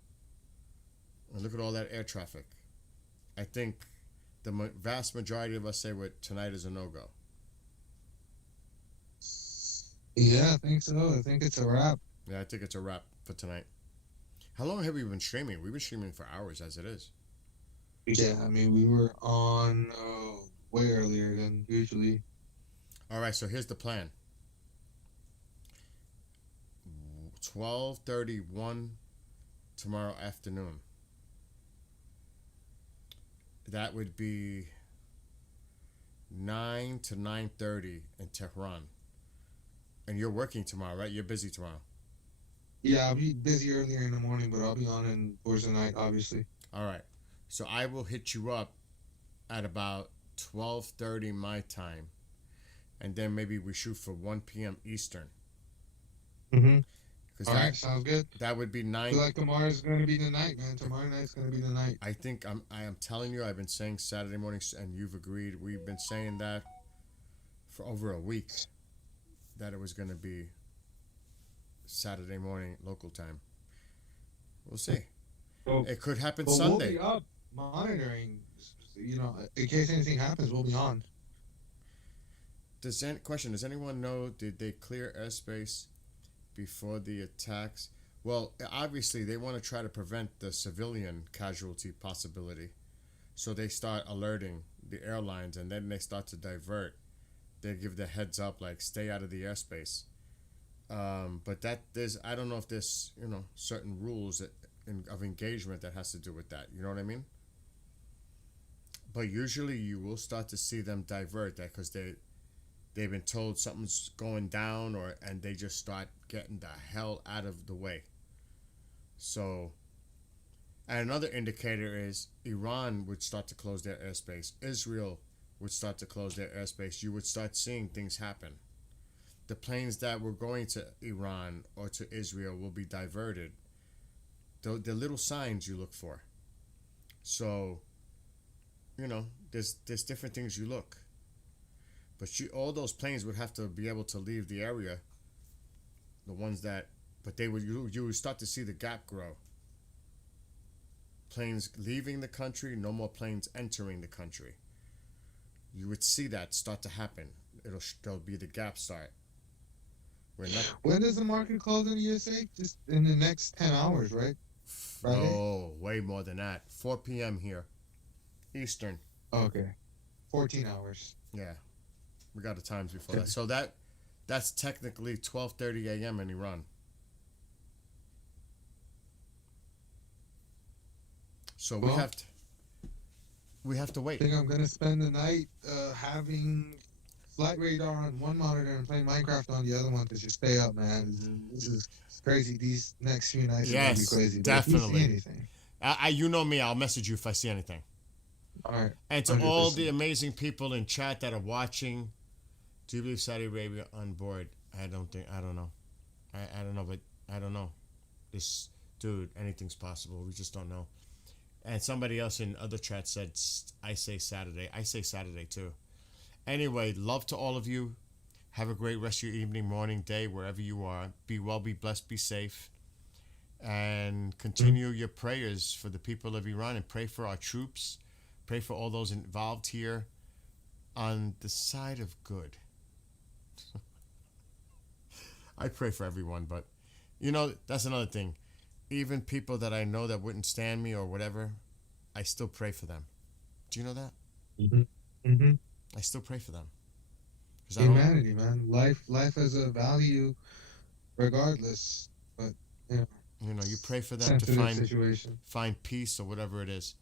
look at all that air traffic. I think the vast majority of us say tonight is a no-go. Yeah, I think so. I think it's a wrap. Yeah, I think it's a wrap for tonight. How long have we been streaming? We've been streaming for hours as it is. Yeah, I mean, we were on way earlier than usually. All right, so here's the plan. 12:31 tomorrow afternoon. That would be 9 to 9:30 in Tehran. And you're working tomorrow, right? You're busy tomorrow. Yeah, I'll be busy earlier in the morning, but I'll be on towards the night, obviously. All right. So I will hit you up at about 12:30 my time. And then maybe we shoot for 1 p.m. Eastern. All right, sounds good. That would be 9. I feel like tomorrow's going to be the night, man. Tomorrow night's going to be the night. I think I am telling you, I've been saying Saturday mornings, and you've agreed. We've been saying that for over a week, that it was going to be Saturday morning local time. We'll see. Well, It could happen But Sunday. we'll be up monitoring. You know, in case anything happens, we'll be on. Does anyone know, did they clear airspace before the attacks? Well, obviously they want to try to prevent the civilian casualty possibility. So they start alerting the airlines, and then they start to divert. They give the heads up, like, stay out of the airspace. But I don't know if there's, certain rules of engagement that has to do with that. You know what I mean? But usually you will start to see them divert that because they've been told something's going down, and they just start getting the hell out of the way. So, and another indicator is Iran would start to close their airspace. Israel would start to close their airspace. You would start seeing things happen. The planes that were going to Iran or to Israel will be diverted. The little signs you look for. So, there's different things you look. But all those planes would have to be able to leave the area. The ones that, but you would start to see the gap grow. Planes leaving the country, no more planes entering the country. You would see that start to happen. There'll be the gap start. When does the market close in the USA? Just in the next 10 hours, right? Friday? Oh, way more than that. 4 p.m. here, Eastern. Okay, 14 hours. Yeah, we got the times before that. So that's technically 12:30 a.m. in Iran. So we have to wait. I think I'm gonna spend the night having flight radar on one monitor and playing Minecraft on the other one to just stay up, man. This is crazy. These next few nights are gonna be crazy. Definitely. But if you see anything, you know me. I'll message you if I see anything. all right. And to 100%. all the amazing people in chat that are watching, do you believe Saudi Arabia on board? I don't know. I don't know, but I don't know. Dude, anything's possible. We just don't know. And somebody else in other chats said, I say Saturday. I say Saturday too. Anyway, love to all of you. Have a great rest of your evening, morning, day, wherever you are. Be well, be blessed, be safe. And continue your prayers for the people of Iran, and pray for our troops. Pray for all those involved here on the side of good. I pray for everyone, but that's another thing. Even people that I know that wouldn't stand me or whatever, I still pray for them. Do you know that? Mm-hmm. I still pray for them. Humanity, man. Life has a value regardless. But you pray for them to find peace or whatever it is.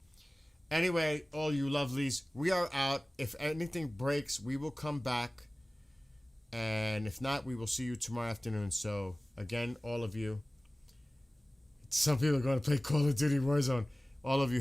Anyway, all you lovelies, we are out. If anything breaks, we will come back. And if not, we will see you tomorrow afternoon. So, again, all of you. Some people are going to play Call of Duty Warzone. All of you.